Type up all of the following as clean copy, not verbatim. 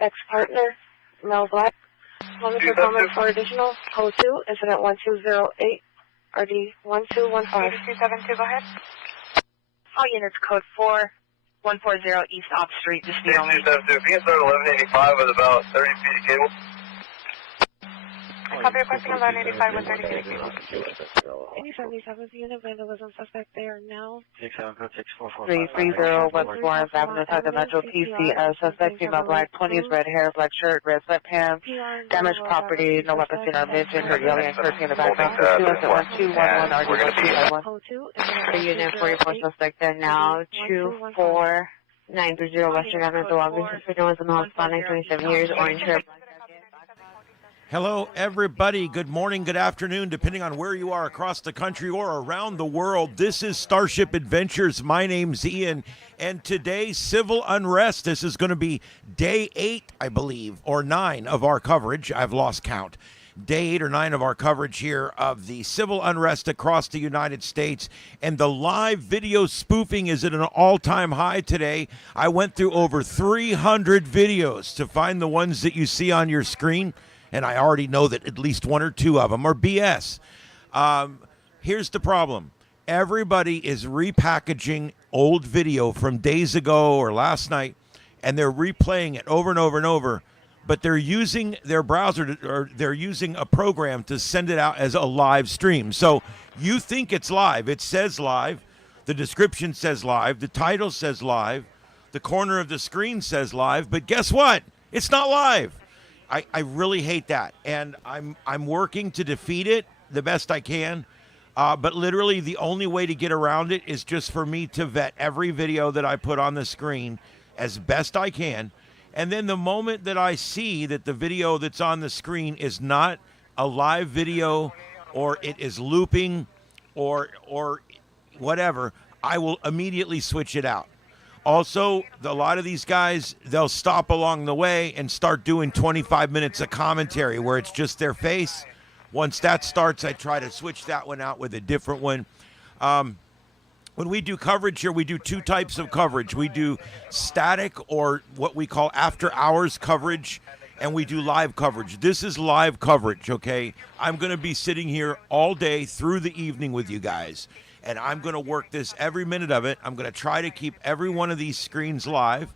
ex-partner, male black. Monitor comment for additional. Code 2, incident 1208, RD 1215. 8272, go ahead. All units, code 4140 East Op Street, just the only. 8272, if you can start 1185 with about 30 feet of cable. Copy requesting 1185 with 30 feet of cable. 8077 unit, vandalism suspect there now. 330 West Lawrence Avenue, South Metro PCS. Suspect female, black 20s, red hair, black shirt, red sweatpants. Damaged property, no weapon seen or mentioned, or yelling and cursing in the background. 1211 RD 1211. Unit 44 suspect there now. 24930 Western Avenue, the Walgreens. Suspect was a male, 27 years, orange hair. Hello, everybody. Good morning, good afternoon, depending on where you are across the country or around the world. This is Starship Adventures. My name's Ian, and today, civil unrest. This is going to be day 8, I believe, or 9 of our coverage. I've lost count. Day 8 or 9 of our coverage here of the civil unrest across the United States. And the live video spoofing is at an all-time high today. I went through over 300 videos to find the ones that you see on your screen. And I already know that at least 1 or 2 of them are BS. Here's the problem. Everybody is repackaging old video from days ago or last night, and they're replaying it over and over and over, but they're using their browser or they're using a program to send it out as a live stream. So you think it's live. It says live. The description says live. The title says live. The corner of the screen says live. But guess what? It's not live. I really hate that, and I'm working to defeat it the best I can, but literally the only way to get around it is just for me to vet every video that I put on the screen as best I can, and then the moment that I see that the video that's on the screen is not a live video or it is looping or whatever, I will immediately switch it out. Also, a lot of these guys, they'll stop along the way and start doing 25 minutes of commentary where it's just their face. Once that starts, I try to switch that one out with a different one. When we do coverage here, we do 2 types of coverage. We do static, or what we call after-hours coverage, and we do live coverage. This is live coverage, okay? I'm going to be sitting here all day through the evening with you guys. And I'm going to work this every minute of it. I'm going to try to keep every one of these screens live.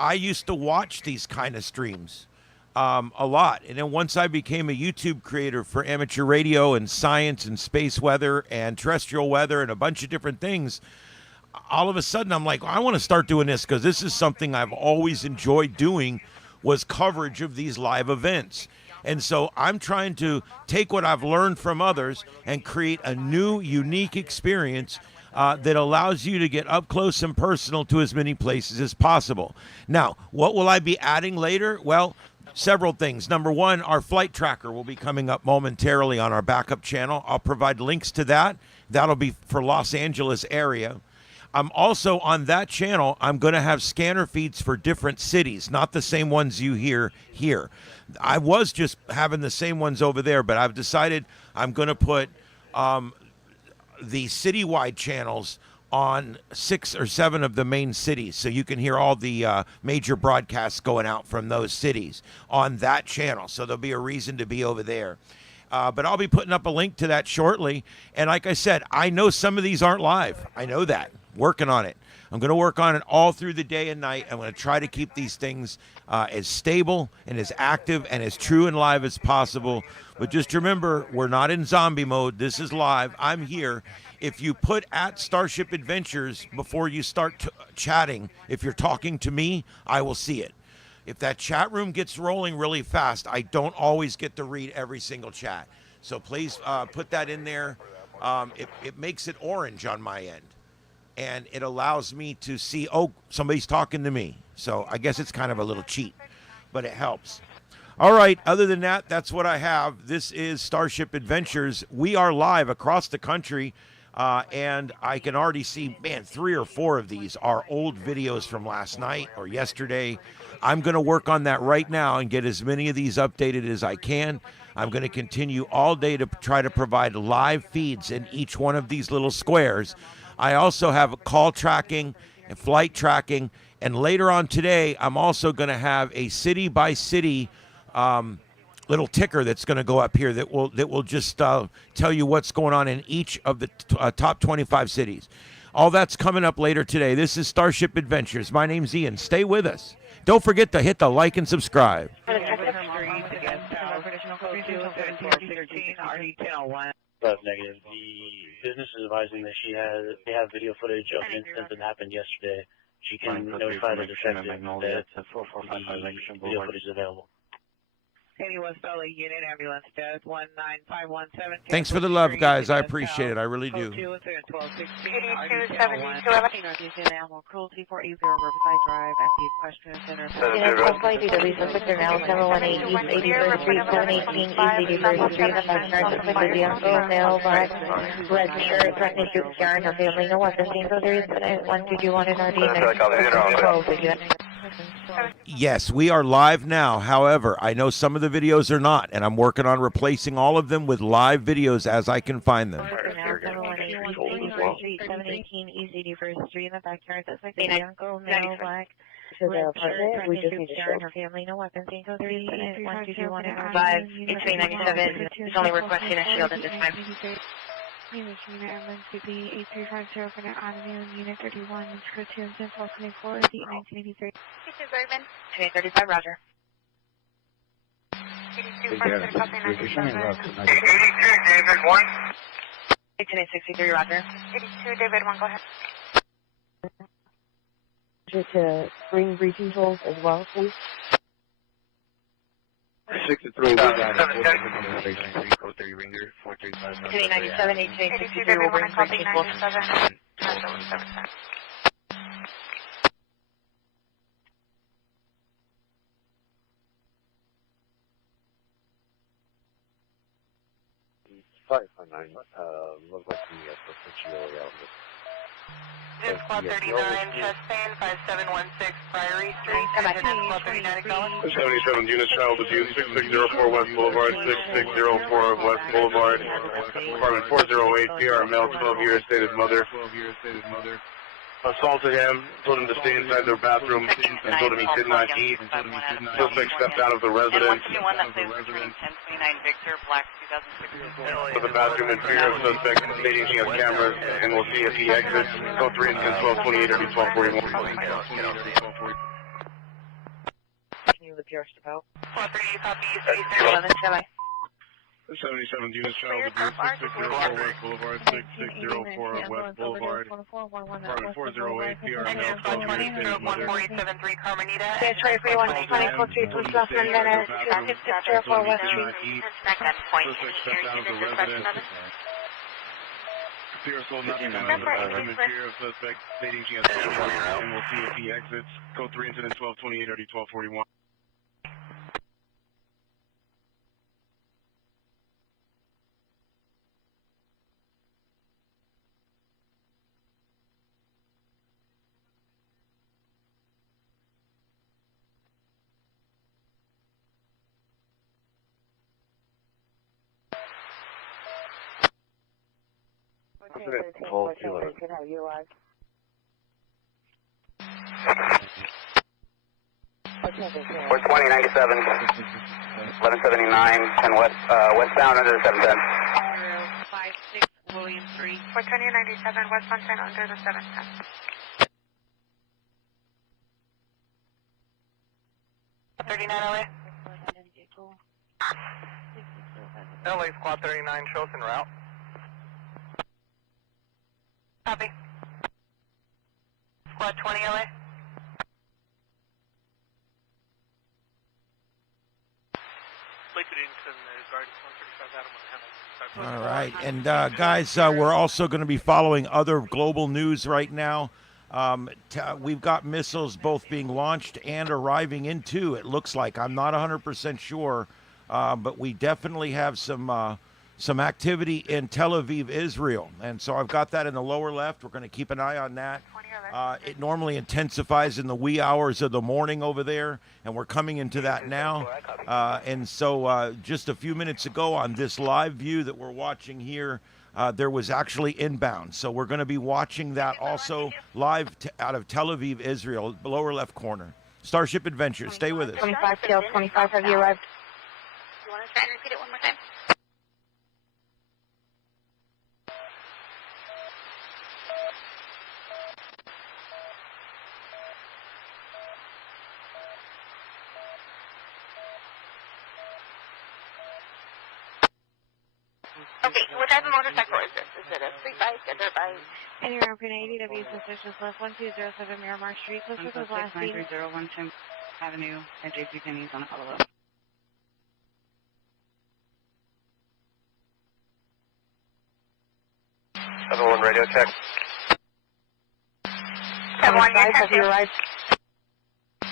I used to watch these kind of streams a lot. And then once I became a YouTube creator for amateur radio and science and space weather and terrestrial weather and a bunch of different things, all of a sudden I'm like, I want to start doing this because this is something I've always enjoyed doing, was coverage of these live events. And so I'm trying to take what I've learned from others and create a new, unique experience that allows you to get up close and personal to as many places as possible. Now, what will I be adding later? Well, several things. Number 1, our flight tracker will be coming up momentarily on our backup channel. I'll provide links to that. That'll be for Los Angeles area. I'm also on that channel, I'm going to have scanner feeds for different cities, not the same ones you hear here. I was just having the same ones over there, but I've decided I'm going to put the citywide channels on 6 or 7 of the main cities, so you can hear all the major broadcasts going out from those cities on that channel. So there'll be a reason to be over there. But I'll be putting up a link to that shortly. And like I said, I know some of these aren't live. I know that. Working on it. I'm going to work on it all through the day and night. I'm going to try to keep these things as stable and as active and as true and live as possible. But just remember, we're not in zombie mode. This is live. I'm here. If you put at Starship Adventures before you start chatting, if you're talking to me, I will see it. If that chat room gets rolling really fast, I don't always get to read every single chat. So please put that in there. It makes it orange on my end. And it allows me to see, oh, somebody's talking to me. So I guess it's kind of a little cheat, but it helps. All right, other than that, that's what I have. This is Starship Adventures. We are live across the country, and I can already see, man, 3 or 4 of these are old videos from last night or yesterday. I'm going to work on that right now and get as many of these updated as I can. I'm going to continue all day to try to provide live feeds in each one of these little squares. I also have call tracking and flight tracking And later on today, I'm also going to have a city-by-city little ticker that's going to go up here that will just tell you what's going on in each of the top 25 cities. All that's coming up later today. This is Starship Adventures. My name's Ian. Stay with us. Don't forget to hit the like and subscribe. Negative. The business is advising that they have video footage of an incident that happened yesterday. She can notify the detective that the video footage is available. Unit ambulance death 19517. Thanks for the love, guys. I appreciate it. I really do. 827211. Animal cruelty 480 Riverside Drive at the Equestrian Center. Victor now 718 East 81st Street, 718 East 81st Street, the backyard of the vehicle, male, black, red shirt, threatening to shoot car, no family, no weapons, so there is 1221 and RD 12. Yes, we are live now. However, I know some of the videos are not, and I'm working on replacing all of them with live videos as I can find them. 718 East 81st Street in the backyard. That's like the uncle, male, black. To the apartment, we just need to show her family, no weapons, Angel 3, 1221 and 5, 8397 is only requesting a shield at this time. Unit Airline CP 8350 for an Avenue, Unit 31, Mexico 2, 1224, 1983. 35, roger. 82 David 1. 1863, roger. 82 David 1, go ahead. To bring breaching tools as well, please. 63, we got it. 1897, 1863 will bring breaching tools. 559, look like the potentially out. This Squad 39, chest pain, 5716 Priory Street. Squad 39 acknowledged. 77 units, child abuse, 6604 West Boulevard, 6604 West Boulevard. Apartment 408, PR, male, 12 years, stated mother. Assaulted him, told him to stay inside their bathroom, and told him he did not eat. Suspect stepped out of the residence. That plays between 1029 Victor, Black 2006. For the bathroom in fear of suspect stating he has cameras, and we'll see if he exits. Code 3 and 1228 or 1241. Can you live yours about? 438 copy, 11, semi. 77 units, child abuse, 6604 West Boulevard, 6604 West Boulevard. Apartment 408, PR, and male, 12 years, stated mother. 1473 Carmenita. Stand 23 120, code 3, please left 9 minutes, 6604 West Street. Suspect stepped out of the residence. Fear assault not in fear of suspect stating he has cameras, and we'll see if he exits. Code 3 incident 1228 or 1241. We're 2097, 1179, 10 westbound under the 710. 56 William Street. For 2097 West 110 under the 710. 39 LA. LA Squad 39, show us en route. Copy. Squad 20 LA. All right, and guys, we're also going to be following other global news right now. We've got missiles both being launched and arriving into, it looks like. I'm not 100% sure, but we definitely have some activity in Tel Aviv, Israel. And so I've got that in the lower left. We're going to keep an eye on that. It normally intensifies in the wee hours of the morning over there, and we're coming into that now. And so just a few minutes ago on this live view that we're watching here, there was actually inbound. So we're going to be watching that also live out of Tel Aviv, Israel, lower left corner. Starship Adventures, stay with us. 25 TL 25, have you arrived? You want to try and repeat it one more time? Okay, what type of motorcycle is this? Is it a street bike, a dirt bike? And you're open ADW suspicious left 1207 Miramar Street, closer to the last scene. 930 Temp Avenue at JC Penney's on follow-up. Other one radio check. 7-1, have you arrived? 7-1,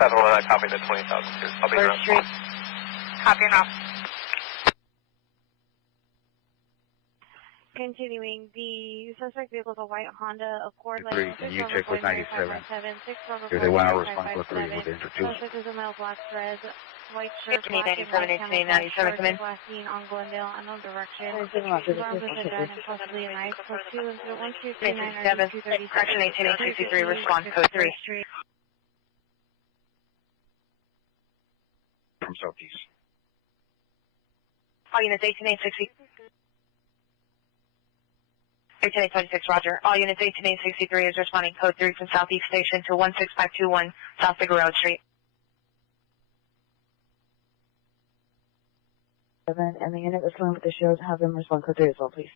I copy the 20,000. I'll be around. Street. Copy enough. Continuing, the suspect vehicle is a white Honda Accord. Can you check with 97? If they want to respond to 3, would introduce. Suspect is a male, black thread, white shirt, 97, come in. last seen on Glendale, unknown direction. Armed with a gun and possibly a knife. Code 2 and 1239 Correction 18863, response code 3. From Southeast. All units 18860. 18826, roger. All units 18863 is responding code 3 from Southeast Station to 16521 South Figueroa Street. And the unit that's going with the shield, have them respond code 3 as well, please.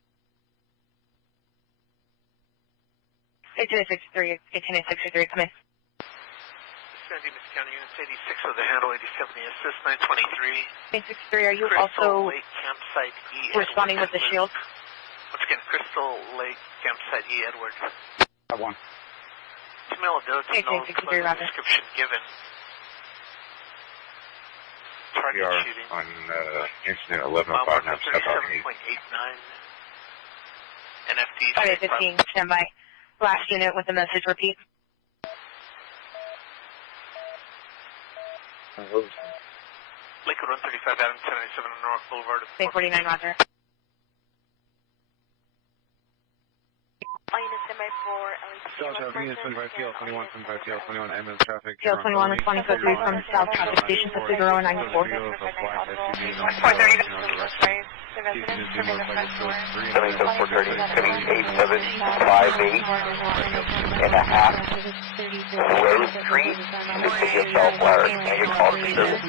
18863, 18863, come in. San Dimas County Units 86 of the handle, 8070 assist 923. 18863, are you also Lake Campsite E. responding with the shield? Once again, Crystal Lake Campsite E. Edward. I won. Smell ability, no description given. We Target are shooting. on incident 1105 now. 37.89. NFD. 5815, stand by. Last unit with the message, repeat. Lakewood 135, Adam 77 on North Boulevard. 49, roger. All units stand by for TL 21, ambulance traffic. TL 21 is 20 code 3 from South Traffic Station to Figueroa 94. 430. The residents from the front door. 430, 8758 and a half. Rose Street, you see yourself where you call the service.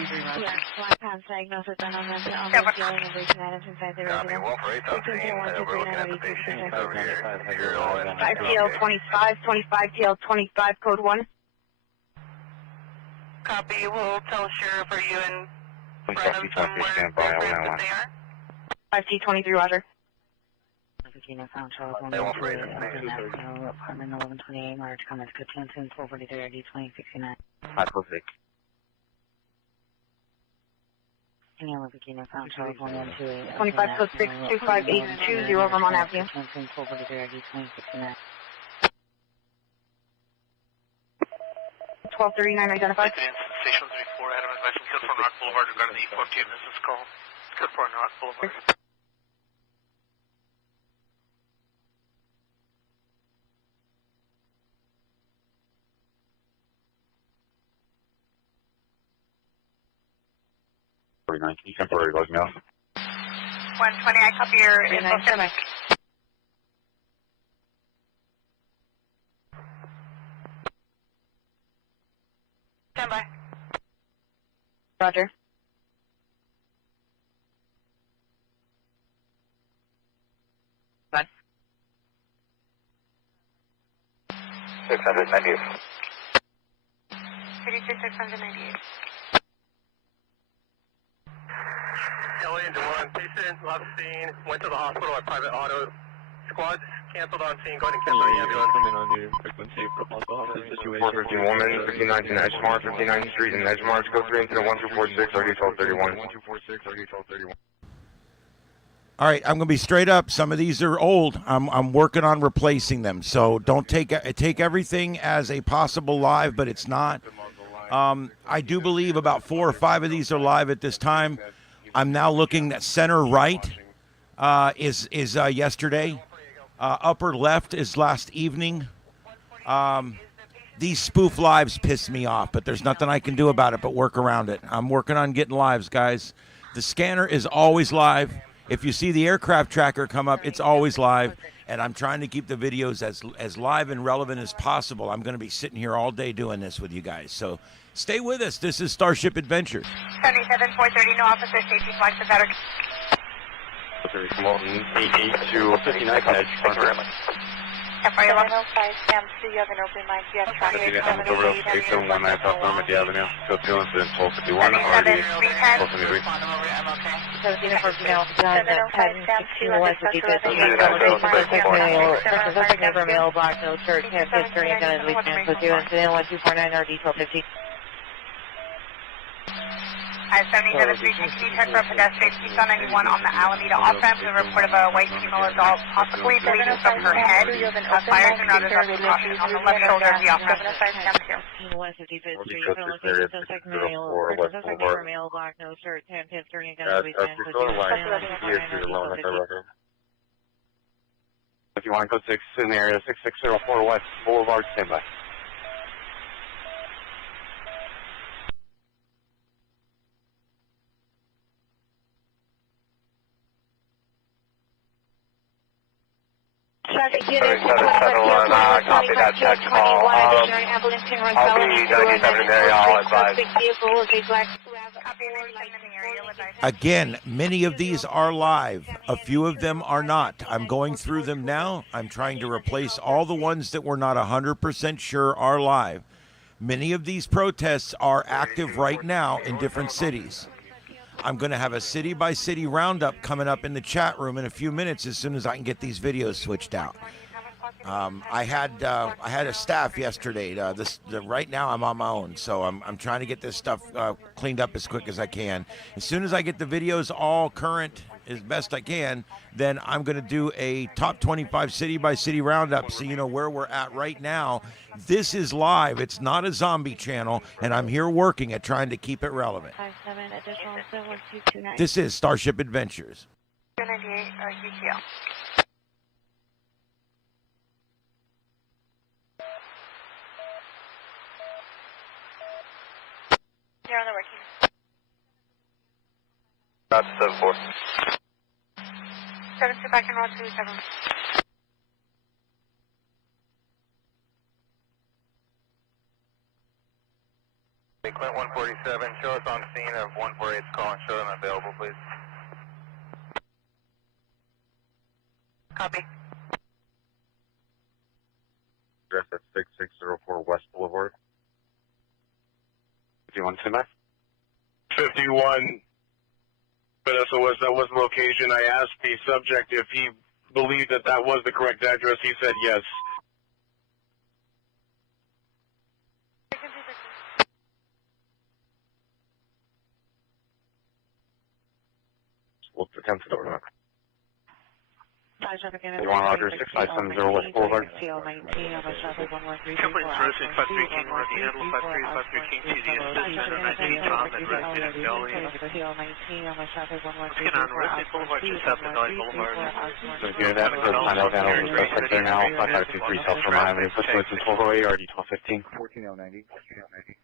Black Pants diagnosis done on the ceiling and breaching items inside the residence. Well, for 8,000, we're looking at the patient over here. 5 TL 25, 25 TL 25, code 1. Copy. We'll tell Sheriff or you and Kentucky traffic, stand by on that one. 5T23, roger. Apartment 1128, March, comments, good 10, 1243, ID 2069. Hypothetic. Daniel Virginia, found Charles 112. 25 code 6, 25820 Vermont Avenue. 10, 1243, ID 2069. 1239 identified. Station 34, Adam advising Kill for North Boulevard regarding the E14 business call. Kill for North Boulevard. Can you temporarily log me off? 120, I copy your info. Stand by. Roger. Bye. 698. 698. LA into 1, patient, left scene, went to the hospital by private auto. Squad canceled on scene, go ahead and cancel the ambulance. Coming on your frequency for possible hostage situation. 451, 59 Edgemar, 59th Street in Edgemar, go 3 into 1246, RD 1231. 1246, RD 1231. All right, I'm going to be straight up. Some of these are old. I'm working on replacing them. So don't take everything as a possible live, but it's not. I do believe about 4 or 5 of these are live at this time. I'm now looking at center right. is yesterday. Upper left is last evening. These spoof lives piss me off, but there's nothing I can do about it but work around it. I'm working on getting lives, guys. The scanner is always live. If you see the aircraft tracker come up, it's always live. And I'm trying to keep the videos as live and relevant as possible. I'm going to be sitting here all day doing this with you guys. So stay with us. This is Starship Adventures. 77-430, no officer safety flags are better. 88 to 59 Edge. Thank you very much. 705 Sam, so you have an open line. Do you have traffic? 819 South Normandy Avenue. Go to incident 1251. Already 1273. 704 female, John, 10, 16 West, with suspect number male, black, no shirt, hand history, and gun is weakness, with you, incident 1249, RD 1250. I have 77 Street, can you check for a pedestrian Tucson 91 on the Alameda off-ramp? We report about a white female adult possibly bleeding from her head. Fires and rounders are precaution on the left shoulder of the off-ramp. 16 West 55th Street, location suspect number male, black, no shirt, hand history, and gun is weakness, with you, If you want to go 6 in the area, 6604 West Boulevard, standby. Traffic unit, copy that check call. I'll be 97 in the area, I'll advise. Again, many of these are live. A few of them are not. I'm going through them now. I'm trying to replace all the ones that we're not 100% sure are live. Many of these protests are active right now in different cities. I'm going to have a city-by-city roundup coming up in the chat room in a few minutes as soon as I can get these videos switched out. I had a staff yesterday. Right now I'm on my own, so I'm trying to get this stuff cleaned up as quick as I can. As soon as I get the videos all current as best I can, then I'm going to do a top 25 city-by-city roundup so you know where we're at right now. This is live. It's not a zombie channel, and I'm here working at trying to keep it relevant. This is Starship Adventures. UTL. You're on the working. That's 74. 7 back in row 27. Clint 147, show us on scene of 148's call and show them available, please. Copy. Address at 6604 West Boulevard. Do you want to send back? 51 Vanessa West, that was the location. I asked the subject if he believed that that was the correct address. He said yes. We'll attempt to door knock. You want Roger 6570 West Boulevard? TL19, Complaints Rosie 53 King, Rosie Handle 53 King, TD Assistant 19 Tom and Resident Gully. What's going on, Rosie Boulevard, just south of Gully Boulevard? So you're that for the final down over the suspect there now, 553 South from Avenue, push to 1208, RD 1215. 14090, 14090,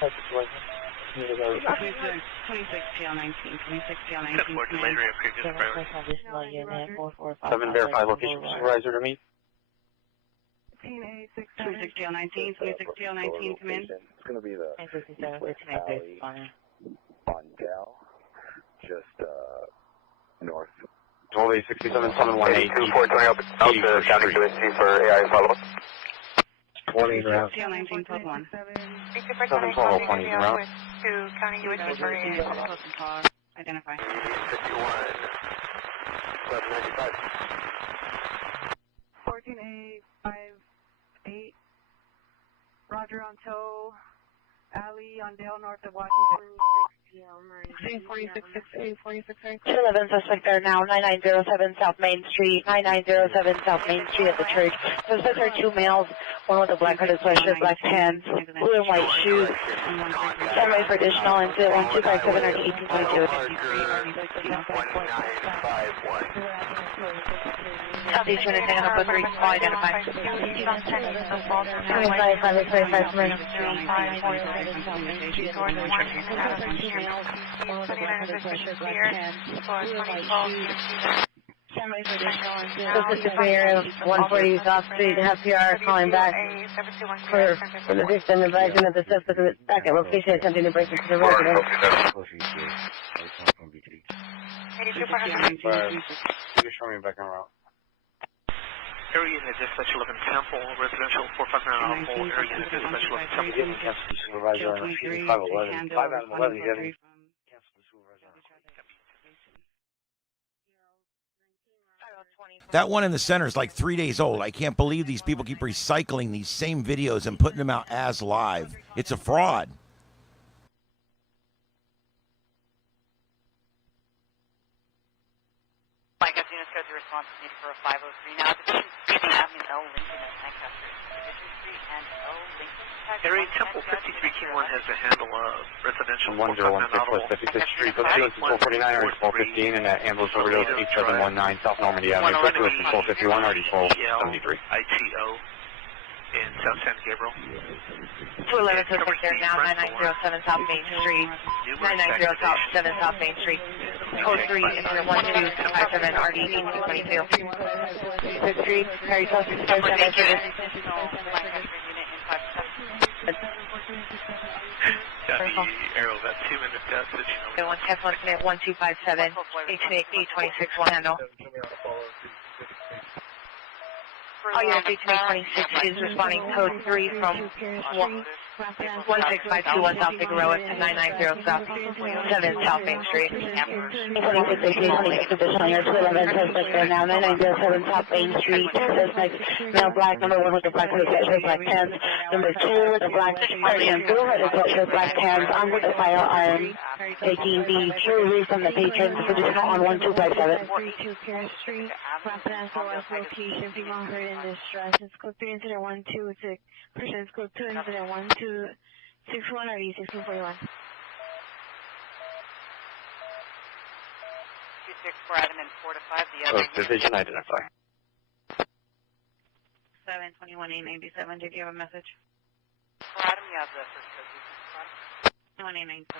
14090. 26 TL19, 26 TL19. 7 verify location supervisor to me. 26 TL19, 26 TL19, come in. It's going to be the alley on Dell, just north. 1267 718. 2420 up to County USC for AI follow-up. 20 round. TL19, code 1. 712 20 round. To County USC for AI follow-up. Identify. 51 795. 14858. Roger on tow. Alley on Dale north of Washington. 211 suspect there now, 9907 South Main Street, 9907 South Main Street at the church. Suspects are 2 males, One with a black hooded sweatshirt, black pants, blue and white shoes. Stand ready for additional incident 1257 or 1822. Southeast unit, hang on, book 3, all identified. 25, 5, 25, This is Superior 140 South Street, FPR calling back for the victim, advising that the suspect is back at location attempting to break into the residence. 82. You can show me back en route. Area unit dispatch 11 Temple, residential 459 Hall, area unit dispatch 11 Temple. You didn't cancel the supervisor on 511. 5 out of 11, you haven't canceled the supervisor. That one in the center is like 3 days old. I can't believe these people keep recycling these same videos and putting them out as live. It's a fraud. Mike, as units code, the response is needed for a 503. Now, Division 3, the Avenue L, Lincoln, and Lancaster. Division 3 and L, Lincoln. Area Temple 53 King 1 has to handle residential 1016 West 55th Street. Go to 1249, already 1215, and that ambulance overdose 8719 South Normandy Avenue. Go to 1251, already 1273. ITO in South San Gabriel. 211 Suspect there now, 9907 South Main Street. 990 South Main Street. Code 3, incident 1257 RD 1822. 6th Street, Harry Toast, 5 service. Got the arrow, that 2-minute death that you know. 1257, 826 will handle. All units 826 is responding code 3 from 16521 South Figueroa to 990 South 7 South Main Street. 26 additional units, 211 suspects there now, 990 South Main Street. Suspect male black, number 1 with the black hooded sweatshirt, black pants. Number 2 with the black shirt and blue hooded sweatshirt, black pants, armed with a firearm. Taking the jewelry from the patrons, additional on 1257. 42 Paris Street, Rapidan, SOS location, people hurt in distress. It's code 3 incident 126. Persons code 2 incident 1261 or 1641. 264 Adam and 4 to 5. The other division identify. 721 897. Did you have a message? For Adam, you have the first code. 1897.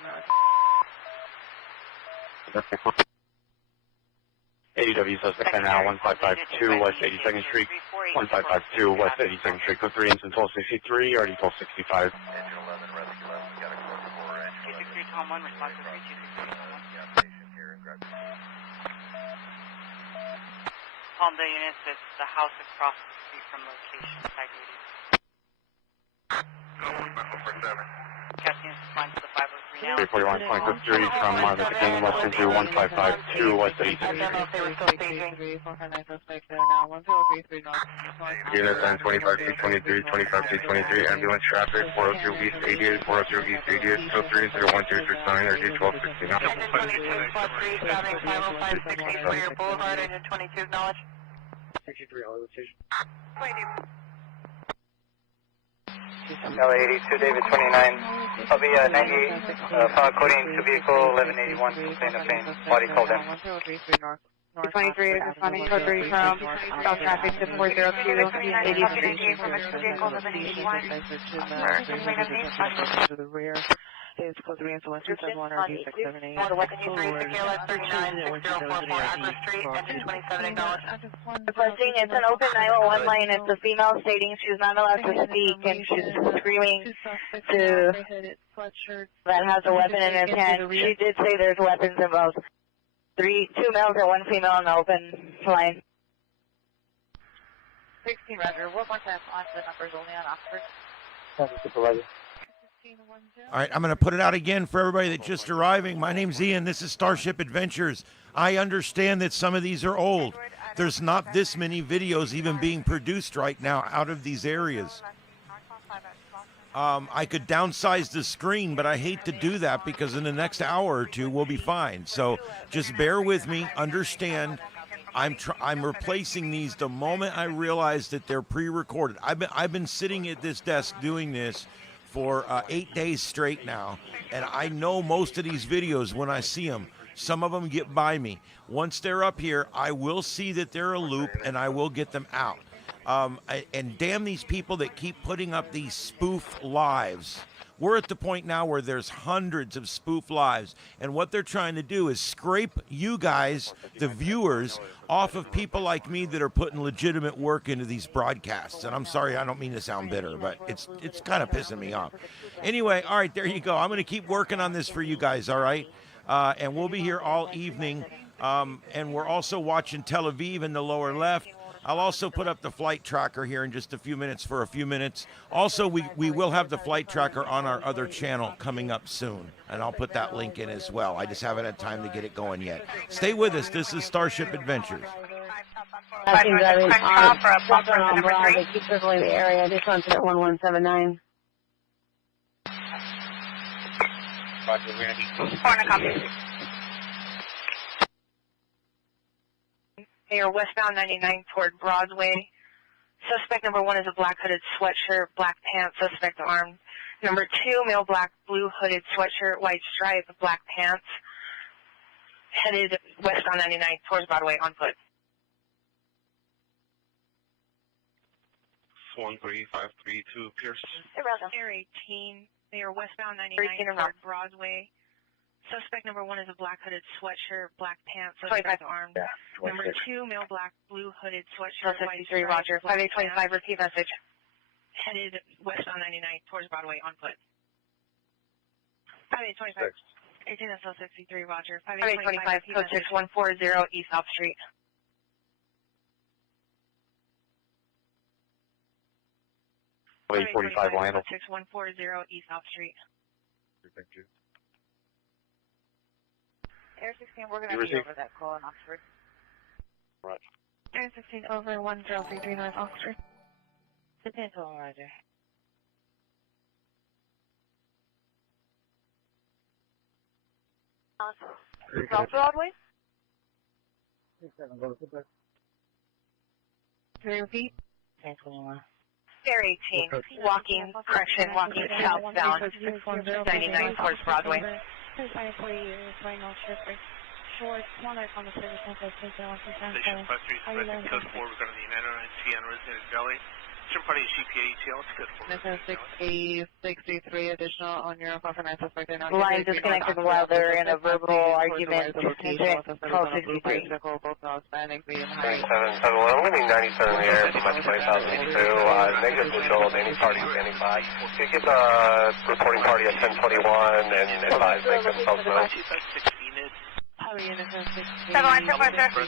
ADW suspect now 1552 West 82nd Street. 1552 West 82nd Street. Code 3 incident 1263, already 1265. Engine 11, Rescue 11, we got a code 4. 263 Tom 1, response to 3263 Tom 1. Station here in Grab. Palmdale units, it's the house across the street from location, tag duty. Go 147. Cast units respond to the 503 now. 341, 23 from Marvin to King, Western 2, 1552 West 82nd Street. Unit 10, 25 323, 25 323, ambulance traffic, 402 East 88, 402 East 88, still 301 269, or D1269. 503, Boulevard, engine 22, acknowledge. 63, Hollywood Station. LA 82, David 29. I'll be 98, file coding to vehicle 1181, complaint of pain, body call down. 23 is responding code 3 from South Traffic to 402 80th Street. To the rear. It's code 3 and 1271 or D678. Requesting, it's an open 911 line. It's a female stating she's not allowed to speak and she's screaming to that has a weapon in his hand. She did say there's weapons involved. 2 males and 1 female in the open line. 16 Roger, what more time on the numbers only on Oxford? Supervisor. All right, I'm going to put it out again for everybody that's just arriving. My name's Ian. This is Starship Adventures. I understand that some of these are old. There's not this many videos even being produced right now out of these areas. I could downsize the screen, but I hate to do that because in the next hour or two we'll be fine. So just bear with me, understand, I'm replacing these the moment I realize that they're pre-recorded. I've been sitting at this desk doing this for 8 days straight now, and I know most of these videos when I see them. Some of them get by me. Once they're up here, I will see that they're a loop, and I will get them out. And damn these people that keep putting up these spoof lives. We're at the point now where there's hundreds of spoof lives, and what they're trying to do is scrape you guys, the viewers, off of people like me that are putting legitimate work into these broadcasts. And I'm sorry, I don't mean to sound bitter, but it's kind of pissing me off. Anyway, all right, there you go. I'm going to keep working on this for you guys, all right? And we'll be here all evening, and we're also watching Tel Aviv in the lower left. I'll also put up the flight tracker here in just a few minutes for a few minutes. Also, we will have the flight tracker on our other channel coming up soon, and I'll put that link in as well. I just haven't had time to get it going yet. Stay with us. This is Starship Adventures. I think that is they keep circling the area. This one's at 1179. They are westbound 99 toward Broadway. Suspect number 1 is a black hooded sweatshirt, black pants, suspect armed. Number 2, male black blue hooded sweatshirt, white stripe, black pants, headed westbound 99 towards Broadway on foot. 13532 Pierce. Air 18, they are westbound 99 toward Broadway. Suspect number 1 is a black hooded sweatshirt, black pants, suspect armed. Number 2, male black blue hooded sweatshirt, white stripe, Roger. 5825, repeat message. Headed west on 99 towards Broadway on foot. 5825. 18 SL 63, Roger. 5825, code 6140 East South Street. Wait, 45 Lionel. 6140 East South Street. Thank you. Air 16, we're going to be over that call in Oxford. Right. Air 16 over 1033 North Oxford. Potential, Roger. South Broadway? Can you repeat? Air 18, walking southbound, 99 towards Broadway. Station 53, code 4, we're going to the NYC unresident Valley. Certain party GPA ETL, it's code 4. 663 additional on your confirmation suspect. Line disconnected while they're in a verbal argument. Call 63. 9771, leaving 97 in the air, much 20,002. Negative visual of any party standing by. You get the reporting party at 1021 and advise make themselves known. 71746.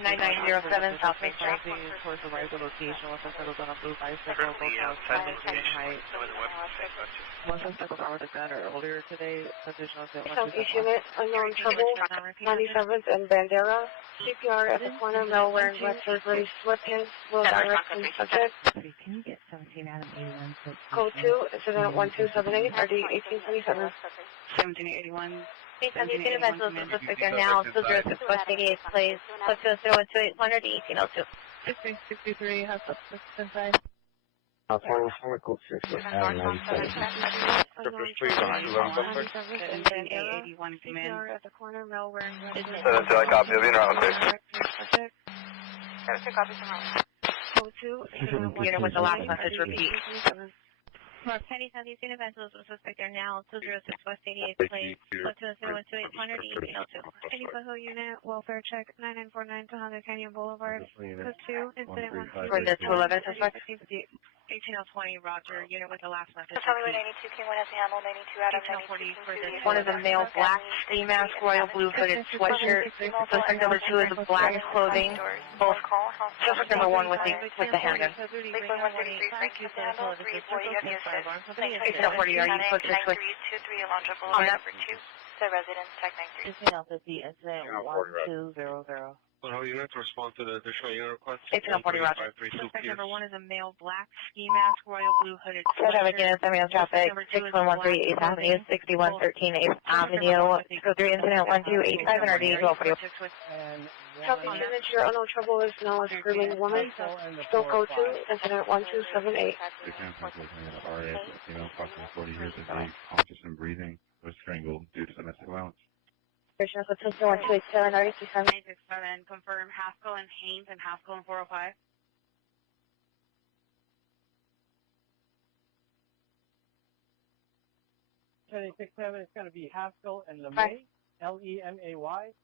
9907 South Main Street. Towards the right of the location, once I settled on a blue bicycle, both on height. Once I settled on the gun earlier today, position was at Southeast unit, unknown trouble, 97th and Bandera. CPR at the corner, male wearing red surgery, sweatpants, will direct from subject. Can you get 17 out of 81? Code 2, incident 1278, RD 1827. 1781. Based on these individuals, the suspect are now still dressed with West 88 plays. Code 20128, 100 1802. 63 has suspect inside. Code 6 with 97. CPR at the corner, male wearing red surgery. Send it to that copy of the interop, please. Code 2, unit with the last message, repeat. Mark Penny, Southeast individuals, the suspect are now still dressed with West 88 plays. Code 20128, 100 1802. Any Coho unit, welfare check 9949 Tohono Canyon Boulevard. Code 2, incident 1. For the 211 suspect. 18020, Roger, unit with the last message. Charlie 92, K1 has handle 92 Adam 92. One is a male black ski mask, royal blue hooded sweatshirt. Suspect number 2 is black clothing. Both suspect number 1 with the handgun. Lakeland 133, Frank has handle 340, you have the assist. Station 40, are you code 6 with? 23, Alondra Boulevard, number 2. The residence, tech 93. 15 Alpha, incident 1200. How units respond to the additional unit request? 1840, Roger. Suspect number 1 is a male black ski mask, royal blue hooded Traffic sweatshirt. unit 7 traffic, 6113 8th Avenue, 6113 8th Avenue, code 3 incident 1285 and RD 1240. Copy unit, your unknown trouble is now a screaming woman. Still code 2, incident 1278. RAS, approximately 40 years of age, conscious and breathing, was strangled due to domestic violence. Station of 1287 RD 27. 967, confirm Haskell and Haynes and Haskell and 405. It's going to be Haskell and LeMay, L-E-M-A-Y.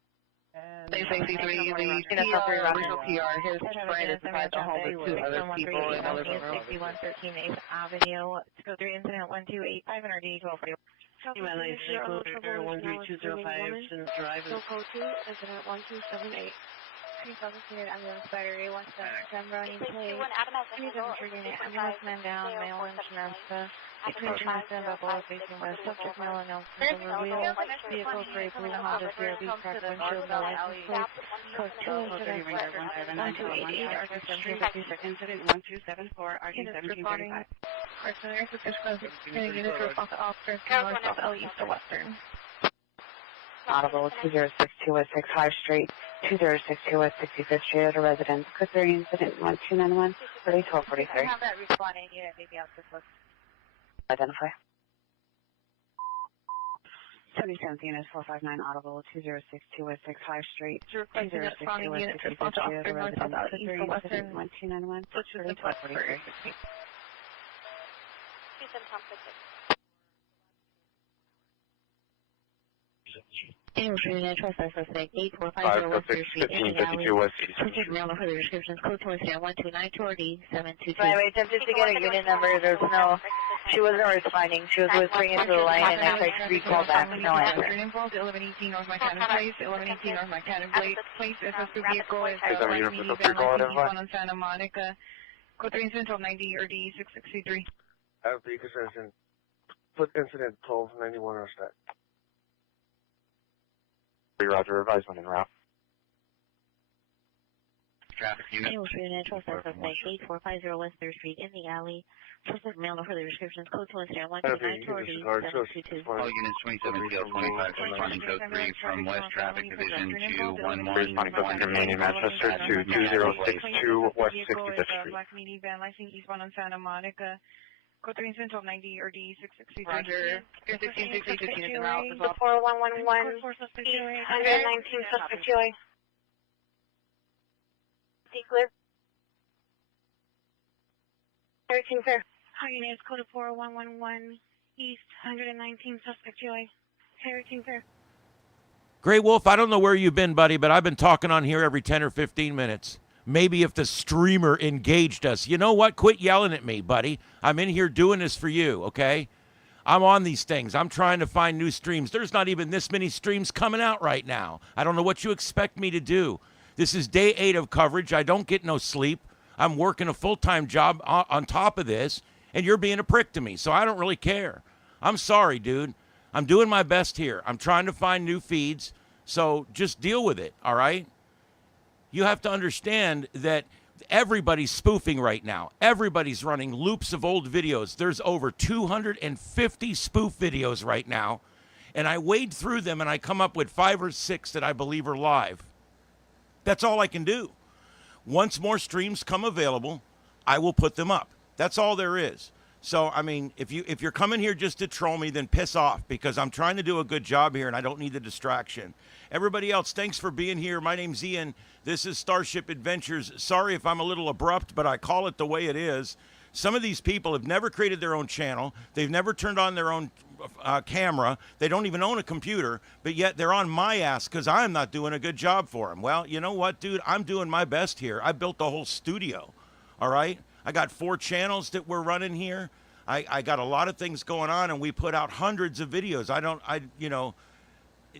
And 663, the original PR, his friend is tried to hold the 2 other people in other 6113 8th Avenue, code 3 incident 1285 and RD 1240. Copy your unknown trouble is now a screaming woman. Still code 2, incident 1278. Officer, ambulance battery, 1 September, any place. Please enter unit, ambulance man down, male in Shenandoah. Between Shenandoah and Buffalo, facing west, subject male announcement over wheel. Vehicle gray blue Honda CRV, cracked windshield, no license plate. Code 2, incident 1288, RD 1756. Incident 1274, RD 1735. Artillery, officials, units response to officers, north, south, east, or western. Audible 206 216 High Street, 206 216 65th Street at a residence. Code 3 incident 1291, 1243. Have that responding unit maybe out this list. Identify. 77th unit 459 Audible 206 216 High Street, 206 216 65th Street at a residence. Code 3 incident 1291, 1243. Unit traffic suspect 8450 West 3rd Street, in the alley. Subject male for the descriptions, code 1292 RD 722. By the way, attempted to get a unit number, there's no, she wasn't responding, she was whispering into the line and I tried to recall back, no answer. 1118 North Macadam Place, 1118 North Macadam Place, SSP vehicle is Is that a unit for the vehicle identified? on Santa Monica, code 3 incident 1290 RD 663. Have the concession. Put incident 1291 or set. Roger, advisement en route. Traffic unit. Unit traffic suspect 8450 West 3rd Street, in the alley. Suspect male, no further descriptions, code 2 incident 1292 RD 722. All units 27 25 responding code 3 from West Traffic Division to 111. Responding code 3 from Main in Manchester to 2062 West 65th Street. Black minivan, license eastbound on Santa Monica. Code 3 incident 1290 RD 663. Roger. 1660 units en route as well. 4111, 119 suspect UA. Clear. Everything clear. Hi, units, code 4111 East, 119 suspect UA. Everything clear. Grey Wolf, I don't know where you've been, buddy, but I've been talking on here every 10 or 15 minutes. Maybe if the streamer engaged us. You know what? Quit yelling at me, buddy. I'm in here doing this for you, okay? I'm on these things. I'm trying to find new streams. There's not even this many streams coming out right now. I don't know what you expect me to do. This is day 8 of coverage. I don't get no sleep. I'm working a full-time job on top of this, and you're being a prick to me, so I don't really care. I'm sorry, dude. I'm doing my best here. I'm trying to find new feeds, so just deal with it, all right? You have to understand that everybody's spoofing right now. Everybody's running loops of old videos. There's over 250 spoof videos right now, and I wade through them, and I come up with 5 or 6 that I believe are live. That's all I can do. Once more streams come available, I will put them up. That's all there is. So, I mean, if you're coming here just to troll me, then piss off, because I'm trying to do a good job here, and I don't need the distraction. Everybody else, thanks for being here. My name's Ian. This is Starship Adventures. Sorry if I'm a little abrupt, but I call it the way it is. Some of these people have never created their own channel. They've never turned on their own camera. They don't even own a computer, but yet they're on my ass because I'm not doing a good job for them. Well, you know what, dude? I'm doing my best here. I built the whole studio, all right? I got 4 channels that we're running here. I got a lot of things going on, and we put out hundreds of videos.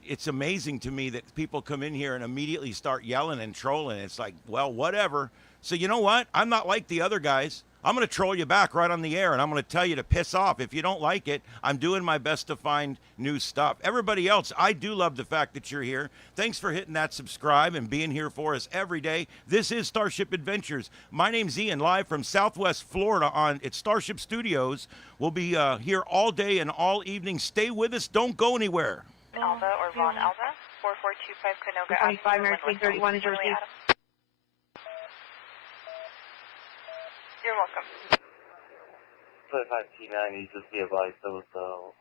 It's amazing to me that people come in here and immediately start yelling and trolling. It's like, well, whatever. So you know what? I'm not like the other guys. I'm going to troll you back right on the air, and I'm going to tell you to piss off. If you don't like it, I'm doing my best to find new stuff. Everybody else, I do love the fact that you're here. Thanks for hitting that subscribe and being here for us every day. This is Starship Adventures. My name's Ian, live from Southwest Florida at Starship Studios. We'll be here all day and all evening. Stay with us. Don't go anywhere. Alba or Von Alba, 4425 Canoga. 25 American 31 Jersey. You're welcome. 25T9, just be advised those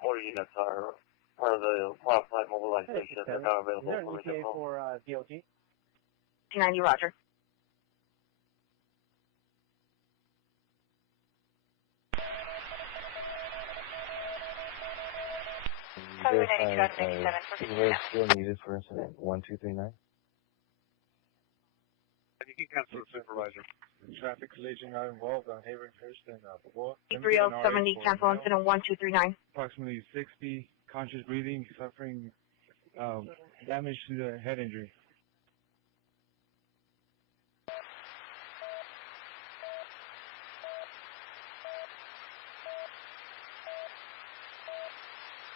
order units are part of the modified mobilization. They're not available for ETA for DOT? T90, roger. Still needed for incident 1239. You can cancel the supervisor. Traffic collision not involved on Haven First and 3070, cancel incident 1239. Approximately 60, conscious breathing, suffering damage to the head injury.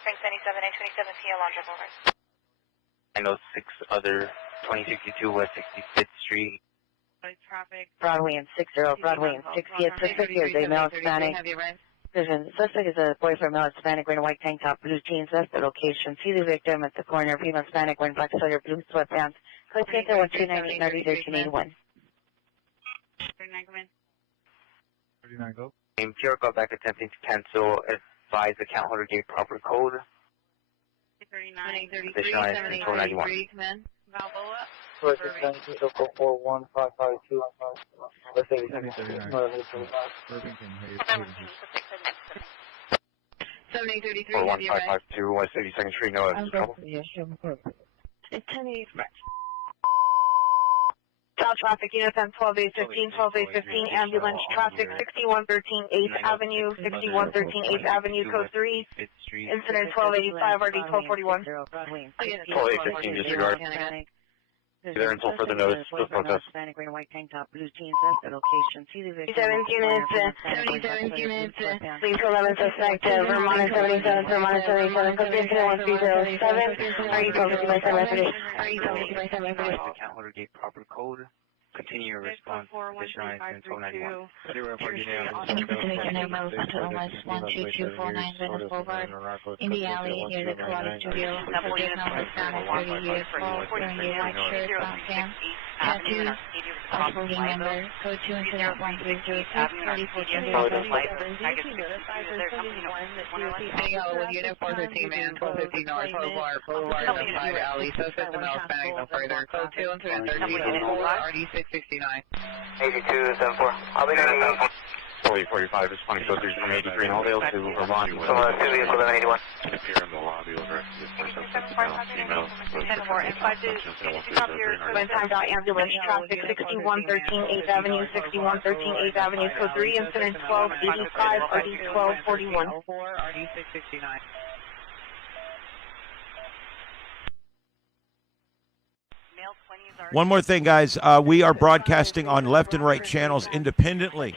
Thanks, 97 PL on Triple Right. I know 6 other 2062 West 65th Street. Traffic. Broadway and 60, Broadway and 60th. Suspect here is a male Hispanic. Vision. Suspect is a boy from male Hispanic wearing a white tank top, blue jeans. That's the location. See the victim at the corner. Female Hispanic wearing black sweater, blue sweatpants. Code center 1298 1381. 39 go. PR call back attempting to cancel. Advise account holder gave proper code. 39, Additional item control 91. Balboa. Local 41552. Let's say 7833, 41552 West 82nd Street. No trouble. It's 10-8. South traffic, units on 12815, 12815, ambulance traffic, 6113 8th Avenue, 6113 8th Avenue, code 3, incident 1285, RD 1241. 12815, disregard. There until further notice, still protest. Hispanic wearing a white tank top, blue jeans. That's the location. See the victim. 77 units, Please 11 suspect, Vermont 77, Vermont 77, code 131307. Are you focused by 7 Methodist? Account holder gave proper code. Continue your response. Additional item 1291. In the alley near the Karate Studio, subject number Hispanic, 30 years old, wearing a white shirt, brown pants, tattoos, possible gang member, code 2 incident 1306, 34 with unit 415, man, 1215 North Boulevard, left side alley, suspect of male Hispanic, no further, code 2 incident 1304, RD 669. 8274. I'll be there. 4045 is 20 code 3 from 83 in Alldale to Vermont. 2 vehicle 1181. Appear in the lobby over Ambulance traffic 6113 8th Avenue, 6113 8th Avenue, code 3, incident 1285, RD 1241. RD 669. One more thing, guys. We are broadcasting on left and right channels independently.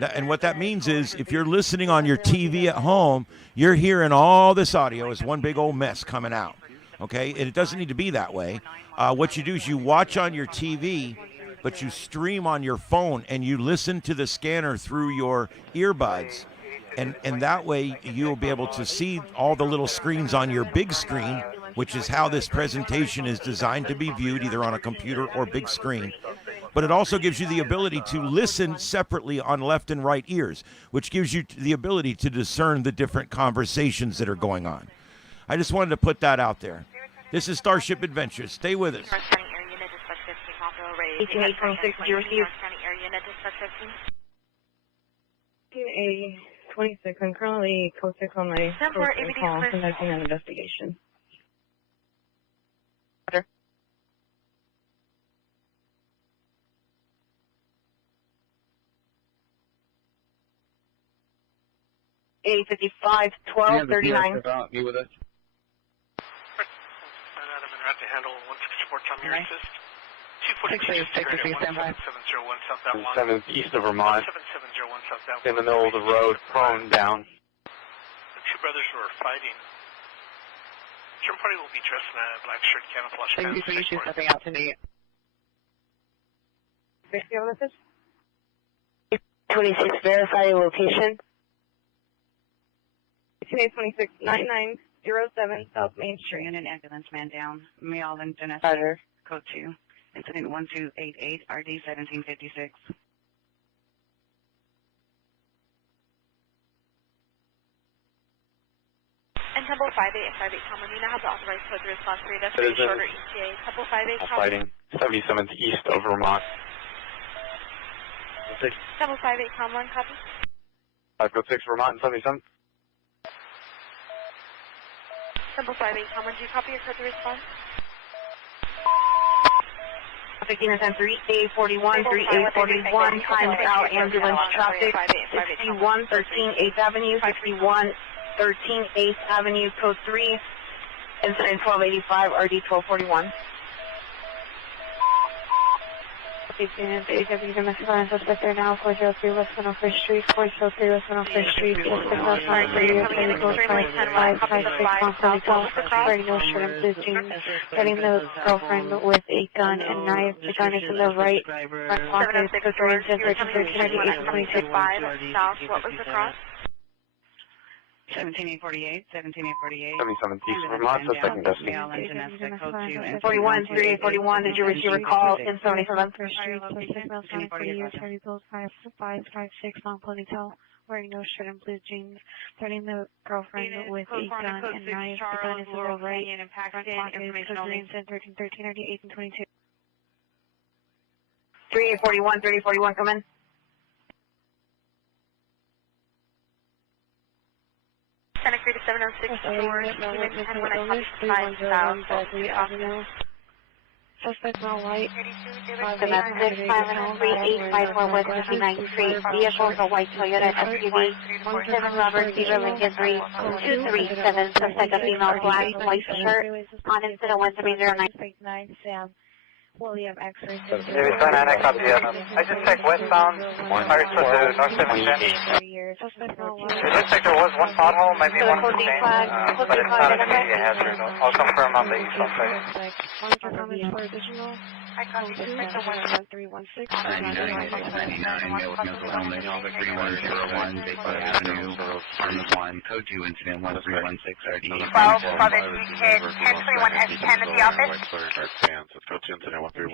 And what that means is if you're listening on your TV at home, you're hearing all this audio as one big old mess coming out. Okay? And it doesn't need to be that way. What you do is you watch on your TV, but you stream on your phone and you listen to the scanner through your earbuds. And that way you'll be able to see all the little screens on your big screen, which is how this presentation is designed to be viewed, either on a computer or big screen. But it also gives you the ability to listen separately on left and right ears, which gives you the ability to discern the different conversations that are going on. I just wanted to put that out there. This is Starship Adventures. Stay with us. 18826, you received. 26, I'm currently code 6 on my call, conducting an investigation. Roger. $855, 1239. You with us? Adam and Rat to handle 164 Tommy Right. assist. 246 South that one. 7 east of Vermont. 7701 in the middle of the road, prone down. The two brothers were fighting. Your party will be dressed in a black shirt, camouflage pants. Thank you for stepping out tonight. 26, verify your location. 269907 South Main Street. And an ambulance man down. Male and domestic. Code 2. Incident 1288, RD 1756. And Temple 58 and 58 Tom, you now have the authorized code to response for you. That's for your shorter ETA. Temple 58 Tom. Fighting 77th East of Vermont. Temple 58 Tom 1, copy. 506 Vermont and 77th. Temple 58 Tom 1, do you copy your code to response? 3841, 3841, times out ambulance traffic, 61 13 8th Avenue, 61 13 8th Avenue, code 3, incident 1285, RD 1241. Domestic violence suspect there now, 403 West 101st Street, 403 West 101st Street, suspect last night, radio, chemical, 556, radio, shirt and blue jeans, getting the girlfriend with a gun and knife. The gun is in the right front pocket, code 3 and 10, 13, South, what was the cross? 17848, 17848. 77th East Vermont, suspect in custody. 41, 3841, did you receive a call in 77th Street? 556, non-ponytail, wearing no shirt and blue jeans, threatening the girlfriend with a gun and knife. The gun is in the right front pocket, code 3 and 10, 13, 38 and 22. 3841, 3841, come in. Santa Cruz 706 George, unit 10 when I copy 5 South, suspect not white, domestic 53854 West 59th Street, vehicle is a white Toyota SUV, 17 Robert Cedar Lincoln 3237, suspect a female black, white shirt, on incident 1309. Sam. William X-ray. David 29, I copy you. I just checked westbound, Hartford to North 710. It looks like there was one pothole, maybe one in Spokane, but it's not an immediate hazard. I'll confirm on the eastbound side. I copy suspect 99, the 99, male with mental illness, 3101, Baker Avenue, Apartment 1, Code 2, Incident 1316, RD. 12, Father Kid, 1021 S10 at the office. Code 2, Incident 1319, RD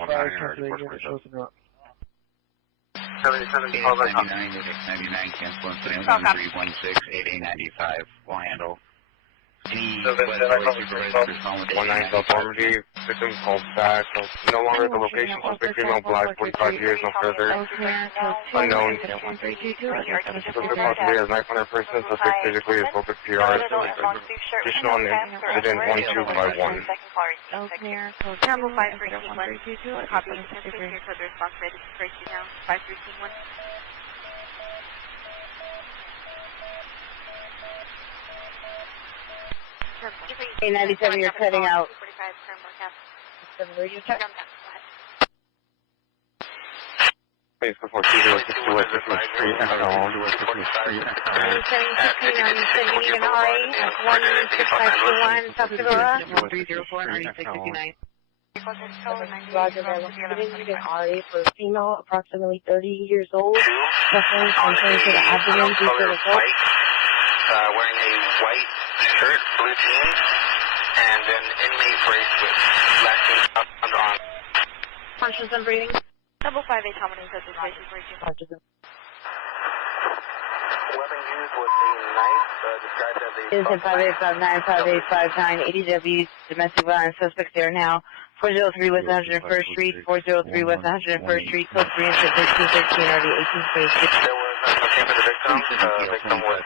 99, 99, cancel Incident 1316, 8895, will handle. Any One nine South Normandy, victim called back, no longer at the location, suspect female black, 45 years, no further, unknown, suspect possibly as knife on her person, suspect physically is focused PR, additional on incident 1251. Terrible 5321, copy, 10 clear code response ready to trace you now, 5321. 97, you're cutting out. Please before 2060 West 50th Street, FL, 50th Street, you need an RA at 16521 South Aurora. 1304, RD 659. Roger, you need an RA for a female, approximately 30 years old, suffering from pain to the abdomen due to the assault. Wearing a white shirt, blue jeans, and an inmate brace with black jeans up on. Punches and breathing. Double 58 Tomlin says this patient breaching. Punches and Weapon used was a knife, described as a... Citizen 5859, 5859, 80W, domestic violence suspects there now. 403 West 101st Street, 403 West 101st Street, code 3 and 1313, already 1826. There was a location for the victim. The victim was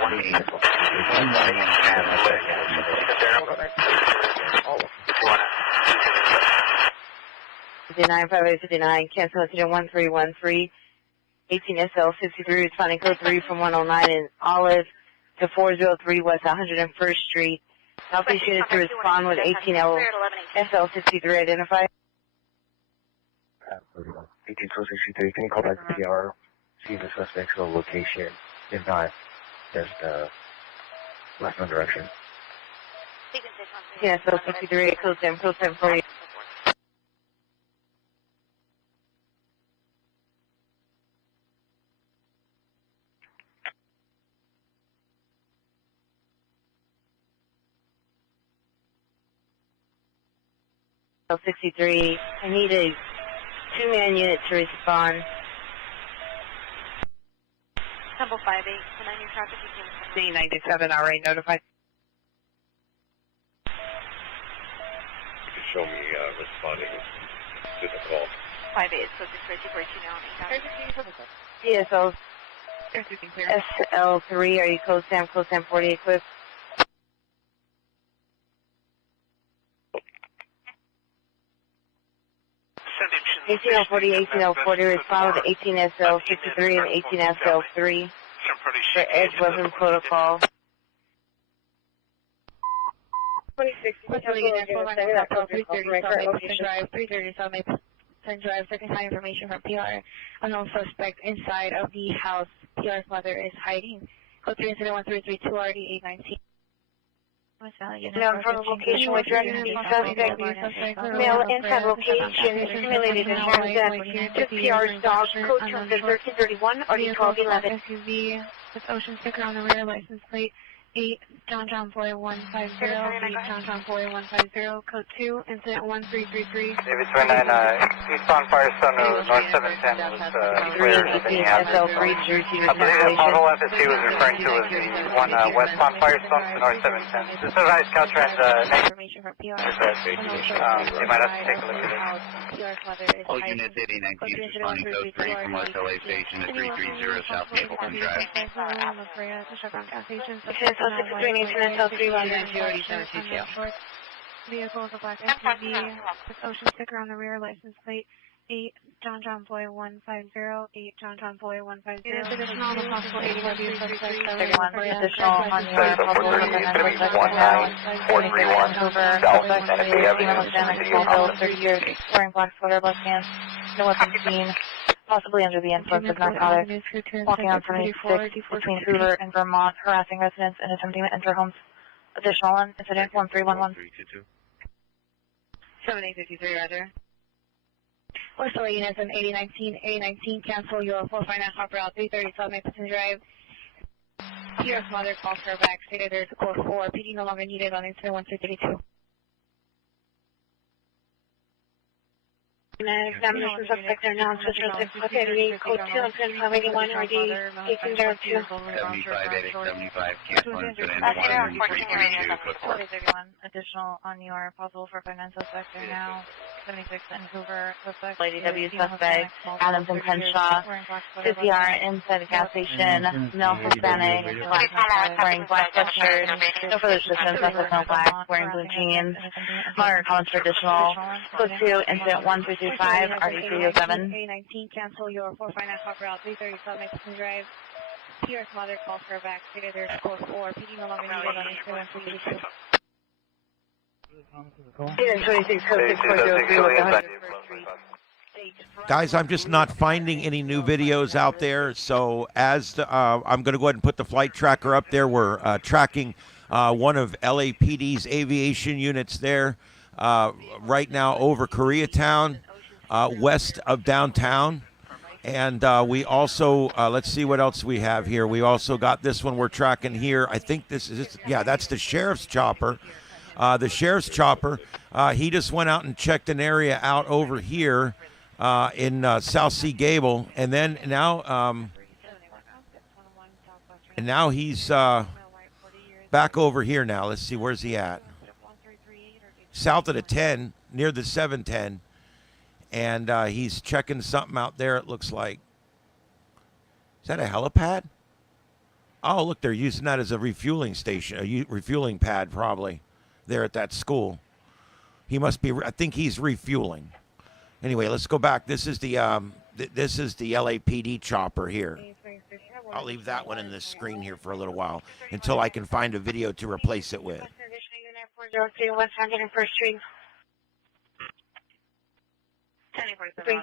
one knee and leg. If you want to 59, 5859, cancel incident 1313, 18SL 63, responding code 3 from 109 in Olive to 403 West 101st Street. Now please units to respond with 18L SL 63 identified. 18263, can you call back to PR? see the suspect's location. If not, just westbound direction. Yeah, so 53, code 10 for you. So 63, I need a 2-man unit to respond. Temple 58, can I new traffic? C97 already notified. You can show me responding to the call. 58, so 632 now. Yeah, so SL3, are you code 10 40 equipped? 1840, 1840, respond with 18SL63 and 18SL3 for edge weapon protocol. 26, Drive, 330 South Maple Drive, second time information from PR. Unknown suspect inside of the house. PR's mother is hiding. Code 3 incident 1332 RD 819. Known from the location with direction to suspect. Male inside location, simulated and handgun. Took PR's dog, code terms at 1331, RD 1211. SUV with ocean sticker on the rear, license plate 8 John Boy 150, 8 John Boy 150, code 2, incident 1333. David 29, eastbound Firestone, north 710 was cleared of any hazard. I believe the model FSC was referring to as the one westbound Firestone, north 710. This is Riot Caltrans, Information from PR. You might have to take a look at it. All units 89 responding code 3 from West LA Station to 330 South Mapleton Drive. Vehicle is a black SUV with ocean sticker on the rear, license plate 8 John Boy 150, 8 John Boy 150. Additional on the possible 81 suspect. 31, additional on your possible over Smallville, 30 years, wearing black sweater, left hand, no weapons seen, possibly under the influence of narcotics, walking on 76 between Hoover and Vermont, harassing residents and attempting to enter homes. Additional on incident 1311. 7853, Roger. West LA units on 8019, cancel your 459 Hopper out 330 South Mapleton Drive. PR's mother calls her back, stated there's a code 4, PD no longer needed on incident 1332. Examination suspect are now Sister 638, code 2, incident 581, RD 1802. 75, cancel incident 1332, code 4. 31, additional on your possible 459 suspect are now 76 and Hoover suspect. Lady W suspect, Adams and Crenshaw, CCR inside the gas station, male Hispanic, black, wearing black sweatshirt, no further assistance, suspect no black, wearing blue jeans, moderate comments for additional, code 2, incident 1335, RD307. A19, cancel your 459 Hopper out 330 South Mapleton Drive. PR's mother calls her back, stated there's code 4, PD no longer needed on incident 1332. Guys, I'm just not finding any new videos out there, so as I'm going to go ahead and put the flight tracker up there. We're tracking one of LAPD's aviation units there right now over Koreatown, west of downtown. And we also, let's see what else we have here. We also got this one we're tracking here. I think this is, yeah, that's the sheriff's chopper. The sheriff's chopper, he just went out and checked an area out over here in South Sea Gable, and then now, he's back over here now. Let's see, where's he at? South of the 10, near the 710, and he's checking something out there. It looks like. Is that a helipad? Oh, look, they're using that as a refueling station, a refueling pad probably. There at that school. He must be, I think he's refueling. Anyway, let's go back. This is the LAPD chopper here. I'll leave that one in this screen here for a little while until I can find a video to replace it with. 403 West 101st Street. 1043.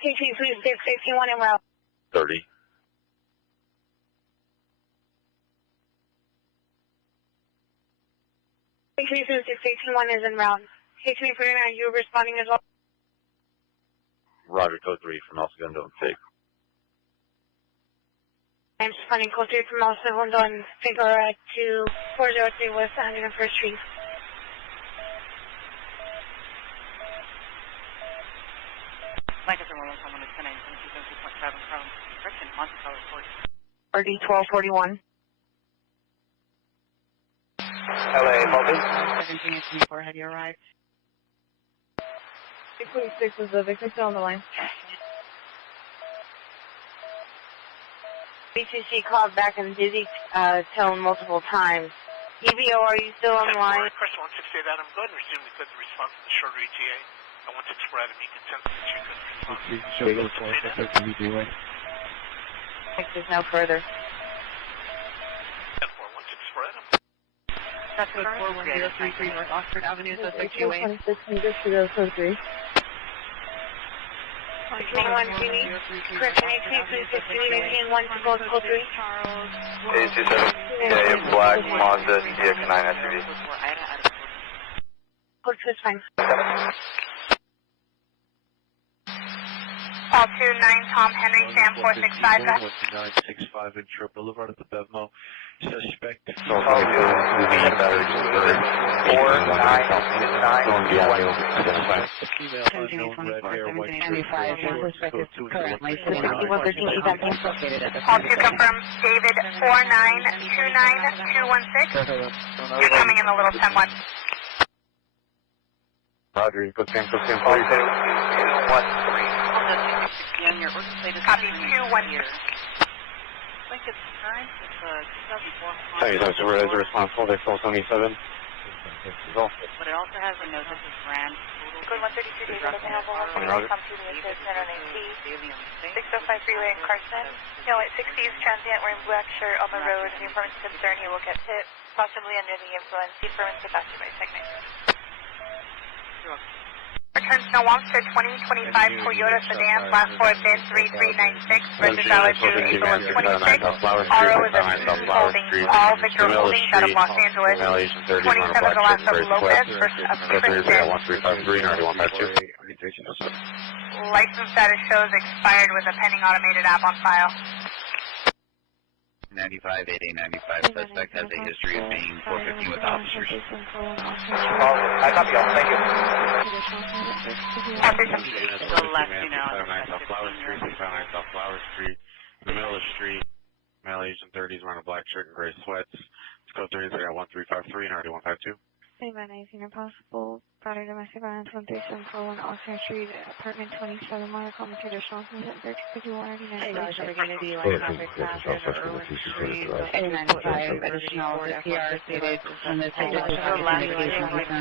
KC 3661 en route. 30. KC 3661 is en route. KC 49, are you responding as well? Roger, code 3 from El Segundo and Fig. I'm responding code 3 from El Segundo and Figura to 403 West 101st Street. Lancaster 111 is 10 72.7 from Friction, Monticello Report. RD 1241. LA, Bobby. 1724, have you arrived? 626 is the victim still on the line. BTC called back in dizzy tone multiple times. EVO, are you still on the line? Request 168 Adam, go ahead and resume the response to the shorter ETA. I want to explore Adam, you consensus that you could respond. There's no further. 10-4, 164 Adam. That's code 41033 North Oxford Avenue, suspect 2A. 26 meters to the code 3. 21, correction, 18, 1 to go to code 3. 827, yeah, black Mazda CX-9 SUV. Code 2 is fine. Call 29, Tom Henry, Sam 465. 965 Intro Boulevard at the Bevmo. Suspect. Call 2, medium battery, 4929. Female unknown, red hair, white shirt, code 2 Call 2 confirm, David 4929216. You're coming in a little 10-1. Roger, you go Sam, Call 2, 213. Copy 2-1. Lincoln's current is 2004. Sorry, so where is the response holder, 477? But it also has a note that says brand. Code 132, David, open up 148, come to the assist, Center 605 freeway in Carson. No, at 60s, transient, wearing black shirt on the road. The informant's concerned he will get hit, possibly under the influence. The informant's a passerby technique. Return to Wamster 2025 Toyota sedan, last four VIN 3396, versus valid due April 26. RO is a holding, all Victor Holdings out of Los Angeles. 27 the last of Lopez versus a Princeton. License status shows expired with a pending automated app on file. 95, 8895. Suspect has a history of being 450 with officers. I copy all. Thank you. Flower Street, 659 South Flower Street, in the middle of the street, male age in 30s, wearing a black shirt and gray sweats. Let's go 30, I got 1353 and already 152. Save by 19 are possible. Battery domestic violence 13741 Oxford Street, apartment 27, minor common traditional consent 3199. Hey guys, we're going to do like traffic passes or Irwin Street, A95, additional CPR stated on this indication with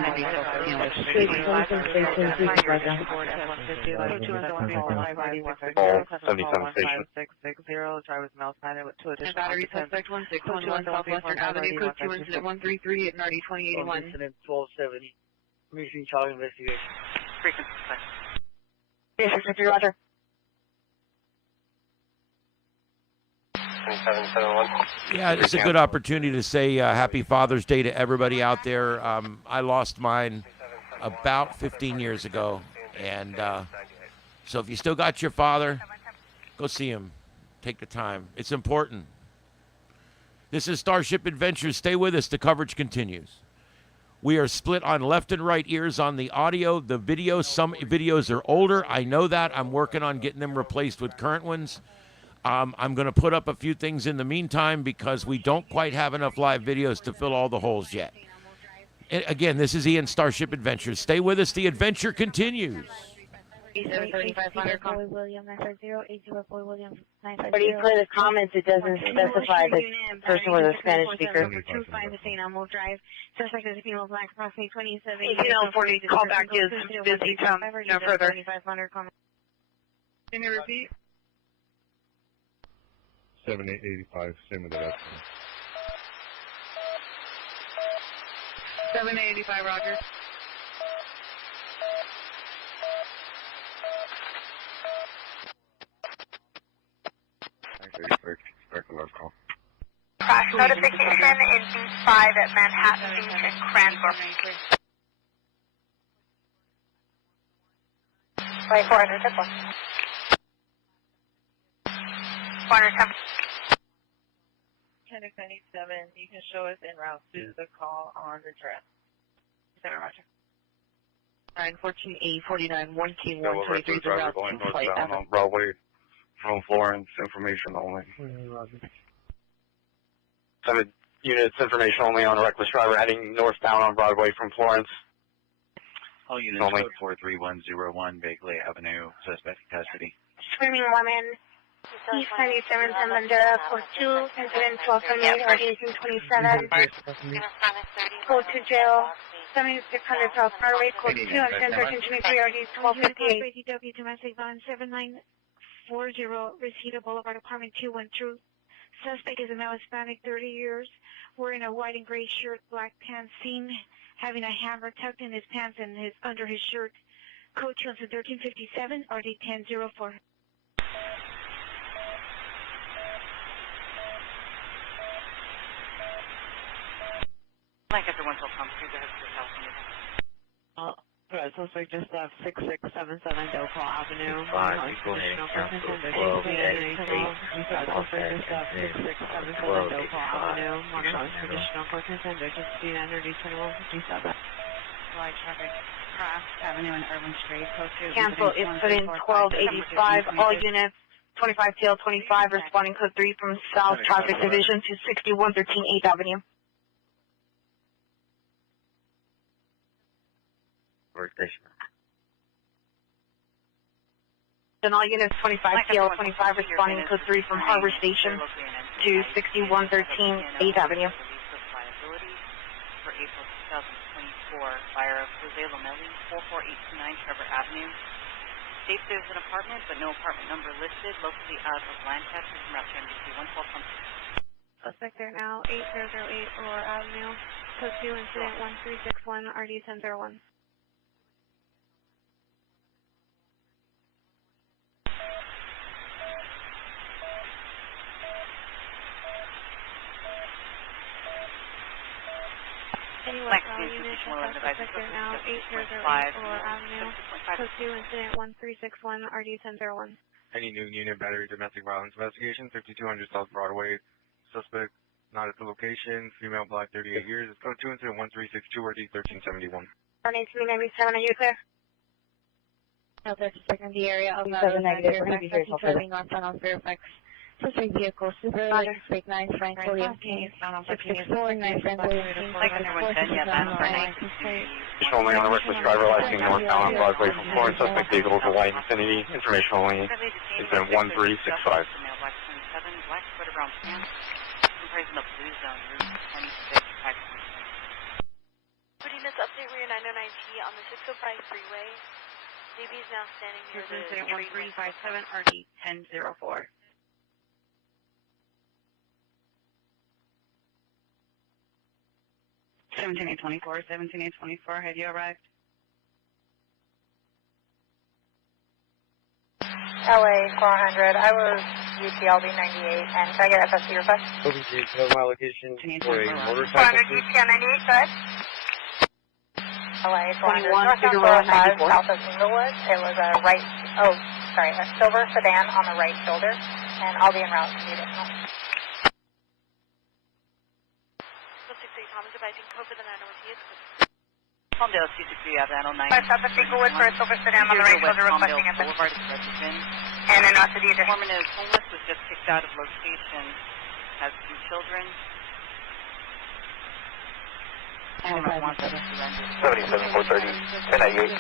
driver's male sign with 2 additional battery suspect 1611 Southwestern Avenue, code 2 incident 133 at NRD 2081. Incident 1270. Mission child investigation. Frequency. Yes, Roger. 2771. Yeah, it's a good opportunity to say Happy Father's Day to everybody out there. I lost mine about 15 years ago, and so if you still got your father, go see him. Take the time. It's important. This is Starship Adventures. Stay with us. The coverage continues. We are split on left and right ears on the audio, the video. Some videos are older. I know that. I'm working on getting them replaced with current ones. I'm going to put up a few things in the meantime because we don't quite have enough live videos to fill all the holes yet. And again, this is Ian, Starship Adventures. Stay with us. The adventure continues. 3500 William 950 William 950. But you play the comments, it doesn't specify the person was a Spanish speaker. 25 to St. Elmo Drive. Suspect is a female black, approximately 27. 1840 callback is busy. No further. 3500 comment. Can you repeat? 7885, same with the rest. 7885, Roger. Crash notification in B5 at Manhattan Beach and Cranbrook. Right, 400, 10 410. 1097, you can show us en route to the call on the track. Center, Roger. 914 849 1King 123 123 driver going northbound on Broadway from Florence, information only. 7 units, information only on a reckless driver heading northbound on Broadway from Florence. All units, only. code 43101, Bagley Avenue, suspect in custody. Swimming woman, East 97, San Bandera, code 2, incident 1278, RD 27. Go to jail, 7600 South Broadway, code 2, incident 1323, RD 1258. DW domestic violence 7940, Reseda Boulevard, apartment 212. Suspect is a male Hispanic, 30 years, wearing a white and gray shirt, black pants, seen having a hammer tucked in his pants and under his shirt. Code 2 1357, RD 1004. Like after 112 comes through, go ahead to the California. Suspect just left 6677 Delco Avenue. Fine, go ahead. Cancel 12, 8, 8. Suspect just left 6677 Delco Avenue. Monahans traditional court contender, just seen energy 2157. Light traffic, Craft Avenue and Urban Street, code 2. Cancel, it's put in 1285, all units, 25 TL 25, responding code 3 from South Traffic Division to 6113 8th Avenue. Workstation. And all units 25 TL 25, responding code 3 from Harbor Station to 6113 8th Avenue. For April 2024, fire of Jose Lomelli, 44829 Trevor Avenue. States there's an apartment, but no apartment number listed, locally out of Lancaster from Route 10 112 comes. Suspect there now, 8008 Aurora Avenue, code 2, incident 1361, RD 1001. Like unit, suspect there now, 8008 Aurora Avenue, code 2, incident 1361, RD 1001. Any new unit battery domestic violence investigation, 5200 South Broadway. Suspect not at the location, female black, 38 years. Code 2 incident 1362, RD 1371. RD 397, are you clear? No, that's in the area of negative. We're going to be here till further. northbound on Fairfax. Suspect vehicle, Super Suspect 9 Frank William King, 664 9 Frank William King, only on the reckless driver license northbound on Broadway from Florence. Suspect vehicle to white Infinity. Information only. Incident 1365. Black sweater brown pants, comprising the blue zone, route 26, 5.6. Pretty miss update, rear 909T on the 605 freeway. DB is now standing near the incident 1357, RD 1004. Seventeen 824, have you arrived? LA 400, I was UTLB 98, and can I get FSC request? OBG, know my location for a motorcycle. 400 UTL 98, go ahead. LA 400, northbound 405, south of Inglewood. It was a a silver sedan on the right shoulder, and I'll be en route to meet it. Thomas advising code for the 901T is Palmdale, 263 Avenue 9. By south of Inglewood for a silver sedan on the right shoulder requesting FSC. Boulevard is registered. And then out to the addition. Informant is homeless, was just kicked out of location, has 2 children. And wants us to surrender. 77 430, 1098.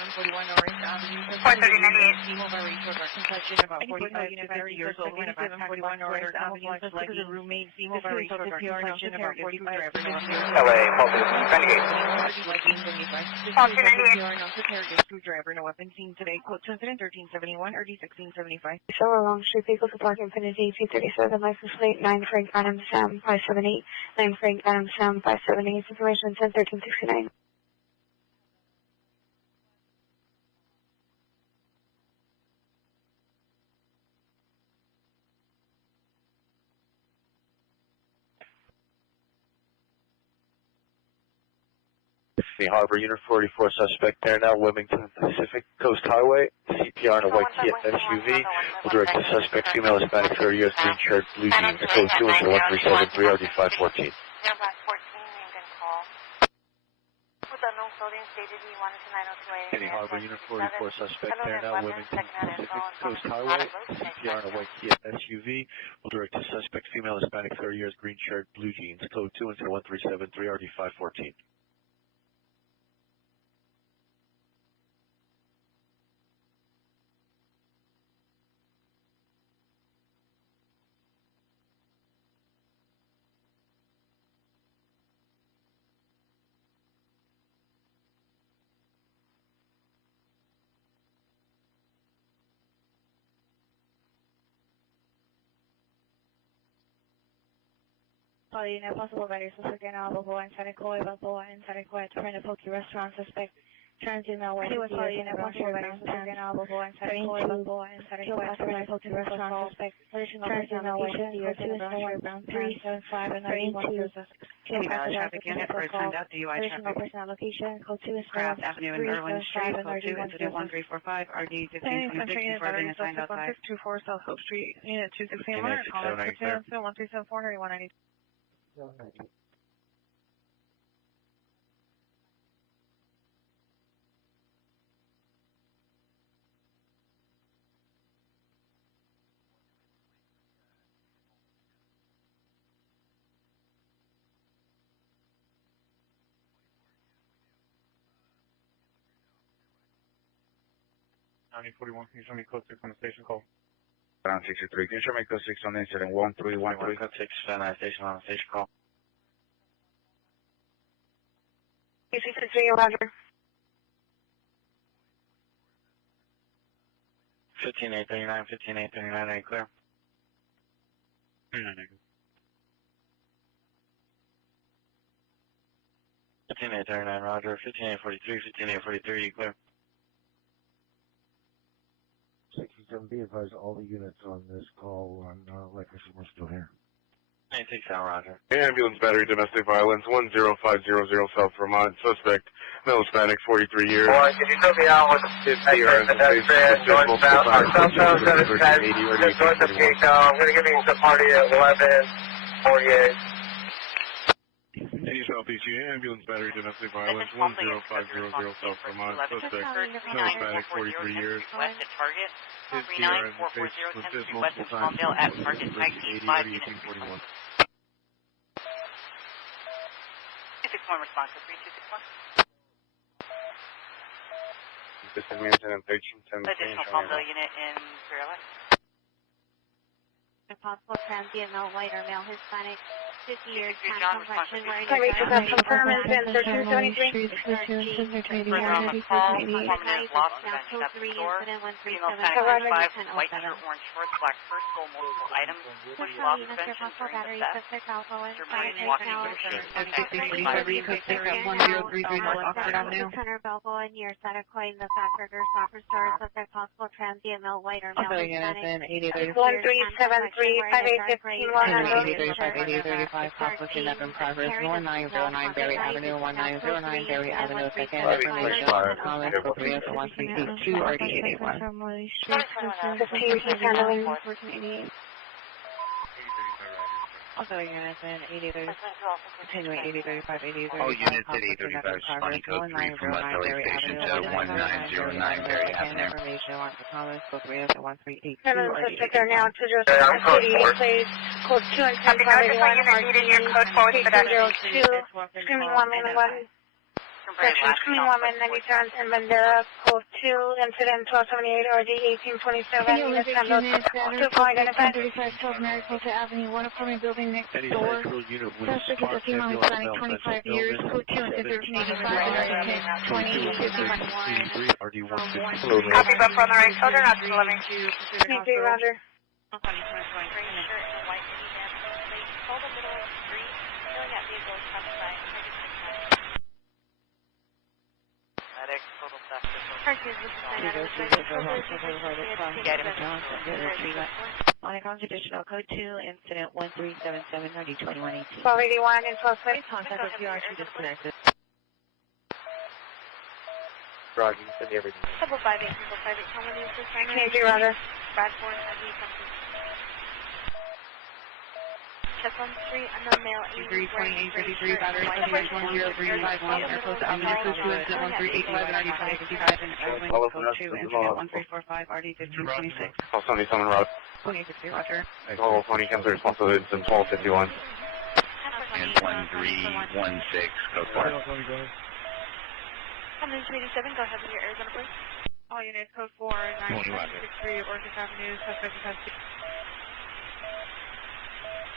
430, 98. About 45 to 30 years old, 8741 North Avenue, suspect is a roommate, female by racial confession, about 45 to 50. LA, Multi, 98. Multi, 98. Screwdriver, no weapon seen today. Quote 1371, RD 1675. Show along street vehicle to Park Infinity 237, license plate 9 Frank Adam Sam 578, 9 Frank Adam Sam 578, information 101369. Harbor, Unit 44, suspect there now, Wilmington Pacific Coast Highway, CPR in a white Kia SUV, will direct the suspect, female Hispanic, 30 years, green shirt, blue jeans, code 2 into 1373, RD 514. City Harbor, Unit 44, suspect there now, Wilmington Pacific Coast Highway, CPR in a white Kia SUV, will direct the suspect, female Hispanic, 30 years, green shirt, blue jeans, code 2 into 1373, RD 514. Calling a possible various suspect in Alabama and Santa Coy, Balboa, and Santa Coy at the Poke restaurant suspect. Transient West. He was calling a possible various suspect in Alabama and Santa Coy, Balboa, and Santa Coy at the Poke restaurant suspect. Transient West. 375 and 91 suspect. Can you valid traffic unit for a timed out DUI traffic? Personal location, code 2 is Craft Avenue and Irwin Street, code 2, incident 1345, RD 1526, before being assigned outside. 624 South Hope Street, Unit 216, call 1374 190. County 41, can you show me code 6 on the station call? Ground 63, can you show me code 6 on the incident 1313? Code 6 on the station call. PC63, Roger. 15839, 15839, are you clear? 15839, Roger. 15843, 15843, are you clear? 67B, advise all the units on this call on like I said, we're still here. 96 out, Roger. Ambulance battery, domestic violence, 10500 South Vermont. Suspect, male Hispanic, 43 years. Boy, can you put me out with the pedestrian northbound? Our cell phone says just north of Pico. I'm going to give you some party at 1148. City Southeast Union, ambulance battery, domestic violence, 10500 South Vermont. Suspect, male Hispanic, 43 years. West at Target. His PR in the face was just multiple times. At Target, 80 1841. 361 response to 3261. This is Manson and 1317. Additional Palmdale unit in Raleigh. Possible transient male white or male Hispanic, 50 years, time complexion, wearing Can we just have some permits in 1373? Further on the call, performative loss prevention at the store. Female Hispanic 5, white shirt, orange shorts, black purse, stole multiple items. Loss prevention during the theft. German walking Center Balboa near Santa Coy in the Fat Burger Software Store. Suspect possible transient male white or male Hispanic. 1373 5815 8835, possible up in progress, 1909 Berry Avenue, 1909 Berry Avenue, second information on Thomas, Copias, 1382, RD 881. 15, he's handling. Also, units in 8035, continuing 8035, 8035. All units at 835, responding code 3 from West LA Station to 1909 Berry Avenue. Information on Thomas, Copias, 1382, Suspect are now to just city, please. Code 2 and 1051, RD 802, screaming woman 1. Section Screaming Woman 90 turns in Bandera, code 2, incident 1278, RD 1827, units handled. 2 identified. 3512 Mariposa Avenue, one apartment building next door. Suspect is a female Hispanic, 25 years, code 2 into 1385, RD 10, 20, 5011. Copy, but for on the right shoulder, not to 11. Need to, Roger. On a constitutional code 2, incident 1377, RD 2118. 1281 and 1220. Contact with PR2 disconnected. driving, send me everything. 558, 558, how many is this time? KJ, Roger. Bradford, I need something. Check on street, unknown male, 332833, battery 781035, Airport Avenue, code 2 incident 1385 and RD565, and Airwing, code 2 incident 1345, RD1526. Call 77 Road. 2860, Roger. Call 20, cancel responsibility, it's 1251. And 1316, code 4. 187, go ahead with your Arizona, please. All units, code 4, 963, Orchard Avenue, suspect is has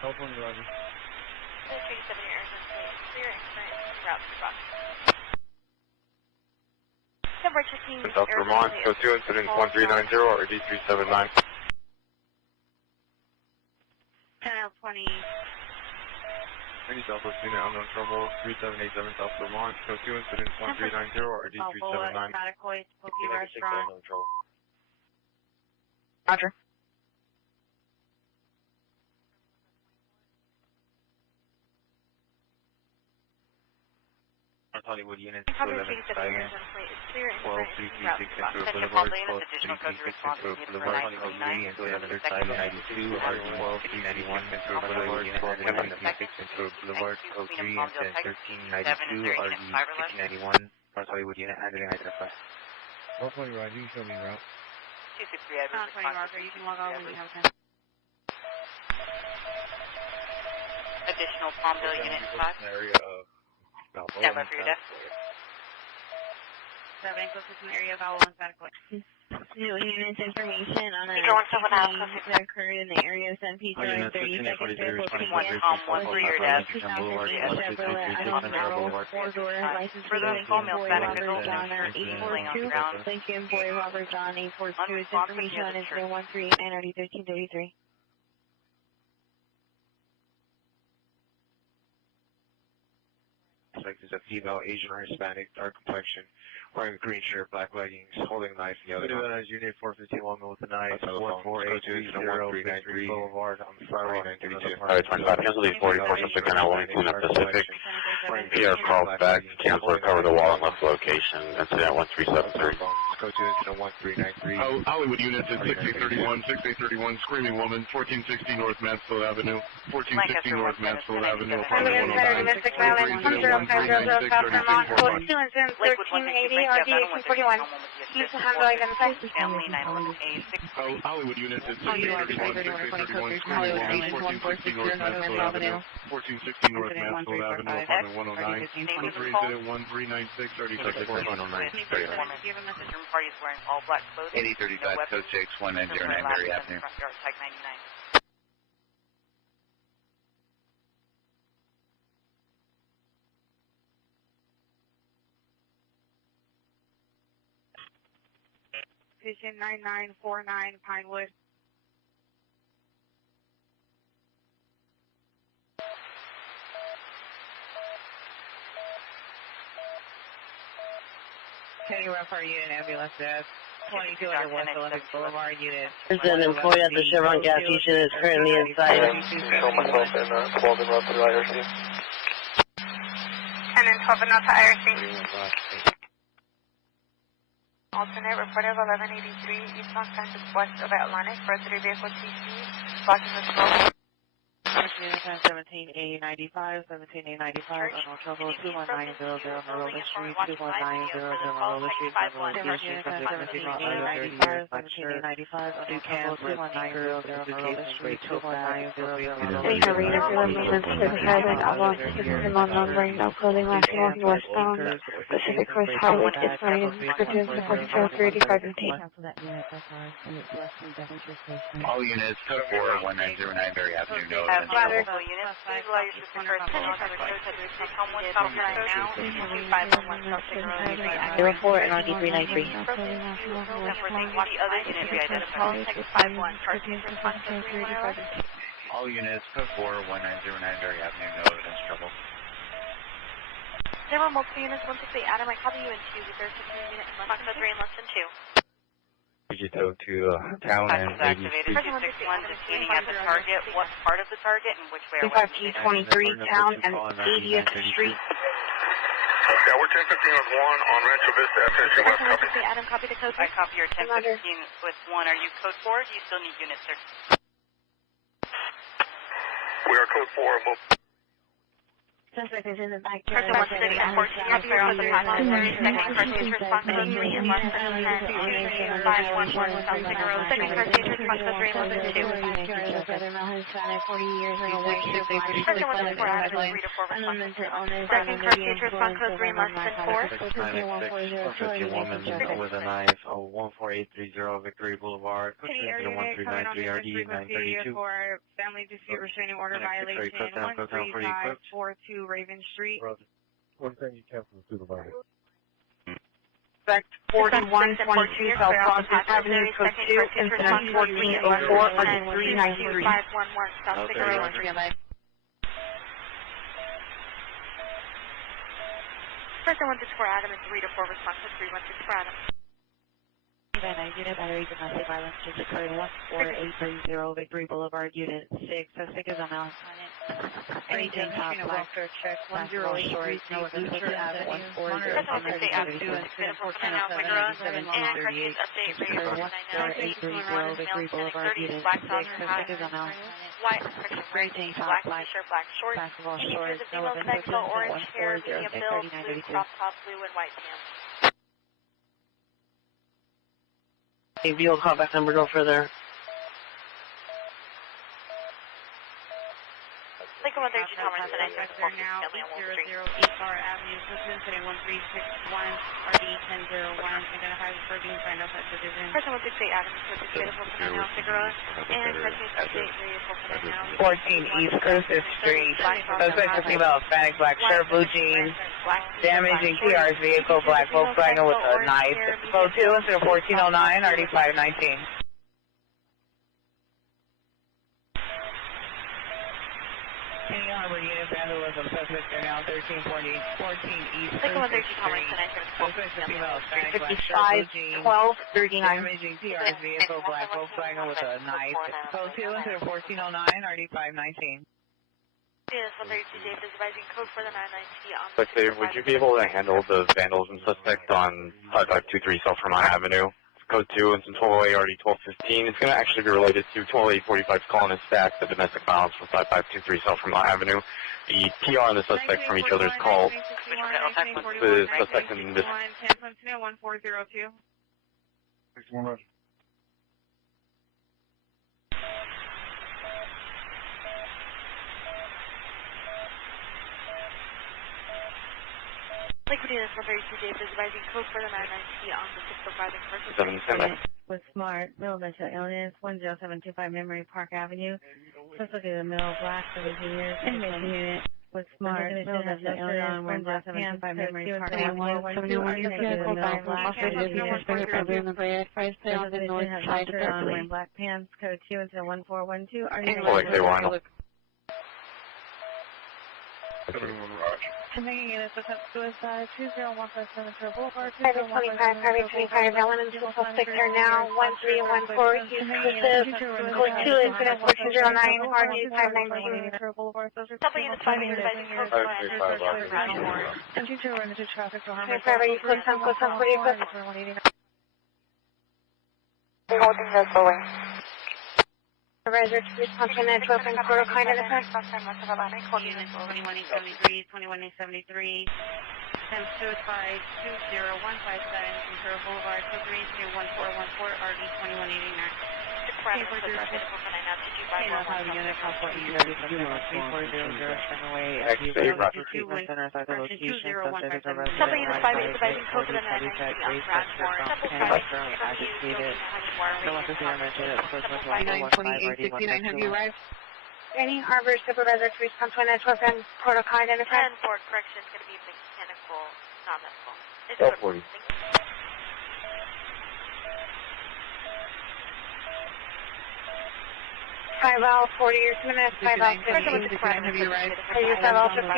California, Roger. 187, your Arizona, please. Clear and current route to spot. Number 15, South Vermont, code 2, incident 1390, or D379. 10L20. Any Southwest unit, unknown trouble, 3787 South Vermont, code 2, incident 1390, or D379. Matacoy, Spokane Restaurant. Roger. North Hollywood units, 187, 11 Arizona, please. Clear and current 12336 route to spot. Central Boulevard, 12336 Central Boulevard, Unit 92, RD 12391 Central Boulevard, 12336 Central Boulevard, code 3, incident 1392, RD 1591, North Hollywood unit, handling identified. California, Roger, you can show me the route. 263, Advance 20, Roger, you can log on when you have time. Additional Palmville unit 5. Area of Stand by for your desk. 7, closest to the area of Owl and Matacoy. New units information on a Pedro 17 that occurred in the area of San Pedro and 32nd Airport for your desk. 4-door license For those call mail static control, John 842. Lincoln Boy Robert John 842. It's information on incident 13 and RD 1333. Suspect is a female, Asian or Hispanic, dark complexion, wearing a green shirt, black leggings, holding a knife in the other hand. As Unit 451 with a knife, 44830 Boulevard on the Friday 932. Alright, 25, cancel the 44 suspect on L1 in the Pacific. PR call back, cancel or cover the wall and left location, incident 1373. Go to incident 1393. Hollywood units at 6831, screaming woman, 1460 North Mansfield Avenue, 1460 North Mansfield Avenue, apartment 109. Domestic violence, 10500 South Vermont, code 2 incident 1380, RD 1841. Use the handle identified. Family 911A6. Hollywood units at 6831, screaming woman, 1460 North Mansfield Avenue, 1460 North Mansfield Avenue, apartment 109. Incident 1396, 36 409. Do you have a message from parties wearing all black clothing? 8035, code 6, 1909 Berry Avenue. Front yard, tag 99. Station 9949 Pinewood. Kenny Rougher unit, ambulance desk. 2200 West Olympic Boulevard unit. There's an employee at the Chevron gas station is currently inside. Show myself in Walden Road to the IRC. 10 and 12 and not to IRC. Alternate report of 1183 eastbound side west of Atlantic for a 3-vehicle TC blocking the slope. 17A95, 17A95, unknown trouble, 21900 Marola Street, 21900 Marola Street, 17A95, 17A95, unknown trouble, 21900 Marola Street, 21900 no clothing, last walking westbound, Pacific Coast Highway, it's not in descriptive, supporting trail 385 and 10. All units, code 4, 1909 Berry Avenue, no evidence Ladder trouble. units, please allow your sister for attention to the code to receive home 1 South now, 511 South Signal 04 and RD 393. The other unit be identified. 651, charging response to 311. All units, code 4, 1909 Berry Avenue, no evidence trouble. There were multiple units, 168 Adam, I copy you in 2, is there a secondary unit in less than 3 and less than 2? Digital to town and Activated 261, just shooting at the target. What part of the target and which way? 25T23 Town and 80th Street. Yeah, we're 1015 with 1 on Rancho Vista, FSC West. Copy. Adam, copy the code. I copy your 1015 with 1. Are you code 4? Do you still need units, sir? We are code 4. Suspect is in the back. Person 1 City at 14 on the passenger. Second car stage response code 3 in less than 511 South Bigger Road. Second car stage response code 3 in less than 2. Person 1 is 4 Adam, 3 to 4 response. Second car stage response code 3 in less than 4. 696, 450 woman with a knife, 14830 Victory Boulevard, code 1393 RD 932. For family dispute restraining order violation 13542 Raven Street. One thing you can from the supervisor. Suspect 4122 South Prospect Avenue, code 2, incident 1404, RD 393. 511 South Bigger Road. Person 164 Adam and 3 to 4 response to 3164 Adam. Unit battery domestic violence just occurred 14830 Victory Boulevard, Unit 6. Suspect is on Allen. Anything top black check basketball shorts, no other picture at 140. Person 168 Adam 2 is beautiful for now, Bigger Road. And car stage update radio 14830 Victory Boulevard, Unit 6. Suspect is on Allen. White restriction rating, black t-shirt, black shorts. Basketball Images shorts, of no female other sex, pictures orange at hair, medium build, blue 140 crop top, blue and white pants. Hey, vehicle callback number, go further. Lincoln 132 Thomas, and I There now, 800 East Bar Avenue, Tucson, City 1361, RD 1001, identified for being signed off at the division. Person 168 Adam, so it's beautiful for now, Figueroa, and person 68 beautiful for now. 14 East Curtis Street. Suspect is female, Hispanic, black shirt, blue jeans, damaging TR's vehicle, black Volkswagen with a knife. Code 2, instead of 1409, RD 519. Any Harbor unit vandalism, suspect are now 1340, 14 East Curtis Street. Suspect is female, Hispanic, black shirt, blue jeans, 1239. damaging TR's vehicle, black Volkswagen with a knife. Code 2, instead of 1409, RD 519. Yes, 132 David is advising code for the 990 on But would you be able to handle the vandalism suspect on 5523 South Vermont Avenue? Code 2 and some 1208 RD 1215. It's going to actually be related to 120845's call and stack, the domestic violence from 5523 South Vermont Avenue. The PR and the suspect from each other's calls. The suspect in this. 1402. 61 Roger. Liquid units 132 David is advising code for the 990 on the 605 and With Smart, middle mental illness, 10725 Memory Park Avenue. Suspect is a middle black, 17 years, inmate unit. With Smart, middle mental illness, 10725 Memory Park Avenue. Suspect is a middle black, 17 years, on the north side of Berkeley. Black pants, code 2 instead of 1412. Conveying units with suicide, 20157 Boulevard, 525, 525, elements of suspect are now 1314, exclusive, code 2, incident 1409, RD 519. Double units 5 advising code 4. Continue to run into traffic for harm. Code 10, 40, holding the going. Supervisor to respond to network and quarter kind of effect. Unit 2173, 2173, Temp suicide 20157, Ventura Boulevard, code 31414, RD 2189. Have you arrived? Any Harbor Supervisor to respond to a network and protocol identified? 10 for correction is going to be mechanical, not medical. 1240. 5L 40 years minutes, 5L 50. Have you arrived? I use 5L 50.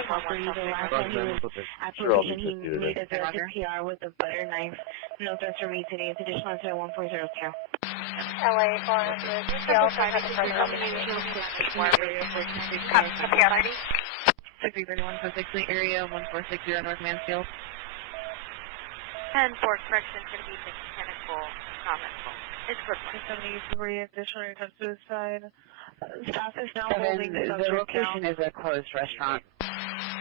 Application he made a direct PR with a butter knife. No threats for me today. It's additional to 1402. LA 400. CL 500. 6331 area 1460 North Mansfield. 10 for correction, going to be mechanical, not medical. It's Brooklyn. Somebody additionally got suicide. Staff is now Seven, holding the location is a closed restaurant.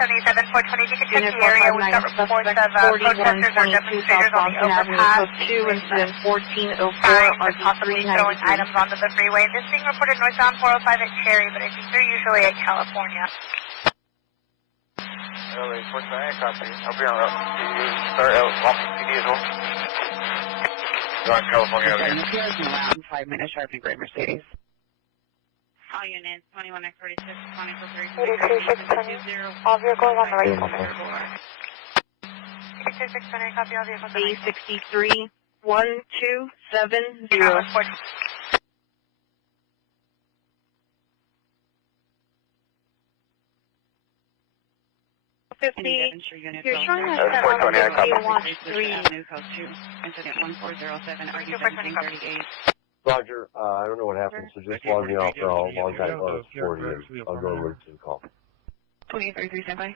77 420, you can check the area. We've got reports of protesters or demonstrators on the overpass. 2 incident 1404 are possibly throwing items onto the freeway. This being reported northbound 405 at Cherry, but I think they're usually at California. LA, what's that? Copy. I'll be on route. Start out. PD as well. You're on California Avenue. The PR's in route in 5 minutes, Sharpie Gray Mercedes. All units, 21X46, Chronicle 33620. All vehicles on the right. 3620, copy all vehicles. B63 1270. You're showing us that on the launch 3. Incident 1407, are you 1738? Roger, I don't know what happened, so just log me off. I'll log back on for you. I'll go over to the call. 2833, stand by.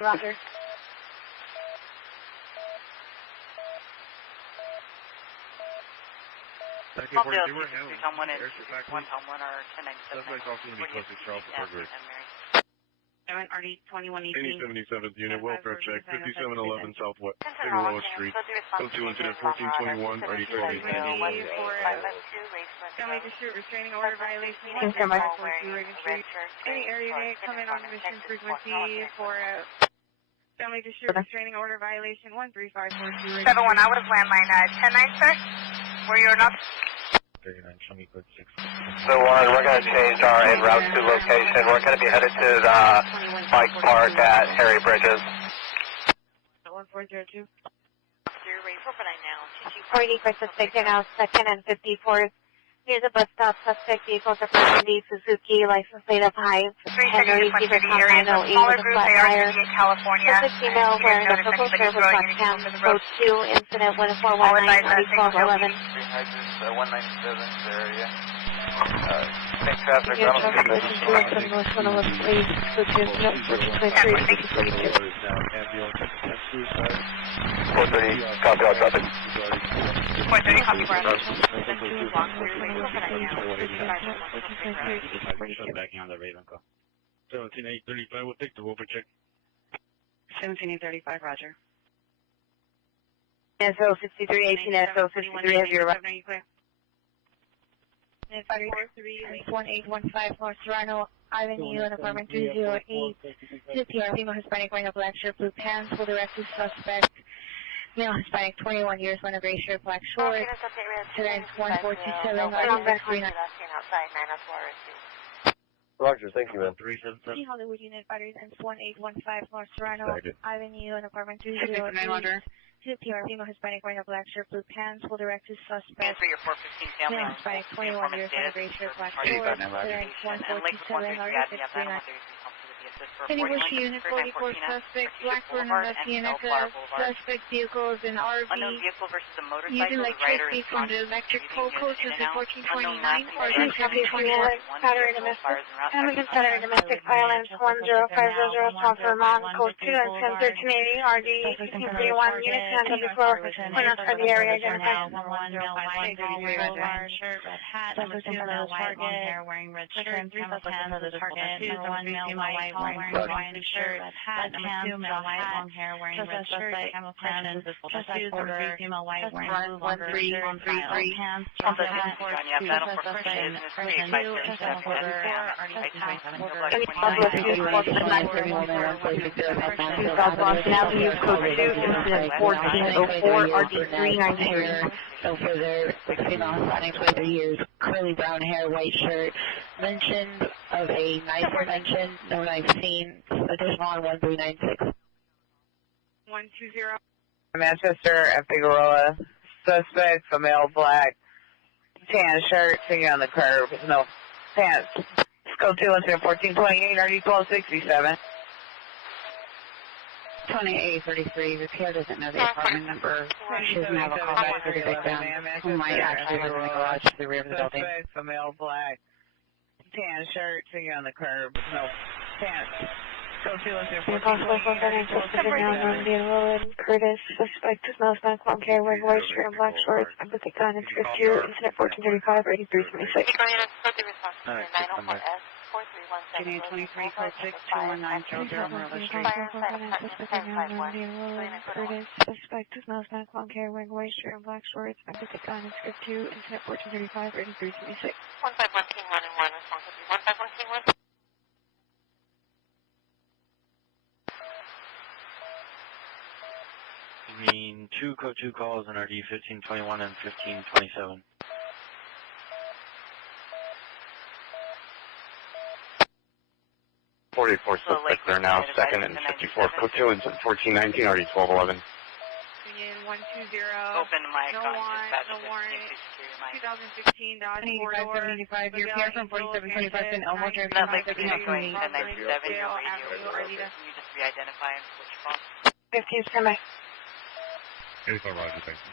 Roger. Small field, someone at 1 Helmut or 1097. Suspect also going to be close to Charles Burger. RD 2118. 87th Unit, welfare check, 5711 Southwest Figueroa Street. Code 2 incident 1421, RD 1218. Family dispute restraining order violation. Any area may come in on mission frequency for family dispute restraining order violation 13542. 71, I was landline 10-9, sir. Where you're not. 39, show me code 6. So we're going to change our en route to location. We're going to be headed to the bike park at Harry Bridges. 1402. You're ready for now. 40 for suspect now, 2nd and 54th. Near the bus stop, suspect vehicles are Mercedes Suzuki, license plate of Hive. Henry receiver area is a smaller group. They are going to be in California. Suspect female wearing a purple shirt with black pants. Code 2, incident 1419, 1211. 197 area. Thanks, traffic. I don't see 430, copy all traffic. 430, copy Backing on the Raven call. 17835, we'll take the welfare check. 17835, roger. SO 6318, SO 63, have your right. 1815 North Serrano Avenue and apartment 208. To the PR, female Hispanic wearing a black shirt, blue pants, will direct to suspect. Male Hispanic, 21 years, wearing a gray shirt, black shorts. Today 1427, Roger, thank you, man. Hollywood Unit Batteries and 1815 North Serrano Avenue and apartment 208. To the PR, female Hispanic wearing a black shirt, blue pants, will direct to suspect. For your 415 family. Male Hispanic, 21 years, wearing a gray shirt, black shorts. Today 1427, Anywhere she unit 44 suspect, Blackburn and Latina, suspect vehicles in RV, using electricity from the electric pole coaches in 1429 or 721. Hamilton Center, domestic violence 10500 South Vermont, code 2 and 1380, RD 1631, unit 10 before when outside the area identified. Shirt, red hat, number 2 male white, long hair, wearing red shirt, 3 suspects of the target, number 1 male white, wearing Hawaiian shirt, red hat, number 2 male white, long hair, wearing red shirt, Hamilton, tattoos, number 3 female white, wearing blue, longer shirt, on file, pants, suspect, person, 2, incident quarter, Southwest Avenue, code 2, incident 1404, RD 393. So for their female Hispanic, 23 years, curly brown hair, white shirt. Mentioned of a knife mention, no knife seen. Additional on 1396. 120. Manchester and Figueroa. Suspect, female, black, tan shirt, singing on the curb. No pants. Code 2 incident 1428, RD 1267. 2833, the PR doesn't know the apartment number. She doesn't have a callback for the victim, who might actually live in the garage to the rear of the building. Suspect, female, black, tan shirt, singing on the curb. No pants. Impossible for better suspect now known to be enrolled. Curtis, suspect is Mousman, long hair, wearing white shirt and black shorts, and with a gun and script 2, incident 1435, 8326. Getting 23, code 62190 Merle Street. Curtis, suspect is Mousman, long hair, wearing white shirt and black shorts, and with a gun and script 2, incident 1435, 8326. 151 King 1 and 1, response will be 151 King 1. Green 2, code 2 calls and RD 1521 and 1527. Suspect there now, 2nd and 54, code 2 and 1419, RD 1211. Union 120. Open mic no on warrant, dispatch no 15, warrant. 16 Dodge 8575, you're here from 4725 in Elmo, Drive. That like going 1097, your radio is open. Can you just re-identify and switch phone? 15 standby. 85 Roger, thank you.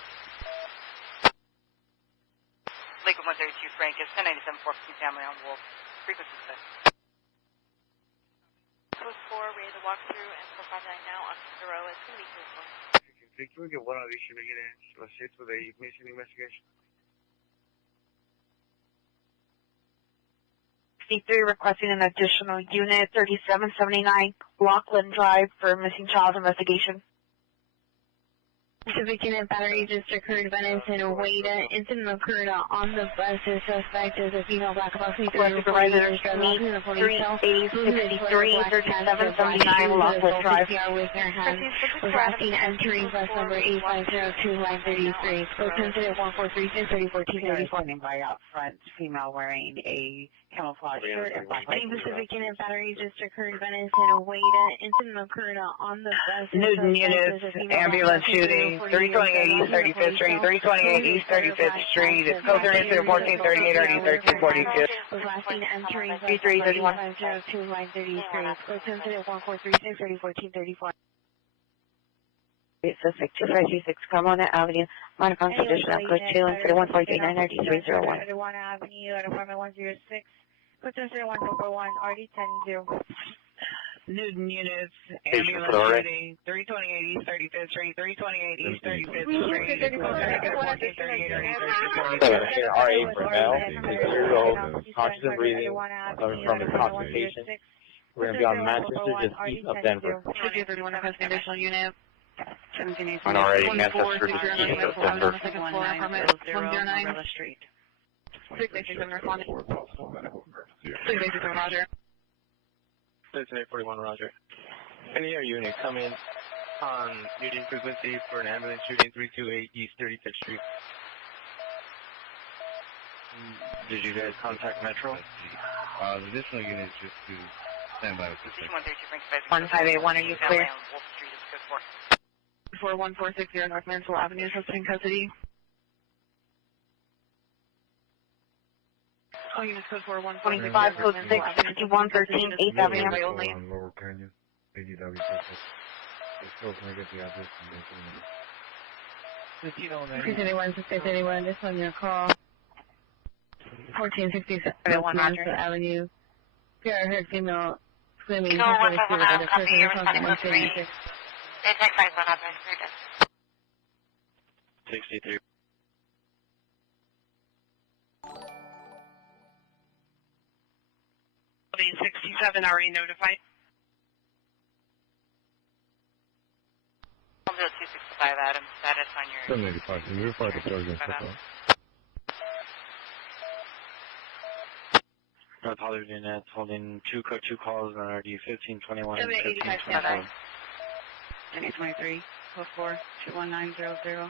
Lakewood 132 Frank is 1097 415 family on Wolf. Frequency set. Code 4, ready to walk through and 459 now on the row. It's going to be code 4. Can we get one of these to begin a shift with a missing investigation? 63 requesting an additional unit, 3779 Lockland Drive for missing child investigation. Pacific Unit Battery just occurred, Venice and Wada. Incident occurred on the bus. The suspect is a female black approximately 30 years old. 38063 3779 Lockland Drive. With their hands was asking entering bus number 8502 line 33. Code sensitive 1436 3014 Standing by out front, female wearing a camouflage shirt and black. Pacific Unit Battery just occurred, Venice and Wada. Incident occurred on the bus. Newton units, ambulance shooting. 328 East 35th Street, 328 East 35th Street. It's code 32 1438 RD 1342. Was last seen entering bus 3331 line 33. Code sensitive 1436 3014 Suspect 2526 Carmona Avenue, Montclair condition on code 2, incident 1439 RD 301. 1 Avenue at apartment 106. Code 1441 RD 100. Newton units, ambulance shooting, 328 East 35th Street, 328 East 35th Street, 17 RA for male, 6-year-old, conscious and breathing, coming from the consultation. We're going to be on Manchester, just east of Denver. 31 requesting additional unit. 17 On RA, Manchester, just east of Denver. 109 Street. 687 responding. 687 Roger. 1341 Roger. Any air unit come in on Union frequency for an ambulance shooting 328 East 35th Street. Did you guys contact Metro? The additional unit is just to stand by with this. 1581, are you clear? 41460 North Mansell Avenue, suspect in custody. Oh, unit code 4125, code 66113, 8th Avenue. On Lower Canyon, ADW suspect. Still can I get the address and 681, this one your call. 1467 West Mansell Avenue. PR heard female swimming. 63. Building 67 already notified. 265 Adam, status on your... 785, can you reply to Sergeant Football? North Hollywood units holding 2 code 2 calls on RD 1521 and 785 1527. 1023, code 4, 21900.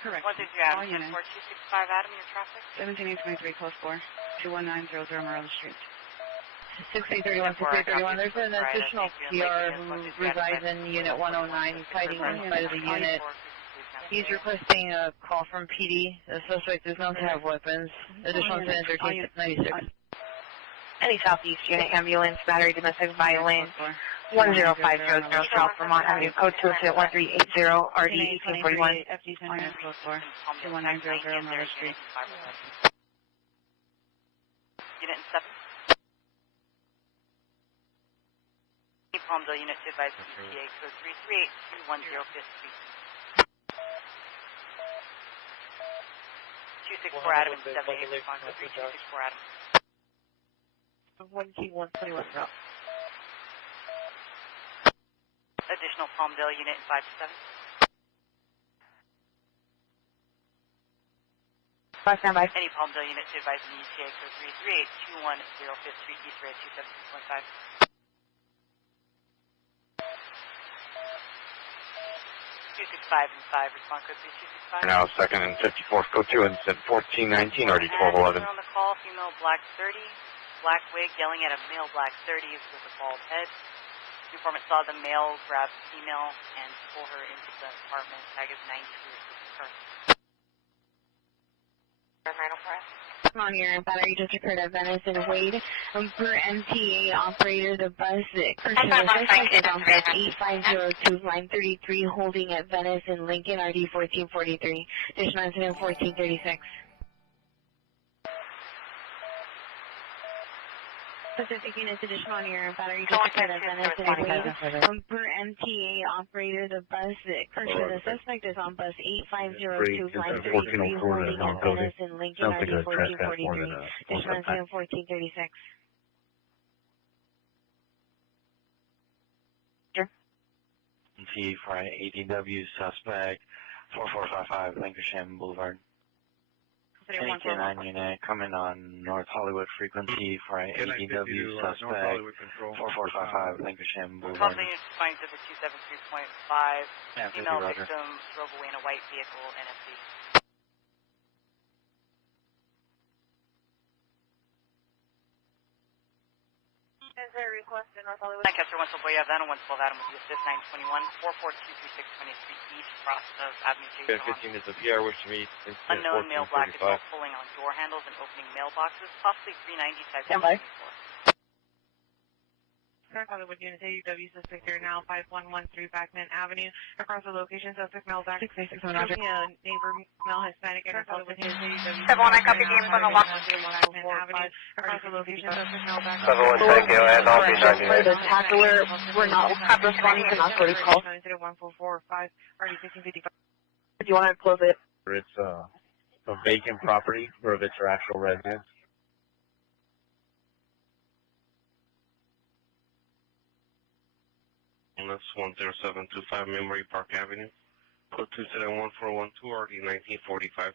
Correct. 130 Adam, 14265 Adam, your traffic? 17823, code 4, 21900 Merle Street. 6831, 6831. There's an additional PR who resides in Unit 109. He's hiding inside of the unit. He's requesting a call from PD. The suspect is known to have weapons. Additional incident 13696. Any Southeast unit ambulance, battery, domestic violence, 10500 South Vermont Avenue, code 21380, RD 1841. FDNY code 4, 21900 Murder Street. Unit 7. Palmdale unit to advise ETA code 3382105th Street. 264 Adam and 78 response code 3264 Adam. 1T121 route. Additional Palmdale unit in 527. 5 standby. Any Palmdale unit to advise an ETA code 3382105th Street East Red 276.5. 265 and 5, response code 3265. Now second and 54, go 2 and 1419, already 1211. On the call, female black 30, black wig yelling at a male black 30 with a bald head. Informant saw the male grab female and pull her into the apartment. Tag is 92 with her. On your battery just occurred at Venice and Wade. Per MTA operator, the bus that cursed the suspect is on bus 8502, line 33, holding at Venice and Lincoln, RD 1443. Additional incident 1436. Pacific units additional on your battery just occurred at Venice and Wade. Per MTA operator, the bus that cursed the suspect is on bus 8502, line 33, holding at Venice and Lincoln, RD 1443. Additional incident 1436. T for ADW suspect 4455 Lancashire Boulevard. 829 unit coming on North Hollywood frequency for ADW suspect 4455 Lancashire Boulevard. Palmdale unit responding to the 273.5. Female victim drove away in a white vehicle, NFC. Is there a request in North Hollywood? Lancaster 112 Boy Adam, 112 Adam with you, assist 921, 44236 20th Street East, across of Avenue J. 15 is a PR, wish to meet. Unknown male black is pulling on door handles and opening mailboxes, possibly 390 type. Standby. North Hollywood unit ADW suspect here now 5113 Backman Avenue. Across the location, suspect male back 696 neighbor male Hispanic and assaulted his ADW. 719 copy the info on the lock. Backman Avenue. Across the location, suspect male back 719 go ahead, I'll be back For the tackler, we're not responding to non-40 calls. Incident 1445, RD 1555. Do you want to close it? It's a vacant property or if it's her actual residence. That's 10725 Memory Park Avenue. Code 2711412, RD 1945.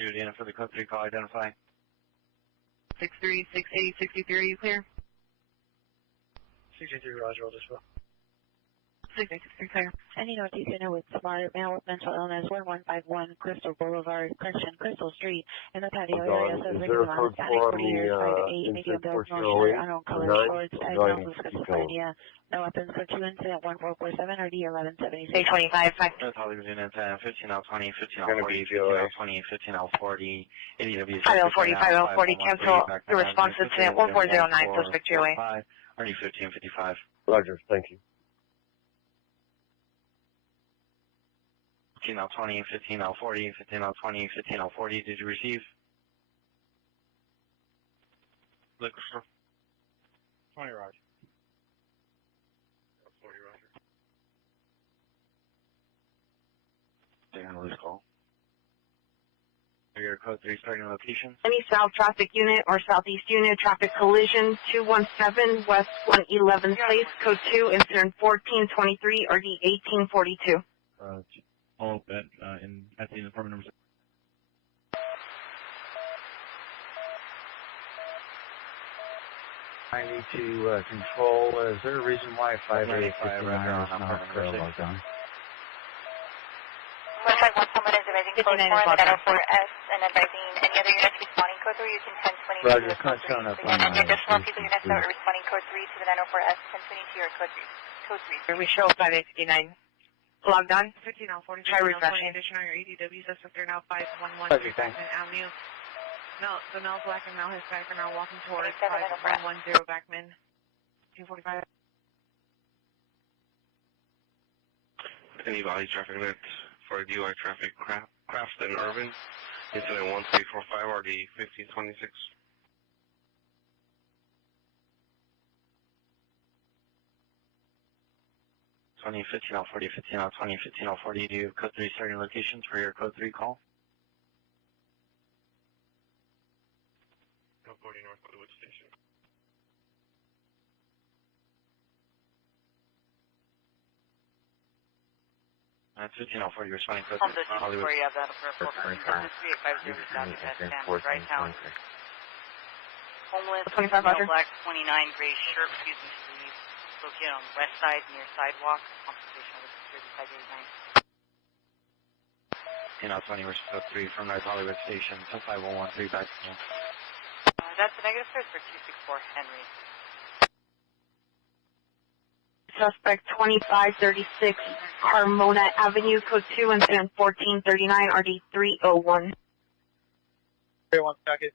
Juliana for the code 3 call, identify. 636863, are you clear? 63 Roger, I'll just go. 6363 clear. Any Northeast Center with smart male mental illness 1151 Crystal Boulevard, Crystal Street in the patio area. Says victim on Hispanic 40 years, 5 to 8, medium build, no shirt, unknown color shorts, diagnosed with schizophrenia. No weapons for 2 incident 1447 RD 1176. 825, 5. North Hollywood unit 15L20, 15L40, 15L20, 15L40, ADW 5040, 5040, cancel the response incident 1409, suspect your way. RD 1555. Roger, thank you. 15L20, 15L40, 15L20, 15L40, did you receive? Liquor store. 20 Roger. 40 Roger. They're going to lose call. Your code 3 starting location. Any south traffic unit or southeast unit, traffic collision 217 West 111 Place, code 2, incident 1423, RD 1842. All at the apartment number 6. I need to control. Is there a reason why 5859 is not logged on? Looks like one someone is advising code 4 in the 904S and advising any other units responding code 3 using 1022. Roger, it's not showing up on Again, any additional people units that are responding code 3 to the 904S, 1022 or code 3. We show 5859. Logged on. 1540. Try refreshing. Additional your ADW suspect are now 511 Backman Avenue. The male black and male Hispanic are now walking towards 5110 Backman. 245. Any body traffic event for DUI traffic, Craft and Irvin, incident 1345, RD 1526. 15 out 40, 15 out 20, 15 out 40. Do you have code 3 starting locations for your code 3 call? Code 40 North Hollywood Station. That's 15 out 40, responding code On the 3 Hollywood. where you have that for 3850 South Right Town. Homeless, 25 Roger. black, 29 gray shirt, excuse me, to leave. Located on the west side near sidewalk. Compensation over security 589. 15 out 20, responding code 3 from North Hollywood Station. 15113 back to you. That's a negative search for 264 Henry. Suspect 2536 Carmona Avenue, code 2, incident 1439, RD 301. 1 second.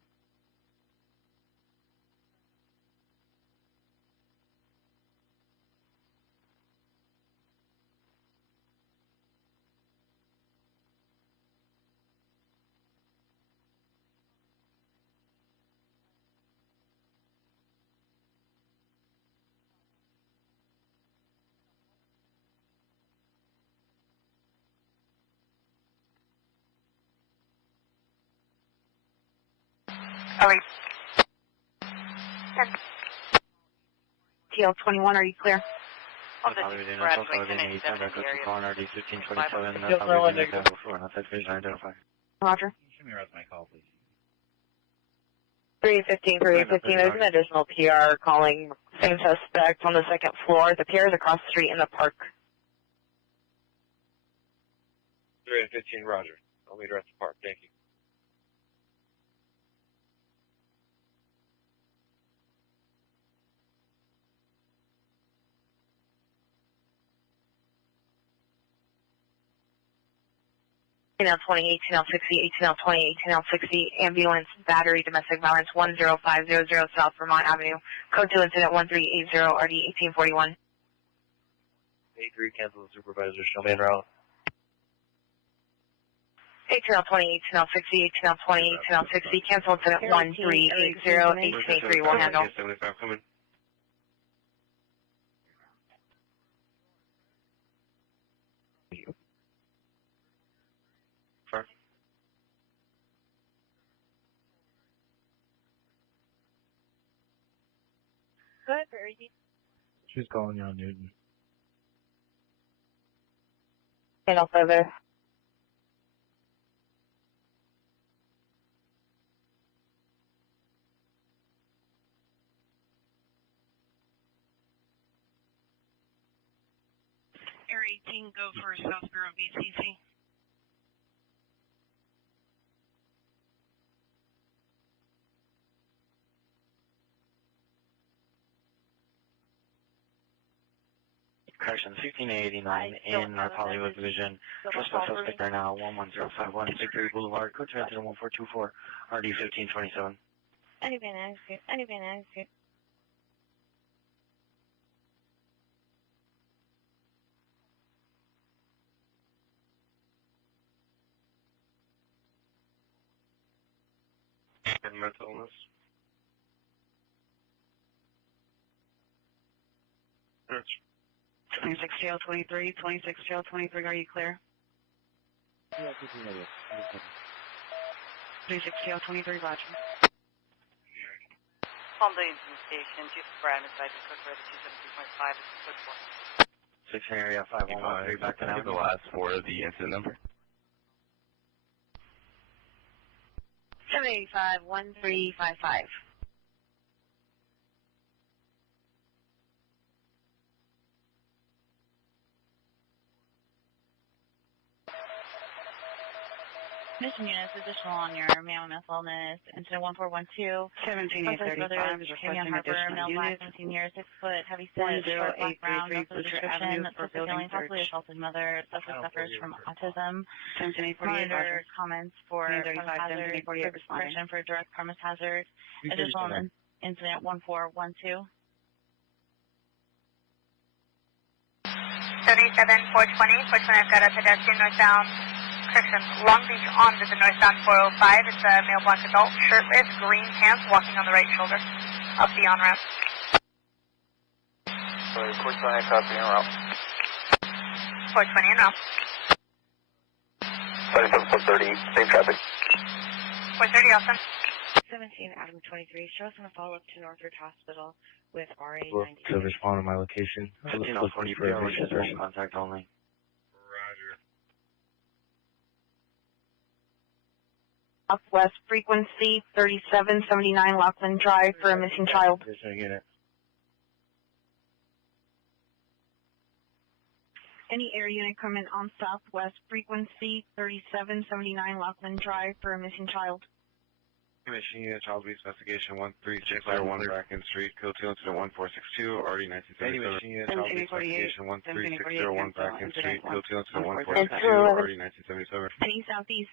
TL21, are you clear? On the Brad Clayton and 7 area. RD 1527, North Hollywood Unit 4, outside phase identify. Roger. Show me my call, please. 315, 315, there's an additional PR calling same suspect on the second floor. The PR is across the street in the park. 315, Roger. I'll meet her at the park. Thank you. Now 20, 18L60, 18L20, 18L60, ambulance, battery, domestic violence, 10500 South Vermont Avenue, code 2, incident 1380, RD 1841. 83, cancel the supervisor, show me en route. 18L20, 18L60, 18L20, 18L60, cancel incident 1380, 1883 will handle. 75 coming. Good, very deep. She's calling you on Newton. Channel further. Air 18, go for South Bureau BCC. Correction, 1589 in North Hollywood Division. Trespass suspect are now 11051 Victory Boulevard, code 2 incident 1424, RD 1527. Anything else? And mental illness. Search. 26 jail 23, 26 jail 23, are you clear? 26 jail 23, Roger. Palm Bay Station, 2 Brad, inside the code for the 273.5, it's code 4. 6 area 5113, back to now. The last 4 of the incident number. 785-1355. Mission units additional on your male mental illness. Incident 1412. 17835 is requesting additional units. 17 years, 6 foot, heavy set, short black brown, no further description, suspect alien, possibly assaulted mother, suspect suffers from autism. 17848 Monitor comments for premise hazard, correction for direct premise hazard. Additional incident 1412. 77420, I've got a pedestrian northbound, correction, Long Beach onto the northbound 405. It's a male black adult, shirtless, green pants, walking on the right shoulder, up the on-ramp. Sorry, 420, copy, en route. 420 en route. 430, same traffic. 430, awesome. 17 Adam 23, show us on a follow-up to Northridge Hospital with RA 90. To respond to my location. 1540 for admission, first contact only. Southwest frequency 3779 Lockland Drive for a missing child. Any air unit coming on Southwest frequency 3779 Lockland Drive for a missing child. Mission unit, child abuse investigation 13601 Bracken Street, code 2 incident 1462, RD 1977. Mission unit, child abuse investigation 13601 Bracken Street, code 2 incident 1462, RD 1977. Any Southeast.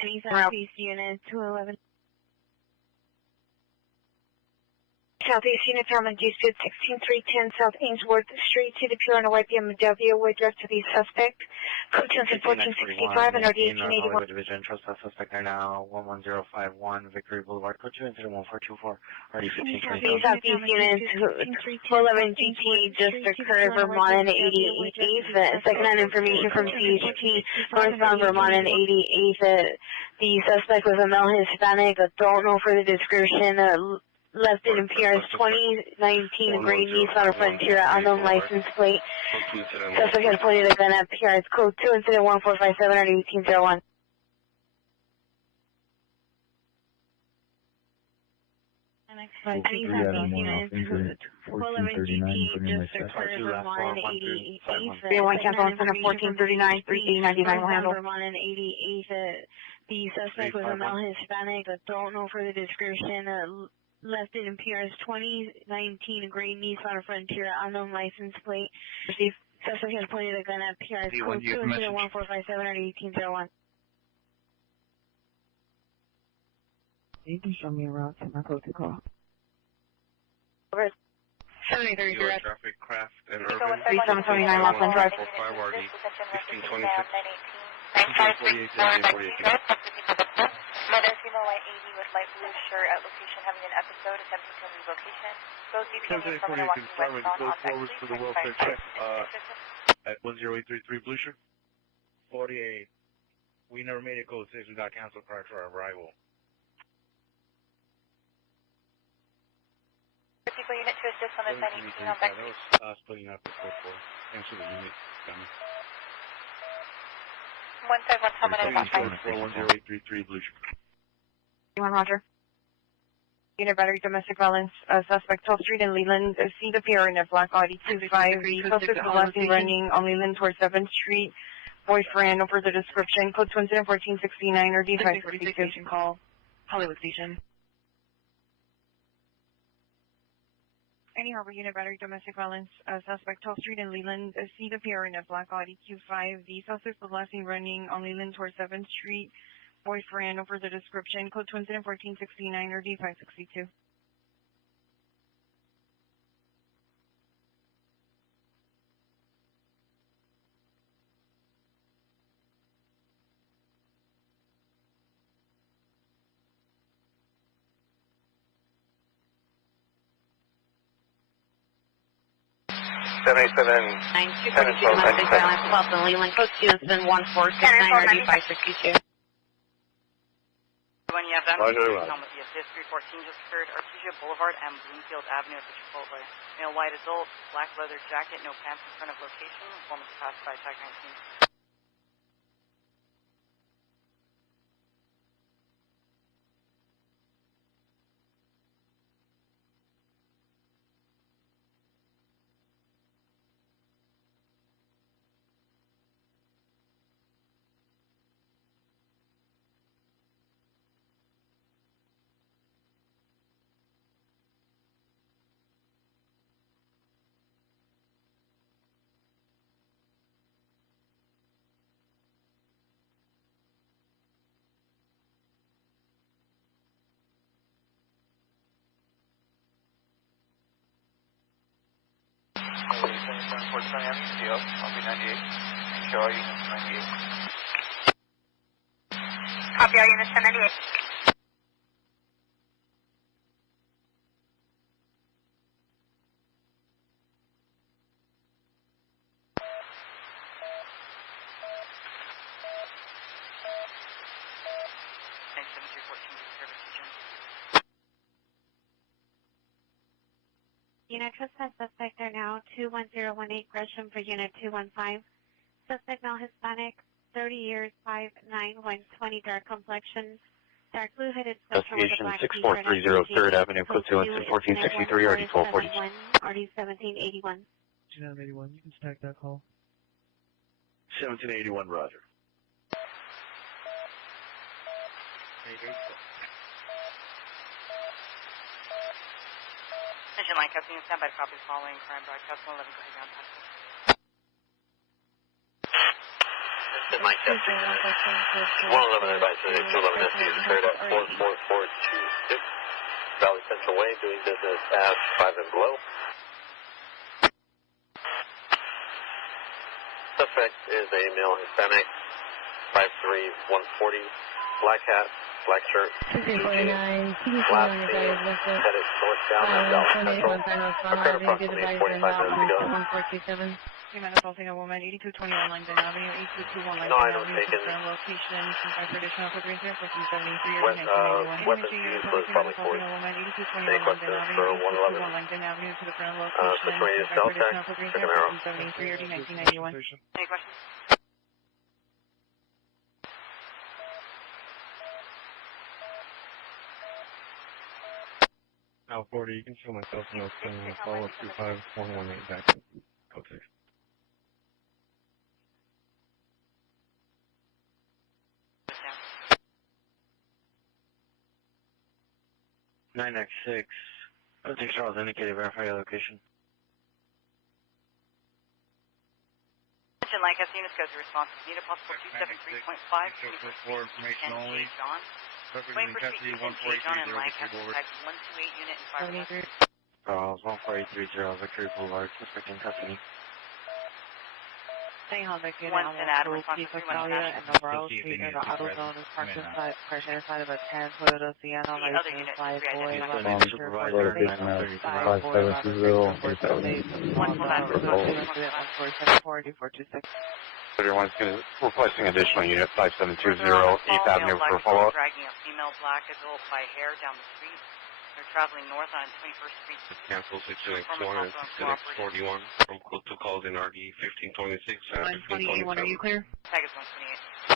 Any Southeast unit 211. Southeast unit found on G-Suit 16310 South Ainsworth Street, to the pure on a white BMW with direct to the suspect. Code 1465 and RD 1881. Division, trespass suspect there now, 11051 Victory Boulevard, code 2 incident 1424, RD 1527. Southeast unit 411 GT just occurred, Vermont and 88th. Second-hand information from CHP, northbound Vermont and 88th. The suspect was a male Hispanic, don't know further description. Left in appearance 2019 gray Nissan Frontier, unknown license plate. Suspect had pointed a gun at appearance. Code 2 incident 1457 at 1801. Any Southeast units 411 GT just occurred, Vermont and 88th. 301 cancel on center 1439 3899 will handle. Vermont and 88th. The suspect was a male Hispanic, don't know further description. Left in appearance 2019 gray Nissan Frontier, unknown license plate. The suspect had pointed a gun at appearance. Code 2 incident 1457 at 1801. You can show me a route to my code to call. 73 direct. Traffic craft and urban. 3779 Lockland Drive. 45 RD 1526. 956 Mother female light 80 with light blue shirt at location having an episode attempting to leave location. Both DPM from Milwaukee westbound on forward for the welfare check at 10833 Blue Shirt. 48. We never made it code 6. We got canceled prior to our arrival. People unit to assist on this 918 on back. That was splitting up the code 4. Cancel the unit. 151 Summit 10833 Blue Shirt. Roger. Unit battery domestic violence, suspect 12th Street in Leland. See the pair in a black Audi 25. The suspect was last seen running on Leland towards 7th Street. Boyfriend, no further description. Code 2 incident 1469 or D546 call. Hollywood Station. Any Harbor unit battery domestic violence, suspect 12th Street in Leland. See the pair in a black Audi Q5. The suspect was last seen running on Leland towards 7th Street. Boyfriend, no further description. Code 2 incident 1469 or D562. Domestic violence, Boston, Leland, code 2 incident 1469 or D562. When you have empty on with the assist 314 just occurred, Artesia Boulevard and Bloomfield Avenue at the Chipotle. Male white adult, black leather jacket, no pants in front of location. Informant passed by tag 19. Towards Miami, CO, I'll be 98. Show all units 98. Copy all units 1098. Unit trespass suspect are now 21018 Gresham for Unit 215. Suspect now Hispanic, 30 years, 5'9", 120, dark complexion, dark blue hooded sweatshirt with a black t-shirt. 6430 3rd Avenue, code 2 and 1463, RD 1240. RD 1781. 1781, you can stack that call. 1781, roger. Attention line captain, stand by copy following crime broadcast 111, go ahead down past. Attention line captain, 111 advice, 211 SC is cleared at 44426 Valley Central Way, doing business as 5 and below. Suspect is a male Hispanic, 5'3", 140, black hat, black shirt, last seen headed northbound at Valley Central. Occurred approximately 45 minutes ago. Assaulting a woman, 8221 Langdon Avenue, 8221 Langdon No item Avenue, taken. location, for additional code 304 from 73 or Weapons used was probably for snake weapons for 111. Langdon Avenue to the front location, Situated Deltec, Sacramento. 73 or 1991. Any questions? Now 40, you can show myself and I'll send a follow-up 25118 back in code 6. 9X6. Take Charles indicated, verify your location. Attention line captain, units go to response. Need a possible 273.5. For information only. John. Wayne for street 148 John and line captain type 128 unit and 5. Charles 14830 Victory Boulevard, suspect in custody. Staying on Victory Once an ad response Keep to Australia and Navarro Street near the auto zone is parked inside, fresh inside of a 10 Toyota Sienna, license 5 boy, Supervisor, Everyone's requesting additional unit 5720 8th Avenue for follow-up. Dragging a female black adult by hair down the street. They're traveling north on 21st Street. Cancel 621 and 641 from code to calls in RD 1526 and 128, are you clear? Tag is 128.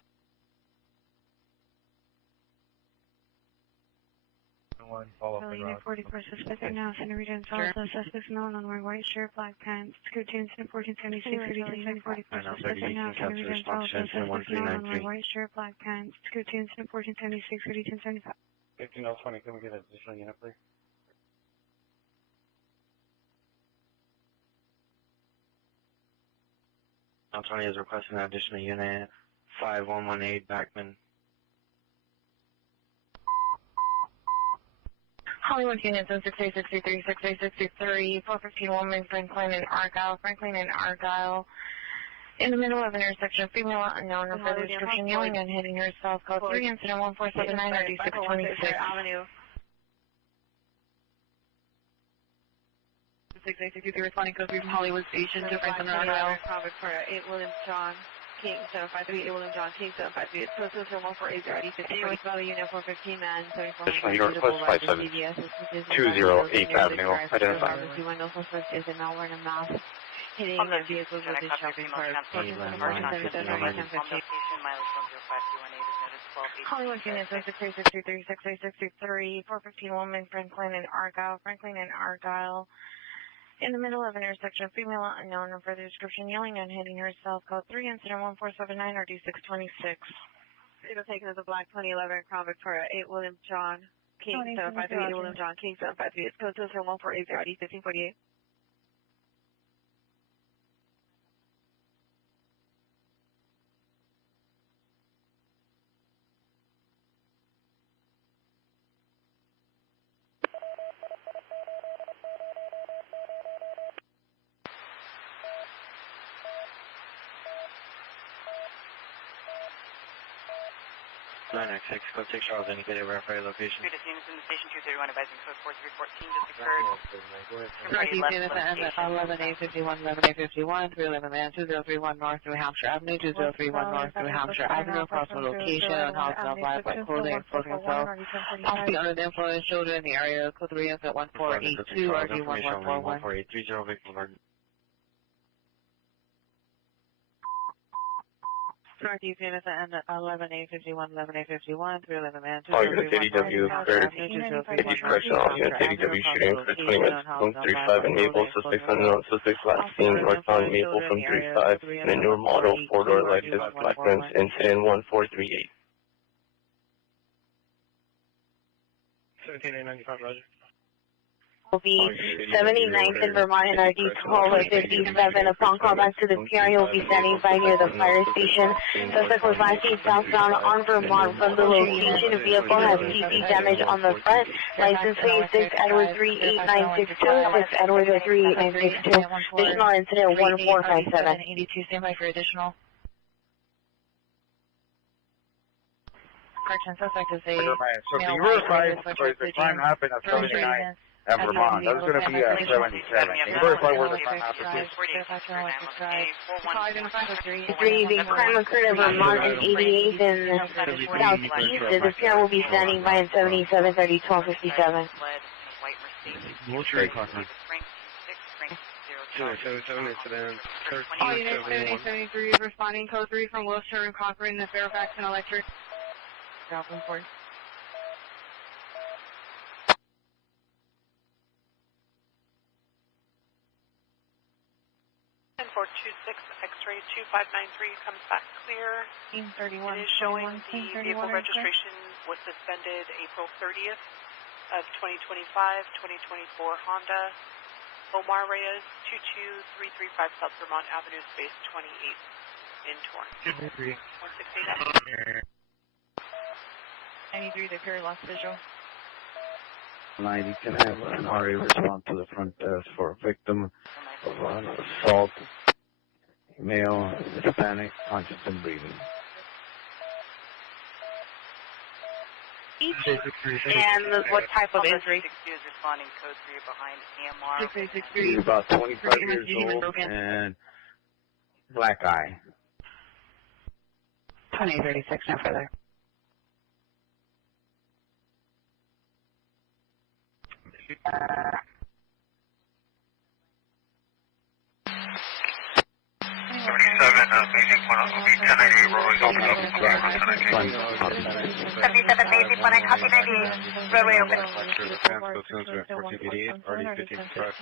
Unit 44 suspect are now Senorita and Salsa. Suspects known on wearing white shirt, black pants. Secure tunes in 1476, 44 suspect are now Senorita and Salsa. Suspects known on wearing white shirt, black pants. Secure tunes in 1476, 3275. 15020, can we get an additional unit, please? Now 20 is requesting an additional unit 5118 Backman. Hollywood units 16863, 6863, 415 woman, Franklin and Argyle. Franklin and Argyle. In the middle of an intersection, female unknown or further description, yelling and hitting herself. Code 3, incident 1479 or D626. Avenue. 6863 responding code 3 from Hollywood Station to Franklin and Argyle. Traffic for 8 William John King 753, 8 William John King 753. It's close to 148 ID 50. Unit 415 and 74. Additional unit request 5720 8th Avenue. Identify. Is a malware and a mask. Hitting the vehicles with his shopping cart. Hollywood units 16863, 6863, 415 woman, Franklin and Argyle. Franklin and Argyle. In the middle of an intersection, female unknown or further description, yelling and hitting herself. Code 3, incident 1479 or D626. It'll take us a black 2011 Crown Victoria 8 William John King 753, 8 William John King 753. It's code 20148 ID 1548. 996, code 6 Charles, indicated verify location. Previous units in the station 231 advising code 4314 just occurred. Northeast unit at 11A51, 11A51, 311 man, 2031 North New Hampshire Avenue, 2031 North New Hampshire Avenue, approximate location, house now black by clothing, exposing himself. Possibly under the influence, children in the area, code 3 at 1482, RD1141. 1430 Victor Garden. Northeast unit at 11A51, 11A51, 311 man, All units, ADW, cleared. Correction, all units, ADW shooting for 20 minutes from 35 and Maple, suspects unknown, suspects last seen northbound Maple from 35, and a newer model, 4-door Lexus, black rims, incident 1438. 17895, Roger. Will be 79th in Vermont and RD 1257. Upon callback to the PRI, will be standing by near the fire station. Suspect was last seen southbound on Vermont from the location. Vehicle has CP damage on the front. License plate 6 Edward 38962. 6 Edward 38962. Additional incident 1457. 82, stand by for additional. Correction, suspect is a So the reverse side, so the crime happened at 79 at Vermont. That was going to be at 77. The reverse side where the crime happened. The crime occurred in Vermont and 88th and southeast. The PRI will be standing by in 7730 1257. All units 7073 responding code 3 from Wilshire and Cochran, the Fairfax and Electric. Joplin Ford. 426 X-ray 2593 comes back clear. Team 31. It is showing the vehicle registration was suspended April 30th of 2025, 2024 Honda. Omar Reyes, 22335 South Vermont Avenue, space 28 in Torrance. 168. 93, the period lost visual. 90, can I have an RA respond to the front desk for a victim of an assault, male, Hispanic, conscious and breathing. And what type of injury? 662 is responding code 3 behind AMR. 663. He's about 25 years old and black eye. 2036, no further. Amazing point will be 1098, roadway open up, 77 Daisy, point on copy 98, roadway open. 1488, already 15 truck.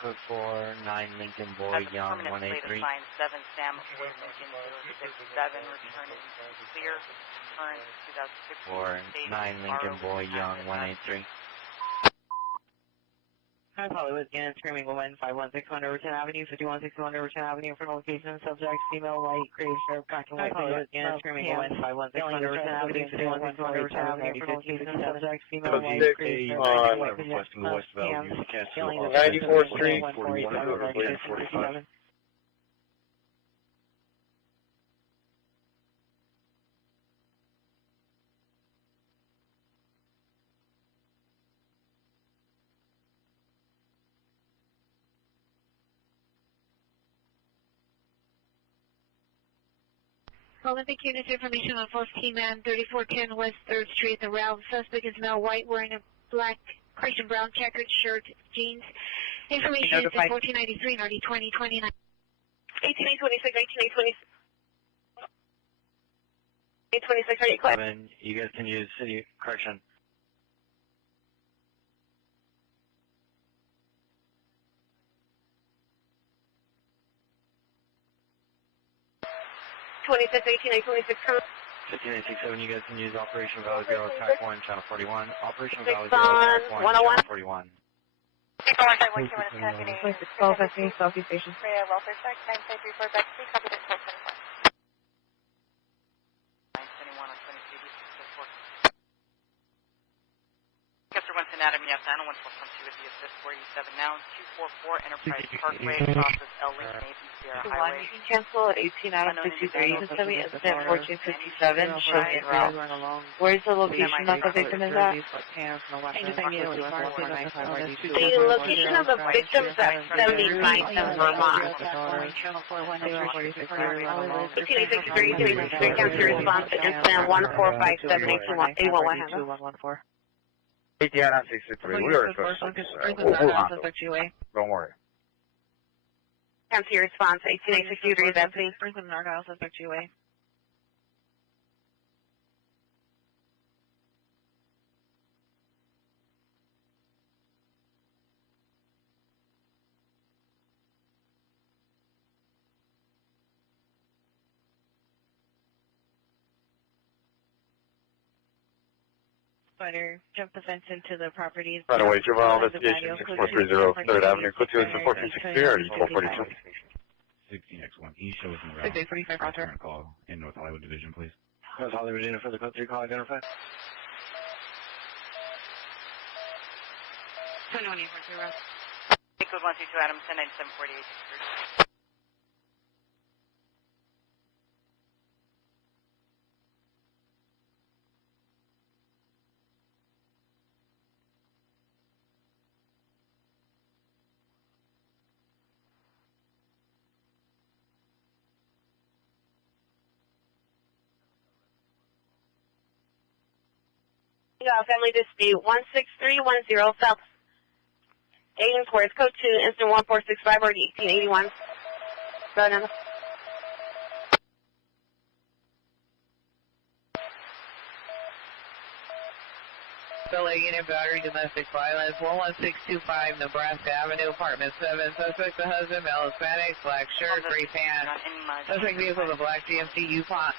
Code 4, 9 Lincoln Boy Young, 183. 7 Sam Lincoln 067, returning clear, current 2016. 4, 9 Lincoln Boy Young, 183. Hi, Hollywood, again, screaming woman, 5161 Overton Avenue, 5161 Overton Avenue, for location, subject, female, white, gray, shirt, black and white, Hollywood, again, screaming woman, 5161 Overton Avenue, 5161 Overton Avenue, for location, subject, female, white, gray, shirt, black and white, requesting West Valley, 94th Street. 41, Olympic units information on 14-man 3410 West 3rd Street, the Raleigh. Suspect is male, white, wearing a black Christian brown checkered shirt, jeans. Information is 1493 and RD 2029. 18826, 18826, 826, are you clear? you guys can use city correction. 26, 18826, 15867, you guys can use Operation Valley Zero, Attack 1, Channel 41. Operation Valley 6 Zero, on Attack 1, 101. Channel 41. 2612, that's me, Southeast Station. Welfare check, 9534 back to copy this 1224. 921 on 23, 604. Chester Winston Adam, yes, 901, 412, to be assist 47 now. 244 Enterprise Parkway, crosses L Lincoln 8 and Sierra Highway. Cancel at 18 out of 63, Mississippi incident 1457, shown in route. Where's the location of the victim is at? The location of the victim is at 79 in Vermont. 1863, cancel response to incident 1457821. 1863, we are supposed to hold on. Don't worry. Cancel your response, 18863 is empty. Jump the fence into the properties. Right away, juvenile investigation, 6430, 3rd Avenue, code 2 and 1463, or 1242. 16X1, E shows in route. 6845, Roger. Call in North Hollywood Division, please. North Hollywood Unit for the code 3 call identified. 21-840. Code 122 Adams, 109748. Family dispute 16310 South 8 towards code 2, incident 1465 or 1881. Go ahead, Emma. Philly Unit Battery Domestic Violence 11625 Nebraska Avenue, Apartment 7. Suspect the husband, male Hispanic, black shirt, gray pants. Suspect vehicle the black GMC Yukon.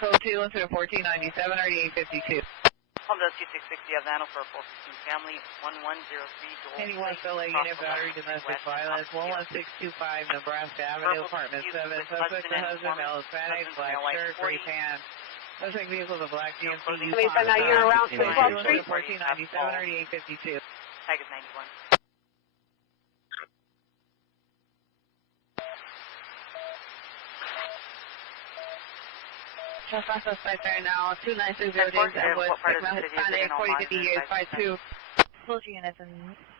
Code 2, incident 1497 or 852. Palmdale 2660 Havana for a 415 family, 1103 81 Philly Unit Battery Domestic Violence 11625 Nebraska Avenue, Apartment 7. Suspect the husband, male Hispanic, black shirt, gray pants. Suspect vehicle the black GMC Yukon. Now you're around 12th Street. 1497 or 852. Tag is 91. Suspect right now, 2960 James Edwards, Hispanic, 40 years, 52. Close units and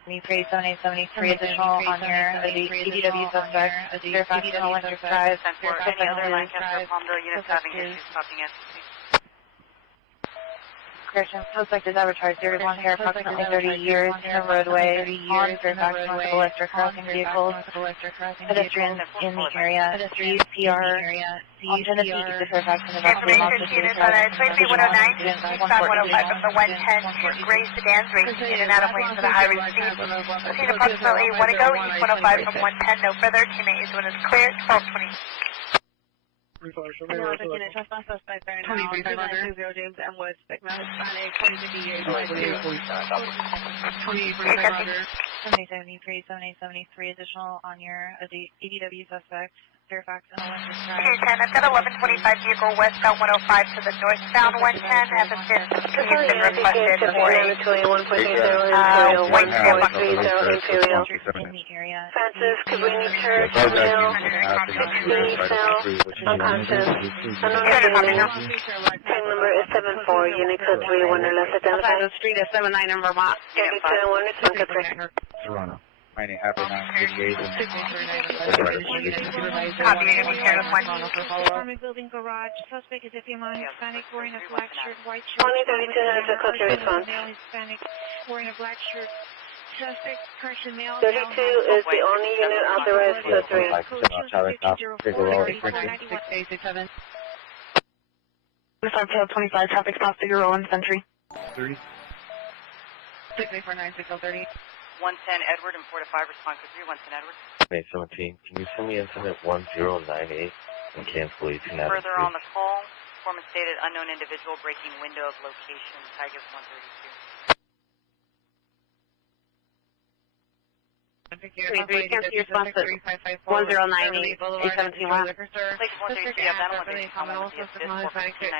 Me 7873 additional on your EDW suspect, Fairfax and Electric Drive. For any other Lancaster Palmdale units having issues stopping at Christian suspect is advertised. There is one here approximately 30 years in the roadway on Fairfax with electric crossing vehicles. Pedestrians in the area. CPR on Tennessee to Fairfax and Nebraska. Information units on a 23-109, Tucson 105 from the 110, two gray sedans racing in and out of lanes at a high rate speed. Seen approximately 1 ago, East 105 from 110, no further. Teammate is when it's clear, 1220. 23 James Edwards, Hispanic, 40 years, 7873, 7873 additional on your EDW suspect, Fairfax and Electric Drive. 210, I've got 1125 vehicle westbound 105 to the northbound 110. Hasn't been requested for a white Tampa. In the area. Francis, Cabrini Church, Mill, 16 cell, unconscious. Train number is 74, unit code 3, one or less identified. The street is 79 in Vermont. Toronto. My name is 938. Apartment building garage. Suspect is a female Hispanic wearing a black shirt, white shirt. 2032 has a code response. Male Hispanic wearing a black shirt. Suspect person male. 32 is the only unit authorized code 3. This on 25 traffic stop figure 1 Century. 30. 6849630. 110 Edward and 4 to 5 respond to 3, 110 Edward. May 17, can you send me incident 1098 and cancel 18 out of Further on the call, informant stated unknown individual breaking window of location, Tigers 132. 23, cancel your response at 1098, 817 left.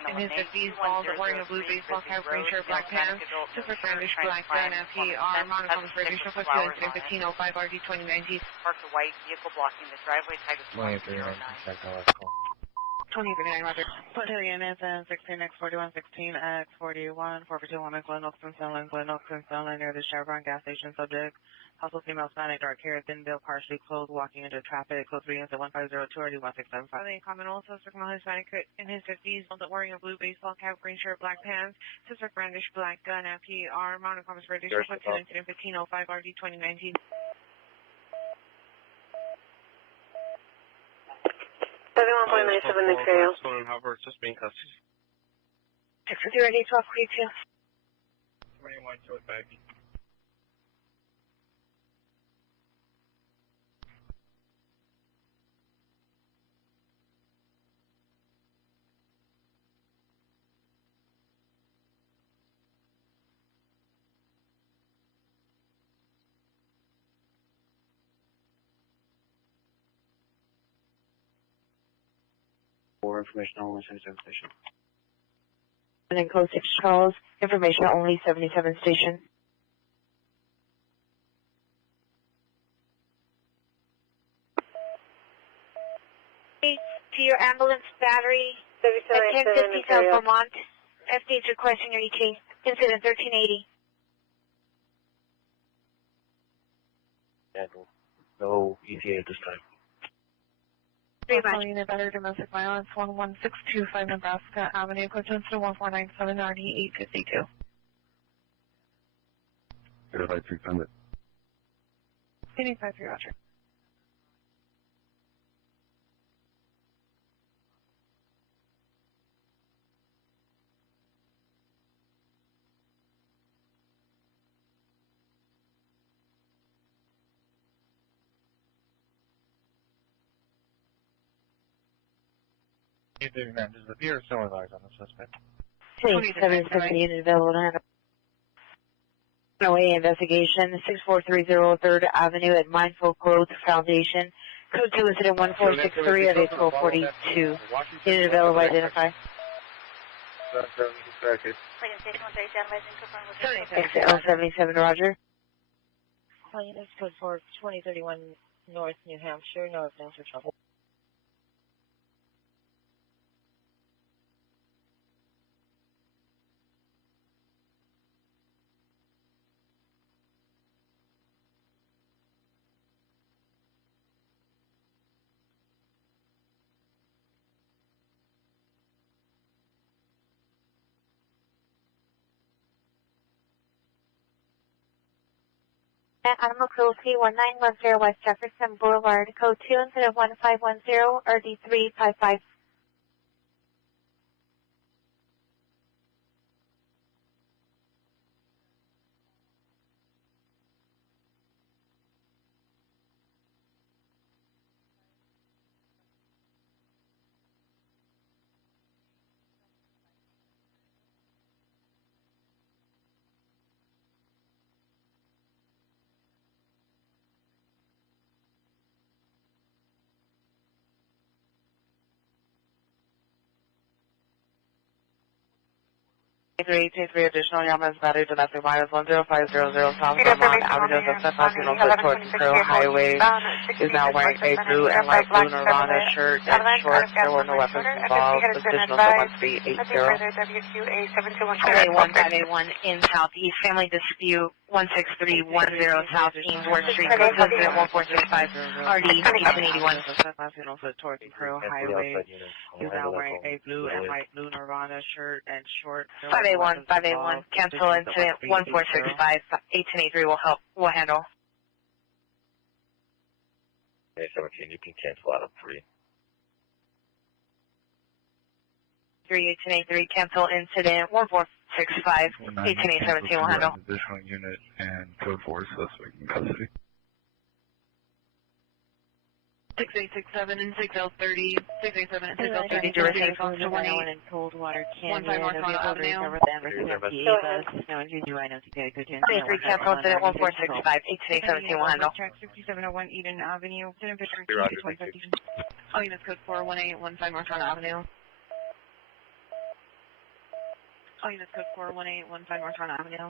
In his 50s, bald, wearing a blue baseball cap, green shirt, black pants, super brandish, black gun, FTR, Monaco's registration for 1505 RD 2019. Parked a white vehicle blocking the driveway, type is 2309, 2309, Roger. Battalion is 16X4116 X41 421 Glen Oakland, near the Chevron gas station. Subject, hostile female Hispanic, dark hair, thin built, partially clothed, walking into traffic. Code 3 at 1502 RD 1675. Common also female Hispanic in his 50s, wearing a blue baseball cap, green shirt, black pants, super brandish, black gun, FTR, Monaco's registration for 1505 RD 2019. 71.97 Material. Hartford, just being custody. 6 ready, 1242. 21, throw it back. For information only, 77 station. And then code 6 Charles, information only, 77 station. To your ambulance battery at 1050 South Vermont. FD is requesting your ETA. Incident 1380. No ETA at this time. Calling in better domestic violence, 11625 Nebraska Avenue, Coachance to 1497 RD 852. Certified 300. 853, Roger. Does the appear still advised on the suspect? 2770 unit available to handle. NOA investigation, 6430 3rd Avenue at Mindful Growth Foundation. Code 2 incident 1463 at 1242. Unit available, identify. Exit 077, Roger. Client is code 4 2031 North New Hampshire, no evidence or trouble. Animal Cruelty 1910 West Jefferson Boulevard, code 2 incident 1510 RD 355. Three additional Yamas battery domestic minus 10500 South Vermont Avenue of Sentinel towards Trail Highway is now wearing a blue and light blue Nirvana shirt and shorts. There were no weapons involved. Additional 1380. 581 in Southeast. Family dispute 16310 Southeast Ward Street. Incident 1465 RD 1881. Towards Trail Highway is now wearing a blue and light blue Nirvana shirt and shorts. 581, cancel incident 1465, 1883 will handle. 17, you can cancel out of 3. 1883, cancel incident 1465, 1817 will handle. Additional unit and code 4 suspect in custody. 6867 and 6030, 687 and 6030. Directed from the 1 in Coldwater Canyon. 15 North Avenue. Over the Emerson PA bus. No, Eugene, Rhino, TPA, go to 23 cancel incident 1465, 86817 will handle. Track 6701 Eden Avenue, Center Picture, Roger, 150. Oh, units code 41815 North Avenue. Oh, units code 41815 North Avenue.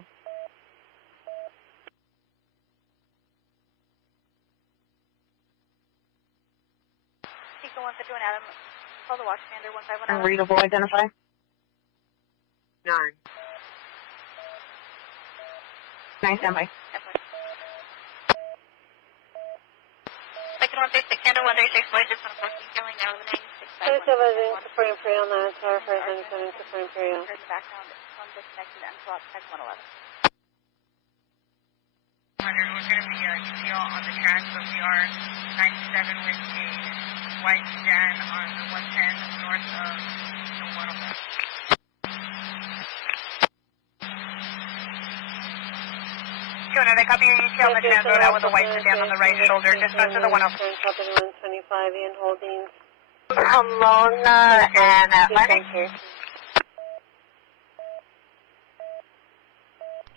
Eagle 151 Adam, call the watch commander 151 Adam. Unreadable, identify. 9. 9, standby. Second 136, Canada 136, flight just on 14, killing now the 96. Supporting Imperial, now it's our first 97, supporting Imperial. Heard the background, one disconnected, interop, tech 111. We're going to be ETL on the track of CR 97 with a white sedan on the 110 north of the 111. They copy your ETL on the trans road out with a white sedan on the right shoulder, dispatch to the 105. Copy 125 and holding. Pomona and Atlantic.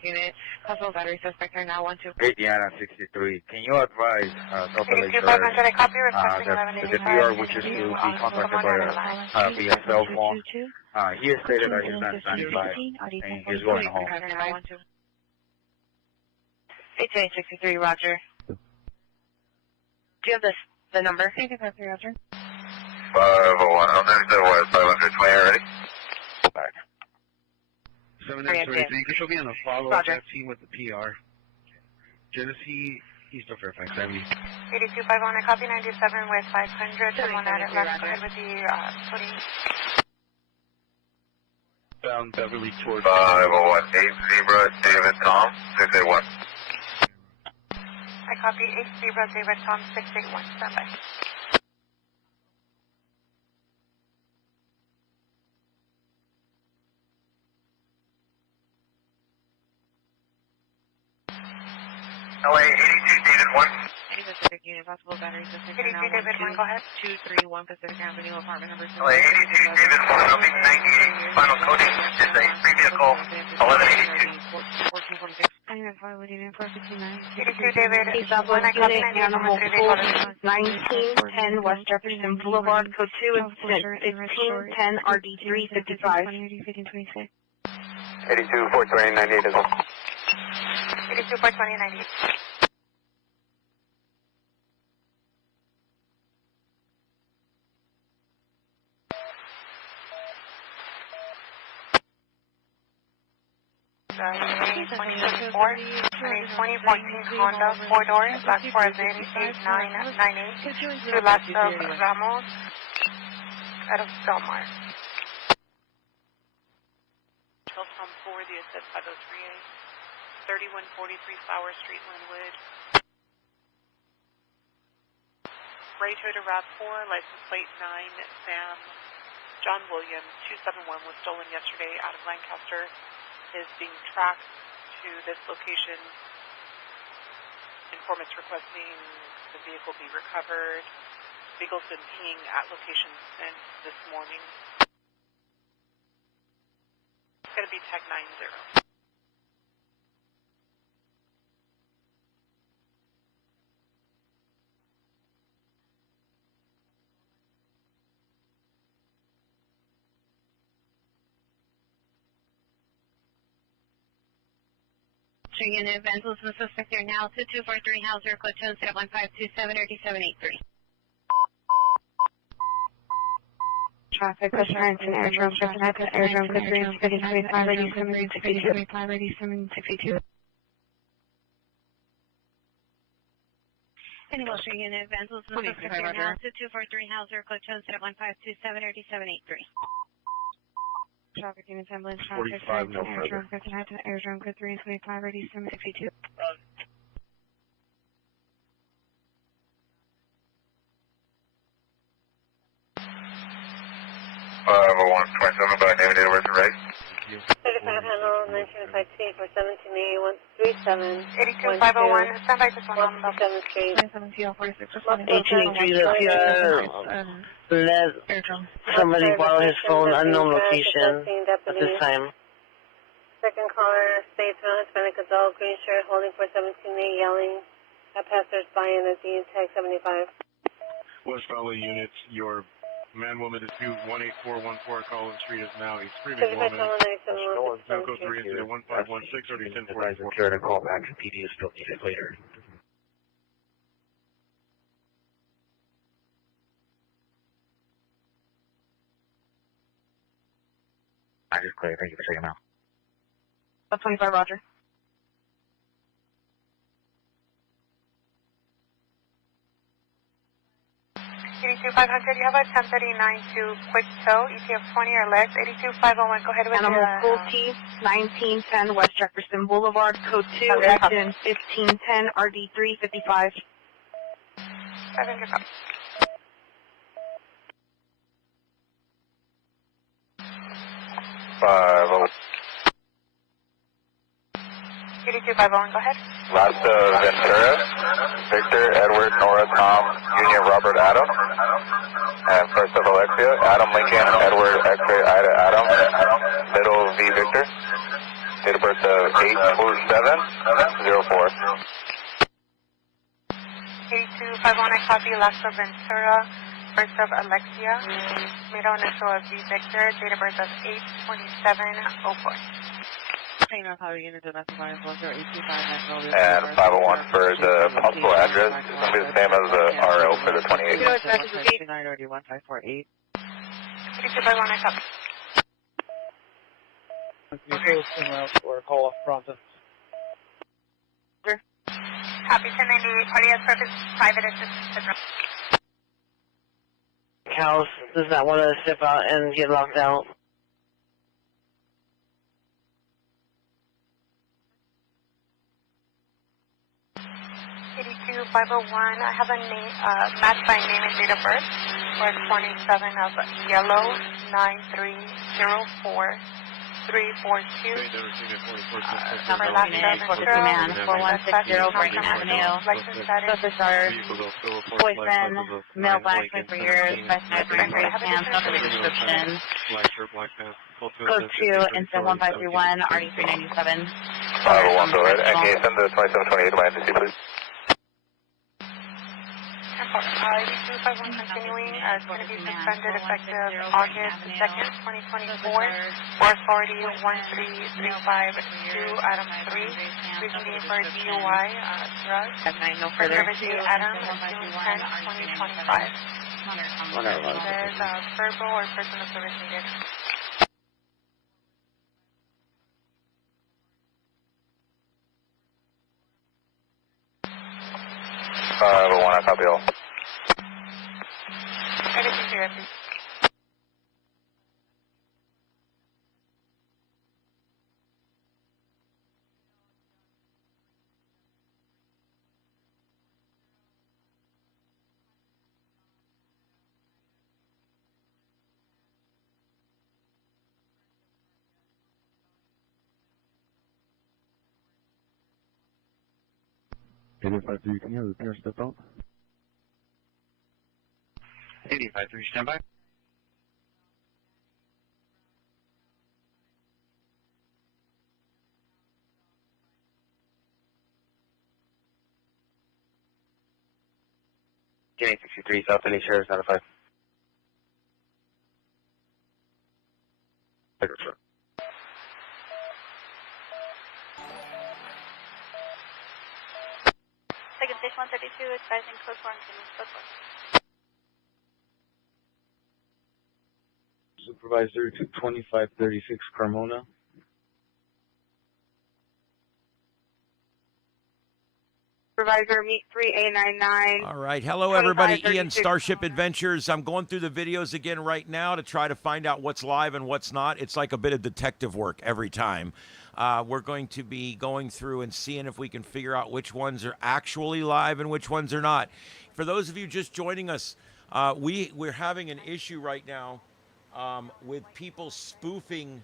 Unit, hospital battery suspect are now 12. Indiana 63. Can you advise Delta Lake 500, I copy requesting the PR wishes to be contacted by via cell phone? He has stated that he's not standing by and he's going home. 8863, Roger. Do you have the number? 501, I'm there to West 520 already. Back. 7923, you should be on a follow-up team with the PR. Genesee, East of Fairfax, 70. 8251, I copy 97 with 500, someone at it, left side with the footing. Bound Beverly towards 501, 8 Zebra, David Tom, 681. I copy 8 Zebra, David Tom, 681, standby. LA 82 David 1. Any Pacific unit, possible battery suspect are now 82 David 1, go ahead. 231 Pacific Avenue, apartment number 7. LA 82 David 1, Ruby 98, final coding is a free vehicle, 1182. 1446. I have violated in 459. 82 David 1, I copy 98, 1910 West Jefferson Boulevard, code 2, incident 1510 RD 355. 82 420 98 as well. 82 420 98. Ford, 2014 Honda 4-door, last 4 is 8998, to last of Ramos, out of Belmar. Tom 4, the assist 503A, 3143 Flower Street, Linwood. Ray Toyota RAV4, license plate 9, Sam John Williams, 271 was stolen yesterday out of Lancaster. Is being tracked to this location. Informants requesting the vehicle be recovered. Vehicle's been pinging at location since this morning. It's going to be tag 90. Unit advances the suspect there now, 2243 Hauser, code 21527 RD783. Traffic, customers and airdrome, customers and airdrome, customers 25, ready 762. Any Wilshire unit advances the suspect there now, 2243 Hauser, code 21527 RD783. Traffic unit ambulance, traffic, airdrome, airdrome, code 325, ready 762. 501 27 by name and date of birth, right? 85 handle, 1952 for 17A137. 82501, stand by just one on the 7th Street. 1883, let somebody borrow his phone, unknown location at this time. Second caller, states male Hispanic adult, green shirt, holding for 17A, yelling at passersby in a D tag 75. West Raleigh units, your man-woman dispute 18414 Collins Street is now a screaming woman. Telco 3 incident 1516 or 1044. Secure to call back to PD is still needed later. I just clear. Thank you for taking out. 25, Roger. You have a 1039 to quick tow, ETF 20 or less, 82501, go ahead with Animal School T, 1910 West Jefferson Boulevard, code 2, engine 1510, RD 355. 500 copies. $82,501, go ahead. Last Ventura, Victor, Edward, Nora, Tom, Union, Robert, Adam. And first of Alexia, Adam, Lincoln, Edward, X-ray, Ida, Adam. Middle V, Victor. Date of birth of 8/7/04. 82501, I copy. Last of Ventura, first of Alexia. Middle initial of V, Victor. Date of birth of 8/27/04. And 501 for the possible address. It's going to be the same as the RO for the 28. 82548. 82501, I copy. Or call off process. Copy 1098, party has purpose, private assistance. House does not want to step out and get locked out. 82501, I have a name, match by name and date of birth for 27 of yellow 9304 342. Number last man, 4160 Brighton Avenue. Boyfriend, male black, 24 years, specified gray pants, not the description. Code 2, instant 1531, RD 397. 501, go ahead. And can you send the 2728 to my entity, please? 82501 continuing, it's going to be suspended effective August 2nd, 2024, for authority 13352, item 3, reason being for DUI, drug, for service to Adam, June 10, 2025. There's verbal or personal service needed. I copy all. I can see it. Can you hear the pair step out? 853, stand by. Jenny 63, South Philly Sheriff's notified. Second station 132, advising code 4 and code 4. Supervisor to 2536 Carmona. Supervisor, meet 3A99. All right. Hello, everybody. Ian, Starship Adventures. I'm going through the videos again right now to try to find out what's live and what's not. It's like a bit of detective work every time. We're going to be going through and seeing if we can figure out which ones are actually live and which ones are not. For those of you just joining us, we're having an issue right now with people spoofing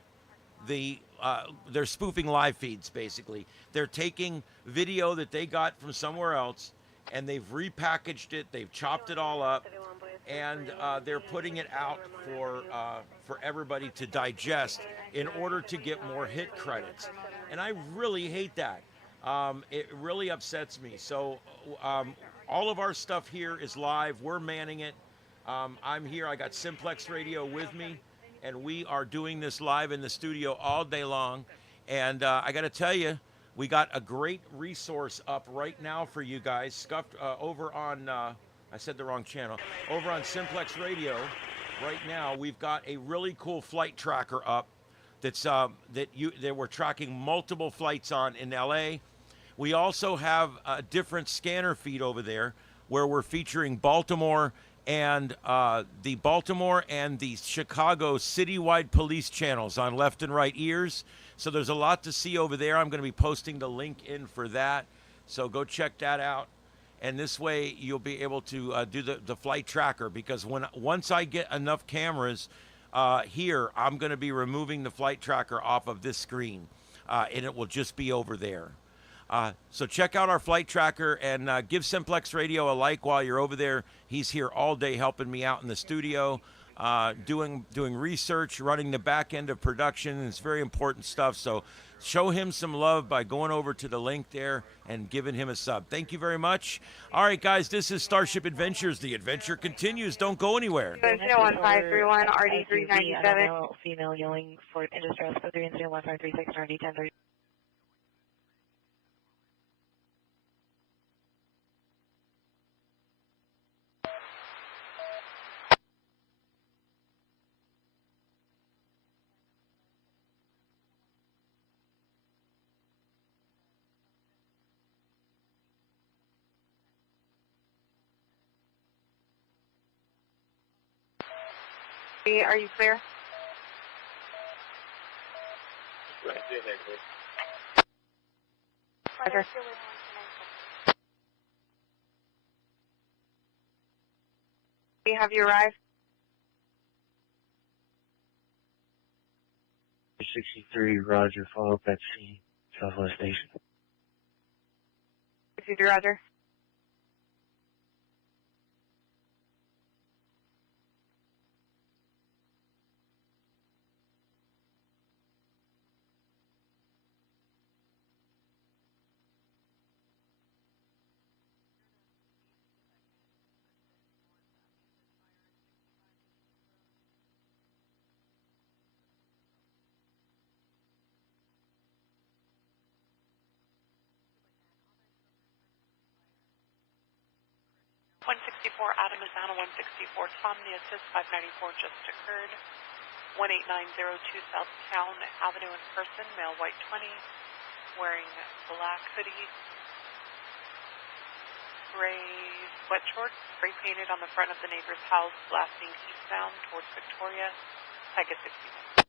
they're spoofing live feeds, basically. They're taking video that they got from somewhere else, and they've repackaged it, they've chopped it all up, and they're putting it out for everybody to digest in order to get more hit credits. And I really hate that. It really upsets me. So all of our stuff here is live. We're manning it. I'm here. I got Simplex Radio with me, and we are doing this live in the studio all day long. And I got to tell you, we got a great resource up right now for you guys, scuffed over on, I said the wrong channel, over on Simplex Radio. Right now, we've got a really cool flight tracker up that's that we're tracking multiple flights on in LA. We also have a different scanner feed over there where we're featuring Baltimore and the Chicago citywide police channels on left and right ears. So there's a lot to see over there. I'm going to be posting the link in for that. So go check that out. And this way you'll be able to do the flight tracker, because once I get enough cameras here, I'm going to be removing the flight tracker off of this screen, and it will just be over there. So check out our flight tracker, and give Simplex Radio a like while you're over there. He's here all day helping me out in the studio, doing research, running the back end of production. It's very important stuff. So show him some love by going over to the link there and giving him a sub. Thank you very much. All right, guys, this is Starship Adventures. The adventure continues. Don't go anywhere. 1531, RD 397. Female yelling for in distress for 31536, RD 1030. Are you clear? Roger. Have you arrived? 63, Roger, follow up at C, Southwest Station. 63, Roger. Adam is down to 164. Tom, the assist 594 just occurred. 18902 South Town Avenue in person, male white 20, wearing black hoodie, gray sweat shorts, spray painted on the front of the neighbor's house, blasting eastbound towards Victoria, Tiger 61.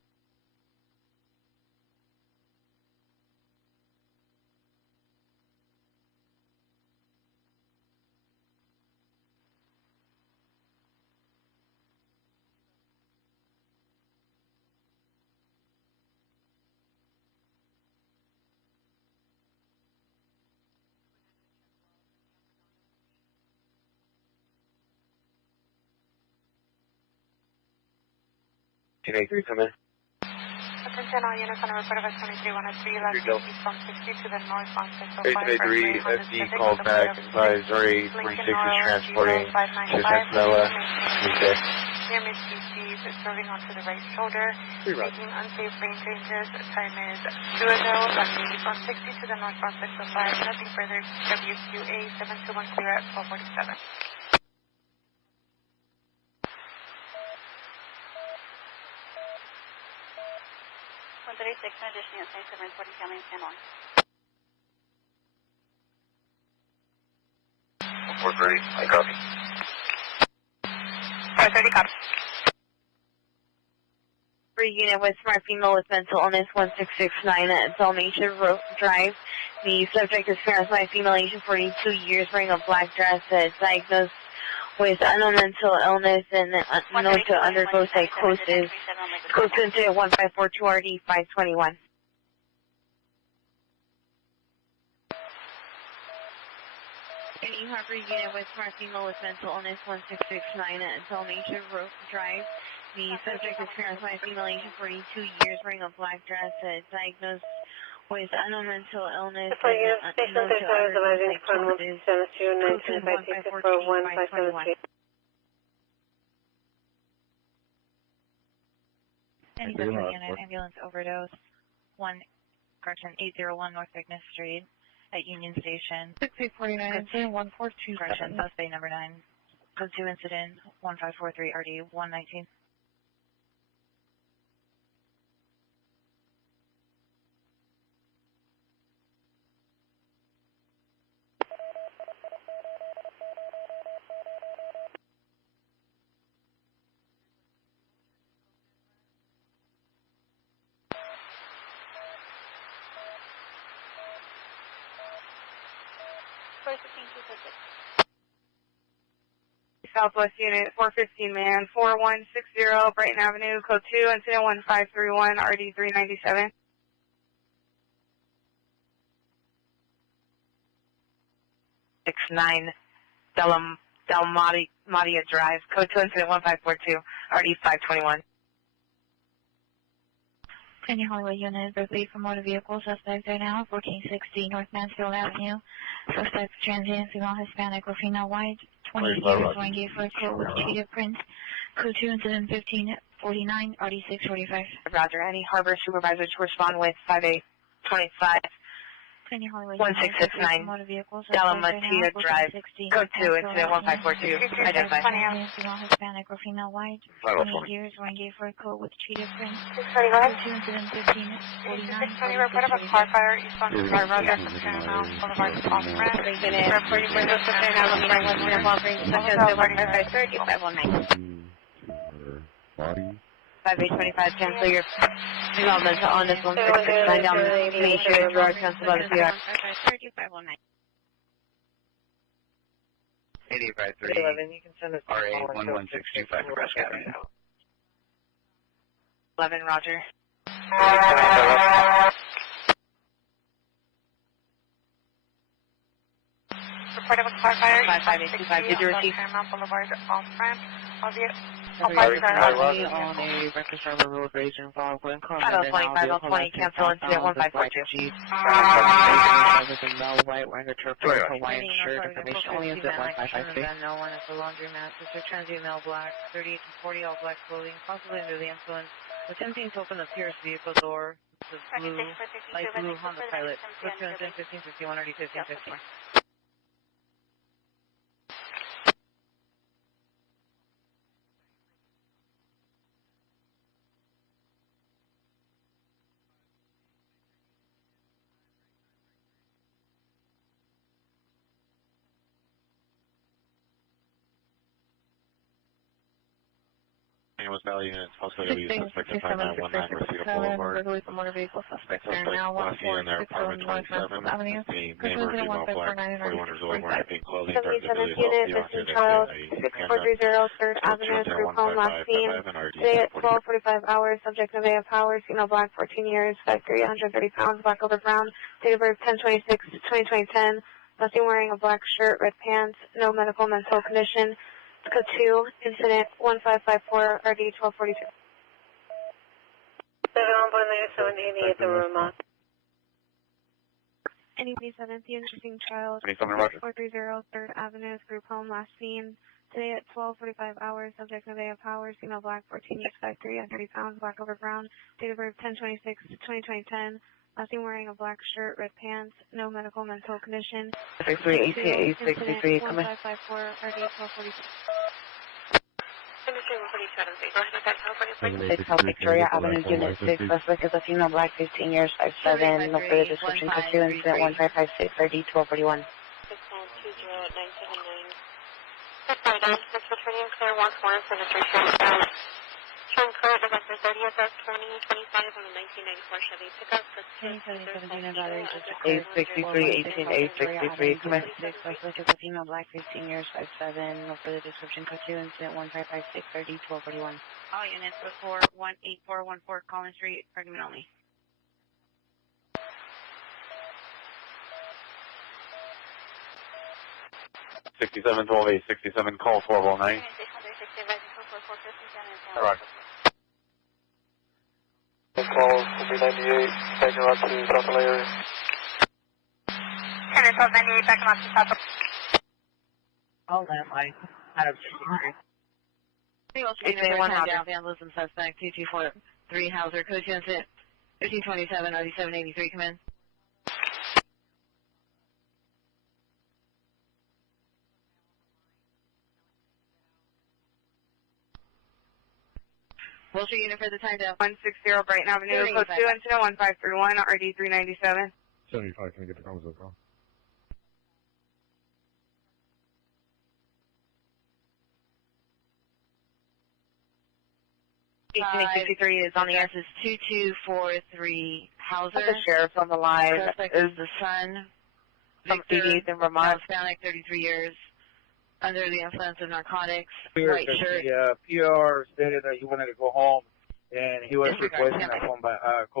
Come in. Attention all units on a report of S23-103, last east from 60 to the north on 605. 823, FD called back, advised RA 46 is transporting to Sacramento. Near Miss QC is swerving onto the right shoulder, making unsafe lane changes. Time is 2 ago, last east from 60 to the north on 605. Nothing further, WQA 721 clear at 1247. 36, in addition, unit 77 reporting family stand on. 430, I copy. 430, copy. Unit with smart female with mental illness 1669 at Dalmatian Drive. The subject is experienced by a female aged 42 years wearing a black dress that is diagnosed with unknown mental illness and known to undergo psychosis. Code 2 incident 1542 RD 521. Any Hartford unit with smart female with mental illness 1669 at Dalmatia Drive. The subject is experienced by a female age of 42 years wearing a black dress diagnosed with unknown mental illness and unknown to other psychosis. Code 1542 Any unit ambulance overdose 801 North Vignes Street at Union Station. 6849 142. Correction, suspect number 9. Code 2 incident 1543 RD 119. Southwest Unit 415 man 4160 Brighton Avenue, Code 2, incident 1531 RD 397. Dalmatia Drive, Code 2, incident 1542 RD 521. Any Hollywood unit, proceed for motor vehicle, suspect right now, 1460 North Mansfield Avenue. Suspect transient, female Hispanic or female white, 28 years, one gay for a coat with cheetah print. Code 2 incident 1549, RD 645. Roger, any harbor supervisor to respond with 5825. Any Hollywood 1669 Dalmatia Drive, Code 2, incident 1542. Identify. Transient, female Hispanic or female white, 28 years, one gay for a coat with cheetah print. Code 2 incident 1549. 620, report of a car fire eastbound Roger, Sacramento Boulevard, off ramp. Reporting for the Spokane, Alameda, Western Walgreens, Tucson, 530 5825, cancel your development on this 1669 Dalmatia Drive, cancel by the PR. 8530. 11, you can send us RA 11625 Nebraska Avenue. 11, Roger. Report of a car fire 5825, did you receive? Paramount Boulevard, off ramp. On a record server road rage and fog when calling 5025 cancel incident 1542. White wearing a turquoise Hawaiian shirt, information only incident 1553. No one at the laundromat, sister transient male black, 38 to 40 all black clothing, possibly under the influence, attempting to open the Pierce vehicle door, the blue, light blue Honda Pilot, code 2 incident 1551 RD 1550. Was value units also going to be suspect at 5919 Reseda Boulevard. Suspect last seen in their apartment 27. The neighbor, female black, 41 years old, wearing pink clothing. 77th unit, Missing Child, 6430 3rd Avenue, group home last seen. Today at 12:45 hours, subject of AF Powers, female black, 14 years, 5'3", 130 pounds, black over brown, date of birth 10/26/2010, nothing wearing a black shirt, red pants, no medical mental condition. Code 2, incident 1554, RD 1242. 7-1-9788, the room. Any 27th, the interesting child, 430 3rd Avenue, group home last seen. Today at 12:45 hours, subject of AF Powers, female black, 14 years, 5'3", 130 pounds, black over brown, date of birth 10/26/2010, nothing wearing a black shirt, red pants, no medical mental condition. 63 come in. 1554, RD 1242. 6 South Victoria Avenue, Unit 6, suspect is a female black, 15 years, 5'7", no further description, code 2, incident 1556, RD 1241. 6920979. 6 returning clear once more, 73 From current November 30th of 2025 on a 1994 Chevy pickup. 863, 18, 863, come in. Suspect is a female, black, 15 years, 5'7", no further description, code 2, incident 1556, RD 1241. All units before 18414 Collins Street, argument only. 6712 867, call 1209. All right. Call 398, backing out to South area. Center 1298, backing out to South. All landline, out of 821 down, vandalism suspect, 2243 Hauser, code 2 incident 1527, RD 783, come in. Wilshire unit for the time down. 160 Brighton Avenue, code 2, incident 1531, RD 397. 75, can I get the comments of the call? is on the S is 2243 Hauser. The sheriff on the line Suspect is the son. from Victor, 88th in Vermont. Hispanic, 33 years, under the influence of narcotics, Clear, white shirt. The PR stated that he wanted to go home, and he was requesting a call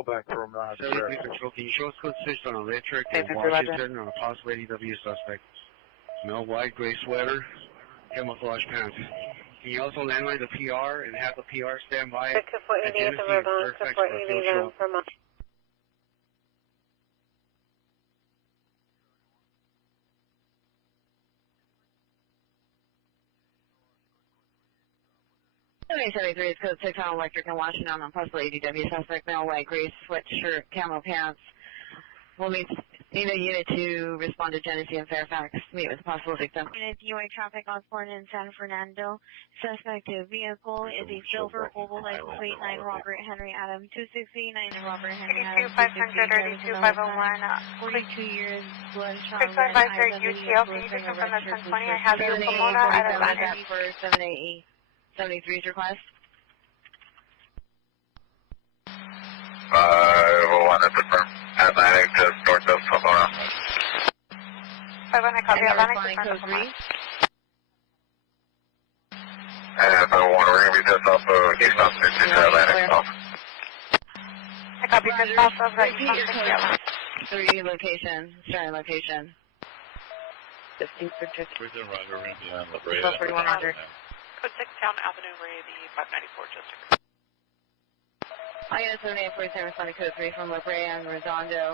back from Control, can you show us code 6 on electric in Washington on a possible ADW suspect? Male white, gray sweater, camouflage pants. Can you also landline the PR and have the PR stand by at Genesee and Fairfax for a field show? is code 6 on electric in Washington on possible ADW suspect, male white, gray sweatshirt, camo pants. We'll need a unit to respond to Genesee and Fairfax, meet with a possible victim. Unit DUI traffic Osborne in San Fernando. Suspect vehicle is a silver oval license plate 9 Robert Henry Adam 269 Robert Henry Adam 500 501. 42 years bloodshot. Quick advisor UTL, can you just confirm that's 1020? I have you Pomona at Atlanta. For 783's request. 501 at the firm. Atlantic to north of Pomona. 500, copy Atlantic to code 3. And 501, we're going to be just off of eastbound 60 to Atlantic off. I copy just off of eastbound 60 Atlantic. 3 location, starting location. 15 for 50. We're going to be on La Brea. 4100. Code 6 Town Avenue, Ray, the 594 just occurred. I got a 7847 responding code 3 from La Brea and Redondo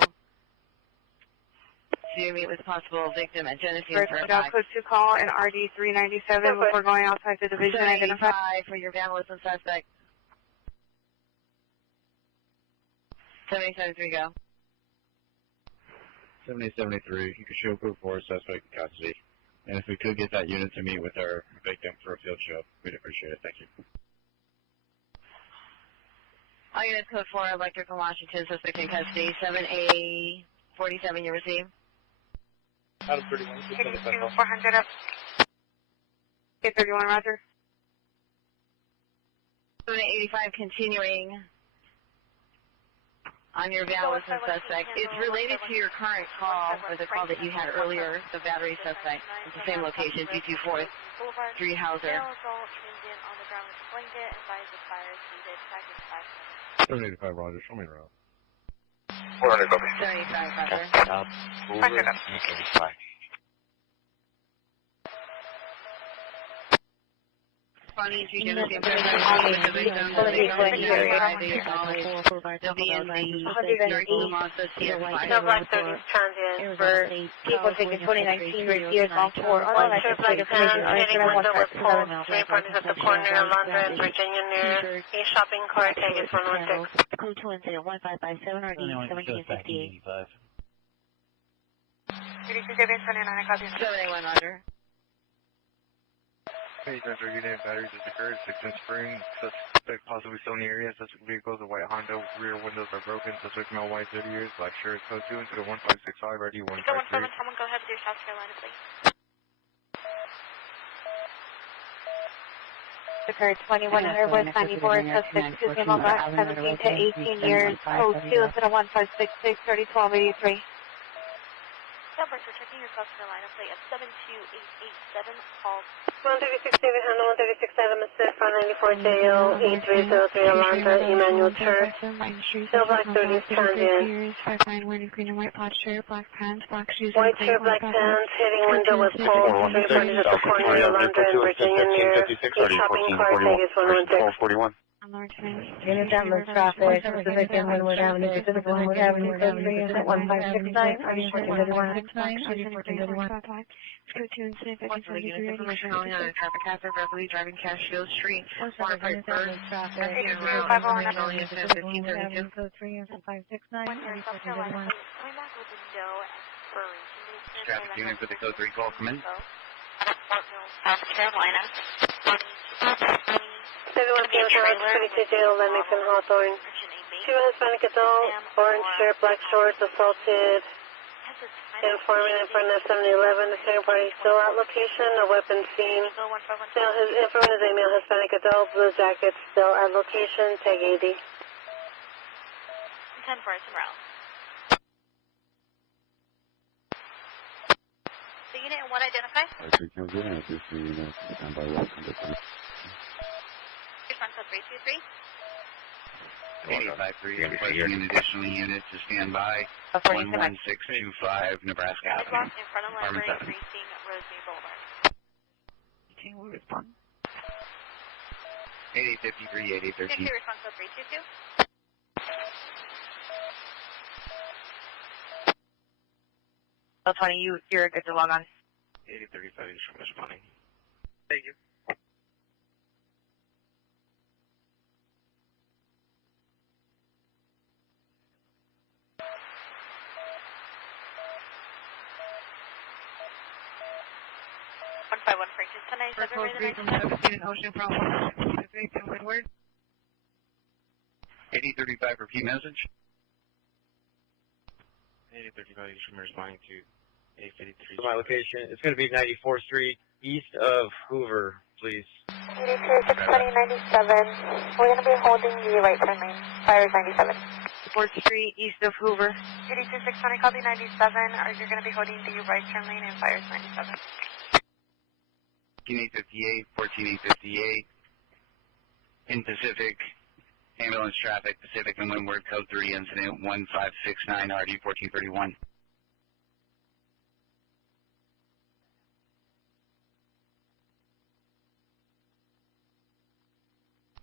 to meet with a possible victim at Genesee and Fairfax. Code 2 call and RD 397 before going outside the division. Identify for your vandalism suspect. 7873 go. 7073, you can show code 4 suspect in custody. And if we could get that unit to meet with our victim for a field show, we'd appreciate it. Thank you. All units code 4, electric in Washington, suspect in custody, 7A47 you receive. Adam 31, 400 up. 31 Roger. 785 continuing on your vandalism suspect. It's related to your current call, or the call that you had earlier, the battery suspect. It's the same location, 224 3 Hauser. 785, Roger. Show me around. 400 copy. 75, Roger. Stop. Over. 75. Responding to Genesee and Fairfax, the victim, they'll be in the No black 30s transient for people taking 2019 reviews on 4 1-2 black trans, hitting window with poles, 3 parties at the corner of London and Virginia near a shopping cart, tag is 116. Code 2 incident 1557 or 1768. 32-29, copy. 781, Roger. Hey, Center unit, batteries has occurred, 6-inch spring, suspect possibly still in the area, suspect vehicles, a white Honda, rear windows are broken, suspect male white 30 years, black shirt, code 2 incident 1565, RD 153. 17, someone go ahead with your South Carolina, please. Occurred 2100 West 94, suspect 2 female black, 17 to 18 years, code 2 instead of 1566, 301283. Southwest, we're checking your South Carolina plate at 72887, call 136 David Handle, 136 Adam Assist, 594 JO, 8303 Alondra, Emmanuel Church, Still Black 30s, transient. 591 green and white pod shirt, black pants, black shoes, White shirt, black pants, hitting window with pole, 3 parties at the corner of Alondra and Virginia near a shopping cart, tag is 116. Unit damage traffic, Pacific and Windward Avenue, Pacific and Windward Avenue, code 3 incident 1569, RD1431. Code 2 incident 1573. Information only on a traffic hazard, rapidly driving Cashill Street, Hartford, traffic, only incident 1532. code 3 incident 569, South Carolina plate, coming back with a no expiration. Traffic unit for the code 3 call, come in. South Carolina. 71 p.m. Hartford, 32 jail, Lennox and Hawthorne. 2 Hispanic adult, orange shirt, black shorts, assaulted, informant in front of 7-Eleven. The second party still at location, a weapon seen. Still, his informant is a male Hispanic adult, blue jacket, still at location, tag 80. 10 for some rounds. The unit and what identify? Front code 323. 853, requesting an additional unit to stand by. 11625 Nebraska Avenue. In front of library, facing Rosemary Boulevard. Okay, we'll respond. 8853, 8813. Response code 322. Well, Tony, you're good to log on. 8035 is from responding. Thank you. Ocean from Pacific and Windward. 8035, repeat message. 8035 is from responding to 853. So my location, it's going to be 94th Street, east of Hoover, please. 82, 620, 97. We're going to be holding the right turn lane. Fire 97. 4th Street, east of Hoover. 82, 620, copy 97. Are you going to be holding the right turn lane and fire 97? 14858, 14858. In Pacific, ambulance traffic, Pacific and Windward, code 3, incident 1569, RD 1431.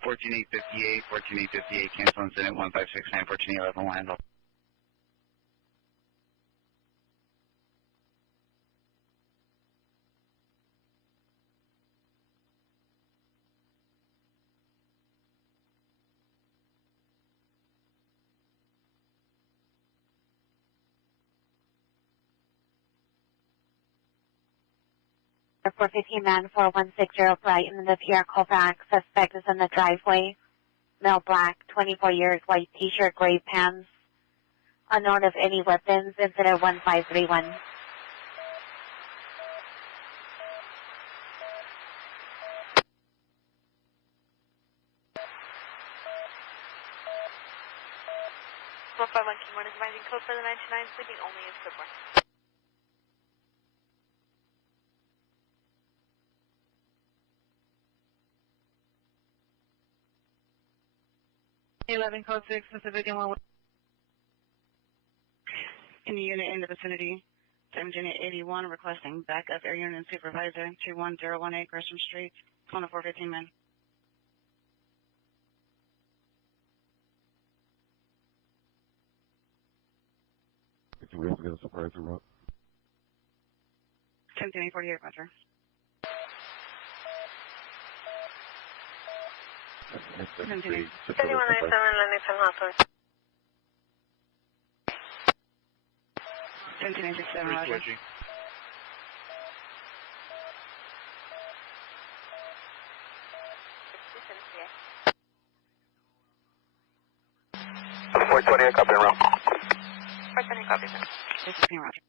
14858, 14858, cancel incident 1569, 14811 will handle. Airport 15 man 4160 flight in the PR callback. Suspect is in the driveway. Male black, 24 years, white t-shirt, gray pants. Unknown of any weapons. Incident 1531. King 1 is advising code for the 99, sleeping only is code 1. 11 code 6 Pacific and 1. In the unit in the vicinity, 781 requesting backup air unit supervisor 21018 Gresham Street, phone 415 men. We have to get a surprise route. 10848 Roger. 7197, Lennox and Hawthorne. 10967 Roger. .28, copy around. 420, copy, sir. 16 Roger.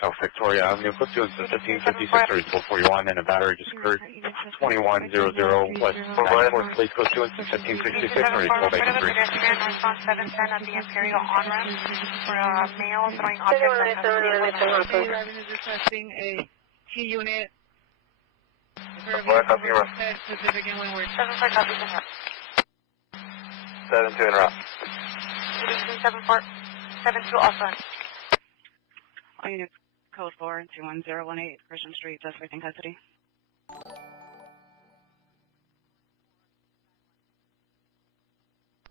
South Victoria Avenue, code 2 incident 1556, 3441, and a battery just occurred 2100 West Blackboard, please code 2 incident 1566, 34 Bacon Street. Northbound 710 at the Imperial on-ramp for a male throwing objects at Avenue is requesting a T unit. Pacific Inland, we're 7-4 copy, 7-2 interrupt. 7-4, 7-2 also. All units, code 4, 21018, Christian Street, suspect in custody.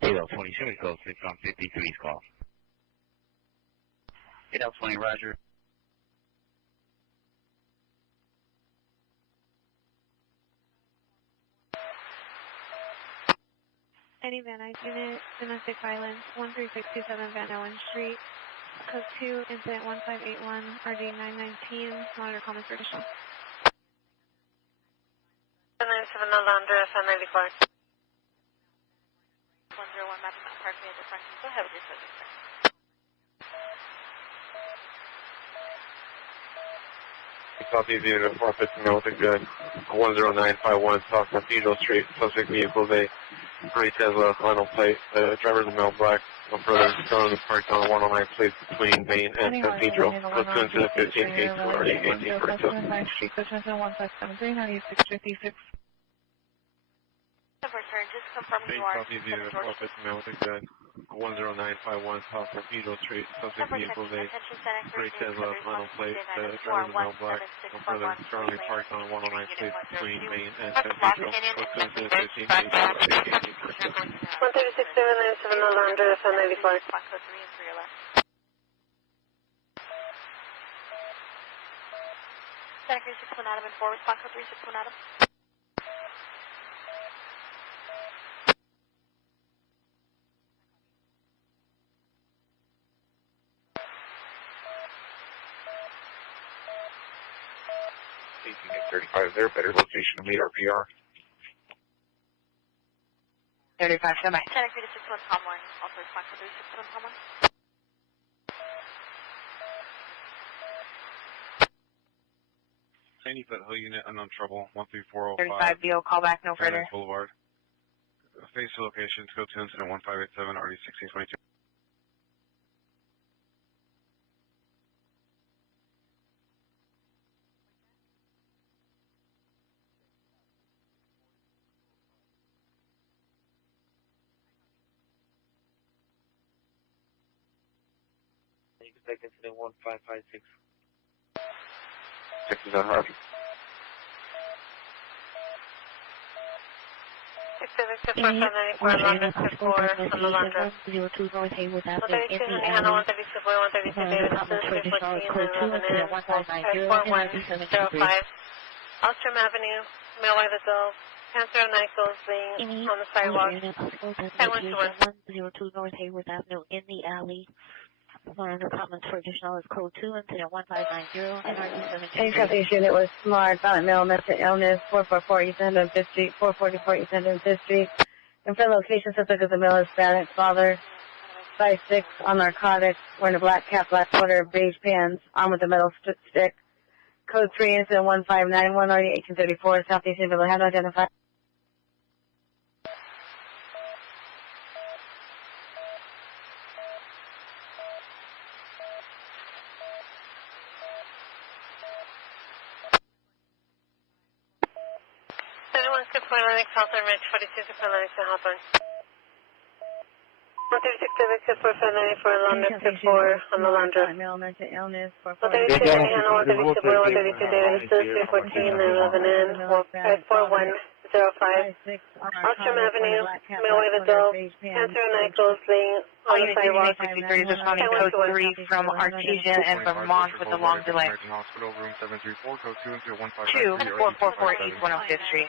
8020, code 6 on 53's call. 8020, roger. Any Van Nuys unit, domestic violence, 13627 Van Allen Street, code 2, incident 1581, RD 919, monitor comments for additional. 997 Alondra, 594. 101 Mountain Mountain Parkway at the front. Go ahead with your subject, sir. Southeast unit 450 Milton Good, 10951 South Cathedral Street, subject vehicles a gray Tesla, final plate, driver's a male black, no further, currently parked on 109 plate between Main and Cathedral, code 2 incident 1582, already 1842. 9656. Return, just confirming you are. Southeast unit 450 Milton Good, 10951 South Cathedral Street, subject vehicles a gray Tesla, final plate, driver's a male black, no further, currently parked on 109 plate between Main and Cathedral, code 2 incident 1582, already 1842. 136 Alondra, 594. Code 3 and 3 your left. Center Crew 61 Adam and 4, respond code 3, 61 Adam. At 35 there, better location to meet our PR. 35 semi. Center Crew 61 Tom 1, also respond code 3, 61 Tom 1. Sandy Foothill unit, unknown trouble, 13405. 35 DO, call back, no further. Boulevard. Face to location, code 2 incident 1587, RD 1622. Expect incident 1556. 6 is on Hartford. 674 on the London. 02 North Haywood Avenue, 136 Hannah, 136 Boy, 136 Davidson, 314, 4105. Ostrom Avenue, Mailway the Gulf, Panther Nichols being on the sidewalk. 102 North Haywood Avenue, in the alley. One of the comments for additional is code 2, incident 1590, NRD 17. Southeast unit was smart, violent male, mental illness, 444 East End of 5th Street, 444 East End of 5th Street. In front location, suspect is a male Hispanic father, 5'6", on narcotics, wearing a black cap, black sweater, beige pants, armed with a metal stick. Code 3, incident 1591, already 1834, Southeast unit, had no identified. Atlantic, Hawthorne, Ridge, 46 Atlantic, Hawthorne. 136 494 London, 4 on the London. 136 Hannah, 136 Boy, 132 Davidson, 314 11N, 4105. Ostrom Avenue, Mailway the Gulf, Panther Nichols being on the sidewalk. 63 is responding code 3 from Artesia and Vermont with a long delay. Hospital room 734, code 2 into 2 444 East 105th Street.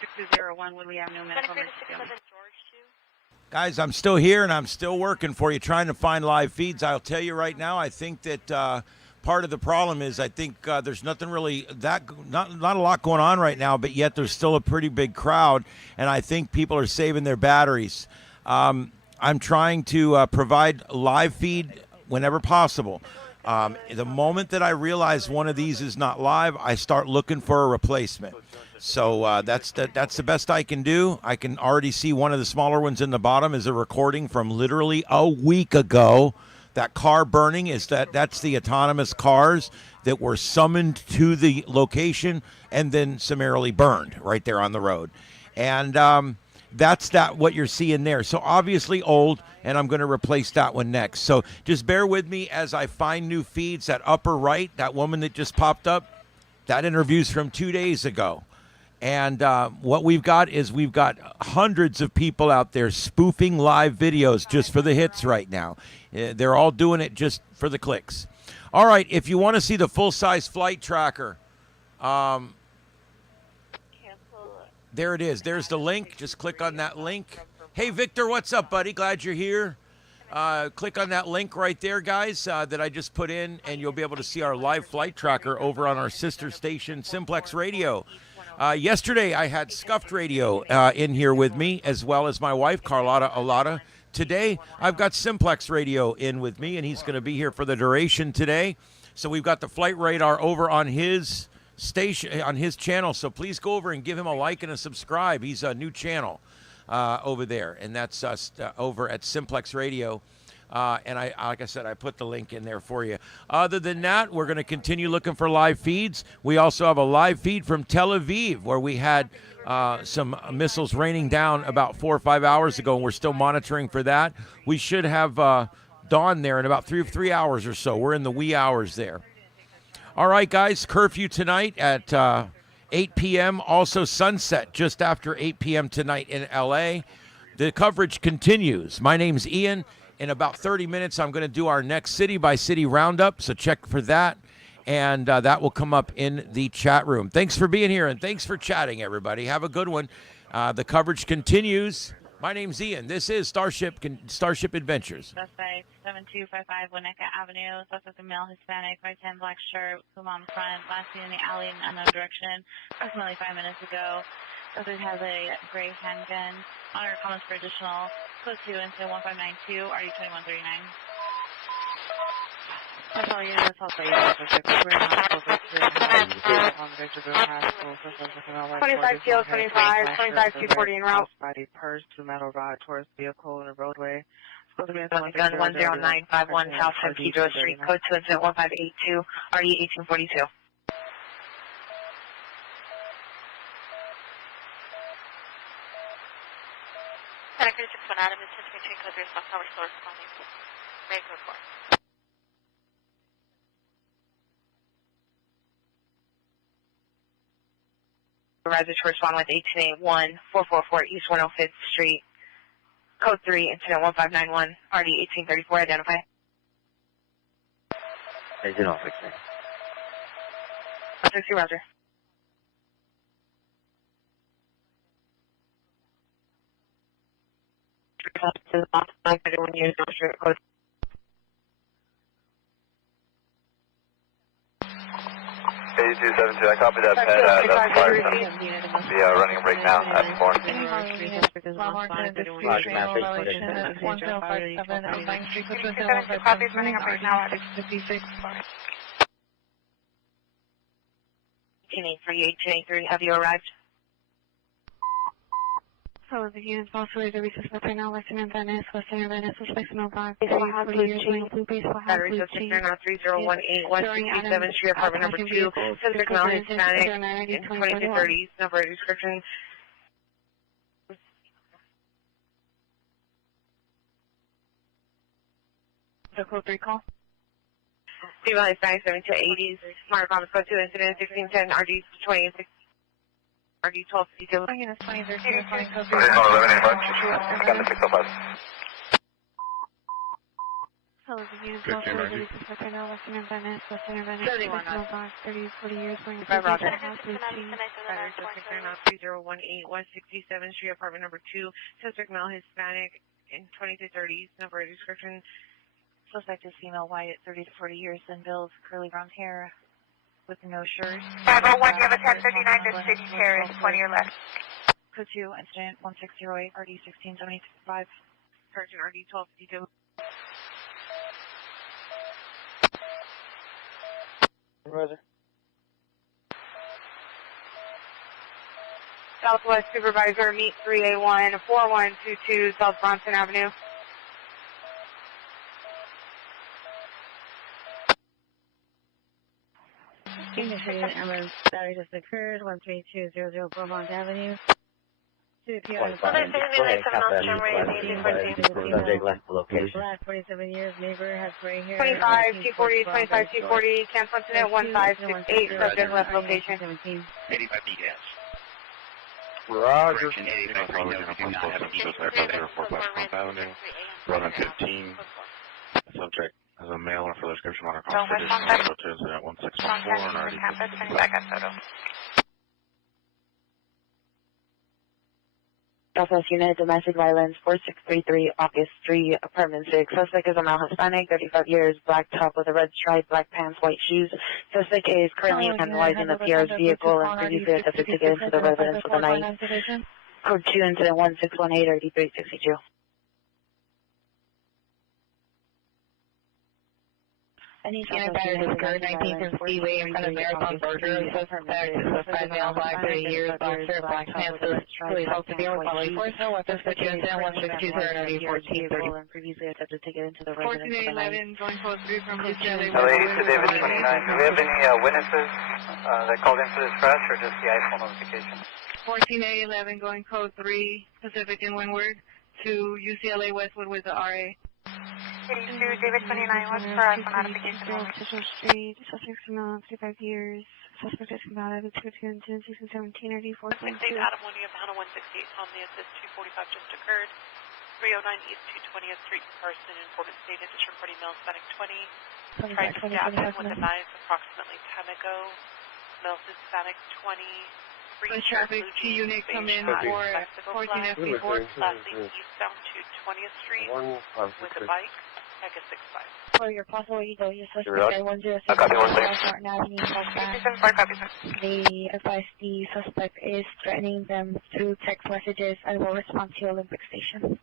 6201 Woodley Avenue, Minnesota. Guys, I'm still here and I'm still working for you, trying to find live feeds. I'll tell you right now, I think that part of the problem is I think there's nothing really not a lot going on right now, but yet there's still a pretty big crowd, and I think people are saving their batteries. I'm trying to provide live feed whenever possible. The moment that I realize one of these is not live, I start looking for a replacement. So that's the best I can do. I can already see one of the smaller ones in the bottom is a recording from literally a week ago. That car burning that's the autonomous cars that were summoned to the location and then summarily burned right there on the road. And that's what you're seeing there. So obviously old, and I'm going to replace that one next. So just bear with me as I find new feeds. That upper right, that woman that just popped up, that interview's from 2 days ago. And what we've got hundreds of people out there spoofing live videos just for the hits right now. They're all doing it just for the clicks. All right, if you want to see the full-size flight tracker, there it is. There's the link. Just click on that link. Hey, Victor, what's up, buddy? Glad you're here. Click on that link right there, guys, that I just put in, and you'll be able to see our live flight tracker over on our sister station, Simplex Radio. Yesterday, I had Scuffed Radio in here with me, as well as my wife, Carlotta Alata. Today, I've got Simplex Radio in with me, and he's going to be here for the duration today. So we've got the flight radar over on his station, on his channel. So please go over and give him a like and a subscribe. He's a new channel over there, and that's over at Simplex Radio. And like I said, I put the link in there for you. Other than that, we're going to continue looking for live feeds. We also have a live feed from Tel Aviv, where we had some missiles raining down about 4 or 5 hours ago, and we're still monitoring for that. We should have dawn there in about 3 hours or so. We're in the wee hours there. All right, guys, curfew tonight at 8 p.m. Also sunset just after 8 p.m. tonight in L.A. The coverage continues. My name's Ian. In about 30 minutes, I'm going to do our next city-by-city roundup, so check for that, and that will come up in the chat room. Thanks for being here, and thanks for chatting, everybody. Have a good one. The coverage continues. My name's Ian. This is Starship Adventures. Suspect 7255 Winnetka Avenue. Suspect a male Hispanic, 5'10", black shirt, Puma on front, last seen in the alley in unknown direction, approximately 5 minutes ago. Suspect has a gray handgun. Honor comments for additional. Code 2 into 1592, RD2139. That's all you. That's all you. We're not supposed to on Victorville High School. 25 Field, 25 240 en route. Body purse, 2 metal rod towards vehicle in the roadway. Gun 10951 South San Pedro Street, code 2 into 1582, RD1842. Anchorage 61 Adam is 10 between code 3 Stock Tower Store responding. Make report. Riser to respond with 1881 444 East 105th Street, code 3, incident 1591, RD1834, identify. Agent 060. 60, Roger. Code 8272, I copy that ped, that's fire. Yeah, running a break now, at 4. Roger, map 8. Copies running a break now at 56. 1883, have you arrived? So the units possibly the suspect right now, Western Venice, suspect no block, Battery suspect now 3018 West 67th Street, apartment number 2, suspect now Hispanic, in 2230s, number description. The code 3 call. Female Hispanic 7280s, Mark Thomas, code 2, incident 1610, RD 20 RD 1252. Units 2013, So the units possibly the suspect right now, Western Venice, no block, 30-40 years, going to Battery suspect now 3018 West 67th Street, apartment number 2, suspect male Hispanic, in 2230s, number description. Suspect is female, white, 30 to 40 years, thin build, curly brown hair, with no shirt. 501, you have a 1039 to City Terrace, 20 or less. Code 2, incident 1608, RD 1675. Sergeant RD 1252. Southwest Supervisor, meet 3A1, 4122 South Bronson Avenue. Ambulance battery just occurred, 13200 Beaumont Avenue. To the PR. Black, 47 years, neighbor has gray hair. 25, 240, 25, 240, cancel incident 1568, subject left location. 85 gas. Roger. Correction, 85 3, no, we do not have a Avenue, 1115. Subject has a male or further description on our call for incident 1614 and already. Tampa, turning back at Soto. Southwest Unit, domestic violence, 4633 August Street, apartment 6. Suspect is a male Hispanic, 35 years, black top with a red stripe, black pants, white shoes. Suspect is currently vandalizing the PR's vehicle and previously attempted to get into the residence for the night. Code 2, incident 1618, RD 362. Any unit battery has occurred 19th and Speedway in front of Marathon Burger. Suspect is a 5 male, black 30 years, black shirt, black pants, really help to deal with police force. Suspect is in 1620 1430. And previously attempted to get into the residence for the night. 1411, going code 3 from UCLA. LA to David 29. Do we have any witnesses that called in for this crash or just the iPhone notification? 1411, going code 3, Pacific and Windward to UCLA Westwood with the RA. 82, David 29, what's for iPhone notification? Official Street, suspect is male, 35 years. Suspect is combative, 22 and 10, 16, 17, or D4.2. 68 Adam Winnie, Havana 168, on the assist 245 just occurred. 309 East 220th Street, Carson, in Portland State, is reporting male Hispanic 20. Tried to stab him with a knife approximately 10 ago. Male Hispanic 20. Free traffic, T unit come in for 14 FB4. Lastly, eastbound to 20th Street with a bike. Mega 65. For your possible ego, your suspect at 106 Martin Avenue, They advise the suspect is threatening them through text messages and will respond to Olympic Station.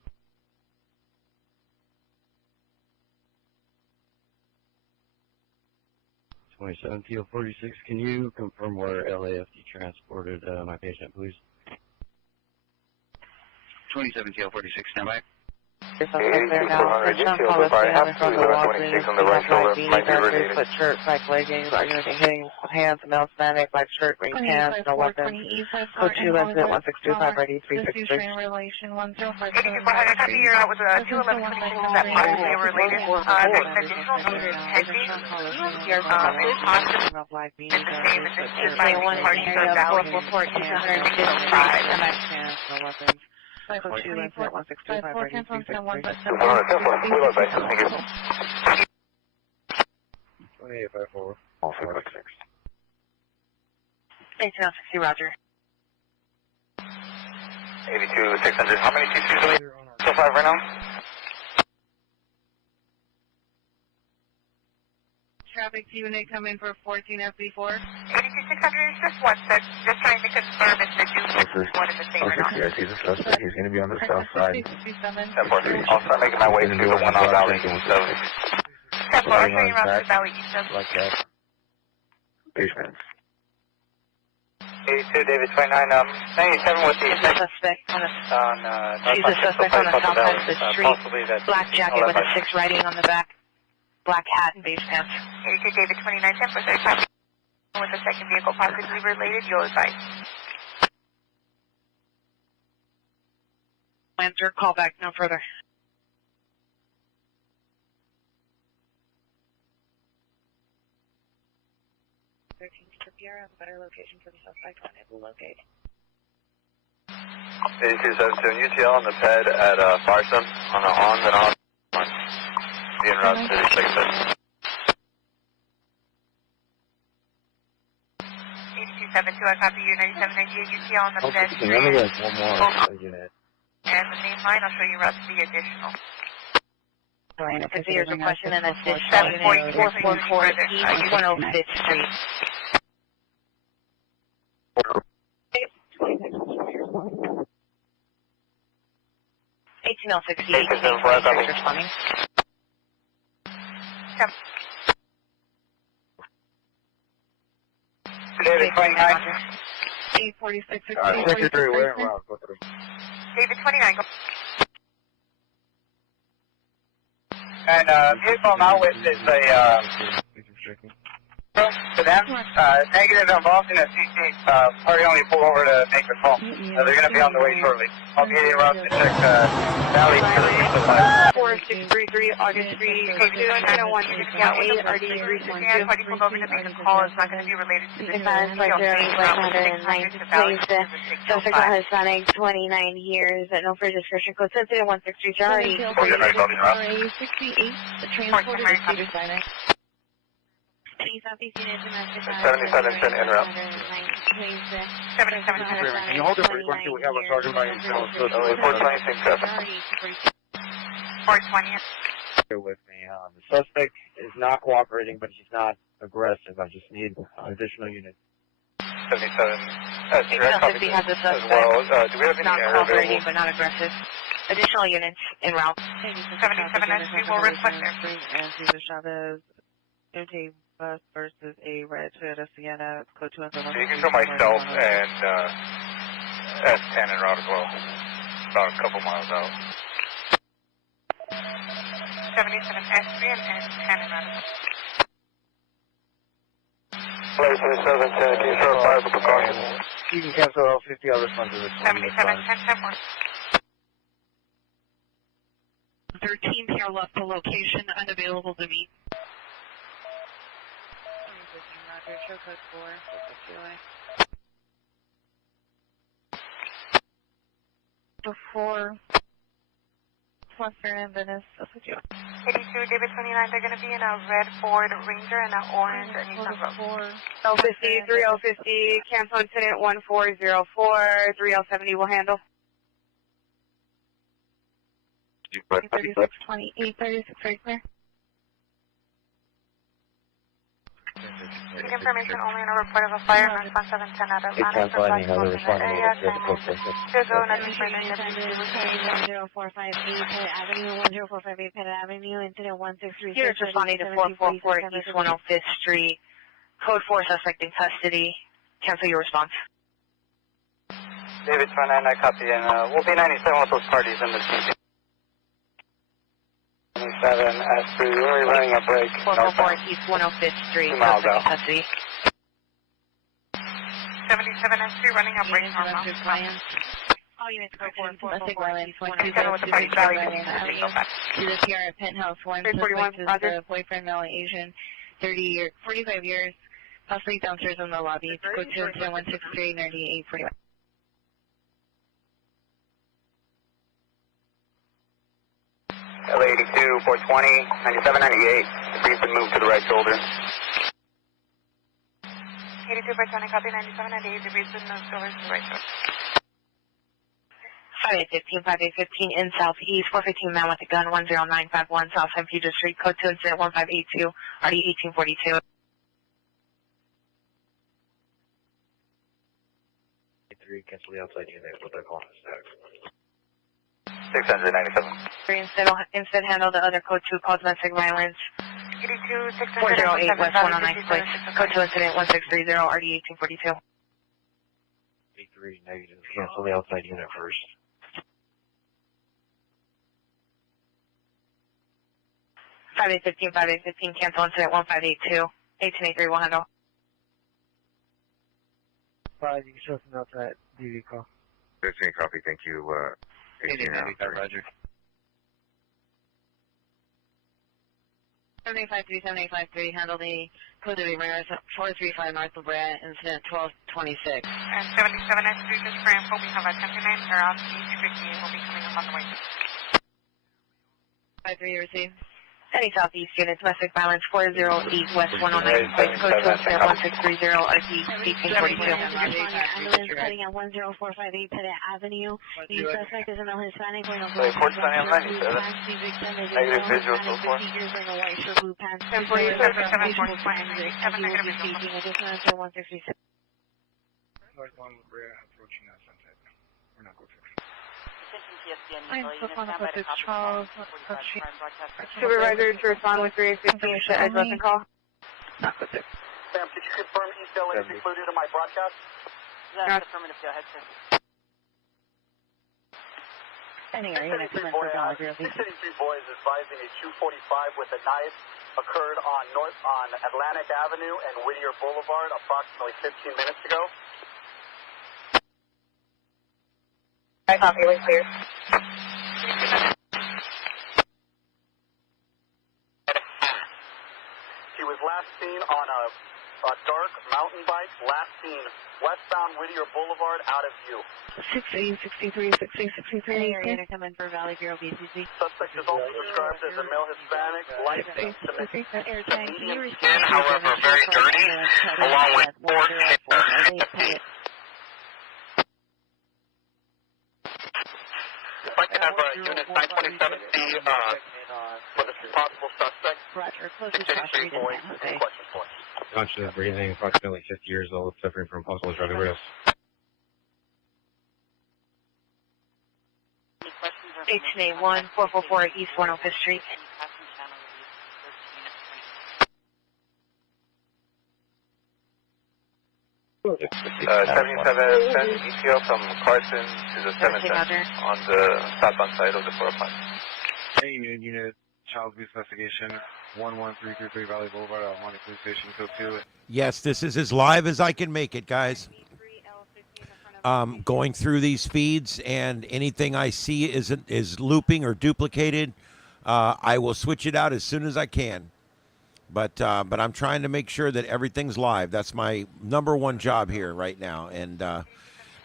TL46, can you confirm where LAFD transported my patient, please? 27 TL46, standby. There's something there now. Touchdown policy on the front of the wall, on the right shoulder, might be related. Put shirt, black leggings, hitting hands, male Hispanic, black shirt, green pants, no weapons. Code 2, incident 1625, ready 363. Relation 105. 8400, copy, you're out with 211 26 that possibly related. There's an additional unit pending. It's possible in the same as the by one party for Valley 265. No weapons. 502, incident 1625, ready 363. 2854. Also 6. 1860, roger. 82 600. How many TCs are we so far right now? Traffic unit come in for 14 FB4. 82 600 is just one sec. Just trying to confirm if the June one is the same or not. I see the suspect. He's going to be on the south side. 10-4. I'll start making my way to the one on Valley. 10-4. I'll show you around the Valley East of. Like that. Basements. 82 David 29. 97 with the suspect on the she's a suspect on the south side of the street. Black jacket with a 6 writing on the back. Black hat and base pants. 82 David 29, 10 for 35. With the second vehicle possibly related, you'll advise. Answer, call back, no further. 13 to PR, a better location for the suspect when it will locate. 8272 UTL on the ped at Farson on the on and off. The interop city, second set. 8272, I copy you. 9798 UTL on the pedestrian. Let me get one more unit. And the main line, I'll show you routes to the additional. Right, if there's a question and it's 744 East 105th Street. 1806 responding. David 29. 846. Secretary Ware, wow, go through. David 29, go. And vehicle I'm out with is a to them. Negative involved in a CC. Party only pulled over to make the call. They're going to be on the way shortly. I'll be en route to check Valley for the piece of life. 4633 August 3, K2, 90168, RD 362. Party pulled over to make the call. It's not going to be related to this. Suspect Hispanic, 29 years, no further description. Code sensitive 163 already. 68. The transport is Hispanic. 7710 en route. 7710. Can you hold the frequency? We have a sergeant by himself. 420, 420. With me. The suspect is not cooperating, but he's not aggressive. I just need additional units. 77. Has the suspect. As well, do we have any Not air cooperating, available? but not aggressive. Additional units en route. 77 SB will request there. And Cesar Chavez, empty bus versus a red Toyota Sienna, code 2 So you can show myself and S10 en route as well. About a couple miles out. 77 SB and S10 en route. 7710, can you show fire for precaution? You can cancel all 50 other funds of this. 77 10 1. 13 here left the location, unavailable to meet. Roger, show code 4, Before Western and Venice, that's what you 82, David 29, they're going to be in a red Ford Ranger and an orange Nissan Rogue. 050, 3050, cancel incident 1404, 3070 will handle. 836, 836, right there. Need information only on a report of a fire on 1710 out of They cancel any other responsible for the process. There's no nothing for 1045 Avenue, 10458 Pettit Avenue, incident 163. Here it's responding to 444 East 105th Street. Code 4 suspect in custody. Cancel your response. David 29, I copy, and we'll be 97 with those parties in the CP. 97 S3, we're already running a break. 444 East 105th Street. 2 miles out. Custody. 77 S3 running a break normal. All units go Domestic violence, 127 to the PR at Penthouse 1. Suspect is the boyfriend, male, Asian, 45 years, possibly downstairs in the lobby. Go to incident 163, 9841. LA 82, 420, 97, 98. He's been moved to the right shoulder. 82 by 20, copy 97, 98. The reason no shoulders to the right shoulder. 5815, 5815 in Southeast, 415 man with a gun, 10951 South San Pedro Street, code 2 incident 1582, RD 1842. 3, cancel the outside unit, what they're calling us next. 697. Instead handle the other code 2 called domestic violence. 82, 608 408 West 109 place. Code 2 incident 1630, RD 1842. 83, negative, cancel the outside unit first. Five 5815, cancel incident 1582. 1883 will handle. 5, you can show us an outside DV call. 15 copy, thank you. 1895, Roger. 783, 783, handle the code of Ramirez, 435 North La Brea, incident 1226. And 77 S3, just for info, we have a 1029 air out, 258 will be coming up on the way. 53 received. Any Southeast unit, domestic violence 408 West 109 place, code 2 incident 1630, RD 1842. Ambulance cutting at 10458 Pettit Avenue. The suspect is a male Hispanic wearing a blue Port Cheyenne 97. Negative visual so far. Using a white shirt, blue pants. Employee 77 420, 97 negative visual. Additional incident 166. North 1 La Brea approaching us sunset. We're not going to. I'm Stefano Cortez Charles. Supervisor to respond with 3815, should I listen call? Not good there. Sam, could you confirm East LA is included in my broadcast? That's affirmative. Go ahead, sir. Anyway, 683 boys advising a 245 with a knife occurred on Atlantic Avenue and Whittier Boulevard approximately 15 minutes ago. I copy, we're clear. He was last seen on a dark mountain bike, last seen westbound Whittier Boulevard out of view. 6863, 6863. Area to come in for Valley Bureau BCC. Suspect is also described as a male Hispanic, light medium skin, however, very dirty, along with short hair. If I could have unit 927C for the possible suspect. Roger, closest cross street in San Jose. Conscious breathing, approximately 50 years old, suffering from possible drug overdose. H-1, 444 East 105th Street. 77 send ETO from Carson to the 710 on the southbound side of the 405. Hey, unit, child abuse investigation, 11333 Valley Boulevard, Monte Police Station, code 2. Yes, this is as live as I can make it, guys. Going through these feeds, and anything I see is looping or duplicated, I will switch it out as soon as I can. But I'm trying to make sure that everything's live. That's my number one job here right now. And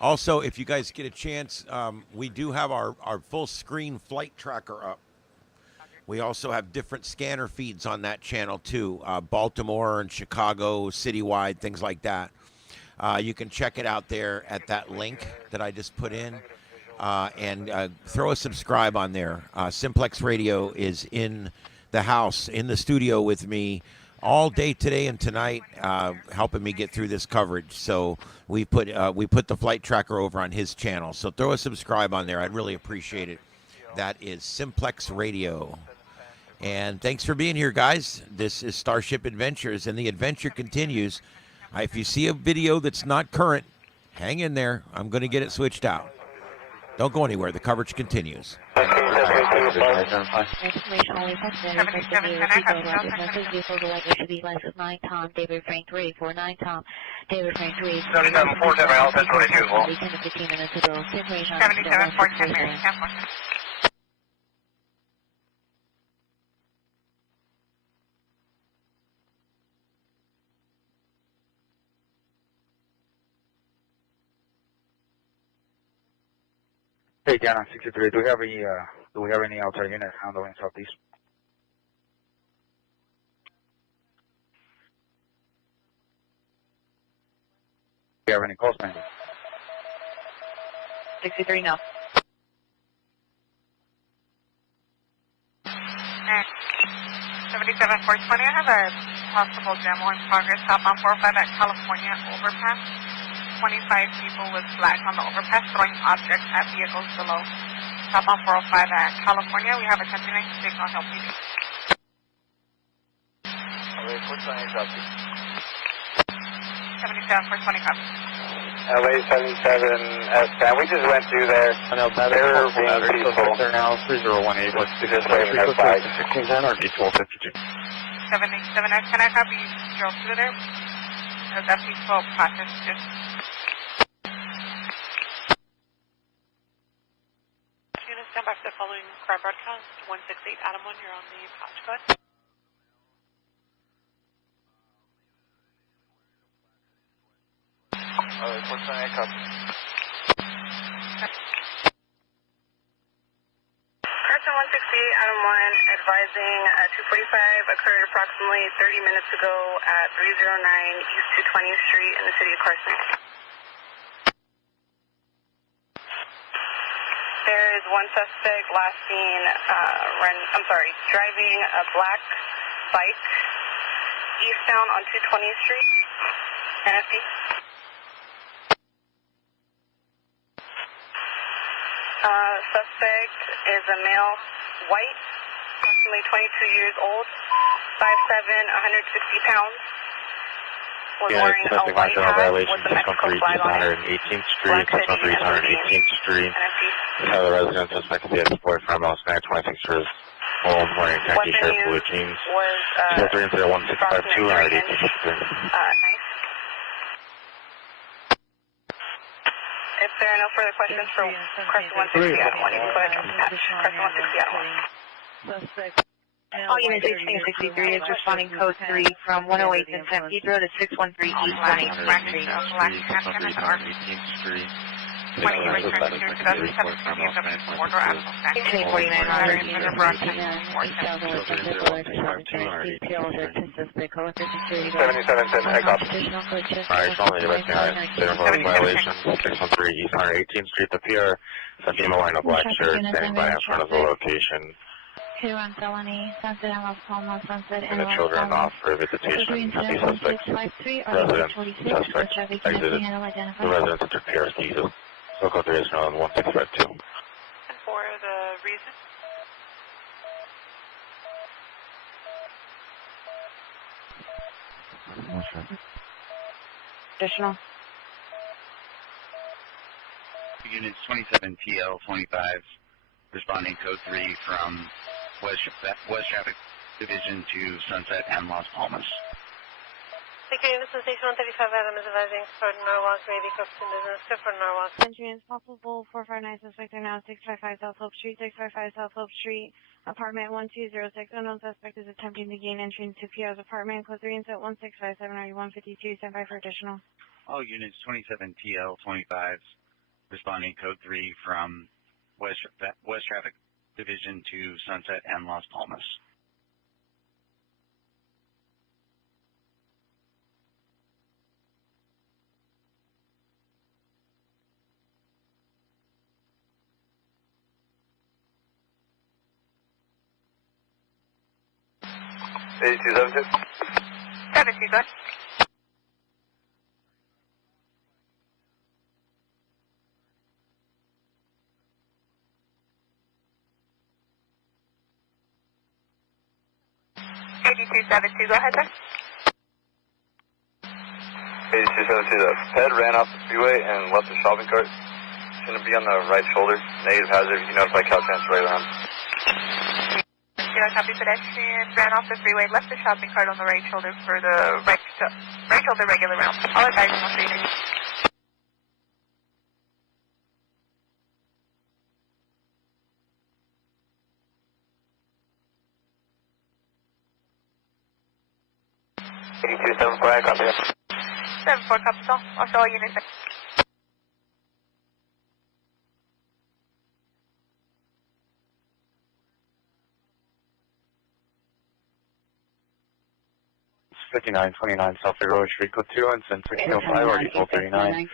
also, if you guys get a chance, we do have our full screen flight tracker up. We also have different scanner feeds on that channel too, Baltimore and Chicago, citywide, things like that. You can check it out there at that link that I just put in, and throw a subscribe on there. Simplex Radio is in the house, in the studio with me all day today and tonight, helping me get through this coverage. So we put the flight tracker over on his channel. So throw a subscribe on there. I'd really appreciate it. That is Simplex Radio. And thanks for being here, guys. This is Starship Adventures, and the adventure continues. If you see a video that's not current, hang in there. I'm going to get it switched out. Don't go anywhere. The coverage continues. Information only necessary. License 9 Tom, David Frank 349 Tom, David Frank 3. 7747, I also 22 as well. 10 to 15 minutes ago. Information 7747, Mary. Hey, Diana, 63. Do we have any outside unit handling southeast? Do you have any calls pending? 63 no. 77-420, I have a possible demo in progress southbound 405 at California overpass. 25 people with flags on the overpass throwing objects at vehicles below. Southbound 405 at California, we have a 10-9 signal help PD. LA 420 copy. 77-420 copy. LA 77 S10, we just went through there. They were being peaceful. They're now 3018. What's the Just waving their flag. 1610 or D1252? 787 S10, I copy. You drove through there. That peaceful process just... Stand by for the following crime broadcast. 168 Adam 1, you're on the patch. Go ahead. Carson 168 Adam 1 advising 245 occurred approximately 30 minutes ago at 309 East 220th Street in the city of Carson. There is one suspect last seen driving a black bike eastbound on 220th Street, NFD. Suspect is a male, white, approximately 22 years old, 5'7", 160 pounds. was wearing a white hat violation, with the Mexico 613 flag on it. 118th Street, 613 118th Street. The resident suspect to be a boyfriend, Mustang, 26 years old, wearing khaki shirt, blue jeans. 203 incident 1652, already. Nice. If there are no further questions for Crescent 160 out of 1, you can go ahead and drop the patch. Crescent 160 out of 1. All units 1863 is responding code 3 from 108 in San Pedro to 613 East 118th Street. 7710, I got Alright, only violation, 613 East 118th Street. The PR, Fatima wearing a black shirt, standing by in front of the location. 2-1 felony, Sunset and Las Palmas, Sunset And the children off for visitation of the suspects. Residents, suspect, exited. The residents entered PR's keys. Local 3 is known 1652. And for the reason? Additional. Units 27 TL 25, responding code 3 from West Traffic Division to Sunset and Las Palmas. Thank you, this is Station 135 Adam is advising for Norwalk, maybe Cookson business, good for Norwalk. Entry is possible, 459 suspect are now 655 South Hope Street, 655 South Hope Street, apartment 1206. Unknown suspect is attempting to gain entry into PR's apartment. Code 3 inset 1657 152, stand by for additional. All units 27 TL 25, responding code 3 from West Traffic Division to Sunset and Las Palmas. Eighty-two 72. 72, go ahead. Go ahead, sir. 8272, the Fed ran off the freeway and left the shopping cart. It's going to be on the right shoulder. Negative hazard. You notify Caltrans right around. Copy, pedestrian ran off the freeway, left the shopping cart on the right shoulder for the right shoulder regular round. All advising on 390. Copy. 74, copy, so I'll show all units. 5929 South Figueroa Street, code 2, and since 1605, already 1239.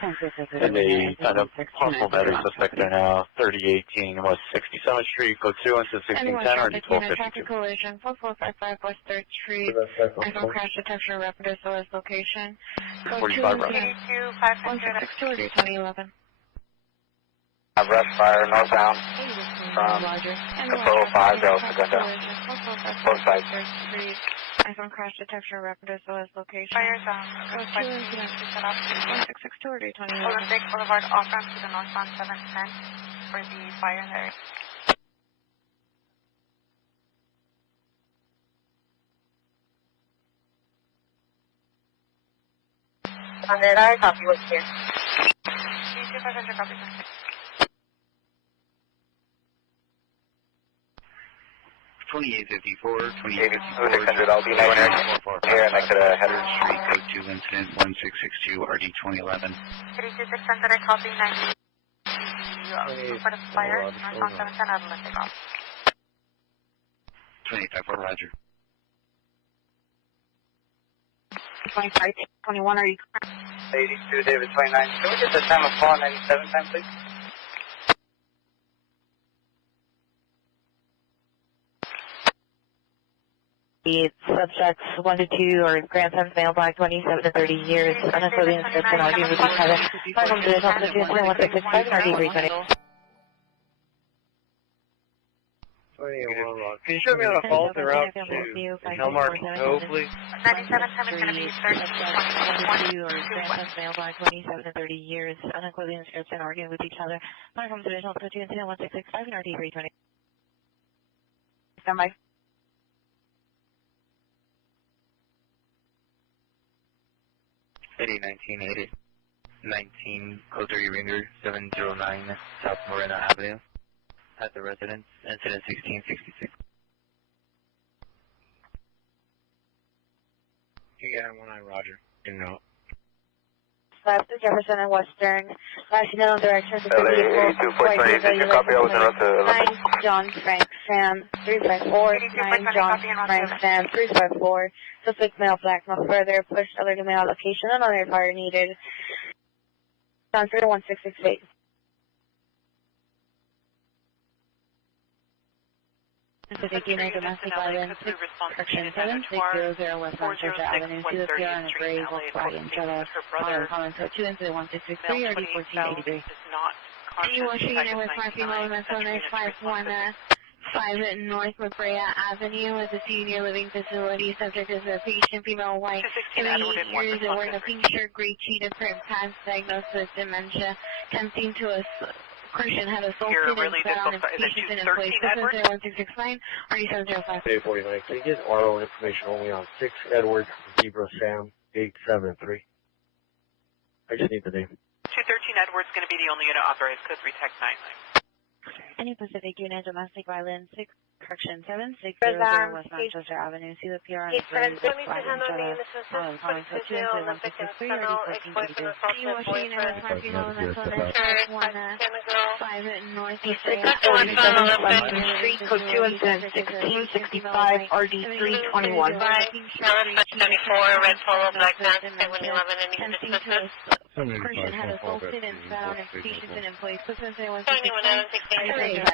And they found a possible battery suspect there now, 3018 West 67th Street, code 2, and since 1610, already 1252. Traffic collision, 4455 West 3rd Street. iPhone crash detection reference OS location. Code 2, 162, 2011. Arrest fire northbound from Control 5 Delta Gunda. Both sides. iPhone crash detection reference OS location. Fires Code 2, incident set off 1662, 2011. Golden State Boulevard off ramp to the northbound 710 for the fire in the area. On that, I copy what's here. 2500 copy. 2854, 2854, I'll be next here, next to the header. Street, code 2, incident 1662, RD 2011. 32600, I copy 90. For the fire, northbound 710, I have a take off. 2854, roger. 2521, are you correct? 82 David 29. Can we get the time of call 97 time, please? Subjects 1 to 2 or grandsons, male, black, 27 to 30 years, unaffiliated inscription, RD, would you have it? 500, 1665, RD, 320. Can you show me how to follow the route to Helmark Hill, please? 97 time is going to be 22 or grandpa's male by 27 to 30 years, unequivocal description, arguing with each other. My from divisional code 2 incident 1665 and RD 320. Stand by. City 1980. 19 Code 3 Ringer 709 South Morena Avenue. At the residence, incident 1666. Yeah, Roger. You know. Left to Jefferson and Western. Last known directions of the LA vehicle. 82-420, did you copy? I was in route to 9 John Frank Sam 354. 9 John Frank Sam 354. Suspect male black. No further. Push other to mail location. Another fire needed. Transfer to 1668. Pacific Unit Domestic Violence, Correction 7600 West Manchester Avenue, see the PR on the gray Volkswagen Jetta, Collins, 2 incident 1663, RD 1483. D1 Unit with parking lot on 515 North La Brea Avenue is a senior living facility. Subject is a patient, female, white, 38 years, wearing a pink shirt, gray cheetah print pants, diagnosed with dementia, attempting to Christian had assaulted and spat on his patient in place. 1669, RD705. 849. Can you get RO information only on 6 Edward Zebra Sam 873? I just need the name. 213 Edward's going to be the only unit authorized, code 3 tech 99. Any Pacific Unit Domestic Violence, Correction 7600 West Manchester Avenue, see the PR on the gray Volkswagen Jetta, Collins, 2 incident 1663, RD 1483. D1 Unit with parking lot on 515 North La Brea Avenue, Street, code 2 incident 1665, RD 321. 74, red polo, black pants, 11, any dismissal. Christian had assaulted and spat on his patient in place. 1669, 1620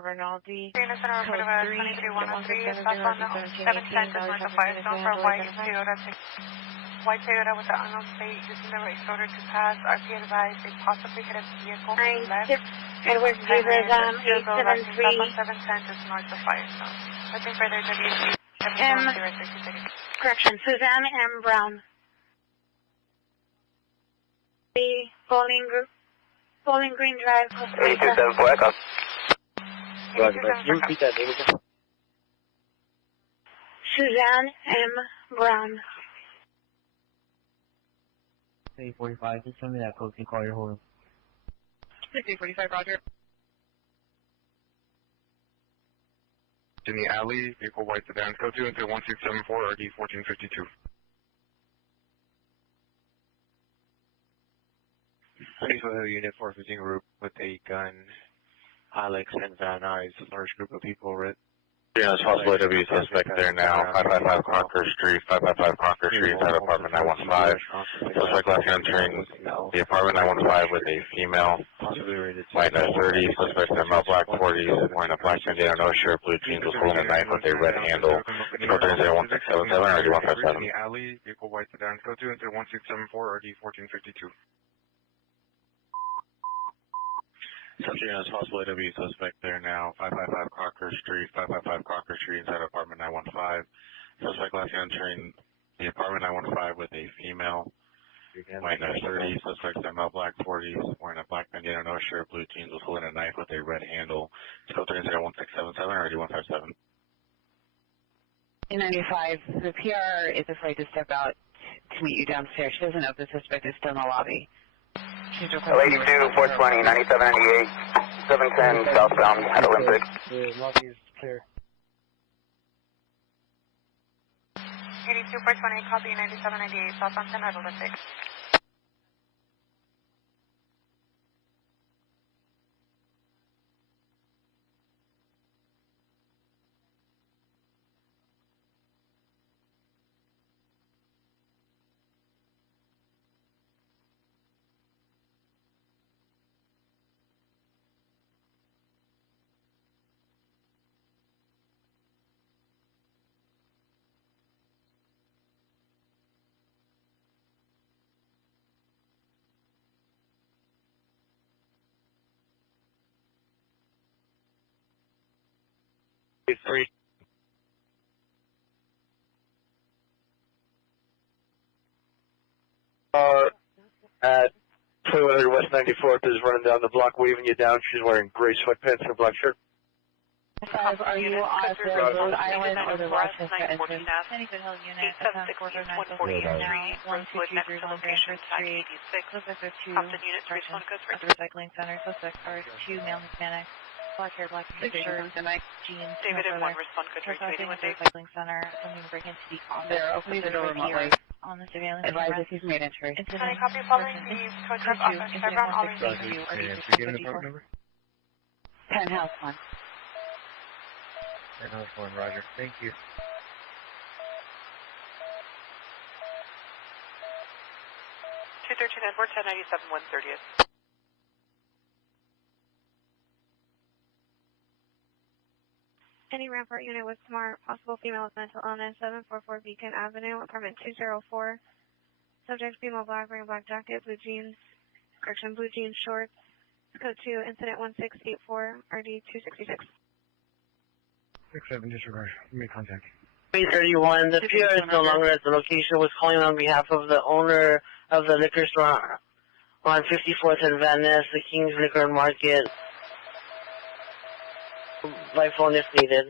Rinaldi, code 3, 2313, stop on the 710 north of Firestone for a white Toyota. White Toyota with the unknown plate using the race order to pass. RP advised they possibly hit a vehicle from the left. Edward Zebra 873. 710 just north of Firestone. Looking further, WC. Correction, Suzanne M. Brown. Bowling Green Drive, Costa Rica. 8274, echo. Roger, can you repeat that name again? Suzanne M. Brown. 845, just tell me that code, can call your hold. 845, Roger. In the alley, vehicle white sedan, code 2 into 1674, RD 1452. Please will have a unit 415 group with a gun. Alex and Van Nuys, large group of people, right? Yeah, it's possible W suspect there now. 555 Conquer Street, 555 Conquer Street, inside apartment 915. Suspect last entering the apartment 915 with a female. White 30, suspect in a male black 40s, wearing a black bandana, no shirt, blue jeans, was holding a knife with a red handle. Code 31677, RD 157. In the alley, vehicle white sedan, code 2 into 1674, RD 1452. Subject is possible AW suspect there now. 555 Crocker Street, 555 Crocker Street, inside apartment 915. Suspect last entering the apartment 915 with a female. White 30, suspect in male black 40s, wearing a black bandana, no shirt, blue jeans, was holding a knife with a red handle. Code 31677, RD 157. 895, the PR is afraid to step out to meet you downstairs. She doesn't know if the suspect is still in the lobby. 82, 420, 9798, 710, southbound at Olympic. The lobby is clear. 82, 420, copy 9798, southbound at Olympic. 3. At 2100 West 94th is running down the block, waving you down. She's wearing gray sweatpants and a black shirt. 5, are you on the Rhode Island or the Rochester entrance? Any Good Hill unit, 876-148 123 location Street, suspect are 2 directions at the recycling center. Suspects are 2 male Hispanic, black hair, black shirt, jeans, David and 1 respond code trespassing 381 at the recycling center, attempting to break into the office. They're opening the door remotely. On the surveillance Advise camera. if he's made entry. Incident Copy following the tow truck off of Chevron on the Roger. Penthouse 1. Penthouse 1, Roger. Thank you. Edward 1097 130th. Any Rampart unit with smart, possible female with mental illness, 744 Beacon Avenue, apartment 204. Subject female black, wearing black jacket, blue jeans shorts. Code 2, incident 1684, RD 266. 67, disregard. Make contact. 831, the PR is no longer at the location, was calling on behalf of the owner of the liquor store on 54th and Van Ness, the King's Liquor Market, by phone if needed.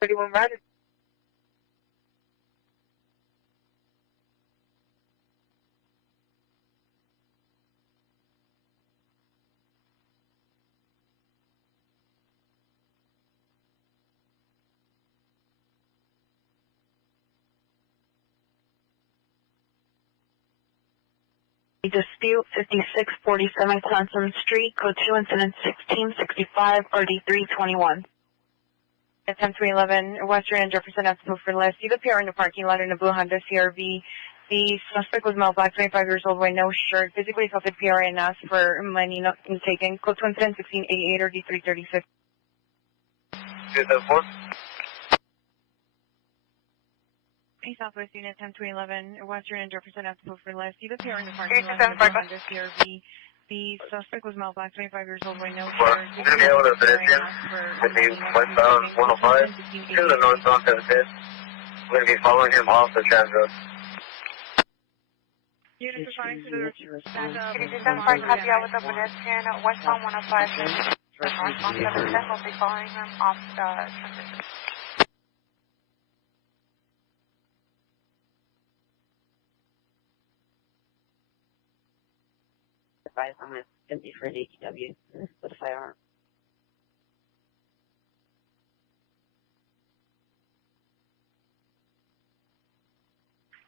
31 Roger. Dispute 5647 Clemson Street, code 2, incident 1665, RD 321. At 10311, Western and Jefferson have to move for less. See the PR in the parking lot in a blue Honda CRV. The suspect was male, black, 25 years old, wearing no shirt, physically assaulted PR and asked for money not taken. Code 2, incident 1688, RD 336. Good, that's 4. Hey, Southwest Unit 10311, Western and Jefferson have to move for less. See the PR in the parking lot in a blue Honda CRV. The suspect was male, black, 25 years old, wearing no shirt. We're going to be able to pedestrian with the westbound 105 to the northbound 75th. We're going to be following him off the trans road. Unit responding to the stand up. 875, copy out with the pedestrian, westbound 105, northbound 710, we'll be following him off the transition. I'm empty for an ATW with a firearm.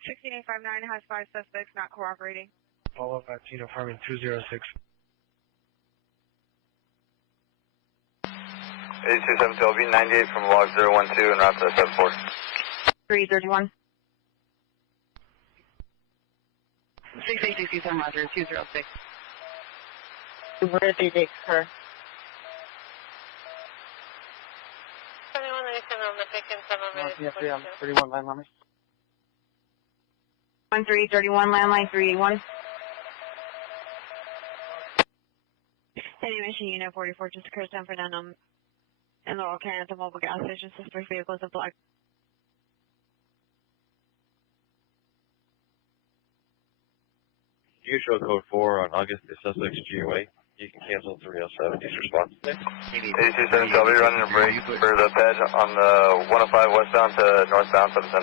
$16,859 has 5 suspects not cooperating. Follow up at Tino Farming 206. 827 LB 98 from log 012 and route to 74. 331. 6867 Roger 206. Where did they take her? 31 line numbers. 1331, landline 381. Any mission unit 44 just occurs down for Denham and Laurel Canyon at the mobile gas station. Suspect vehicles of black. Usual code 4 on August, the suspect's GOA. You can cancel 307. He's responsive. 827 shall be running a break for the ped on the 105 westbound to northbound 710.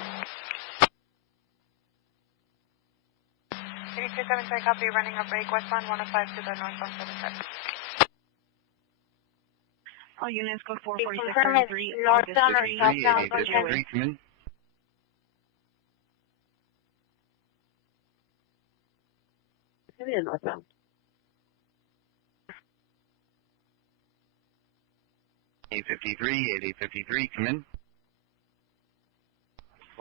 827, sorry, copy, running a break westbound 105 to the northbound 710. All units code 44633, northbound or southbound? 853, come in. Maybe a northbound. 853, come in.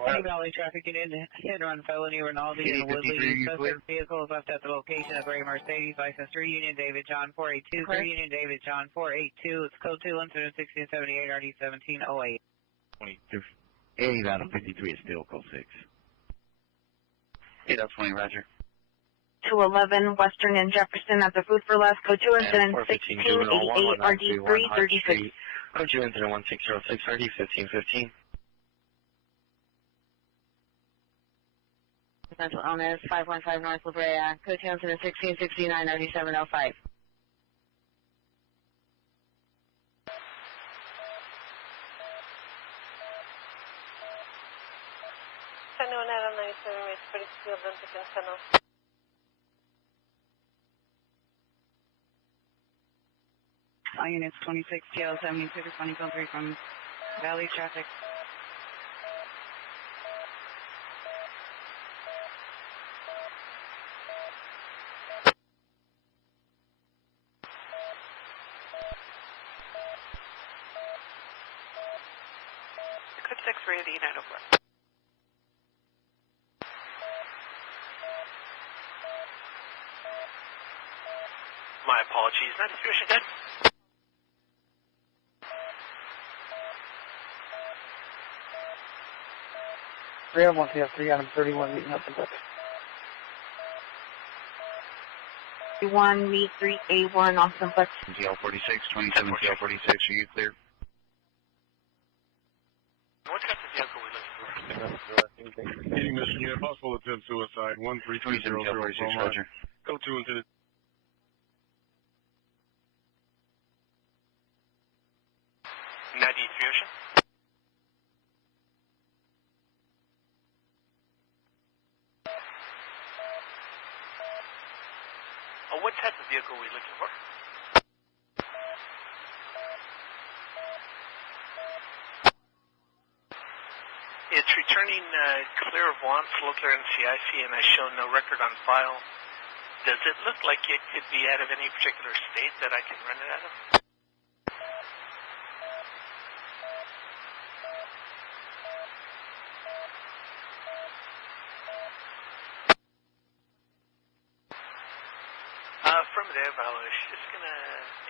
Any Valley traffic unit, hit run felony Rinaldi and Woodley. Suspect vehicles left at the location of Gray Mercedes, license 3 Union David John 482, 3 Union David John 482. It's code 2, incident 1678, RD 1708. 8 out of 53 is still code 6. 8 out of 20, Roger. to 11 Western and Jefferson at the Food for Less, code 2 incident 1688 RD336. Code 2 incident 1606 RD 1515. Mental illness, 515 North La Brea, code 2 incident 1669 RD705. Units 26 TL 72 20 from Valley traffic. Code 6 for the 904. My apologies, not distribution good. Three of 1 TF3, Adam 31, meeting up in Bucks. 1, meet 3A1, Austin Bucks. TL46, 27 TL46, are you clear? What type of vehicle are we looking for? Heating mission unit, possible attempt suicide, 13300, Roger. Go 2 incident. Distribution. What type of vehicle are we looking for? It's returning clear of wants, local NCIC, and I show no record on file. Does it look like it could be out of any particular state that I can run it out of? Affirmative. I was just going to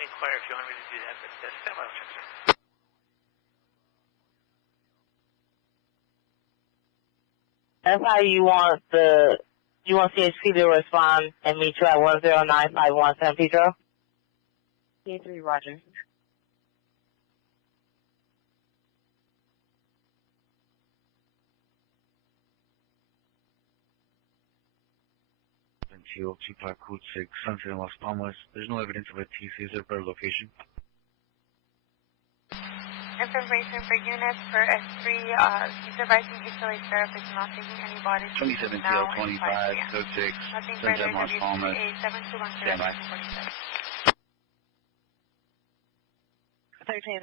inquire if you want me to do that, but stand by, I'll check, sir. That's how you want CHP to respond and meet you at 10951 San Pedro? K3, Roger. Teal 25 code 6, Sunset in Las Palmas. There's no evidence of a TC. Is there a better location? Information for units for S3, he's advising HOA sheriff is not taking any bodies. 27 TL 25 code 6, Sunset in Las Palmas. Stand by. 13,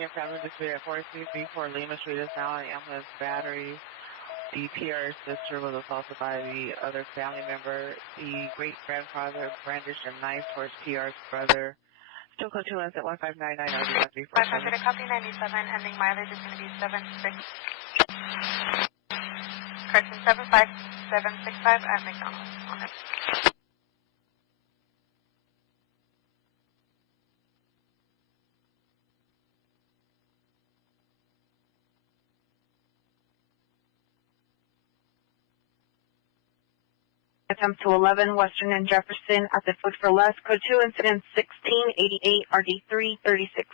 your family Street at 433 Lima Street is now an ambulance battery. The PR's sister was assaulted by the other family member. The great-grandfather brandished a knife towards PR's brother. Still code 2 at 1599 RD 134. 500, copy 97, ending mileage is going to be 76. Correction, 75765 at McDonald's. On it. Attempt to 11 Western and Jefferson at the Food for Less, code 2 incident 1688 RD336.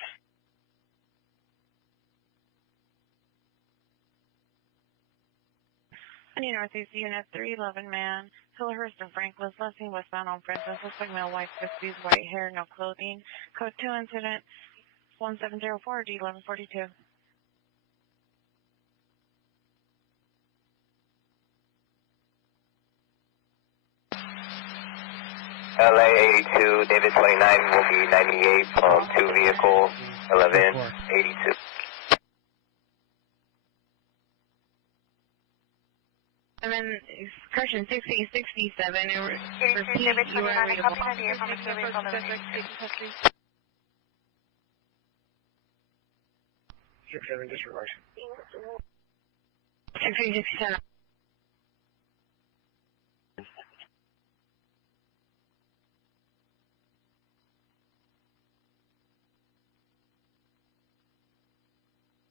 Northeast Unit 311 man, Hillhurst and Franklin, Lessing westbound on Francis, suspect male, white 50s, white hair, no clothing. Code 2 incident 1704 D1142. LA 82, David 29 will be 98, 2 vehicle 1182. And then correction 6067 and repeat David you 29, are copy 98 from the two vehicle 1182. 67 disregard. 6067.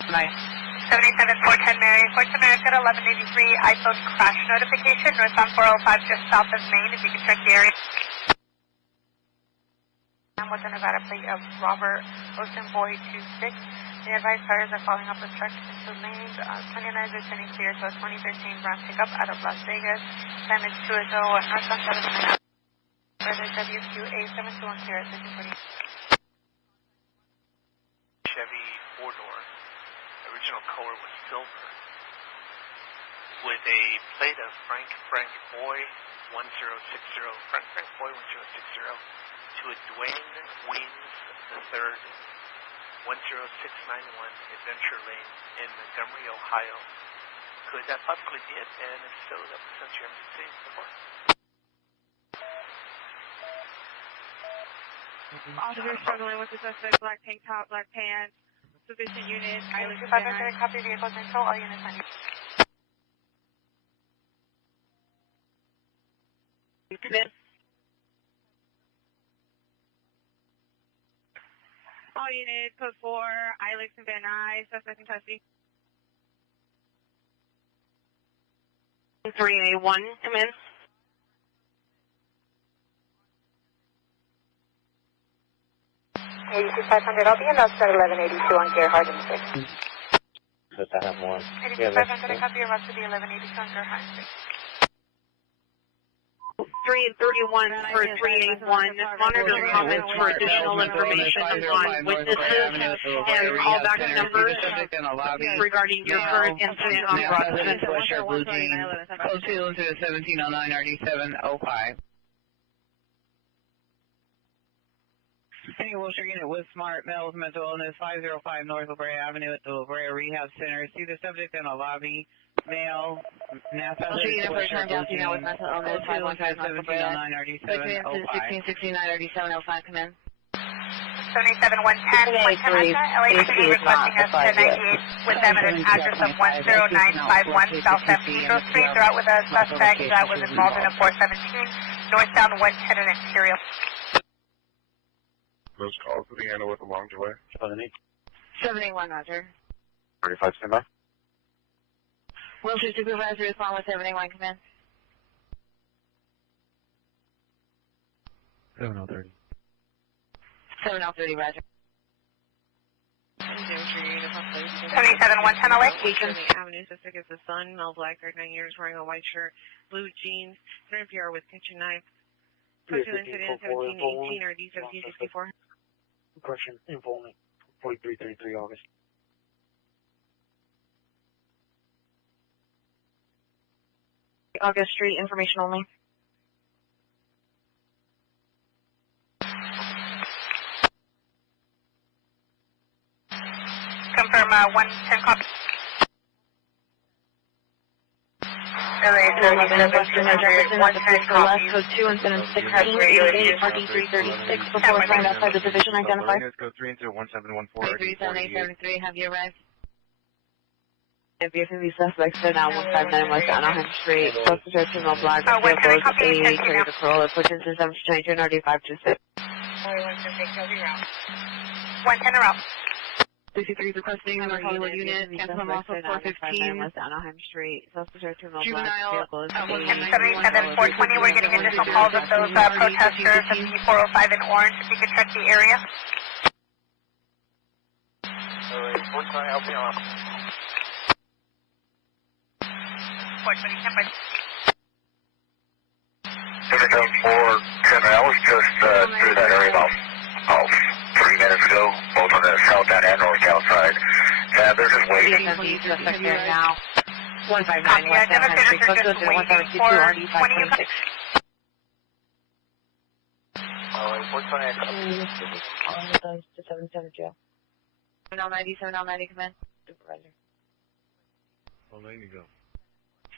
Nice. 77410 Mary, Voice America at 1183, iPhone crash notification, northbound 405 just south of Maine, if you can check the area. I'm with the Nevada plate of Robert Ocean Boy 26. The advised fires are following up with trucks into lanes. 29s are sending clear to a 2013 brown pickup out of Las Vegas. Damage to it though, northbound 7 further WQA 721 clear at 620. Chevy 4-door. Original color was silver. With a plate of Frank Boy 1060, Frank Boy 1060, to a Dwayne Weems III, 10691 Adventure Lane in Montgomery, Ohio. Could that possibly be it? And if so, that was sent to your MCC before. Officer struggling with the suspect, black tank top, black pants, suspicion unit, island 500, copy vehicle control, all units on you. All units, code 4, Ilex and Van Nuys, suspect in custody. 3A1, come in. $82,500, I'll be in outside 1182 on Gerhard and 6. But I have one. 82,500, a copy of us to the 1182 on Gerhard and 6. 331 for 381. Monitor comments for additional information on witnesses and callback numbers regarding your current incident on Broadway. Code 2 to 1709 RD705. Any Wilshire unit with smart males mental illness 505 North La Brea Avenue at the La Brea Rehab Center. See the subject in the lobby. Male, NASA. Wilshire unit for turn down female with mental illness 515 North La Brea. 1669 RD705, come in. 77110, LAPD requesting us to 98 with them at an address of 10951 South Cathedral Street. They're out with a suspect that was involved in a 417 northbound 110 and Imperial. Those calls will be handled with a long delay. 71, Roger. 35, stand by. Wilshire supervisor, respond with 71, come in. 7030. 7030, Roger. 77110 LA. Avenue, suspect is the son, male black, 39 years, wearing a white shirt, blue jeans, 3 PR with kitchen knife. Code 2 incident 1718 or D1764. Correction, informant, 4333 August. August Street, information only. Confirm 110 copy. Code 2 incident 1688 RD336 before find outside the division identified. Code 3 into 1714. 37873, have you arrived? If you can be suspects, they're now 159 West Anaheim Street. Suspect are female black, vehicles A, carry the Corolla, push into 722 and RD526. 110 around. 63 is requesting a Hilo unit, cancel them off of 415 West Anaheim Street. Suspect are female black, vehicles A, 77 420, we're getting additional calls of those protesters of the 405 in orange, if you could check the area. 420, help me on. 420, Tampa. 77410, I was just through that area about 3 minutes ago, both on the southbound and northbound side. They're just waiting. Suspect there now. 159 West Anaheim Street, close to 1722 RD526. 420. 790, 790, come in. Supervisor. 190 go.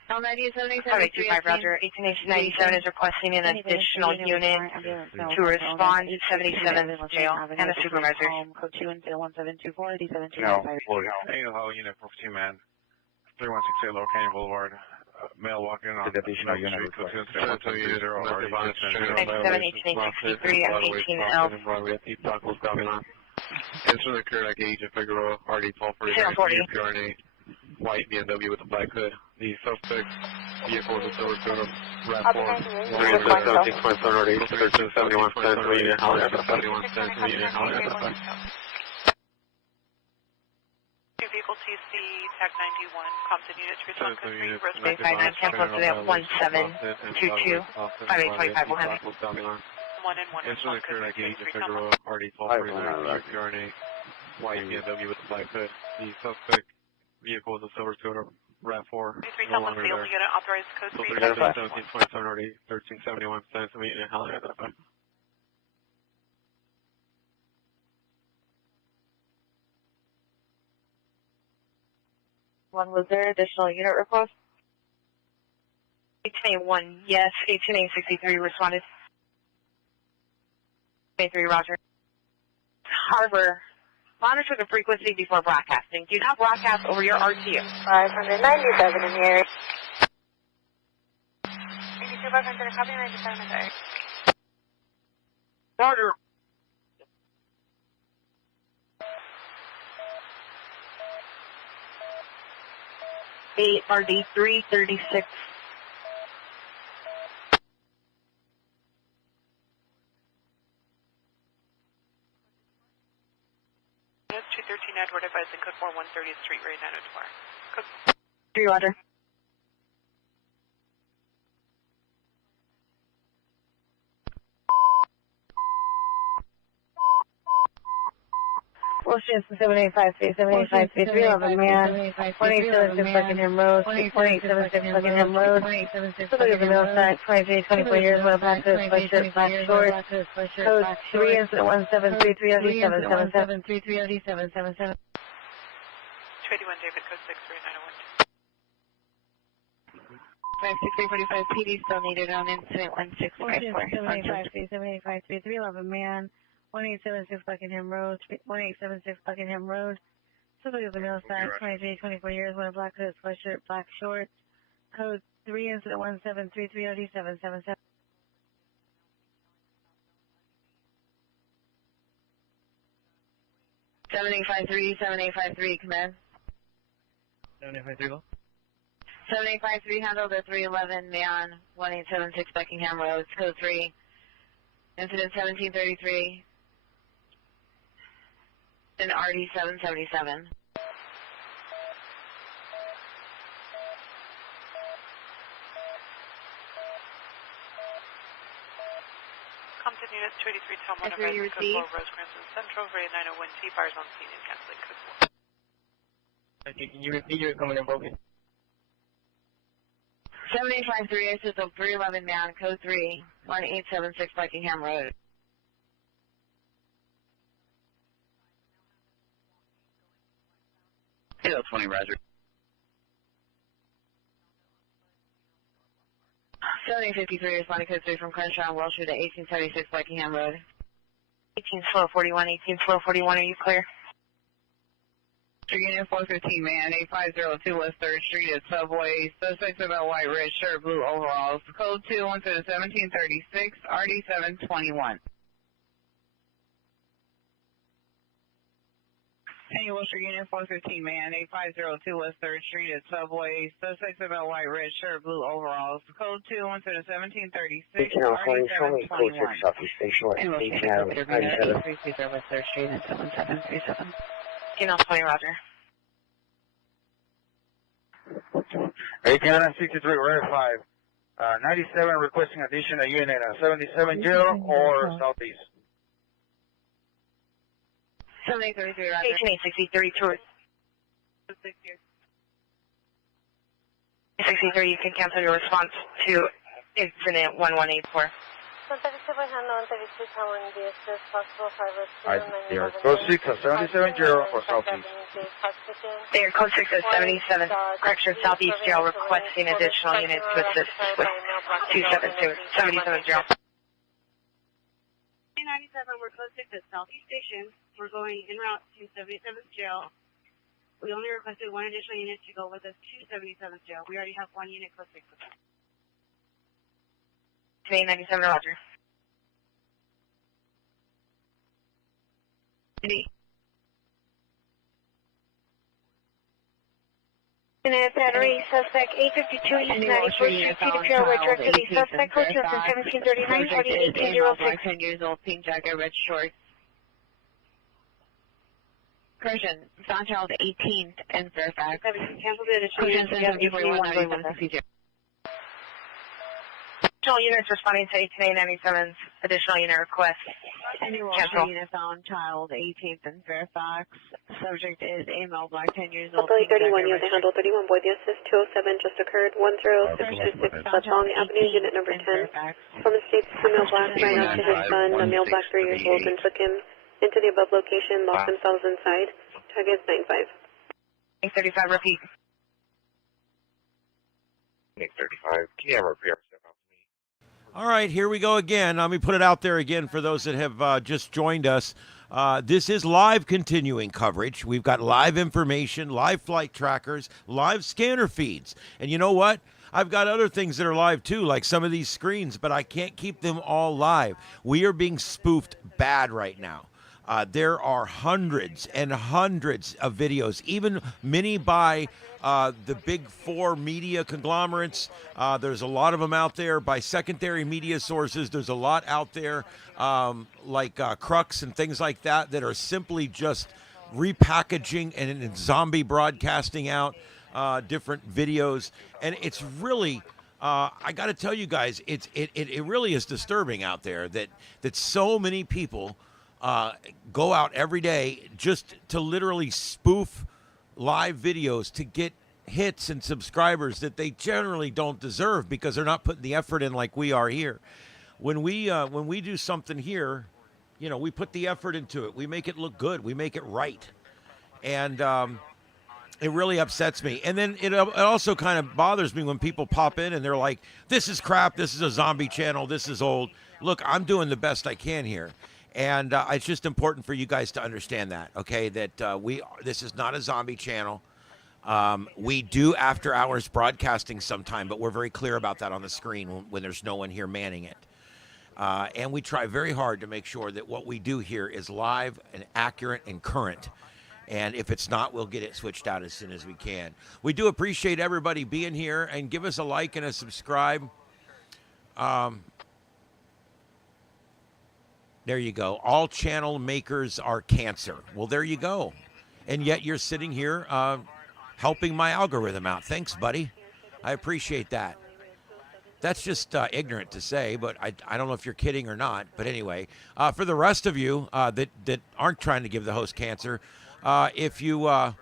790, 790, Roger. 1897 is requesting an additional unit to respond to 77th jail and a supervisor. Code 2 and 1724, D17. Angle unit 14 man. 3168 Lower Canyon Boulevard. Male walking on the street. Code 2 and 1720 already. 97, 1863, and 18L. Incident occurred at Gage and Figueroa, RD 1240, PRNA, white BMW with a black hood. The suspect vehicle is a silver Toyota RAV4. 1371 cents, immediate holler at the front. Vehicle TC, tag 91, Compton units, respond code 3, road Bay 59, cancel incident 1722, 5825, we'll have it. 1 and 1. Incident occurred at Gage and Figueroa, RD 1249, RNA, white BMW with a black hood. The suspect vehicle is a silver Toyota RAV4. 3 someone failed to get an authorized code 3. 1727 RD, 1371 cents, immediate holler at the front. Was there additional unit request? 821, yes. 82863 responded. 23, roger. Harbor, monitor the frequency before broadcasting. Do not broadcast over your RTU. 597 in the area. 82 bucks into the copy, 97 in the area. Order. RD 336. Yes, 213 Edward advising code 4 130th Street, Ray 902. Code 3, roger. Bullshit, 7853, 7853, 311, man. 1876 Buckingham Road, 1876 Buckingham Road. Look at the middle side, 23, 24 years, well, black hood, sweatshirt, black shorts. Code 3 incident 1733 281 OD777. David, code 6 Ray 901. 56345 PD still needed on incident 1654. 7853, 7853, 311, man. 1876 Buckingham Road, 1876 Buckingham Road. Somebody at the middle side, 23, 24 years, wearing black hood, sweatshirt, black shorts. Code 3 incident 1733 OD777. 7853, 7853, command. 7853, go. 7853, handle the 311 man, 1876 Buckingham Road, code 3. Incident 1733. In RD 777. Compton units 283 Tom 1 advising code 4 Rosecrans Central, Ray 901T, fires on scene and canceling code 4. Can you repeat your comment broken? 7853, System 311 man, code 3, 1876 Buckingham Road. Kilo 20, roger. 7853, responding code 3 from Crenshaw and Welshwood to 1876 Buckingham Road. 18-41, 18-41, are you clear? Unit 415, man, 8502 West 3rd Street at Subway. Suspects about white, red shirt, blue overalls. Code 2, 1736, RD 721. Hey, Wilshire, Unit 415, man, 8502 West 3rd Street at Subway. Suspects about white, red shirt, blue overalls. Code 2, 1736, RD 721. Hey, Wilshire, West 3rd Street at 7737. Kilo 20, roger. 1863, Red 5. 97 requesting additional unit at 77 Jail or Southeast. 7833, roger. 1863, towards 63, you can cancel your response to incident 1184. They are code 6 at 77 Jail or Southeast. They are code 6 at 77, correction, Southeast Jail, requesting additional units to assist with 77 Jail. 97, we're code 6 at Southeast Station. We're going en route to 77th Jail. We only requested one additional unit to go with us to 77th Jail. We already have one unit code 6 with us. 97, roger. Unit battery, suspect 852 East 91st Street, CDPR, right direct to the suspect, code 1739, Audi 1806. 10 years old, pink jacket, red shorts. Correction, found child 18th in Fairfax. Cancel the additional Correction, unit. 741 Additional units responding to 18A97's additional unit request. Cancel. Unit found child 18th in Fairfax. Subject is a male, black, 10 years old. Authority 31, you have to handle 31. Boy, the assist 207 just occurred. 10626 South Long Avenue, unit number 10. From the state's female black ran out to his son, a male black 3 years old, and took him into the above location, locked themselves inside. Target 95. 835, repeat. 835, can you have a repair? All right, here we go again. Let me put it out there again for those that have just joined us. This is live continuing coverage. We've got live information, live flight trackers, live scanner feeds. And you know what? I've got other things that are live too, like some of these screens, but I can't keep them all live. We are being spoofed bad right now. There are hundreds and hundreds of videos, even many by the big four media conglomerates. There's a lot of them out there by secondary media sources. There's a lot out there like Crux and things like that that are simply just repackaging and zombie broadcasting out different videos. And it's really, I got to tell you guys, it really is disturbing out there that so many people go out every day just to literally spoof live videos to get hits and subscribers that they generally don't deserve because they're not putting the effort in like we are here. When we do something here, you know, we put the effort into it. We make it look good. We make it right. And it really upsets me. And then it also kind of bothers me when people pop in and they're like, this is crap. This is a zombie channel. This is old. Look, I'm doing the best I can here. And it's just important for you guys to understand that, okay, that this is not a zombie channel. We do after-hours broadcasting sometime, but we're very clear about that on the screen when there's no one here manning it. And we try very hard to make sure that what we do here is live and accurate and current. And if it's not, we'll get it switched out as soon as we can. We do appreciate everybody being here, and give us a like and a subscribe. There you go. All channel makers are cancer. Well, there you go. And yet you're sitting here helping my algorithm out. Thanks, buddy. I appreciate that. That's just ignorant to say, but I don't know if you're kidding or not. But anyway, for the rest of you that aren't trying to give the host cancer, if you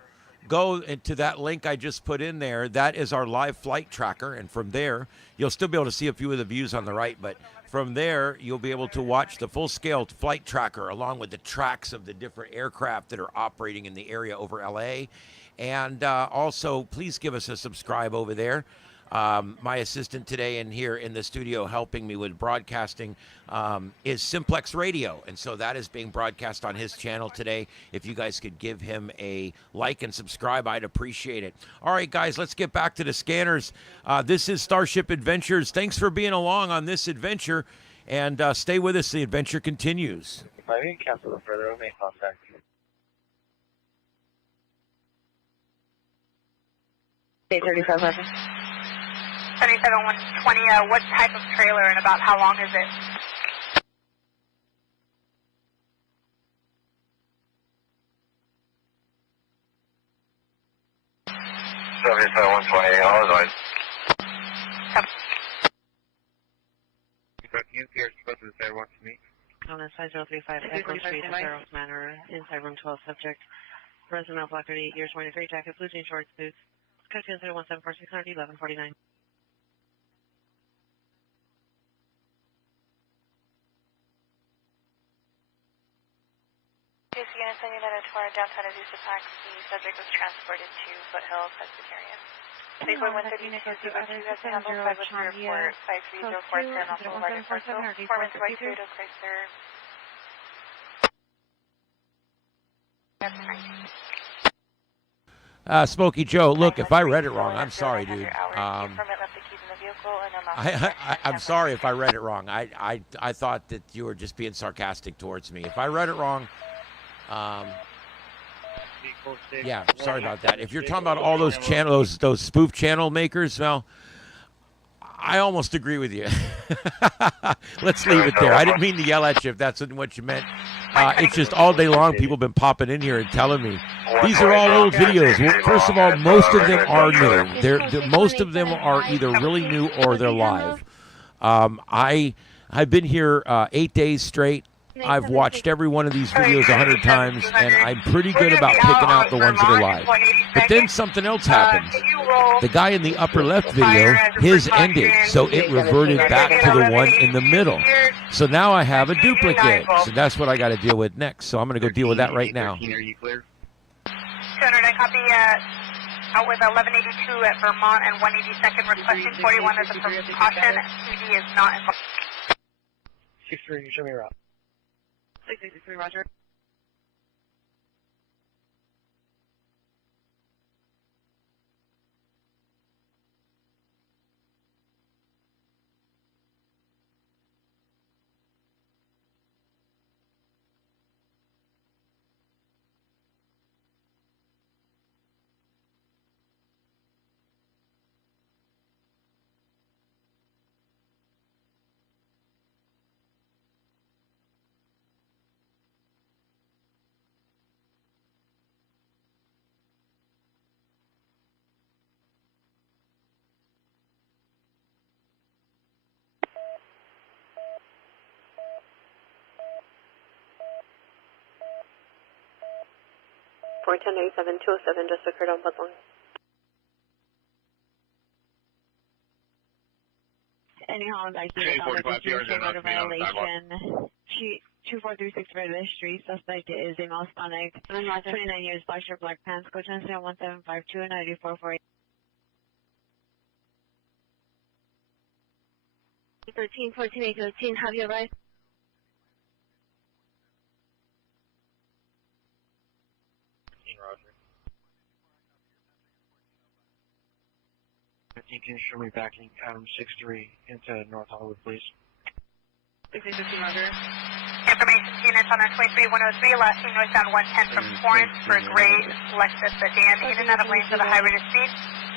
go into that link I just put in there, that is our live flight tracker. And from there, you'll still be able to see a few of the views on the right, but from there, you'll be able to watch the full-scale flight tracker along with the tracks of the different aircraft that are operating in the area over L.A. And also, please give us a subscribe over there. My assistant today in here in the studio helping me with broadcasting is Simplex Radio. And so that is being broadcast on his channel today. If you guys could give him a like and subscribe, I'd appreciate it. All right, guys, let's get back to the scanners. This is Starship Adventures. Thanks for being along on this adventure. And stay with us. The adventure continues. If I didn't cancel it further, I'll make contact. 835. 77120, what type of trailer and about how long is it? Illinois. On this 5035 Echo Street, Farrell's Manor, inside room 12, subject, resident of Black 38 years, wearing a gray jacket, blue jeans, shorts, boots, Skyfield 0174600 1149. Unit sending that into our downtown Azusa Pax. The subject was transported to Foothill, Presbyterian. 3.132, you have to handle 5 with report, 5304, Paramount Boulevard in Parkville, Foreman to right, Toyota Chrysler. Smokey Joe, look, if I read it wrong, I'm sorry, dude. I'm sorry if I read it wrong. I thought that you were just being sarcastic towards me. If I read it wrong, Yeah, sorry about that. If you're talking about all those those spoof channel makers, well, I almost agree with you. Let's leave it there. I didn't mean to yell at you if that's what you meant. It's just all day long people have been popping in here and telling me these are all old videos. Well, first of all, most of them are new. Most of them are either really new or they're live. I've been here 8 days straight. I've watched every one of these videos 100 times, and I'm pretty good about picking out the ones that are live. But then something else happens. The guy in the upper left video, his ended, so it reverted back to the one in the middle. So now I have a duplicate. So that's what I got to deal with next. So I'm going to go deal with that right now. 200, I copy out with 1182 at Vermont and 182nd requesting 41 as a precaution. PD is not involved. 6-3, show me your route. 663, roger. For 1097, 207 just occurred on Budlong. Anyhow, I see a violation. 2436 Red Street. Suspect is a Hispanic, 29 years, black shirt, black pants. Coach 1752 and 9448. 13, 14, 813, have you arrived? Can you show me backing 6-3 into North Hollywood, please? 650, roger. Information units on our 23103, last seen northbound 110 from Florence for a gray Lexus sedan in and out of lanes with a high rate of speed.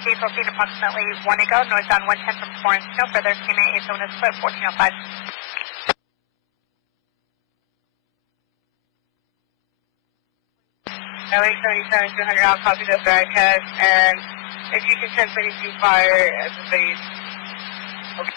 Vehicle seen approximately 1 ago, northbound 110 from Florence. No further, CMA 8 zone is split, 1405. LA 77, 200 out, copy the broadcast, and if you can 1022 fire at the base. Okay.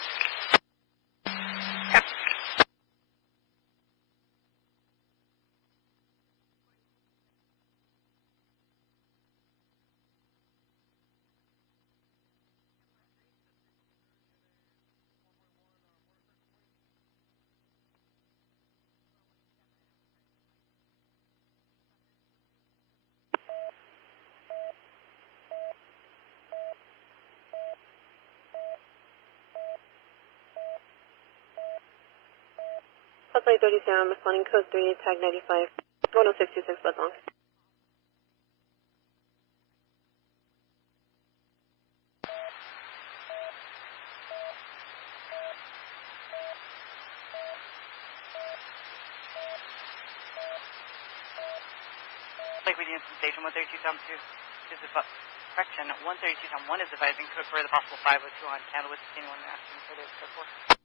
Flight 37, I'm responding code 3, tag 95, 10626 Budlong. Lakewood Unit from Station 132 Tom 2 is the correction. 132 Tom 1 is advising code for the possible 502 on Candlewood. Anyone asking for this code 4?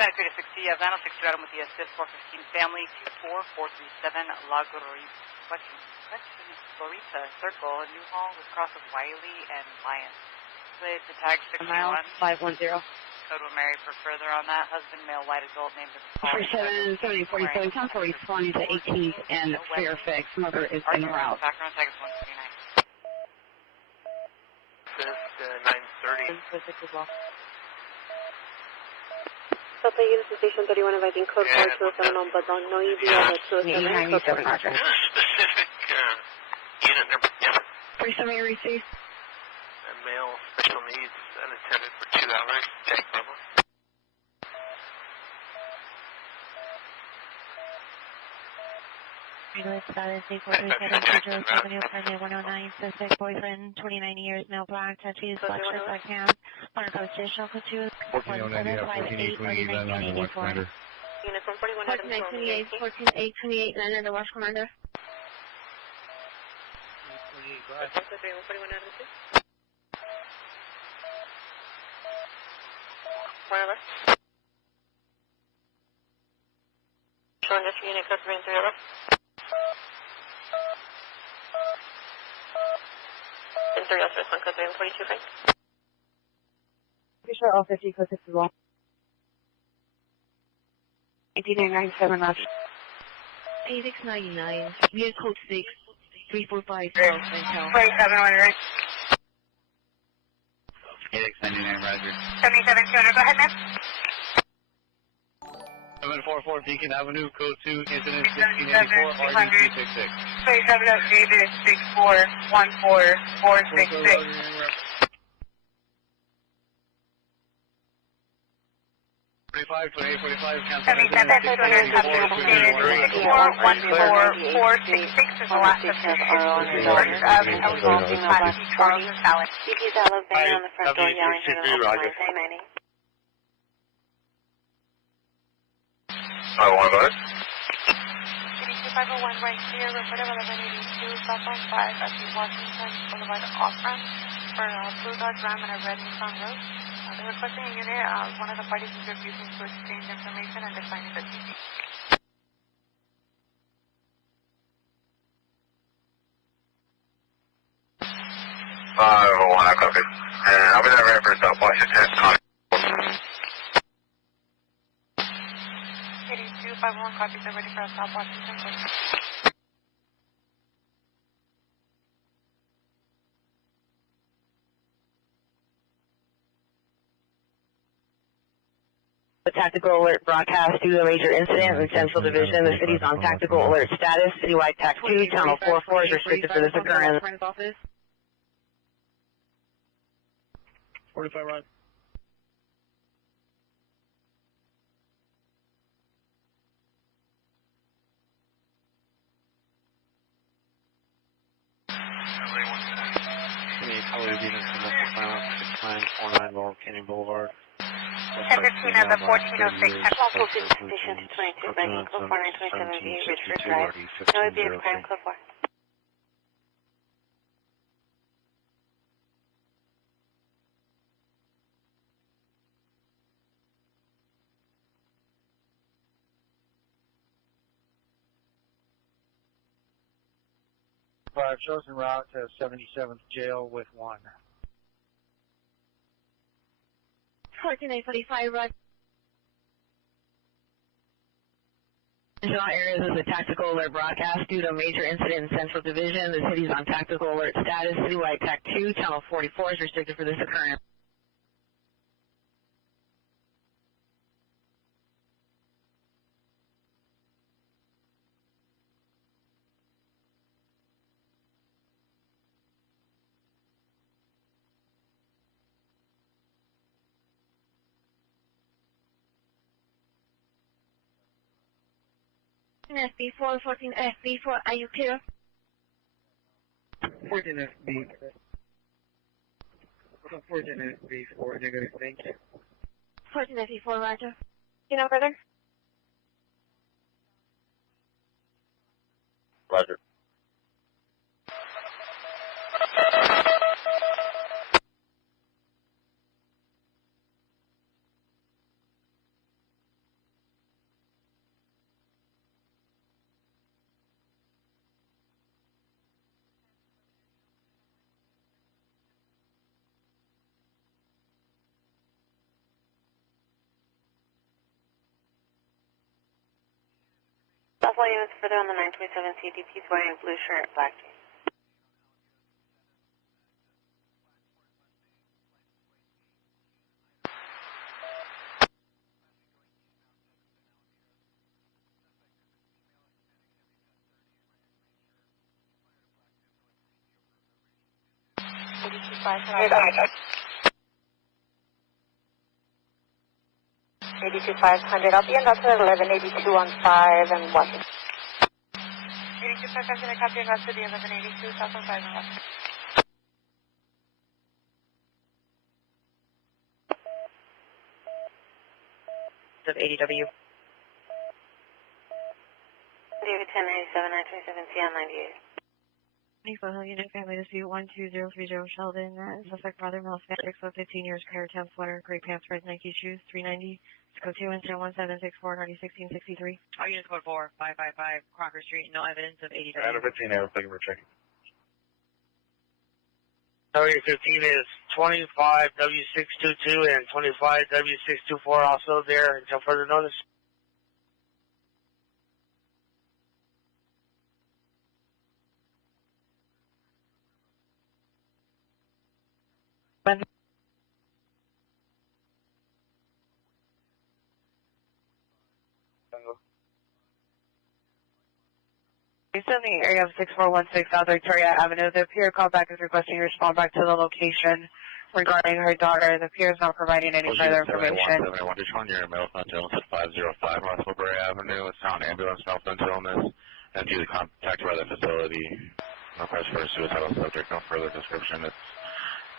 Santa Cruz 60, Havana 62 Adam with the assist 415 family 24437 La Glorita Circle, Newhall with cross of Wiley and Lyons. Slid to tag 61. 510. Code will marry for further on that. Husband, male, white adult, named as 47, 70, 47, time for responding to 18th and Fairfax. Mother is en route. Background tag is 139. This 930. South Bay Unit Station 31 advising code 4207 on Budlong. No EVL at 207, code 4. Specific unit number. 37 received. Special needs unattended for 2 hours. Jack Bubba. Status 8437 Avenue, permit 109, suspect boyfriend, 29 years, male black, tattoos, black shirt, black pants, Monaco Station, code 2, 4758, 1984. Unit 141 Adams, 14828, 9 under watch commander. 141 Adams, 1 left. Showing this unit code 3 and 3 left. And 3 also respond code 3 and 42, Frank. Be sure all 50 code 6 as well. 1897 left. 8699, unit code 6, 345 South Central. 47, right. 8699, roger. 77-200, go ahead, ma'am. 744 Beacon Avenue, code 2, incident 1684, RD266. 27 David, 6414466. 2845, cancel. 77-200, David, 6414466 is the last of the first of illegal Class C Charles and Salad. CP's Olive Bay on the front door yelling for the open line. Say 90. I want to 501 right here, reported 1182, southbound 5 at the Washington Boulevard off-ramp for a Blue Dodge Ram and a red Nissan Road. They're requesting a unit. One of the parties is refusing to exchange information and declining the TC. I don't want to copy. And I'll be there right for South Washington. 8251 copies are ready for a South Washington. A tactical alert broadcast due to a major incident in Central Division. The city's on tactical alert status. Citywide TAC 2, channel 44 is restricted for this occurrence. 45 rod. Canyon Boulevard. 1015 of the 1406. Also, station 22, Reading, code 4927V, Richford Drive. No ABX crime, code 4. Chosen route to 77th jail with 1. 14845, right. In all areas of the tactical alert broadcast due to a major incident in Central Division. The city's on tactical alert status. Citywide TAC 2, channel 44 is restricted for this occurrence. FB4, 14 FB4, are you clear? 14 FB. 14 FB4, negative, thank you. 14 FB4, roger. You know, brother? Roger. Southwell units further on the 927 CDP's wearing blue shirt, black jeans. 82500. I'll be in Dr. 1182 on 5 and 1. 82500, copy and to the 1182, south on 5 and 1. Of ADW. David 1097, 927, CL 98. 24 Unit Family Dispute 12030 Sheldon. Suspect brother, male, Hispanic, 15 years, pair of Temp sweater, gray pants, red Nike shoes, 390. Code 2 incident 1764, Nardi 1663. All units code 4, 555 Crocker Street. No evidence of ADW. Out of 15 air, thank you for checking. W15 is 25W622 and 25W624 also there until further notice. Based on the area of 6416 South Victoria Avenue, the peer callback is requesting you respond back to the location regarding her daughter. The peer is not providing any further information. 781, just on your mail illness at 505 West Woodbury Avenue. It's found ambulance mental illness and due to contact by the facility. Request for a suicidal subject. No further description. It's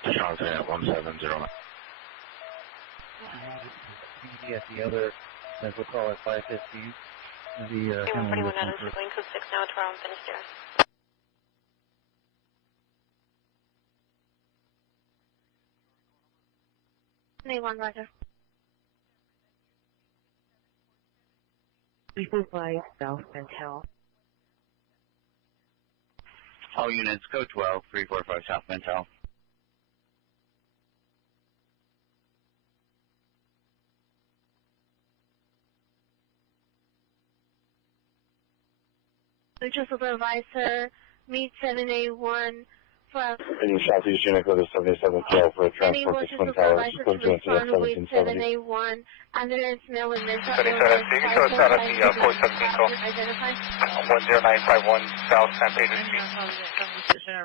Tucson at 1709. At the other, as we'll call it, 515. The 141 out of Spokane, code 6 now, Toronto, Finisterre. A1, Roger. People by South Mentel. All units, code 12, 345 South Mentel. Neutral supervisor, meet 781 from... Any Southeast unit code is 7712 for a transport to Twin Towers. Code 2 incident 1770. 781, ambulance, male and mental illness. Code out of the 417 call. 10951 South San Pedro Street.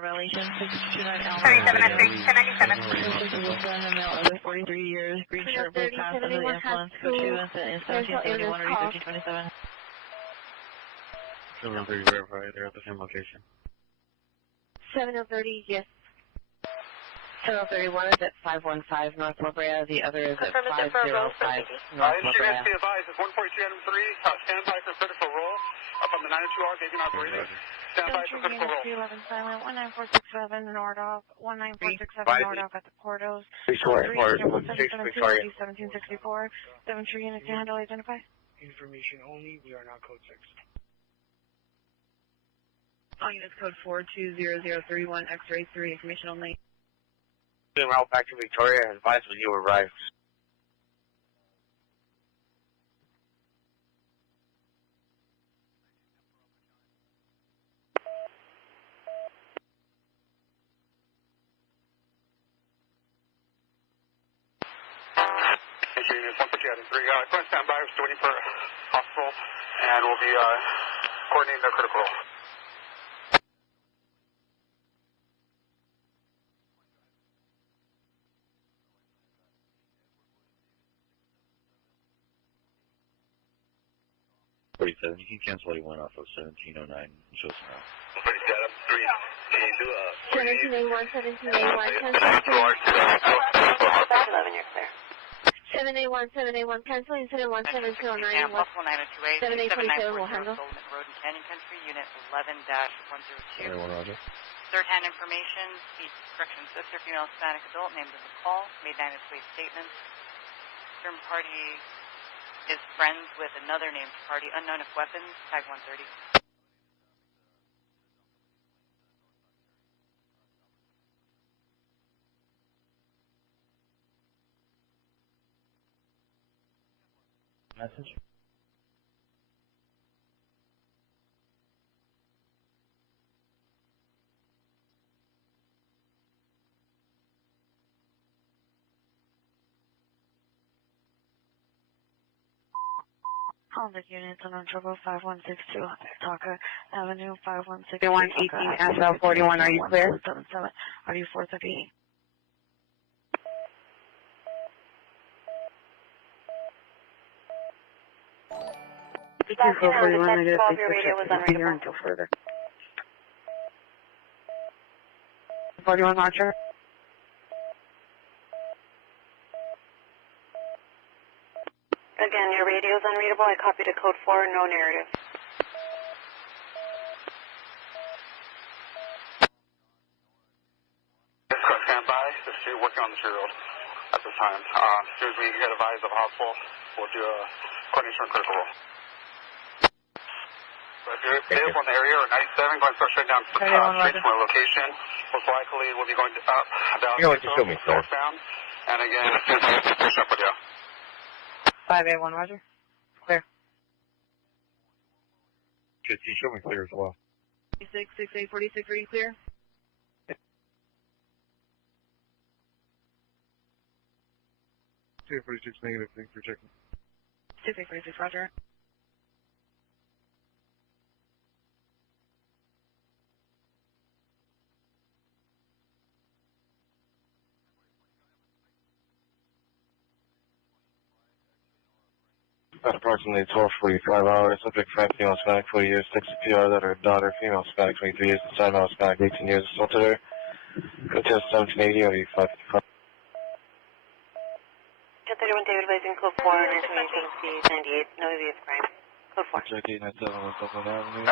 Relation 629 37 43 years, green shirt, blue pants, under the influence, code 2 incident 1771, already 1527. Children, please verify they're at the same location. 7030, yes. 7031 is at 515 North La Brea. The other is at 505 North La Brea. Be advised, it's 143 Item 3. Stand by for critical roll. Up on the 902R, Gaging operator. Stand by for critical roll. 11 silent, 19467 Nordoff, 19467 Nordoff at the Portos. Victoria, 1764, 7 true units to handle, identify. Information only, we are not code 6. All units code 420031 X-ray 3, information only. En route back to Victoria, advise when you arrive. Eugene, 148 Item 3. Go and stand by, we're still waiting for hospital, and we'll be coordinating the critical roll. You can cancel A1 off of 1709. Show us now. 1781, 1781, 11, you're clear. 781, 781, cancel incident 1709. 7827 will handle. Road and Canyon Country, Unit 11-102. Third-hand information, speech correction sister, female Hispanic adult, named in the call, made 9 way statements. Term party is friends with another named party, unknown if weapons, tag 130. Message? All the units on trouble 5162 Taka Avenue 516. 118 SL 41, are you clear? 77, are you 438? 441, I guess. Your radio was unreadable. Until further. 41 Roger. Again, your radio is unreadable. I copied a code 4, no narrative. Stand by. The street working on the street road at this time. As soon as we get advised of hostile, we'll do a coordination critical roll. If you're available in the area or 97, going straight down straight to my location. Most likely we'll be going up, down, southbound. And again, as soon as I push up with you. 581 Roger. Clear. 50, show me clear as well. 6846, are you clear? 246 negative, thanks for checking. 6846 Roger. At approximately 12:45 hours, subject friend, female Hispanic, 40 years, texted PR that her daughter, female Hispanic, 23 years, son, male Hispanic, 18 years, assaulted her. Contest 1780 of 555. 1031 David Blazing, code 4, 1998, no ABS crime. Code 4. Check 897 West Oakland Avenue.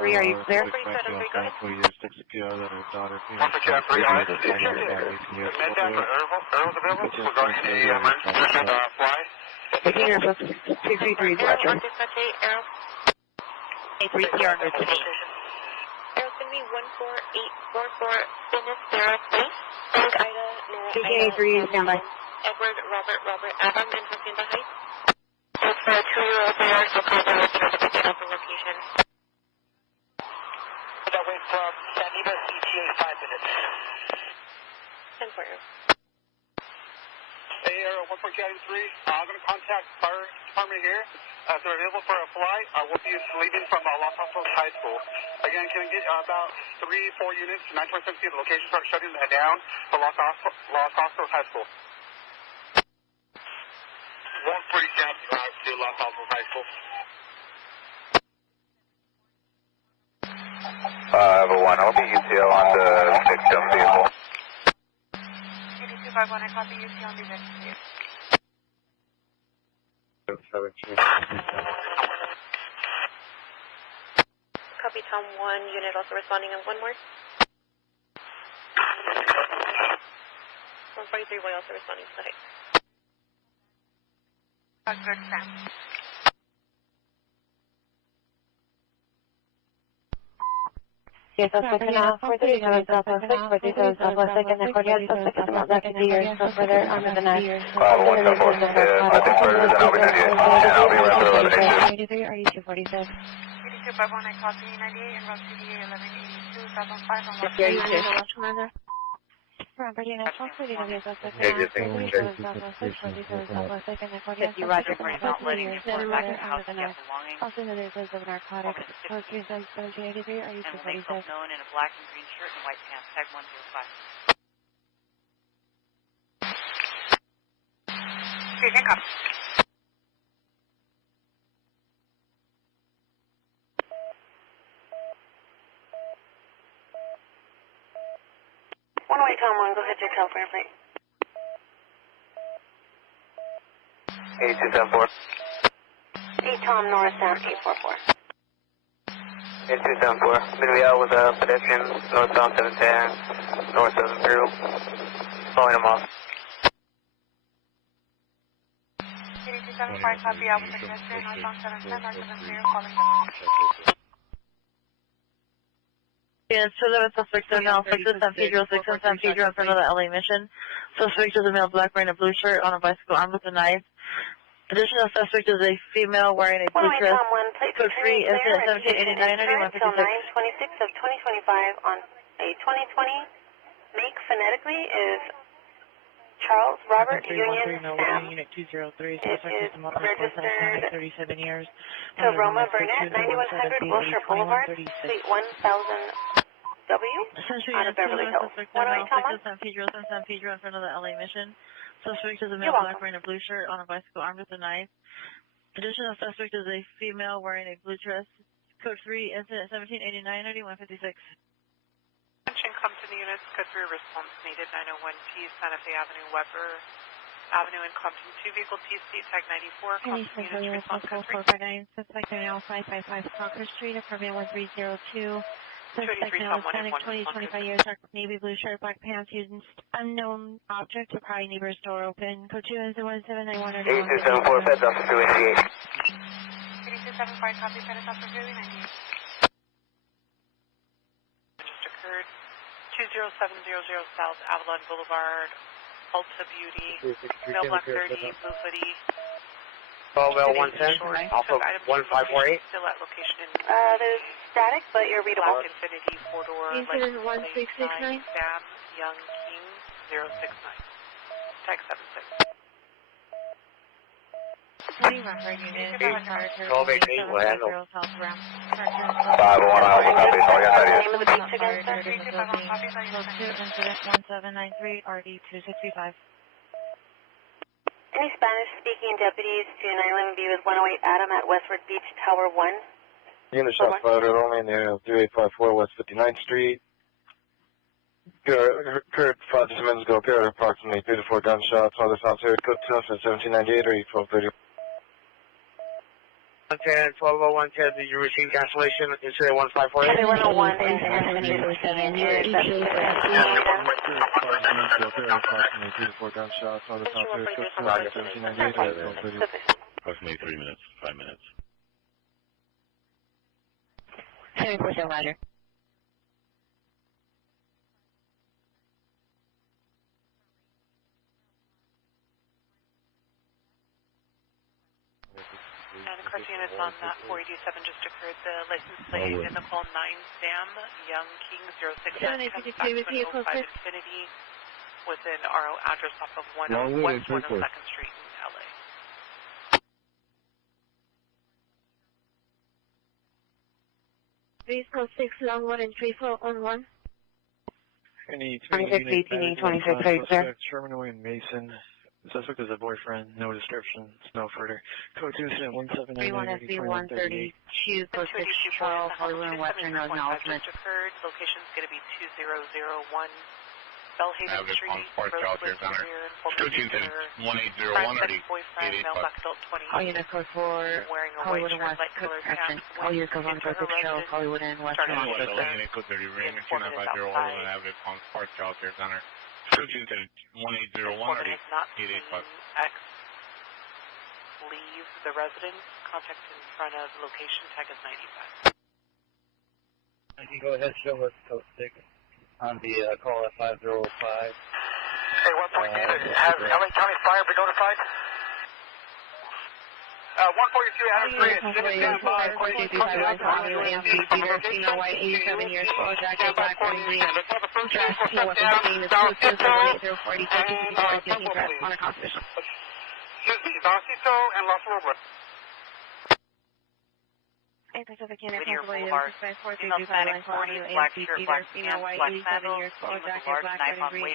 Three, are you clear? Subject friend, female Hispanic, 40 years, texted PR that her daughter, female Hispanic, 23 years, son, male Hispanic, 18 years, assaulted her. Taking your 233 Roger. 83 PR under the knee. Air's going to be 14844 Sinistera Place. Bank Ida, Nora 283, stand by. Edward, Robert, Adam, and Hacienda Heights. That's for a 2-year-old there, so call the location. That went from San Eva CTA 5 minutes. 10 for you. Hey, Aero 1.3, I'm going to contact fire department here. If they're available for a flight, we'll be leaving from Los Altos High School. Again, can I get about 3-4 units, 927 feet, the location, start shutting that down for Los Altos High School. 147 drive to Los Altos High School. I have a 1, I'll be UTL on the victim vehicle. 8251, I copy UTL on the victim vehicle. Copy Tom 1, unit also responding on 1 more. 143 way also responding to the height. Yes, suspect now, 437 Southwest 6, 437 Southwest 2nd, and cordial suspect is not left 50 years, so further armed with a knife. 174, nothing further than I'll be 98, and I'll be around for 1186. Are you 247? 8251, I copy 98 and route CDA 1182, southbound 5 on 1. Yeah, you too. Property National City, no vehicle suspect now, 437 Southwest 6, 437 Southwest 2nd, and cordial suspect is not left 50 years, so further armed with a knife. Also, the there's of narcotics. Code 1783, are you 246? Known in a black and green shirt and white pants, tag 105. Station copy. One way, Tom 1, go ahead to your California plate. 8274. 8 Tom, northbound 844. 8274. Gonna be out with a pedestrian northbound 710, north of Imperial. Following them off. 8275, copy out with the pedestrian northbound 710, north of Imperial, following them off. Yes, 211 suspect is now affected San Pedro 6 and San Pedro in front of the LA mission. Suspect is a male black wearing a blue shirt on a bicycle armed with a knife. Additional suspect is a female wearing a blue dress. Code 3, incident 1789, Until 9/26 of 2025 on a 2020. Make phonetically is Charles Robert Union Sam. Unit 203, It is registered 37 years. to Roma Burnett, 9100 Wilshire Boulevard, Suite 1000W, out of Beverly Hills. 108 Tom 1. San Pedro and San Pedro in front of the LA mission. Suspect is a male black wearing a blue shirt on a bicycle armed with a knife. Additional suspect is a female wearing a blue dress. Code 3, incident 1789, 9156. Attention, Compton units, code 3 response needed, 901P, Santa Fe Avenue, Weber Avenue in Compton, 2 vehicle TC, tag 94, Compton units, response code 3. 459, suspect now 555 Concord Street, apartment 1302. Suspect male, Hispanic, 20-25 years, dark navy blue shirt, black pants, using unknown object to pry neighbor's door open. Code 2 is 1791 or 8274, feds up to 288. 8275, copy, fed up to 298. Just occurred 20700 South Avalon Boulevard, Ulta Beauty, male black 30, blue hoodie. 12L110, also 1548. Still at location in There's static, but you're readable. Black Infinity 4-door. Incident 1669. Sam Young King 069. Tag 76. 20 record unit. 1288, what handle? 501, I'll copy. All your ideas. Name of the beach again, sir? Code 2, incident 1793, RD 265. Any Spanish-speaking deputies to 911B with 108 Adam at Westward Beach Tower 1? Unit shot fired at only in the area of 3854 West 59th Street. Occurred 5 to 10 minutes ago. Occurred approximately 3 to 4 gunshots. Other sounds here. Code 2 at 1798 or 1230. 110, 12L110, did you receive cancellation? Incident 1548? 101 and 7 years. Approximately 3 to 4 gunshots. Other sounds here. Code 2 at 1798 or 1230. Approximately 3 minutes, 5 minutes. 7% ladder. And of course, units on that 487 just occurred. The license plate in the call 9 Sam Young King 069 comes back to an 05 Infinity with an RO address off of West 102nd Street in LA. Please call 6 long 1 and 34 on 1. 26, 18, 26, Terminal in Mason. Suspect is a boyfriend, no description, no further. Code 2 incident 1799 31SB132, code 612, Hollywood and Western Road acknowledgement. Just occurred. Location is going to be 2001 Bellhaven Street, Rosewood, Code 2 1801 already. boyfriend, male black adult 20. All units code 4, wearing a Hollywood white and shirt, West, light colored pants. all units code 1 code 612, Hollywood and Western Road. Code 30 ring, 290 Overland Avenue, Palms Park, Child Care Center. Code 2 1801 already. X leave the residence. Contact in front of location. Tag is 95. I can go ahead, show us code 6 on the call at 505. Hey, 142, has LA County Fire been notified? 142 Adam Street, stand by. 87 years old, jacket, black, 43, dress, no weapon seen, is code 20840, 54, on a constitution. Narciso and Los Robles. Pacific Canada, Pennsylvania, suspect 432 Audio, AMC, Peter, female, white, 87 years old, jacket, black, 43,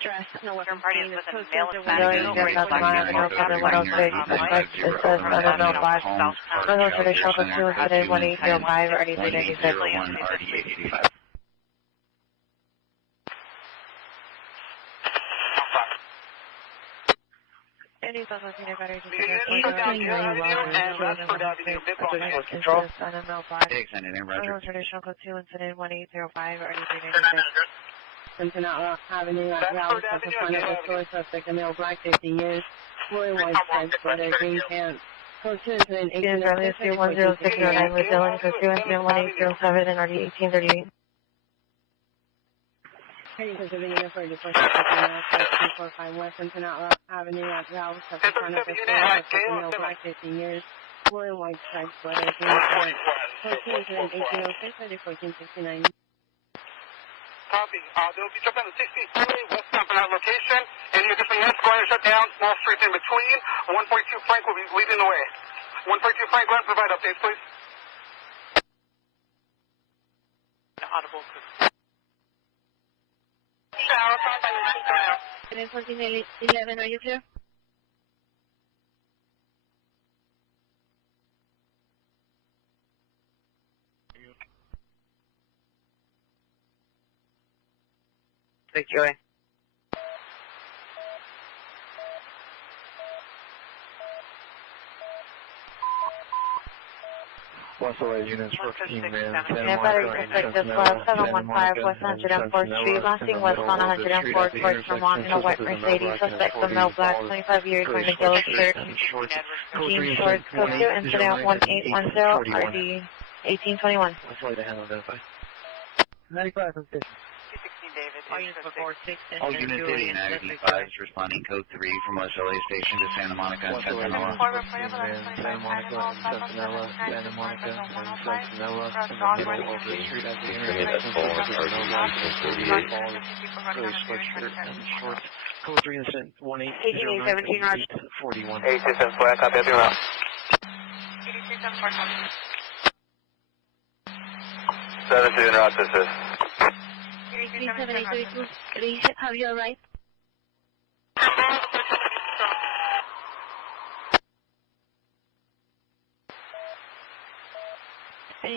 dress, no weapon seen, is code 20840. Any suspect unit better just Control. traditional code 2 incident 1805 or 8396. Simpson Outlaw Avenue at Raleigh, Sacramento, the source suspect, a male, black, 15 years, wearing white stripes, sweater, green pants. Code 2 incident 1806, 10609 with Dylan, code 2 incident 1807 and RD 1838. Heading to Savannah for the first suspect, 245 West Simpson Outlaw Avenue at Raleigh, Sacramento, the source suspect, a male, black, 15 years, wearing white stripes, sweater, green pants. Code 2 incident 1806 or 1469. Copy. They'll be jumping on the 16th Freeway, West Tampa location. Any additional units going to shut down, small streets in between. 142 Frank will be leading the way. 142 Frank, go ahead and provide updates, please. Audible. And then 1411, are you clear? suspect Joey. West LA units 14 man. Battery suspect this 715 West 104th Street, lasting west on 104th Court, Vermont, in a white Mercedes. Suspect the male black, 25 years, wearing a yellow shirt, jeans, shorts, code 2, incident 1810, RD 1821. West LA to handle identify. 95 from 50. 216 David. All units before 6 and All units 80 is responding code 3 from West LA Station to Santa Monica and Centinela. Santa Monica and Centinela, Santa Monica and Centinela, in the middle of the street at the intersection of really sweatshirt and shorts. Code 3 incident 1809 41. 827 copy, up your route. 7 to interrupt, this is. 37832, please have you arrived?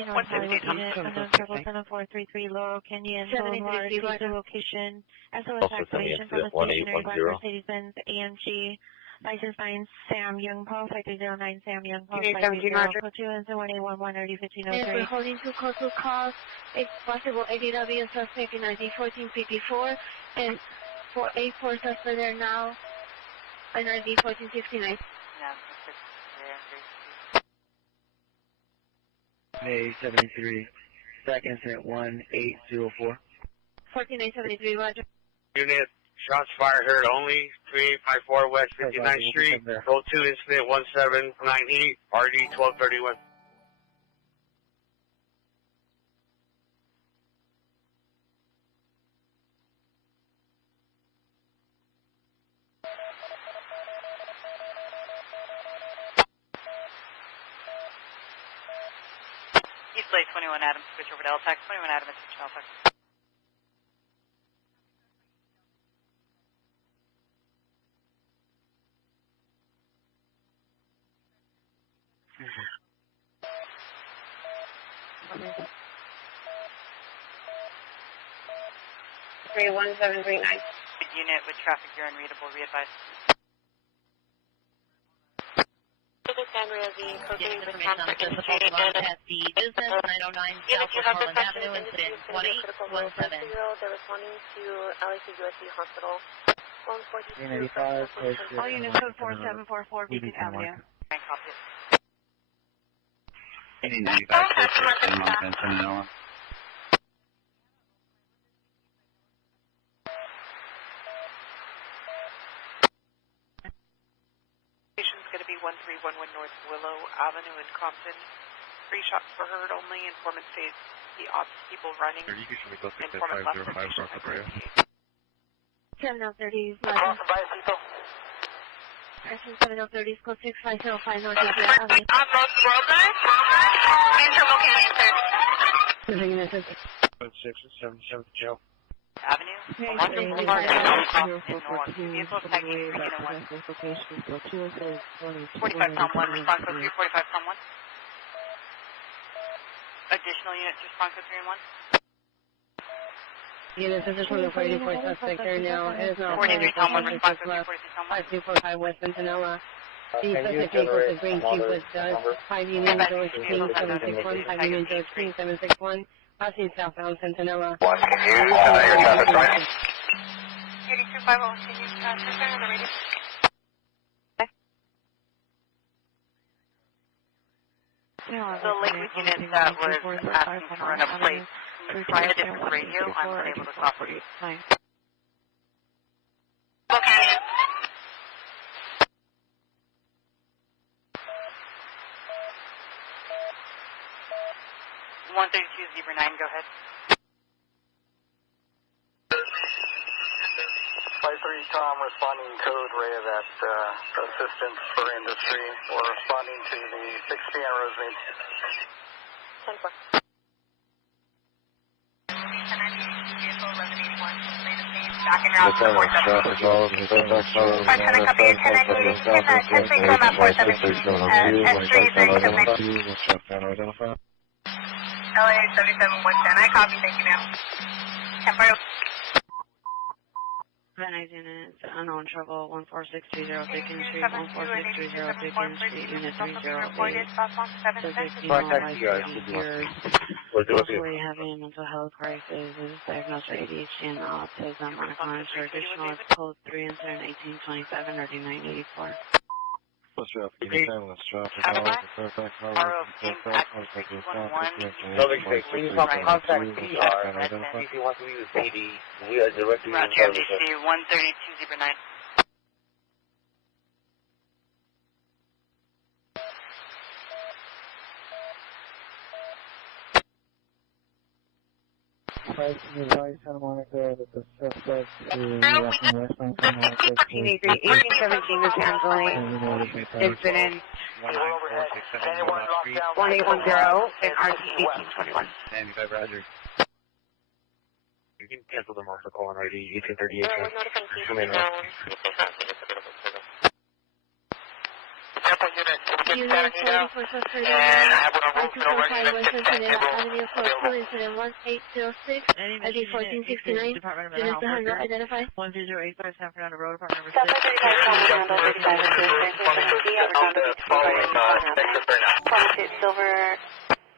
North Hollywood unit, 7433 Laurel Canyon Boulevard, the location, SOS activation from a stationary black Mercedes-Benz AMG, license 9 Sam Young Paul, 5309 Sam Young Paul, 5302 and 1A11 RD1503. Yes, we're holding 2 code 2 calls. It's possible ADW suspect in ID 1454 and for A4 suspect there now in ID 1469. May 73, second incident 1804. 14873, Roger. Unit, shots fired heard only, 3854 West 59th Street, code 2, incident 1798, RD 1231. East Lake 21 Adams, switch over to LTAC. 21 Adams, attention LTAC. Okay. 31739. Unit with traffic, you're unreadable, re-advise. Andrea, the cocaine with cancer industry at the business, 909 South Oakland Avenue, incident 1817. They're responding to LAC Hospital. 145. All units code 4744 Beacon Avenue. Any 95 Santa Monica and Centinela. Going to be 1311 North Willow Avenue in Compton. 3 shots were heard only. Informant says the ops people running. Informant left for station. 7030, Roger. 7030, code 6505 North Avenue. Interval Canyon, sir. 677 Joe. Avenue. Vehicle tagging 301. £45 1, response code 3, £45 1. Additional units, response code 3 and 1. Units, this is 2484 suspect there now. It is now 43 Tom 1, response code 3, 43 Tom 1. 5245 West Centinela. The suspect vehicle is a green Jeep with 5 Union George King 761, 5 Union George King 761. Passing southbound Centinela. Watch, can you, your traffic sign? 8250, can you turn on the radio? The Lakewood unit that was asking to run a plate, try a different radio, I'm unable to stop you. Spokane. 132 Zebra 9, go ahead. 53 Tom responding code Ray of that assistance for industry. We're responding to the 6 p.m. Rosemead. 10-4. Back in route 47. Fine, can I copy your 1098? Can 10-3 come out 417? S3 is ready to submit. LA 77 110. I copy. Thank you, ma'am. 10-4. Van Nuys unit, unknown trouble, 14630 Bacon Street, 14630 Bacon Street, unit 308. Subject female by 30 years, possibly having a mental health crisis, is diagnosed with ADHD and autism on a common traditional code 3 incident 1827 or D984. Let's drop anytime, let's drop it all. Building 6, please help contact PR. If you want to use AD, we are directly in service. FDC 13209. Santa Monica that the suspect is walking west on Santa Monica. 1817 is handling incident 1810 and RT 1821. 95, Roger. You can cancel the marshal call on ID 1838. Unit 44 suspect and I will roll no resident Avenue code 2 incident 1806 ID 1469. Units 100 identify. 10085 San Fernando Road, apartment number 6. Silver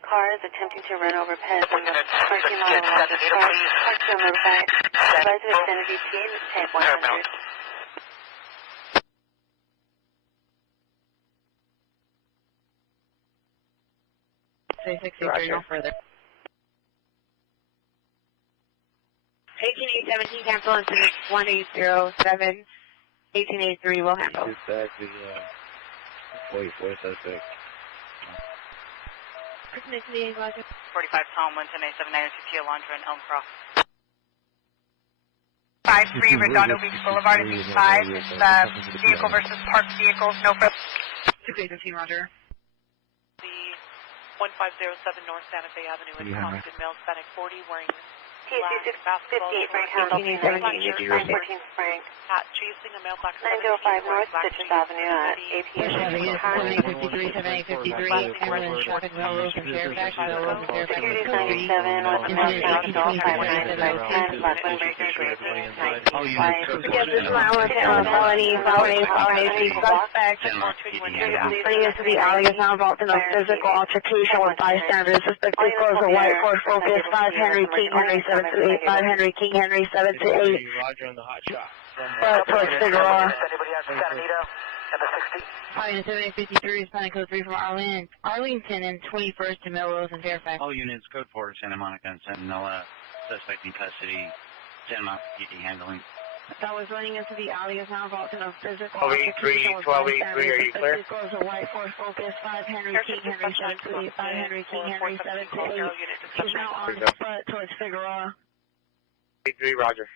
car is attempting to run over pets in the parking lot along the park on Riverside. Advise of extended ETA, tank 100. 363, no further. 18817, cancel incident 1807. 1883 will handle. Exactly, 44 suspect. 45 Tom 110A7902 Alondra and Elmcroft. 53 Redondo Beach Boulevard is E5. It's vehicle versus parked vehicles, no further. 6815, Roger. 1507 North Santa Fe Avenue in Compton, male Hispanic 40, wearing black 58 Frank Handle, 14 Frank. hat, chasing a male black 905 North Stitches Avenue at APS. 7853, ambulance traffic Melrose and Fairfax, Securities 97, North and South, 599, Blackman Breaker, Yes, this is my felony, suspect. Bringing us to the alley is now involved in a physical altercation with bystanders. Suspect equals a white Ford Focus, 5 Henry King Henry 728, 5 Henry King Henry 728. Roger on the hot shot. Towards Figueroa. Anybody has Santa Anita and the 60? Hi, 7853 is planning code 3 from Arlington and 21st to Melrose and Fairfax. All units, code 4, Santa Monica and Sentinella, suspect in custody, Santa Monica PD handling. That was running into the alley is now involved in a physical 1283, 1283, are you clear? It goes a white Ford Focus, 5 Henry King Henry 728, 5 Henry King Henry 728. She's now on foot towards Figueroa. 83, Roger.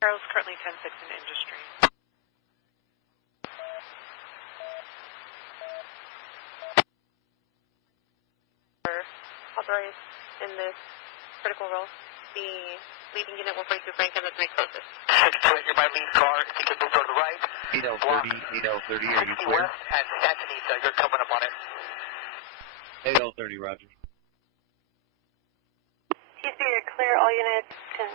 Arrows currently 10-6 in industry. Authorized in this critical role. The leading unit will break through Frank and the three closest. 628, you're my lead car. If you could move to the right. 8030, 8030, are you clear? West and Santa Anita, you're coming up on it. 8030, Roger. He's being clear. All units can.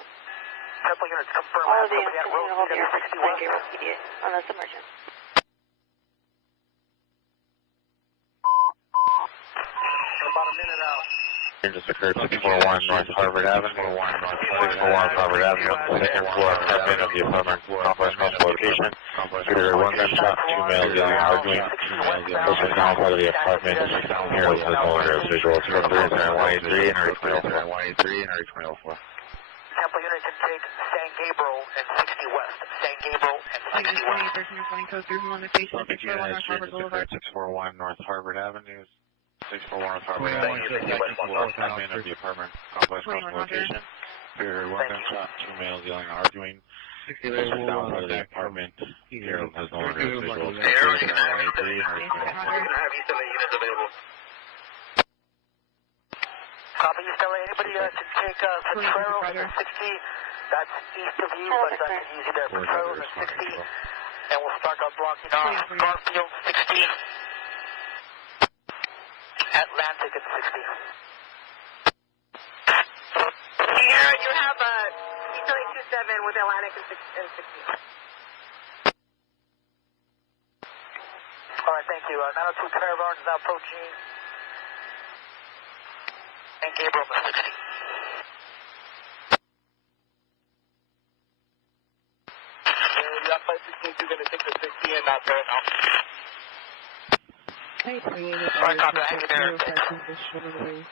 Couple units confirm. All of the units can hold the air for San Gabriel PD on the submersion. About a minute out. Just occurred 641 North Harvard Avenue, 641 Harvard Avenue, on the second floor apartment of the apartment complex location. There were 1 gunshot, 2 males yelling, arguing. Person now part of the apartment. Here is the owner of visual. 183 and 184. Sample unit can take San Gabriel and 60 West. San Gabriel and 60 West. Code 3 from on the station, 641 North Harvard Boulevard. 641 North Harvard Avenue. 641 North Harvard Avenue, apartment of the apartment complex location. Here, 1 gunshot, 2 males yelling, arguing. Person down part of the apartment. Here has no owner of visual. 183 and 184. We're going to have East LA units available. Copy East LA. Anybody can take Potrero and 60. That's east of you, but that's easy there. Potrero and 60. And we'll start our blocking off Garfield 60. Atlantic at 60. Sierra, you have Easterly 27 with Atlantic and 16. All right, thank you. 902 Caravan is now approaching and Gabriel on the 60. You have flight 16, you're going to take the 60 and not there now. Alright, copy. Hang in there.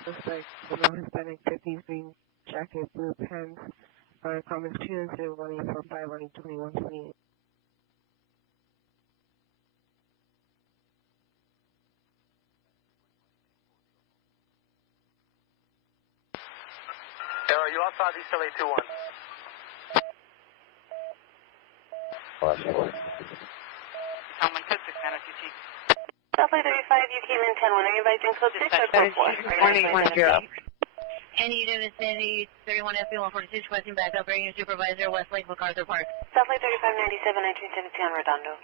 Suspect, the male Hispanic 50s being jacket, blue pants, comments 2 and 0, 1845, running 2128. Are you outside Easterly 21? Someone could 6 minutes, UT. Southway 35, you came in 10-1. Are you advising code 6 or code 4? 1810. Any unit vicinity 31 FB 142 requesting backup. Bring your supervisor, Westlake, MacArthur Park. Southway 3597, 1917 on Redondo.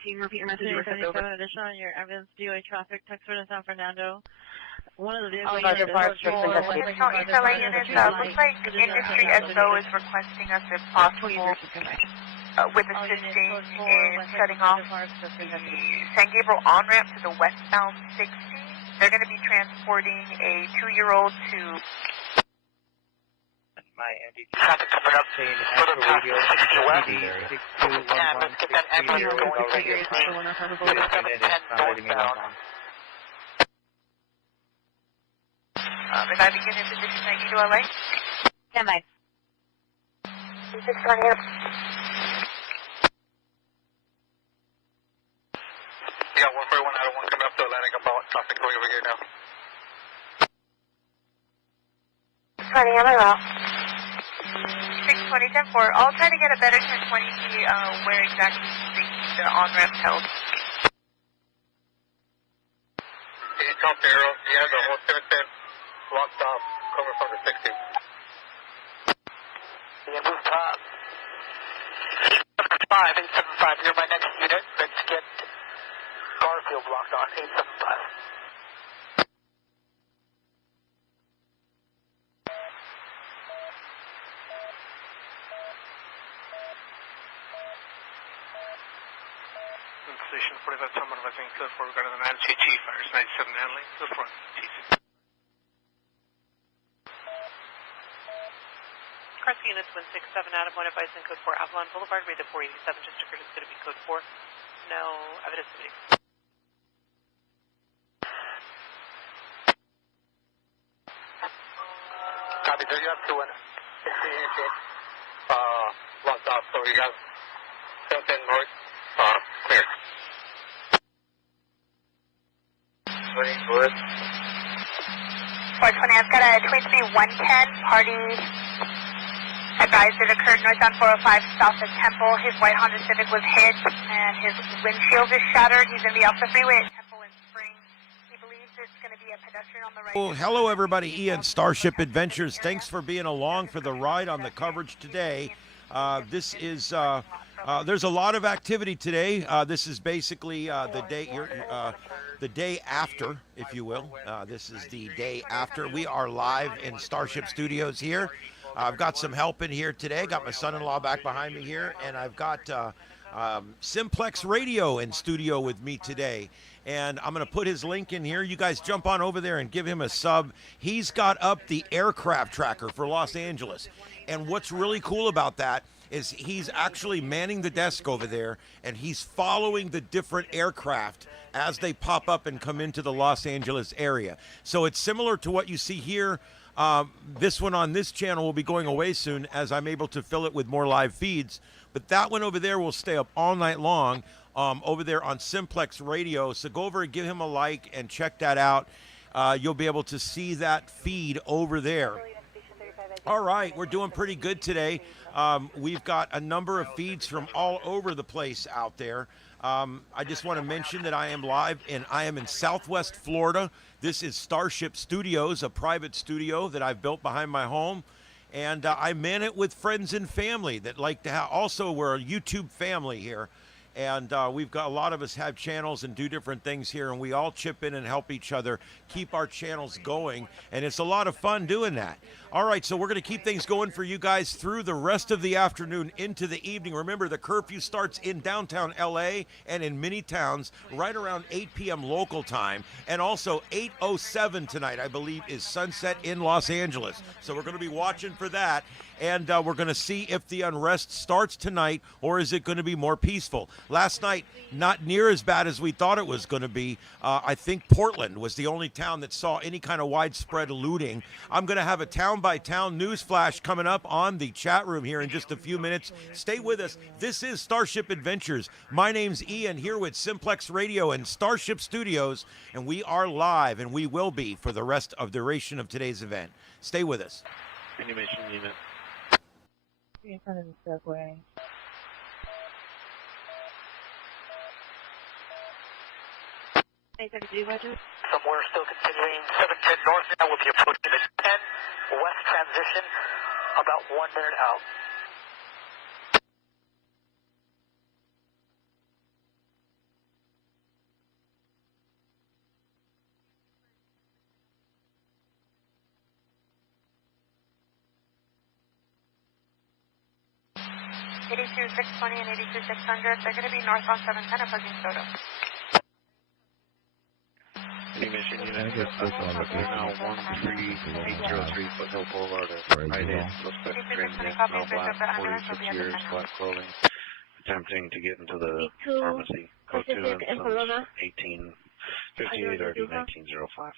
Team, repeat your message. 77 additional on your evidence DOA traffic text for San Fernando. One of the vehicles MacArthur Park, additional ESLA units, looks like Industry SO is requesting us, if possible, with assisting in shutting off the San Gabriel on-ramp to the westbound 60. They're going to be transporting a 2-year-old to... My NDT traffic coming up to the radio west. Yeah, let's get that ambulance going already. If I begin in position 90 to LA? Stand by. 620 up. Yeah, 141 out of 1 coming up to Atlantic. I'm about traffic going over here now. 20 on the route. 620, 10-4. I'll try to get a better 1020, see where exactly the on-ramp held. Can you talk to Arrow? He has a whole 710 locked off coming from the 60. The move top. 875, you're my next unit. Let's get Garfield blocked on 875. Station 45 Summer advising code 4 regarding the 9 CG fires 97 handling code 4 TC. Cross units 167 Adam 1 advising code 4 Avalon Boulevard, rated 487 just occurred. It's going to be code 4. No evidence of any. Copy, so you have 2 and 16 locked off, so you have 710 north, clear. Good. 420, I've got a Twin Speed 110 party advised it occurred northbound 405 south of Temple. His white Honda Civic was hit and his windshield is shattered. He's in the Alpha Freeway at Temple and Spring. He believes it's going to be a pedestrian on the right. Well, hello, everybody. Ian, Starship Adventures. Thanks for being along for the ride on the coverage today. This is there's a lot of activity today. This is basically the day after, if you will. This is the day after. We are live in Starship Studios here. I've got some help in here today. Got my son-in-law back behind me here, and I've got Simplex Radio in studio with me today. And I'm going to put his link in here. You guys jump on over there and give him a sub. He's got up the aircraft tracker for Los Angeles. And what's really cool about that is he's actually manning the desk over there, and he's following the different aircraft as they pop up and come into the Los Angeles area. So it's similar to what you see here. This one on this channel will be going away soon as I'm able to fill it with more live feeds. But that one over there will stay up all night long over there on Simplex Radio. So go over and give him a like and check that out. You'll be able to see that feed over there. All right, we're doing pretty good today. We've got a number of feeds from all over the place out there. I just want to mention that I am live and I am in Southwest Florida. This is Starship Studios, a private studio that I've built behind my home. And I man it with friends and family that like to have, also we're a YouTube family here. And we've got a lot of us have channels and do different things here, and we all chip in and help each other keep our channels going, and it's a lot of fun doing that. All right, so we're going to keep things going for you guys through the rest of the afternoon into the evening. Remember, the curfew starts in downtown LA and in many towns right around 8 p.m. local time, and also 8:07 tonight, I believe, is sunset in Los Angeles. So we're going to be watching for that. And we're going to see if the unrest starts tonight or is it going to be more peaceful. Last night, not near as bad as we thought it was going to be. I think Portland was the only town that saw any kind of widespread looting. I'm going to have a town-by-town news flash coming up on the chat room here in just a few minutes. Stay with us. This is Starship Adventures. My name's Ian here with Simplex Radio and Starship Studios, and we are live, and we will be for the rest of the duration of today's event. Stay with us. Animation unit. In front of the subway. So we're still continuing 710 north now with the approach to the 10 west transition, about 1 minute out. '82 620 and '82 600. They're going to be north on 710 approaching Soto. Animation unit. Now 13803 Foothill Boulevard at Riot. Suspect transient, smell black, 46 years, black clothing, attempting to get into the pharmacy. Code 2 instance 1858 RD 1905.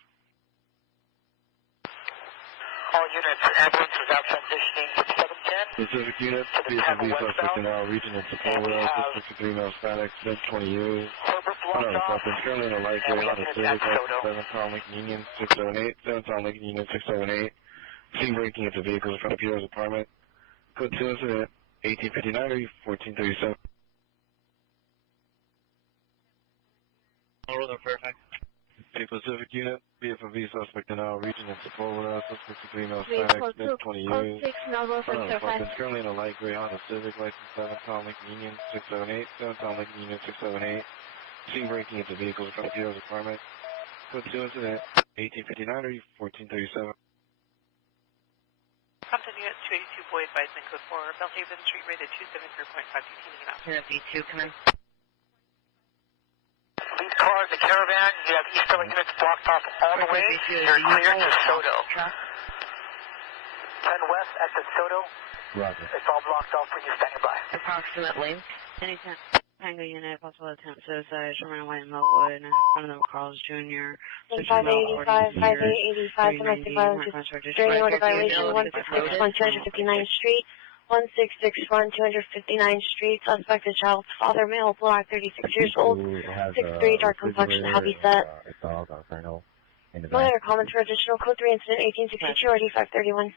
All units, ambulance is out transitioning to 710. Specific unit, PSV suspect in our region in Tacoma, suspect 3 miles static, mid 20 years. Weapons currently in a light gray on the Civic, 7 Town Lincoln Union 678, 7 Town Lincoln Union 678. Seen breaking into vehicles in front of Pierre's apartment. Code 2 incident 1859 1437. All road on Fairfax. A Pacific unit, BFV suspect in our region in Sepulveda, suspect 3 miles static, mid 20 years. Weapons currently in a light gray Honda Civic, license 7 Town Lincoln Union 678, 7 Town Lincoln Union 678. Seen breaking into vehicles in front of Pierre's apartment. Code 2 incident 1859 1437. Compton Unit 282 Boyd advising code 4, Belhaven Street rated 273.5 detaining out. Unit B2, come in. These cars, the caravan, you have East LA units blocked off all the way. You're clear to Soto. 10 west, exit Soto. Roger. It's all blocked off for you standing by. Approximately. Anytime. Tango unit, possible attempt suicide, Sherman White and Meltwood, and Donovan Carls Jr. 5885, 5885, domestic violence, during order violation, 1661, 259th Street, 1661, 259th Street, suspect is child's father, male, black, 36 years old, 6'3", dark complexion, heavy set. Minor comments for additional code 3 incident, 1862, RD 531.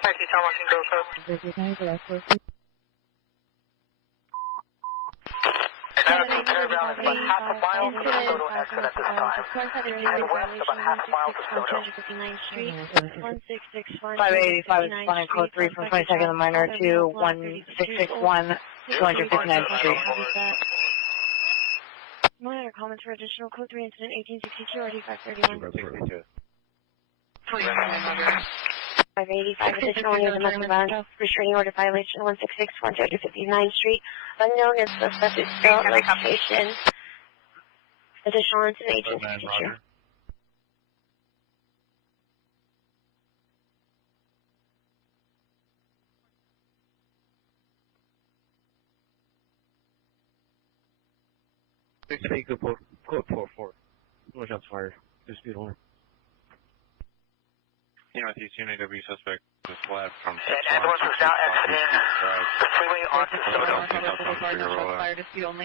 Taxi Tom, I can go code. Medical caravan is about half a mile to the Soto exit at this time. Head west about half a mile to Soto. 585 is responding code 3 from 22nd and minor to 1661, 259th Street. Minor comments for additional code 3 incident, 1862, RD 531. 585, additional near domestic violence, restraining order violation, 1661, 259th Street. Unknown is suspected still at location. Additional incident, 1862. Code 4-4. No shots fired. Dispute owner. Northeast Unit W suspect was fled from and ambulance is now exiting the freeway onto Soto.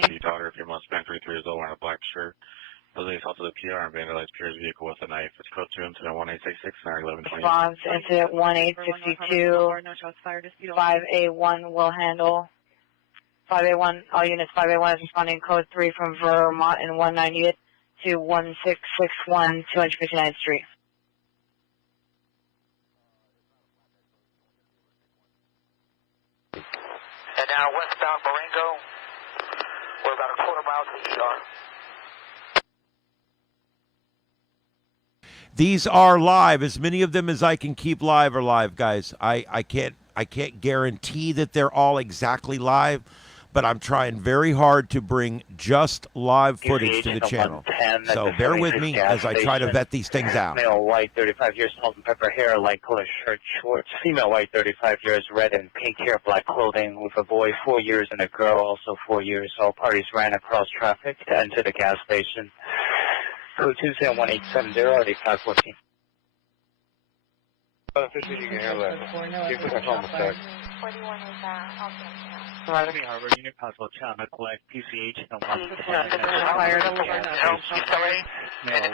The daughter of 3 months, man, 33 years old, wearing a black shirt. They assaulted the PR and vandalized Pierre's vehicle with a knife. It's code 2 incident 1866 and 1120. Response incident 1862. 5A1 will handle. 5A1, all units 5A1 is responding code 3 from Vermont and 198 to 1661, 259th Street. And now westbound Marengo. We're about a quarter mile to ER. These are live. As many of them as I can keep live are live, guys. I can't guarantee that they're all exactly live, but I'm trying very hard to bring just live footage to the channel. So bear with me as I try to vet these things out. Male white, 35 years, salt and pepper hair, light color shirt, shorts. Female white, 35 years, red and pink hair, black clothing, with a boy 4 years and a girl also 4 years. All parties ran across traffic to enter the gas station. Code 271-870, already 514. Officially, you can hear that. You can call the back. 41 is Raleigh Harbor, Unit Possible China, collect PCH and 110. Fired up over now. Male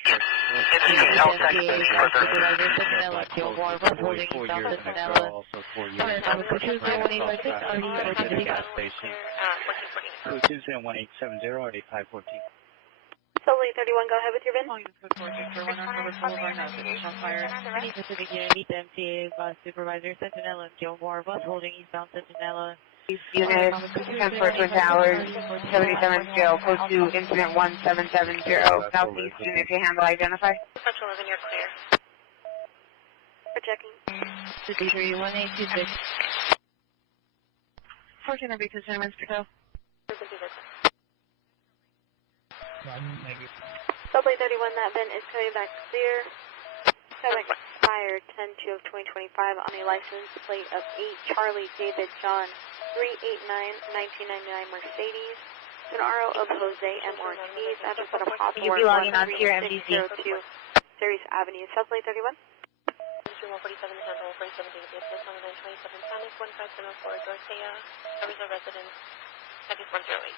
white, 35 years, salt and pepper hair, light color shirt, shorts. Boy 4 years and a girl also 4 years. Ran across traffic to enter the gas station. Code 271-870, already 514. Sully 31, go ahead with your VIN. Any Pacific unit, meet the MTA bus supervisor, Sentinella and Gilmore, bus holding eastbound Sentinella. Unit, transport Twin Towers, 77 scale, code 2, incident 1770, southeast unit to handle, identify. Central 11, you're clear. For checking. 531826. 14 RB concern, Mr. Coe. Subway 31, that VIN is coming back clear. Coming expired 10/2 of 2025 on a license plate of 8 Charlie David John 389 1999 Mercedes. An RO of Jose M. Ortiz, address at a Hawthorne. You'll be logging on to your MDC. 02 Series Avenue, Subway 31. 147 to handle 47 DBS, on 927 Panic 1574 Dorothea, Arizona residence, Texas 108.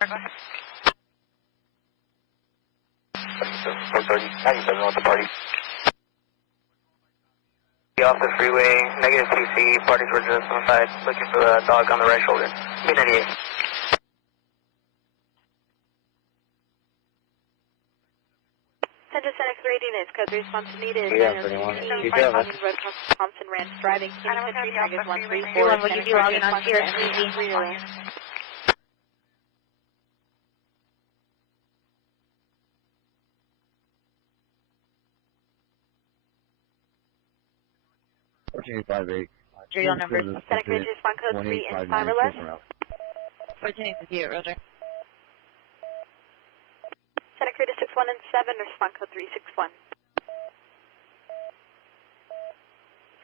On the party. Off the freeway, negative TC, party towards the side, looking for the dog on the right shoulder. B98. Central Cenex rating is code response needed. Yeah, pretty much. You do have it. Road Thompson Ranch driving. Canyon Country tag is 134. Will you be logging on to your MDC? Serial numbers. Cenex rating response code 3 and 5 or less. 1458, Roger. Cenex rating 61 and 7, response code 361.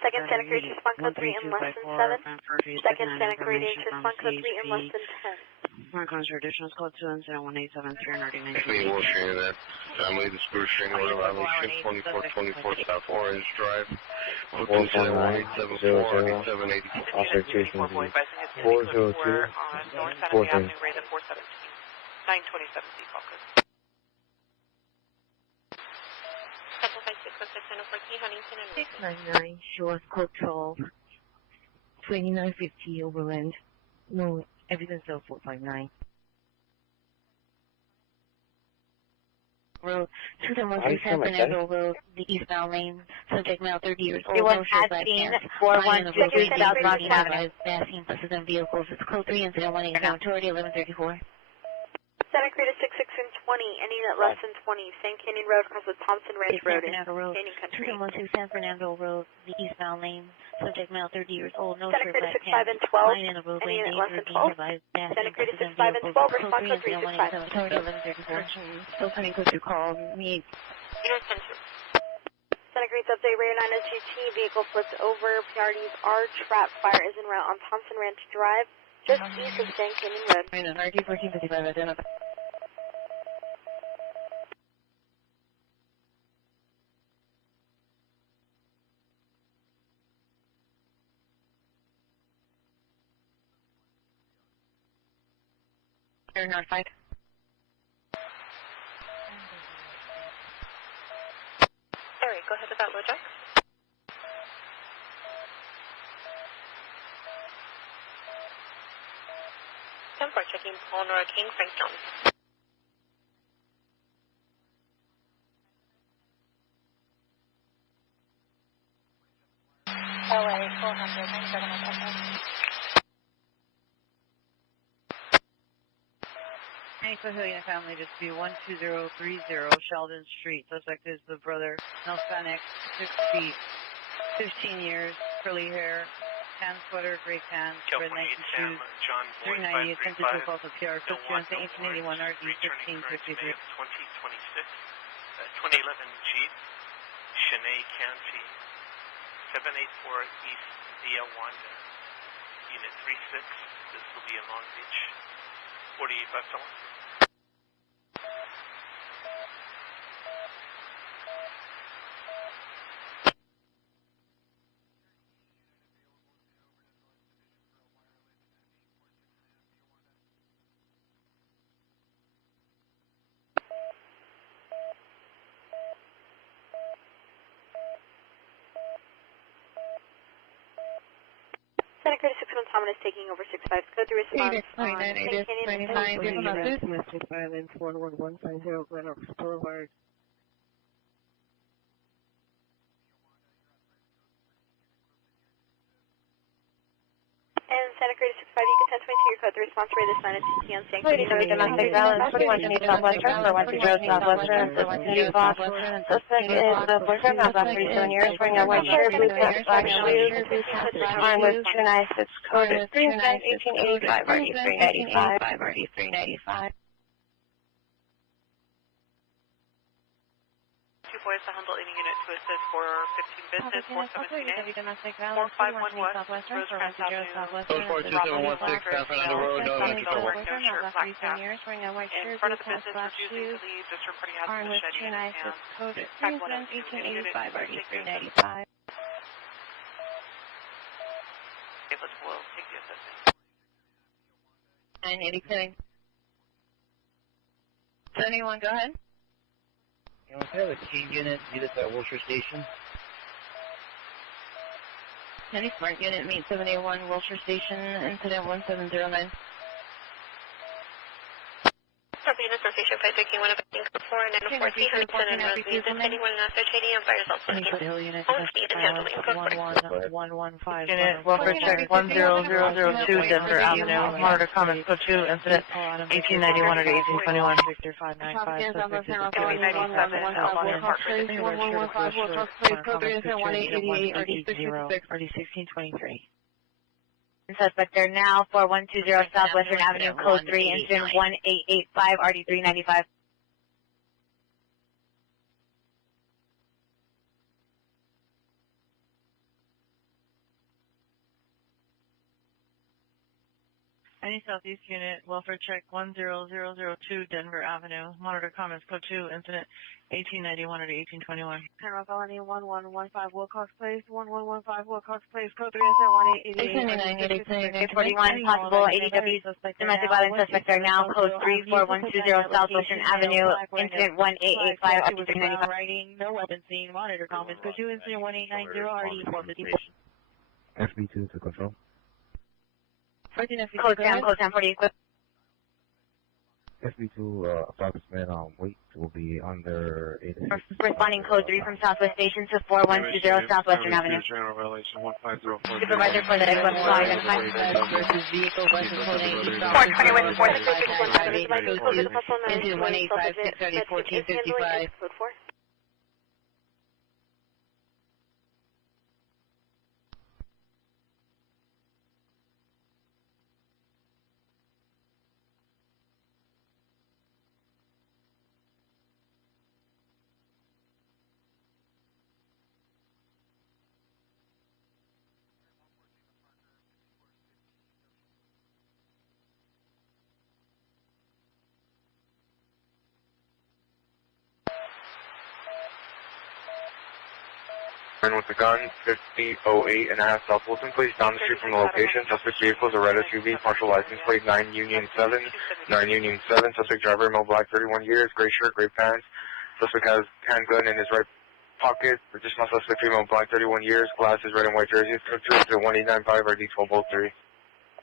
Second Cenex rating response code 3 in less than 7. Second Cenex rating response code 3 in less than 10. Marcos traditions code 2 and 187 Actually, Washington, that family, the Spruce String Road, Violation 2424 South Orange Drive, 427 Officer 270, 402, 410. 927 default code. Central 5616 Huntington and 699, short code 12, 2950 Overland. No evidence of 459. Road, 2137 Fernando Road, the eastbound lane, subject male 30 years old, no shirt, black pants, 4123 South Rocky Avenue. Passing buses and vehicles, it's code 3 and 018, authority 1134. Cenex rating 66 and 20, any unit less than 20, San Canyon Road across with Thompson Ranch Road in Canyon Country. 212 San Fernando Road, the eastbound lane, subject male 30 years old, no Cenex shirt, rating black 65 and pants, 12, lying in the roadway, any unit less than being 12. by passing Cenex rating buses and 65 and vehicles, 12, code response 3 code and 365. 018, authority 1134. Still pending code to call me. Cenex rating update, rear 9 SGT, vehicle flipped over, PRD's R trap, fire is en route on Thompson Ranch Drive, just east of San Canyon Road. RT 1455, identify. You're notified. Sorry, go ahead with that LoJack. 10-4 checking Palmer King, Frank Jones. LA 400, Anchorage unit family, just be 12030 Sheldon Street. Suspect is the brother, Hispanic, 6 feet, 15 years, curly hair, tan sweater, gray pants, red Nike shoes, 390, attempted to assault a PR, pursuant to 1881 RD 1553. 2026, 2011 Jeep, Shanae County, 784 East Via Wanda, Unit 36. This will be in Long Beach. 48 to 1. Santa Cruz 61 Thomas is taking over 65 code to response on St. Canyon and Domestic violence 11150 Glen Oaks Boulevard. And Santa Cruz 65, you can 1022 your code. The response rate is 9 at 2 p.m. St. Ladies and domestic violence, 4128 Southwestern, 410 Southwestern, City Block. Suspect is the boyfriend, not last 37 years, wearing a white shirt, blue pants, black shoes, armed with 2 knives, code is 1885, RD 395. Boys to handle any unit to assist for 15 business, 417A, 451 West, Rosecrans Avenue, Raleigh, Sacramento, wearing no shirt, black cap. In front of the business, refusing to leave, just reporting has a machete in his hand. Type 1 of 2, unit, take the assistance. Okay, we'll take the assistance. 980 71, go ahead. You want to have a team unit meet us at Wilshire Station? Any smart unit, meet 781 Wilshire Station, incident 1709. Unit for station 5 one of 4 and 14 Hudson and Rosemead, anyone in after trading and fires also Unit speed and handling code 115. Unit welfare check 10002 Denver Avenue. Monitor comments code 2 incident 1891 or 1821. Victor 595. Suspect is Going 97 Outlaw Hartford. RD 1623. Suspect there now, 4120 Southwestern Avenue, code 3, incident 1885, RD 395. Any Southeast unit, welfare check 10002 Denver Avenue. Monitor comments code 2, incident 1891 or 1821. General felony 1115 Wilcox Place, 1115 Wilcox Place, code 3 841, possible ADW domestic violence suspect there now, code 34120 Southwestern Avenue, incident 1885, RD 395. Writing, no weapon scene, monitor comments code 2, incident 1890, RD 450. FB2 to control. Code 10, 48. FB2 approximate weight will be under 86. Responding code 3 from Southwest Station to 4120 Southwestern Avenue. Supervisor for the Equip Fly Versus vehicle versus 420 with 466 into 185 630 1455. Code 4. With the gun, 5008 and a half South Wilson, please down the street from the location. Suspect vehicle is a red SUV, partial license plate 9 Union 7. Suspect driver, male black, 31 years, gray shirt, gray pants. Suspect has handgun in his right pocket. Additional suspect female black, 31 years, glasses, red and white jerseys. Code 2 to 1895 RD 1203.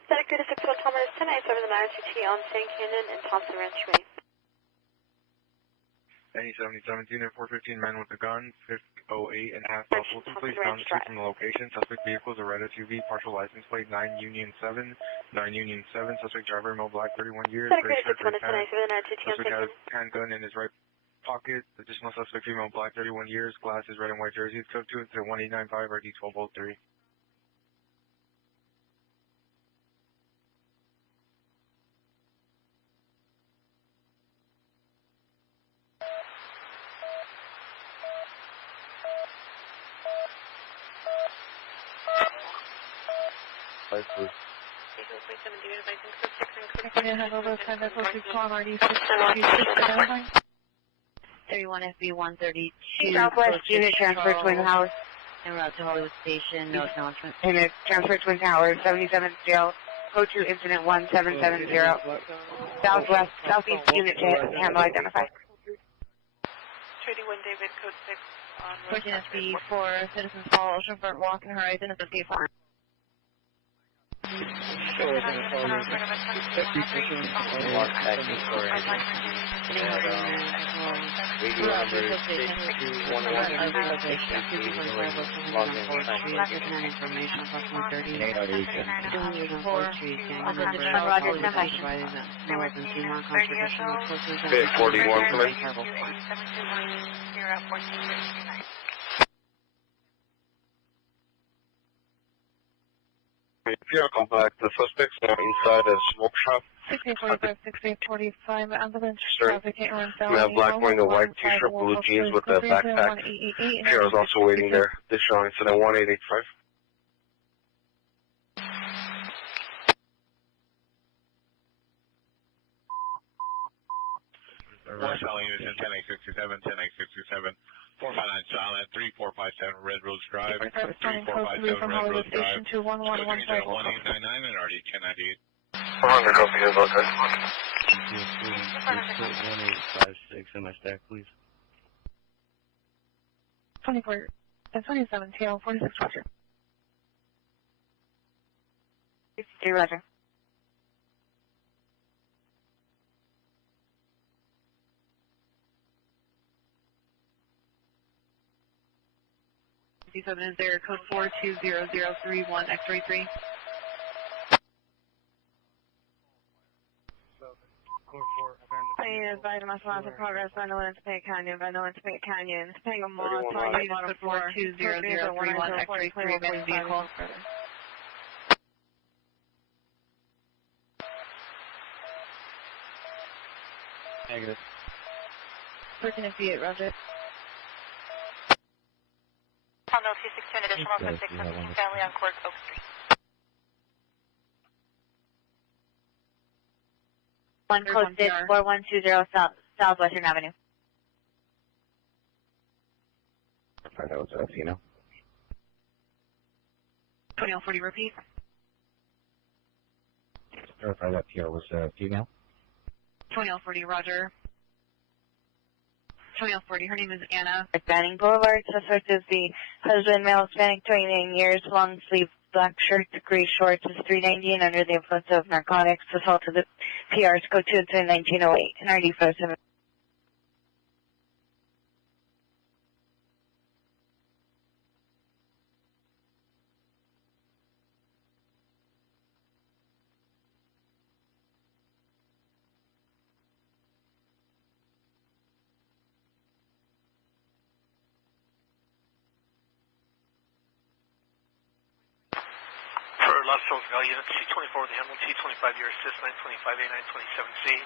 Santa Cruz 61 Thomas 1097 the RTT on St. Canyon and Thompson Ranch Way. Any 77th unit, 415 men with a gun, 08 and a half South Wilson, please down the street from the location. Suspect vehicle is a red SUV, partial license plate 9 Union 7, suspect driver, male black, 31 years, gray shirt, gray pants. Suspect has a handgun in his right pocket. Additional suspect female black, 31 years, glasses, red and white jerseys, code 2 incident 1895 RD 1203. Have over kind of close to 31 FB 132. Southwest unit transfer Twin House. En route to Hollywood Station, no acknowledgement. Unit transfer Twin Towers, 77th jail. Code 2 incident 1770. Southeast unit to handle identify. 31 David, code 6 on 14 FB 4, citizens follow oceanfront walk and horizon, associate farm. Big 41 coming. Pierre, come back. The suspects are inside a smoke shop. 1645, 1645, ambulance traffic male black wearing a white t-shirt, blue jeans with a backpack. Pierre is also waiting there. This show incident 1885. West Valley Unit 10-867, 10-867. 459 silent, 3457 Red Rose Drive, 3457 Red Rose Drive, 1899 and RD 1098. 400 copy is okay. 1856 in my stack, please. 27 TL 46 Roger. 63 Roger. Is there code 420031 X-ray 3? I advise my sponsor progress by no Anticipate Canyon, Paying a mall, target code 420031 X-ray 3, abandoned vehicle. Negative. 13 FB8, Roger. Hondo 262, an additional suspect from family on Court Oak Street. One code 64120 Southwestern Avenue. That was us, you know. 2040, repeat. Verify that PR was female. 2040, Roger. 2040, her name is Anna. Banning Boulevard. Suspect is the husband, male, Hispanic, 29 years, long sleeve, black shirt, gray shorts, is 390 and under the influence of narcotics. Assault to the PRs, code 2 to 1908 and RD 57. Los Angeles Valley Unit C24 with the Hamilton T25 year assist 925A 927C.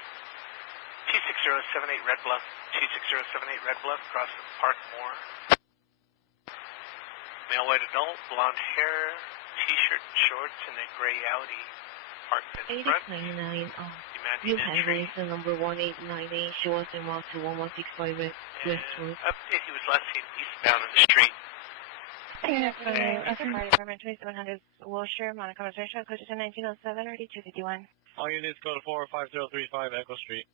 T6078 Red Bluff, T6078 Red Bluff, across the Park Moore. Male white adult, blonde hair, t-shirt and shorts, in a gray Audi parked in front. 8029, you have license number 1898, show us en route to 1165 West Road. Update, he was last seen eastbound on the street. Department 2700 Wilshire, Monaco Administration, code 1907 or D251. All units go to 45035 Echo Street.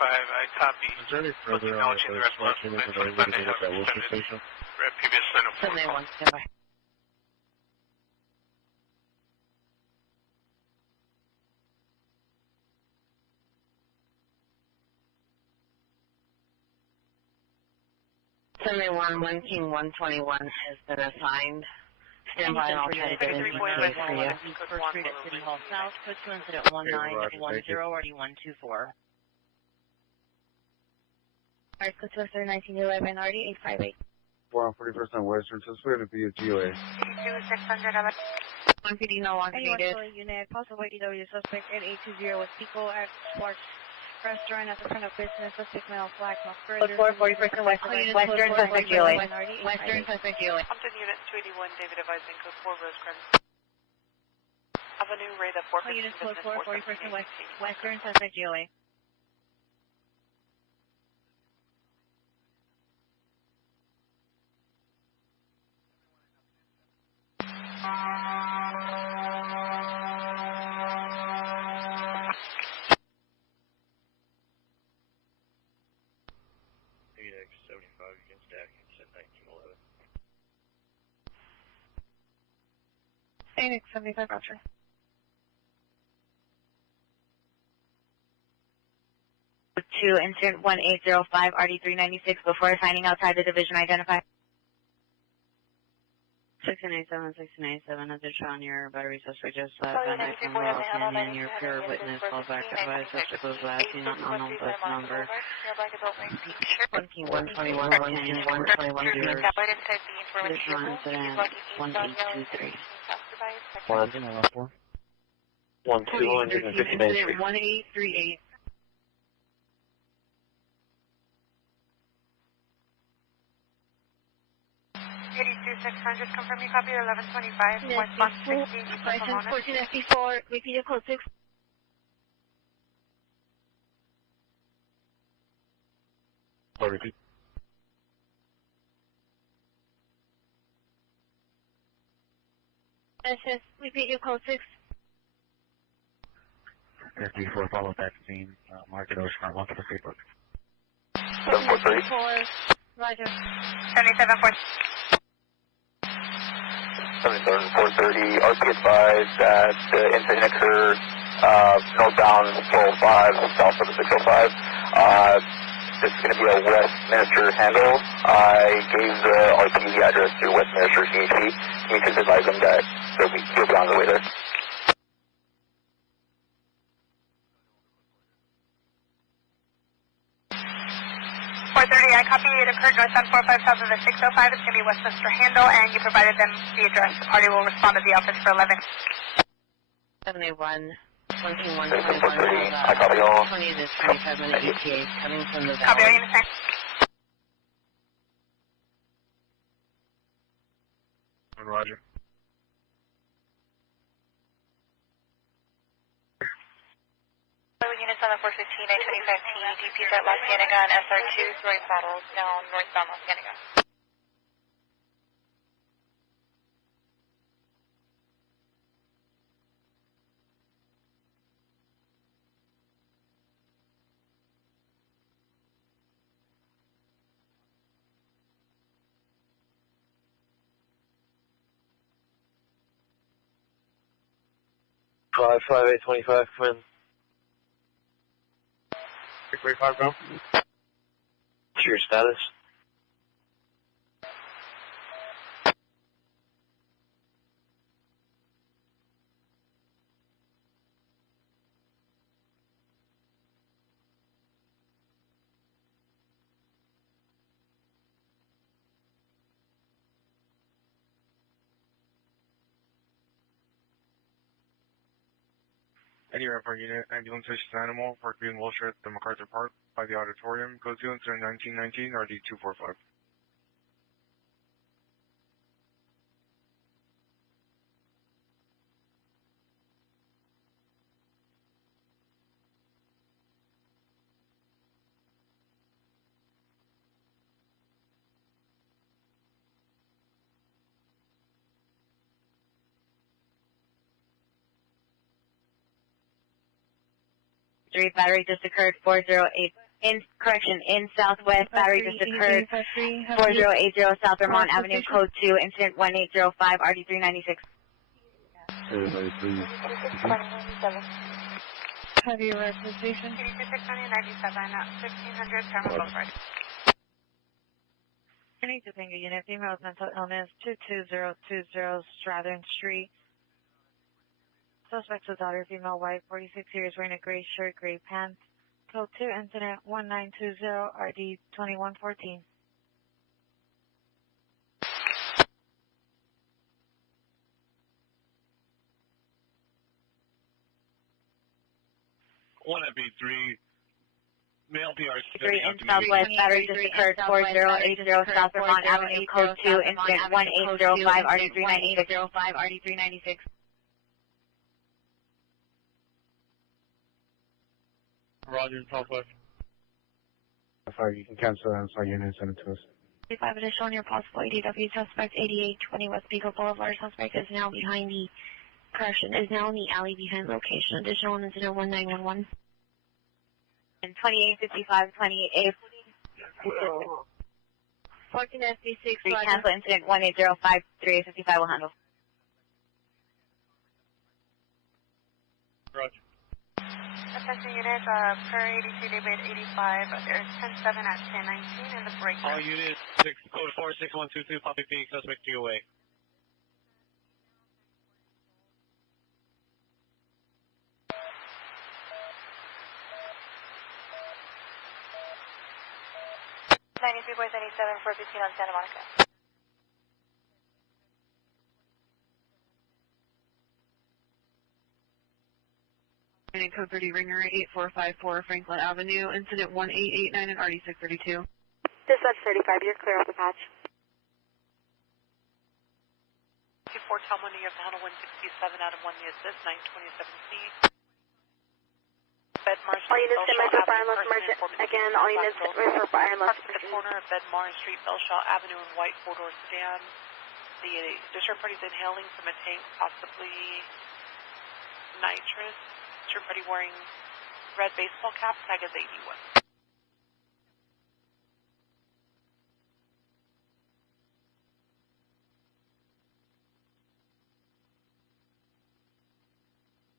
I copy. Is there any further explanation of the related at that Wilson station? Previous center. 781, stand by. One King 121 has been assigned. Stand by and I'll try to get an ETA for you. First Street at City Hall South, puts you incident 1910 already 124. Alright, go to 1911, already 858. 41% Western, suspect to be a GOA. 600. One PD no longer needed. Unit, possible EW suspect at 820 with Pico at Sparks Restaurant at the front of business, suspect male flag, no further. 40% Western suspect GOA. Western suspect GOA. Compton Unit 281, David advising code 4 Rosecrans Avenue, Ray the 4 Unit code 4, 40% Western suspect GOA. Phoenix 75, Roger. To incident 1805, RD396, before signing outside the division, identify. 1687, 1687, as they're showing your battery suspect just left, and I from Royal Canyon, your pure witness, call back, advise suspect was last seen on unknown bus number. 121, Canyon 121, viewers. Additional incident 1823. 1838. Confirm you copy 1125. Yes, 14 FD4, repeat your code 6. Repeat. Yes, repeat your code 6. FD4, follow that scene. Market Ocean, 1 for Facebook. 743. Roger. 77 430, RC advised that the incident occurred northbound 405, south of the 605. This is going to be a Westminster handle. I gave the RPD address to Westminster CHP. You can advise them that he'll be on the way there. 430, I copy it occurred northbound 405 south of the 605. It's going to be Westminster Handle, and you provided them the address. The party will respond to the office for 11. 781, 21, I copy all. 20 to 25 minute ETA coming from the Copy all valley. units. Roger. Units on the 415, I-25T, DP's at La Cienega and SR2, throwing bottles down northbound La Cienega. Five 825, come in. 645, go. What's your status? Any report unit, ambulance station animal, Park View and Wilshire at the MacArthur Park by the auditorium. Code 2 incident 1919, RD 245. Battery just occurred 408 in Southwest, battery just occurred, 4080 South Vermont Avenue, code 2, incident 1805, RD396. Have you arrived to the station? 1500 Terminal Boulevard. I need to thank a unit, female with mental illness, 22020 Strathern Street. Suspect's a daughter, female, white, 46 years, wearing a gray shirt, gray pants. Code 2, incident 1920, RD 2114. One FB3, male PR 3 in Southwest, battery just occurred, 4080 South Vermont Avenue, code 2, incident 1805, RD396. Roger, Southwest. Sorry, you can cancel that. Sorry, unit and send it to us. 35 additional on your possible ADW suspect, 8820 West Pico Boulevard. Suspect is now behind the, correction, is now in the alley behind location. Additional on incident 1911. And 2855, 28A. 14 SB6. Cancel incident 1805, 3855 will handle. Roger. Attention units, per 82 David 85, there's 10-7 at 1019 in the break. All units, code 46122, Poppy Peak, suspect DOA. Boys 97, 415 on Santa Monica. Code 30 Ringer 8454 Franklin Avenue, incident 1889 and RD632. Dispatch 35, you're clear off the patch. 24 Tom 1, you have handle 167 out of 1, the assist, 927C. Bedmar All Street, units stand by for fire unless emergent. Again, all units stand by for fire unless emergent. The corner of Bedmar Street, Belshaw Avenue, and white four-door sedan. The district party's inhaling from a tank, possibly nitrous. District party wearing red baseball cap, tag is 81.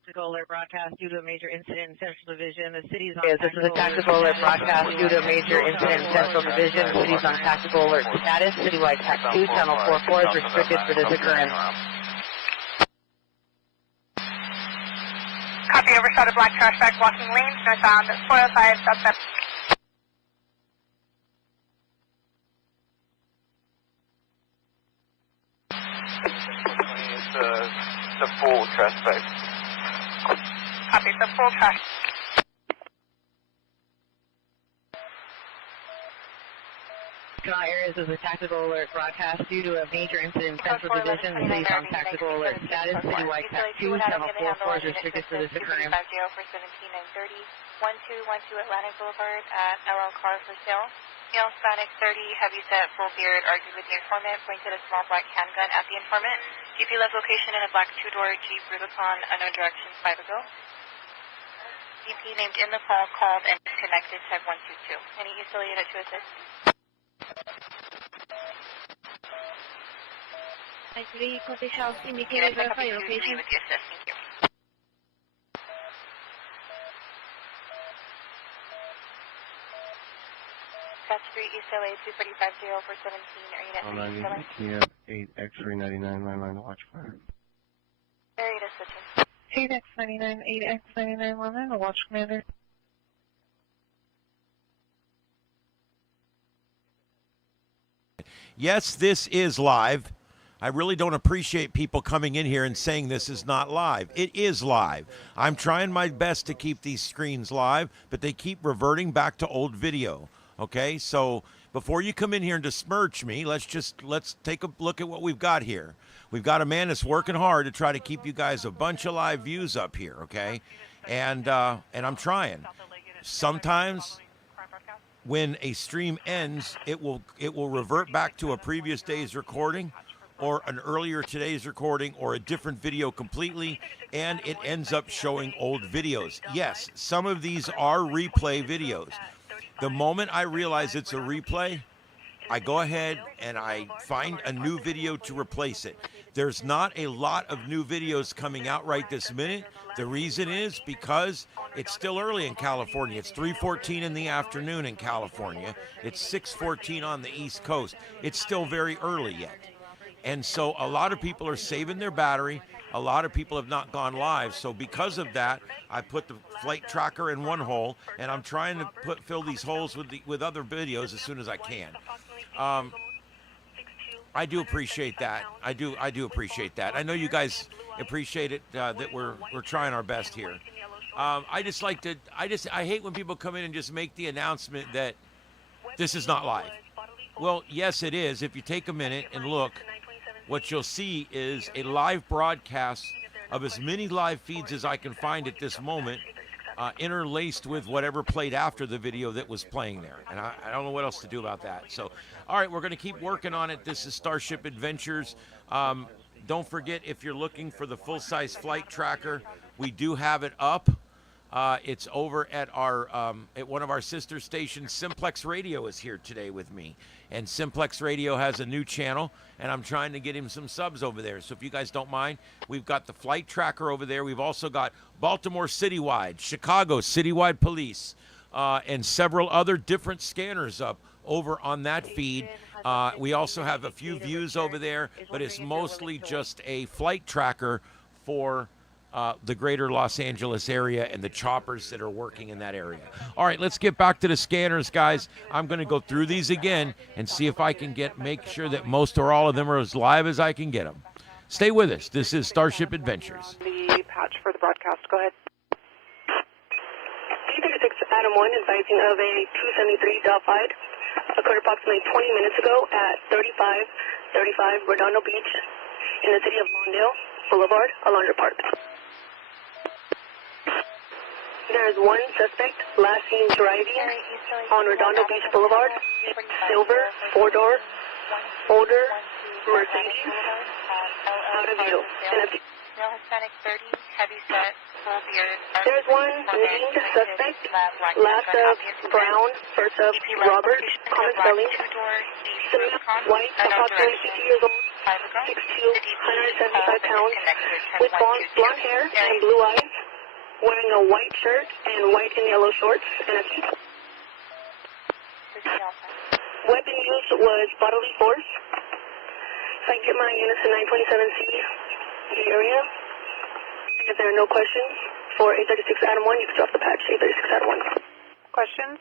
Tactical alert broadcast due to a major incident in Central Division. The city's on Yes, this is a tactical alert broadcast due to a major incident in Central Division. The city's on tactical alert status. Citywide TAC 2, channel 44 is restricted for this occurrence. Copy, overshot of black trash bag blocking lanes, northbound 405 suspect. It's the full trash bag. Copy, the full trash. Areas is a tactical alert broadcast due to a major incident in Central Division. The city's on tactical alert status. Citywide TAC 2, channel 44 is restricted for this occurrence. 50 for 17930, 1212 Atlantic Boulevard at LL Car for sale. Male Hispanic 30, heavy set, full beard, argued with the informant, pointed a small black handgun at the informant. GP left location in a black two-door Jeep Rubicon, unknown direction, 5 ago. GP named in the call, called and disconnected, tag 122. Any ESL unit to assist? Vehicle shall indicate verify location. With the assist, thank you. That's 3 ESLA 2450 for 17, or unit 3 ESLA. 8 X-ray 99, line watch fire. Area to switching. 8X99, 8X99, line the watch commander. Yes, this is live. I really don't appreciate people coming in here and saying this is not live. It is live. I'm trying my best to keep these screens live, but they keep reverting back to old video. Okay, so before you come in here and besmirch me, let's take a look at what we've got here. We've got a man that's working hard to try to keep you guys a bunch of live views up here, okay? And I'm trying. Sometimes when a stream ends, it will revert back to a previous day's recording or an earlier today's recording or a different video completely, and it ends up showing old videos. Yes, some of these are replay videos. The moment I realize it's a replay, I go ahead and I find a new video to replace it. There's not a lot of new videos coming out right this minute. The reason is because it's still early in California. It's 3:14 in the afternoon in California. It's 6:14 on the East Coast. It's still very early yet. And so a lot of people are saving their battery. A lot of people have not gone live. So because of that, I put the flight tracker in one hole, and I'm trying to fill these holes with other videos as soon as I can. I do appreciate that. I do appreciate that. I know you guys appreciate it, that we're trying our best here. I hate when people come in and just make the announcement that this is not live. Well, yes, it is. If you take a minute and look, what you'll see is a live broadcast of as many live feeds as I can find at this moment, interlaced with whatever played after the video that was playing there. And I don't know what else to do about that. So, all right, we're going to keep working on it. This is Starship Adventures. Don't forget, if you're looking for the full-size flight tracker, we do have it up. It's over at at one of our sister stations. Simplex Radio is here today with me. And Simplex Radio has a new channel, and I'm trying to get him some subs over there. So if you guys don't mind, we've got the flight tracker over there. We've also got Baltimore Citywide, Chicago Citywide Police, and several other different scanners up over on that feed. We also have a few views over there, but it's mostly just a flight tracker for the greater Los Angeles area and the choppers that are working in that area. All right, let's get back to the scanners, guys. I'm going to go through these again and see if I can make sure that most or all of them are as live as I can get them. Stay with us. This is Starship Adventures. The patch for the broadcast. Go ahead. C36 Adam 1 advising of a 273 Delphi occurred approximately 20 minutes ago at 3535 Redondo Beach in the city of Lawndale Boulevard, Alondra Park. There is one suspect last seen driving on Redondo Beach Boulevard, silver, four-door, older Mercedes, out of view. Male Hispanic 30, heavy set, full beard. There's one named suspect, last of Brown, first of Robert, common spelling, white, approximately 60 years old, 6'2", 175 pounds, with blonde hair and blue eyes, wearing a white shirt and white and yellow shorts and a cape. Weapon used was bodily force. If I get my units in 927C area, if there are no questions, for 836 Adam 1, you can drop the patch, 836 Adam 1. Questions?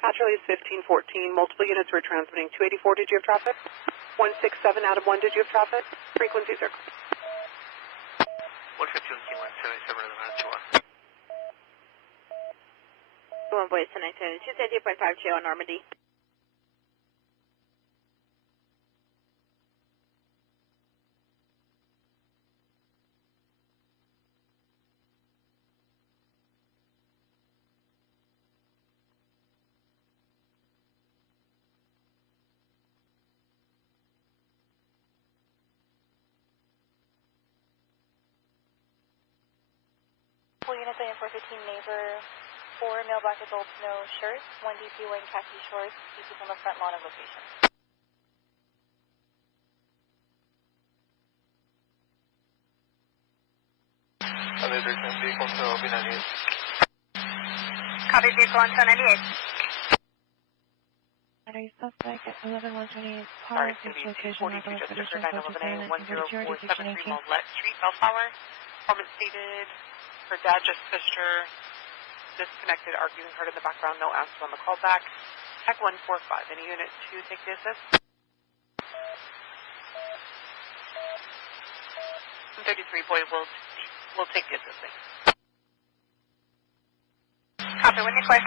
Patch release 1514. Multiple units were transmitting. 284, did you have traffic? 167 Adam 1, did you have traffic? Frequency circle. 115 177 121. 1 voice 972, 270.5 on Normandy. Full units in 415 neighbor, 4 male black adults, no shirts, 1 DP wearing khaki shorts, DP from the front lawn of location. Copy vehicle on 298. Battery suspect at 11128 Park, this location, Northwest Pedestrian, Coaching, and 10473 Street, Bellflower. Informant stated her dad just fished her. Disconnected, arguing heard in the background, no answer on the callback. Tech 145, any unit 2 take the assist? 33 boy will take the assist. Copy, when you're clear.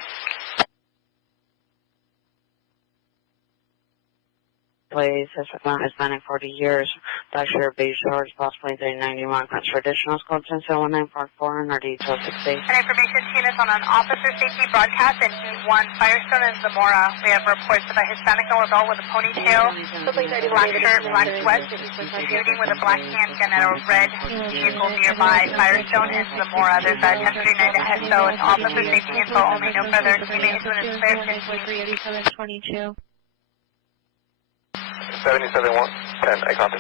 place, suspect not Hispanic, 40 years, black shirt, beige shorts, possibly 391, traditional code 10-1944, and RD 1268. And information team is on an officer safety broadcast in D1, Firestone and Zamora. We have reports of a Hispanic male adult with a ponytail, black shirt, black sweats, shooting with a black handgun at a red vehicle nearby Firestone and Zamora. There's a 1039 to head, so it's officer safety info only, no further. You may issue an inspection. 38722. 77-1, 10, I copy.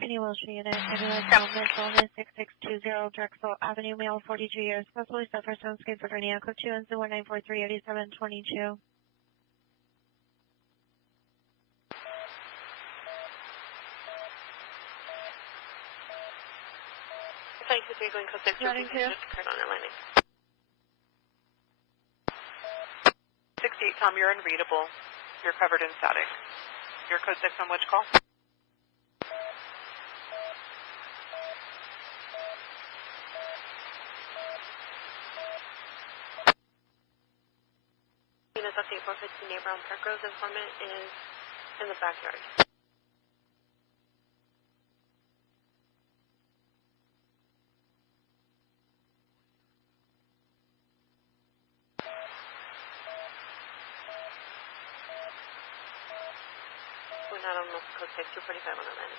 Any Wilshire unit, Illness 6620, Drexel Avenue, male, 42 years, possibly suffers from schizophrenia, code 2 and 19438722. Thank you, going code 6, Running to. just occurred on Atlantic. 68, Tom, you're unreadable. You're covered in static. Your code 6 on which call? Units update 415 neighbor on Park Rose. Informant is in the backyard. We're not on code 6, 245 on Atlantic.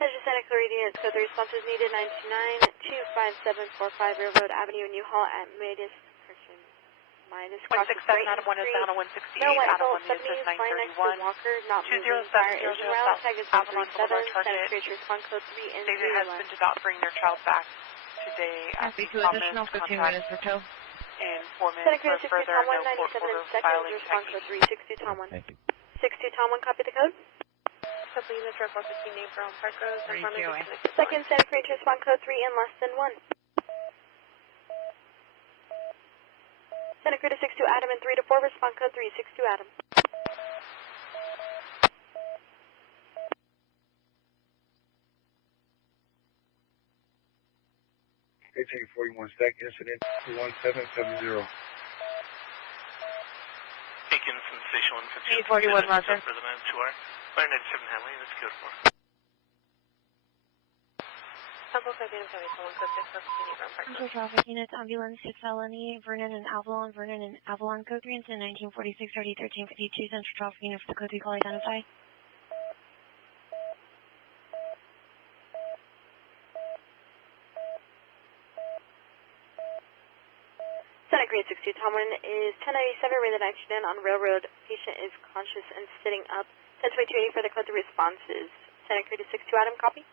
Attention Santa Clarita units, code 3 responses needed 929-25745 Railroad Avenue in Newhall at Midas Christian. Midas 167 Adam 1 is down on 168. No, Adam 1 70 is is flying next to 931. Walker, not moving. 207 Fire is around, tag is Avalon Boulevard 137, Santa target. Cruz response code 3 and 3 Stated husband did not bring their child back today at the additional 15 minutes for tow. Informant Santa for Cruz 60 further Tom 1, no court 97 order seconds, filing response technique. code 3, 60 Tom 1. Thank you. 60 Tom 1, copy the code. Couple units for 415 neighbor on Park Rose. Informant is connected. Second Santa Cruz response code 3 in less than 1. Santa Cruz 62 Adam and 3 to 4, response code 3, 62 Adam. 1841 stack incident 21770. Taken sensational and 841 Roger. For the man 2R. 597 Hanley, that's code 4. Temple 5 units, someone code 6, 415 neighbor on Park Rose. Central traffic units, ambulance to felony, Vernon and Avalon, code 3 into 1946, 30, 1352, central traffic unit for the code 3 call identify. Santa Cruz 62 Tomlin is 1097 rated accident on railroad. Patient is conscious and sitting up. 1022 for the code 3 responses. Santa Cruz 62 Adam, copy.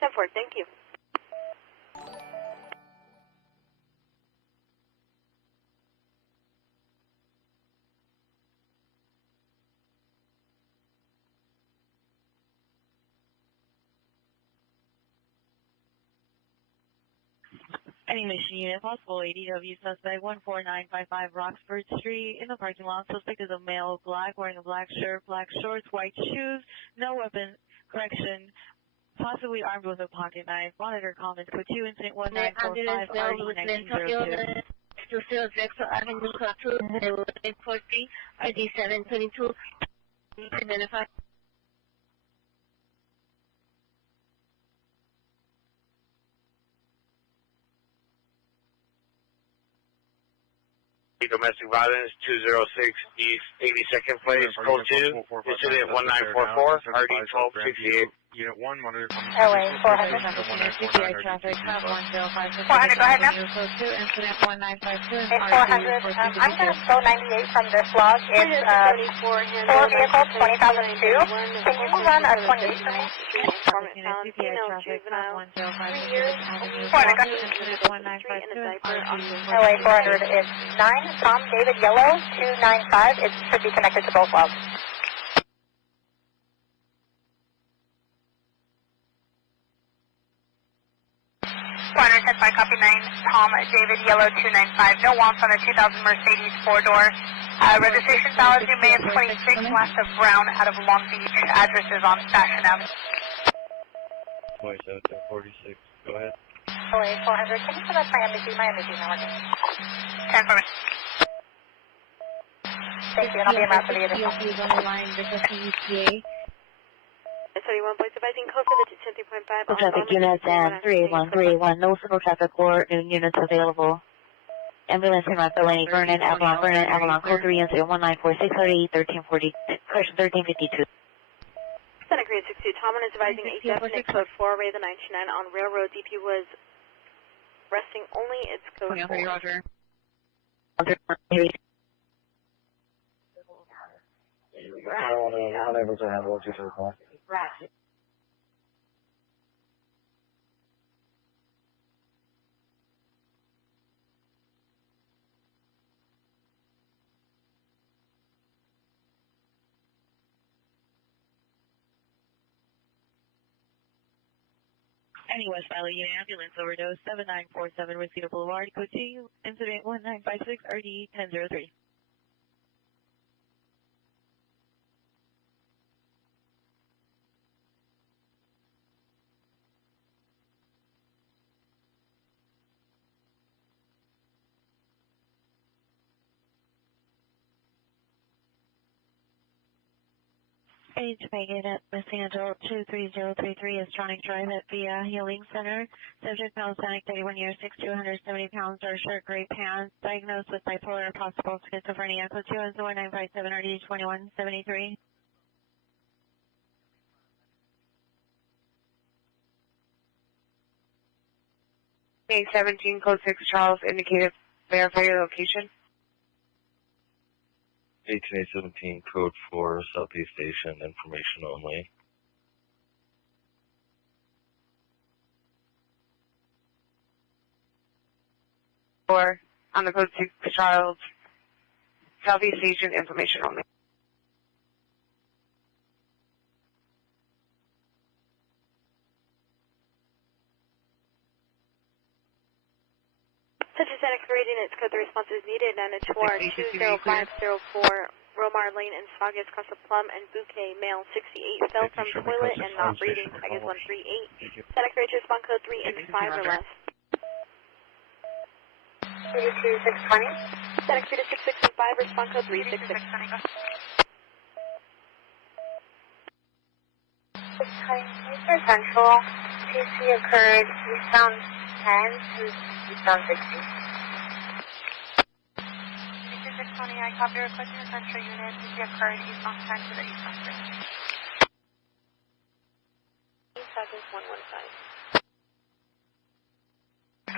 10-4, thank you. Any mission unit, possible ADW suspect 14955 Roxford Street in the parking lot. Suspect is a male, black, wearing a black shirt, black shorts, white shoes, no weapon, correction, possibly armed with a pocket knife. Monitor comments, code 2, incident 1945, RD 1902. To Drexel Avenue, Hartford, 940, ID 722, identify. Domestic violence 206 East 82nd Place, code 2, incident 1944, RD 1268. Unit 1, monitor. LA 400. 400, traffic, 1056. 400, go ahead now. Code 2, incident 1952, It's 400. I'm going to go 98 from this log. It's 4 vehicles, 20,002. Can you run a 28 for me? LA 400 is 9, Tom, David, Yellow, 295. It should be connected to both logs. 410 by copy 9, Tom David Yellow 295. No wants on a 2000 Mercedes 4-door. Registration valid through May of 26, last of Brown out of Long Beach. Addresses on Fashion Avenue. 2746, go ahead. 400, can you put up my MBG? My MBG is not working. 10 for me. Thank you, and I'll be en route for the additional. on the line, this is ETA. 31 points advising code for the 10.5. Traffic units and 38131, no civil traffic or new units available. Ambulance in Raleigh, Vernon, Avalon, code 3 and 1946, 1340, correction 1352. Santa Cruz 62, Tomlin is advising 8 code 4, Ray the 99 on Railroad. DP was resting only, it's code 4. Roger. Unable to handle what you said, call. Right. Any West Valley Unit Ambulance overdose 7947 Reseda Boulevard, code 2, incident 1956 RD 1003. Page Megan at Miss Angel 23033 Estronic Drive at Via Healing Center. Subject male, Hispanic, 31 years, 6'2", 170 pounds, dark shirt, gray pants. Diagnosed with bipolar or possible schizophrenia. Code 21957 RD 2173. May 17, code 6, Charles, indicated, verify your location. 18A17, code 4, Southeast Station, information only. Or on the code 6, Charles, Southeast Station, information only. Such as Santa Cruz units, code the response is needed, and it's for 20504 Romar Lane in Saugus, Costa Plum and Bouquet, male 68, fell from toilet and not breathing, I guess 138. Santa Cruz respond code 3 and 5 or less. 32620. Santa Cruz 6615, respond code 366. 620, Central, PC occurred eastbound 10 to eastbound 60. 620, I copy requesting a central unit. PC occurred eastbound 10 to the eastbound 60. East Saugus 115.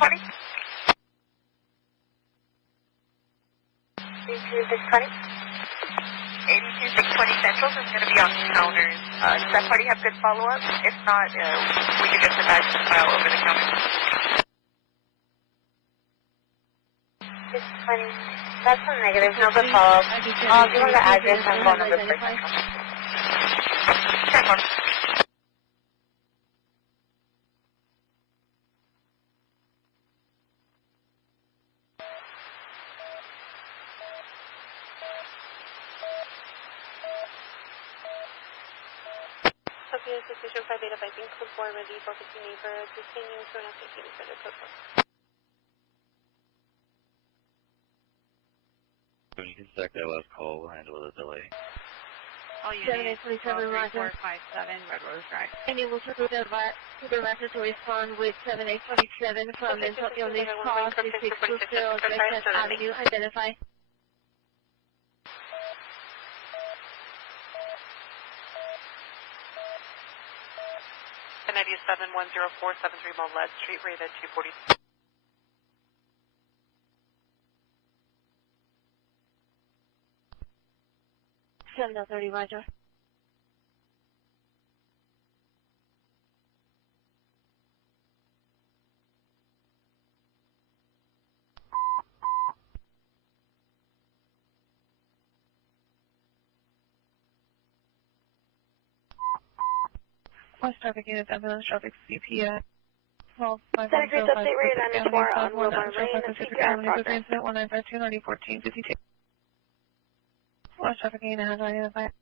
20. 620. 82620 Central is going to be on counters. Does that party have good follow-up? If not, we could just attach the file over the counter. 620. That's a negative. No good follow-up. I'll give them the address and phone number for Central. 10-4. Sophia Association 5 Beta 5 code 4 ready for 15 neighbor continue to an application for the code 4. You can stack that last call, we'll handle the delay. All units, 7827 Roger. 457 Red Rose Drive. Unable to the to respond with 7827 from mental illness call 6620 West Avenue, identify. 10473 Millette Street, rated 240. Send 30, Roger. West traffic units, ambulance traffic, CP Center Creek update rate 9-4 on Wilmar Lane and CPR in progress. Incident 1952 9014 50. Lost traffic gain has identified.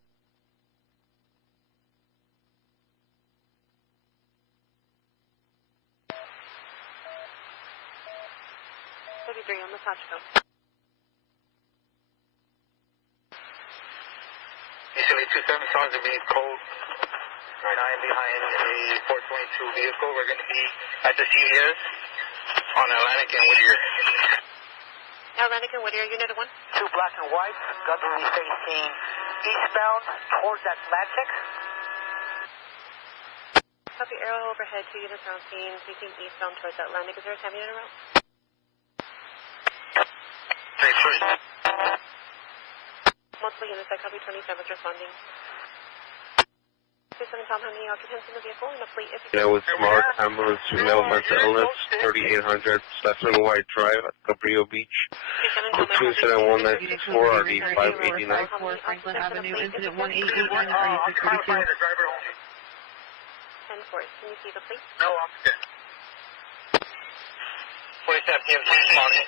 33 on the touch code. Usually 27 sounds to be cold. Right now I'm behind a 422 vehicle. We're going to be at the CVS on Atlantic and Whittier. Atlantic and Whittier, unit 1. 2 black and white, going to be facing eastbound towards Atlantic. Copy, arrow overhead, 2 units around scene, facing eastbound towards Atlantic. Is there a 10-unit route? 3-3. Multiple units, I copy 27's responding. 27 Tom, how many occupants in the vehicle and a fleet if you Yeah, with Mark, ambulance, female mental illness, 3800 Saffron White Drive at Cabrillo Beach. 27194 RD 589. Franklin Avenue, incident 1881, are you 632? 10-4, can you see the plate? No, officer. 27 PM responding.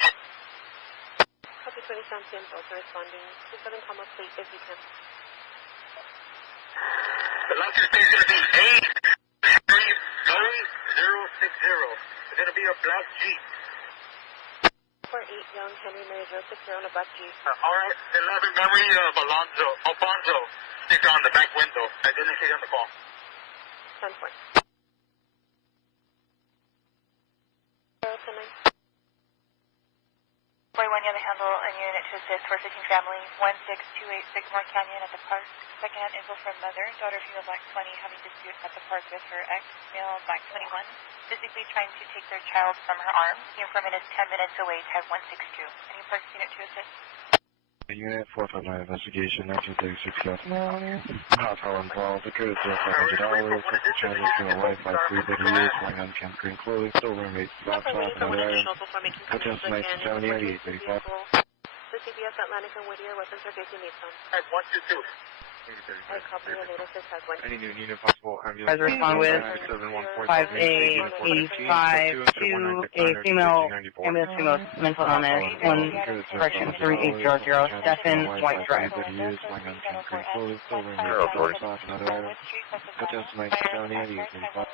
Copy 27 PM also responding. 27 Tom, plate if you can. The license is going to be 83060. It's going to be a black Jeep. 48 Young Henry Mary 060 on a black Jeep. R11 memory of Alfonso. Sticker on the back window. I didn't see it on the call. 10-4. 41 on the handle and unit to assist for 15 family 1628 Sycamore Canyon at the park. Second-hand info from mother, daughter female black 20 having dispute at the park with her ex, male black 21, physically trying to take their child from her arms. The informant is 10 minutes away, type 162. Any park unit to assist? Unit 459 investigation 1936 California. Not how involved. Occurred at $500. Local changes to the wife by 330 years. Wearing unkempt green clothing. Still roommates. Laptop and other items. Potential 1970 8835. The CBS Atlantic and Whittier weapons are facing eastbound. Type 122. I copy the latest is type 1. Any new unit possible ambulance? Guys respond with 5885 to a female ambulance female mental illness, 1 correction 3800 Stephen White Drive. Potential 1970 8835.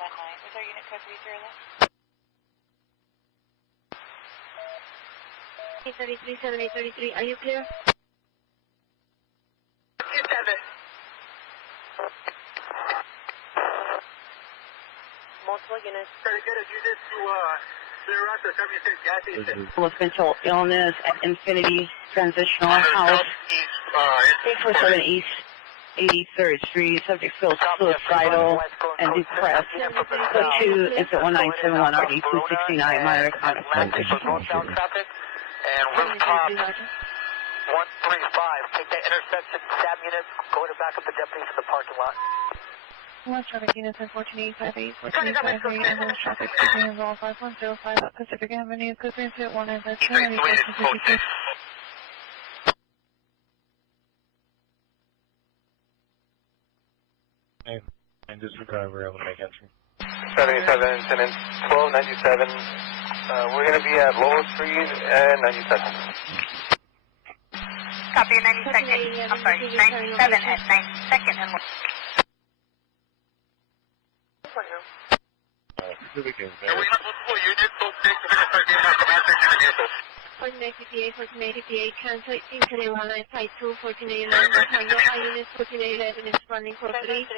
833-7833, are you clear? 27. Multiple units. Try to get a unit to clear out the 76 gas station. With mental illness at Infinity Transitional House, 847 East 83rd Street. Subject feels suicidal and depressed. Code 2, incident 1971 RD 269, minor contact. And rooftop 135. Take that intersection, stab units, go to back up the deputies in the parking lot. Lost traffic units in 14858, 14858, ambulance traffic, speaking of all 5105 up Pacific Avenue, code 3 incident 1952, And disregard, we're able to make entry. 77, incident 1297. We're going to be at Lowell Street and 97. Copy 92nd, I'm sorry, 97 at 92nd and Pacific is And we have multiple units, so big, we're going to start getting our command section in vehicles. 1488, cancel, incident 1952, 1489, Bajando, units 1411 is responding code 3.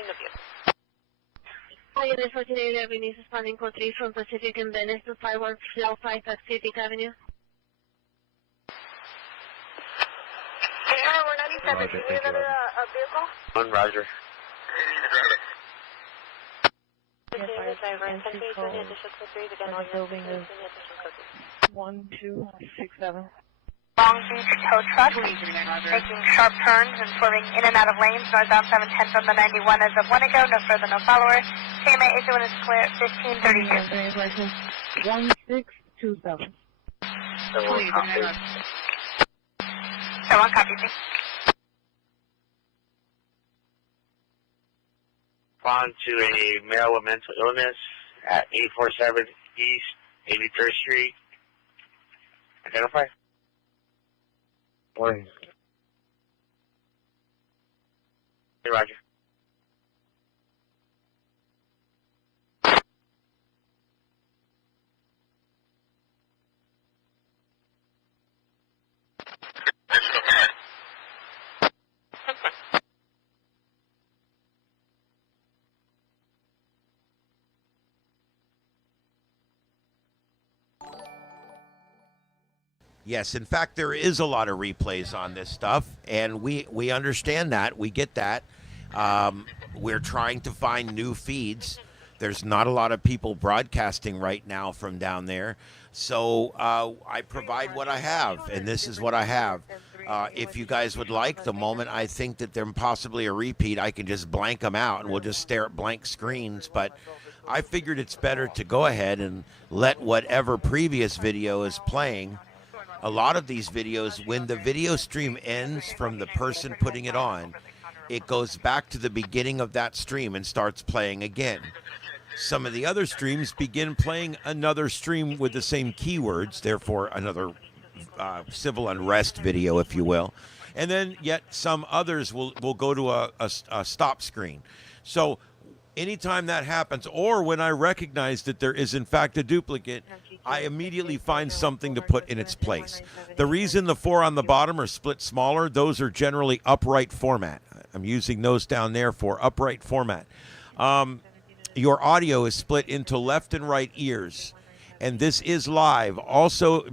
Unit 1411 is responding code 3 from Pacific and Venice to Fireworks Flow 5 Pacific Avenue. Hey, we're 97, do you need another vehicle? One Roger. One, 2, 6, 7. Long Beach tow truck, making sharp turns and swerving in and out of lanes, northbound 710 from the 91 as of 1 ago, no further, no follower. KMA 81 is clear, 1532. 1627. So one copy, please. On to a male with mental illness at 847 East 83rd Street. Identify. Morning. Hey, Roger. Yes, in fact, there is a lot of replays on this stuff, and we understand that. We get that. We're trying to find new feeds. There's not a lot of people broadcasting right now from down there. So I provide what I have, and this is what I have. If you guys would like, the moment I think that there's possibly a repeat, I can just blank them out, and we'll just stare at blank screens. But I figured it's better to go ahead and let whatever previous video is playing. A lot of these videos, when the video stream ends from the person putting it on, it goes back to the beginning of that stream and starts playing again. Some of the other streams begin playing another stream with the same keywords, therefore another civil unrest video, if you will. And then yet some others will go to a stop screen. So anytime that happens, or when I recognize that there is in fact a duplicate, I immediately find something to put in its place. The reason the 4 on the bottom are split smaller, those are generally upright format. I'm using those down there for upright format. Your audio is split into left and right ears, and this is live. Also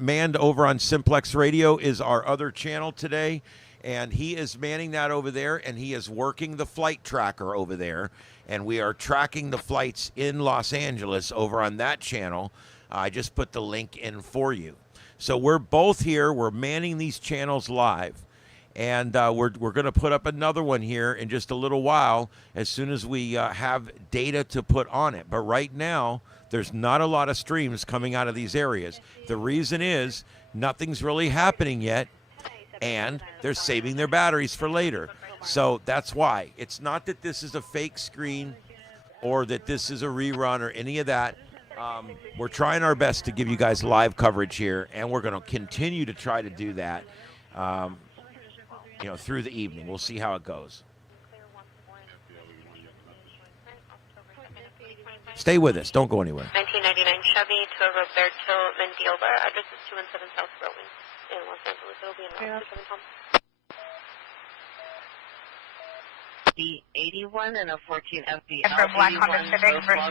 manned over on Simplex Radio is our other channel today, and he is manning that over there, and he is working the flight tracker over there, and we are tracking the flights in Los Angeles over on that channel. I just put the link in for you. So we're both here. We're manning these channels live. And we're going to put up another one here in just a little while as soon as we have data to put on it. But right now, there's not a lot of streams coming out of these areas. The reason is nothing's really happening yet, and they're saving their batteries for later. So that's why. It's not that this is a fake screen or that this is a rerun or any of that. We're trying our best to give you guys live coverage here, and we're going to continue to try to do that, through the evening. We'll see how it goes. Stay with us. Don't go anywhere. 1999 Chevy to Roberto Mendiola. Address is 217 South Rowan in Los Angeles. It will be in Los Angeles. The 81 and a 14 FD. And for Black Honda Civic versus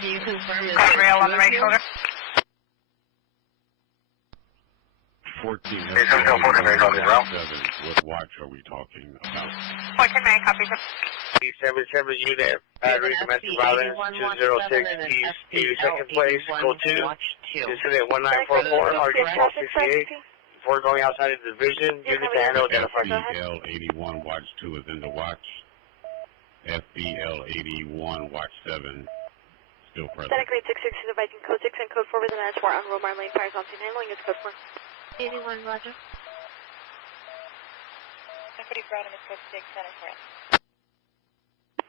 can you confirm Gabriel on the right shoulder? 14 what watch are we talking about? 14 man, copy. 77 unit, battery, domestic violence, 206 East 82nd place, code 2. Incident 1944, RD 1268. Before going outside of the division, unit to handle identified. FBL 81, watch 2 is in the watch. FBL 81, watch 7, still present. Static rate 66 is advising code 6 and code 4 with an S4 on Romar Lane, fires on scene handling is code 4. 81, roger. Deputy Brown is code 6, center for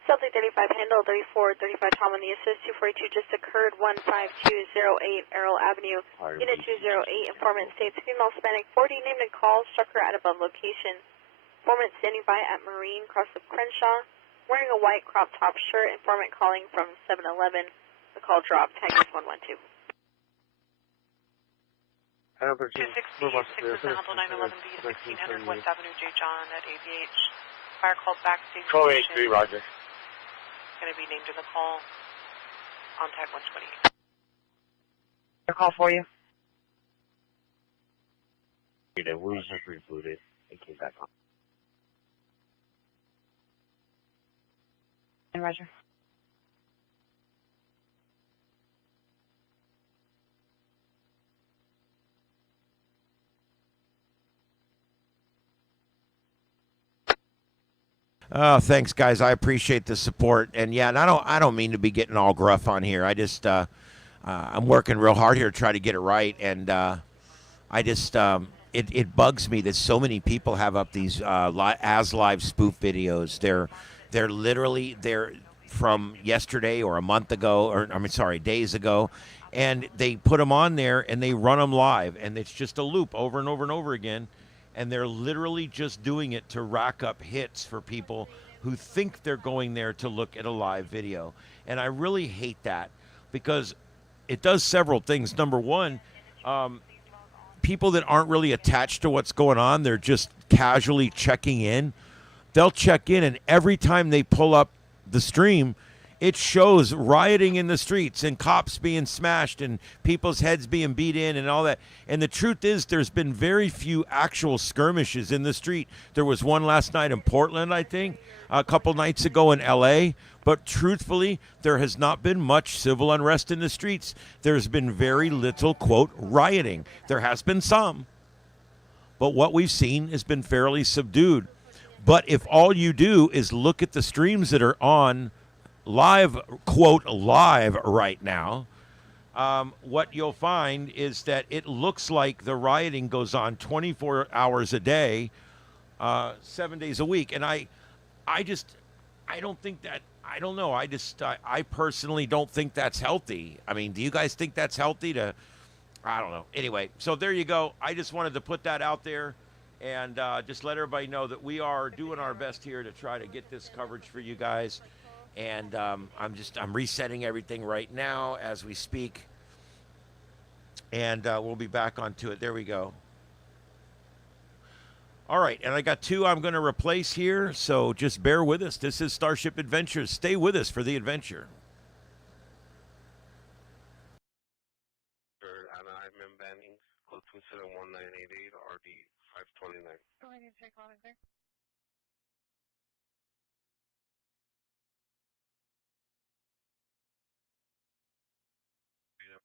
Celtic 35, handle 34, 35 Tom on the assist, 242 just occurred, 15208 Errol Avenue, unit 208, informant states female Hispanic 40, named and call, struck her at above location. Informant standing by at Marine, cross of Crenshaw, wearing a white crop top shirt, informant calling from 7-Eleven, the call dropped, tag is 112. 260, 6 is the handle 911B, 1600 West Avenue, J. John at AVH. Fire call back station. 1283, roger. Going to be named in the call on tag 128. A call for you. We just rebooted and came back on. And Roger. Oh, thanks, guys. I appreciate the support. And yeah, and I don't mean to be getting all gruff on here. I just I'm working real hard here to try to get it right, and I just it bugs me that so many people have up these as live spoof videos. They're literally from yesterday or a month ago, or days ago, and they put them on there and they run them live, and it's just a loop over and over and over again, and they're literally just doing it to rack up hits for people who think they're going there to look at a live video. And I really hate that because it does several things. Number one, people that aren't really attached to what's going on, they're just casually checking in. They'll check in, and every time they pull up the stream, it shows rioting in the streets and cops being smashed and people's heads being beat in and all that. And the truth is, there's been very few actual skirmishes in the street. There was one last night in Portland, I think, a couple nights ago in L.A., but truthfully, there has not been much civil unrest in the streets. There's been very little, quote, rioting. There has been some, but what we've seen has been fairly subdued. But if all you do is look at the streams that are on live, quote, live right now, what you'll find is that it looks like the rioting goes on 24 hours a day, 7 days a week. And I don't think that, I don't know. I personally don't think that's healthy. I mean, do you guys think that's healthy I don't know. Anyway, so there you go. I just wanted to put that out there. And just let everybody know that we are doing our best here to try to get this coverage for you guys. And I'm resetting everything right now as we speak. And we'll be back onto it. There we go. All right, and I got two I'm going to replace here, so just bear with us. This is Starship Adventures. Stay with us for the adventure. Anaheim Banning, code 271-988, RD 529. Go ahead and check on it there.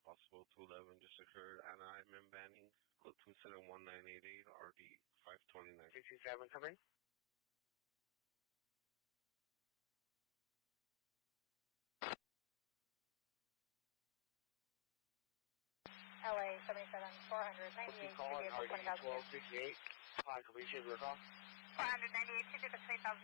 Possible 211 just occurred. Anaheim Banning, code 271-988, RD 529. 67 coming. LA 77-400, 98, Call it RD 1268. On completion, we're off. 498, 2 to 3,000.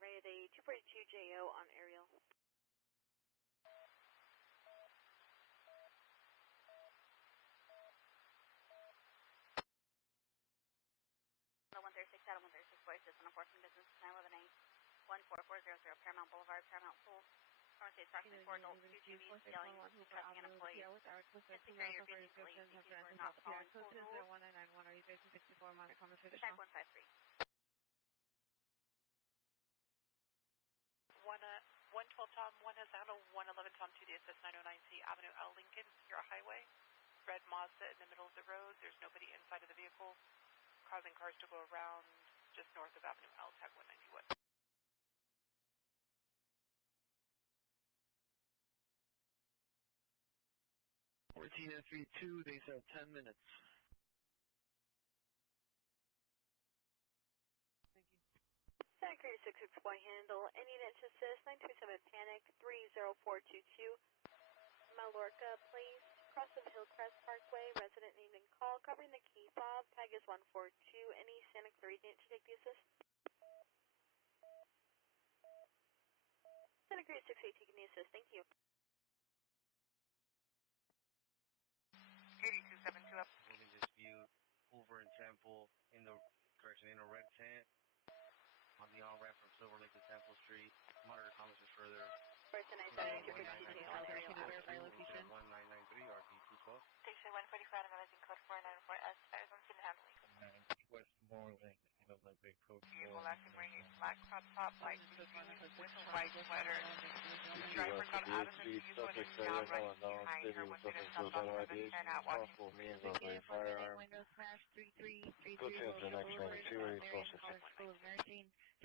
Rated a 242 JO on aerial. No 136 out of 136 voices on enforcement business 911A 14400 Paramount Boulevard, Paramount Pool. North State approximately 4 adults, 2 TVs, yelling, cussing an employee. Insecure your business related people who are not following school rules. Check 153. 112 Tom, 1 Hazano, 111 Tom to the SS 909C Avenue L Lincoln, Sierra Highway. Red Mazda in the middle of the road. There's nobody inside of the vehicle, causing cars to go around just north of Avenue L, tag 191. 14 and 3-2, they said 10 minutes. Santa Cruz 66 boy handle, any unit to assist, 927 panic, 30422. Mallorca, please. Cross of Hillcrest Parkway, resident named and call, covering the key fob, tag is 142. Any Santa Clarita unit to take the assist? Santa Cruz 68 taking the assist, thank you. 8272 up. Moving this view over in Temple in the red tent on the on-ramp from Silver Lake to Temple Street. Monitor comments further. Person 972 on aerial. 1993 RD 212. Station 145, analyzing code 494S, fires on scene handling. Westmoreland, big code 4. Vehicle acting wearing a black crop top, light blue jeans with a white sweater. The driver got out of the vehicle and is now running behind her when they jumped off of the tent at Washington. Firearm. Window smash 3333. Go to the next one, 2846.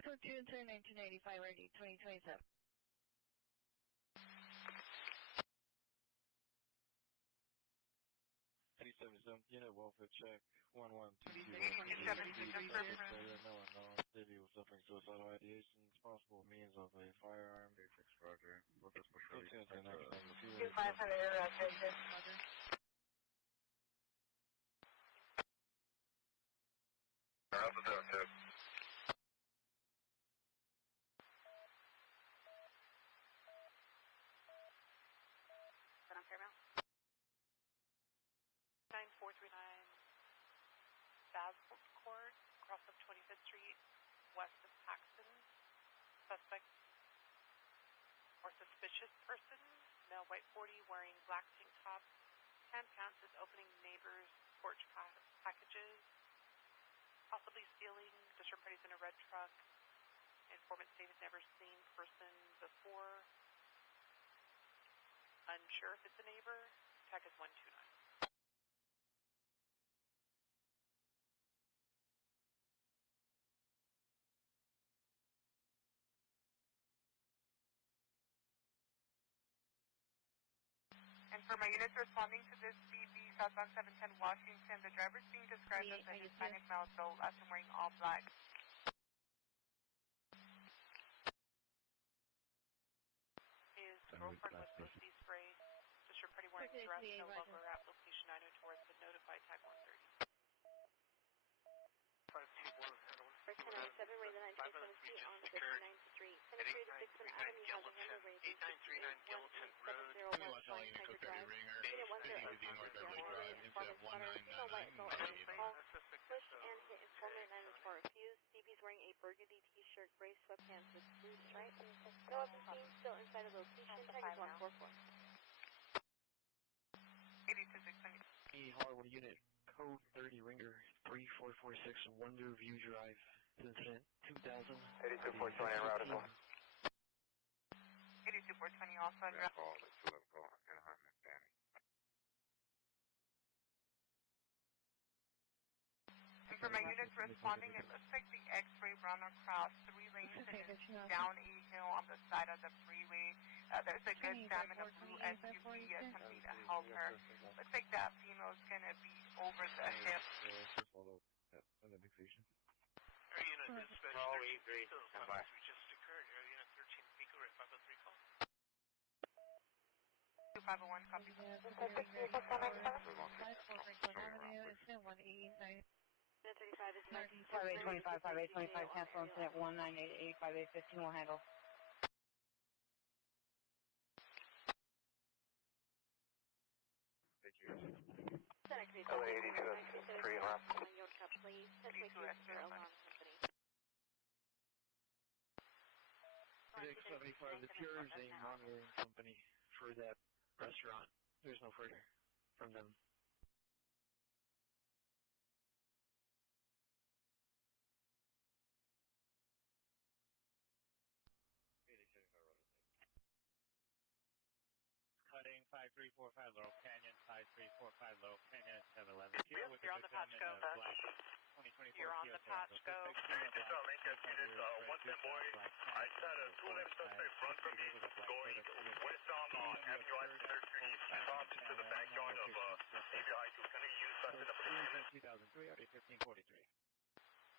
Go to 1985, ready 2027. 377, unit welfare check. 1122. No unknown. City with suffering suicidal ideation, possible means of a firearm. 36 Roger. With this patrol. 2500 area, take this. Alpha 76. Then on Paramount. 9439 Basalt Court, across of 25th Street, west of Paxton. Suspect or suspicious person, male, white 40, wearing black tank top, tan pants, is opening neighbors' porch packages, possibly stealing. District parties in a red truck. Informant stated never seen person before. Unsure if it's a neighbor. Tag is 129. And for my units responding to this CB southbound 710 Washington, the driver is being described as a Hispanic male, so last time wearing all black. His girlfriend was OC spray. District party wearing dress, no lover at location 902 has been notified, tag 130. 1097, rated 927 on 59th Street. Penetrated 6th Avenue, having under rated 8939 Gilliton Road. Give me watch all unit code 30 ringer. Heading to North Beverly Drive, intercept 1999. Push and hit informant 904 refused. CB's wearing a burgundy t-shirt, gray sweatpants with blue stripes. No other team still inside the location. Tag is 144. 82620. Hartford unit code 30 ringer 3446 Wonder View Drive. Incident 2000. 82420 routed. 82420 also on ground. Call the 2 level call and Hartman Danny. And for my units responding, it looks like the X-ray run across 3 lanes and is down a hill on the side of the freeway. There's a good Sam in a blue SUV attempting to help her. Looks like that female is going to be over the hip. On the big station. Area unit dispatch. Raleigh 3, stand by. Just occurred. Area unit 13, Pico, Red 503 call. 2501, copy. 35 is 5825, 5825, cancel incident 1988, 5815 will handle. Thank you. LA 82 3 left. Yorkshire, please. 662 Alarm Company. 675, the Pure is a monitoring company for that restaurant. There's no further from them. Cutting 5345 Laurel Canyon, 5345 Laurel Canyon, 711. You're on the patch, go. You're on the patch, go. Lancaster units, 110 boys. I just had a 211 suspect run from me going westbound on Avenue I-3rd Street. He stopped into the backyard of CBI 2. Can he use us in the police? 2003, 1543.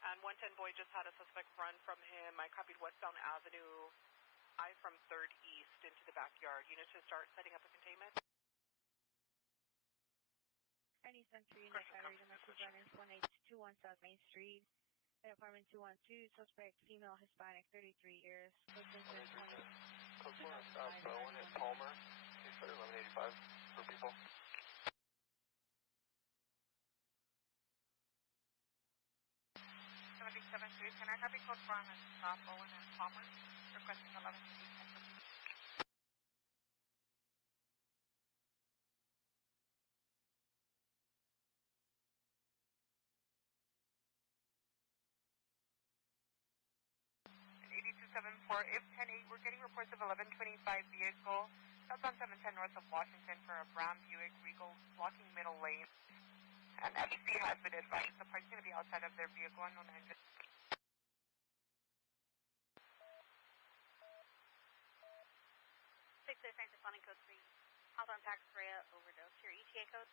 And 110 boy just had a suspect run from him. I copied westbound Avenue I from 3rd East into the backyard. Units to start setting up a containment. Any Century Unit Battery Domestic Runners 1821 South Main Street. At apartment 212, suspect female Hispanic, 33 years. Location 20. Code 4 South Bowen and Palmer. Case 1185 for people. 77 can I copy code 4 on South Bowen and Palmer? Requesting 1185. If 10-8, we're getting reports of 1125 vehicle. That's on 710 north of Washington for a brown Buick Regal blocking middle lane. And FDC has been advised the party's going to be outside of their vehicle on 09. 6 Francis Landing Code 3. Hawthorne Pax Freya overdose. Your ETA code?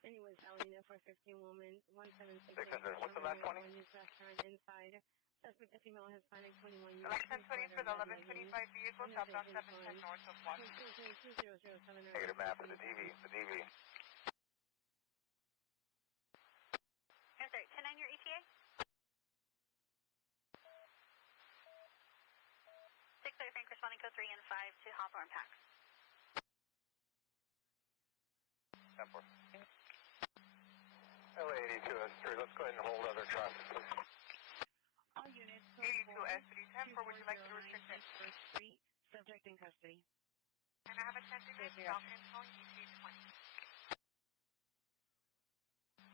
Anyways, Alameda 415 woman, 176. 600. What's the last 20? One use restaurant inside. Suspect, a female Hispanic, 21 years. 1120 for the 1125 vehicle, southbound 710 north of Washington. Negative map for the DV. The DV. I'm sorry, 10-9 your ETA? 6 Frank responding code 3 and 5 to Hawthorne Pax. 10-4. LA82S3, let's go ahead and hold other traffic, please. All units, 82S310, would you like to restrict it? First Street, subject in custody. And I have a 10-6 Falcon phone, ETA 20.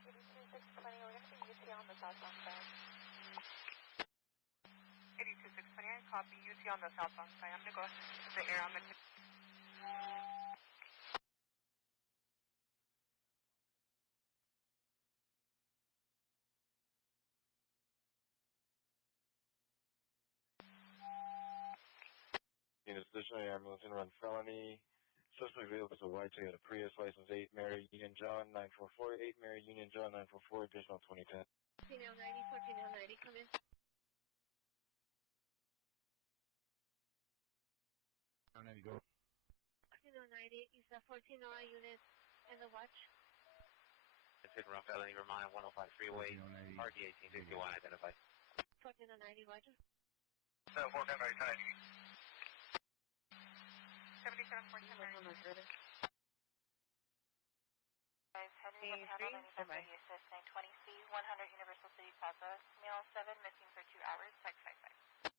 82620, we're going to be UT on the southbound side. 82620, copy UT on the southbound side. I'm going to go to the air on the... In addition, ambulance in run felony. Suspect vehicle is a white Toyota Prius, license 8, Mary Union John 944, 8 Mary Union John 944, additional 2010. 1490, 1490, come in. How many go? 1490, you said 1409 units and the watch. It's hit run felony, Vermont 105 freeway, RD 1861 identified. 1490, Roger. 410, very tight. 7714. Guys, heading from Tampa, 97 assist 920C, 100 Universal City Plaza, male 7, missing for 2 hours, text 55.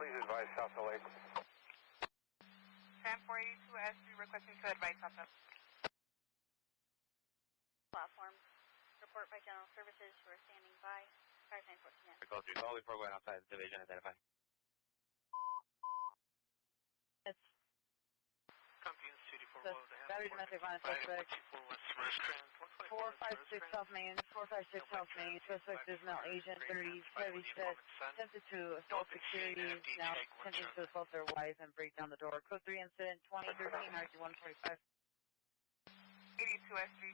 Please advise South LA. Tram 482S, requesting to advise South LA. Platform. Report by General Services who are standing by. Fire sign 14. Call 3, call before going outside the division, identify. Yes. Compton's 244 So, battery domestic violence suspect. 456 South Main, 456 South Main. Suspect is now Agent 30, heavy set, attempted to assault security, now attempting to assault their wife and break down the door. Code 3 incident 2013 RG 145. 82S3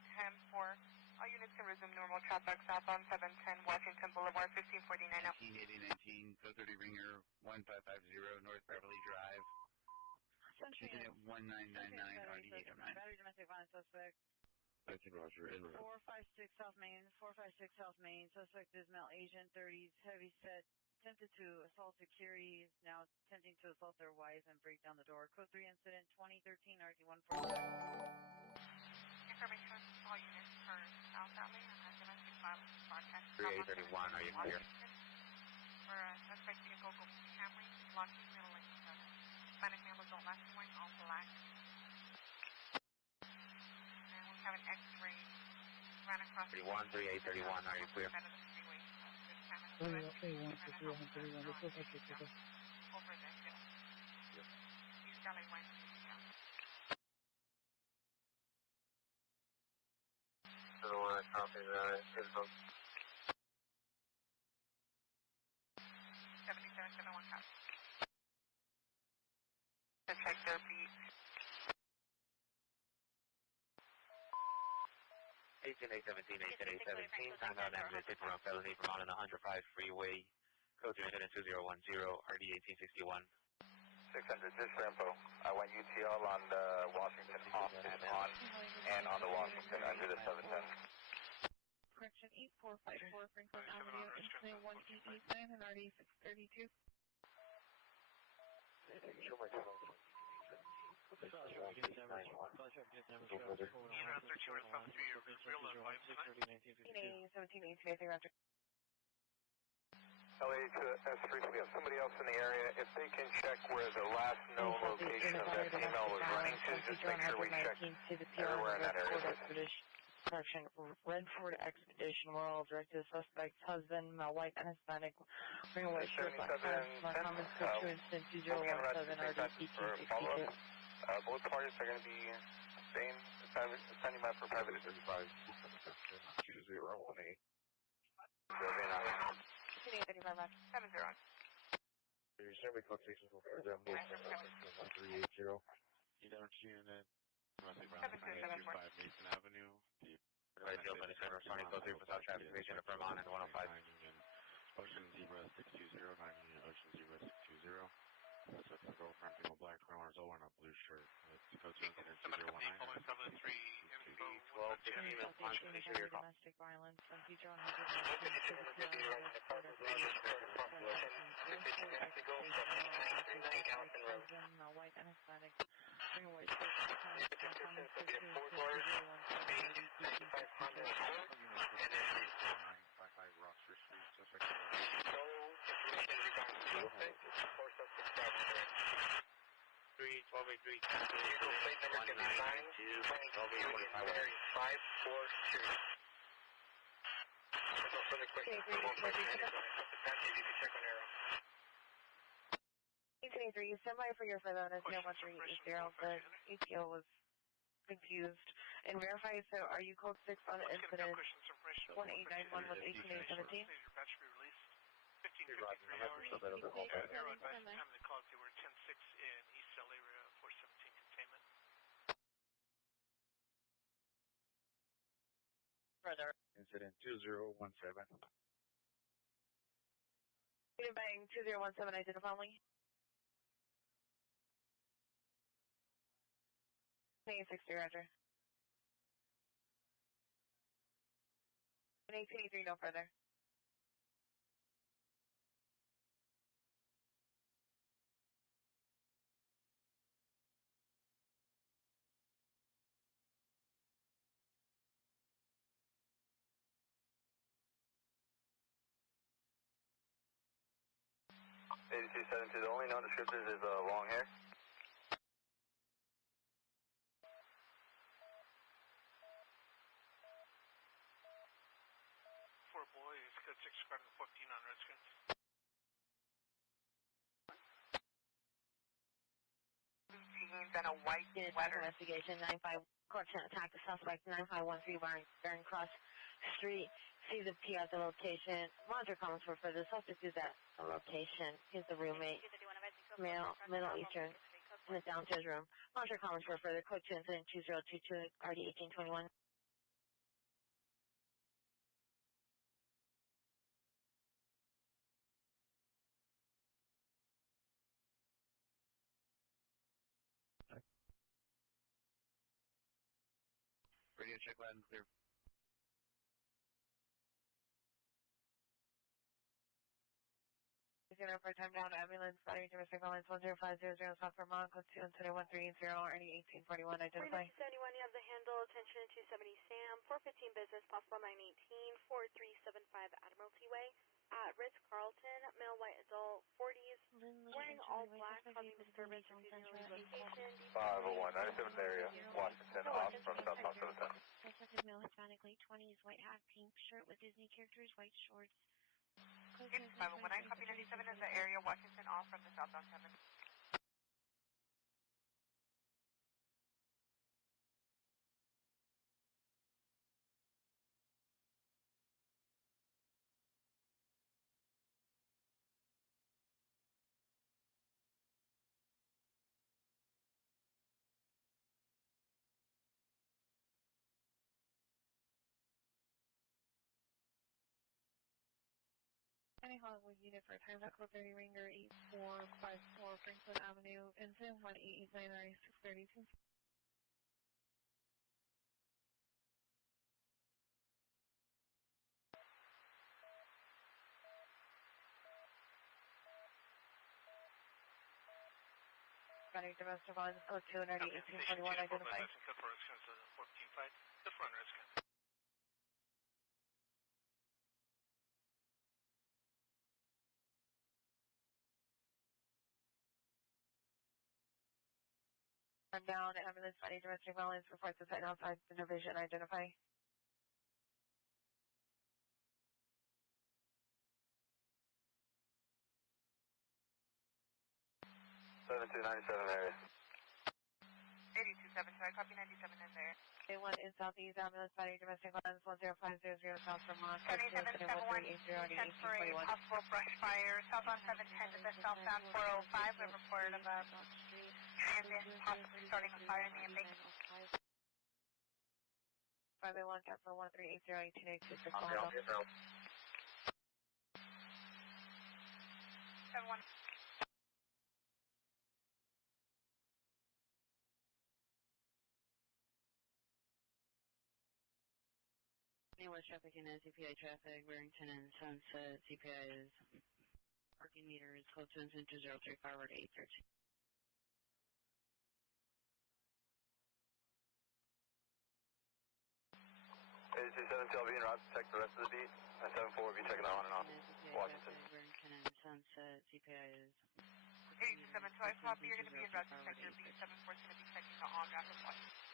10-4. All units can resume normal traffic southbound 710 Washington Boulevard, 1549 now. 198019, code 30 ringer 1550 North Beverly Drive. Unit 1999 RD809. Battery domestic violence suspect. 19 Roger, in 456 South Main, 456 South Main. Suspect is male Agent 30s, heavy set, attempted to assault security, is now attempting to assault their wife and break down the door. Code 3 incident 2013 RD 145. Information all units for South Alley and domestic violence broadcast. 3831, are you clear? For suspect vehicle Camry, blocking middle lane. Hispanic male adult last point, all black. And we have an X-ray ran across 31, 3831, are you clear? over the hill. East LA West. So I want to copy that. 7771 copy. To check their beat. 18817, time out ambulance hit run felony, Vermont on 105 freeway, code 3 incident 2010, RD 1861. 600, just for info. I went UTL on the Washington off and on the Washington under the 710. Correction 8454 Franklin Avenue, incident 1889 and RD 632. LA2S3, we have somebody else in the area. If they can check where the last known location of that female was running to, just make sure we check everywhere in that area. Correction, Redford Expedition World, directed to suspect's husband, male white and Hispanic, wearing a white shirt, black pants, Narcommon Code 2 Incident 2017, RD 1862. Both parties are going to be standing by for private 35 2018. 70. Your survey code 644 130. You don't unit Domestic violence 925 Mason Avenue. Right, the open center, Sonic 03 for South Traffic Region of Vermont and 105. 9 Union, Ocean Zebra 620, 9 Union, Ocean Zebra 620. Suspect is a girlfriend, female black, $20 over, and a blue shirt. It's code 2 incident 2019. 1215 on Ponce, make sure you're calling. Domestic violence on future 100 to the border white and Hispanic, bring white Roxford Street, suspect. 31283. Vehicle plate number 1992, 542. No further questions. 1883, stand by for your further notice. No 1380. The ATO was confused. And verify, so are you code 6 on the incident 1891 with 18817? 1553 Aero advice at the time of the call, they were 10-6 in East Cell area 417 containment. Further. Incident 2017. Unit bang 2017, identify only. 860, roger. 1883, no further. The only known descriptors is long hair. For boys, code 6 squadron 14 on Redskins. And a white sweater. Investigation 95 court attack the suspect 9513 Barron Cross Street. See the P at the location. Roger comments for further. Suspect is at the location. He's the roommate. Male, Middle Eastern, in the downstairs room. Roger comments for further. Code 2 incident 2022 RD 1821. Radio check loud and clear. Zero for time down ambulance, body domestic violence 10500 South Vermont, code 2 incident 1330 RD 1841, identify. 71, you have the handle, attention 270 Sam, 415 business, possible 918, 4375 Admiralty Way. At Ritz-Carlton, male white adult, 40s, wearing all black, causing disturbance and refusing location. 501, 97 area, Washington, off from southbound 710. Suspect is male, Hispanic, late 20s, white hat, pink shirt with Disney characters, white shorts. 501, copy 97 is the area, Washington, off from the southbound 7. Any Hollywood unit for time at code 30 Ringer 8454 Franklin Avenue, incident 1889 632. Body domestic violence code 2 and 1821, identify. The front Redskins. I'm down, ambulance, body domestic violence, reports of sight outside the division, identify. area. 827, sorry, copy 97 is there. A1 in Southeast, ambulance, body domestic violence, 10500 South Vermont, 7771, for a possible brush fire, southbound 710 to the southbound 405, we have reported of a transit possibly starting a fire in the embankment. 581, cancel 1380, 1886, I'll be on the road. 71. West traffic in CPI traffic, Barrington and Sunset. CPI is parking meter is code 22035 forward 813. 827 tell being route to check the rest of the beat. And 74 will be checking that on and off. Washington. Barrington and Sunset. CPI is 827 twice copy. You're going to be in route to check your beat. 74 is going to be checking the on-ramp of Washington.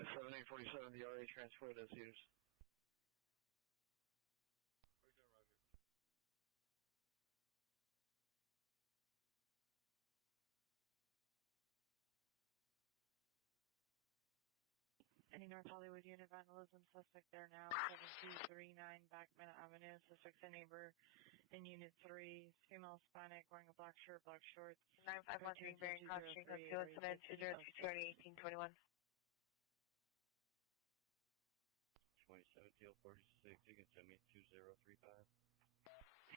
Yeah, 7847, the RA transport as used. Roger. Any North Hollywood unit vandalism, suspect there now, 7239 Backman Avenue, suspect's a neighbor in Unit 3, female Hispanic, wearing a black shirt, black shorts. 9513 bearing crossing code 207 2021. 27 46, you can send me 2035.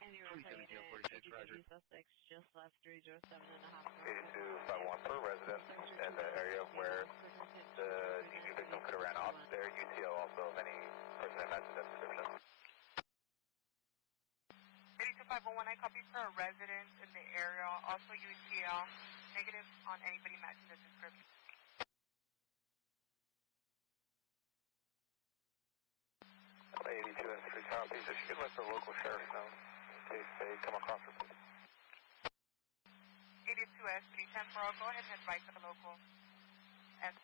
And you're reporting unit suspects just left 307 and a half. 8251 per resident in the area where the DV victim could have ran off. Their UTO also of any person that matches that description. 82501, I copy for a resident in the area, also UTL, negative on anybody matching the description. 82 and 3 copies. If you could let the local sheriff know in case they come across this. 82S 310 Pro, go ahead and advise the local. S.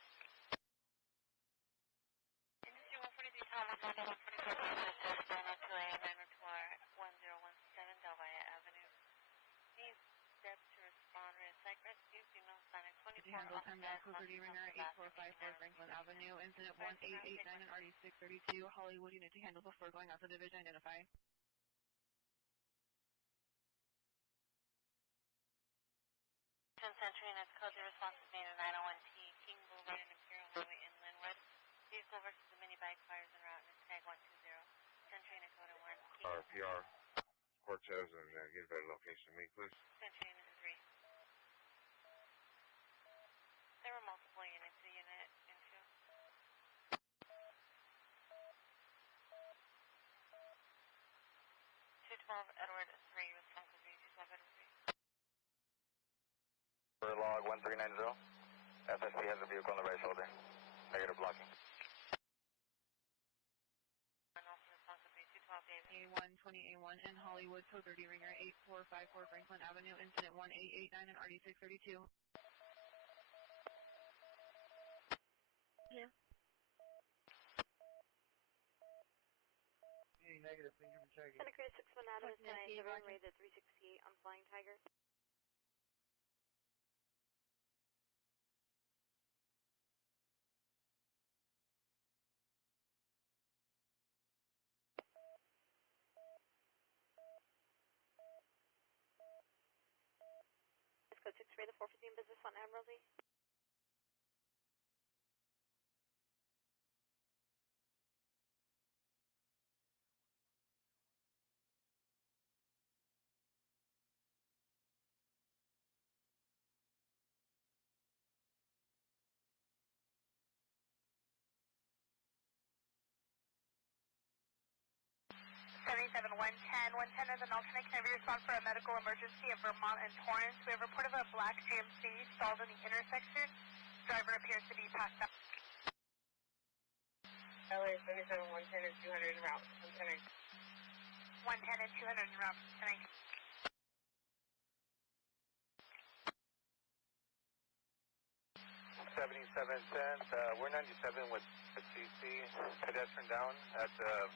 Industry 143 Thomas, 144 902A, 904 1017 Delaware Avenue. Need steps to respond. Site rescue, female Hispanic 24 Terminal code 30 ringer 8454 Franklin Avenue. Incident 1889 and RD 632. Hollywood unit to handle before going out to division. Identify. Century and its code response is made at 901T, King Boulevard and Imperial Highway in Linwood. Vehicle versus the mini bike fires en route and it's tag 120. Century and code 1. PR, Cortez, and get a better location to me, please. Century and 3. There were multiple units to unit into. 212 Edward 3, responsive 212 Edward 3. For log 1390, FSP has a vehicle on the right shoulder. Negative blocking. A120A1 and Hollywood code 30 ringer 8454 Franklin Avenue. Incident 1889 and RD 632. Yeah. Any negative, thank you for checking. Santa Cruz 61 Adams, 1097, rated at 368 on Flying Tiger. Code 6 rated 415 business on Admiralty. Seven 110 is an alternate. Can I be response for a medical emergency in Vermont and Torrance? We have reported a black GMC stalled in the intersection. Driver appears to be passed out. LA 36 110 and 200 en route. 110 and 200 en route. 7710, we're 97 with the CC, pedestrian down at the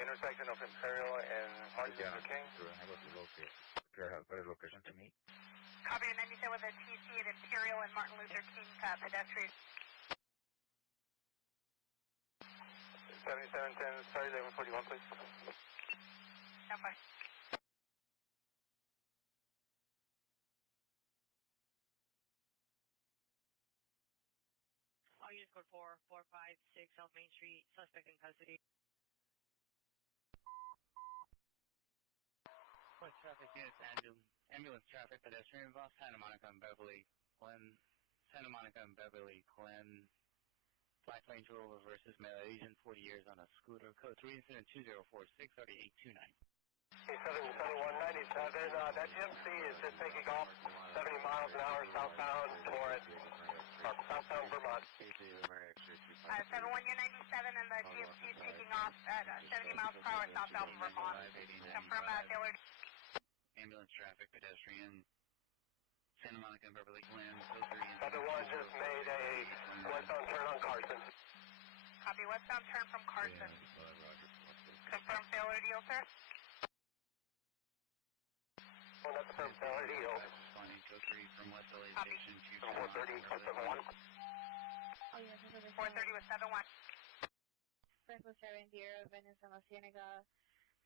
intersection of Imperial and Martin Luther King. What is location to me? Copy, 97 with a TC at Imperial and Martin Luther King pedestrian. 7710, sorry, 1141, please. Stand by. All units code 4456 South Main Street, suspect in custody. What traffic units, ambulance traffic, pedestrian involved, Santa Monica and Beverly Glen, Black Range Rover versus male agent, 40 years on a scooter, code 3 incident 2046, 3829. 77197, that GMC is just taking off 70 miles an hour southbound towards southbound Vermont. 7197 and the GMC is taking off at 70 miles per hour southbound Vermont. Confirm Taylor. Ambulance traffic, pedestrian, Santa Monica and Beverly Glen, code 3 incident. Other one just made a westbound turn on Carson. Copy, westbound turn from Carson. Confirm failure deal, sir. Oh, that's from failure deal. Responding code 3 from West LA Copy. Station to 430, 471. 430 with 71. Breakfast 70, Venezuela, Cienega.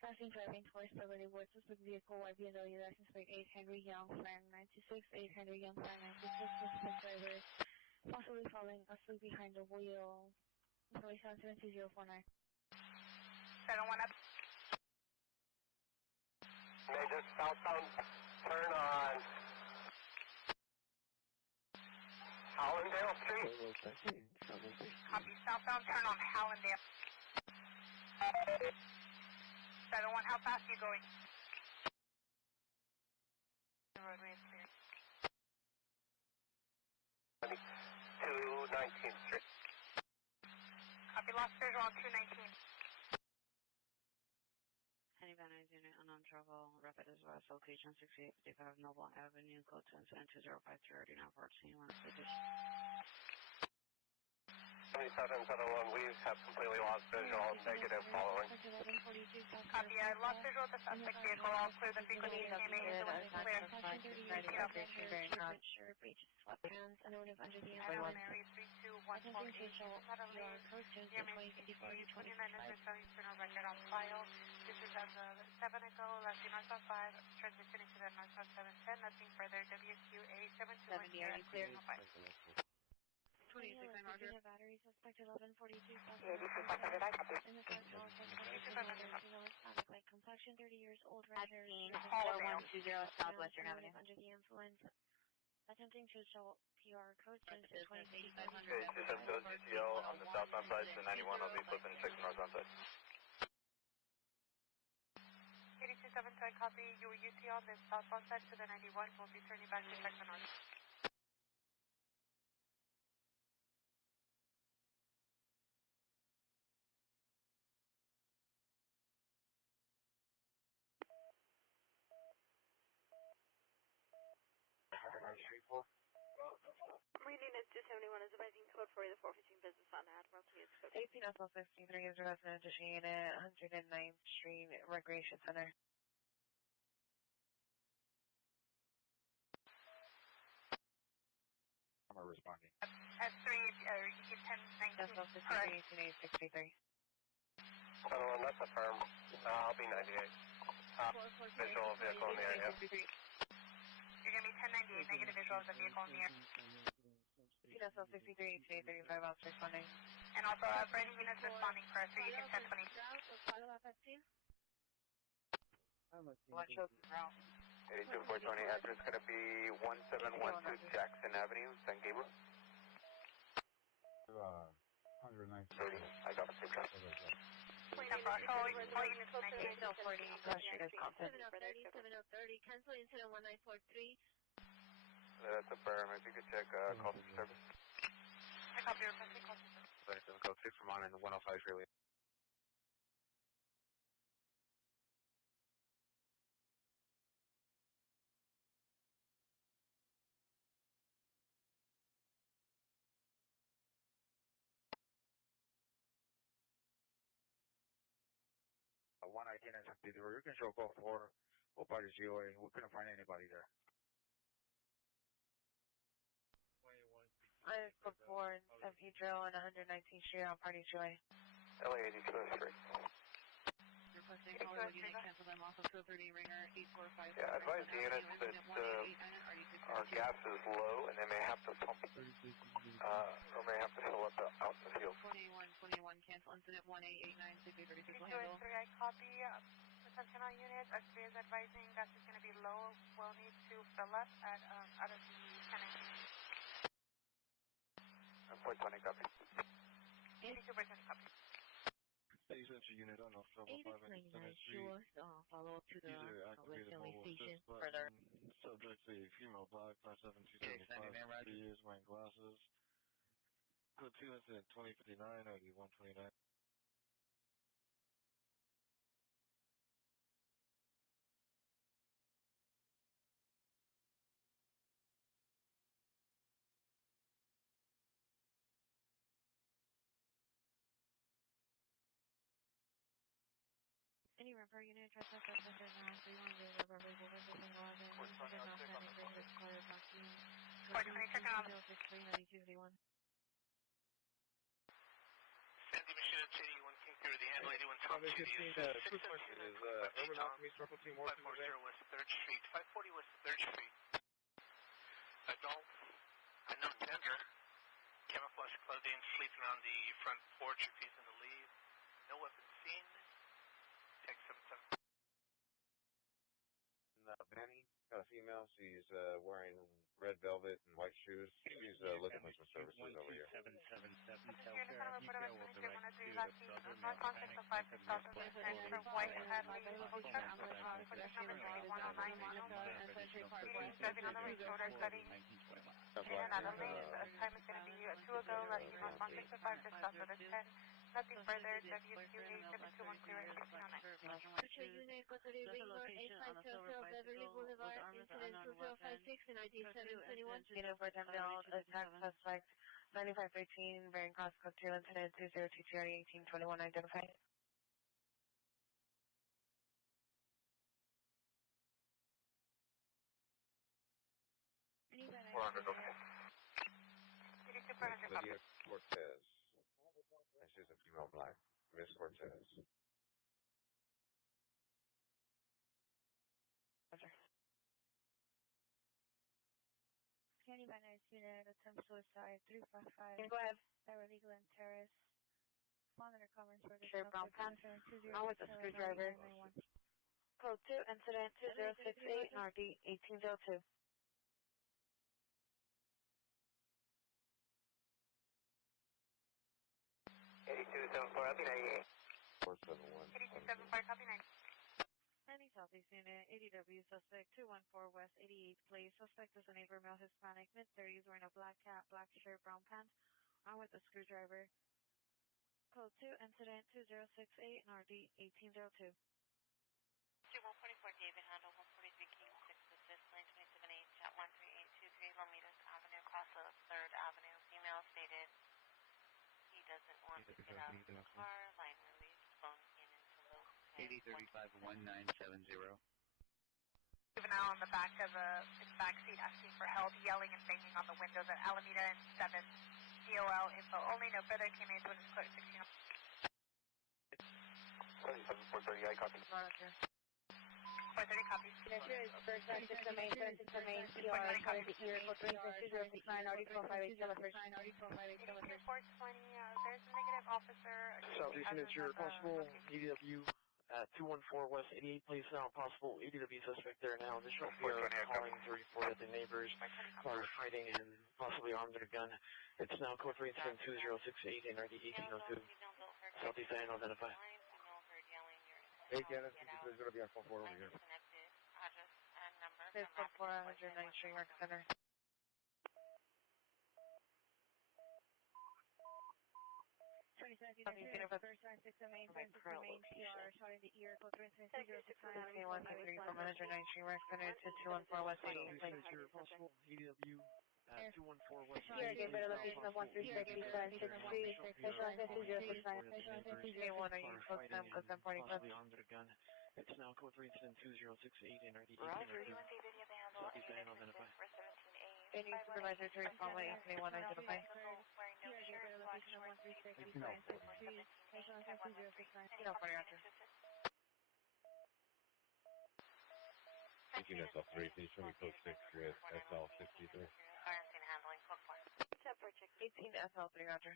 Passing driving towards Beverly Woods, suspect vehicle, white BMW, license plate 8 Henry Young, Frank 96, 8 Henry Young, Frank 96, suspect driver, possibly falling asleep behind the wheel. Information 72049. 71 up. They just southbound turn on Hallandale Street. Copy, southbound turn on Hallandale. 71, how fast are you going? The roadway is clear. 219th Street. Copy, lost visual on 219. Henny Van Nuys unit, unknown travel, rapid as well, location 6855 Noble Avenue, code 2 incident 2053, now 14, 7771, we have completely lost visual, negative following. Copy, lost visual of the suspect vehicle, all clear the frequency CMA is clear. Sweatpants, unknown under the Mary 32148, CMA 29 is showing criminal record on file. This is as of 7 ago, left northbound 5, transitioning to the northbound 710, nothing further, WQA 721 clear, no 5. 26, I'm Roger. Battery suspect 1142 South. In the front wall, Hispanic, light complexion, 30 years old, red hair. 4120 Southwestern Avenue. Under the influence. Attempting to show PR code since 2500. Okay, system goes GTO on the southbound side to 91, I'll be flipping 6 northbound side. 8277, copy, you were UT on the southbound side to the 91, we'll be turning back to check the north. Reading is 271 is advising code for the 415 business on Admiralty is code 18 SL 63 is resident unit, 109th Street, Recreation Center. I'm responding. S3, you get 1019. SL 63, 18863. That's a firm. I'll be 98. Visual vehicle in the area. You're going to be 1098, negative visual of the vehicle in the air. SL 63, 835 miles responding. And also, for any units responding for us, so you can 1020. What shows the route? 82420, address going to be 1712 Jackson Avenue, San Gabriel. 109. 30, I got the 6 Clean up, all units 98. No, 40, Street is Compton. 7030, cancel incident 1943. That's a firm. If you could check call for service. I copy your requesting call for service. 27 code 6 from on in 105 Shirley. We control code 4, all parties GOA. We couldn't find anybody there. I have code 4 and San Pedro on 119th Street on Party Joy. LA 82 Street. Requesting Hollywood unit, cancel them off of 230 ringer 845. Yeah, advise the units that our gas is low and they may have to pump, or may have to fill up out in the field. 21, cancel incident 1889, 6036 will handle. 203, I copy. Attention all units, X3 is advising gas is going to be low. We'll need to fill up at out of the 10 Point 20, copy. 82% copy. Hey, Central Unit on 1205 sure. Follow up to the West LA station further. Subject a female black, 5'7", 3 years, wearing glasses. Code 2 incident 2059, ID 129. Any repair unit, try to suspect under 931, repair vehicle versus single agent, not standing green, this car is not seen. 063-9231. Sandy Machine and City, 1 King through the handle, 81 Tom City. Quick question, is Urban Alchemy Circle Team working today? 540 West 3rd Street, 540 West 3rd Street. Adult, unknown gender, camouflage clothing, sleeping on the front porch, refusing to leave. No weapon seen. Take 77. Benny, got a female. She's wearing red velvet and white shoes. She's looking for some services over here. 1277 Telfair, detail will direct to the other male panic center for white Hadley, Oakland, for the number 2109. Driving on the road, rotor setting. In and out of lanes, time is going to be 2 ago, letting you know 165 just south of the 10. Nothing further, WQA7210 Central Unit, go to the ring road 8500 Beverly Boulevard, incident 2056 and ID 721. Unit for Jacksonville, attack suspect 9513, bearing cross code 2, incident 2022 1821, identified. We're under okay. Lydia Cortez. And she's a female black. Miss Cortez. Okay. County by nice unit, attempt suicide, 355. Go ahead. Beverly Glen Terrace. Monitor comments for the Sheriff Brown Pan. On with the screwdriver. Code 2, incident 2068, RD 1802. 8274, copy 98. 471. 8274, copy 98. Any Southeast Unit, ADW, suspect 214 West 88th Place. Suspect is a neighbor, male Hispanic, mid-30s, wearing a black cap, black shirt, brown pants. On with a screwdriver. Code 2, incident 2068, RD 1802. 144 David Handle, 143 King 6 assist, lane 278, chat 13823 Lomitas Avenue, across of 3rd Avenue. Female stated he doesn't want to get out of the car, line release, phone in into low. 8035-1970. Juvenile on the back of his back seat asking for help, yelling and banging on the windows at Alameda and 7. DOL info only, no further, came in to his code 16. 430, I copy. 430 copies. First line 6 domain, 76 domain, PR, calling the ear, code 36069, RD 458, Telefish. 420, there's a negative officer. Southeast Unit, your possible ADW at 214 West 88th Place now, possible ADW suspect there now. Initial PR calling to report that the neighbors are hiding and possibly armed with a gun. It's now code 32068 and RD 1802. Southeast I identify. Hey, Dennis, this is going to be on 4-4 over here. There's code 409 Street Rec Center. First line 6 domain, 76 domain, PR, shouting the ear, code 36069. 123 from Manager 9 Street Rec Center to 214 West 88th Place. Your possible ADW at 214 West 88th Place. Here, give me the location of 136 Street. Station 2069. 1 are you close time, code 1040 plus. It's now code 3 incident 2068 and RD 1802. Southeast Diana, identify. Any supervisor to respond by 821 identify. SL3, can you show me code 6 with SL63? 18 SL3, roger.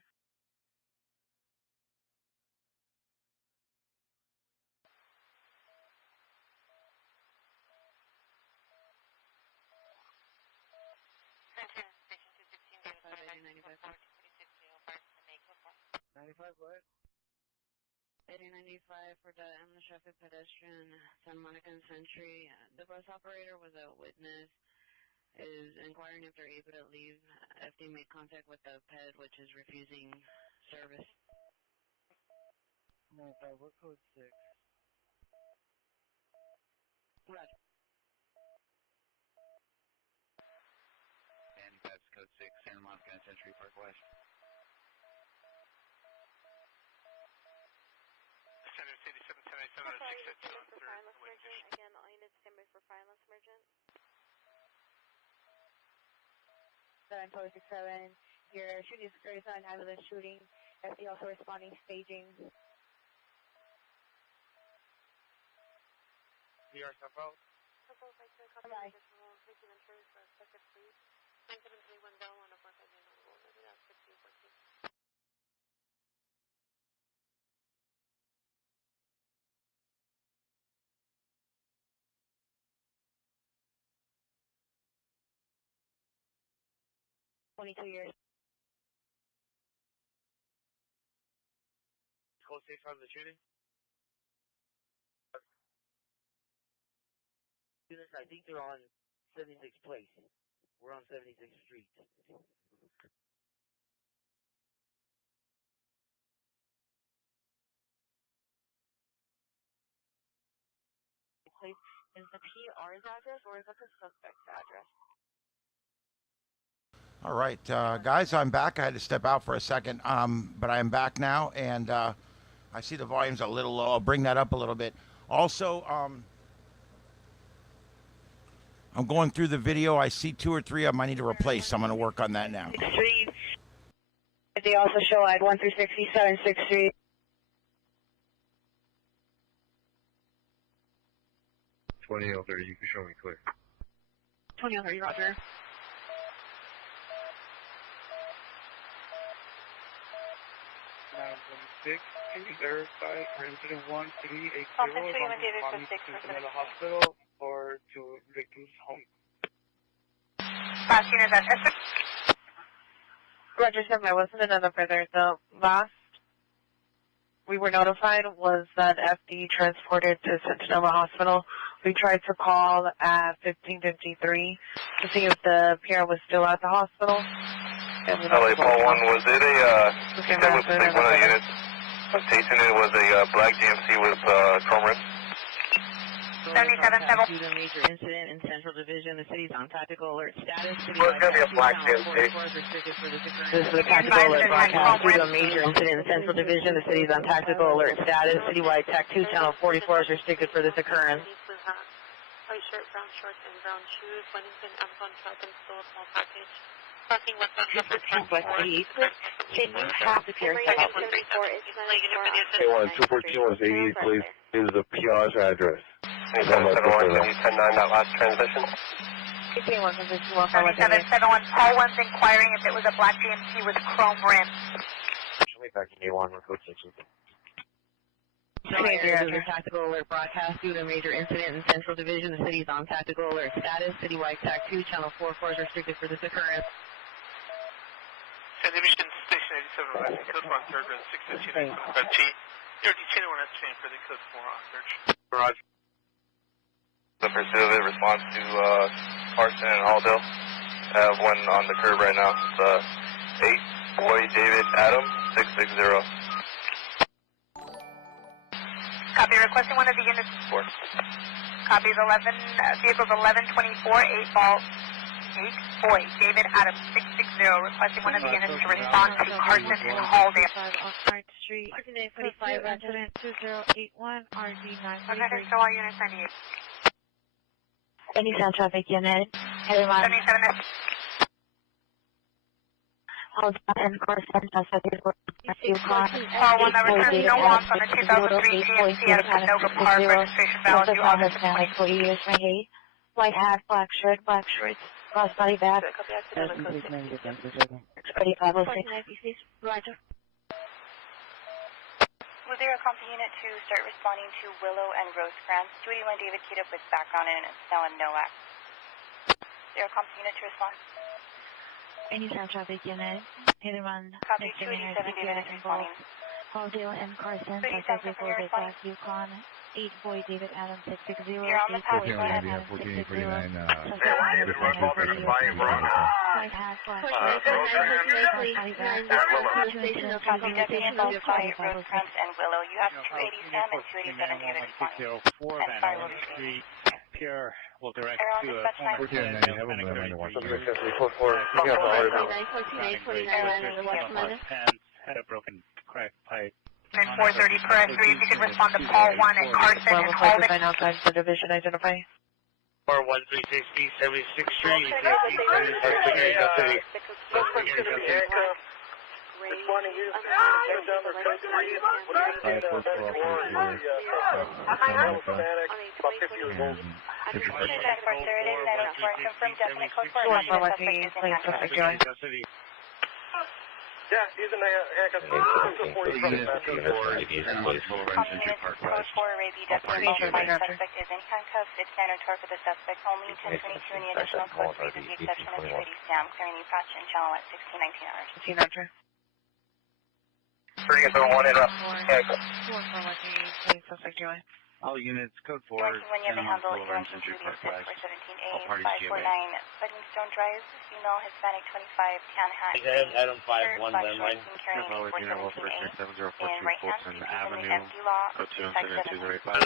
What? 8095 for the endless traffic pedestrian, Santa Monica and Century. The bus operator was a witness, is inquiring if they're able to leave, if they made contact with the PED, which is refusing service. 95, what code 6? Roger. 95's code 6, Santa Monica and Century Park West. Again, all units standby for violence emergent. 747, your shooting security sign, ambulance shooting. FD also responding, staging. PR Tampa. Bye. 22 years. Code 6 on the shooting. Students, I think they're on 76th Place. We're on 76th Street. Place is the PR's address or is that the suspect's address? All right, guys, I'm back. I had to step out for a second, but I am back now, and I see the volume's a little low. I'll bring that up a little bit. Also, I'm going through the video. I see 2 or 3 of them I need to replace, so I'm going to work on that now. They also show at 1 through 67, 6th Street. 2003, you can show me clear. 2003, roger. Can you verify for incident 1380 is responding to the hospital or to victim's home? Last unit address. Roger, 7, I wasn't another further. The last we were notified was that FD transported to Sonoma Hospital. We tried to call at 1553 to see if the PR was still at the hospital. LA Paul 1, was it a, that was one of the units chasing it was a black GMC with chrome rims? 77-7. Due to a major incident in Central Division, the city's on tactical alert status. Well, it's going to be a black GMC. This is a tactical alert broadcast. Due to a major incident in Central Division, the city's on tactical alert status. Citywide TAC 2 channel 44 is restricted for this occurrence. White shirt, brown shorts, and brown shoes. Wellington, Amazon truck, and stole a small package. Parking was on This is West 88th. Can you have the PR Hey, 214 West 88th Place is the PR's address. 771, can you send 9 that last transmission? 7771, Paul 1's inquiring if it was a black GMC with chrome rims. Show me back in A1, we're code 6. There's a tactical alert broadcast due to a major incident in Central Division. The city's on tactical alert status. Citywide TAC 2 channel 44 is restricted for this occurrence. Division Station 87 West, code 4 on 3rd and 615 T. Your detainee one that's trained for the code 4 on 3rd. Roger. The pursuit of it responds to Carson and Halldale. I have one on the curb right now. It's 8 Boy David Adam 660. Copy, requesting one of the units. 4. Copies 11, vehicles 1124, 8 ball, boy, David Adams, 660, requesting one of the units to respond to Carson and Halldale. Oakland Street, 45 incident 2081, RD 933. Okay, so all units 98. Any sound traffic unit, heading on. 77 is. Hold on, and Carson, suspect is Yukon. One that returns no wants on the 2003 GMC out of Canoga Park, registration valid due August 20. 40 years, white hat, black shirt, black shorts, cross body bag. 3506. Roger. Was there a company unit to start responding to Willow and Rosecrans? 281 David keyed up with background and Snell and Nowak. Is there a company unit to respond? Any sound traffic unit, heading on. Copy 287 David is responding. Halldale and Carson, suspect is Black Yukon. 8 boy David Adams 660. You're on the path. David Adams 660. White hat, black shirt. Copy deputy and both by Rosecrans and Willow. You have 280 Sam and 287 David responding. And fire will be Pierre will direct to a had a broken crack pipe. 430 per S3, if you could respond to Paul 1 and Carson and Halldale. Outside the division, identify. 41360, 76th Street, Yeah, using the handcuffs. Suspect is in handcuffs. It's standard tour for the suspect only. 1022 in the additional code 3 with the exception of 280 Sam, clearing the approach and channel at 1619 hours. 1600. Pretty good, one hit up. Suspect join. All units, code 4, when you have handle 226 for 17A, 549, Budding Stone Drive, female, Hispanic 25, tan hat, Adam 5-1, carrying A417A, in right hand, speaking from the empty law, 575.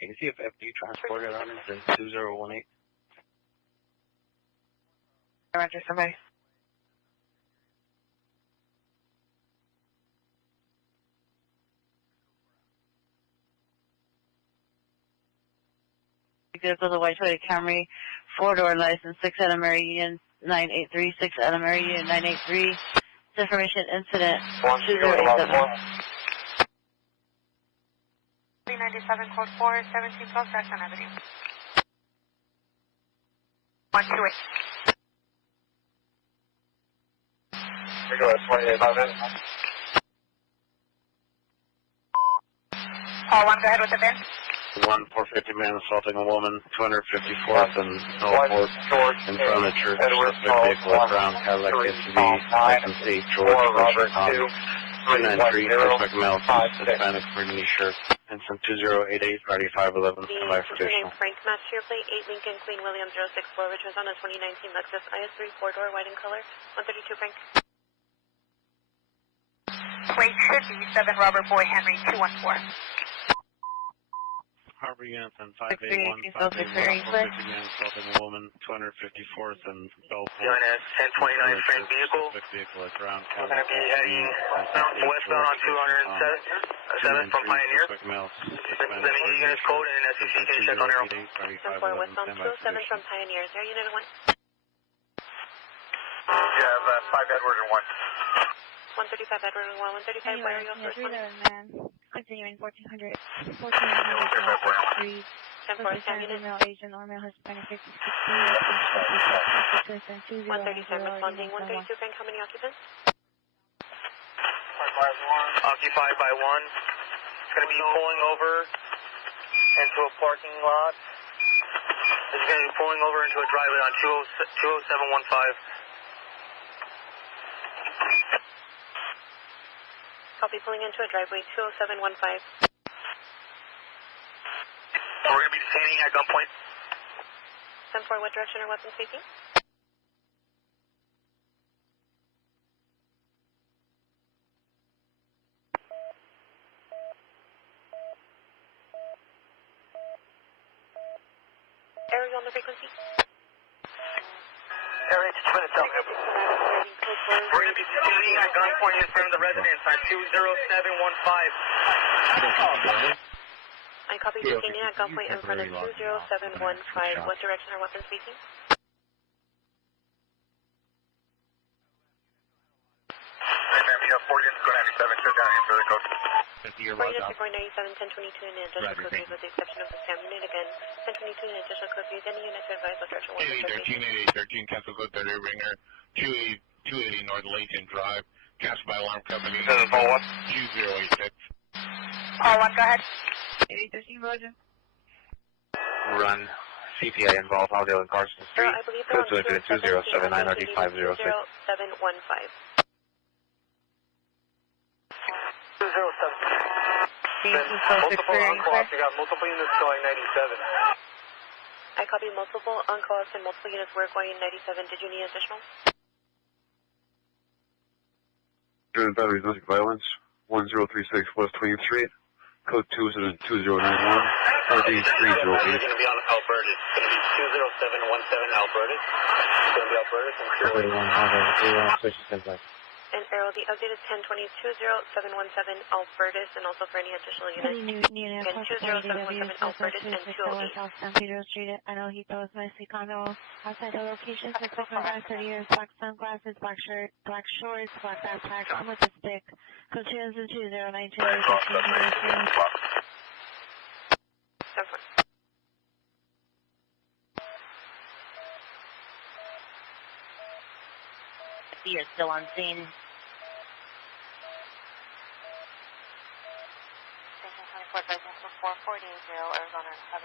Can you see if FD transported on it in 2018? Roger, somebody. Vehicle the white Toyota Camry, 4-door license, 6 Adam Mary Union 983, 6 Adam Mary Union 983. Information incident 2087. 397 code 4, 1712 Jackson Avenue. 128. Go ahead, 28, 5 minutes. Paul 1, go ahead with the VIN. 450 man assaulting a woman, 254th and Norfolk, in front of church, suspect vehicle at Brown Cadillac SUV, license 8, George, Robert 2, 293, suspect male, Hispanic, burgundy shirt, and some 2088, 3511, semi-traditional. Frank, master plate 8 Lincoln Queen William 064, returns on a 2019 Lexus IS3 4-door, white in color, 132 Frank. Plate should be 7 Robert Boy Henry 214. Harbor units on 581, 581, assaulting a woman, 254th and Belfort. Unit 1029 Frank vehicle. Vehicle at Brown We're going to be heading southwestbound on 207 from Pioneer. Let me get units code and SEC can check on arrow. 10-4 westbound 207 from Pioneer. Is there unit 1? You have 5 Edward and 1. 135 Edward and 1. 135 where are you first one? Continuing 1400 Street. 10-4 Male Asian or male Hispanic 56 137 responding. 132 Frank, how many occupants? Occupied by 1. It's going to be pulling over into a parking lot. It's going to be pulling over into a driveway on 20715. Copy, pulling into a driveway 20715. We're going to be detaining at gunpoint. 10-4, what direction are weapons facing? are you on the frequency? Area 2 minutes out. We're going to be shooting at gunpoint in front of the residence on 20715. I copy detaining at gunpoint in front of 20715. What direction are weapons facing? We have 4 units going 97, shut down here for the code. 4 units are going 97, 1022 in additional code views with the exception of the SAM unit again. 1022 in additional code views. Any unit to advise what direction weapons are facing? 8813, cancel code 30 ringer, 280 North Layton Drive, cancel by alarm company. 2086. Call 1, go ahead. 8013, Roger. Run. CPI involved, Haldale and Carson Street. I believe Code 279 RD506. 0715. 207. Multiple on-calls, you got multiple units going 97. I copy multiple on-calls and multiple units were going 97. Did you need additional? Battery domestic violence, 1036 West 20th Street. Code 2 is 2091, RD 308. It's going to be on Alberta. It's going to be 20717 Alberta. It's going to be Alberta. And Arrow, the update is 10220717 Albertus, and also for any additional units. Again, 20717 Albertus and 208. South San Pedro Street. I know he throws my Chicano outside the location. 605 30 years, black sunglasses, black shirt, black shorts, black backpack. I'm with a stick. Code 2020928. You're still on scene.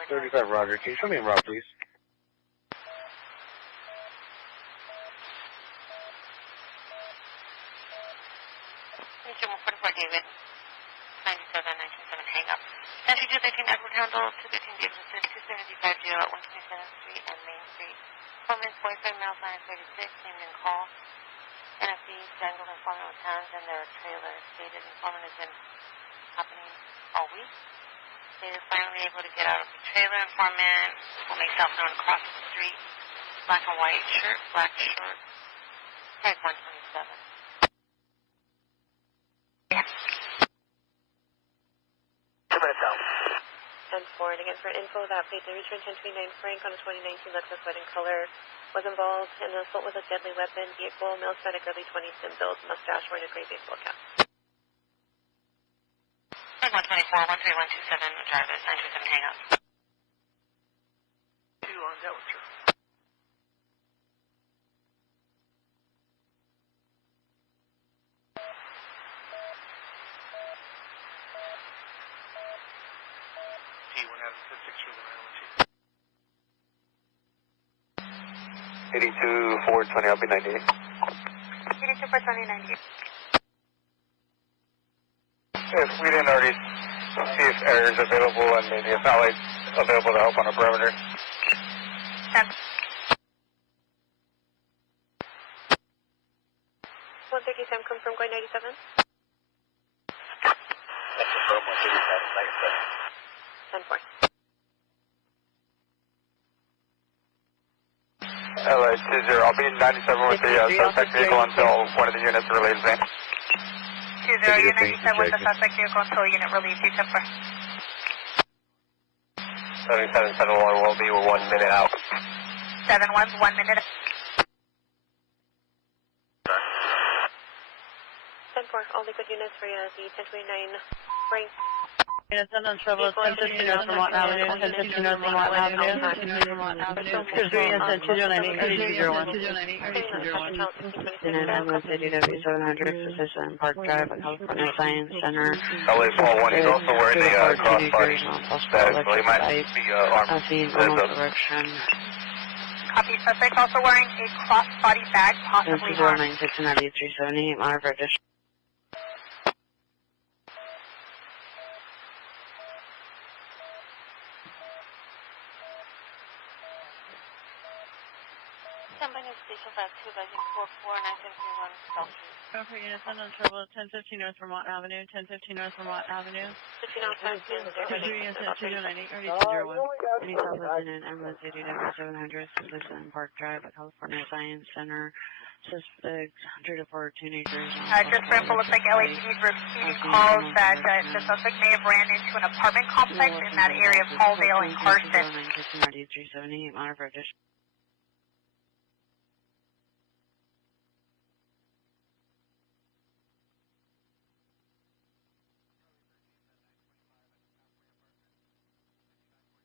35 Roger. Can you show me a route, please? David. 97, 927, hang up. Entry 213 Edward Handle, 213 Davidson, 275 jail at 127th Street and Main Street. Informant's boyfriend, male, 936, named and call. NFB strangled informant with hands in their trailer. Stated informant has been happening all week. Stated finally able to get out of the trailer. Informant will make self known across the street. Black and white shirt, black short. Tag 127. 2 minutes out. And forward again for info that plate the return 1029 Frank on a 2019 Lexus white in color was involved in an assault with a deadly weapon, vehicle, male static, early 20s, thin build, mustache, wearing a gray baseball cap. 124, 13127, driver, 927, hang up. 2 on that one, sir. T1 has a 6 for the 912. 82 420, I'll be 98. 82 420, 98. If we didn't already see if air is available and maybe if allies available to help on the perimeter. 10. 130 Sam, come from going 97. That's the firm 137, 97. 10-4. LA 20, I'll be 97 with the suspect vehicle until one of the units relieves me. 20, you're 97 with the suspect vehicle until unit relieves you, 10-4. 77 71 will be 1 minute out. 7-1, 1 minute. 10-4, all the good units for the 1029 Frank. Units on trouble, 1050 North Vermont Avenue, 1050 North Vermont Avenue. Cruise units at 209 Unit ambulance ADW 700, Physician Park Drive, California Science Center. LA Small 1, he's also wearing the crossbody status, so he might be armed. Direction. Copy, suspect also wearing a crossbody bag, possibly armed. 209 monitor additional. Company Station 52, Legend 44971 South Street. Over units on trouble, 1015 North Vermont Avenue, 1015 North Vermont Avenue. 2 units at 2098, already 201. Any South Lieutenant, ambulance 89700, Citizen Park Drive at California Science Center. Suspect, 104 teenagers. Just for info, looks like LAPD is receiving calls that the suspect may have ran into an apartment complex in that area of Pauldale and Carson. 378, monitor addition.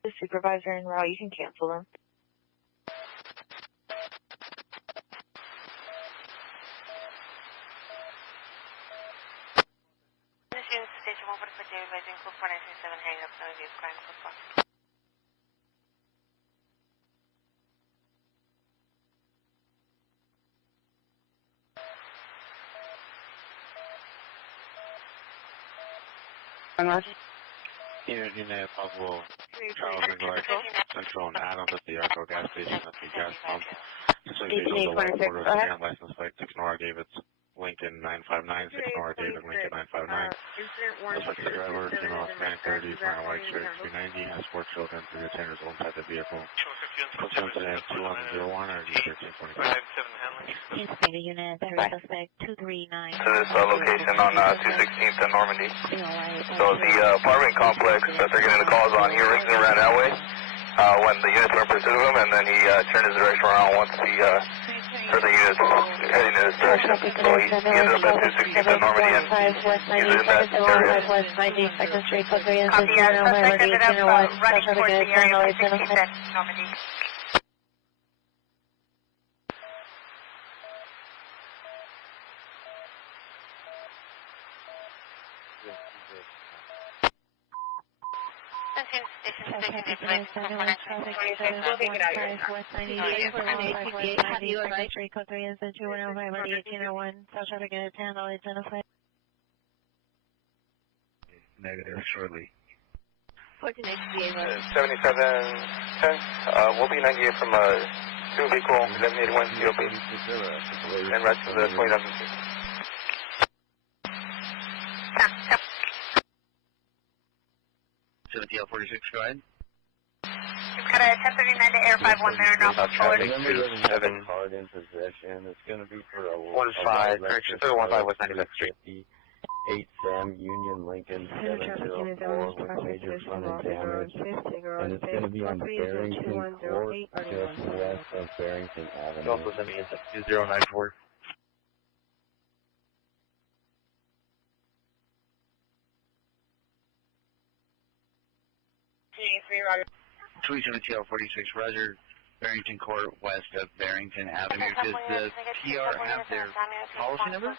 The supervisor en route, you can cancel them. This unit station 1 for David Legend, code 4937, hang up, none of these crimes so far. In a possible child neglect, Central and Adams at the Echo gas station at the gas pump. Association with the order of stand license plate 6 Nora David's Lincoln 959, 6 Nora David Lincoln 959. Suspect driver, female Hispanic 30, wearing a white shirt 390, has 4 children, 3 retainers inside the vehicle. Incident 2101 or 1325. Anticipated unit, battery suspect 239. To this location on 216th and Normandy. So the apartment complex that they're getting the calls on, he originally ran that way when the units were in pursuit of him, and then he turned his direction around once the units heading in his direction. So he ended up at 216th and Normandy, and he's in that area. Copy, suspect ended up running towards the area of 216th and Normandy. Negative shortly. 7710, we'll be 98 from 2 vehicle, designated 1 COP, and rest of the 2017. TL 46, go ahead. We've got a 1039 to Air 51 there, North Florida. 7 card in possession. It's going to be for a 15, correction, 15 West 95th Street. 8 Sam Union Lincoln 704 with major frontal damage, and it's going to be on Barrington Court, just west of Barrington Avenue. Also send me in 2094. Roger. 27 TL 46, Roger. Barrington Court, west of Barrington Avenue. Does the PR have their policy number?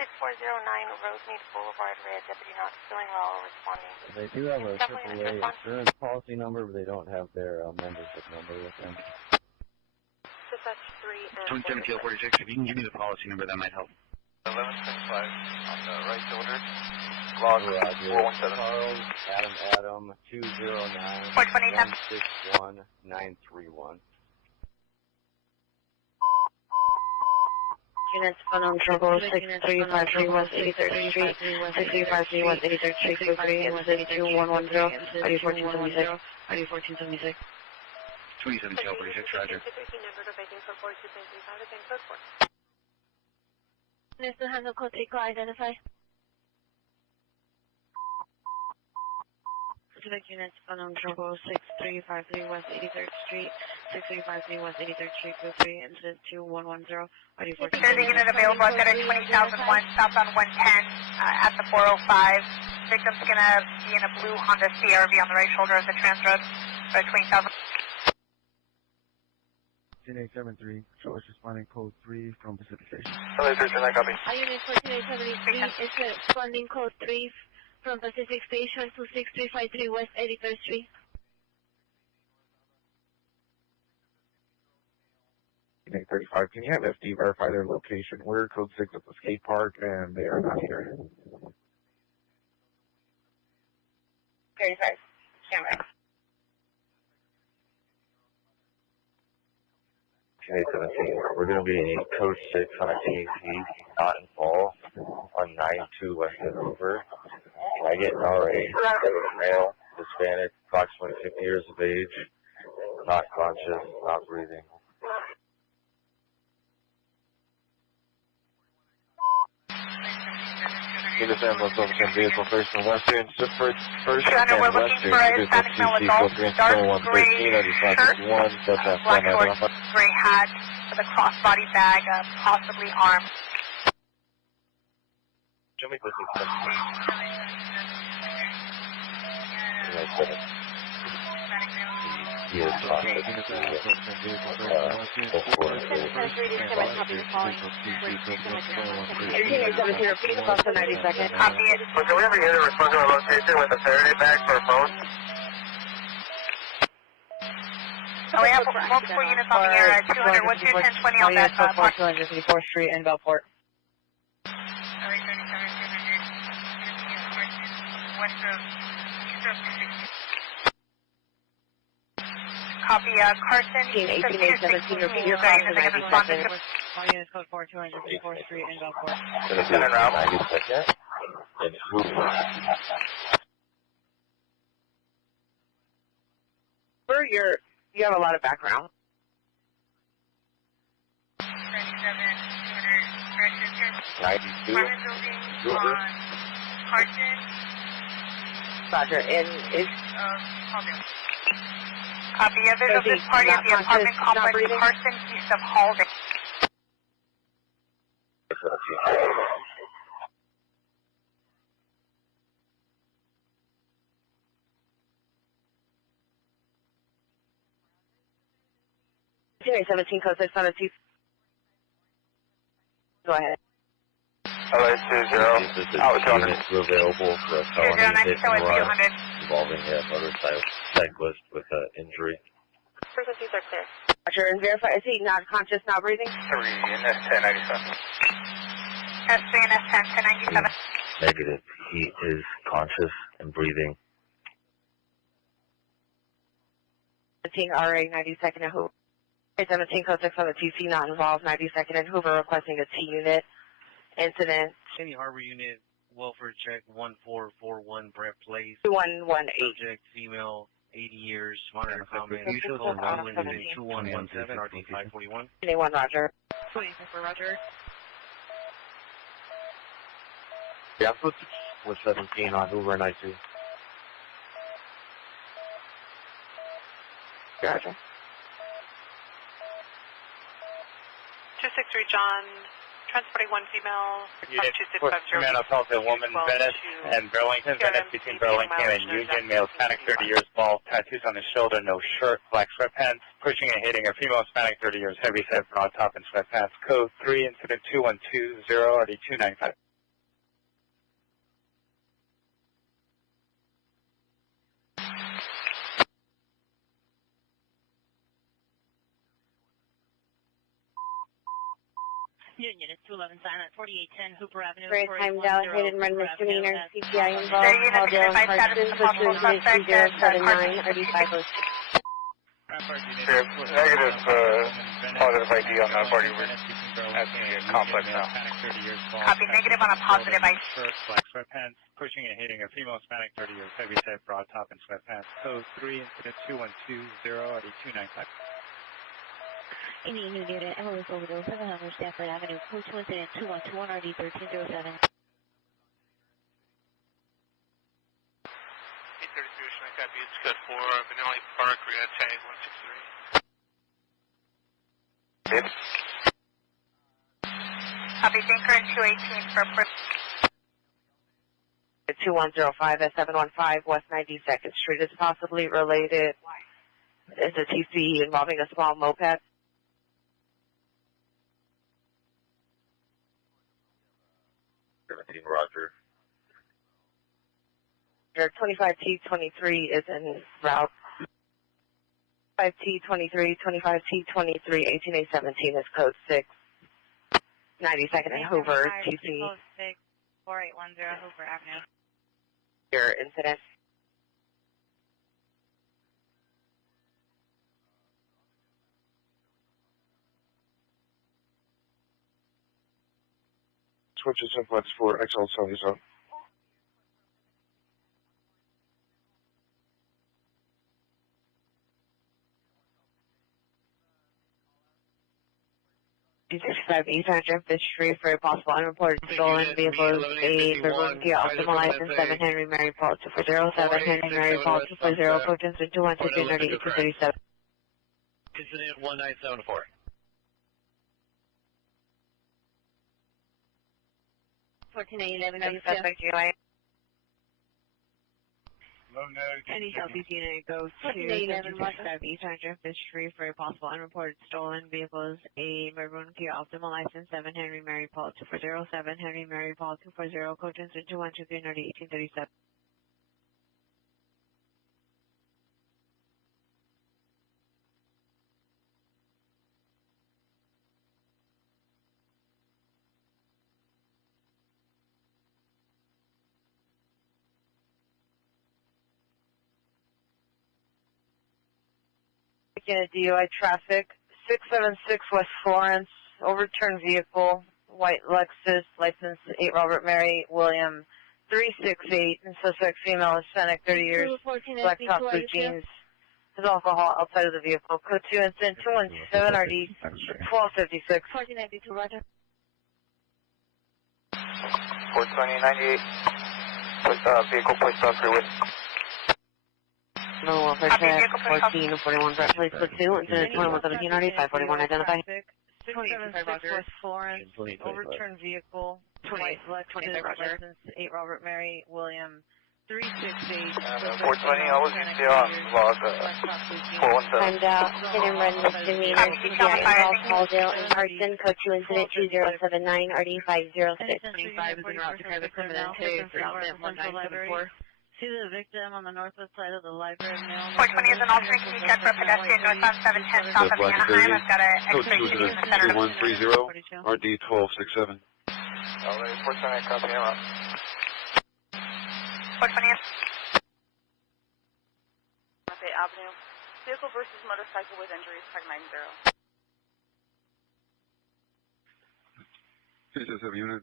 6409 Rosemead Boulevard, Red Deputy Knox, filling well, responding. They do have a AAA insurance policy number, but they don't have their membership number with them. Dispatch 27 3 and... TL 46, if you can give me the policy number, that might help. 1175 on the right shoulder. Log 417. Charles, Adam, 209 161 931. Units phone on trouble 6353 West 83rd Street, 6353 West 83rd Street, 23 and 62110, ID 1476. ID 1476. 27 TL 46, Roger. Units to handle code 3, call identify. Specific units phone on trouble 6353 West 83rd Street, 6353 West 83rd Street, 23 incident 2110. There's a unit available at 20,001 southbound 110 at the 405. Victim's going to be in a blue Honda CRV on the right shoulder of the trans road, at 20,000. 10873, show us responding code 3 from Pacific Station. Hello, Station, I copy. Unit 14873 is responding code 3 from Pacific Station to 6353 West 83rd Street. 835, can you have FD verify their location? We're code 6 at the skate park, and they are not here. 35, camera. 1817. We're going to be code 6 on a TAC, not in fall, on 92 West of Hoover. I get an RA, male, Hispanic, approximately 50 years of age, not conscious, not breathing. Unit ambulance overturned vehicle first and western, first and we're looking western, for a vehicle Hispanic male CC adult, 43 dark 2113, gray 9551, does that black flight shorts, gray hat, with a crossbody bag, possibly armed. Show me this Yes, Copy it. Can we ever get a response to our location with a Faraday bag for a phone? Oh, we have multiple units on the air, 200, what's your 1020 on that park? 254th Street in Bellport. Copy, Carson, 1817, repeat your call for 90 seconds. All units code 4, 254th Street in Bellport. Send it around 90 seconds. And You have a lot of background. 92. Roger, and is... Copy, others of this party at the apartment complex, Carson, east of Halden. January 17 code 6 on a T. Go ahead. Hello, 20. I was on it. Available for a felony hit and run involving a motorcyclist with an injury. Frequencies are clear. Roger, and verify, is he not conscious, not breathing? 3 and S1097. S3 and S10, 1097. Negative. He is conscious and breathing. 17 RA, 92nd and Hoover. 17 code 6 on the TC, not involved, 92nd and Hoover, requesting a T unit. Incident. City Harbor Unit, welfare check 1441 Brett Place. 2118. Subject, female, 80 years, monitor comment. Code 2117, RD 541. 21 Roger. 24 Roger. Yeah, with 17 on Hoover and I2. Gotcha. 263 John, transporting one female from Unit 2650. Sacramento, assaulted woman, Venice, and Burlington. Venice between Burlington and Eugene. Male Hispanic, 30 years, bald, tattoos on his shoulder, no shirt, black sweatpants, pushing and hitting a female Hispanic, 30 years, heavy set, broad top, and sweatpants. Code 3, incident 2120, RD 295. Union is 211 silent, 4810 Hooper Avenue. Great time, allocated run misdemeanor, CPI involved, Their unit Halldale, identified status Hartford, of possible suspect as 3079, RD 506. Negative, positive ID on that party. We're at the complex now. Copy, negative on a positive ID. Black sweatpants, pushing and hitting a female Hispanic, 30 years, heavy set, broad top, and sweatpants. Code 3, incident 2120, RD 295. Any new unit, Emily Overdose, 700 Stafford Avenue, code 2 incident 2121 RD 1307. 833 Ocean, I copy. It's code 4, Vanilla Park, Riot tag 163. Copy, Dinker and 218 for 2105 at 715 West 92nd Street is possibly related. It's a TC involving a small moped. Roger. Your 25T23 is en route. 25T23, 25T23, 18817 is code 6. 92nd and Hoover, TC. Code 6, 4810 Hoover Avenue. Your incident. Switch is simplex for XL 77. East 100 Fish Street for a possible unreported stolen vehicles. A Berlin Kia Optima license 7 Henry Mary Paul 2407 Henry Mary Paul 240 Coachins 212 Incident 1974. 1411 suspect UI. Any Southeast unit go to 725 East 100 Fish Street for a possible unreported stolen vehicles. A Maroon Kia Optima license 7 Henry Mary Paul 2407 Henry Mary Paul 240 Coachins 212 DUI traffic, 676 West Florence, overturned vehicle, white Lexus, license 8 Robert Mary William 368, and suspect female, Hispanic, 30 years, black top blue jeans, has alcohol outside of the vehicle. Code 2 incident 217 RD 1256. 1492 Roger. 42098. Vehicle placed on freeway. No welfare check, 14 41 Brett Place, Code 2, incident 2117 RD 541 identified. 676 West Florence, overturned vehicle, white Lexus, license 8 Robert Mary William 368. 420, I was still on log 417. Timed out, hit and run misdemeanor, CPI involved Halldale and Carson, code 2 incident 2079 RD 506. 25 is en route to Kaiser Criminal 2 for incident 1974. See the victim on the northwest side of the library. 420 is an alternate. Can you check for pedestrian northbound 710 south of Anaheim? I've got a X-ray shooting in the center of the 2130 RD 1267. 420, copy, I'm up. 420 is. Avenue. Vehicle versus motorcycle with injuries, tag 90. 367 unit.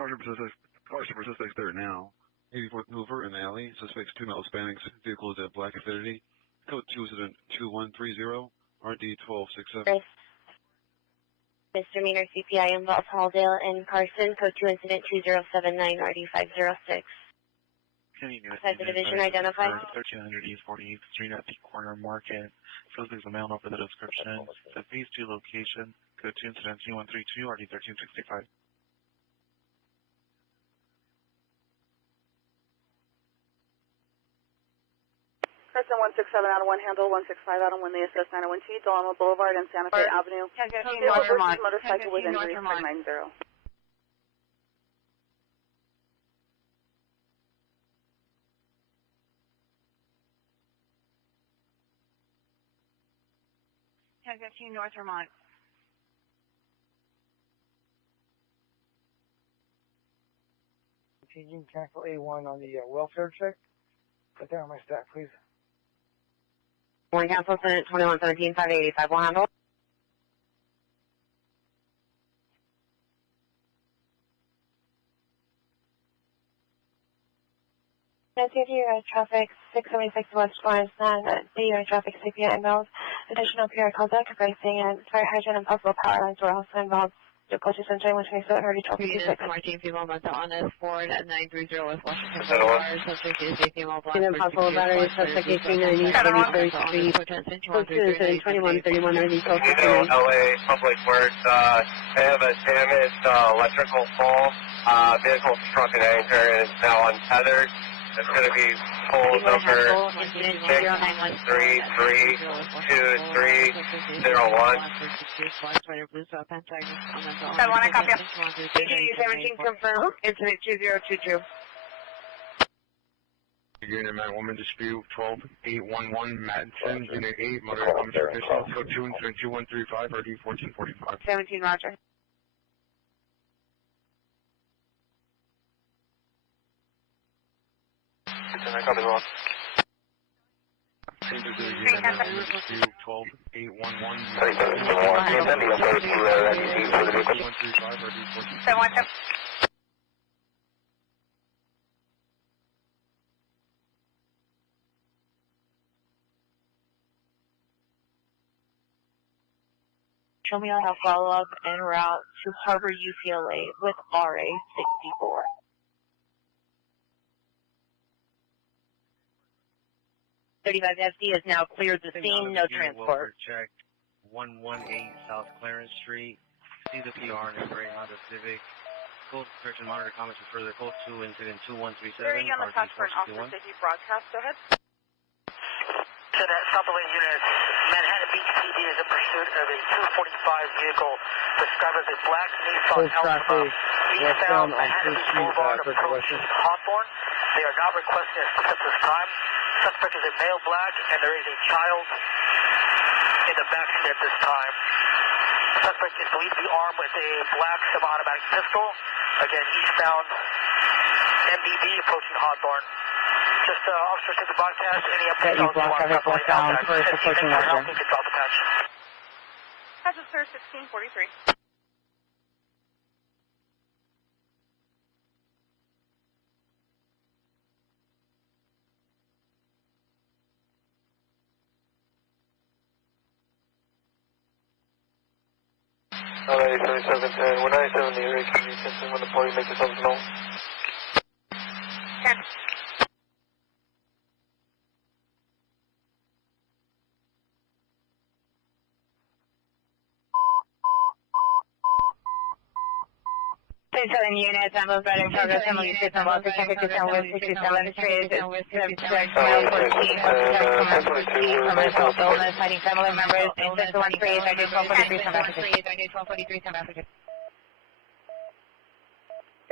Caution for suspects there now. 84th mover in the alley. Suspects 2 male Hispanics. Vehicle is at Black Affinity. Code 2 incident 2130 RD 1267. Misdemeanor CPI involved Halldale and Carson, code 2 incident 2079 RD 506. Side the division identified. 1300 East 48th Street at the corner market. Suspects a male over the description. The phase 2 location. Code 2 incident 2132 RD 1365. Carson 167 out of 1 handle, 165 out of 1, they assist 901T, Delano Boulevard and Santa Fe Avenue. Vehicle versus motorcycle with injuries, tag 90. 1015 North Vermont. Eugene, cancel A1 on the welfare check. Put that on my stack, please. Morning cancel, 2117 585 will handle. DUI traffic, 676 West Florence, DUI traffic, CPI involved. Additional PR contact, pricing, and fire hydrant and possible power lines were also involved. Closest entering 127 already 1256. Martin female Manta on this Ford at 930 West Washington Boulevard. Subject is a female black. Impossible battery, suspect 1890, 33rd Street. Code 2 incident 2131 RD 1259. LA Public Works, they have a damaged electrical pole. Vehicle struck an anchor and is now untethered. It's going to be pole number 6332301. 7-1, I copy. EGD 17 confirmed, incident 2022. Unit man, woman dispute 12811 Madison, Unit 8, motor officer official, code 2 incident 2135 RD 1445. 17 Roger. I copy well. Show me how follow-up en route to Harbor UCLA with RA 64. FD has now cleared the scene, no transport. Check 118 South Clarence Street. See the PR in a gray Honda Civic. Code description, monitor comments for further. Code 2, incident 2137. There you go, attached for an officer safety broadcast. Go ahead. To that Southway unit, Manhattan Beach PD is in pursuit of a 245 vehicle described as a black Nissan Altima eastbound Manhattan Beach Boulevard approaching Hawthorne. They are not requesting assistance at this time. Suspect is a male black, and there is a child in the backseat at this time. Suspect is believed to be armed with a black semi-automatic pistol. Again, eastbound MBB approaching Hawthorne. Just officer to the broadcast. Any updates on the westbound first approaching Western. Patches clear 1643. Alright, 7710, 197 New York, can you attention when the party makes themselves known? 10. Southern units, I'm about in progress, I'm on Tucson, Walker, Tucson, West 67th Street, Jacksonville 14, from a self illness, hiding family members, in 613, I do 1243, South Africa.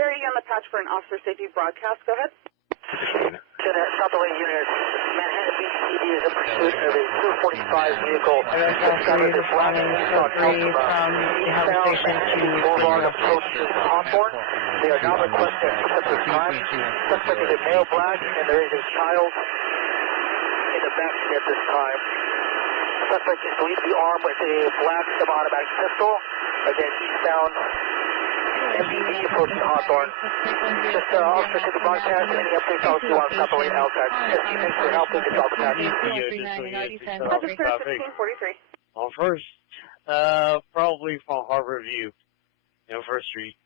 There you go, attached for an officer safety broadcast. Go ahead. To that Southway unit, Manhattan Beach PD is in pursuit of a 245 vehicle described as a black Nissan Altima eastbound Boulevard approaching Hawthorne. They are not requesting assistance at this time. Suspect is a male black, and there is a child in the backseat at this time. Suspect is believed to be armed with a black semi-automatic pistol. Again, eastbound MBB approaching Hawthorne. Just officer to the broadcast. Any updates on Q1 Southway outside? Thanks for help. Please control the patch. 1643. On first, probably from Harvard View, First Street.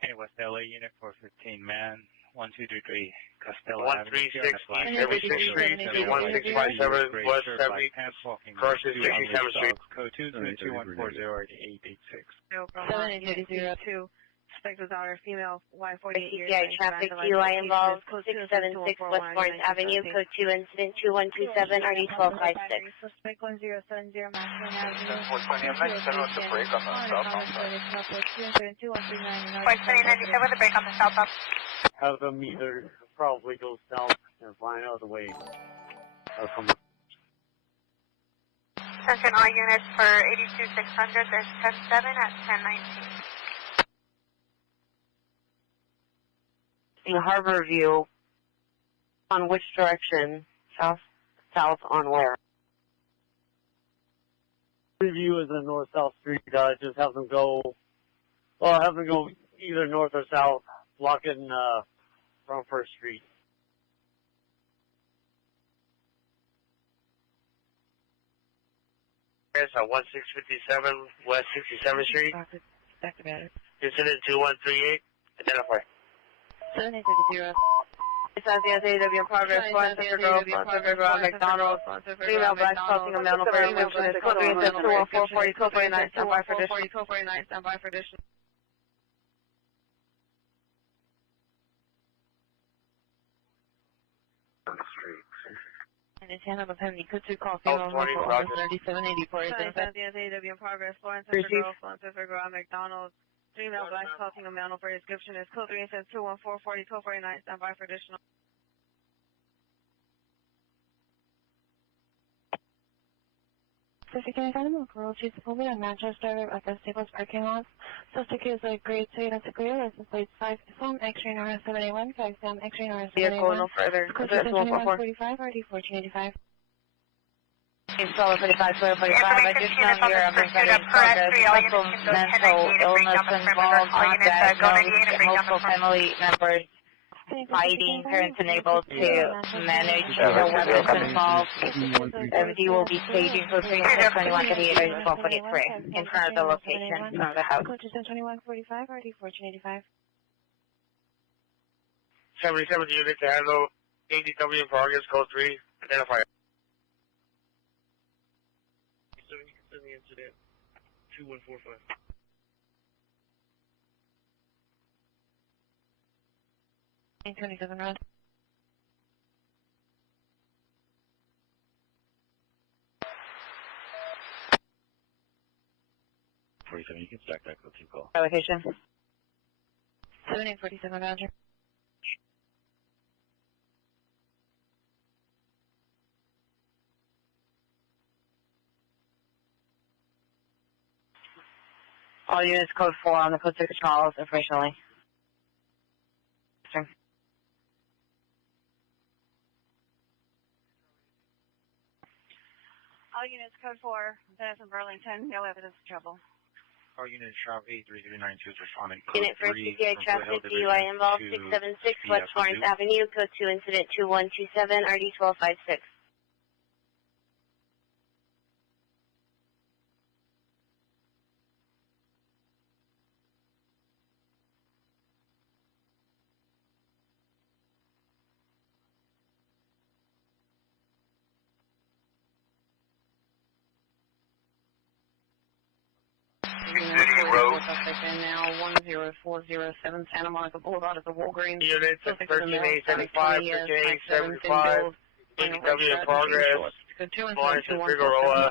Hey, West LA unit 415 man, 1223 Costello 136 every 6th Street, 1657 West 70, crosses 67th Street. Code 222-140-886. No problem. 7802. Suspect was our female, Y48 years. CPI traffic DUI involved 676 West Florence Avenue, code 2 incident 2127, RD 1256. Suspect 1070 Maxwell Avenue. 420, I'm 97 with the brake on the southbound side. 420, 97 with the brake on the southbound. Have them either probably go south and find out the way. Attention all units for 82600, there's 107 at 1019. In Harbor View, on which direction? South on where? View is a north-south street. Just have them go, either north or south, blocking from First Street. Yes, at 1657 West 67th Street. Incident 2138. Identify. 7800. It's on the AW in progress, sponsor for girl, McDonald's, female black crossing a mental for exemption is code 21440, code 49, standby for additional. And it's handled with Henry Kutsu call female for 3784. It's on the AW in progress, sponsor for girl, McDonald's. Female black crossing a mental for description is code 3 says 21440, code 49, standby for additional. Specifically, Animal Girl, she's over at Manchester at the Staples parking lot. Suspect is a grade 2 and a clear. License plate 5 Sam X-ray Nora 781, 5 Sam X-ray Nora 781. Vehicle no further. Code 2145 RD 1485. Installer 45, 45. Additional here representing mental illness involved, not diagnosed, multiple family members fighting, parents unable to manage the weapons involved. MD will be staging for 2138 or 1243 in front of the location of the house. Code 2145 RD 1485. 77 unit to handle ADW in progress, code 3, identify. The incident 2145. In 27 round. You can stack that code 2 call. Location. 7847 Roger. All units code 4 on the code 6 Charles informationally. Sir. All units code 4, Dennis in Burlington, no evidence of trouble. All units shop 83392 is responding. Unit for CPI traffic DUI involved 676 West Lawrence Avenue, code 2 incident 2127 RD 1256. Now 10407 Santa Monica Boulevard at the Walgreens. Units at 13875, 13875, ADW in progress, Lawrence and Figueroa,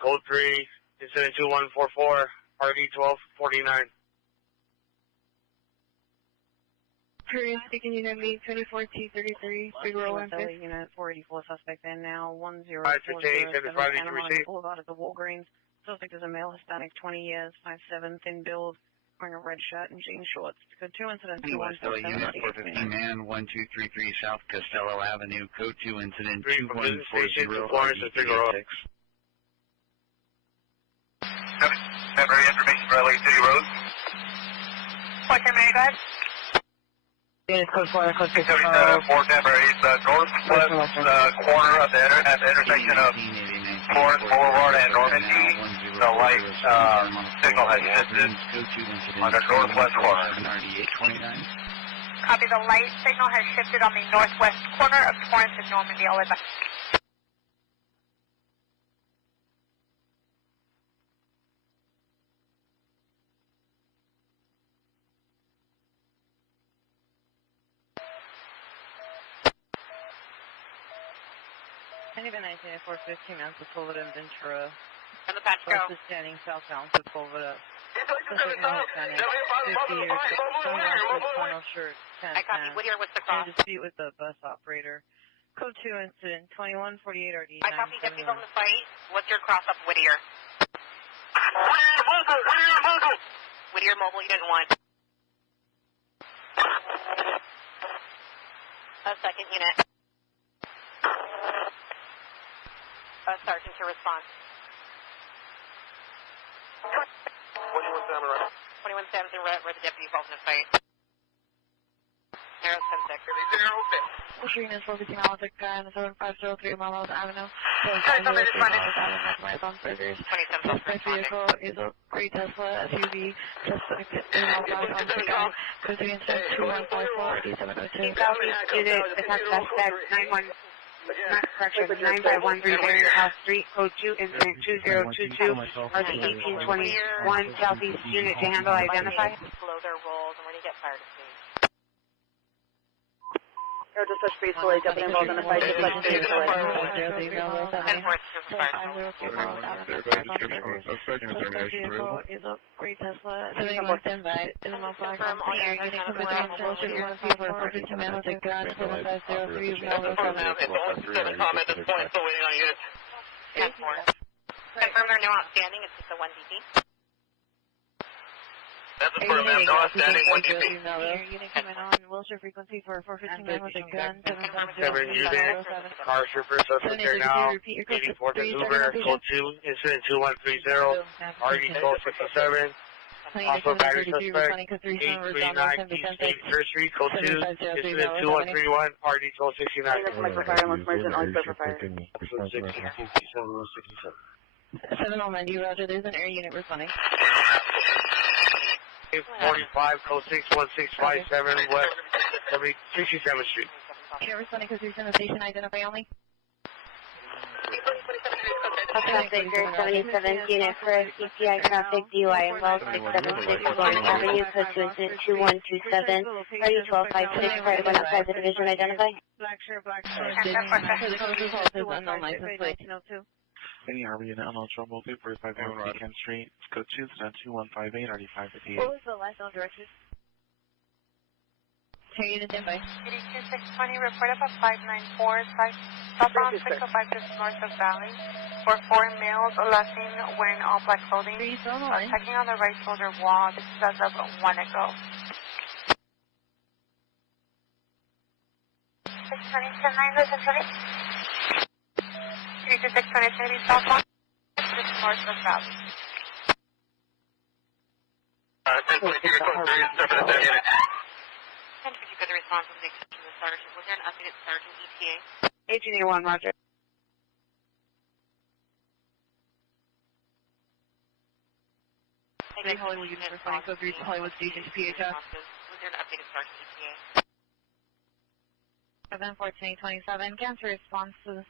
code 3, incident 2144, RD 1249. Curious, speaking unit B 24T33, Figueroa and 5th. Unit 484 suspect in now 10407 Santa Monica Boulevard at the Walgreens. Suspect is a male Hispanic, 20 years, 5'7", thin build, wearing a red shirt and jean shorts. Code 2 incident 2147. Unit 415 man 1233 South Costello Avenue, code 2 incident 2140 Florence and Figueroa. Temporary information for LA City Road. What's your name, guys? Unit code 4, code 6. 4 temporary, northwest corner of the intersection of Florence Boulevard and Normandy. The light signal has shifted on the northwest corner. Copy, the light signal has shifted on the northwest corner of Florence and Normandy. All right. Even 19-415 ounce of Fulvita and Ventura. And the patch go. Is standing southbound to Fulvita. 50 years, flannel shirt, 10. I copy. Whittier, what's the cross? In dispute with the bus operator. Code 2 incident 2148 RD. I copy deputies on the site. What's your cross up, Whittier? Whittier mobile, unit 1. A second unit. Sergeant to respond. 21 Sam's in red, where the deputy falls in the fight. 076. Pushing is focusing on the guy in the 7503 Monmouth Avenue. Suspect vehicle is a gray Tesla SUV. Suspect is on the guy. Code 3 incident 2154 8702. Southeast student, the suspect 95130 House Street, code 2, incident 2022, RD 1821, Southeast unit to handle, identify. Slow their rolls and when you get fire to stage. Air dispatch peacefully, jumping involved in the fight, dispatch peacefully. Vehicle is a gray Tesla. Sitting on standby. Is a mobile from all your units. Reporting to man with a gun. 7503 Melrose. Comment at this point, still waiting on units. 10-4. Confirm there are no outstanding. It's just a 1DP. That's a firm, ma'am. No outstanding, 1DP. Unit coming on Wilshire frequency for 415 man with a gun. 7 unit, car trooper, suspect there now. 84 to Uber, code 2, incident 2130, RD 1267. Also battery suspect, 839 East 81st Street, code 2, incident 2131, RD 1269. Episode 667. 790, roger, there's an air unit responding. 45, code 61657, west 67th Street. Air responding code 3 the station, identify only. Traffic 77 unit for CPI traffic DUI involved 676 Lawrence Avenue, code to incident 2127, RD 1256, party went outside the division, identify. Black shirt, unknown license plate. Any RV unit unknown trouble, 345 Beacon Street, code 2, 2158, RD 558. What was the last known direction? Turn unit standby. 82620, report up at 594, southbound 605 just north of Valley, for 4 males, last seen wearing all black clothing, checking on the right shoulder wall. This is as of 1 ago. 620, 10-9, listen to me. 32620, southbound, just north of Valley. 1022, code 3, surface of that unit. 1050 for the response of the exception of the sergeant. Was there an updated sergeant ETA? Engineer 1, roger. Thank you. Hollywood unit responding code 3 to Hollywood Station to PHS. Was there an updated sergeant ETA? 71427, cancer response to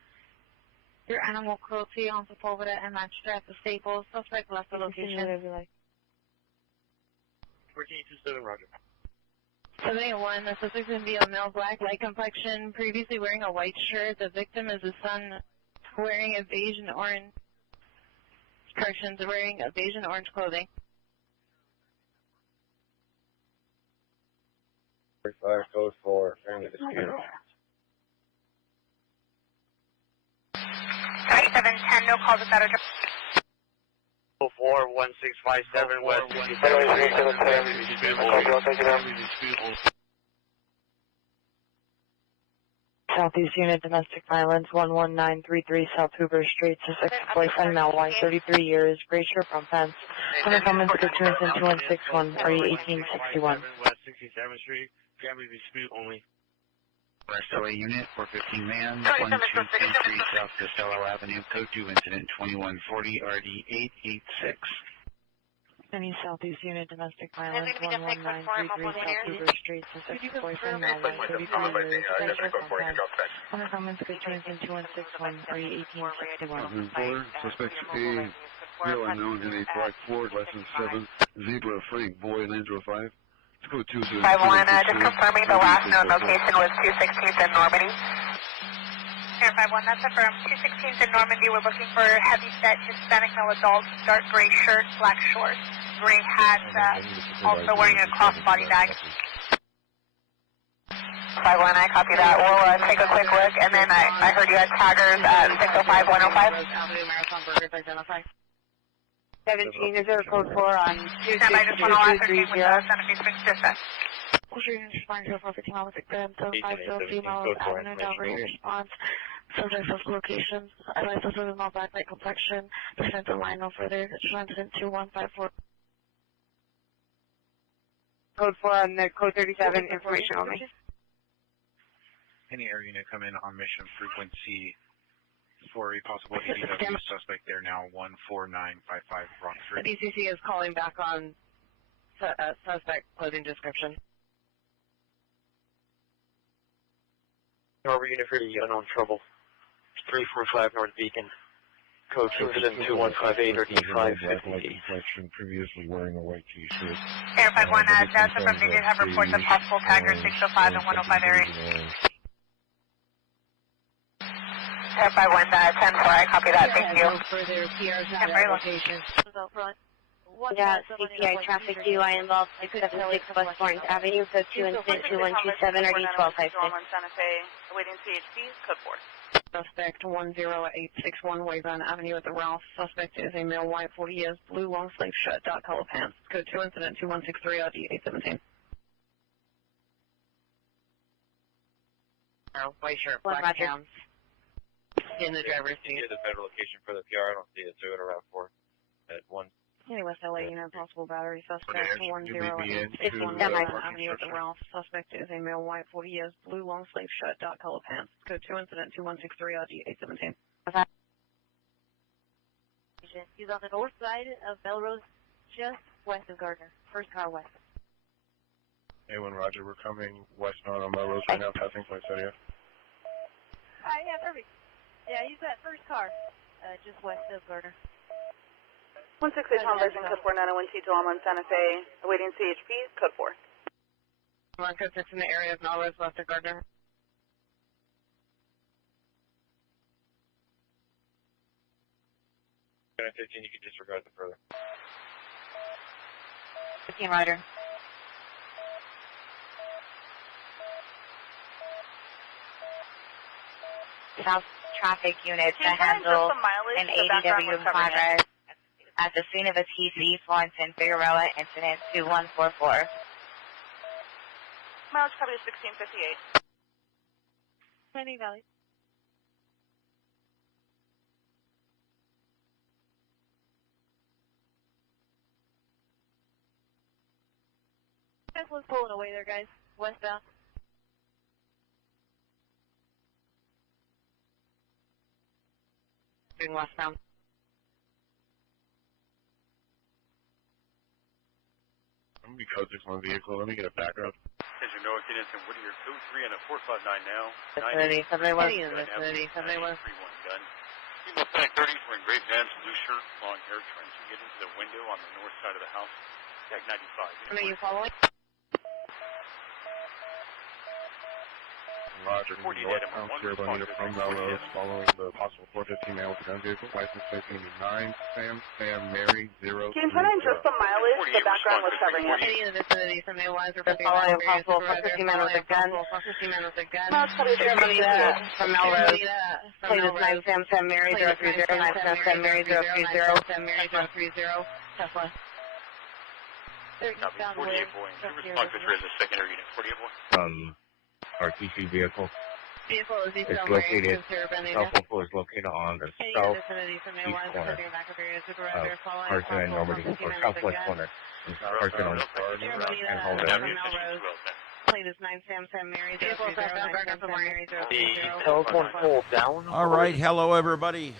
your animal cruelty on Sepulveda and Manchester at the Staples. Suspect left the location. 1427, roger. 781, the suspect is going to be a male black, light complexion, previously wearing a white shirt. The victim is a son wearing a beige and orange, wearing a beige and orange clothing. 45, code 4, family dispute. 2710, no calls without address. 41657 west 67th Street. Southeast Unit, domestic violence, 11933 South Hoover Street, Sussex, boyfriend, male, white, 33 years, gray shirt, brown pants. Coming comments to 2161, RE 1861. West 67th Street, family dispute only. West OA Unit, 415 man, 1233 South Costello Avenue, code 2, incident 2140, RD 886. Any Southeast Unit, domestic violence, 11933 South Hoover Street, Sussex, boyfriend, male, white, 33 years, gray shirt, brown pants. Coming comments to 2161, RE 1861. Suspect A, male unknown in a black Ford, license 7, Zebra, Frank, boy, 905. Let's go 2 51, just confirming the last known location was 216th and Normandy. Air 51, that's affirmed. 216th and Normandy, we're looking for heavy-set Hispanic male adult, dark gray shirt, black shorts, gray hat, also wearing a crossbody bag. 51, I copy that. We'll take a quick look, and then I heard you had taggers at 605, 105. Avenue Marathon Burgers, identify. 17 is there code 4 on 262-230. Santa Fe Springs dispatch. Shooting responding to 415 miles at Grand, 503 miles Avenue, Delaware, response. Subject of locations. I like this with my black light complexion. Descent to line no further. Incident 2154. Code 4 on the code 37, information only. Any air unit come in on mission frequency for a possible ADW suspect there now, 14955 Rockford. DCC is calling back on suspect clothing description. Harbor unit for the unknown trouble. 345 North Beacon. Code 2158 or D550. Previously wearing a white t-shirt. Air 51, that's affirmed. They did have reports of possible taggers 605 and 105 area. Air 51, 10-4, I copy that, thank you. Temporary location. Yeah, CPI traffic DUI involved 676 West Lawrence Avenue, code 2 incident 2127 or D1256. Santa Fe, awaiting CHP, code 4. Suspect 10861 Waybound Avenue at the Ralph. Suspect is a male, white, 40 years, blue, long sleeve shirt, dark color pants. Code 2 incident 2163 RD 817. White shirt, black pants. In the driver's seat. Yeah, the federal location for the PR. I don't see it, so go to Route 4 at 1. Hey, West LA unit, possible battery. Suspect 10861 Waybound Avenue at the Ralph. Suspect is a male, white, 40 years, blue, long sleeve shirt, dark color pants. Code 2 incident 2163 RD 817. He's on the north side of Melrose, just west of Gardner. First car west. A1 Roger, we're coming westbound on Melrose right now, passing point 30. Yeah, perfect. Yeah, use that first car, just west of Gardner. 168 Tom Version, code 491 T till I'm on Santa Fe, awaiting CHP, code 4. Marcus, it's in the area of Melrose, west of Gardner. At 15, you can disregard the further. 15 rider. South traffic unit to handle an ADW in progress at the scene of a TC Florence Figueroa incident 2144. Mileage copy is 1658. Planning Valley. Tesla's pulling away there, guys. Westbound. Westbound. I'm going to be code 6 on vehicle. Let me get a backup. Attention Newark units in Whittier, code 3 and a 459 now. Vicinity 71. Vicinity 71. 31 gun. Female Fennec 30s wearing gray pants, blue shirt, long hair, trying to get into the window on the north side of the house. Tag 95. Are you following? Roger, northbound Sierra Bonita from Melrose, following the possible 415 man with a gun vehicle. License plate going to be 9 Sam Mary 0. Can you put in just the mileage? The background was covering it. Any in the vicinity, somebody wise or Following possible 415 man with a gun. Mileage copy is Sierra Bonita from Melrose. Plate is 9 Sam Mary 030. 9 Sam Mary 030. Tesla. Copy 48 boy. Response to the secondary unit. 48 boy. RTC vehicle. Vehicle is It's located, vehicle is located on the southeast corner. Carson and Normandy, or southwest corner. Carson on and Holden. Plate is 9 Sam Mary 030. The telephone pole down. All right, hello everybody.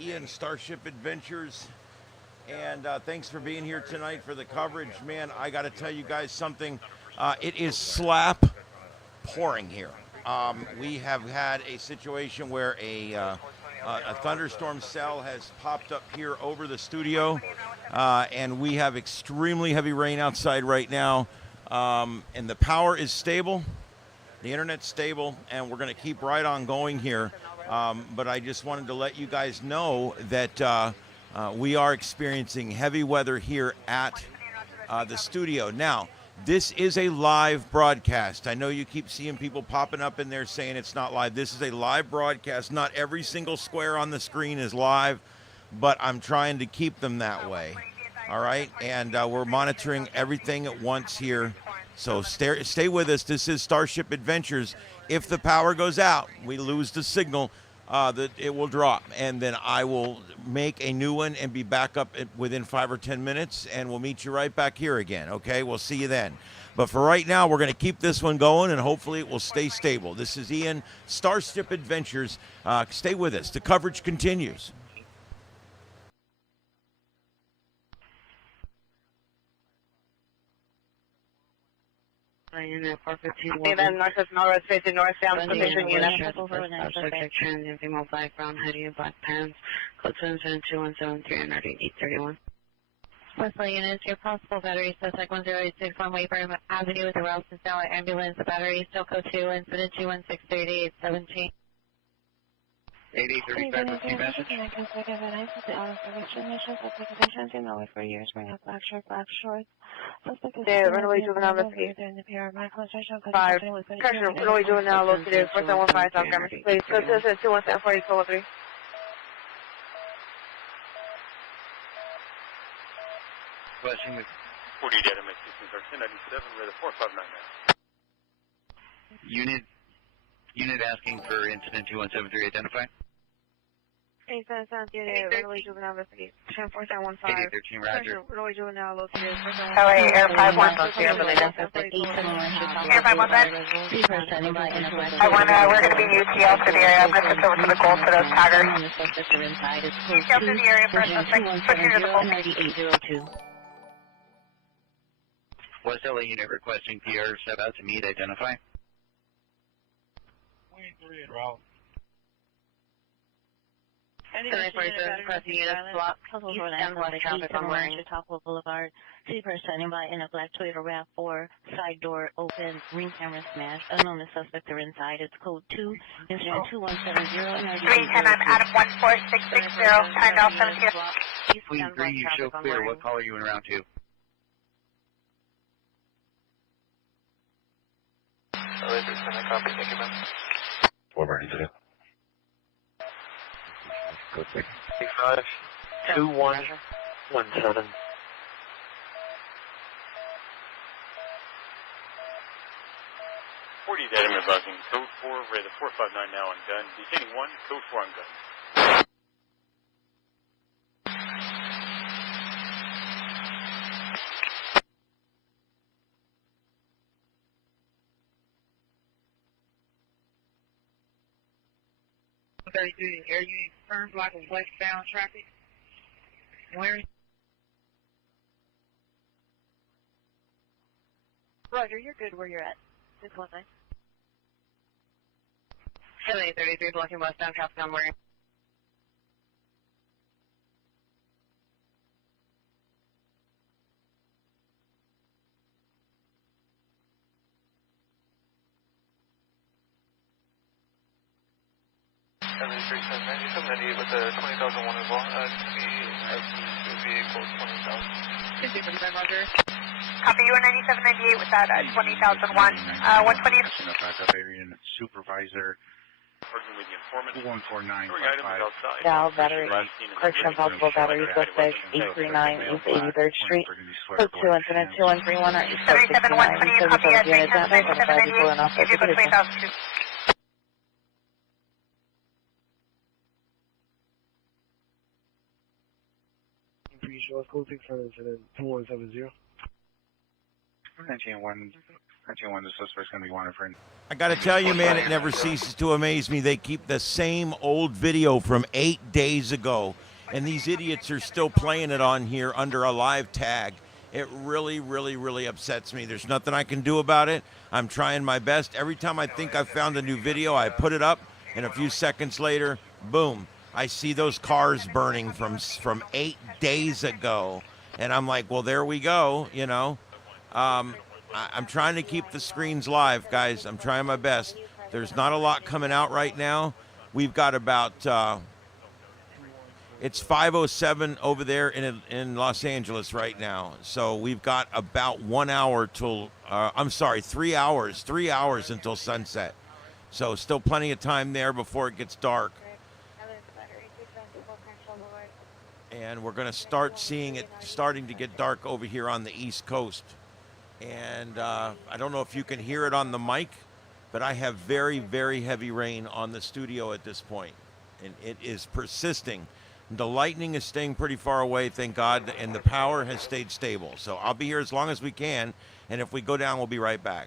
Ian, Starship Adventures. And thanks for being here tonight for the coverage. Man, I got to tell you guys something. It is slap pouring here. We have had a situation where a thunderstorm cell has popped up here over the studio, and we have extremely heavy rain outside right now, and the power is stable, the internet's stable, and we're going to keep right on going here. But I just wanted to let you guys know that we are experiencing heavy weather here at the studio. Now, this is a live broadcast. I know you keep seeing people popping up in there saying it's not live. This is a live broadcast. Not every single square on the screen is live, but I'm trying to keep them that way. All right? And we're monitoring everything at once here. So stay with us. This is Starship Adventures. If the power goes out, we lose the signal, that it will drop. And then I will make a new one and be back up within 5 or 10 minutes, and we'll meet you right back here again, okay? We'll see you then. But for right now, we're going to keep this one going, and hopefully it will stay stable. This is Ian, Starship Adventures. Stay with us. The coverage continues. Unit 415. Okay, then Northwest Melrose facing northbound position unit. Subject transient female black brown hoodie black pants. Code 77217 and RD 831. Wesley units, your possible battery suspect 10861 Wayburn Avenue with a Ralph Stella ambulance. Battery still code 2 incident 2163 817. 8835 with key message. The runaway juvenile investigation. 5. Correction, runaway juvenile located 4715 South Gramercy Place. Code 217 217 Flashing with 48 Adam at 1097, we're the 459 now. Unit asking for incident 2173, identify. 8773, runaway juvenile investigation. 4715. 8813, roger. Runaway juvenile located LA Air 511. Air 511, we're going to be UTL to the area. I'm going to switch over to the gold for those taggers. UTL to the area for a suspect. Switching to the gold. West LA unit requesting PR, step out to meet, identify. 23 at Raleigh. Crossing unit block, east and west traffic on Chautauqua Boulevard. City person standing by in a black Toyota RAV4, side door open, ring camera smashed. Unknown suspect are inside. It's code 2, incident 2170. 310, I'm Adam 14660, time dial 17. Fleet 3, you show clear. What call are you in round 2? LA 310, copy, thank you, man. Forward incident. Go 6. 65 2117. Adam advising code 4, we're the 459 now on gun. Detaining 1, code 4 on gun. Air unit confirmed, block of westbound traffic. Where? Roger, you're good where you're at. 619. 7833, blocking westbound traffic on Waring. LA 310, 9798 with the 20,001 as well. To be equal 20,000. 50%, Roger. Copy you on 9798 with that 20,001. 120. Backup area supervisor. Working with the informant. 14955. Dow battery, correction possible battery suspect 839 East 83rd Street. Code 2 incident 2131 at East 69. 120, copy at 9798. Give you 20,002. Pretty sure it's code 6 for incident 2170. 19-1, the suspect's going to be wanted for... I got to tell you, man, it never ceases to amaze me. They keep the same old video from 8 days ago, and these idiots are still playing it on here under a live tag. It really, really, really upsets me. There's nothing I can do about it. I'm trying my best. Every time I think I've found a new video, I put it up, and a few seconds later, boom, I see those cars burning from 8 days ago. And I'm like, well, there we go, you know. I'm trying to keep the screens live, guys. I'm trying my best. There's not a lot coming out right now. We've got about, it's 5:07 over there in Los Angeles right now. So we've got about 1 hour till, 3 hours. 3 hours until sunset. So still plenty of time there before it gets dark. And we're going to start seeing it starting to get dark over here on the East Coast. And I don't know if you can hear it on the mic, but I have very, very heavy rain on the studio at this point. And it is persisting. The lightning is staying pretty far away, thank God, and the power has stayed stable. So I'll be here as long as we can, and if we go down, we'll be right back.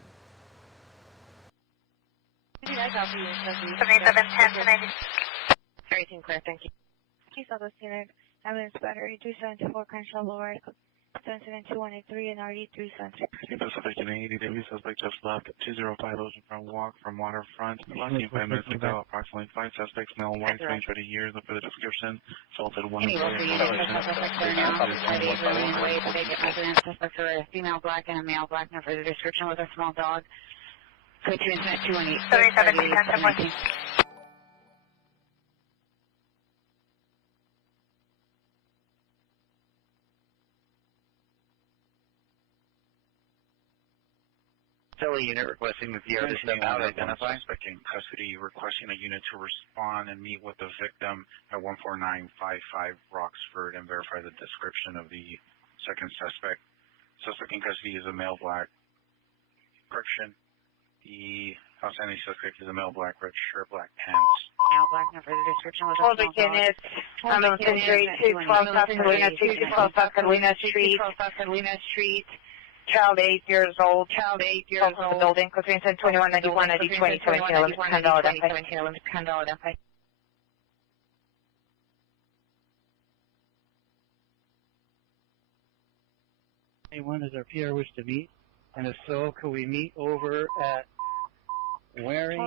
7710 Everything clear, thank you. East Southwest Unit, Ambulance Battery, 274 Crenshaw Boulevard, incident 2183 and RD 376. Suspect in 80 degrees, suspect just left 205 Ocean Front Walk from Waterfront. Last 5 minutes ago, approximately 5 suspects, male, white, 20 years, look for the description. Assaulted one employee. Suspects are a female black and a male black, now for the description with a small dog. Code 2 incident 218. 7710. Facility unit requesting that the artist step out, identify. Suspect in custody requesting a unit to respond and meet with the victim at 14955 Roxford and verify the description of the second suspect. Suspect in custody is a male black. Correction. The outstanding suspect is a male black, red shirt, black pants. Male black, number the description was a small dog. Ambulance injury, 212 South Catalina, 212 South Catalina Street. Child 8 years old. From the building. Between 2191 ID 2017 $11. Anyone does our PR wish to meet? And if so, could we meet over at Waring?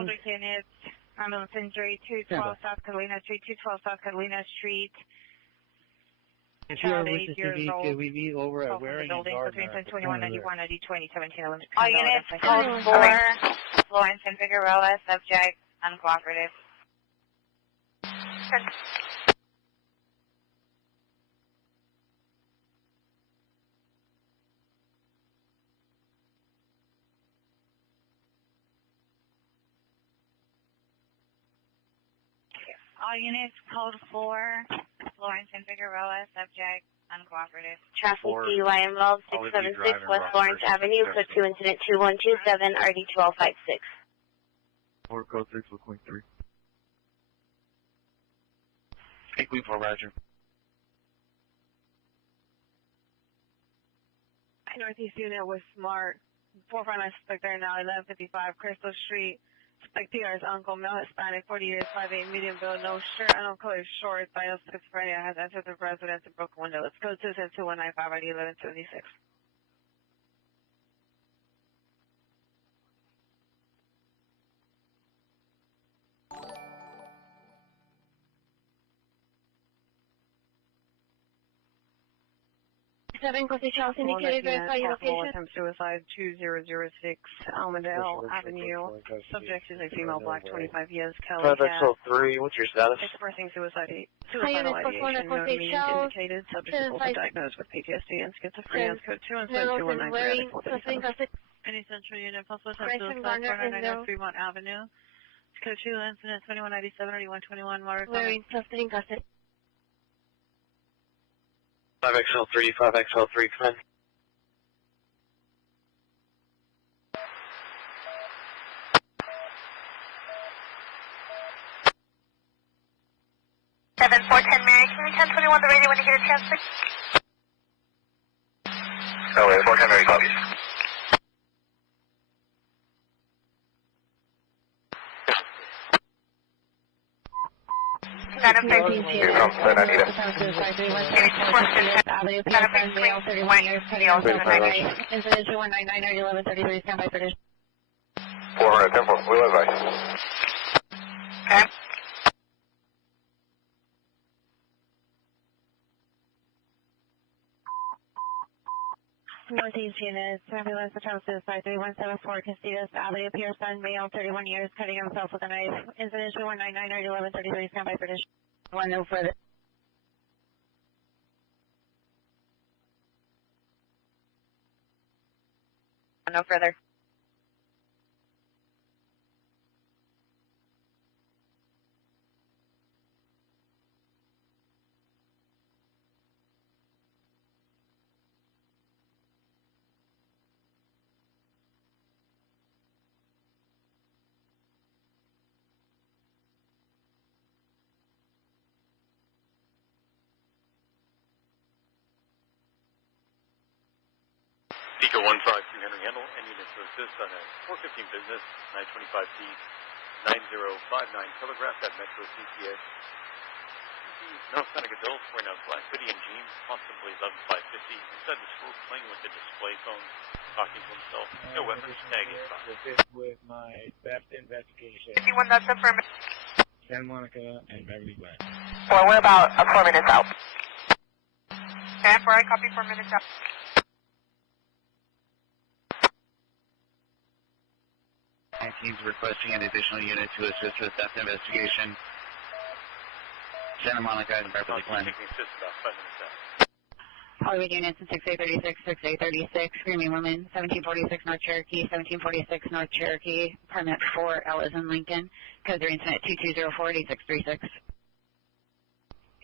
Ambulance injury, 212 South Catalina Street, 212 South Catalina Street. If you are wishes to meet, could we meet over at Waring and Gardner? Between 2191 ID 2017 $11. All units, code 4, Florence and Figueroa, subject, uncooperative. All units, code 4, Florence and Figueroa, subject, uncooperative. Traffic DUI involved 676 West Lawrence Avenue, code 2 incident 2127, RD 1256. Or code 6, looking 3. Take we for Roger. Northeast unit was smart. 459 suspect there now, 1155 Crystal Street. Suspect PR is uncle, male Hispanic, 40 years, 5'8", medium build, no shirt, unknown color, short, diagnosed schizophrenia, has entered the residence and broken window. Let's go to 2195 ID 1176. Seven Constitution indicated verify your location. Attempt suicide 2006 Almadale Avenue. Subject is a female, black, 25 years, Kelly. 5XL3, what's your status? Expressing suicidal ideation, no means indicated. Subject is also diagnosed with PTSD and schizophrenia. Code 2 and 219. Any central unit, possible attempt suicide, 499 Fremont Avenue. Code 2, incident 2197, 8121, water. Wearing custody. 5XL3, come in. Seven 410 Mary, can you 1021 the radio when you get a chance, please? Oh, wait, 410 Mary, copies. Adam 13. Here comes the Anita. Incident 2199 1133, standby for 400 Temple, we live by. Okay. Northeast units, ambulance attempt suicide 3174, Castillas Avenue, Pearson, male, 31 years, cutting himself with a knife. Incident 2199 1133, standby for dish. One no further. No further. Pico 152 Henry Handle, and units to assist on a 415 business, 925P, 9059 telegraph at Metro CCA. No Hispanic adult wearing a black hoodie and jeans, possibly 11550, inside the school playing with the display phone, talking to himself, no weapons, tag inside. With my theft investigation. 51, that's affirmative. Santa Monica and Beverly Glen. Well, we're about 4 minutes out. Okay, 4, I copy 4 minutes out. Teams requesting an additional unit to assist with theft investigation. Santa Monica and Beverly Glen. Hollywood units in 6836, 6836, screaming woman, 1746 North Cherokee, 1746 North Cherokee, permit 4L is in Lincoln, code 3 incident 2204-8636.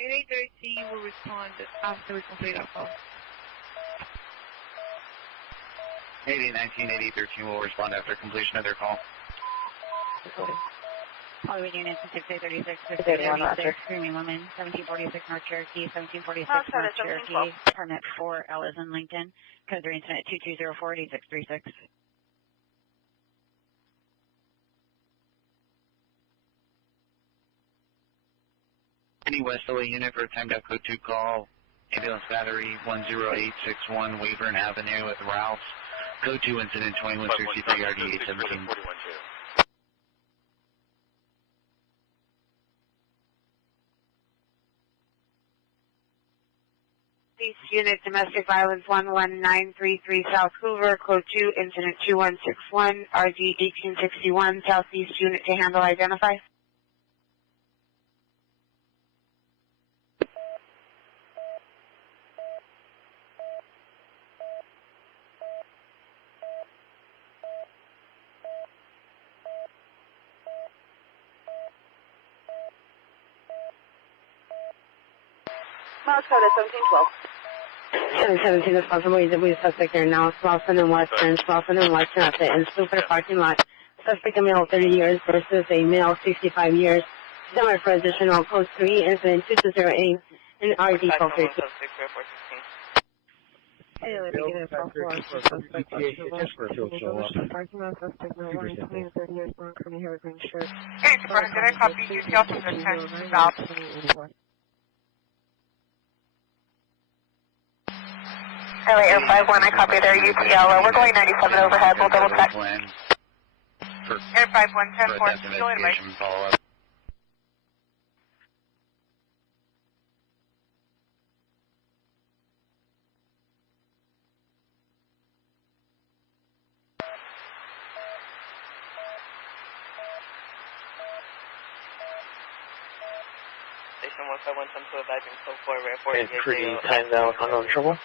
8830C will respond after we complete our call. 8819, 8813 will respond after completion of their call. Hollywood units in 6836, 6836, screaming woman, 1746 North Cherokee, 1746 North Cherokee, permit 4L is in Lincoln, code 3 incident 2204-8636. Any West LA unit for a timed out code 2 call, ambulance battery 10861 Wavern Avenue at Ralph's, code 2 incident 2163 RDA 17. East Unit, Domestic Violence 11933 South Hoover, code 2, incident 2161, RD 1861, Southeast Unit to handle, identify. Miles code is 1712. 717 is possible. We suspect there now. Slauson and Western at the Institute parking lot. Suspect a male 30 years versus a male 65 years. Similar for additional code 3, incident 2208, and RD 1232. Hey, let me get a call for suspect. Parking lot suspect, no 120 and 30 years long, Colonel Harry Green shirt. Hey, Superman, did I copy you? The officer 10 south. LA Air 51, I copy there, UTL. We're going 97 overhead, we'll double check. Air 51, 10-4, go away. Station 151, some to advising so far, report. It's pretty timed out, unknown trouble.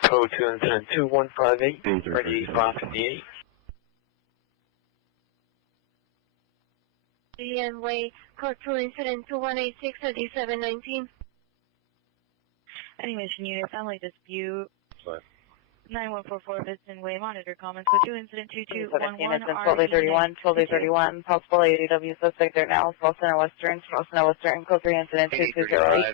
Code 2 incident 2158, ready 558. FDNY, code 2 incident 2186, 3719. Any mission unit, family dispute. What? 9144 Piston Way, monitor comments. Code 2 incident 2211. 1231, 1231, possible ADW suspect there now, Slauson and Western, code 3 incident 2208.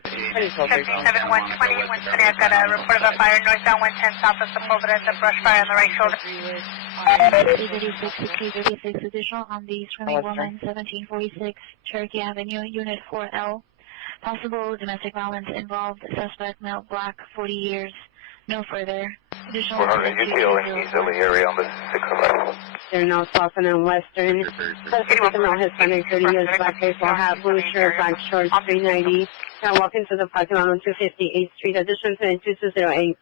77-120, Winston, I've got a report of a fire northbound 110 south of Sepulveda, the brush fire on the right shoulder. 336, additional on the swimming woman, 1746 Cherokee Avenue, Unit 4L. Possible domestic violence involved, suspect male black, 40 years. No further. Additional 400 UTL in East LA area on the 611. They're now Slauson and Western. Suspect male Hispanic, 30 years, black baseball hat, blue shirt, black shorts, 390. Now walk into the parking lot on 258th Street. Additional to 2208.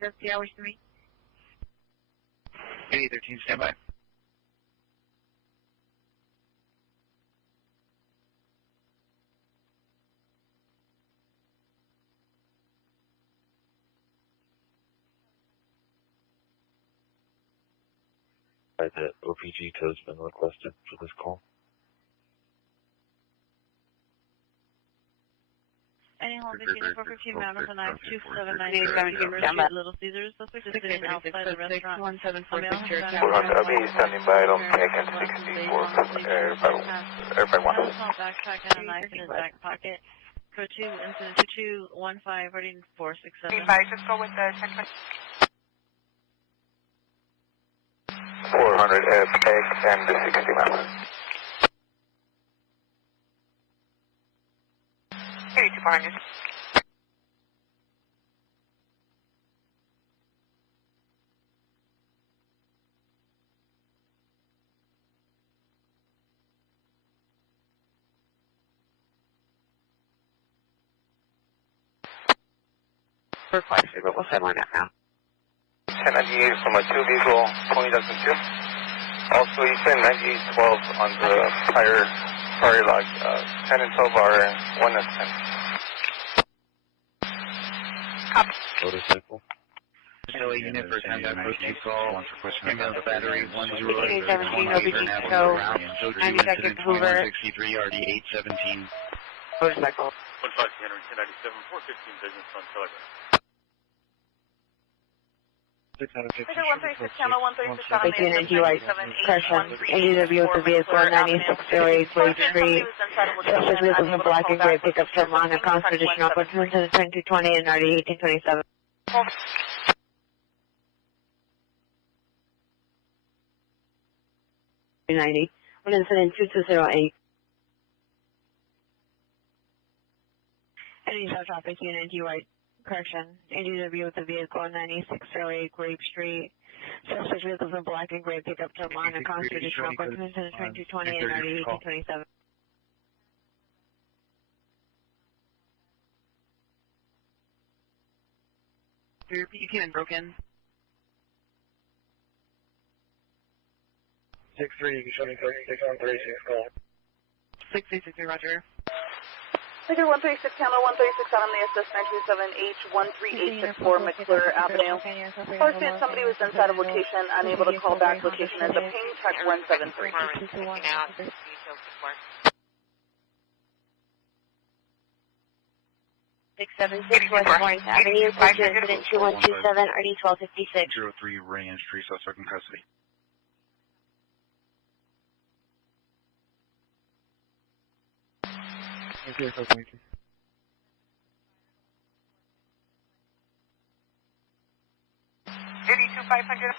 That's the hours 3. 8813, stand by. The OPG code's been requested for this call. Anyone between the 415 Mammoth and I-2798 Little Caesars, suspect is sitting outside the restaurant. 400, I'll be standing by, I don't think I can 64, Air 51. Small backpack and a knife in his back pocket. Code 2, incident 2215, reading 467. Just go with the 10. 400 FX and the 60 miles. 8200. We're quite sure, but we'll send one out now. 1098 from a 2 vehicle, 2002. Also, you said 9812 on the prior log. 10 and 12 are 1 and 10. Motorcycle. LA unit for contact code 2 call. Ambulance battery 17 OBG tow. 90 second Hoover. 63 RD 817. Motorcycle. 152 Henry 1097 415 business on Telegram. Figure 136, channel 136 on the NGY Crescent, NGW with the vehicle 9608 Blade Street. Suspect vehicle from black and gray pickup truck on a constitutional opportunity to 2220 and RD 1827. 90. One incident 2208. Any south traffic unit, NGY correction. NGW with the vehicle 9608 Grape Street. Suspect vehicle from black and gray pickup truck on a constitutional opportunity to 2220 and RD 1827. You came in broken. 63, you can show me 36 on 36 call. 663, roger. Figure 136, channel 136 on the SS 927H13864 McClure Avenue. First is somebody was inside of location, unable to call back. Location is a ping check 173. 676 West Orange Avenue, Picture Incident 2127, RD 1256. 03 Rain Street, suspect in custody. Okay, 82500.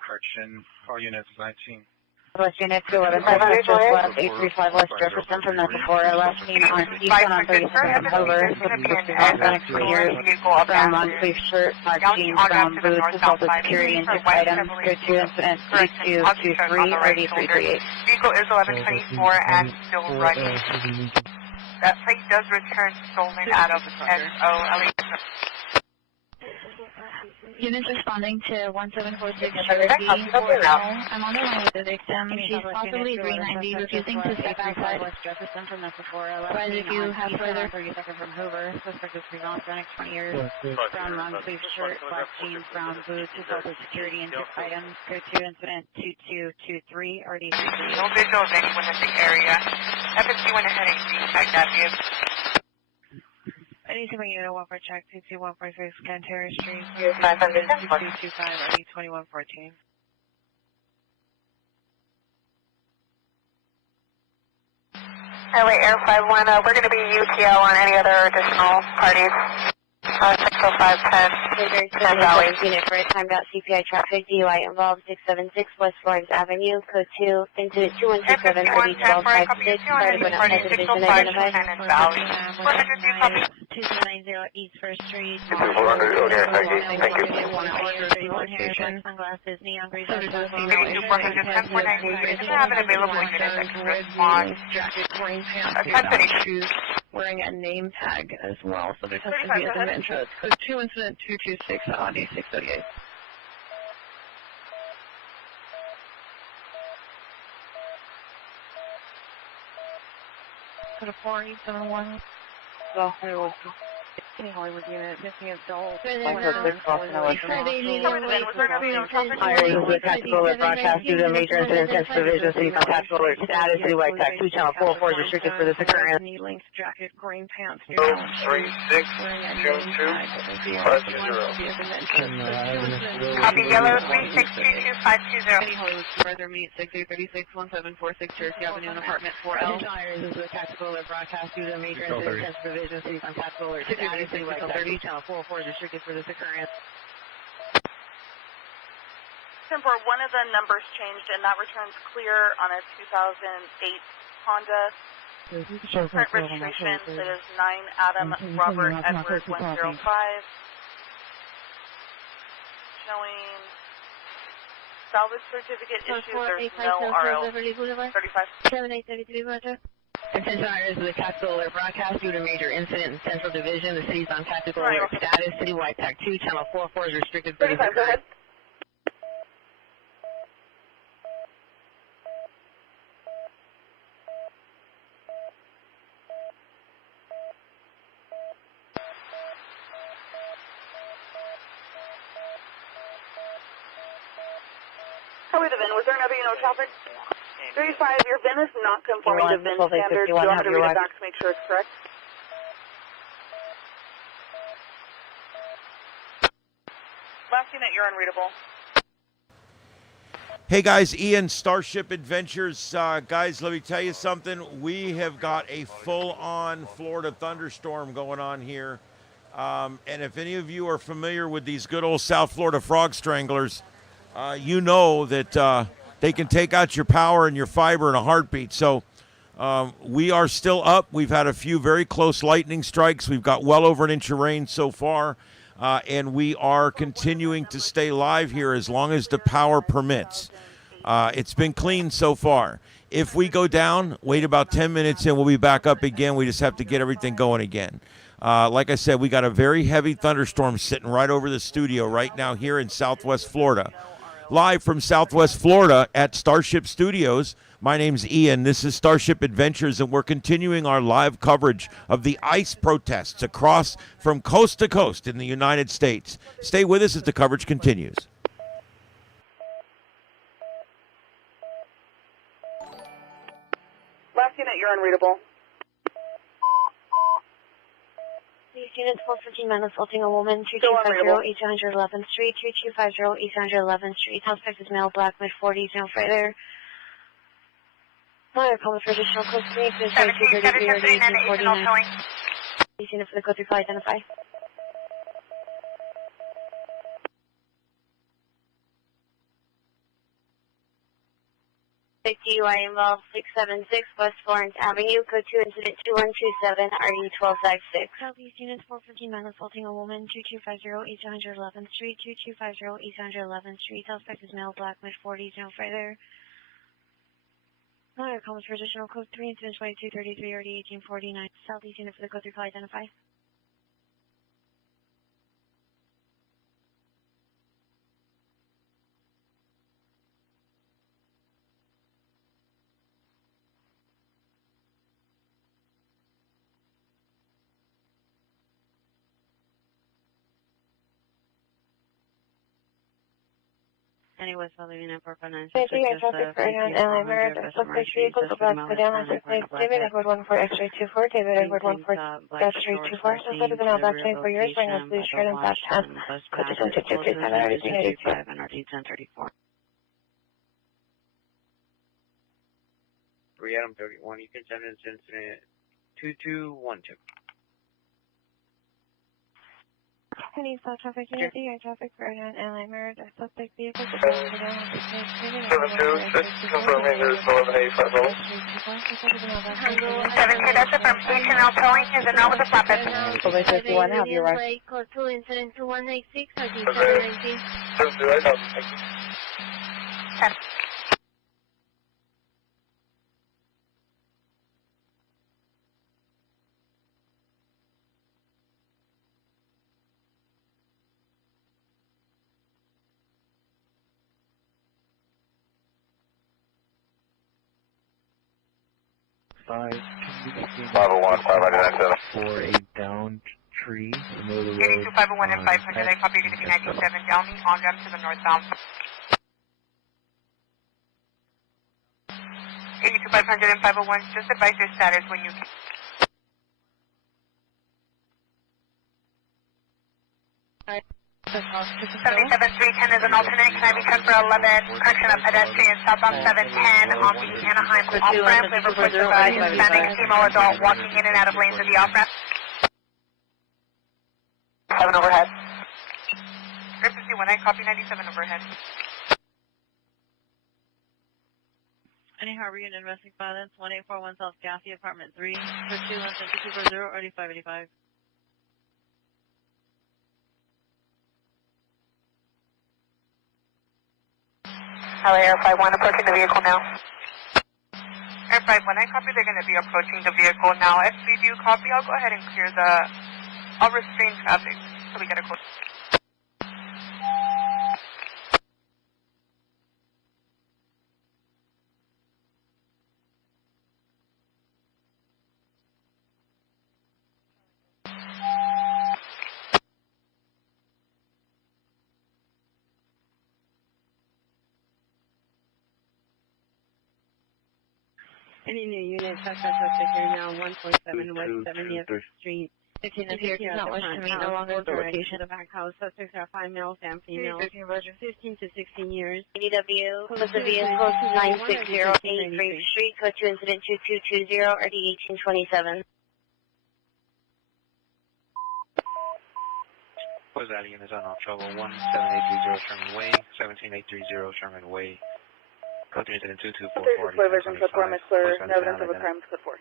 Correction, all units 19. West Unit 211, 500 just left, 835 West Jefferson from Metamora, last seen on Tucson on 37 October, Hispanic 20 years, from long-sleeve shirt, black jeans, brown boots, assaulted security and took items, go to incident 3223, RD 338. Vehicle is 1124 and still running. That plate does return stolen out of SOLE. Units responding to 1746 Cherokee. I'm on the line with the victim. She's possibly 390, refusing to step outside. Advise if you have further. 32nd from Hoover, suspect is female, Hispanic 20 years, brown long-sleeve shirt, black jeans, brown boots, assaulted security and took items, go to incident 2223, RD 338. No visual of anyone in the area. FSC went ahead and tagged that vehicle. Anything unit 1 for check, 22146 Cantera Street, 500, 2225, RD 2114. LA Air 51, we're going to be UTL on any other additional parties. 60510, 10 Valley. Unit for time.CPI traffic, DUI involved 676 West Florence Avenue, code 2, incident 2127, RD 1256, prior to going outside the division identified. 2290 East First Street. 400, okay, thank you. Sunglasses, neon green. 410, 490, have an available unit that can respond. Wearing a name tag as well, so there's supposed to be a interest. Code 2, incident 226, Audi 638. Code 4871. Well, there was any Hollywood unit, missing adult. Hiring the tactical alert broadcast due to a major incident since division city on tactical alert status, citywide tax 2 channel 44 is restricted for this occurrence. Knee length jacket, green pants. 3622 Copy yellow 3622520. Further meet 62361746 Jersey Avenue, apartment 4L. Tires is the tactical alert broadcast due to a major incident since division city on tactical alert status, citywide tax 30 channel 44 is restricted for this occurrence. 10-4, one of the numbers changed, and that returns clear on a 2008 Honda. Current registration, it is 9 Adam Robert Edward 105. Showing salvage certificate issued, there's no RL. 35. 7833, Roger. Attention Irish is the tactical alert broadcast due to major incident in Central Division. The city's on tactical alert status. Citywide TAC 2, channel 44 is restricted for this occurrence. was there another traffic? 35, your VIN is not conforming to VIN standards. Do you want me to read it back to make sure it's correct? Last unit, you're unreadable. Hey guys, Ian, Starship Adventures. Guys, let me tell you something. We have got a full-on Florida thunderstorm going on here. And if any of you are familiar with these good old South Florida frog stranglers, you know that they can take out your power and your fiber in a heartbeat. So we are still up. We've had a few very close lightning strikes. We've got well over an inch of rain so far. And we are continuing to stay live here as long as the power permits. It's been clean so far. If we go down, wait about 10 minutes and we'll be back up again. We just have to get everything going again. Like I said, we got a very heavy thunderstorm sitting right over the studio right now here in Southwest Florida. Live from Southwest Florida at Starship Studios. My name's Ian. This is Starship Adventures, and we're continuing our live coverage of the ICE protests across from coast to coast in the United States. Stay with us as the coverage continues. Last unit, you're unreadable. These units 415 men assaulting a woman, 2250 East 111th Street, 2250 East 111th Street. Suspect is male, black, mid-40s, no further. Fire calling for additional code 3, to 233 or 1849. These units for the code 3 fly identify. DUI involved 676 West Florence Avenue, code 2 incident 2127 RE 1256. Southeast units 415 men assaulting a woman, 2250 East 111th Street, 2250 East 111th Street. Suspect is male, black, mid-40s, no further. Fire calls for additional code 3 incident 2233 RD 1849. Southeast unit for the code 3 fly identify. Any Westbound Unit 459. Safety air traffic for an LA Merit. Suspect vehicle to black sedan on 6 David Edward 14 X-ray 24. David Edward 14 X-ray 24. Suspect has been out black 24 years wearing a blue shirt and black pants. Code 222 please have everything 85 and RT 1034. 3 Adam 31, you can send in incident 2212. Any stop traffic unit, air traffic for an LA Merit. Suspect vehicle to black sedan on 6 David Edward 14 X-ray 24. Confirming there's no 1185 level. 72, that's it from H&L towing, is it not with the flatbed? Over 51, have you rushed? Code 2 incident 2186 RT 719. 72, I have. 10. Five, 501, 597. for a downed tree in the middle of the 82, road. 501 and 500, I copy, you're going to be 97 Downey, on ramp to the northbound. 82, 500 and 501, just advise your status when you... 77-310 is an alternate. Can I be checked for 11? Correction of pedestrian southbound 710 on the Anaheim off-ramp. We have a push of a Hispanic female adult walking in and out of lanes of the off-ramp. 7 overhead. Group 51, I copy 97 overhead. Any Harbor Unit domestic violence, 1841 South Gaffey, apartment 3, for 217 RD 585. LA Air 51 approaching the vehicle now. Air 51, I copy they're going to be approaching the vehicle now. If we do copy, I'll go ahead and clear the... I'll restrain traffic so we get a close... Any new units, suspect here now, 147 West 70th Street. 15 and 15 does not wish to meet, no longer the location of the back house. Suspects are 5 males and females, 15 to 16 years. EW, was the vehicle 9608 Grape Street, code 2 incident 2220, RD 1827. Was that unit on off trouble 17830 Sherman Way, 17830 Sherman Way. Code 3 incident 2244. Version code 4, clear, no evidence of a crime, code 4.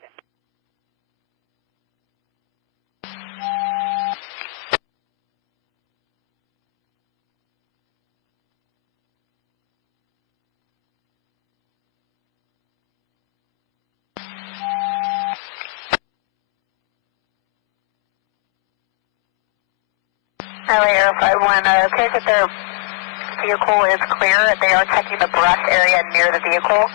LA Air 51, okay that their vehicle is clear. They are checking the brush area near the vehicle,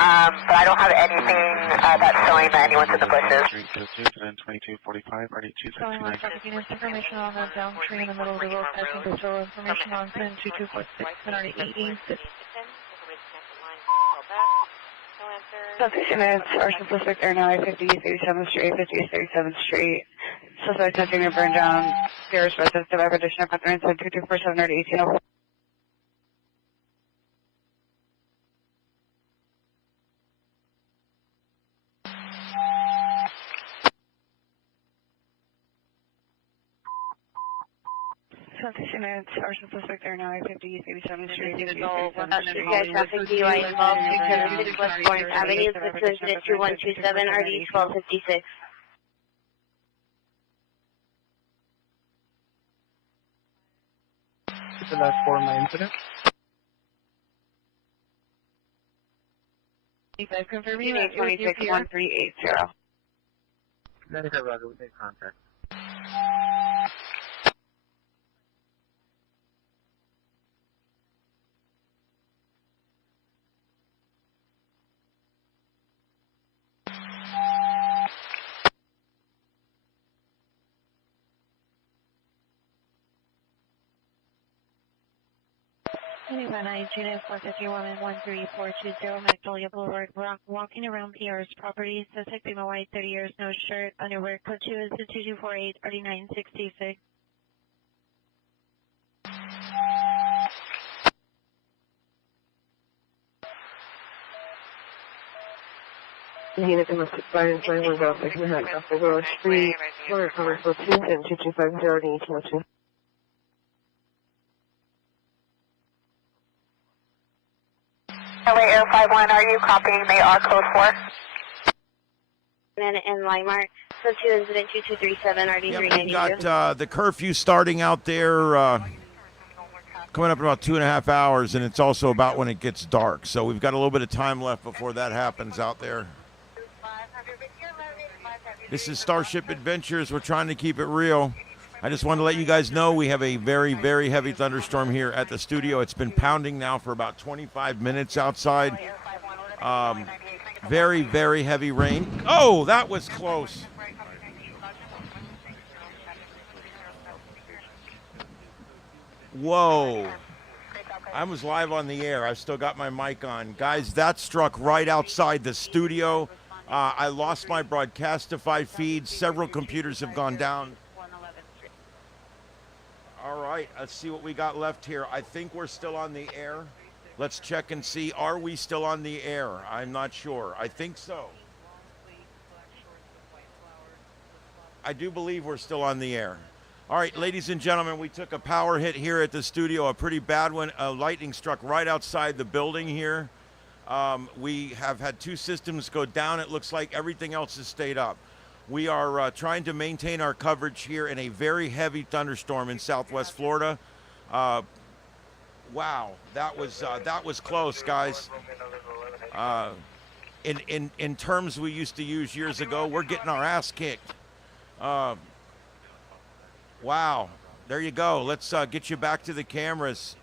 but I don't have anything that's showing that anyone's in the bushes. 2245, RD 269. Traffic units information on the downstream in the middle of the road, passing control information on 10246 and RD 886. Suspect units are suspect are now 50 37th Street, 50 37th Street. Suspect attempting to burn down stairs residence of addition of 2247 RD 1804. Suspect units are suspect are now 50 37th Street, 50 37th Street. Traffic DUI involved 276 West Orange Avenue, this is incident 2127, RD 1256. The last 4 my incident. Confirming 261380. Medical Roger, we take contact. Unit 451 and 13420 Magnolia Boulevard, walking around PR's property. Suspect female white, 30 years, no shirt, underwear. Code 2 is the 2248, RD 966. Unit domestic violence, 910 Manhattan, Oakland Street, Corner Commercial 2 and 2250 RD 1802. LA Air 51, are you copying? They are code 4. And Limemark, so 2 incident 2237, RD 392. We got the curfew starting out there, coming up in about 2.5 hours, and it's also about when it gets dark. So we've got a little bit of time left before that happens out there. This is Starship Adventures. We're trying to keep it real. I just wanted to let you guys know we have a very, very heavy thunderstorm here at the studio. It's been pounding now for about 25 minutes outside. Very, very heavy rain. Oh, that was close. Whoa. I was live on the air. I've still got my mic on. Guys, that struck right outside the studio. I lost my Broadcastify feed. Several computers have gone down. All right, let's see what we got left here. I think we're still on the air. Let's check and see. Are we still on the air? I'm not sure. I think so. I do believe we're still on the air. All right, ladies and gentlemen, we took a power hit here at the studio, a pretty bad one. Lightning struck right outside the building here. We have had 2 systems go down. It looks like everything else has stayed up. We are trying to maintain our coverage here in a very heavy thunderstorm in Southwest Florida. Wow, that was close, guys. In terms we used to use years ago, we're getting our ass kicked. Wow, there you go. Let's get you back to the cameras.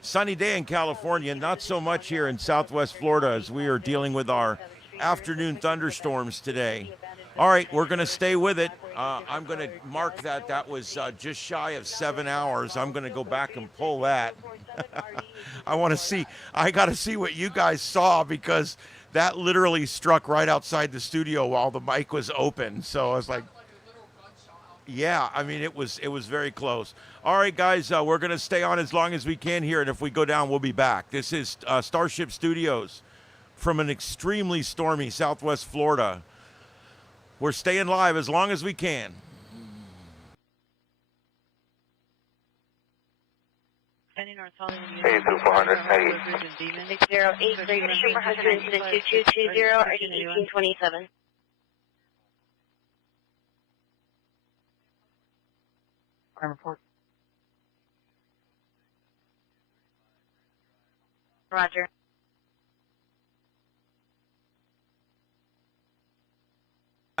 Sunny day in California, not so much here in Southwest Florida as we are dealing with our afternoon thunderstorms today. All right, we're going to stay with it. I'm going to mark that. That was just shy of 7 hours. I'm going to go back and pull that. I want to see. I got to see what you guys saw because that literally struck right outside the studio while the mic was open. So I was like, yeah, I mean, it was very close. All right, guys, we're going to stay on as long as we can here, and if we go down, we'll be back. This is Starship Studios from an extremely stormy Southwest Florida. We're staying live as long as we can. Hey, 400, 6083, incident 2220, RD 1827. Report. Roger.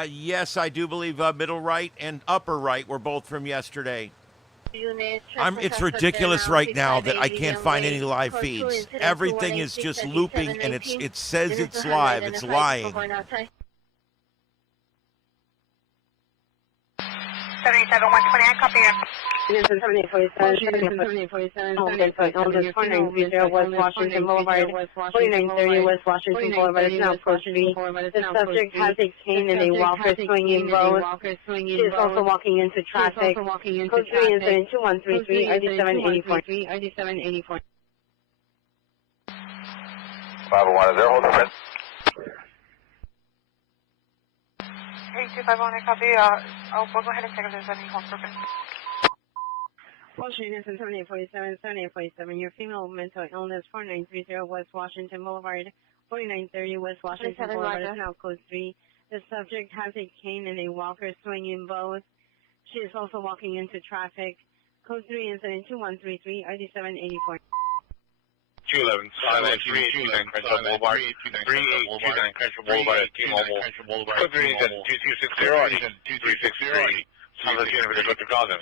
Yes, I do believe middle right and upper right were both from yesterday. It's ridiculous right now that I can't find any live feeds. Everything is just looping, and it says it's live. It's lying. 77-129, copy you. 7847, Elders 4930 West Washington Boulevard, 4930 West Washington Boulevard, is now approach B. The subject has a cane and a walker swinging both. She is also walking into traffic. Code 3 incident 2133, ID 784. 501, is there hold the print? 8251, copy. We'll go ahead and check if there's any hold for print. Washington 7847, your female mental illness 4930 West Washington Boulevard, 4930 West Washington Boulevard, is now code 3. The subject has a cane and a walker swinging both. She is also walking into traffic. Code 3 incident 2133, ID 784. 211, silent, 389 Crenshaw Boulevard, 3829 Crenshaw Boulevard, T-Mobile. Code 3 incident 2260, ID 363. Sounds like you're going to go to call them.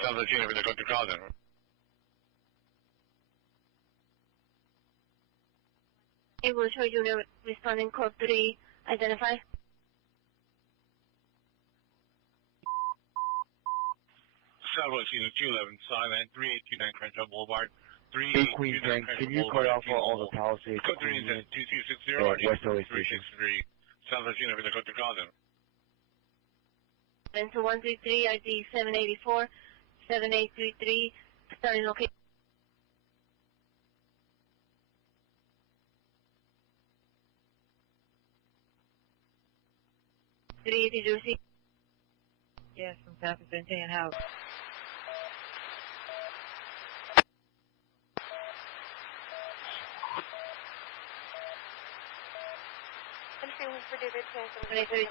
Able to show unit responding code 3, identify. Southwest Unit 211, silent, 3829 Crenshaw Boulevard, Hey, Queens Gang, can you cut off all the Palisades? Code 3 incident 2260, West LA 363. Southwest Unit, going to go to call them. And to 133, ID 784, 7833, starting location. Did you receive? Yes, from San Vicente and House.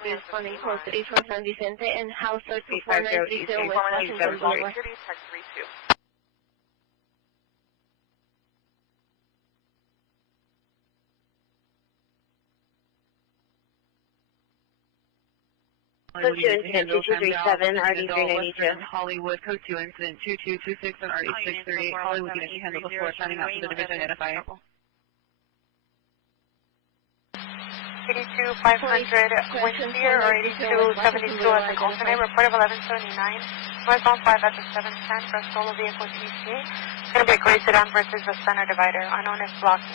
Responding code 3 from San Vicente and House 4930 West Washington Boulevard. Code 2 incident 2237, RD 392. Hollywood, code 2 incident 2226 and RD 638. Hollywood unit you handled before, signing out to the division identifier. 82500 Windspear or 8272 as an alternate. Report of 1179. Northbound 5 at the 710 for a solo vehicle TC. It's going to be a gray sedan versus the center divider. Unknown is blocking.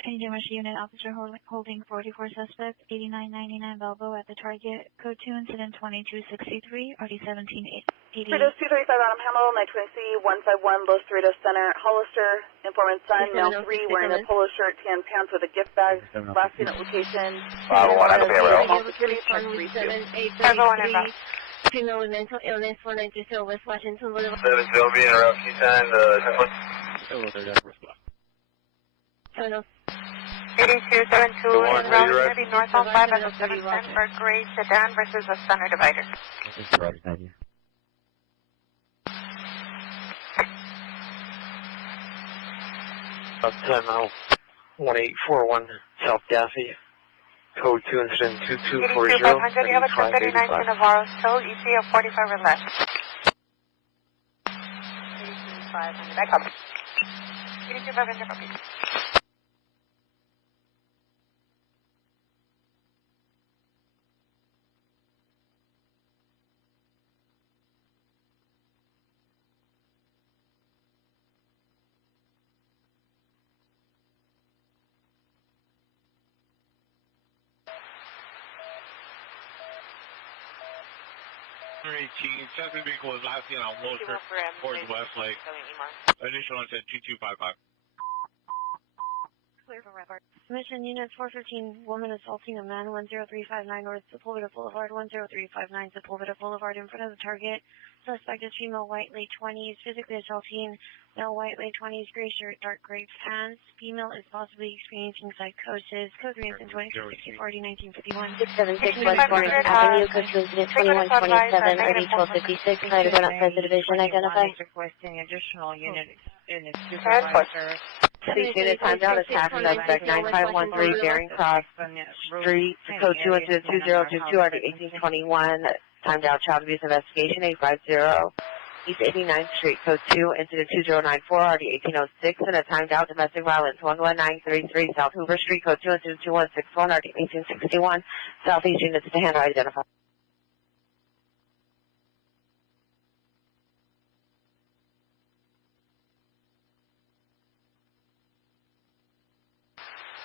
NYC unit officer holding 44 suspect, 8999 Balboa at the target. Code 2 incident 2263, RD 1788. Cerritos 235 Adam Hamill, 920C 151 Los Cerritos Center, Hollister, informant son, male 3, wearing a polo shirt, tan pants with a gift bag. Last unit location. 501, I can All security check 783. Female with mental illness 4930 West Washington Boulevard. 7 Sylvia, interrupt, Q10, 10 8272 and Raleigh going to be northbound 5 at the 710 for a gray sedan versus a center divider. Up 10 mile, 1841 South Daffy, code 2 incident 2240. 82500, you have a 1039 to Navarro still, ETA of 45 or less. 82500, back up. 82500, copy. Suspect vehicle was last seen on Wilshire towards Westlake. Initial onset 2255. Clear for report. Submission units 415, woman assaulting a man, 10359 North Sepulveda Boulevard, 10359 Sepulveda Boulevard in front of the target. Suspect is female, white, late 20s, physically assaulting, male, white, late 20s, gray shirt, dark gray pants. Female is possibly experiencing psychosis. Code 3 incident 2260-40-1951. 676 West Orange Avenue, code 2 incident 2127, RD 1256, try to run outside the division, identify. Requesting additional units in its supervisor. Police unit timed out, attack suspect 9513 Daring Cross Street, code 2 incident 2022, RD 1821, timed out child abuse investigation 850. East 89th Street, code 2, incident 2094, RD 1806, and a timed out domestic violence 11933 South Hoover Street, code 2, incident 2161, RD 1861, Southeast units to handle identify.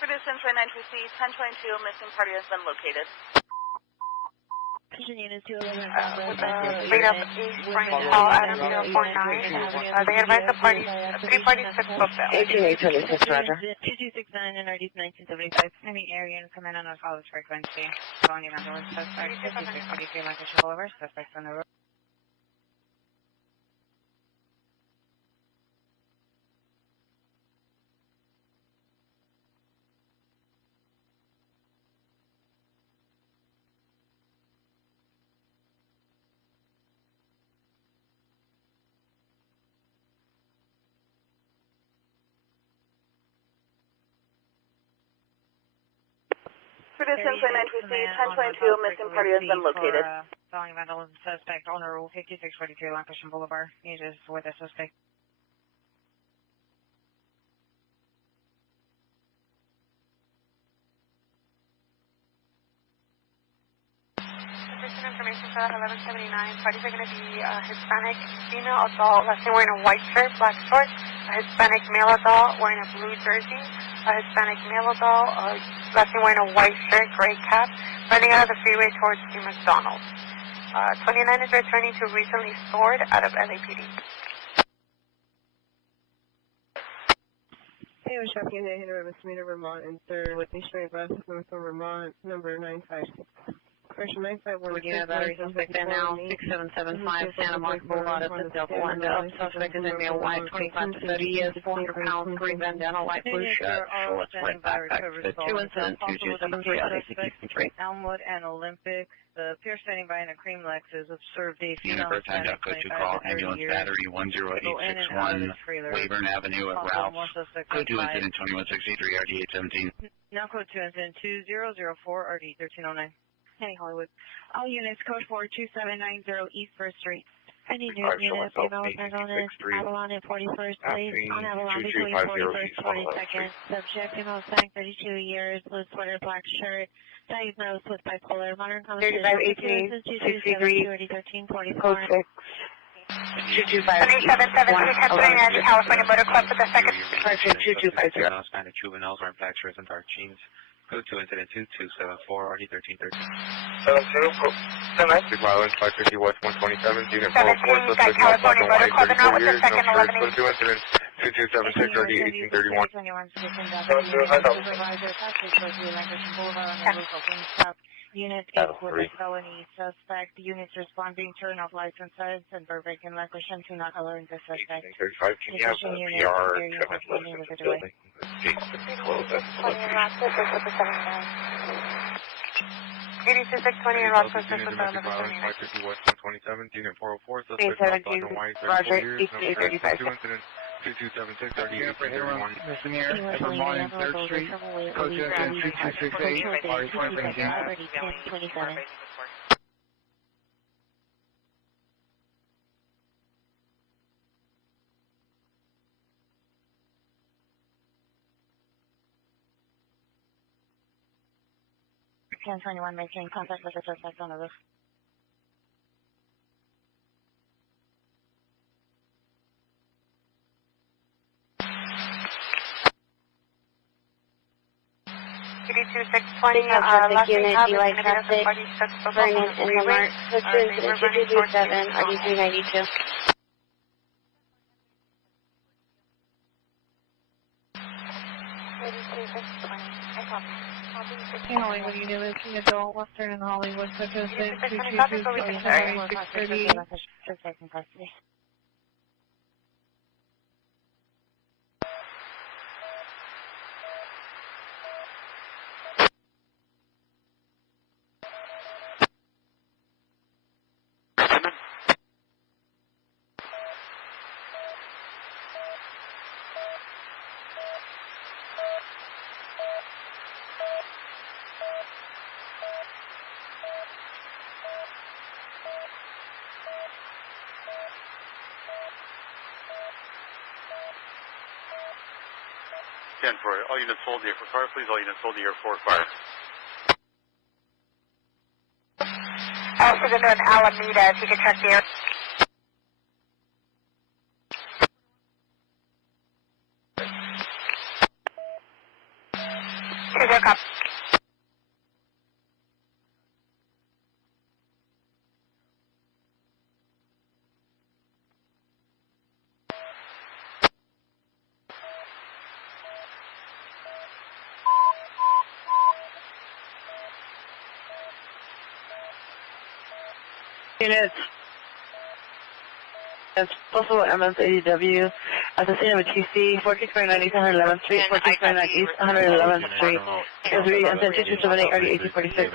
Citizen 2923C, 1022, missing party has been located. Vision unit 211. Straight up East Frank Hall, Adam 049. They advised the parties, 3 parties took booked out. 1826, Roger. 2269 and RD 1975. Any area and command on a college frequency. Calling ambulance suspect 5643 Lancaster Boulevard. Suspects on the road. Citizen 2923C, 1022, missing party has been located. Calling vandalism suspect on Route 5643 Lancaster Boulevard. He is with a suspect. Information for that 1179. Parties are going to be a Hispanic female adult, last name wearing a white shirt, black shorts. A Hispanic male adult wearing a blue jersey. A Hispanic male adult, last name wearing a white shirt, gray cap, running out of the freeway towards the McDonald's. 29 is returning to recently stored out of LAPD. Hey, we're Shop Unit, Henry, Misdemeanor, Vermont, and 3rd with Missionary Bus, North Vermont, number 956. Question 951. Virginia battery suspect there now, 6775 Santa Monica Boulevard at the Delta window. Suspect is in male white, 25 to 30 years, 400 pounds, green bandana, light blue shirt, shorts, red backpack. The 2 incident 2273 out of 63. Elmwood and Olympic. The pair standing by in a cream Lexus observed a female Unit timed out, code 2 call, ambulance battery 10861, Weyburn Avenue at Ralph's. Code 2 incident 2163, RD 817. Now code 2 incident 2004, RD 1309. Hey, Hollywood. All units, code 42790 East 1st Street. Any new unit, female Magdalene, Avalon and 41st, please. On Avalon between 41st, 42nd. Subject, female Hispanic, 32 years, blue sweater, black shirt. Diagnosed with bipolar, modern conversation. 3518, 63, code 6. 2250. 777 California Motor Club for the second. 2250. Hispanic juveniles wearing black shirts and dark jeans. Code 2 incident 2274, RD 1313. domestic violence, 550 West 127, unit 404, suspect not black and white, 34 years, no shirt, code 2 incident 2276, RD 1831. Unit 8 with a felony suspect. Units responding, turn off licenses and Burbank and Lancaster to not alert the suspect. 35, can you have a PR coming listen to the building? Gates to be closed. 82620 and Rock Center with domestic violence, 550 West 127, unit 404, suspect not black and white, 34 years, no shirt, code 2 incident 2276, RD 1831. Misdemeanor, Vermont and 3rd Street, code 2 incident 2268, RD 2017. Can 21 maintain contact with the suspect on the roof. traffic unit, DY traffic, Vernon and Lamar, Hood incident 2227, RD392. Hollywood, you live in adult, Western and Hollywood, such as 222, For all units hold the air for fire, please. All units hold the air for fire. Also going to an Alameda, if you could check the air. Here's your cop. Units. It's possible MS-80W at the scene of a TC, 1429 East 111th Street, 1429 East 111th Street. Is reading on 2278 RD 1846.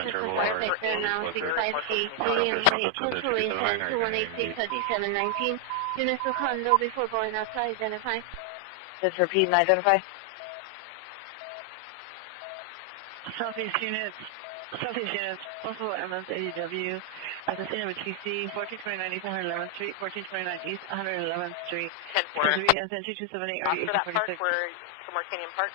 Units will condo before going outside, identify. Just repeat and identify. Southeast units, possible MS-80W at the scene of a TC, 1429 East 111th Street, 1429 East 111th Street. 10-4. Read on 2278 After that park, we're from Arcadian Park.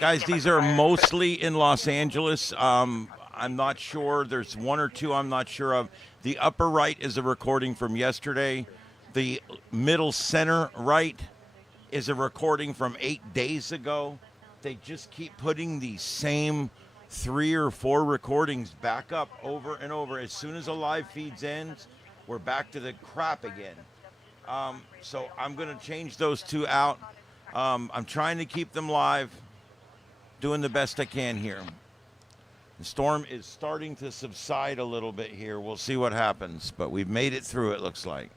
Guys, these are mostly in Los Angeles. I'm not sure. There's one or two I'm not sure of. The upper right is a recording from yesterday. The middle center right is a recording from 8 days ago. They just keep putting these same 3 or 4 recordings back up over and over. As soon as a live feed ends, we're back to the crap again. So I'm going to change those 2 out. I'm trying to keep them live, doing the best I can here. The storm is starting to subside a little bit here. We'll see what happens, but we've made it through, it looks like.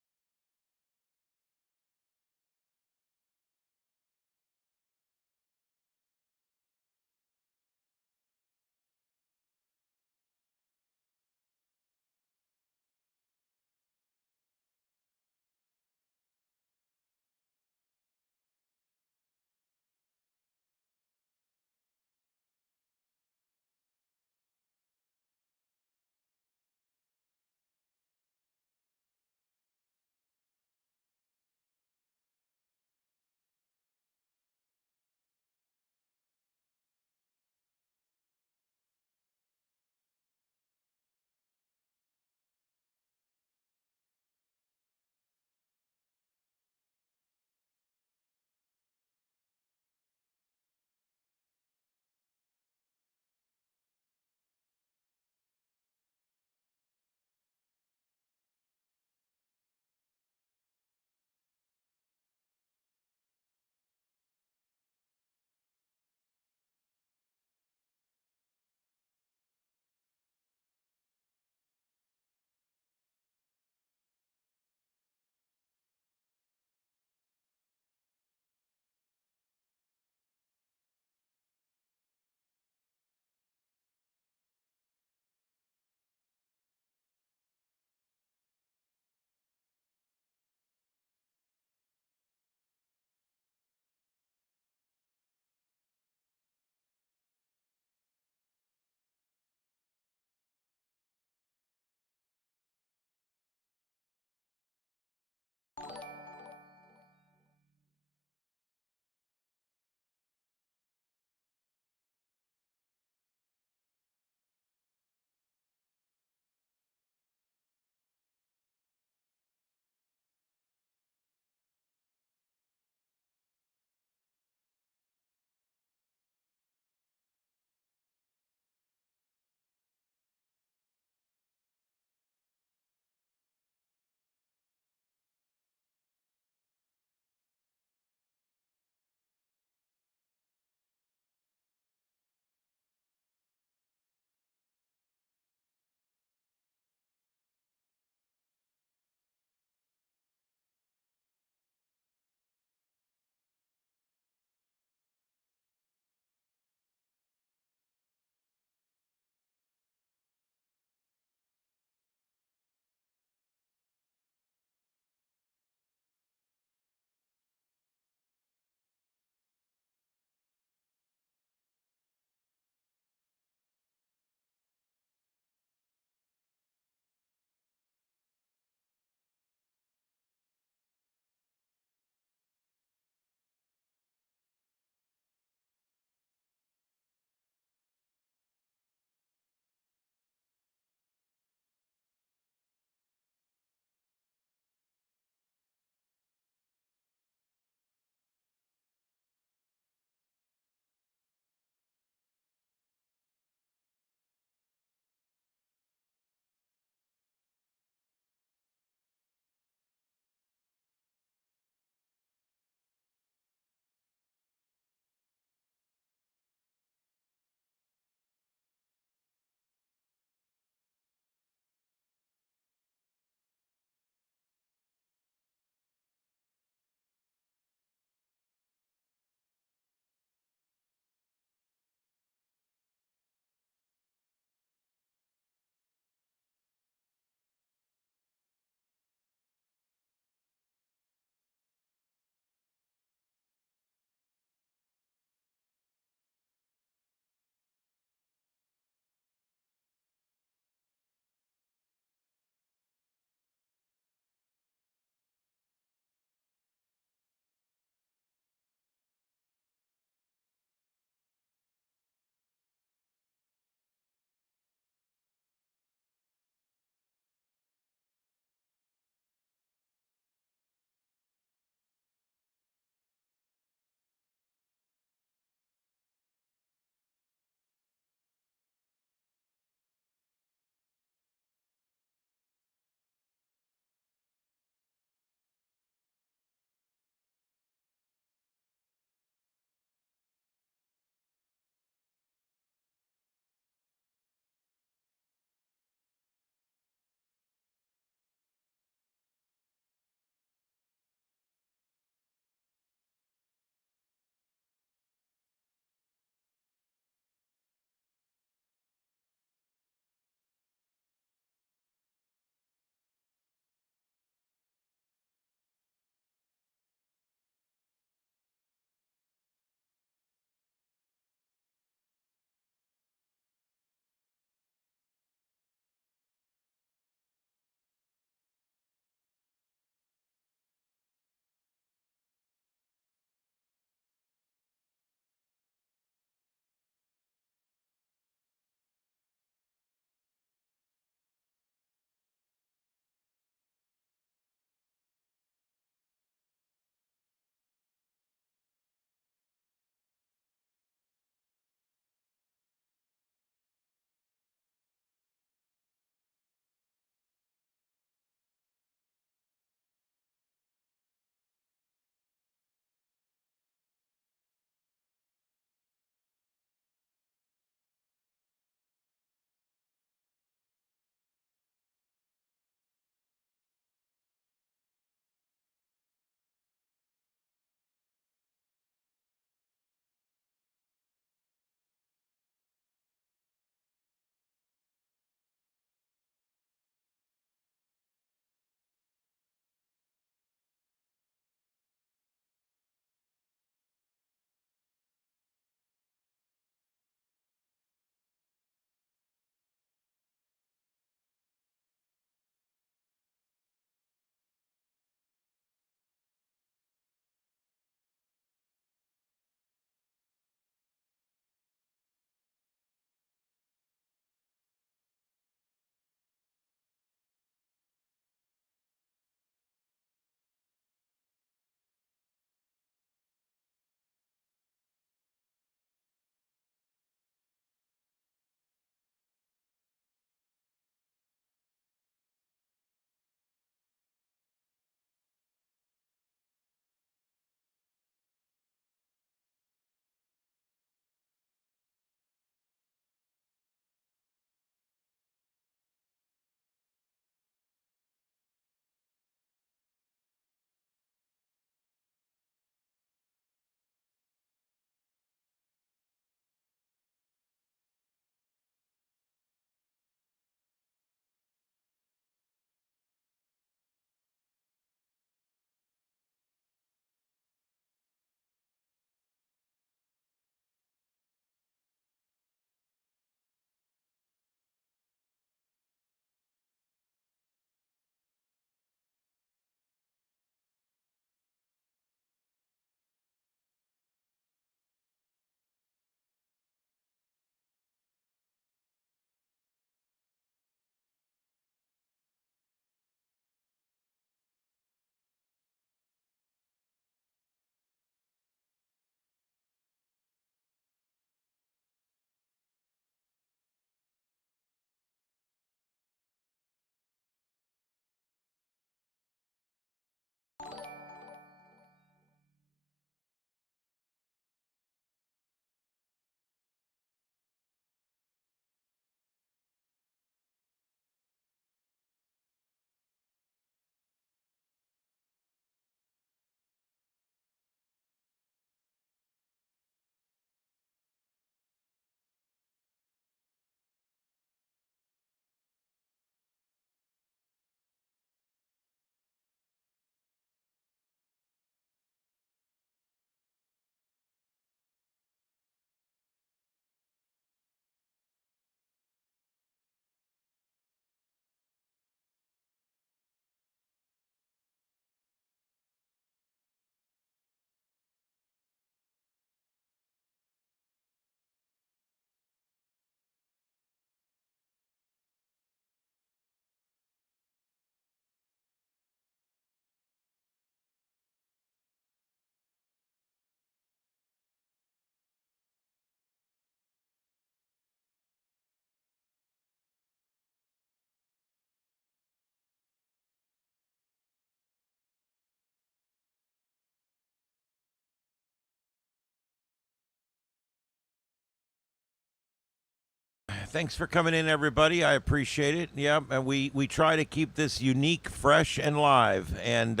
thanks for coming in, everybody. I appreciate it. Yeah, and we try to keep this unique, fresh, and live. And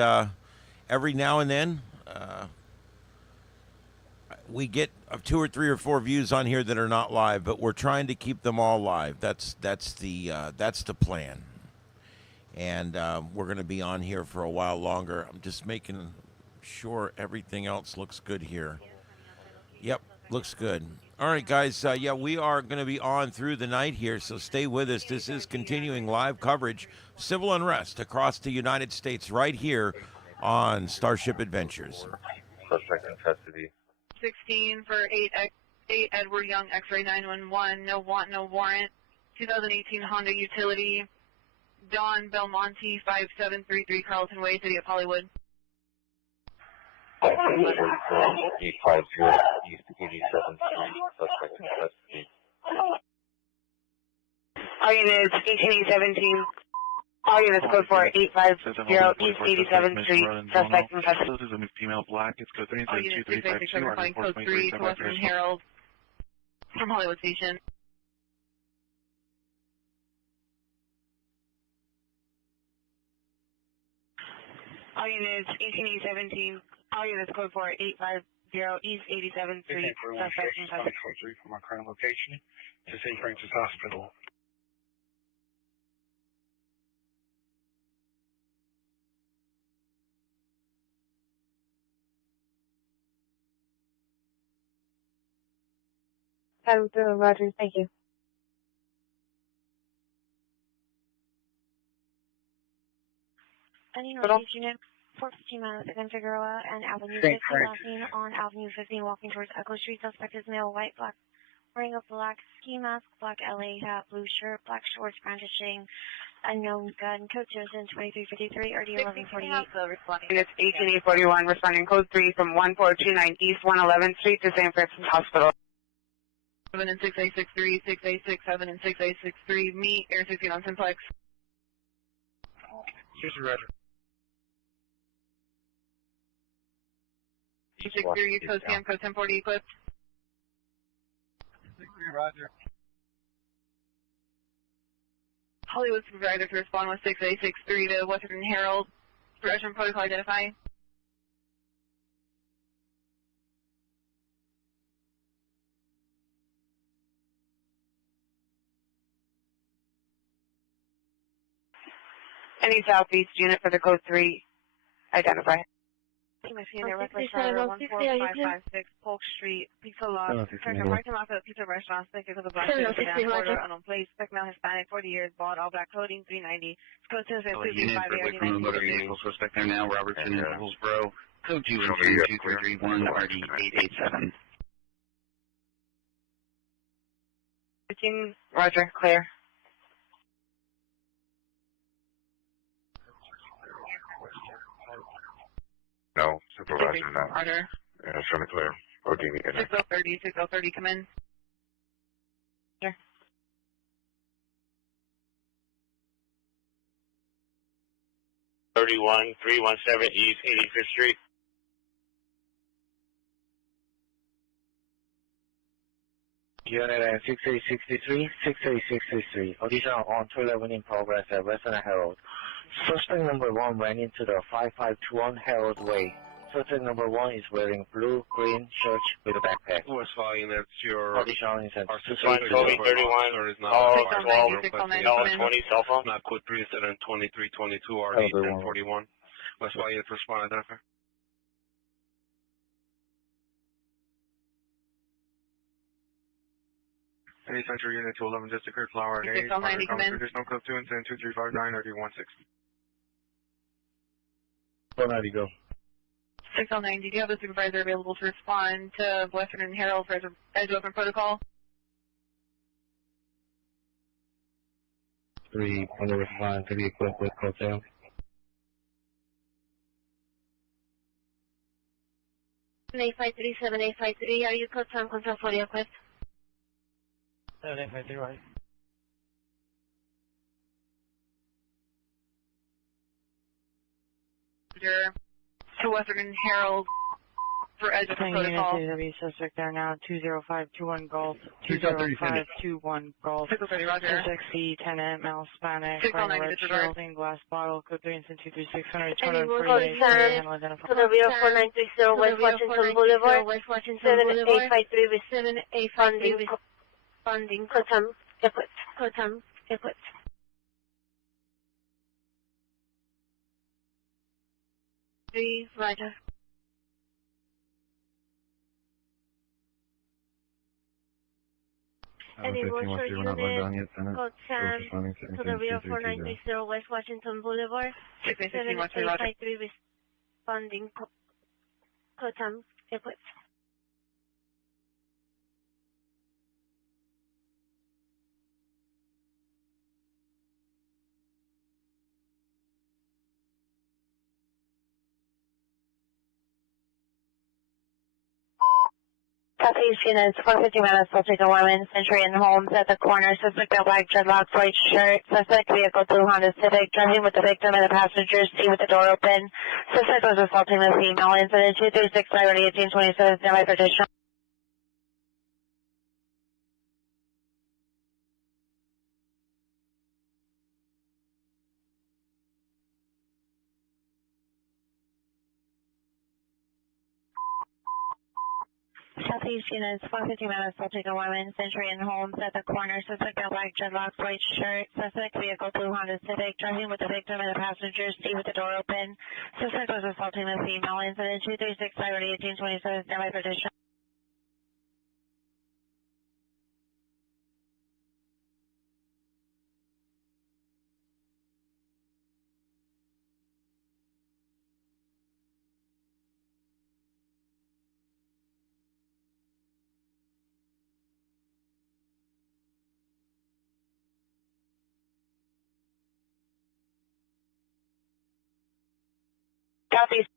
every now and then, we get 2 or 3 or 4 views on here that are not live, but we're trying to keep them all live. That's the plan. And we're going to be on here for a while longer. I'm just making sure everything else looks good here. Yep, looks good. All right, guys. Yeah, we are going to be on through the night here, so stay with us. This is continuing live coverage, civil unrest across the United States, right here on Starship Adventures. Suspect in custody. 16 for 8 Edward Young, X-ray 911. No warrant. 2018 Honda Utility. Don Belmonte, 5733 Carlton Way, City of Hollywood. 850 East 87th Street, suspect in custody. All units, 1817. All units, code 4850 East 87th Street, suspect in custody. This is a female black. It's code 3 All units, 686, code 3 to Western Herald from Hollywood Station. All units, 1817. All units, code 4850 East 87th Street, suspect in custody. Code 3 from our current location to St. Francis Hospital. Roger, thank you. Any Northeast unit, 415 miles again, Figueroa and Avenue 50, walking on Avenue 15, walking towards Echo Street. Suspect is male, white, black, wearing a black ski mask, black LA hat, blue shirt, black shorts, brandishing unknown gun. Code chosen 2353, RD 1148. Units 18841, responding code 3 from 1429 East 111th Street to St. Francis Hospital. 7 and 6863, 6867 and 6863, meet Air 16 on Simplex. Here's your Roger. 263, code CM, code 1040, Eclipse. Roger. Hollywood supervisor to respond with 6863 to Western Herald. Progression protocol identify. Any Southeast unit for the code 3, identify. Northwest 14556 Polk Street, Pizza Lot, Second parking lot for the Pizza Restaurant, Stick of the Black Border, unknown place, Spec Male Hispanic, 40 years, bald, all black clothing, 390. Code 265 suspect there now, Robertson and Hillsborough, code 2132331, RD 887. 15, Roger, clear. No, supervisor, no. Order. Yeah, show me clear. OD again. 6030, 6030, come in. Here. $31 317 East 85th Street. Unit 6863, 6863. Audition on toilet in progress at Western Herald. Suspect number 1 ran into the 5521 Herald Way. Suspect number 1 is wearing blue, green shirt with a backpack. What's volume? That's your... Audition is at 31, all 12, L20, cell phone. Not code 3, 72322, RD 1041. West Wyatt, respond, identify. Any Central Unit 211 just occurred, Flower at 8. There's no code 2 and 2359, RD 160. 490, go. 6090, do you have a supervisor available to respond to Western Herald for edge open protocol? 3, under respond to be equipped with code 7. Seven 7853, are you code 7 control 40 equipped? 7853, right. To Western Herald for Edge of protocol. NYPD suspect there now, 20521 Golf, 20521 Golf. 630, roger. Suspect C, tenant, male Hispanic, 609, red disregard. shielding, glass bottle, code 3 and 23600, Anyone 248, to the real 4930 West Washington Boulevard, 7853 with 7853 with funding, Kotam, Eput. Three, roger. Anyone for unit, code Sam, to the real 4930 West Washington Boulevard, 7853 with funding, Kotam, Eput. Southeast units, 450 minutes, will take a woman, Century and Holmes at the corner, suspect in black dreadlocks, white shirt, suspect vehicle blue Honda Civic, driving with the victim and the passenger seat with the door open. Suspect was assaulting the female, incident 236 priority 1827, standby for additional. Southeast units, 450 minutes, will take a woman, Century and Holmes at the corner, suspect in black dreadlocks, white shirt, suspect vehicle blue Honda Civic, driving with the victim and the passenger seat with the door open. Suspect was assaulting the female, incident 236 priority 1827, standby for additional. Southeast.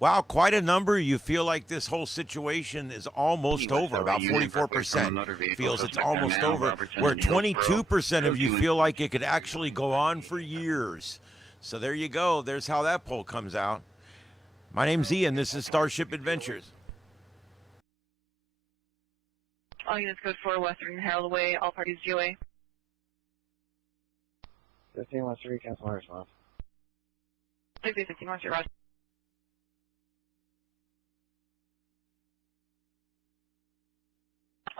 Wow, quite a number. You feel like this whole situation is almost over. About 44% feels it's almost over, where 22% of you feel like it could actually go on for years. So there you go. There's how that poll comes out. My name's Ian. This is Starship Adventures. All units code 4 Western Herald Way, all parties GOA. 1513, cancel my response. 6015, roger.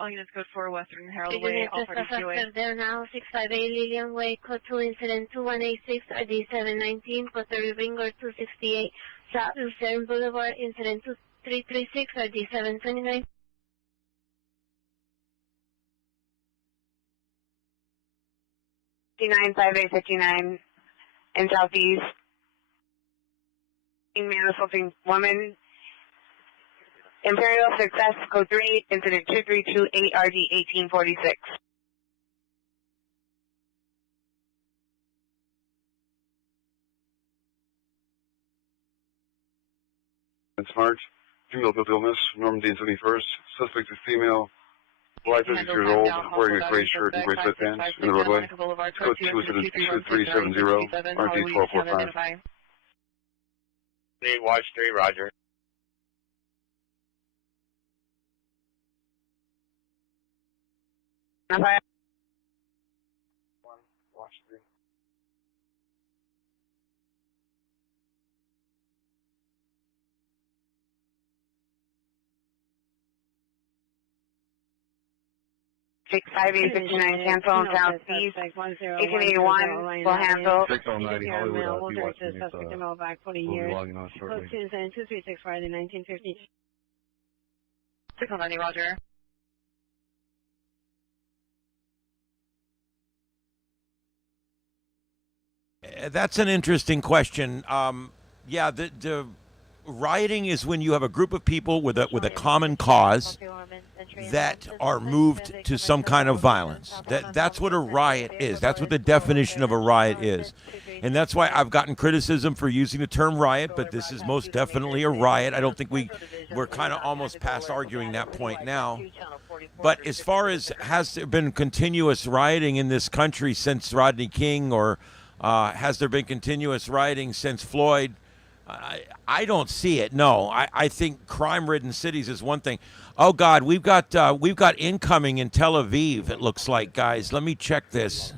All units code 4 Western Herald Way, all parties GOA. There now, 658 Lillian Way, code 2 incident 2186, ID 719, Puerto Ringer 268, South Lucerne Boulevard, incident 2336, ID 729. $59,5859 in Southeast. Man assaulting woman. Imperial Success, code 3, incident 2328, RD 1846. It's March. Female with illness, Normandy 71st. Suspect is female, black 56 years old, wearing a gray shirt and gray sweatpants in the roadway. Code 2 incident 2370, RD 1245. Need watch 3, roger. Watch 3. Six 5859 cancel Southeast 1881 will handle 6090 Hollywood. I'll be watching this. Suspect in back 40 We'll be years. logging on shortly. Code 2 incident 236 Friday 1950. 690, roger. That's an interesting question. Yeah, the rioting is when you have a group of people with a common cause, that are moved to some kind of violence. That's what a riot is. That's what the definition of a riot is. And that's why I've gotten criticism for using the term riot, but this is most definitely a riot. I don't think we're kind of almost past arguing that point now. But as far as has there been continuous rioting in this country since Rodney King, or has there been continuous rioting since Floyd? I don't see it. No, I think crime-ridden cities is one thing. Oh God, we've got incoming in Tel Aviv. It looks like, guys. Let me check this.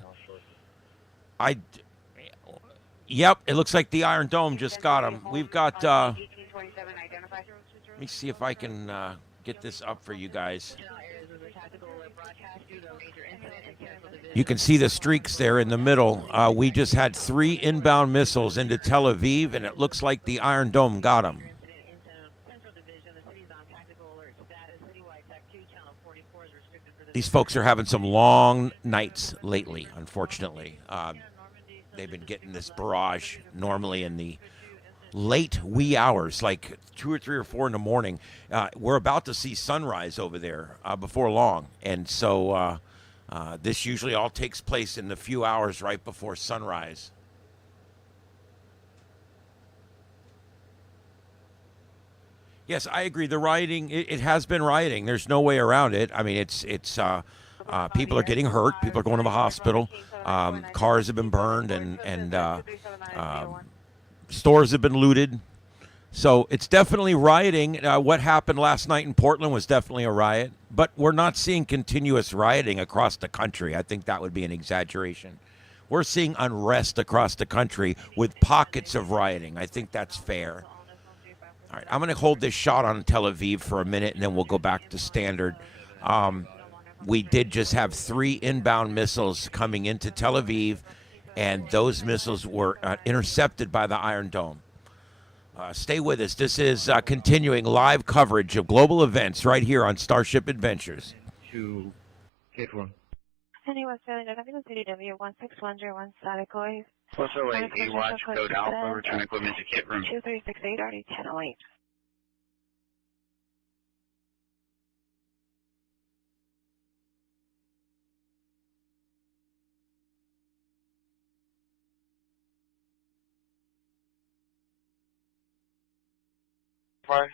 Yep, it looks like the Iron Dome just got him. We've got. Let me see if I can get this up for you guys. You can see the streaks there in the middle. We just had 3 inbound missiles into Tel Aviv, and it looks like the Iron Dome got them. These folks are having some long nights lately, unfortunately. They've been getting this barrage normally in the late wee hours, like 2 or 3 or 4 in the morning. We're about to see sunrise over there before long, and so this usually all takes place in the few hours right before sunrise. Yes, I agree. The rioting, it has been rioting. There's no way around it. I mean, it's people are getting hurt. People are going to the hospital. Cars have been burned, and stores have been looted. So it's definitely rioting. What happened last night in Portland was definitely a riot. But we're not seeing continuous rioting across the country. I think that would be an exaggeration. We're seeing unrest across the country with pockets of rioting. I think that's fair. All right, I'm going to hold this shot on Tel Aviv for a minute, and then we'll go back to standard. We did just have 3 inbound missiles coming into Tel Aviv, and those missiles were intercepted by the Iron Dome. Stay with us. This is continuing live coverage of global events right here on Starship Adventures. To Kate 1. Anyone feeling that having a CDW 16101 static wave. Also a watch code Alpha, return equipment to kit room. 2368 already 1008. Fire.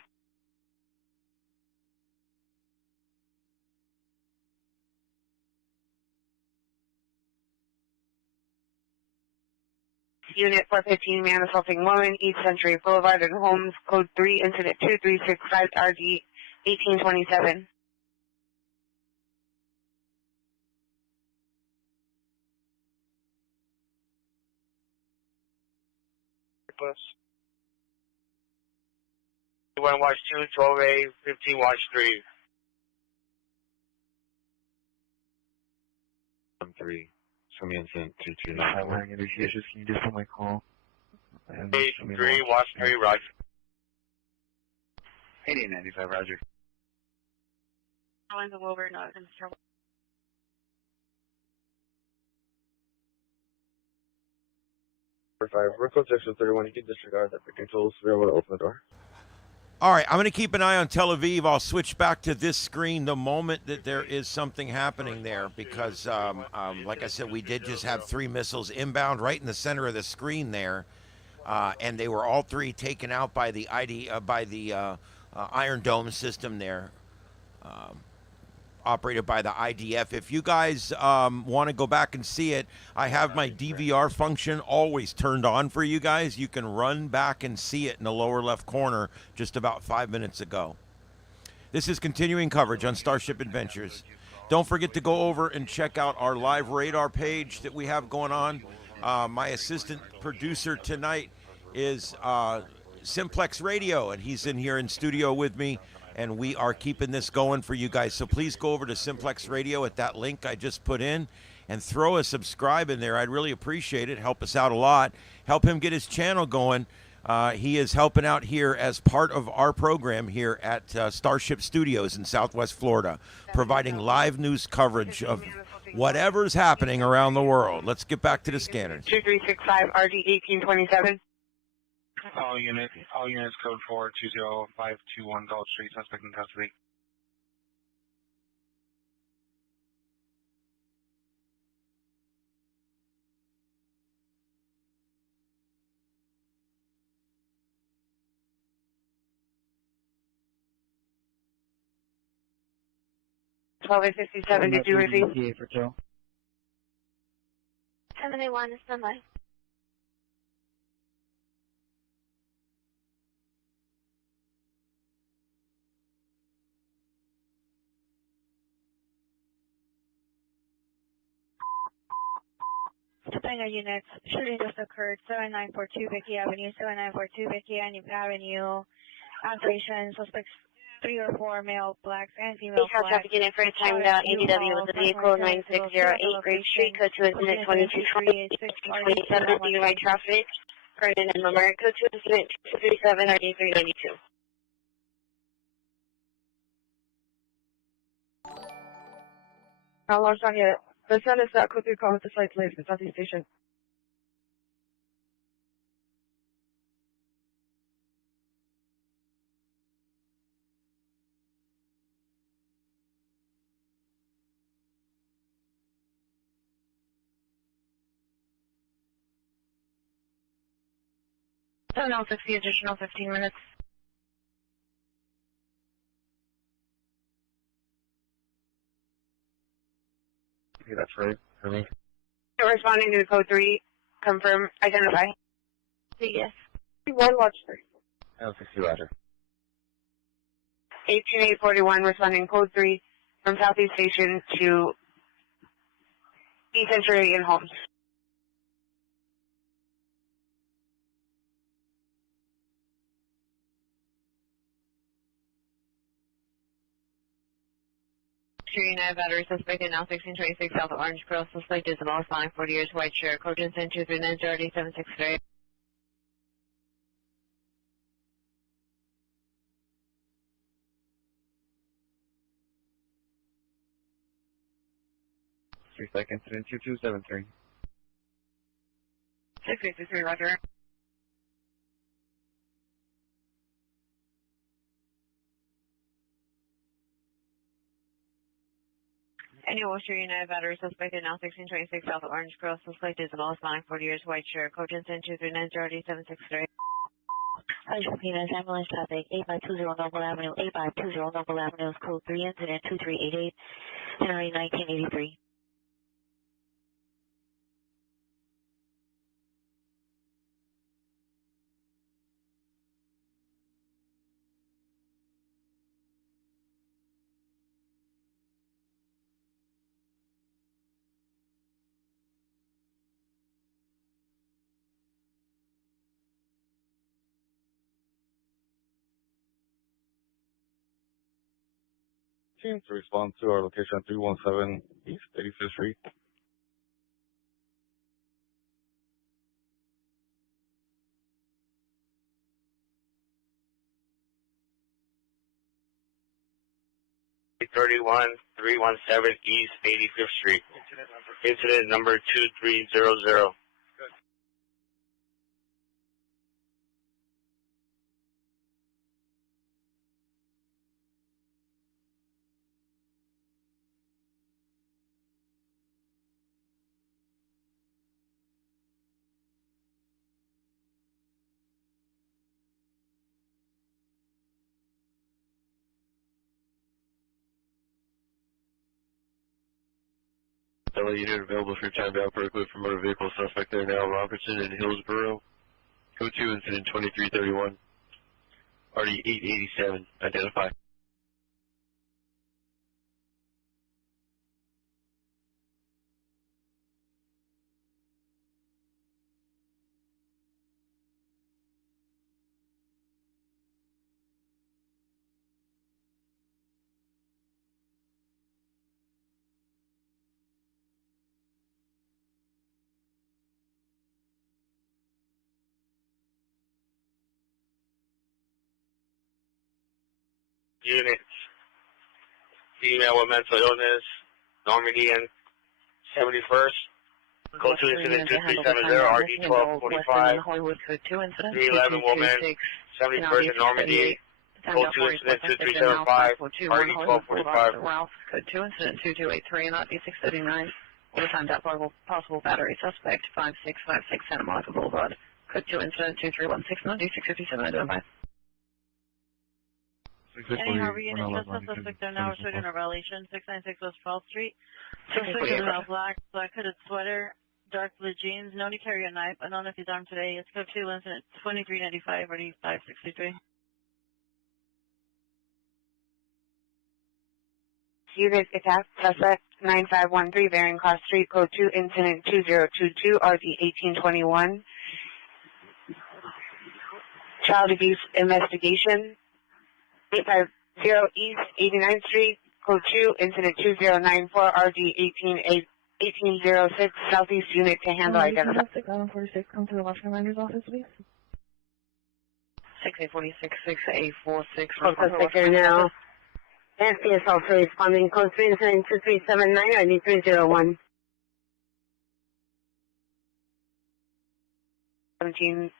Unit 415, man assaulting woman, East Century Boulevard and Holmes, code 3, incident 2365, RD 1827. One watch 2, 12A, 15 watch 3. I'm 3. Show me incident 229. I'm wearing any issues. Can you just put my call? Page 3, watch 3, Roger. 8095, Roger. Lines of over, not in trouble. We're code 631. You can disregard that for controls. We don't want to open the door. All right, I'm going to keep an eye on Tel Aviv. I'll switch back to this screen the moment that there is something happening there because, like I said, we did just have 3 missiles inbound right in the center of the screen there, and they were all 3 taken out by the Iron Dome system there, operated by the IDF. If you guys want to go back and see it, I have my DVR function always turned on for you guys. You can run back and see it in the lower left corner just about 5 minutes ago. This is continuing coverage on Starship Adventures. Don't forget to go over and check out our live radar page that we have going on. My assistant producer tonight is Simplex Radio, and he's in here in studio with me. And we are keeping this going for you guys. So please go over to Simplex Radio at that link I just put in and throw a subscribe in there. I'd really appreciate it. Help us out a lot. Help him get his channel going. He is helping out here as part of our program here at Starship Studios in Southwest Florida, providing live news coverage of whatever's happening around the world. Let's get back to the scanners. 2365, RD 1827. All units, code 420-521 Gulf Street, suspect in custody. 12857, did you receive? 781, stand by. Topanga units, shooting just occurred, 7942 Vicky Avenue, 7942 Vicky Avenue, observation, suspects 3 or 4 male blacks and female blacks. Traffic unit for time down, ADW with the vehicle 9608 Grape Street, code 2 incident 2227, DUI traffic, Vernon and Lamar, code 2 incident 237, RD392. How long on yet? The sun is not quickly call with the flight delays for Southeast Station. I'll 60 additional 15 minutes. Okay, that's right for me. Responding to the code 3, confirm, identify. Yes. 1 watch 3. L60 Roger. 18841, responding code 3 from Southeast Station to East Century and Homes. United battery suspect in now 1626 South Orange Grove. Suspect is about 40 years, white shirt. Code 239 763. Incident 2273. 663, Roger. Any Worcester United battery suspect in now 1626 South Orange Grove. Suspect is about 40 years, white shirt. Code 239 763. Penis ambulance traffic 8520 Noble Avenue, 8520 Noble Avenue, code 3 incident 2388, January 1983. Team to respond to our location 317 East 85th Street. $31 317 East 85th Street. Incident number 2300. Fellow unit available for time down for equipped for motor vehicle suspect there now, Robertson and Hillsborough. Code 2 incident 2331. RD 887. Identify. Units. Female with mental illness, Normandy and 71st. Code 2 incident 2370, RD 1245. 311 woman, 71st in Normandy. Code 2 incident 2375, RD 1245. Ralph, code 2 incident 2283, not D639. Overtime possible battery suspect 5656 Santa Monica Boulevard. Code 2 incident 2316, not D657, identify. Anyhow, reunit suspect are now reporting a violation, 696 West 12th Street. Suspect is in a black hooded sweater, dark blue jeans, known to carry a knife, unknown if he's armed today. It's code 2 incident 2395 or 563. Unit attack, suspect 9513 Bearing Cross Street, code 2, incident 2022, RD 1821. Child abuse investigation, 850 East 89th Street, code 2, incident 2094, RD 1806, Southeast Unit to handle identification. 6846, come to the West Commander's office, please. 6846, 6846. Suspect here now. SDS also responding. Code 3 incident 2379, ID 301. 17,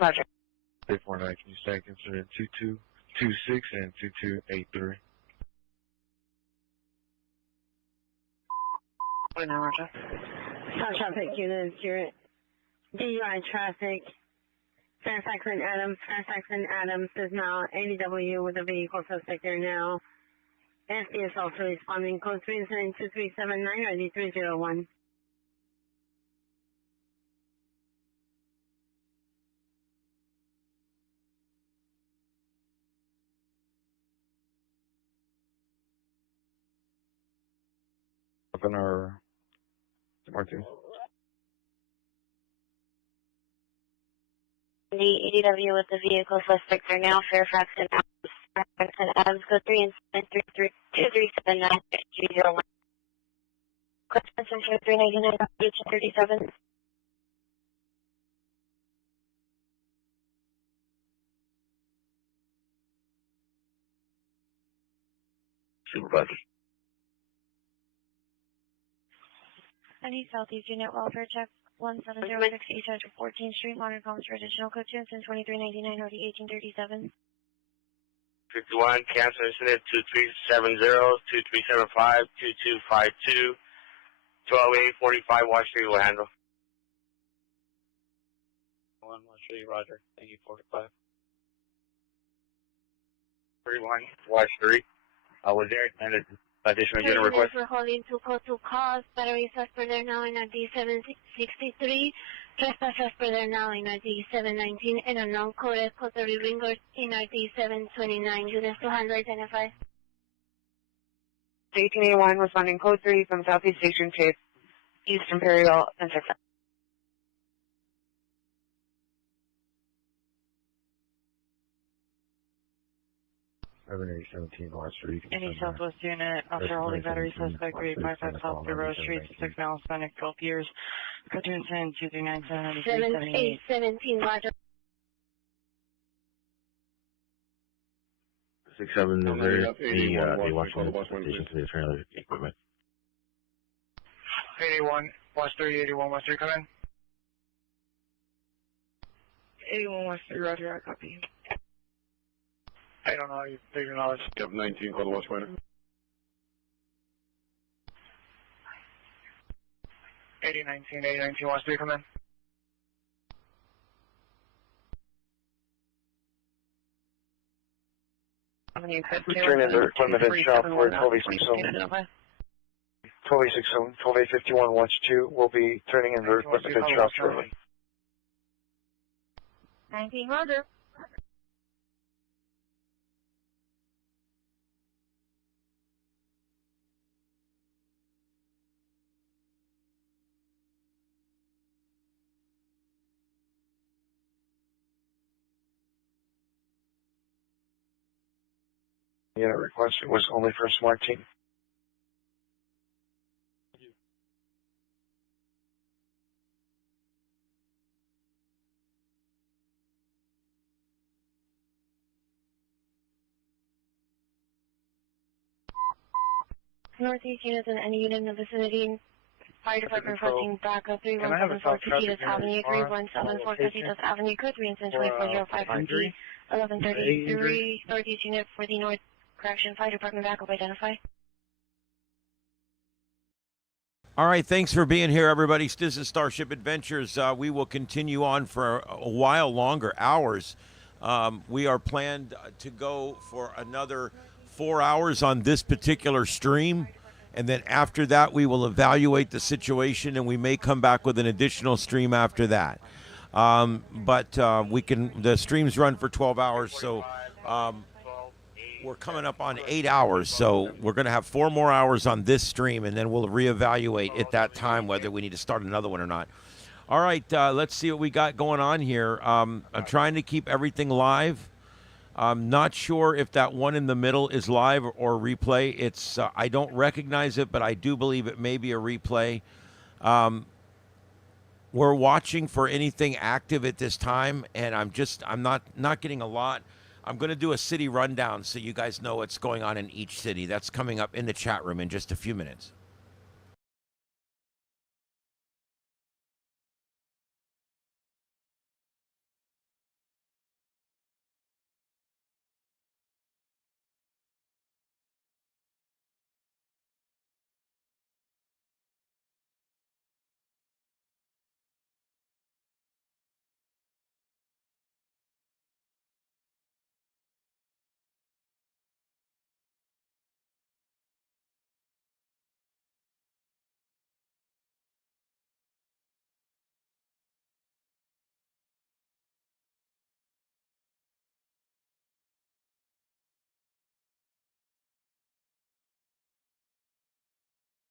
Roger. 849, can you stack incident 2226 and 2283? 49, Roger. South traffic unit, here. DUI traffic. Fairfax and Adams is now ADW with a vehicle suspect there now. SDS also responding. Code 3 incident 2379, ID 301. Up in our Martin. The ADW with the vehicle suspect are now Fairfax and Adams, code 3 incident 2379 301. Question 399 37. Supervisor. Any Southeast Unit Welfare Check 1706 East 14th Street, Modern Commerce for additional code 2 incident 2399 OD 1837. 51, cancel incident 2370, 2375, 2252, 12845 Wash Street will handle. 1 Wash Street, Roger. Thank you, 45. 31, Wash Street. Was there an additional unit request? For holding 2 code 2 calls, battery suspect there now in ID 763. Trespass suspect there now in ID 719 and unknown coded code 30 ringers in ID 729. Units to handle identify. 1881 responding code 3 from Southeast Station to East Imperial and 6. Avenue 17 West Street. Any Southwest Unit, after holding battery suspect 385 South Bureau Street, 6 male Hispanic, 12 years. Code 2 incident 2397 7817, Roger. 67 Missouri, the Washington Station to the trailer equipment. 81, West 3, 81 West 3, come in. 81 West 3, Roger, I copy. I don't know how you figure knowledge. Yep, 19, call the West Winter. 8019 West 3, come in. Turn in their equipment at shop for 1286 12851 Watch 2 will be turning in their equipment at shop shortly. 19, Roger. Unit request was only for Smart Team. Northeast units and any unit in the vicinity. Fire Department requesting backup 3174 Casitas Avenue, 3174 Casitas Avenue, code 3 incident 2405 RD 1133. Northeast unit for the North Correction Fire Department backup identify. All right, thanks for being here, everybody. This is Starship Adventures. We will continue on for a while longer, hours. We are planned to go for another 4 hours on this particular stream. And then after that, we will evaluate the situation, and we may come back with an additional stream after that. But the streams run for 12 hours, so we're coming up on 8 hours. So we're going to have 4 more hours on this stream, and then we'll reevaluate at that time whether we need to start another one or not. All right, let's see what we got going on here. I'm trying to keep everything live. I'm not sure if that one in the middle is live or replay. It's I don't recognize it, but I do believe it may be a replay. We're watching for anything active at this time, and I'm not getting a lot. I'm going to do a city rundown so you guys know what's going on in each city. That's coming up in the chat room in just a few minutes.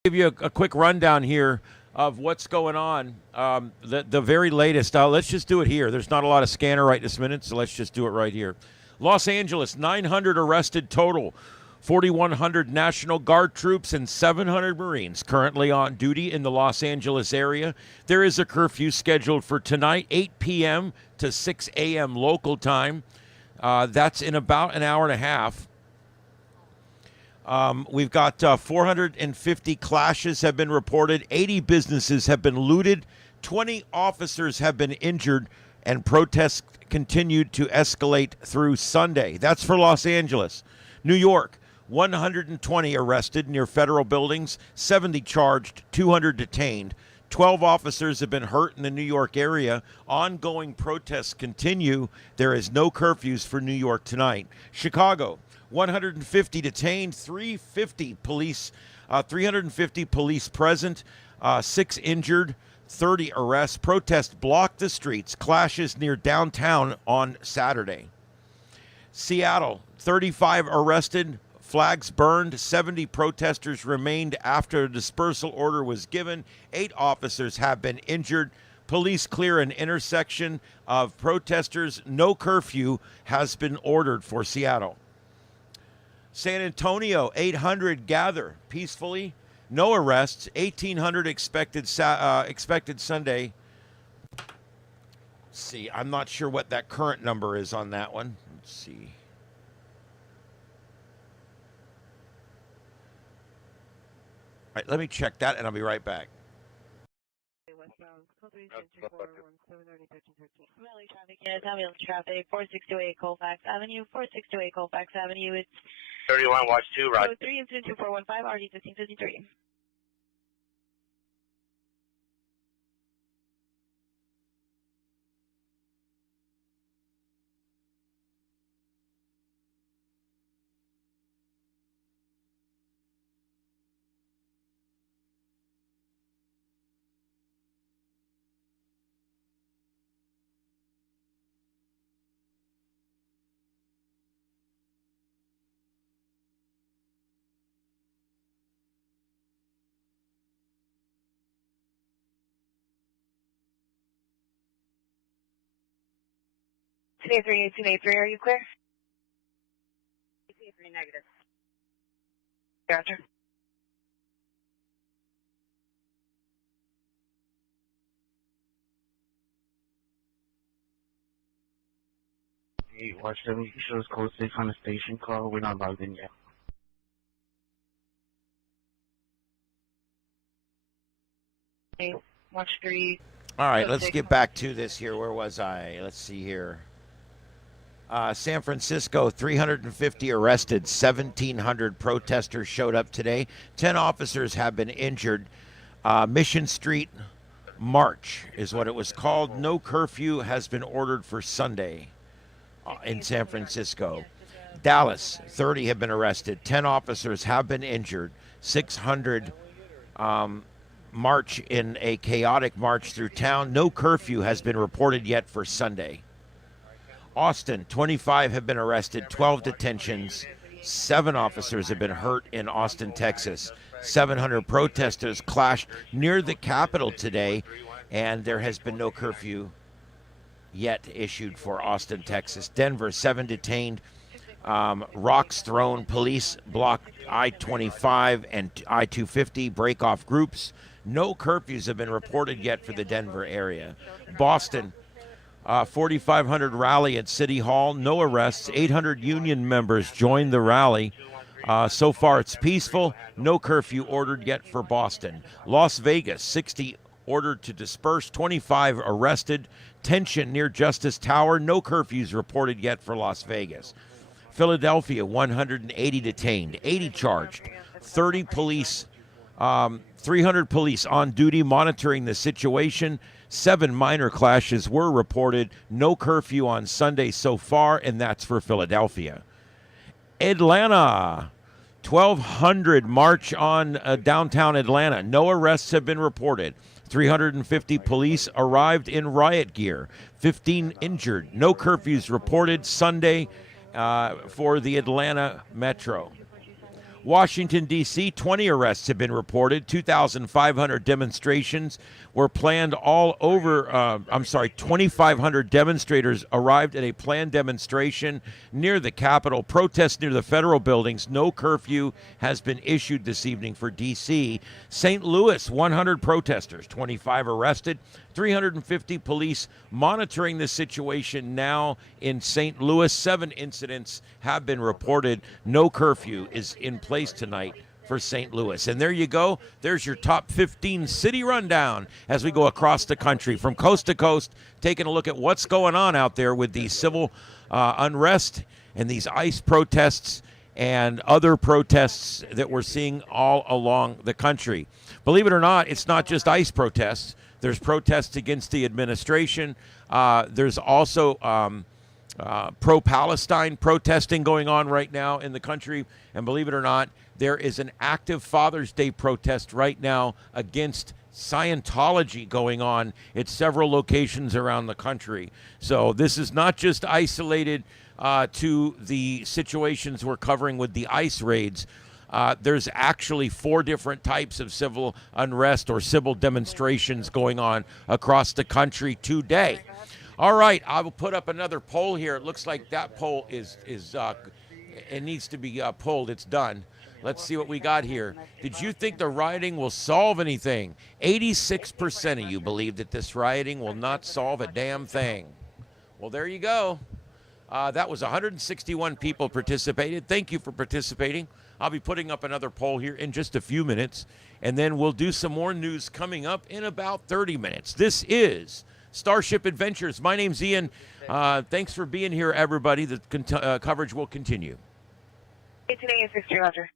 Give you a quick rundown here of what's going on. The very latest. Let's just do it here. There's not a lot of scanner right this minute, so let's just do it right here. Los Angeles, 900 arrested total, 4,100 National Guard troops and 700 Marines currently on duty in the Los Angeles area. There is a curfew scheduled for tonight, 8 p.m. to 6 a.m. local time. That's in about an hour and a half. We've got 450 clashes have been reported. 80 businesses have been looted. 20 officers have been injured, and protests continued to escalate through Sunday. That's for Los Angeles. New York, 120 arrested near federal buildings, 70 charged, 200 detained. 12 officers have been hurt in the New York area. Ongoing protests continue. There is no curfews for New York tonight. Chicago, 150 detained, 350 police present, 6 injured, 30 arrests. Protests blocked the streets. Clashes near downtown on Saturday. Seattle, 35 arrested, flags burned, 70 protesters remained after a dispersal order was given. 8 officers have been injured. Police clear an intersection of protesters. No curfew has been ordered for Seattle. San Antonio, 800 gather peacefully. No arrests. 1,800 expected Sunday. Let's see, I'm not sure what that current number is on that one. Let's see. All right, let me check that, and I'll be right back. Valley traffic units, ambulance traffic, 4628 Colfax Avenue, 4628 Colfax Avenue. It's 31, watch 2, right. 3 incident 2415, RD 1553. Two 3 are you clear? 3 negative. Gotcha. Hey, watch 7 shows code 6 on the station call. We're not logged in yet. Okay, watch 3. All right, let's get back to this here. Where was I? Let's see here. San Francisco, 350 arrested, 1,700 protesters showed up today. 10 officers have been injured. Mission Street March is what it was called. No curfew has been ordered for Sunday. in San Francisco. Dallas, 30 have been arrested. 10 officers have been injured. 600 march in a chaotic march through town. No curfew has been reported yet for Sunday. Austin, 25 have been arrested. 12 detentions. 7 officers have been hurt in Austin, Texas. 700 protesters clashed near the Capitol today, and there has been no curfew yet issued for Austin, Texas. Denver, 7 detained. Rocks thrown. Police blocked I-25 and I-250 break-off groups. No curfews have been reported yet for the Denver area. Boston, 4,500 rally at City Hall. No arrests. 800 union members joined the rally. So far, it's peaceful. No curfew ordered yet for Boston. Las Vegas, 60 ordered to disperse. 25 arrested. Tension near Justice Tower. No curfews reported yet for Las Vegas. Philadelphia, 180 detained. 80 charged. 30 police, 300 police on duty monitoring the situation. 7 minor clashes were reported. No curfew on Sunday so far, and that's for Philadelphia. Atlanta, 1,200 march on downtown Atlanta. No arrests have been reported. 350 police arrived in riot gear. 15 injured. No curfews reported Sunday for the Atlanta Metro. Washington, D.C., 20 arrests have been reported. 2,500 demonstrations were planned all over. 2,500 demonstrators arrived at a planned demonstration near the Capitol. Protests near the federal buildings. No curfew has been issued this evening for D.C. St. Louis, 100 protesters, 25 arrested. 350 police monitoring the situation now in St. Louis. 7 incidents have been reported. No curfew is in place tonight for St. Louis. And there you go. There's your top 15 city rundown as we go across the country from coast to coast, taking a look at what's going on out there with the civil unrest and these ICE protests and other protests that we're seeing all along the country. Believe it or not, it's not just ICE protests. There's protests against the administration. There's also pro-Palestine protesting going on right now in the country. And believe it or not, there is an active Father's Day protest right now against Scientology going on at several locations around the country. So this is not just isolated to the situations we're covering with the ICE raids. There's actually 4 different types of civil unrest or civil demonstrations going on across the country today. All right, I will put up another poll here. It looks like that poll is it needs to be pulled. It's done. Let's see what we got here. Did you think the rioting will solve anything? 86% of you believe that this rioting will not solve a damn thing. Well, there you go. That was 161 people participated. Thank you for participating. I'll be putting up another poll here in just a few minutes, and then we'll do some more news coming up in about 30 minutes. This is Starship Adventures. My name's Ian. Thanks for being here, everybody. The coverage will continue. 18A63, Roger.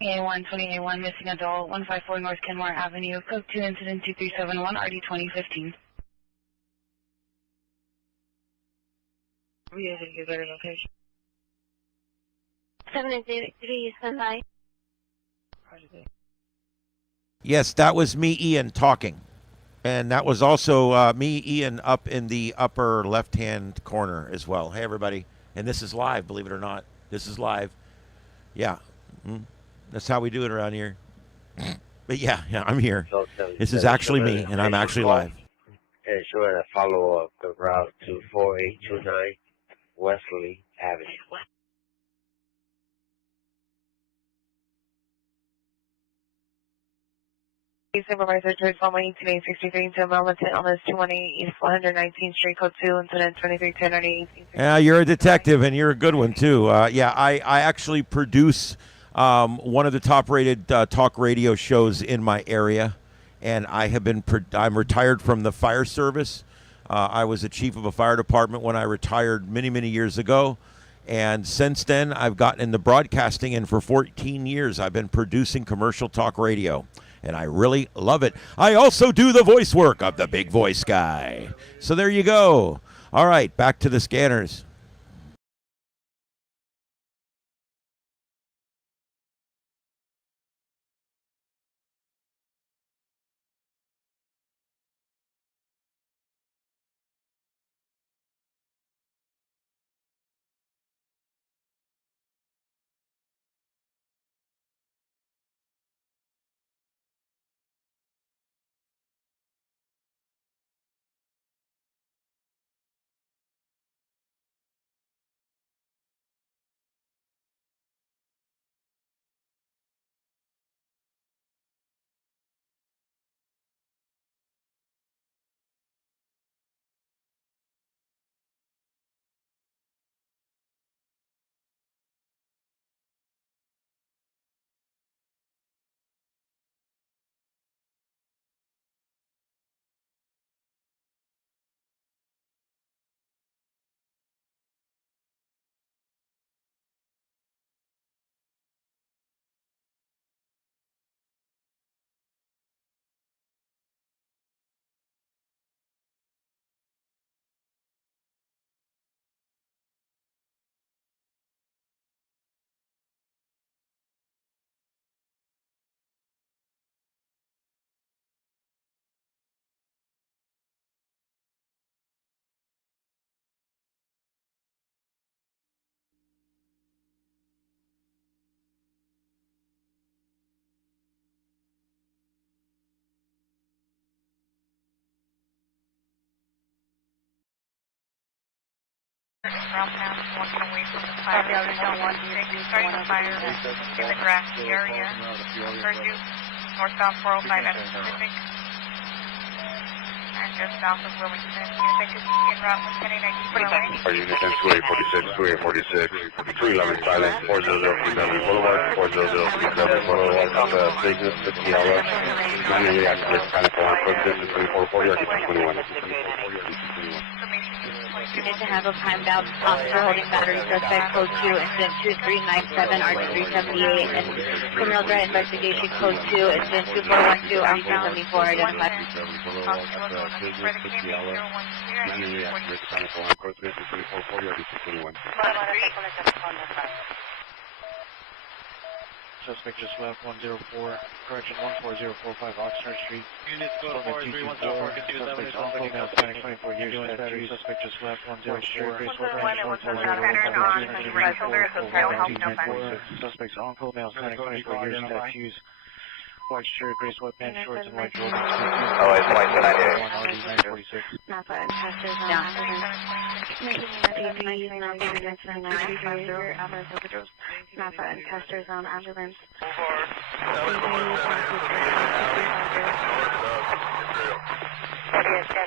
A1, 20A1, missing adult, 154 North Kenmore Avenue, code 2, incident 2371, RD 2015. We didn't get better location. 783, stand by. Yes, that was me, Ian, talking. And that was also me, Ian, up in the upper left-hand corner as well. Hey, everybody. And this is live, believe it or not. This is live. Yeah. That's how we do it around here. But yeah, I'm here. This is actually me, and I'm actually live. And sure to follow up the route to 4829 Wesley Avenue. Supervisor George Loma, 18A63 to Melvin on this 218 East 119th Street, code 2, incident 2310. Yeah, you're a detective, and you're a good one, too. Yeah, I actually produce one of the top-rated talk radio shows in my area, and I'm retired from the fire service. I was the chief of a fire department when I retired many, many years ago. And since then, I've gotten into broadcasting, and for 14 years, I've been producing commercial talk radio. and I really love it. I also do the voice work of the big voice guy. So there you go. All right, back to the scanners. Walking away from the fire. Starting the fire in the grassy area. Northbound 405 at Pacific. And just south of Wilmington. Unit is en route with 1089 Our unit 2846, 311 silent, 40037 Boulevard, 4037 Boulevard, on the business 50 hours. Manually activate California, code distance 2440, RD 21. Unit to handle timed-out officer holding battery suspect code 2, incident 2397, RD 378, and criminal threat investigation code 2, incident 2412, RD 374, identified. Manually activate California, code distance 2440, RD 21. Suspect just left 104, correction 14045 Oxnard Street. Units go to 43174, continue 7 Suspect on Hispanic 24 years, statute. Suspect just left 104, Suspect's uncle, male, Hispanic 24 years, tattoos, white shirt, gray sweatpants, shorts, and white Jordan. Oh, it's white, so 946. Napa and Testers on ambulance. Napa and Testers on ambulance.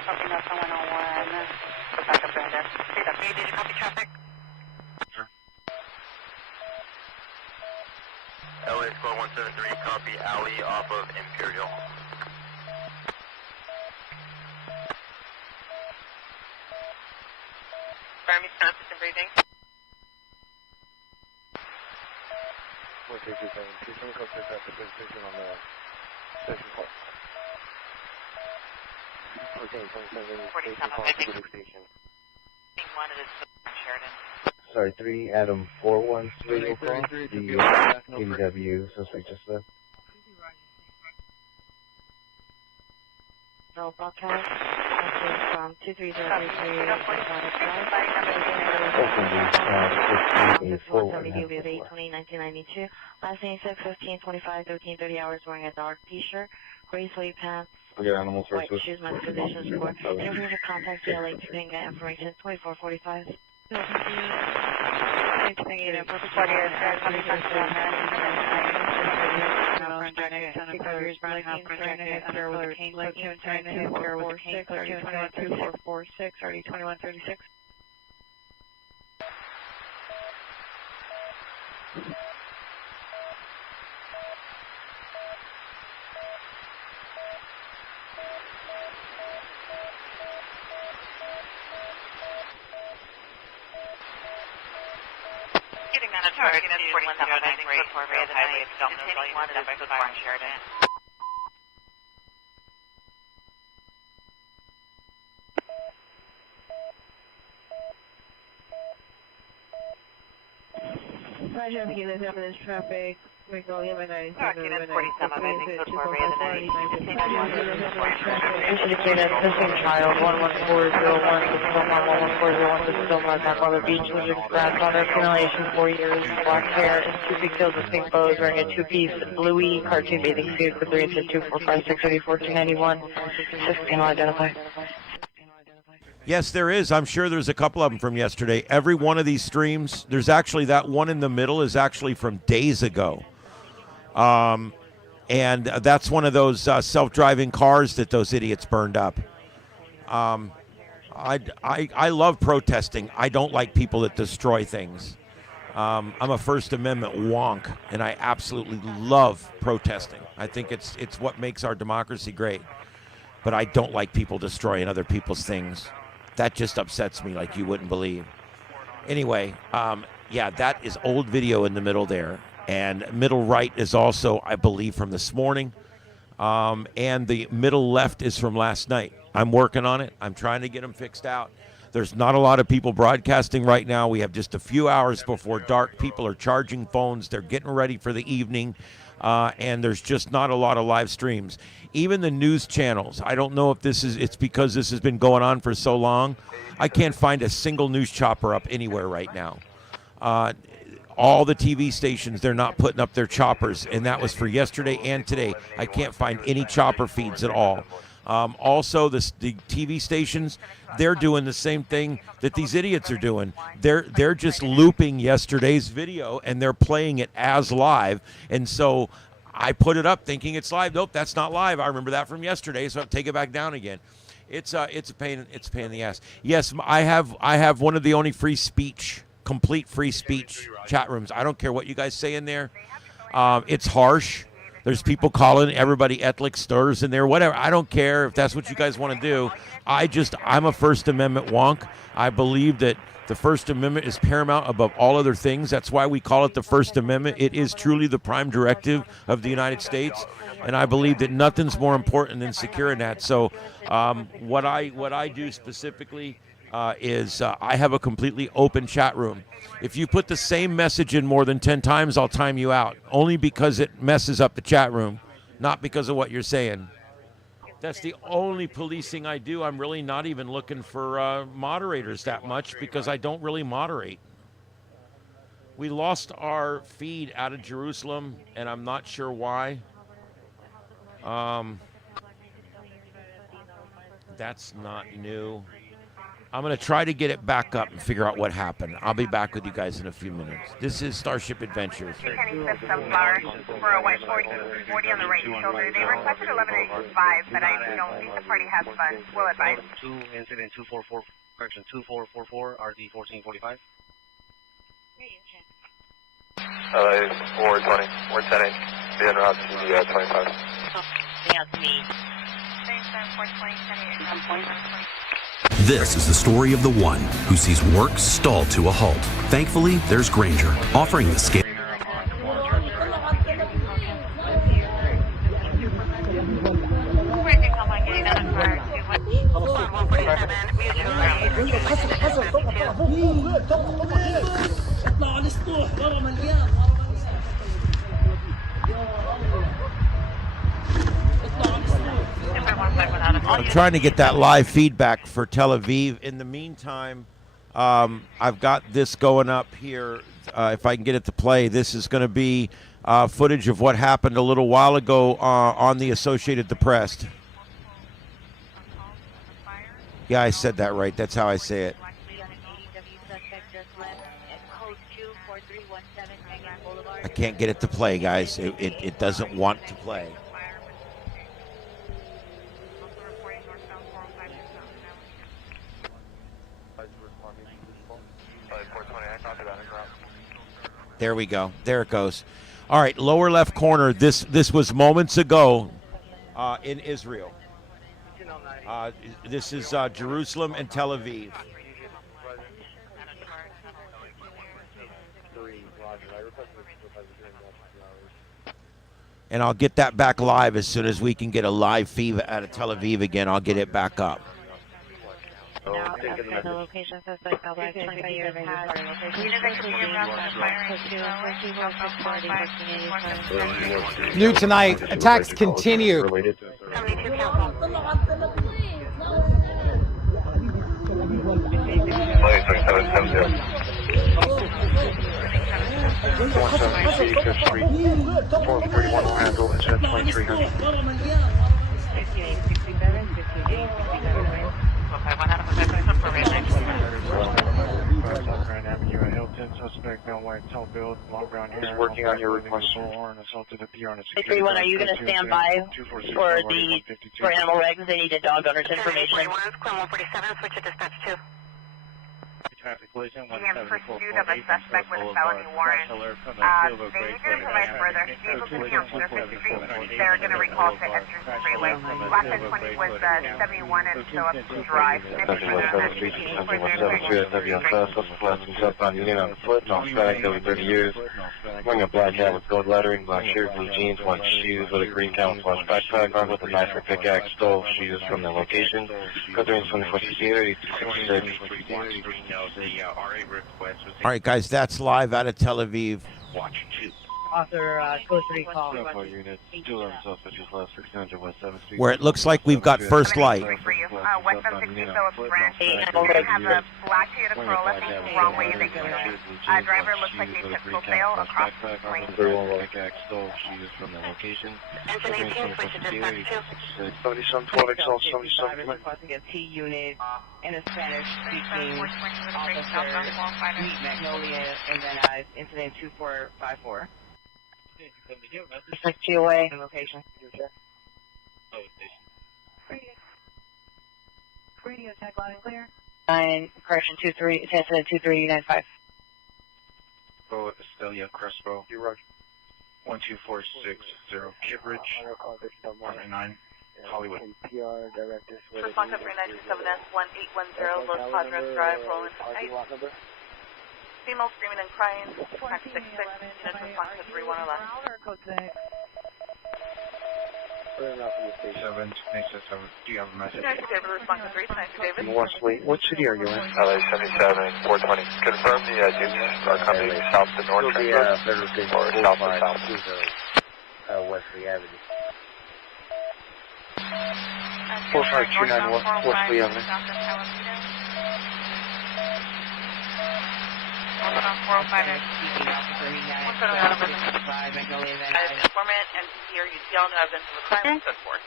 Something else on 101. Back up there. Did you copy traffic? LA Squad 173, copy alley off of Imperial. Army census and breathing. 4327, please come up to traffic station on the station call. Okay, 27, station. One is Sheridan. Sorry, 3 Adam 41 radio call. The ADW suspect just left. No broadcast. From 23033 2092. Last name 61525 1330 hours, wearing a dark t-shirt, gray sleeve pants, white shoes, medical conditions for interview to contact DLA to get information 2445. Getting that a target of 4793 for Highway of Domino's, volume 7 by Sheridan. Roger, I'm Keyless after this traffic. Magnolia, my 97, Unit 47, I think so far, we have an missing child, 11401, this is Omaha, 11401, this is Omaha, Grandfather Beach, was expressed on their accumulation, 4 years, black hair, and 2 big tails with pink bows, wearing a 2-piece bluey cartoon bathing suit for 3 inches, 245 1491, 16 identified. Yes, there is. I'm sure there's a couple of them from yesterday. Every one of these streams, there's actually that one in the middle is actually from days ago. And that's one of those self-driving cars that those idiots burned up. I love protesting. I don't like people that destroy things. I'm a First Amendment wonk, and I absolutely love protesting. I think it's what makes our democracy great. But I don't like people destroying other people's things. That just upsets me like you wouldn't believe. Anyway, yeah, that is old video in the middle there. And middle right is also, I believe, from this morning. And the middle left is from last night. I'm working on it. I'm trying to get them fixed out. There's not a lot of people broadcasting right now. We have just a few hours before dark. People are charging phones. They're getting ready for the evening. And there's just not a lot of live streams. Even the news channels, I don't know if it's because this has been going on for so long. I can't find a single news chopper up anywhere right now. All the TV stations, they're not putting up their choppers, and that was for yesterday and today. I can't find any chopper feeds at all. Also, the TV stations, they're doing the same thing that these idiots are doing. They're just looping yesterday's video, and they're playing it as live. And so I put it up thinking it's live. Nope, that's not live. I remember that from yesterday, so I'll take it back down again. It's a pain in the ass. Yes, I have one of the only complete free speech chat rooms. I don't care what you guys say in there. It's harsh. There's people calling everybody ethnic slurs in there, whatever. I don't care if that's what you guys want to do. I'm a First Amendment wonk. I believe that the First Amendment is paramount above all other things. That's why we call it the First Amendment. It is truly the prime directive of the United States, and I believe that nothing's more important than securing that. So what I do specifically is I have a completely open chat room. If you put the same message in more than 10 times, I'll time you out, only because it messes up the chat room, not because of what you're saying. That's the only policing I do. I'm really not even looking for moderators that much because I don't really moderate. We lost our feed out of Jerusalem, and I'm not sure why. That's not new. I'm going to try to get it back up and figure out what happened. I'll be back with you guys in a few minutes. This is Starship Adventures. Kenny Smith Sunflower for a white 40 on the right shoulder. They requested 1185, but I don't think the party has funds. Will advise. 2 incident 244, correction 2444, RD 1445. 420, 110, be en route to the 25. That's me. 420, Kenny, This is the story of the one who sees work stalled to a halt. Thankfully, there's Granger, offering the scale. I'm trying to get that live feedback for Tel Aviv. In the meantime, I've got this going up here. If I can get it to play, this is going to be footage of what happened a little while ago on the Associated Press. Yeah, I said that right. That's how I say it. I can't get it to play, guys. It doesn't want to play. There we go. There it goes. All right, lower left corner. This was moments ago in Israel. This is Jerusalem and Tel Aviv. And I'll get that back live as soon as we can get a live feed out of Tel Aviv again. I'll get it back up. Now, as for the location, suspect Bell Black 25 years had New tonight, attacks continue. Suspect, male white, tall build, long brown hair. Just working on your request. Assaulted a PR on a 331, are you going to stand by for animal regs? They need a dog owner's information. 147, switch to dispatch 2. Traffic collision, In pursuit of a suspect with a felony warrant. They need to provide further. Vehicle to be on Surface Street. They're going to recall to Edgerton Freeway. Last 1020 was 71 and Phillips Drive. Southbound Union on foot, on static over 30 years. Wearing a black hat with gold lettering, black shirt, blue jeans, white shoes with a green camouflage backpack, armed with a knife or pickaxe, stole shoes from the location. Code 2468 86. All right, guys, that's live out of Tel Aviv. Watch 2. Author, close recall. Where it looks like we've got first light. West of 60 Phillips Branch. They have a black Toyota Corolla facing wrong way in the unit. Driver looks like they took full sail across the lane. Engine 18, switch to dispatch 2. 7712 requesting a T unit and a Spanish-speaking officer, meet Magnolia, and then incident 2454. District GOA location. Radio tag loud and clear. 2395. Oh, Estelia Crespo. You roger. 12460 Kidridge. 9 Hollywood. Response 3927S 1810 Los Padres Drive, Roland Heights. Female screaming and crying. 966. Unit response to 3111. Code 6. 7, do you have a message? David, response to 3. David. Wesley, what city are you in? LA 77, 420. Confirm the units are coming south to north or south to south. Wesley Avenue. 45291 Wesley Avenue. 405. Informant and here you yell no evidence of a crime and so forth.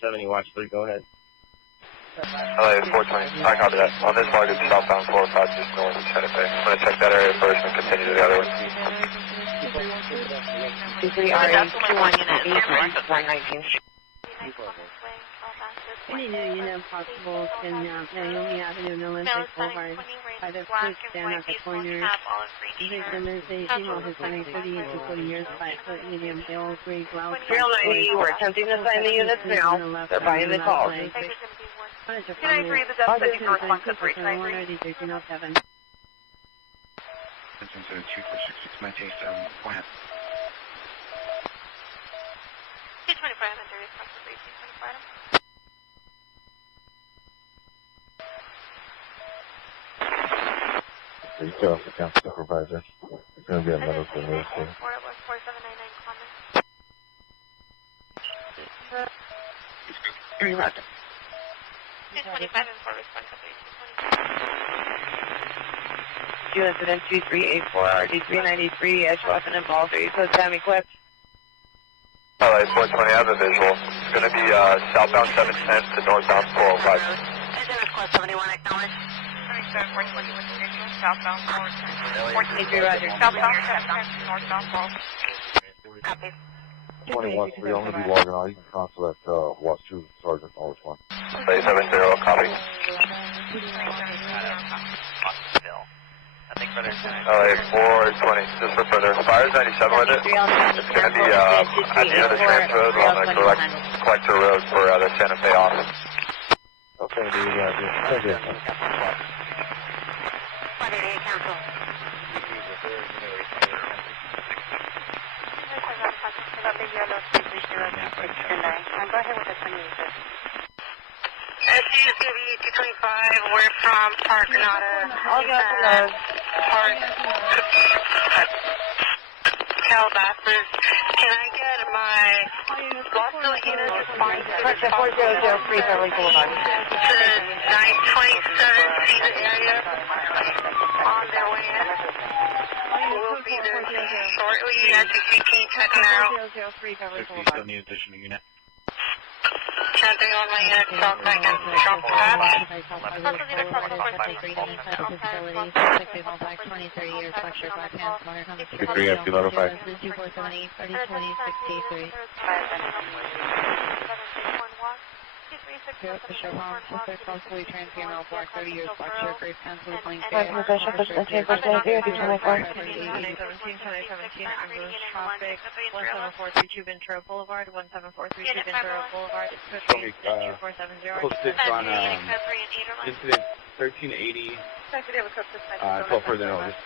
70, watch 3, go ahead. LA 420, I copy that. On this target, southbound 405 just north of Santa Fe. I'm going to check that area first and continue to the other one. 23RE 21 unit 119. Any new unit possible can Naomi Avenue, No Olympic Boulevard, by the quick stand at the corner. Victim is a female Hispanic 30 to 40 years, 5-foot medium build, gray blouse. 390, we're attempting to sign the units now. They're buying the calls. 293, the death that you can respond to 3. 293. 1307. 246 1987. Go ahead. 225, I'm in response to 3. 225. You still have to count supervisor. It's going to be a medical nurse. 4799 comments. 225 and 4 response to 3. 225. Incident 2384 RD 393 edge weapon involved. Are you close to equipped? LA 420, I have a visual. It's going to be southbound 710 to northbound 405. Engine request 71, acknowledge. 420, southbound 423, roger. Southbound 710, northbound 405. Copy. 21, 3, only be logging on. You can cancel that watch 2 Sergeant always one. LA 70, copy. LA 420, just for further. Fire's 97 with it. It's going to be at the end of the Trans Road along the collector road for the Santa Fe office. Okay, do you Council. Go ahead with the 28. SU's going to be 225. We're from Park Granada. I'll go from the Park Calabasas. Can I get my Boston unit response to 4003 Beverly Boulevard. to 927 season area on their way in? We'll be there shortly as you see King Tech now. 0003 Beverly 60 Boulevard. still need additional unit. Chanting on my unit, South Bank and Trump Patch. Degree at 205. 2478, 302063. Bishop Home, suspect possibly transfemoral block 30 years, black shirt, grave pants with a blank face. Bishop, traffic, 1743 Ventura Boulevard, 1743 Ventura Boulevard, Coaching, 2470. Code 6 on incident 1380. 12 further notice.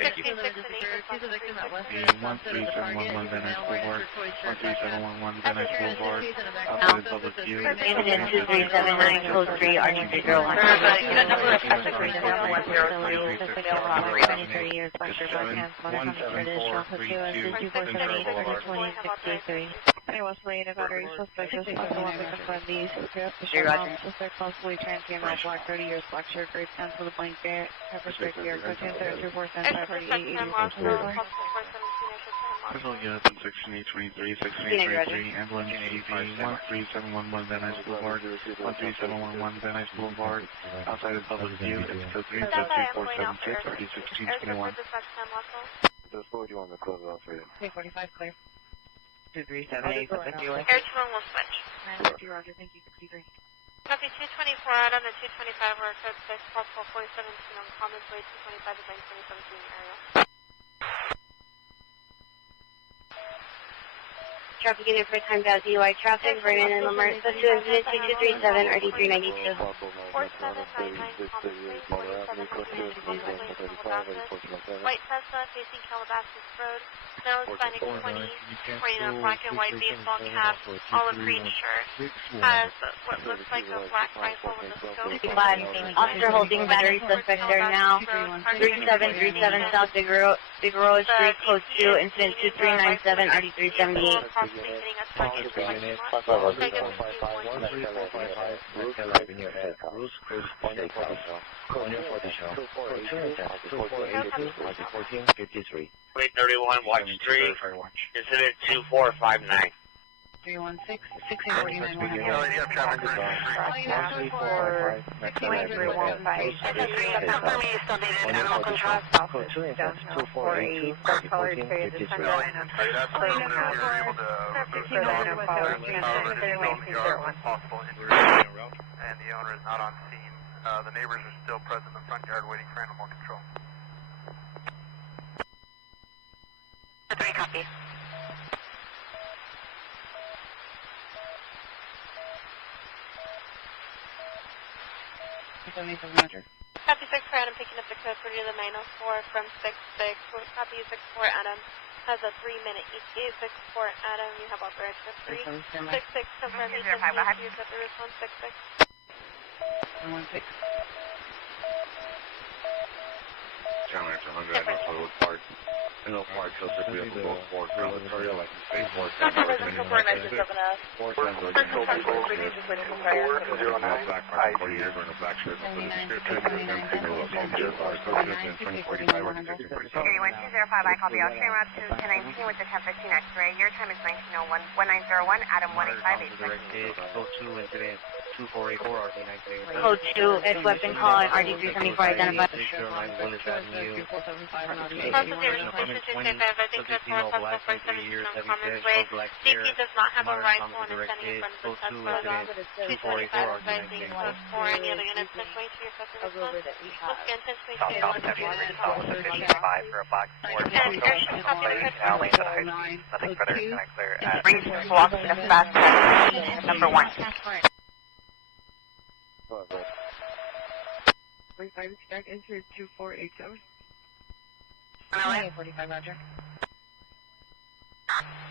Thank you. 1311 Van Nuys Boulevard, 13711 Van Nuys Boulevard, outside public view. Incident 2379, code 3, RG 01. Unit number of suspect 37103. Suspect robbery, 23 years, black shirt, black pants, Montana, British, Alpha 2, SC 2478, 302063. Westlake, battery suspect, just possible victim from these. Bishop Home, suspect possibly transfemoral block 30 years, black shirt, grave pants with a blank face. Pepper spray gear, cocaine 3247. Personal units in section 823, section 823, ambulance AV 13711 Van Nuys Boulevard, 13711 Van Nuys Boulevard, outside of public view, it's code 3, 3476, RD1621. That's what you want to close off for you. 345 clear. 2378, suspect dealer. Air 2-1 will switch. 950 Roger, thank you, 63. Copy 224 out on the 225 where code 6, possible 417 on Commons Way 225 to Bank 2017 area. Traffic unit for time down DUI traffic, Vernon and Lamar, so 2 incident 2237, RD 392. 4799 Commons Way 4717 White Tesla facing Calabasas Road. Now Hispanic 20, wearing a black and white baseball cap, olive green shirt, has what looks like a black rifle with a scope. Officer holding battery suspect there now. 3737 South Figueroa Street, code 2, incident 2397, RD 378. Wait 31, watch 3, incident 2459. 316, 1649, 1 and the owner is not on scene. The neighbors are still present in the front yard waiting for animal control. 3 copy. Copy 6 for Adam, picking up the code for the 904 from 66. Copy 64 Adam has a 3-minute ETA. 64 Adam, you have authorized for 3. 66 confirm you can use at the response 66. 116. Chandler, it's 100, I know Hollywood Park. I know Park, so if we have to go forward, Victoria, like the state board. Black card for years or in a black shirt. Okay, 1205, I copy. I'll train route to 1019 with the 1015 X-ray. Your time is 1901, 1901, Adam 18586. Code 2, incident 2484, RD 938. Code 2, it's weapon call and RD 374 identified. I think that's more possible for 17 on Commons Way. CP does not have a rifle and is standing in front of the Tesla. 225 advising code 4. Any other units that way to your customer response? Once again, 1022 for a black Ford. and airship copy of code 4. Nothing further connect there at Reach block in the fast pass, number 1. 45 start enter 2487. 45 Roger.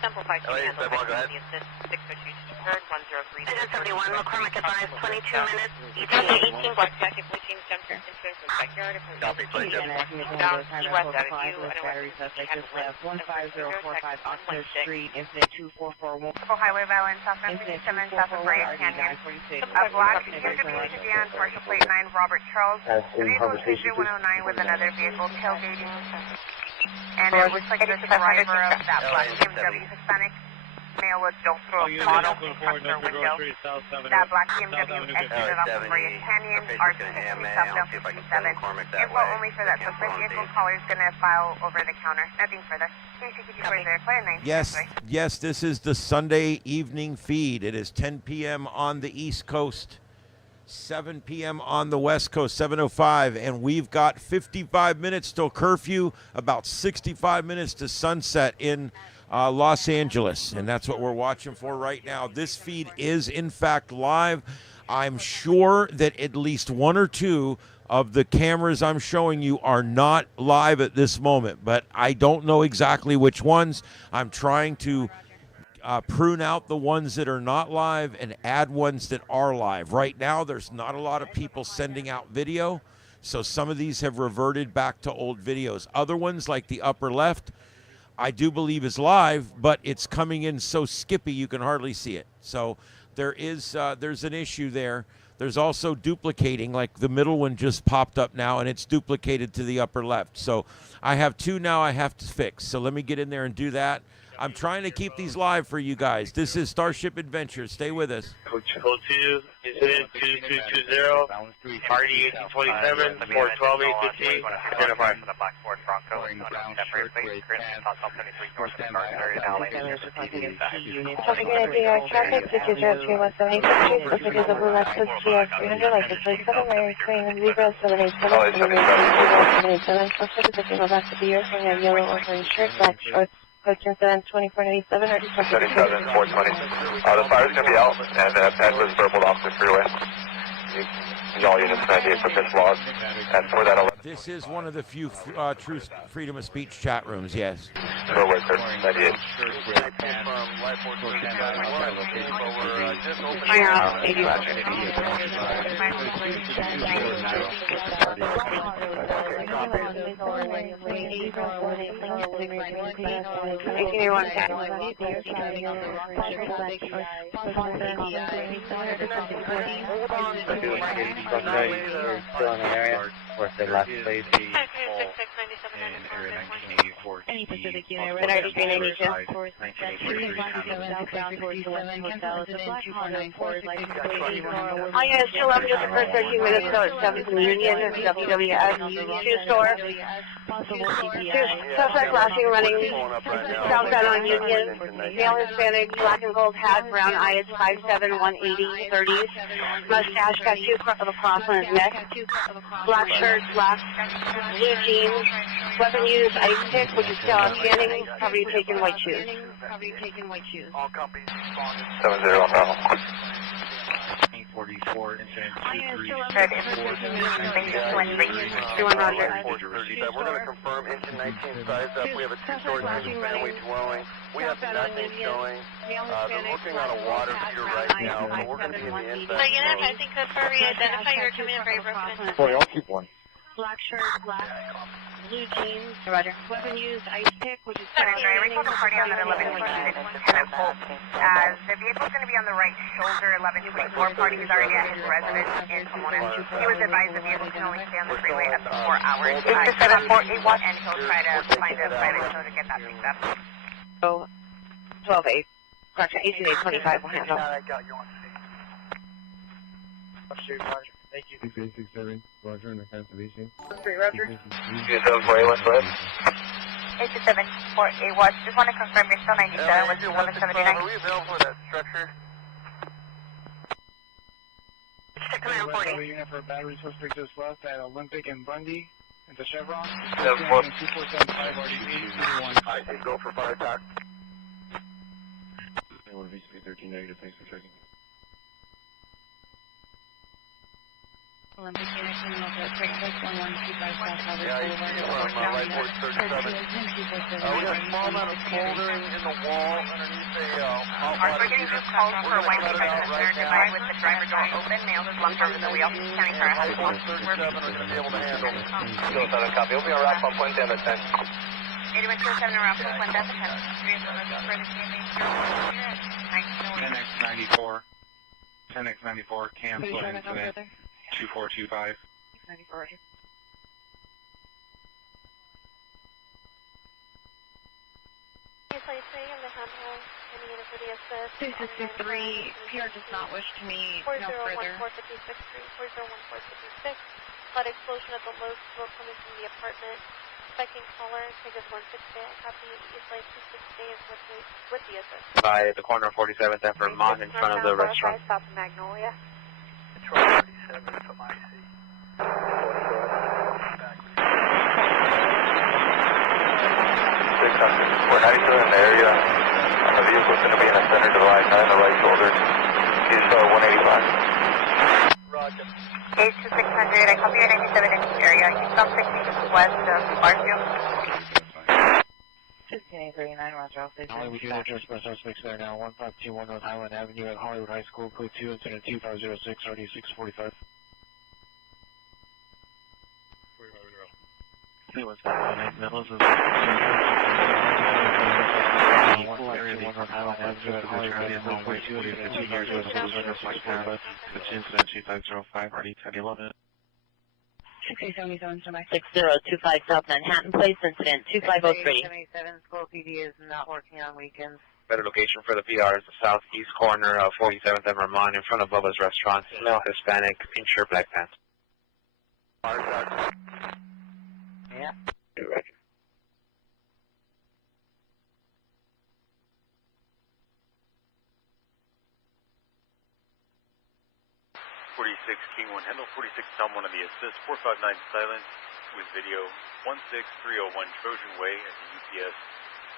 Sample 5 2 handle 602 heard 103. 71, McCormick advised 22 minutes. 18 West Packet Blue Jeans jumped into the backyard. Down West out of view. Battery suspect just left 15045 Oxford Street, incident 2441. Highway violence, southbound 57 south of Riot Canyon. A black BMW sedan, partial plate 9, Robert Charles. The vehicle is issue 109 with another vehicle tailgating. And it looks like the driver of that black BMW Hispanic male was don't throw a bottle in front of their window. That black BMW exited off of Riot Canyon, R260 southbound 57. Info only for that suspect vehicle. Caller is going to file over the counter. Nothing further. Yes, this is the Sunday evening feed. It is 10 p.m. on the East Coast, 7 p.m. on the West Coast, 7:05, and we've got 55 minutes till curfew, about 65 minutes to sunset in Los Angeles, and that's what we're watching for right now. This feed is, in fact, live. I'm sure that at least one or two of the cameras I'm showing you are not live at this moment, but I don't know exactly which ones. I'm trying to prune out the ones that are not live and add ones that are live. Right now, there's not a lot of people sending out video, so some of these have reverted back to old videos. Other ones, like the upper left, I do believe is live, but it's coming in so skippy you can hardly see it. So there's an issue there. There's also duplicating, like the middle one just popped up now, and it's duplicated to the upper left. So I have two now I have to fix. So let me get in there and do that. I'm trying to keep these live for you guys. This is Starship Adventures. Stay with us. Code 2, incident 2220, party 1827, 412 815, identify. The black Ford Bronco is on a separate place, currently on South 73 north of the car area, Raleigh. Traffic 203 Street, Pacific is a blue Lexus GX 300, license plate 7, Mary Crane, Libra 787, 787, Pacific is a female back to the year, wearing a yellow or orange shirt, black shorts. Coaching 72487 or 77 420. The fire's going to be out, and Ed was verbal off the freeway. Y'all units 98 for pitch log. And for that 11. This is one of the few true freedom of speech chat rooms, yes. For worker 98. Still in the area where they last played Any Pacific unit, Red ID 392. All units 211 just occurred 13 minutes ago at 7th Union, WWS, shoe store. Suspect flashing, running southbound on Union. Male Hispanic, black and gold hat, brown eyes, 5'7", 180, 30s. Mustache, got two of a cross on his neck. Black shirt, black blue jeans. Weapon used, ice pick, which is still outstanding. Probably taking white shoes. All copies. 70 on Bravo. 44 incident 2 Roger. We're going to confirm engine 19 size up. We have a two-story family dwelling. We have nothing showing. They're looking on a water heater right now, but we're going to be in the inside. So unit, I think code 4, re-identify your coming in very broken. Boy, I'll keep one. Black shirt, black blue jeans. Roger. Weapon used, ice pick, which is Sorry, recall the party on that 1126 Lieutenant Holt. The vehicle is going to be on the right shoulder, 1124. Party is already at his residence in Pomona. He was advised the vehicle can only stay on the freeway up to 4 hours. 87481, and he'll try to find a private tow to get that picked up. So, 12-8. Correction, 18-825 will handle. Thank you. 6867, Roger, in the cancellation. 3 Roger. 748 West West. 82748 Watch. Just want to confirm you're still 97 with 1179. Are we available for that structure? Command 40. Unit for battery suspect just left at Olympic and Bundy at the Chevron. 2475 RDP. I can go for fire attack. I want to VCP 13 negative, thanks for checking. Olympic Unit Criminal Court, Quick Click 1125 South Harvard Yeah, you Boulevard. see Light Force 37. We got a small amount of smoldering in the wall underneath a We're getting two calls for a white vehicle in the center divide with the driver door open, male slumped over the wheel. County Car has Light Force 37 are going to be able to handle. Still Southern copy. We'll be on route from Puente on the 10. 8127 around from Puente at the 10. 10X94. 10X94, cancel incident 2425. 94. 663, PR does not wish to meet no further. 401-456 Street, 401-456. Flood explosion at the low smoke coming from the apartment. Expecting caller, Vegas 168, copy, Eastlight 268 is with the assist. By the corner of 47th and Vermont in front of the restaurant. South of Magnolia. Control 47 from IC. We're 92 in the area. The vehicle's going to be in the center to the line, not in the right shoulder. He's 185. Roger. 82600, I copy you 97 in this area. He's some 6 meters west of Barfield. 1539, Roger, I'll say Hollywood Unit address by suspects there now, 1521 North Highland Avenue at Hollywood High School, code 2, incident 2506, RD 645. See what's happening, 8 Mills is... incident 2505, RD 1011. 6077, standby. 6025 South Manhattan Place, incident 2503. 77, School PD is not working on weekends. Better location for the PR is the southeast corner of 47th and Vermont in front of Bubba's Restaurant. Male Hispanic, pink shirt, black pants. Yeah. 46 King 1 handle, 46 Tom 1 on the assist, 459 silence with video, 16301 Trojan Way at the UPS.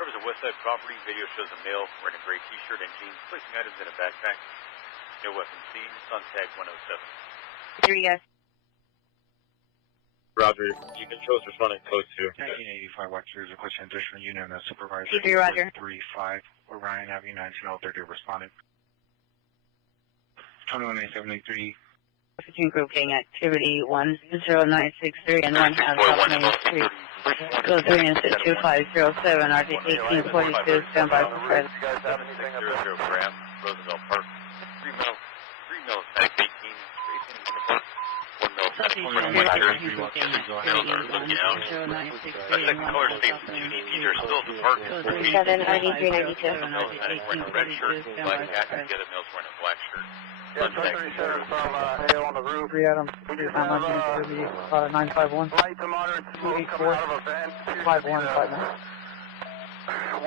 Covers a west side property, video shows a male wearing a gray t-shirt and jeans, placing items in a backpack. No weapon seen, it's on tag 107. 3 guys. Roger, you can show us responding code 2. 1985 Watchers, requesting additional unit and a supervisor. C3 Roger. 35 Orion Avenue, 1930, responded. 218783. 15 group gang activity 10963 and 1 out of Main Street. Go 3 incident 2507, RD 1842, standby for further. 600 Graham, Roosevelt Park. 3 mil, static 18, racing uniform. 1 mil, static 21 Second color states the 2 DPs are still at the park. 7 RD 392. Wearing a red shirt, black hat, and the other male's wearing a black shirt. Yeah, 237 from hail on the roof. 3 Adam, We just have 951. light to moderate smoke coming out of a vent. 5159.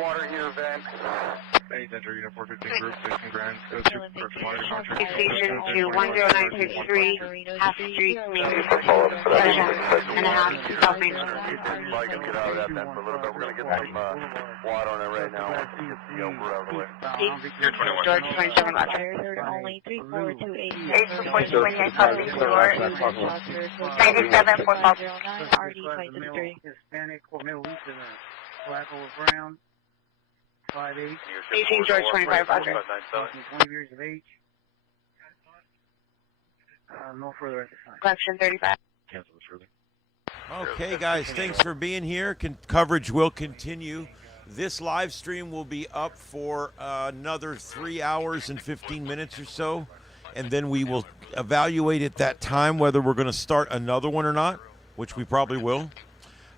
Water heater vent. Hey, Center Unit 415 Group, 16 grand, code 2, responded, contract. Station to 10963, half street, meters, and a half, South Main Street. Probably going to get out of that vent for a little bit. We're going to get some water on it right now. We're out of the way. George 27 Roger. Only 34288. 82428, copy for 97 for South. RD 563. Hispanic or Middle Eastern, black or brown, 5'8", 18 George 25 Roger. 20 years of age. No further at this time. Collection 35. Cancel further. Okay, guys, thanks for being here. Coverage will continue. This live stream will be up for another 3 hours and 15 minutes or so, and then we will evaluate at that time whether we're going to start another one or not, which we probably will,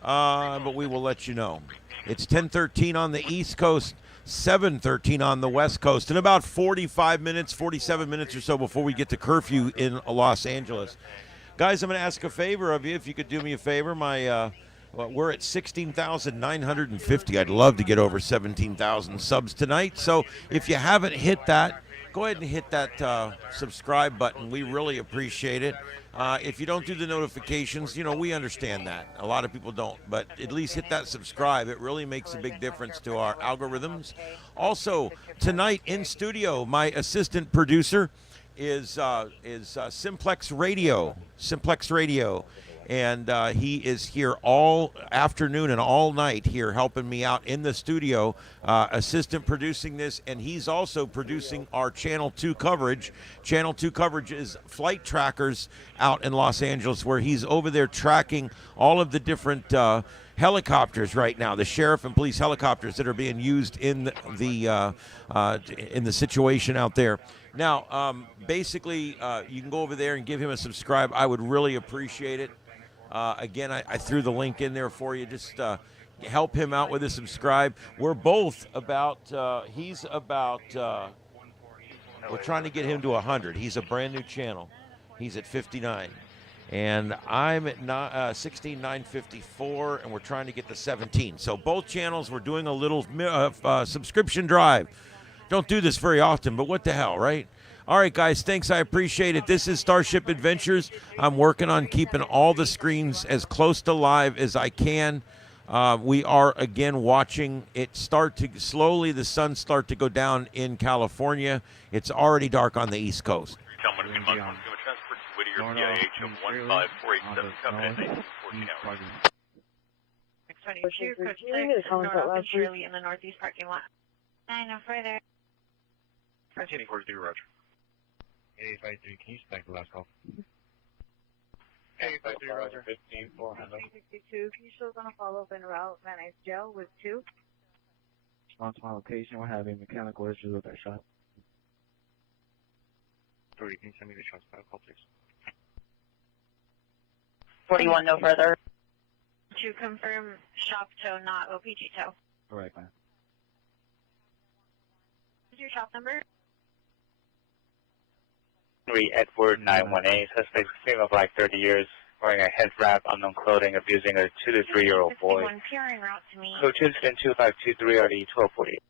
but we will let you know. It's 10:13 on the East Coast, 7:13 on the West Coast, and about 47 minutes or so before we get to curfew in Los Angeles. Guys, I'm going to ask a favor of you. If you could do me a favor, we're at 16,950. I'd love to get over 17,000 subs tonight. So if you haven't hit that, go ahead and hit that subscribe button. We really appreciate it. If you don't do the notifications, we understand that. A lot of people don't, but at least hit that subscribe. It really makes a big difference to our algorithms. Also, tonight in studio, my assistant producer, is Simplex Radio. Simplex Radio. And he is here all afternoon and all night here helping me out in the studio, assistant producing this, and he's also producing our Channel 2 coverage. Channel 2 coverage is flight trackers out in Los Angeles, where he's over there tracking all of the different helicopters right now, the sheriff and police helicopters that are being used in the situation out there. Now, basically, you can go over there and give him a subscribe. I would really appreciate it. Again, I threw the link in there for you. Just help him out with a subscribe. We're both about, we're trying to get him to 100. He's a brand new channel. He's at 59. And I'm at 16,954, and we're trying to get to 17. So both channels, we're doing a little subscription drive. Don't do this very often, but what the hell, right? All right, guys, thanks. I appreciate it. This is Starship Adventures. I'm working on keeping all the screens as close to live as I can. We are, again, watching it start to slowly, the sun start to go down in California. It's already dark on the East Coast. Whittier, PIH of 15487, coming in 1914 hours. 622, Coach 6, North Shirley in the northeast parking lot. 9, no further. 1943, roger. 853, can you spec the last call? 853, roger. 15-400. 362, can you show us on a follow-up en route, Van Nuys Jail with 2? Response to my location, we're having mechanical issues with our shot. 30, can you send me the shots back call, please? 41, no further. To confirm shop tow, not OPG tow. All right, man. What's your shop number? 3 Edward 918, suspect female, black, 30 years, wearing a head wrap, unknown clothing, abusing a 2 to 3-year-old boy. PR en route to me. Coach Houston 2523 RD 1248.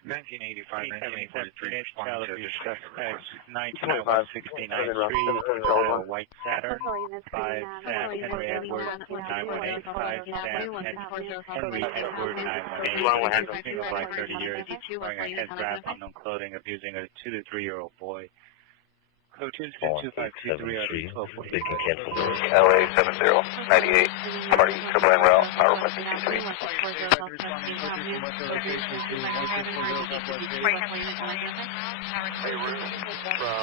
1985, 1943, responding to additional suspects 92569 White Saturn, 5 Sam Henry Edward 918, 5 Sam Henry Edward 918, female, black, 30 years, wearing a head wrap, unknown clothing, abusing a 2 to 3-year-old boy. Coach Houston 2523 RD 1248. They can cancel those. LA 7098, party triple N route, power 163.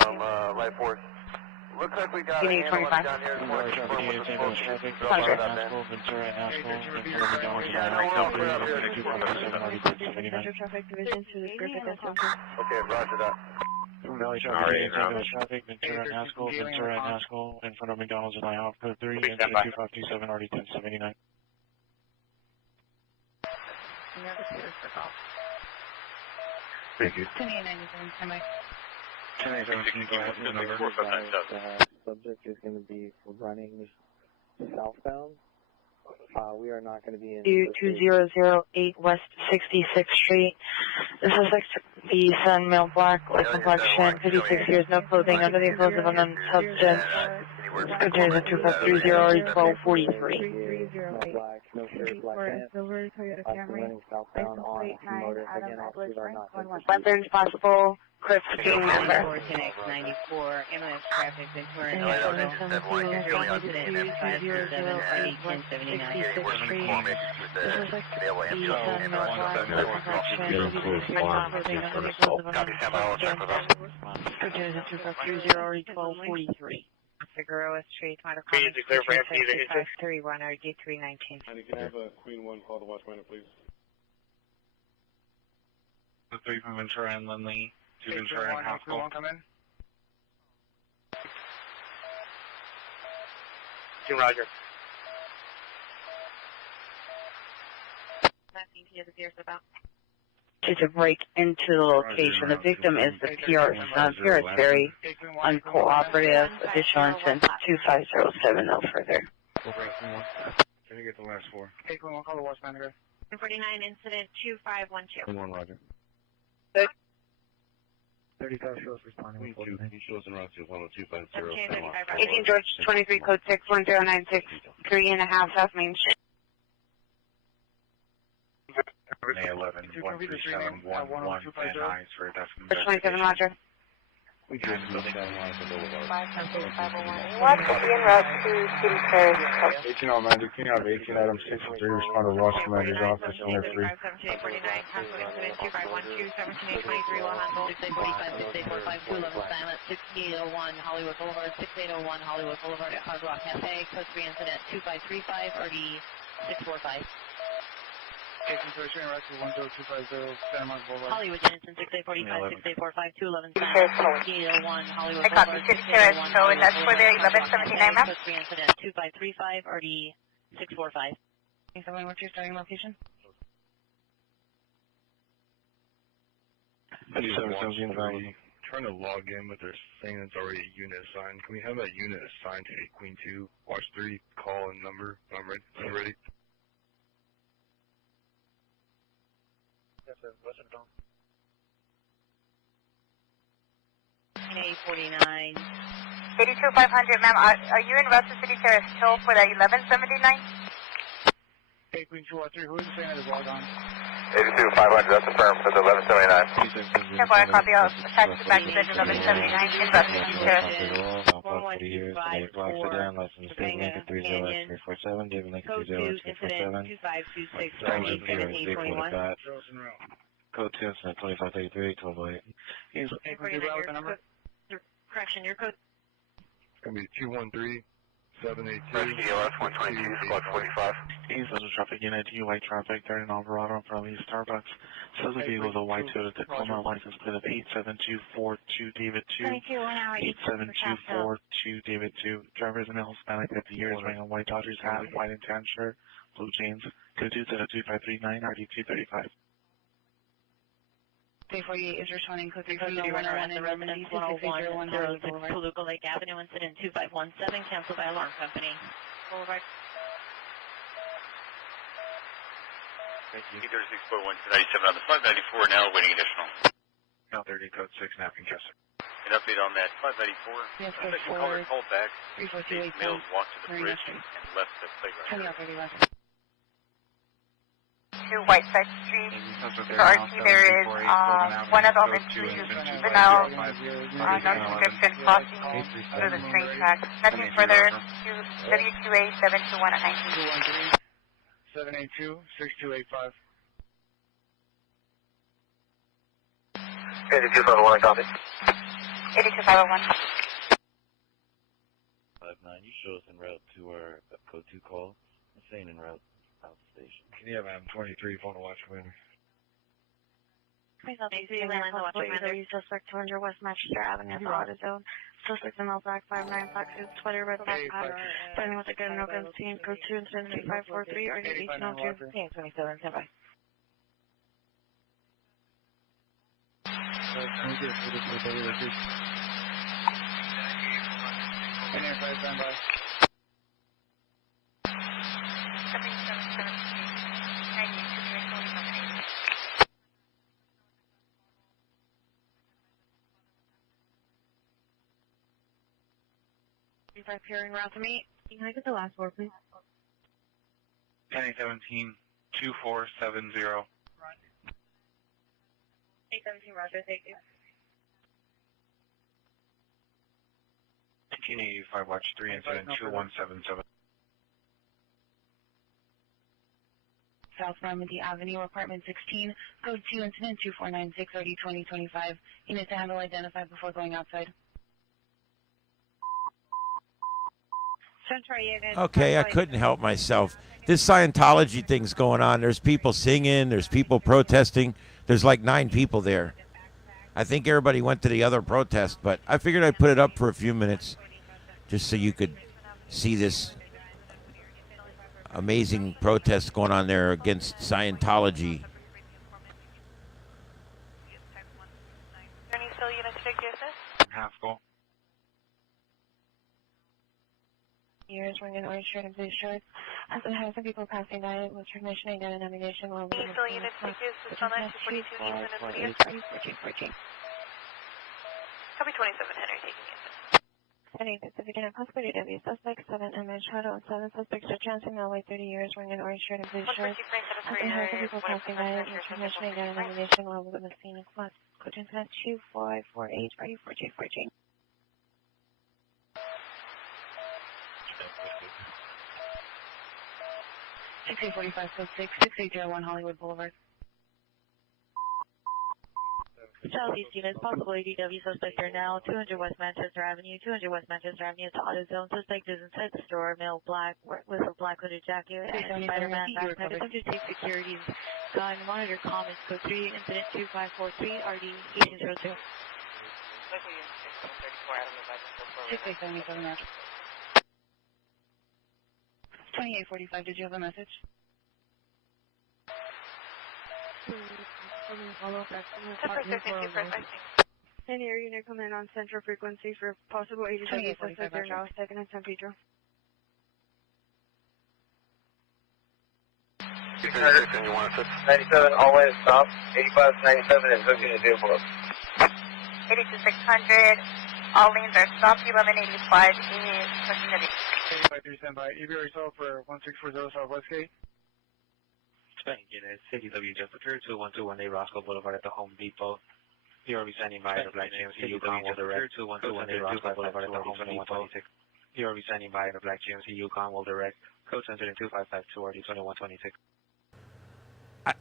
From Life Force. Looks like we got a 25 down here. Traffic division to the script against Okay, roger that. Valley traffic, Ventura and Haskell, in front of McDonald's and IHOP, code 3, and 2527, RD 1079. Thank you. 10-8-17, go ahead. Subject is going to be running southbound. We are not going to be in 2008 West 66th Street. This is the sun, male, black, light complexion, 56 years, no clothing, under the influence of unknown substance. Continues at 2530 1243. Black, no shirt, black pants. Running southbound on motor. Again, officers are not. Weapons possible. Cliff scheme number. 94, MS traffic, Ventura and Figueroa Street, Can you declare for empty the exit? 31 RD 319. And you can have a Queen 1 call the watchman, please. The 3 from Ventura and Lindley to Ventura and Haskell. Come in. Roger. To break into the location. The victim is the PR's son. PR is very uncooperative. Additional incident 2507, no further. Can you get the last 4? Take one, call the watch manager. 49 incident 2512. 1, roger. 35 shows responding. 22, he shows en route to 10250. 18 George 23 code 61096 3.5 South Main Street. A11-13711 Van Nuys for a definite For 27, Roger. We just moved down Louisville Boulevard. What's en route to City Terrace? 18 on Magic, can you have 18 Adam 63 respond to Lost Commander's office on their 3? 1749, Council Incident 2512, 17823, Los Angeles, 6845, 6845, 211 silent, 6801 Hollywood Boulevard, 6801 Hollywood Boulevard at Hard Rock Cafe, code 3 incident 2535, RD 645. Station Station Route to 10250, Santa Monica Boulevard. Hollywood Jensen 6845, 6845, 211 silent, 6801 Hollywood I copy Boulevard, City Terrace, so that's for the 1179 map. code 3 incident 2535, RD 645. Can you tell me what's your starting location? 3717 Valley. Trying to log in, but they're saying it's already a unit assigned. Can we have that unit assigned to 8 Queen 2, watch 3, call and number? I'm ready. Yes, sir. What's it on? 849. 82500, ma'am, are you in route to City Terrace Hill for the 1179? 8 Queen 2 or 3, who is saying that is logged on? 82500, that's affirmed for the 1179. Therefore, I copy, I'll attach you back to the 1179 in route to City Terrace. 4125 for Topanga Canyon, code 2, incident 2526, RD 1721. Code 2, incident 2533, 1208. He's 849, your number? Correction, your code. It's going to be 213782. ELS 122, squad 45. East Central Traffic Unit, white traffic, turning Alvarado from the Starbucks. Says the vehicle is a white Toyota Tacoma, license plate of 87242 David 2. 87242 David 2. Driver is a male Hispanic, 50 years, wearing a white Dodgers hat, white and tan shirt, blue jeans. Code 2 to 2539, RD 235. 348 is responding code 350 101 in residence 10106 Toluca Lake Avenue, incident 2517, canceled by alarm company. Boulevard. Thank you. 36.1 to 97 on the 594, now awaiting additional. Now 30, code 6, Napkin Chester. An update on that 594. Yes, the second caller called back. 342 males walked to the bridge and left the playground. 2 Whiteside Street. For RT, there is one adult and 2 juvenile non-description crossing through the train tracks. Nothing further to W2A 721 at 19. 782-6285. 82501, copy. 82501. 59, you show us en route to our code 2 call. I'm saying en route out station. Can you have M23 phone to watch commander? Please update the lines of watch commander. Suspect 200 West Manchester Avenue, the auto zone. Suspect in all black 59 black suit, sweater, red backpack. Standing with a gun, no gun seen. Code 2 incident 2543 or 1802. 27, stand by. Stand by. 35 peering route to meet. Can I get the last word, please? 10-17, 2470. 817, Roger, thank you. 1985, watch 3, incident 2177. South Normandy Avenue, apartment 16, code 2, incident 2496, RD 2025. Unit to handle identified before going outside. Okay, I couldn't help myself. This Scientology thing's going on. There's people singing. There's people protesting. There's like 9 people there. I think everybody went to the other protest, but I figured I'd put it up for a few minutes just so you could see this amazing protest going on there against Scientology. Any still units to DSS? Haskell. Years running orange shirt and blue shorts. Has been having some people passing by with transmission and gun and ammunition while Any still units to DSS on that 242 Eastern and 14. Copy 27 Henry taking it. Any Pacific and Passport AW suspects, 7 image shadow and 7 suspects are transferring Malway 30 years wearing an orange shirt and blue shirt. After health of people passing by an international gun and ammunition while within the scene of class. Code incident 2548, ready for J4J. Six 45 code 6, 6801 Hollywood Boulevard. Southeast units, possible ADW suspect are now 200 West Manchester Avenue, 200 West Manchester Avenue, it's auto zone. Suspect is inside the store, male black, with a black hooded jacket and Spider-Man backpack. Attempt to take securities. Gun, monitor comments, code 3, incident 2543, RD 1802. 6877 Roger. 2845, did you have a message? Any air unit come in on central frequency for possible ADW suspect are now 2nd and San Pedro. 97, all way stop. 85 97 is looking to vehicle. 82600, all lanes are stopped. 1185 is pushing the vehicle. 53 standby. EV result for 1640 Southwest Gate. Unit, CDW just occurred, 21218 Roscoe Boulevard at the Home Depot. You are resigning via the Black GMC Yukon will direct. 21218 Roscoe Boulevard at the Home Depot. You are resigning via the Black GMC Yukon will direct. Code sensitive 2552 RD 2126.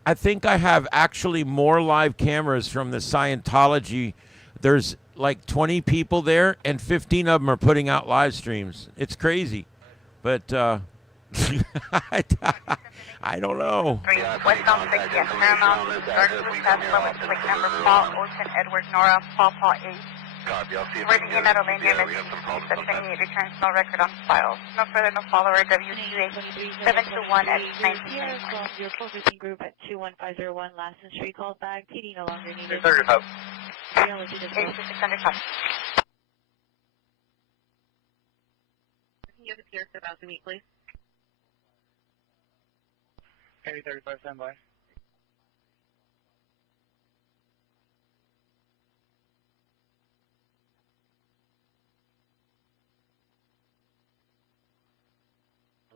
I think I have actually more live cameras from the Scientology. There's like 20 people there, and 15 of them are putting out live streams. It's crazy, but I don't know. Westbound 60 at Paramount, Northwest Tesla with plate number Paul, Ocean, Edward, Nora, Paul, 8. Ready in at a lane near Mississippi, the 28 returns no record on file. No further, no follower, WQA 721 at 1921. Your 415 group at 21501 Lassen Street called back. PD no longer needed. 35. 8600 copy. Can you have the clear about to meet, please? 35 standby.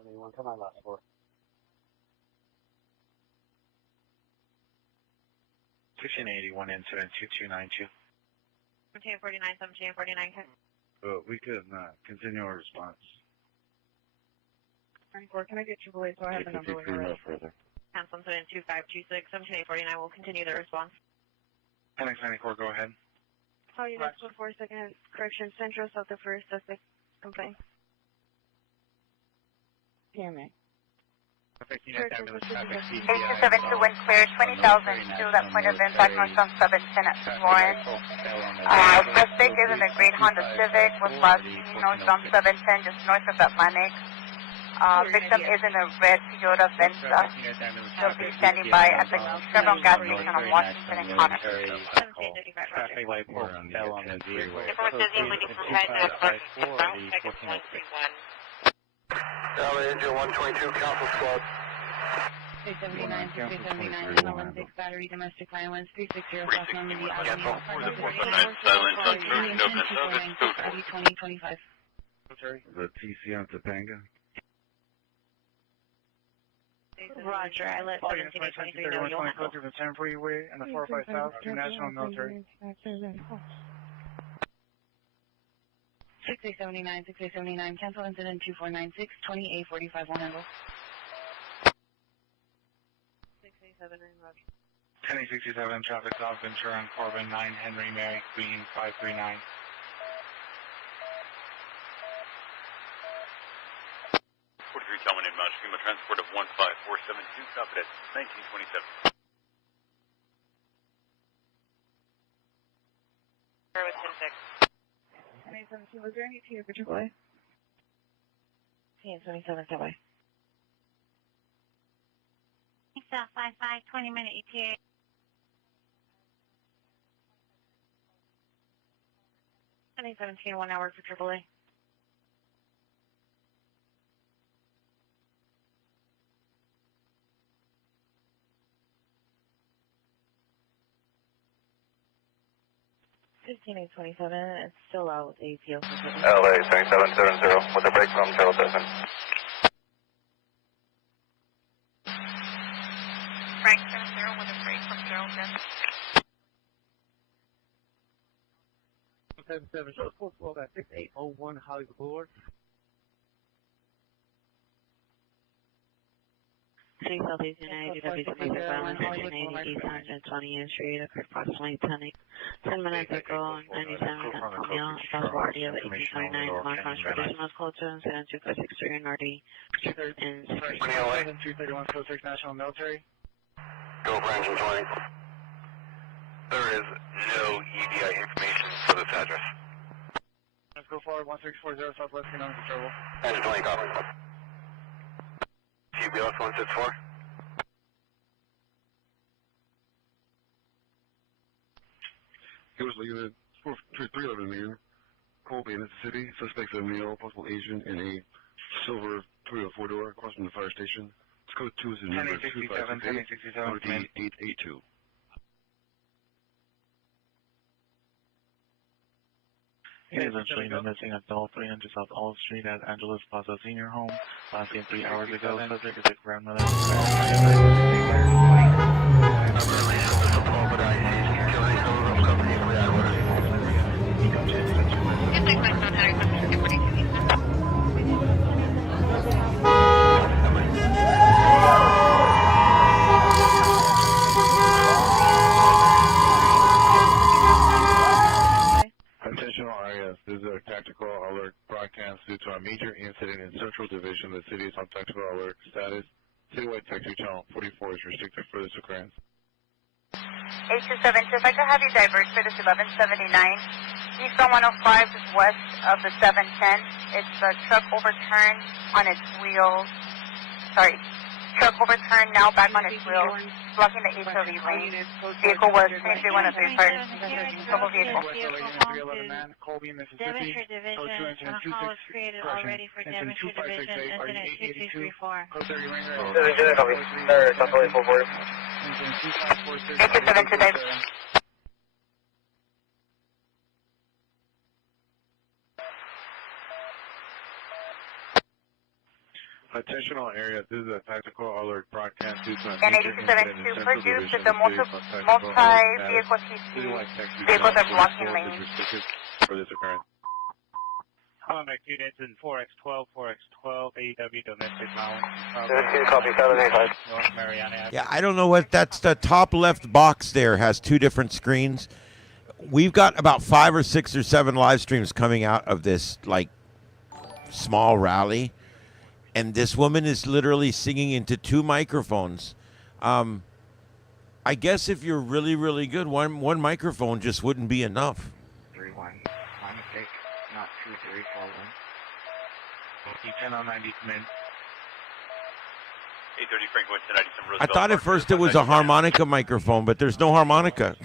Anyone come on last four. 1681 incident 2292. 1749, 1749. We could continue our response. 94, can I get your voice so I have the number when you're ready? Cancel incident 2526, 1749 will continue the response. NX 94, go ahead. Call units before second correction, Central, South of First, suspect complaint. PMA. 8272 when clear, 20,000 to that point of impact, north on 710 at Warren. Suspect is in a green Honda Civic with last seen north on 710, just north of Atlantic. Victim is in a red Toyota Venza. She'll be standing by at the Chevron gas station on Washington and Connor. Traffic light fell on the vehicle. Engine 122, Council Squad. 679, 679, Olympic battery, domestic violence, 360, South Normandy, Avenue, 2025. The TC on Topanga. Roger, I let 1723 know you'll handle. Closer to 10 Freeway and the 405 South to National Military. 6879, 6879, cancel incident 2496, 2845, one handle. 687, Roger. 1067, traffic stop, Ventura and Corbin, 9 Henry Mary, Queen, 539. 43 coming in, Mount Shima transport of 15472, stop it at 1927. With 10-6. 2017, was there any tier for AAA? 27, standby. South 55, 20-minute ETA. 2017, 1 hour for AAA. 15827, it's still out with APO. LA 7770 with a break from 07. Frank 70 with a break from 07. 77, show 412 at 6801 Hollywood Boulevard. City Southeast United, UW domestic violence, 1980 East 120th Street, occurred approximately 10 minutes ago on 97 at Colonial, about party of 1829, Montrose Traditional Culture, Incident 2563, Nordy, and 331 Code 6 National Military. Go for engine 20. There is no EDI information for this address. Let's go forward, 1640 Southwest, on control. Engine 20, copy. QBS 164. He was leaving 311 here. Colby, Mississippi. Suspects of male, possible Asian, in a silver Toyota 4-door across from the fire station. Its code 2 is in number 2568, RD 882. He is actually the missing adult 300 South All Street at Angeles Plaza Senior Home. Last seen 3 hours ago. Subject is a grandmother. Attention all areas. This is a tactical alert broadcast due to a major incident in Central Division. The city is on tactical alert status. Citywide taxi channel 44 is restricted for this occurrence. 8272, if I could have you divert for this 1179. East on 105 is west of the 710. It's a truck overturned on its wheels. Sorry. Truck overturned, now back on its wheels, blocking the HOV lane. Vehicle was 33103 fire. Double vehicle. Colby, Mississippi. Damage Division, a call was created already for Damage Division, incident 2234. Code 30 Ranger. Division, copy. South 44. 8272, Dave. Attention all areas. This is a tactical alert broadcast due to a And major incident in 8272 Central produced Division. that the multi-vehicle TC vehicles are blocking lanes. Restricted for this occurrence. Hello, units in 4X12, 4X12, AEW domestic violence. Copy, 785. North Mariana. Yeah, I don't know what that's. The top left box there has 2 different screens. We've got about 5 or 6 or 7 live streams coming out of this like small rally, and this woman is literally singing into 2 microphones. I guess if you're really, really good, one microphone just wouldn't be enough. 3-1. My mistake. Not 2-3, 4-1. 10 on 90 command. 830 Frank went to 90 some I thought at first it was a harmonica microphone, but there's no harmonica.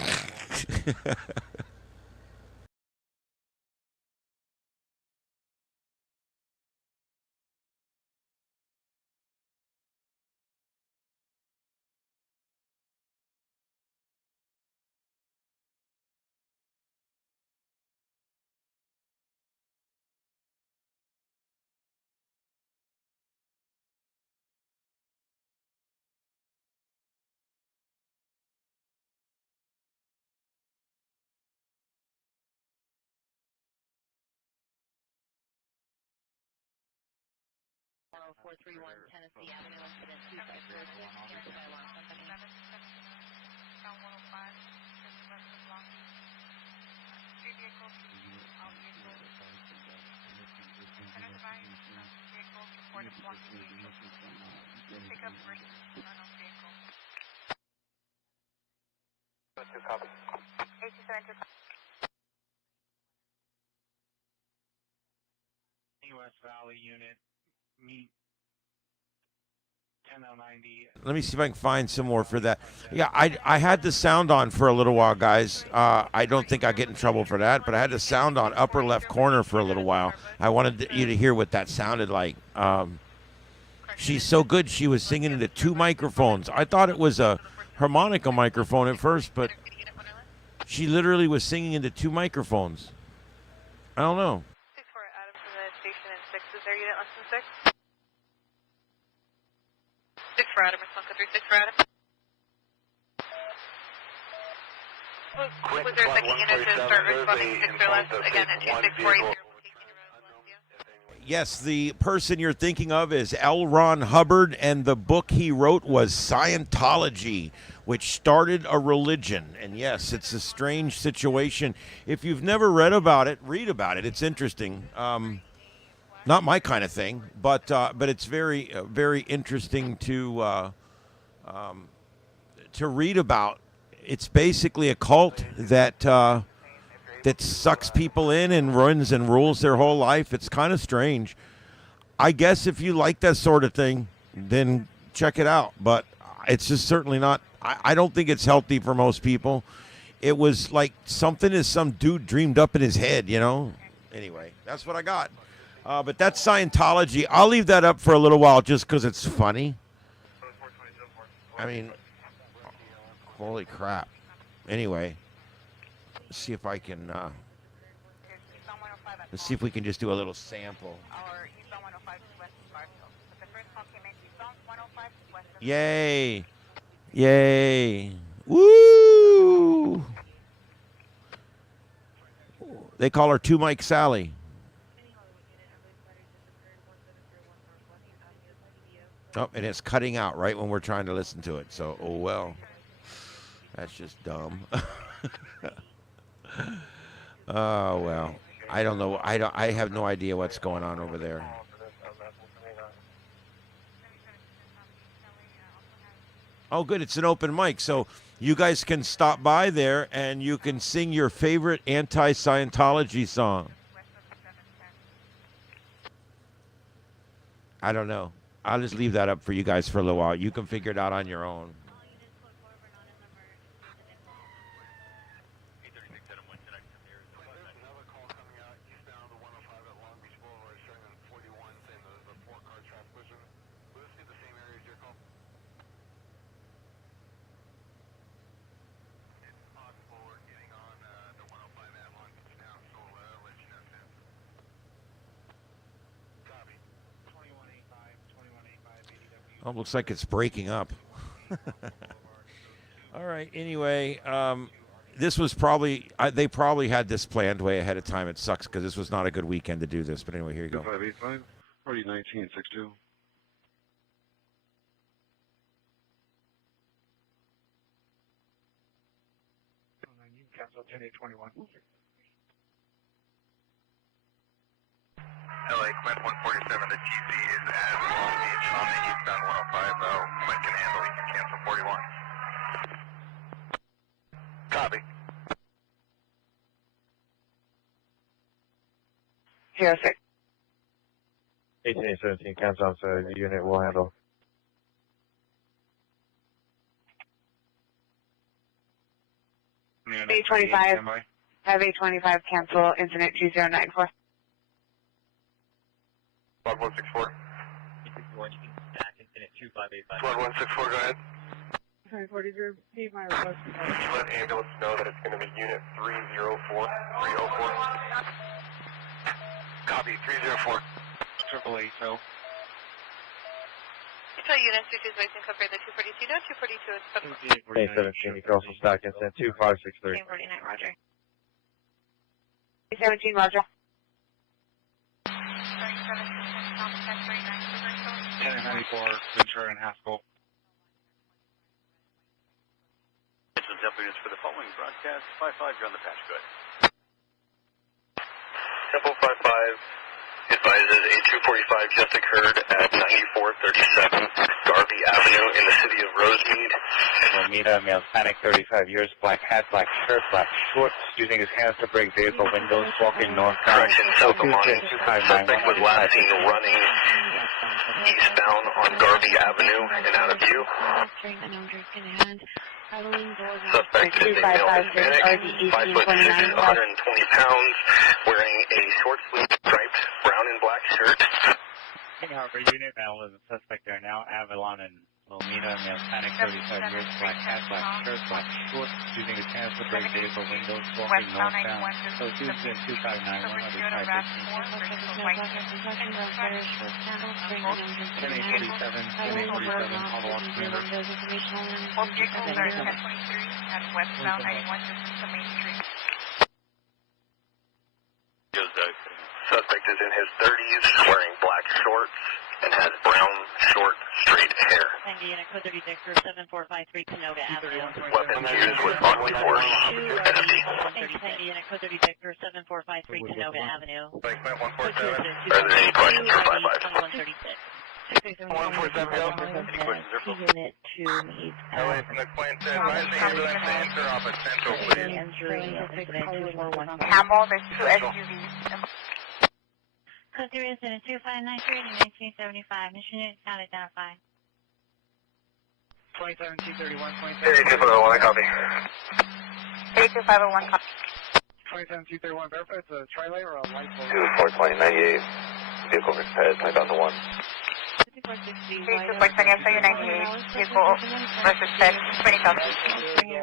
Tennessee Avenue, incident 254, cancelled by alarm company. 3 vehicles, all vehicles. Identify vehicles reported blocking vehicles. Pick up versus unknown vehicle. 8272. West Valley unit, meet 1090. Let me see if I can find some more for that. Yeah, I had the sound on for a little while, guys. I don't think I get in trouble for that, but I had the sound on upper left corner for a little while. I wanted you to hear what that sounded like. She's so good, she was singing into 2 microphones. I thought it was a harmonica microphone at first, but She literally was singing into two microphones. I don't know. 6-4 Adam from the station and 6. Is there unit less than 6? 6 for Adam, response to 3. 6 for Adam. Was there a second unit to start responding 6 or less? Again, at 26480. Yes, the person you're thinking of is L. Ron Hubbard, and the book he wrote was Scientology, which started a religion. And yes, it's a strange situation. If you've never read about it, read about it. It's interesting. Not my kind of thing, but it's very, very interesting to read about. It's basically a cult that sucks people in and runs and rules their whole life. It's kind of strange. I guess if you like that sort of thing, then check it out. But it's just certainly not. I don't think it's healthy for most people. It was like something is some dude dreamed up in his head, you know. Anyway, that's what I got. But that's Scientology. I'll leave that up for a little while just because it's funny. I mean, holy crap. Anyway. Let's see if I can, let's see if we can just do a little sample. Yay. Yay. Woo. They call her Two Mike Sally. Oh, and it's cutting out right when we're trying to listen to it. So, oh well. That's just dumb. Oh well, I don't know. I have no idea what's going on over there. Oh, good. It's an open mic, so you guys can stop by there and you can sing your favorite anti-Scientology song. I don't know. I'll just leave that up for you guys for a little while. You can figure it out on your own. Oh, looks like it's breaking up. All right. Anyway, this was probably, they probably had this planned way ahead of time. It sucks because this was not a good weekend to do this. But anyway, here you go. 585, 401962. Cancel 10821. LA Quint 147, the TC is at Long Beach on the eastbound 105. Quint can handle, he can cancel 41. Copy. 06. 1817, cancel, so the unit will handle. A25, have A25 cancel, incident 2094. Log 164. 164, go ahead. Sorry, 43, see my request. Let ambulance know that it's going to be unit 304. Copy, 304. Triple A, so. Tell units, which is waiting cover the 242 to 242 is covered. 817, you can also stack incident 2563. 49, roger. 817, roger. 1094, Ventura and Haskell. This is Deputy for the following broadcast. 55, you're on the patch, go ahead. Temple 55 advises a 245 just occurred at 9437 Garvey Avenue in the city of Rosemead. Romita, male, Hispanic, 35 years, black hat, black shirt, black shorts, using his hands to break vehicle windows, walking northbound. Correction, South Omaha. Suspect was last seen running eastbound on Garvey Avenue and out of view. Suspect is a male Hispanic, 5'6", 120 pounds, wearing a short-sleeved striped brown and black shirt. King Harbor unit, battle is a suspect there now, Avalon and Lomita, male panic, 35 years, black hat, black shirt, black shorts, using a canopy brake vehicle windows, walking northbound. So students in 2591 under 10-847, follow-up number. Both vehicles are 1023 at westbound 91 distance to Main Street. Suspect is in his 30s, wearing black shorts, and has brown, short, straight hair. Unit code 36 for 7453 Canova Avenue. Weapons used with body force. Unit code 36 for 7453 Canova Avenue. Are there any questions for 556? 147 Unit 2 needs LA from the Quinton, advise the ambulance to interop at Central, please. Campbell, there's 2 SUVs. Code 3 incident 2593 and 1975. Mission unit not identified. 27231, 28501, copy. 82501, copy. 27231, verify it's a tri-light or a light pole? 242098, vehicle repaired, 2001. 2420, SU 98, vehicle versus 10, 20,000.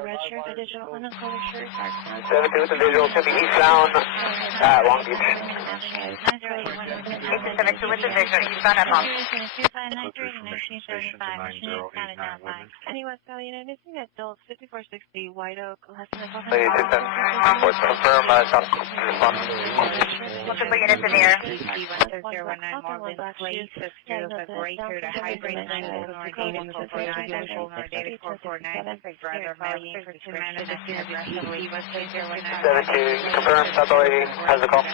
Red shirt, additional uncolored shirt, 72 with the visual to be eastbound at Long Beach. 872 with the visual, eastbound at Long Beach. 2593 and 1975. Mission unit not identified. Any West Valley unit missing adults 5460 White Oak, less than a What's confirm, Multiple units in the air. 019 Moreland Place, Gray shirt, a hybrid 949 David 449, Fulmer David 449, driver male prescription, aggressively, West 72, confirm, South Lady, has a call.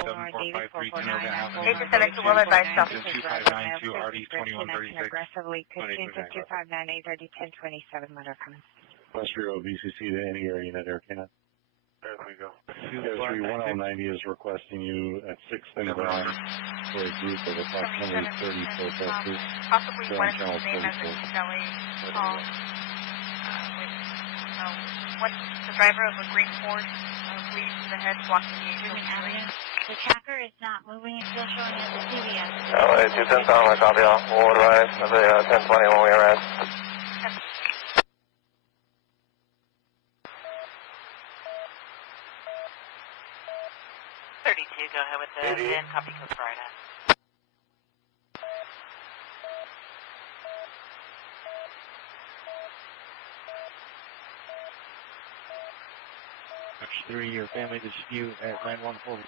872 will advise South. 2592, RD 2136. aggressively, 155598, RD 1027, letter coming. West Bureau VCC to any area unit, Air Canada. There we go. Air 31090 is requesting you at 6th and Brown for a group of approximately 30 protesters. Possibly They're one on of channel the name as 44. a LA call. What's the driver of a green Ford bleeding to the head, blocking the Eugene Avenue? The tracker is not moving, it's still showing as a CVS. LA 210, copy all. We'll advise of the 1020 when we arrive. 32, go ahead with the 10, copy code for Riot. March 3, your family dispute at line 140.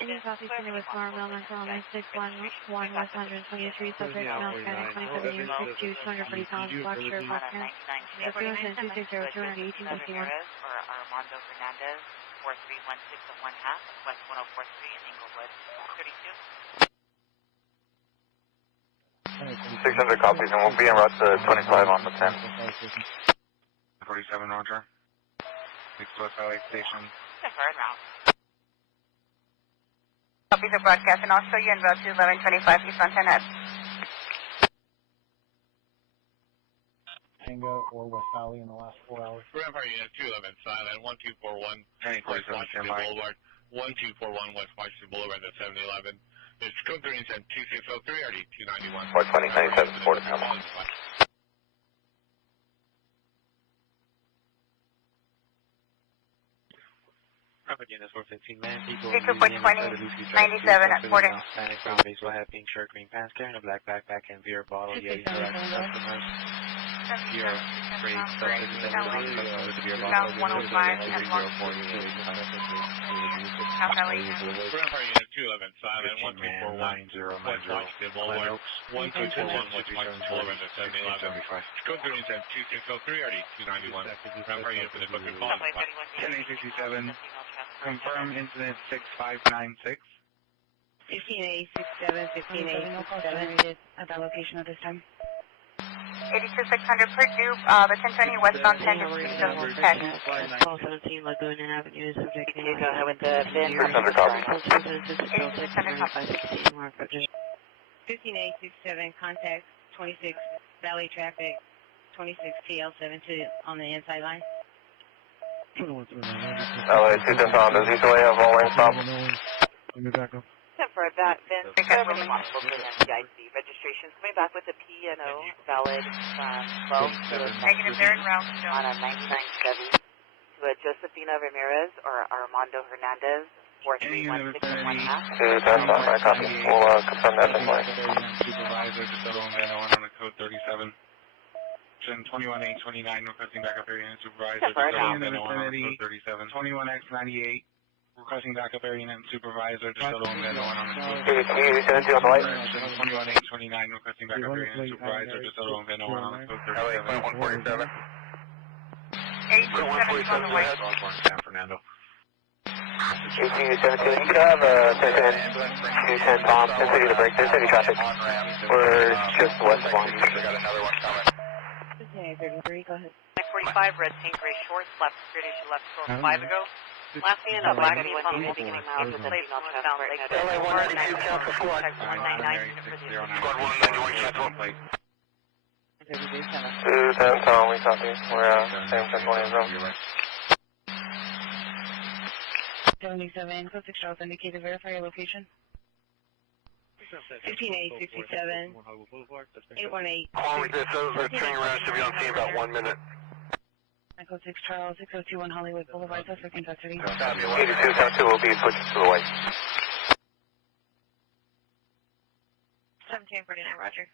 It is office unit with Farm Elemental 9611 West 123, subject male panic 27 years 62, 240 pounds, black shirt, black pants. Represent 260, 218, 51. Or Armando Fernandez, 4316 and 1/2, West 104th Street in Inglewood, 32. 600 copies, and we'll be en route to 25 on the 10. 47, Roger. 6 West Valley Station. Deferred route. Copies are broadcast, and I'll show you en route to 1125 East on 10 Ave. Tango or West Valley in the last 4 hours. Remember, unit 211, silent, 1241, 47, Washington Boulevard, 1241 West Washington Boulevard at 711. It's code 3 and 2603, RD 291. 420, 97, Port of Tampa. Units 415 man, people 220, 97 at Fort. Panic from baseball hat, pink shirt, green pants, carrying a black backpack and beer bottle, yelling harassing customers. Beer, great, customers with the beer bottle, 105 and remember, unit 211, silent, 1241, West Washington Boulevard, 1241 West Washington Boulevard at 711. Code 3 and 2603, RD 291. Remember, unit for the book and call. 10867. Confirm incident 6596. 15867, 15867 at that location at this time. 82600 Purdue, the 1020 westbound 10 is double check. Call 17 Laguna Avenue, subject name. Go ahead with the VIN. 600 copies. 15867, contact 26 Valley Traffic, 26 TL72 on the inside line. LA 210, does each way have all lane stop? Let me back up. for that VIN responsible for NCIC registrations. Coming back with a P&O valid from 12 Negative there in route. on a 99 Chevy to a Josefina Ramirez or Armando Hernandez, 43161 I copy. We'll confirm that this morning. Supervisor, DeSoto and Van Owen on the code 37. 21829 requesting backup area unit supervisor, DeSoto and Van Owen on the code 37. 21X98 requesting backup area unit supervisor, DeSoto and Van Owen on the code 37. 21829 requesting backup area unit supervisor, DeSoto and Van Owen on the code 37. 147. 1870 on the way. San Fernando. 1817, you could have 1010 Tom, 10 to break, 10 traffic. We're just west of Long Beach. 33, go ahead. 45, red tank, gray shorts, left security, she left store 5 ago. Last man up, black vehicle, beginning miles with plate northbound Lake LA 192, cancel squad. Squad 191, cancel. 210 Tom, we copy. We're same 1020 zone. 77, code 6 Charles indicated, verify your location. 15867, 818. Calling this over, turning around, should be on scene about 1 minute. Code 6 Charles, 6021 Hollywood Boulevard, suspect in custody. 8272 will be switched to the white. 1749, Roger.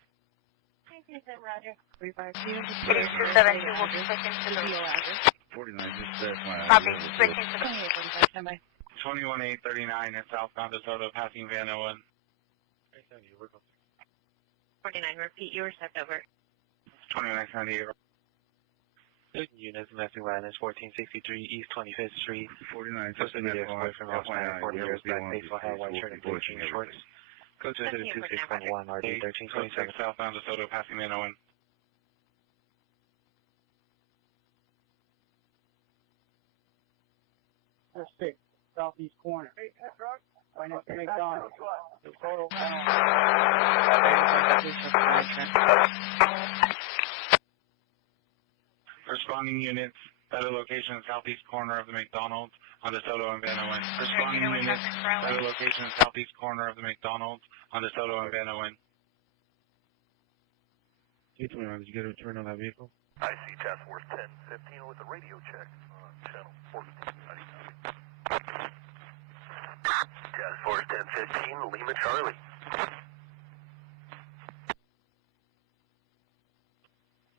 1749, Roger. 8272 will be switching to the 49, just copy, switching to the 45, stand by. 21839 at southbound DeSoto passing Van Owen. 49, repeat, you were stepped over. 2998. Units domestic violence 1463 East 25th Street. 49, Supposed to be there from Oakland, 40 years, black baseball hat, white shirt, and blue jean shorts. Code 22611 RD 1327. Southbound DeSoto passing Van Owen. That's 6, southeast corner. Right next to McDonald's. Total. Responding units, better location, southeast corner of the McDonald's on DeSoto and Van Owen. Responding units, better location, southeast corner of the McDonald's on DeSoto and Van Owen. 221, did you get a return on that vehicle? I see task force 1015 with a radio check on channel 1499. Task force 1015, Lima Charlie.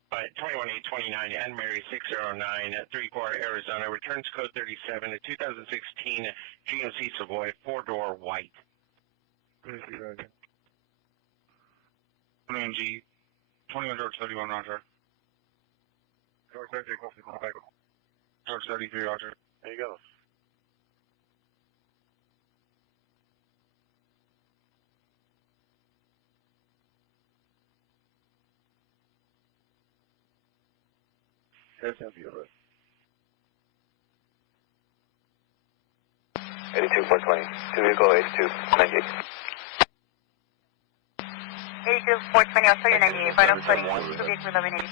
Alright, 21829 and Mary 609 at 3-4 Arizona, returns code 37 to 2016 GMC Savoy 4-door white. 21 G, 21 George 31 Roger. George 33, George 33 Roger. There you go. That's happy of it. 82 420, 2 vehicle 82 98. 82 420, I'll show you 98, but I'm putting 2 vehicle 1182.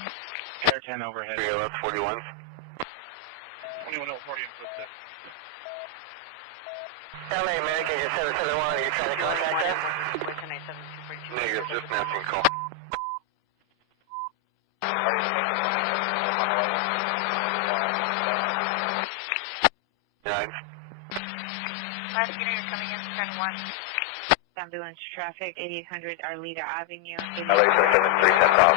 Air 10 overhead. 3 41. 21 40 and flip this. LA American, just 771, are you trying to contact us? Negative, just matching call. Last unit, you're coming in, 10-1. Ambulance traffic, 8800 Arleta Avenue. LA 773 off.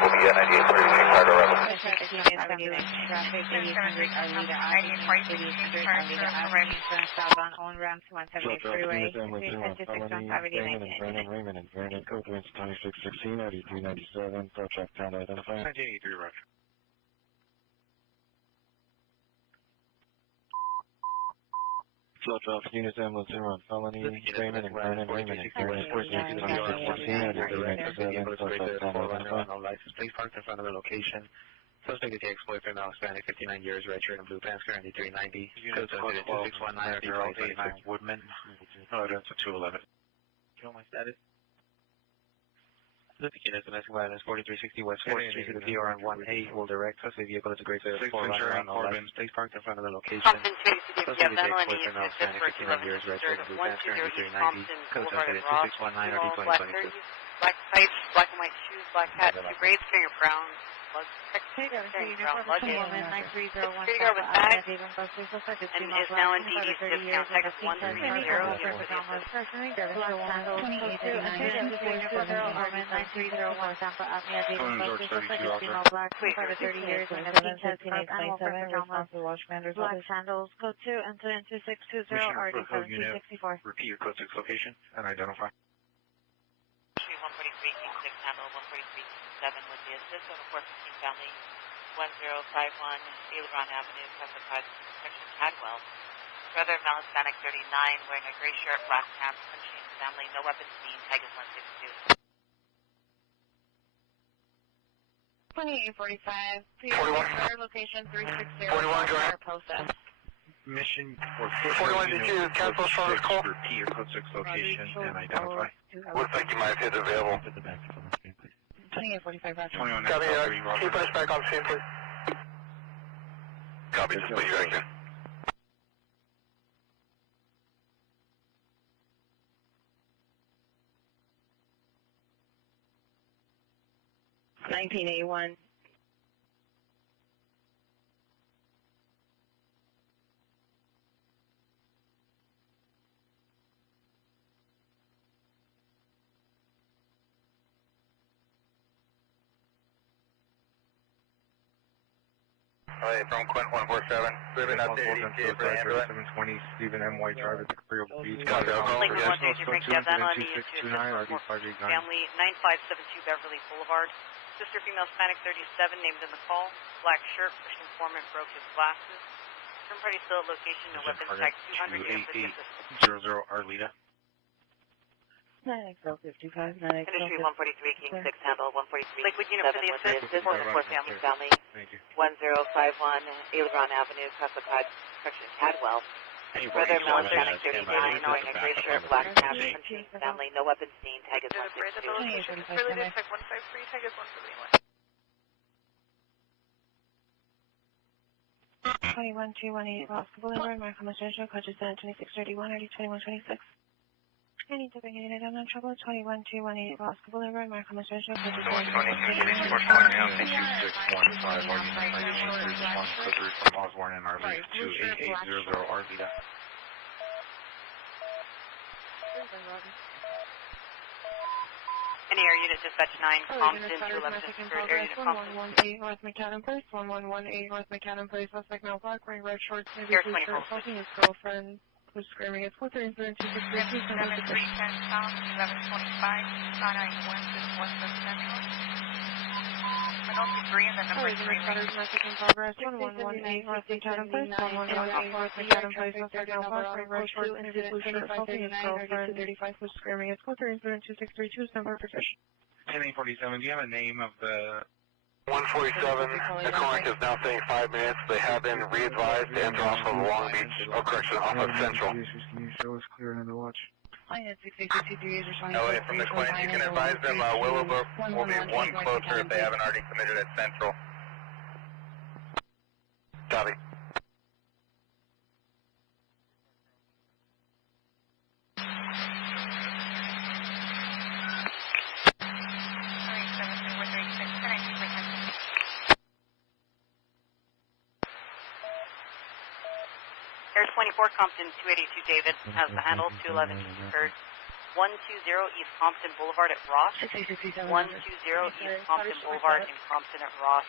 We'll be at 98 for your card arrival. Ambulance traffic, 8800 Arleta Avenue. 8800 Arleta Avenue. Southbound on ramp to 178 freeway. 326 on Saturday, 1999. Raymond and Vernon, code 2616, 8397, pro track town identified. 1983 Roger. Flow traffic units, ambulance, on felony, Raymond and Vernon, Raymond and Vernon, 2616, 8397, pro track town identified. No license, please park in front of the location. Suspect is the ex-boyfriend, now Hispanic, 59 years, red shirt and blue pants, currently 390. Code 2619, girl, 89 Woodman. No evidence of 211. Kill my status. Pacific units, domestic violence 4360 West 4th Street to the PR on 1A will direct suspect vehicle to Great State 4 running on license plate parked in front of the location. Compton 280 Suspect is Vietnam, ex-boyfriend male, Hispanic, 59 years, registered in Blue Pants, currently 390, code sensitive 2619 RD 2022. Black tights, black and white shoes, black hat, 2 braids, carry your brown luggage. Security guard with tag and is now in DD's discount tag is 130. Black sandals, code 2, enter in 2620 RD 7264. Repeat your code 6 location and identify. 143 King 6 handle 143 King 7 with the assist of a 415 family 1051 Aileron Avenue, Pacific Section Cadwell. Brother male Hispanic 39 wearing a gray shirt, black pants, punching family, no weapons seen, tag is 162. 2845, pre-order location 360, 41, process. Mission or 41 did you cancel short call? Repeat your code 6 location and identify. Looks like you might have hit available. 2845, Roger. 21 Copy, keep us back on scene, please. Copy, just put you back in. $19.81. Hey, from Quint 147, moving up to 80K for the ambulance. 720 Stephen M. White Drive at the Creole Beach. Copy, I'll call for Lincoln yes. 133 Frank Gavan on the 2629 family 9572 Beverly Boulevard. Sister female Hispanic 37 named in the call. Black shirt, pushed informant broke his glasses. Turn party still at location, no weapons, tag 200. 28800 Arleta. 9XL55, 9XL55. Industry 143 King 6 handle 143 Liquid unit for the assist. This is for family. Thank you. 1051 Aileron Avenue, Pacific Section Cadwell. Brother male Hispanic 39 wearing a gray shirt, black pants, punching family, no weapons seen, tag is 162. Really did check 153, tag is 171. 21218 Roscoe Boulevard, Markham Residential, code 2631 RD 2126. I need to bring a unit on trouble. 21218 Roscoe Boulevard, Markham Residential, code 2631 from Osborne and Arleta 28800 Arleta. Any air unit dispatch 9, Compton 211 Third Air Unit Compton. 118 North McAdam Place, 1118 North McAdam Place, suspect male black, wearing red shorts, maybe Air blue 24. shirt, assaulting his girlfriend, who's screaming at 433 7310 pounds, 1125, Tucson 91, this was residential. Penalty 3 and then number 3. Message in progress, 1118 North McAdam Place, 1118 North McAdam Place, suspect male black, wearing red shorts, maybe blue shirt, assaulting his girlfriend, 35, who's screaming at 433 number position. 1047, do you have a name of the 147, the clinic is now saying 5 minutes. They have been re-advised to enter off of Long Beach, correction, off of Central. Can you show us clear and under watch? LA from the clinic, you can advise them Willowbrook will be one closer if they haven't already committed at Central. Copy. Air 24 Compton 282 David has the handle 211 East Third. 120 East Compton Boulevard at Ross. 120 East Compton Boulevard in Compton at Ross.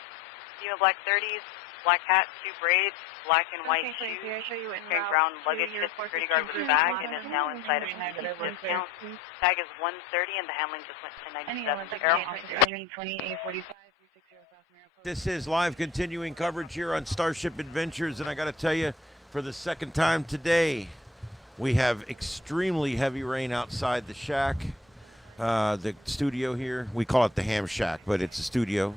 Female black 30s, black hat, 2 braids, black and white shoes, carrying brown luggage, hit security guard with a bag, and is now inside of DD's discount. Tag is 130 and the handling just went to 97. Arrow. This is live continuing coverage here on Starship Adventures, and I got to tell you, for the second time today, we have extremely heavy rain outside the shack, the studio here. We call it the ham shack, but it's a studio.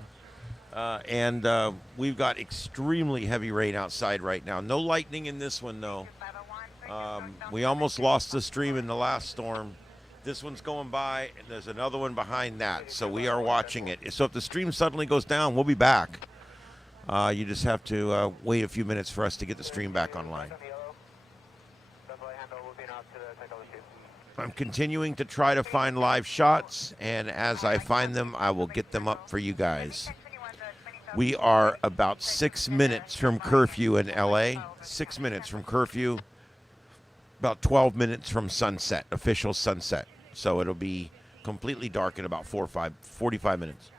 And we've got extremely heavy rain outside right now. No lightning in this one, though. We almost lost the stream in the last storm, This one's going by, and there's another one behind that. So we are watching it. So if the stream suddenly goes down, we'll be back. You just have to wait a few minutes for us to get the stream back online. I'm continuing to try to find live shots, and as I find them, I will get them up for you guys. We are about 6 minutes from curfew in LA, 6 minutes from curfew, about 12 minutes from sunset, official sunset. So it'll be completely dark in about 45 minutes.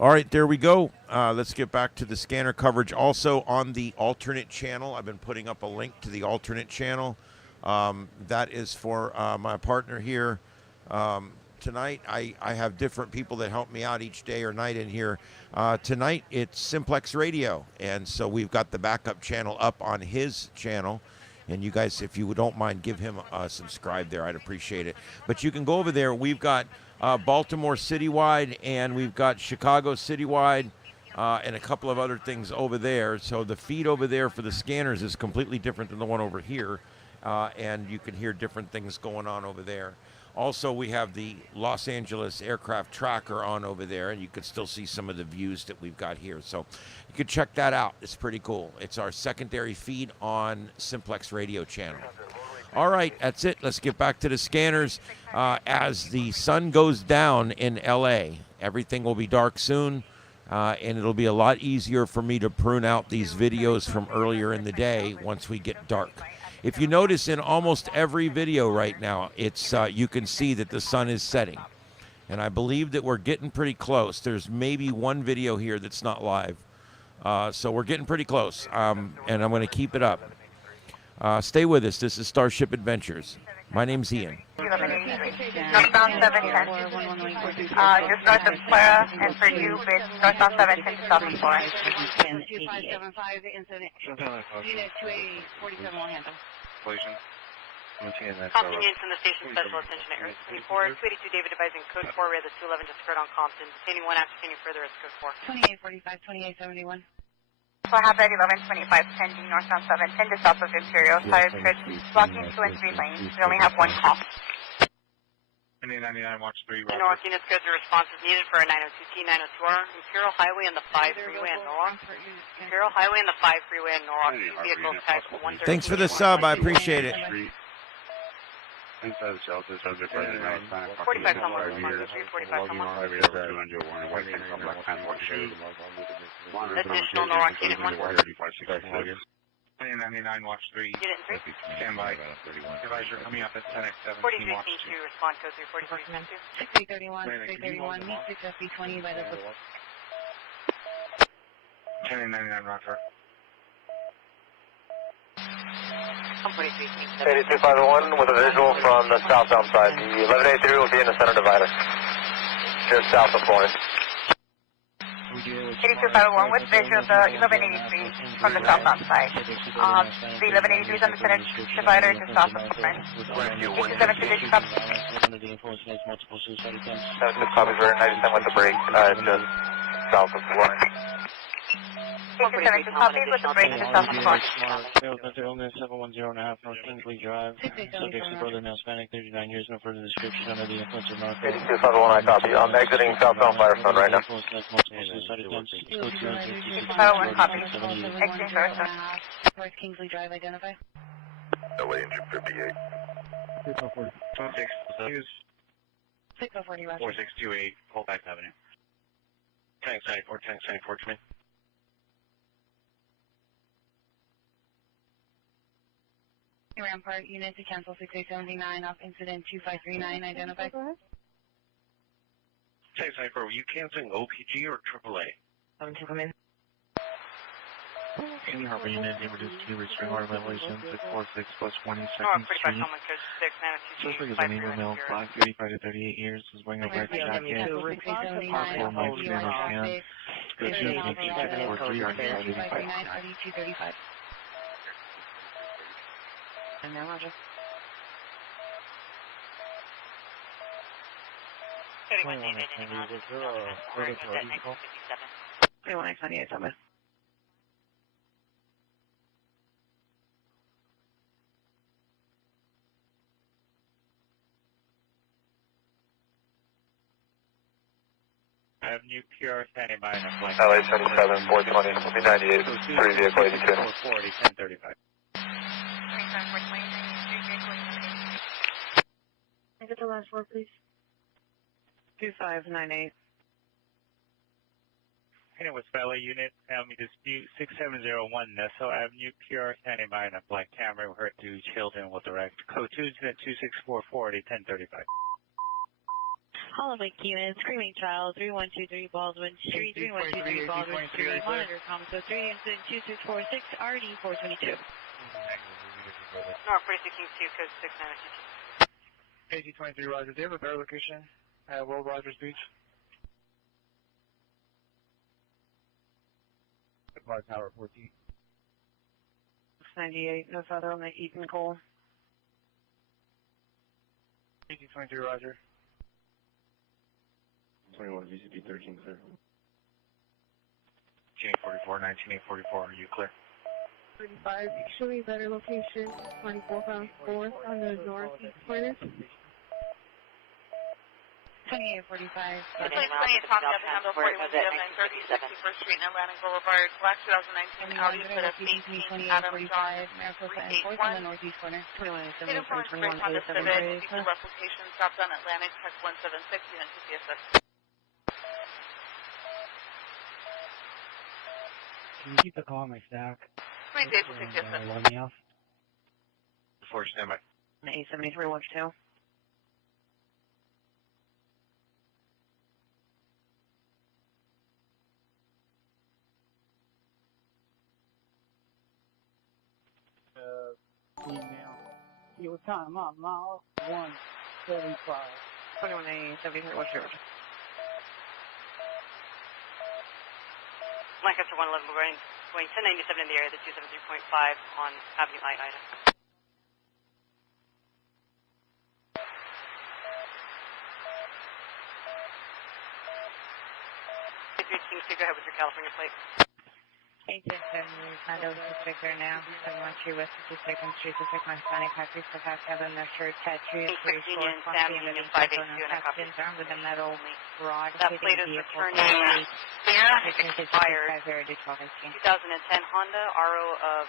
All right, there we go. Let's get back to the scanner coverage. Also on the alternate channel, I've been putting up a link to the alternate channel. That is for my partner here. Tonight, I have different people that help me out each day or night in here. Tonight, it's Simplex Radio, and so we've got the backup channel up on his channel. And you guys, if you don't mind, give him a subscribe there. I'd appreciate it. But you can go over there. We've got Baltimore citywide, and we've got Chicago citywide, and a couple of other things over there. So the feed over there for the scanners is completely different than the one over here, and you can hear different things going on over there. Also, we have the Los Angeles aircraft tracker on over there, and you can still see some of the views that we've got here. So you can check that out. It's pretty cool. It's our secondary feed on Simplex Radio channel. All right, that's it. Let's get back to the scanners. As the sun goes down in LA, everything will be dark soon, and it'll be a lot easier for me to prune out these videos from earlier in the day once we get dark. If you notice in almost every video right now, it's you can see that the sun is setting. And I believe that we're getting pretty close. There's maybe one video here that's not live. So we're getting pretty close, and I'm going to keep it up. Stay with us. This is Starship Adventures. My name's Ian. Northbound 710. Just north of Clara, and for you, it's northbound 710 to south of Flora. 2575, the incident. Unit 2A47 will handle. Compton units in the station, special attention at Area 24. 282 David advising code 4, we have the 211 to skirt on Compton. Detaining 1 after any further is code 4. 2845, 2871. So I have that 1125 pending northbound 710 to south of Imperial. Tires could blocking 2 and 3 lanes. We only have 1 call. 99 Watch 3. Newark units go through responses needed for a 902T, 902R. Imperial Highway and the 5 freeway in Newark. Imperial Highway and the 5 freeway in Newark. Vehicles tagged 130. Thanks for the sub. I appreciate it. Inside the shelter, subject right now. 45 someone, 345 someone. Additional Newark unit 1. 99 Watch 3. Unit 3. Stand by. Advisor coming up at 10x7. 43 to respond code 343. 6331, 331, meet 6FB20 by the book. 1099 Roger. 82501 with a visual from the southbound side. The 1183 will be in the center divider, just south of Florence. 82501 with visual of the 1183 from the southbound side. The 1183 is on the center divider just south of Florence. 827 position copy. 76 copies, we're 97 with the break, just south of Florence. 827 copies with the break just south of Florence. 710.5 North Kingsley Drive. Subjects to further now Hispanic, 39 years, no further description under the influence of narcotics. 82501, I copy. I'm exiting southbound Firestone right now. 82501 copy. Exiting Firestone. North Kingsley Drive, identify. LA engine 58. 6040 Roger. 4628 Colfax Avenue. Tank 94 to me. Rampart unit to cancel 6879 off incident 2539, identify. Tank 94, were you canceling OPG or AAA? Come in. Any Hartford unit being reduced to restraint order violation 646 plus 22nd Street. Suspect is a neighbor male, black, 35 to 38 years, is wearing a red jacket. Possible knife in his hand. Good shoes, make 2643, RD5. And now, Roger. 2198, Thomas. Avenue, PR standing by in a flight. LA 77, 420, 98, 3 vehicle 82. 440, 1035. Can I get the last four, please? 2598. Hey, with fellow unit, Family Dispute 6701 Nessel Avenue, PR standing by in a black camera. We heard two children with direct. Code 2 incident 26440, 1035. Hollow Lake unit, Screaming Child, 3123 Baldwin Street, 3123 Baldwin Street, monitor comms 03, incident 2646, RD 422. North 46 King 2, code 6952. KG-23 Roger, do you have a better location at Will Rogers Beach? Bar Tower 14. 98, no further on the Eaton Cole. KG-23 Roger. 21 VCP 13, clear. Gene 44, 19844, are you clear? 35, show me a better location, 24 pound 4 on the northeast corner. 2845. It's like 28 Tommy up handle 41 930, 61st Street and Atlantic Boulevard, Black 2019 Audi Toyota FDNY, Adam John 381. On the northeast corner, 21 Hit him from a straight Honda Civic, DC left location, stopped on Atlantic, text 176, unit to CSS. Can you keep the call on my stack? 28 to CSS. Let me off. 4 standby. 873 watch 2. Email. Your time on mile 175. 21 873 watch 0. Lancaster 111 going 1097 in the area, the 273.5 on Avenue I, Ida. Go ahead with your California plate. 810 Condo District there now. 712 West 52nd Street, District my Hispanic Factory, so have Kevin Nurture, Tattoo, 34, Quantity, and captains armed with a metal rod. That plate is returning expired 2010 Honda RO of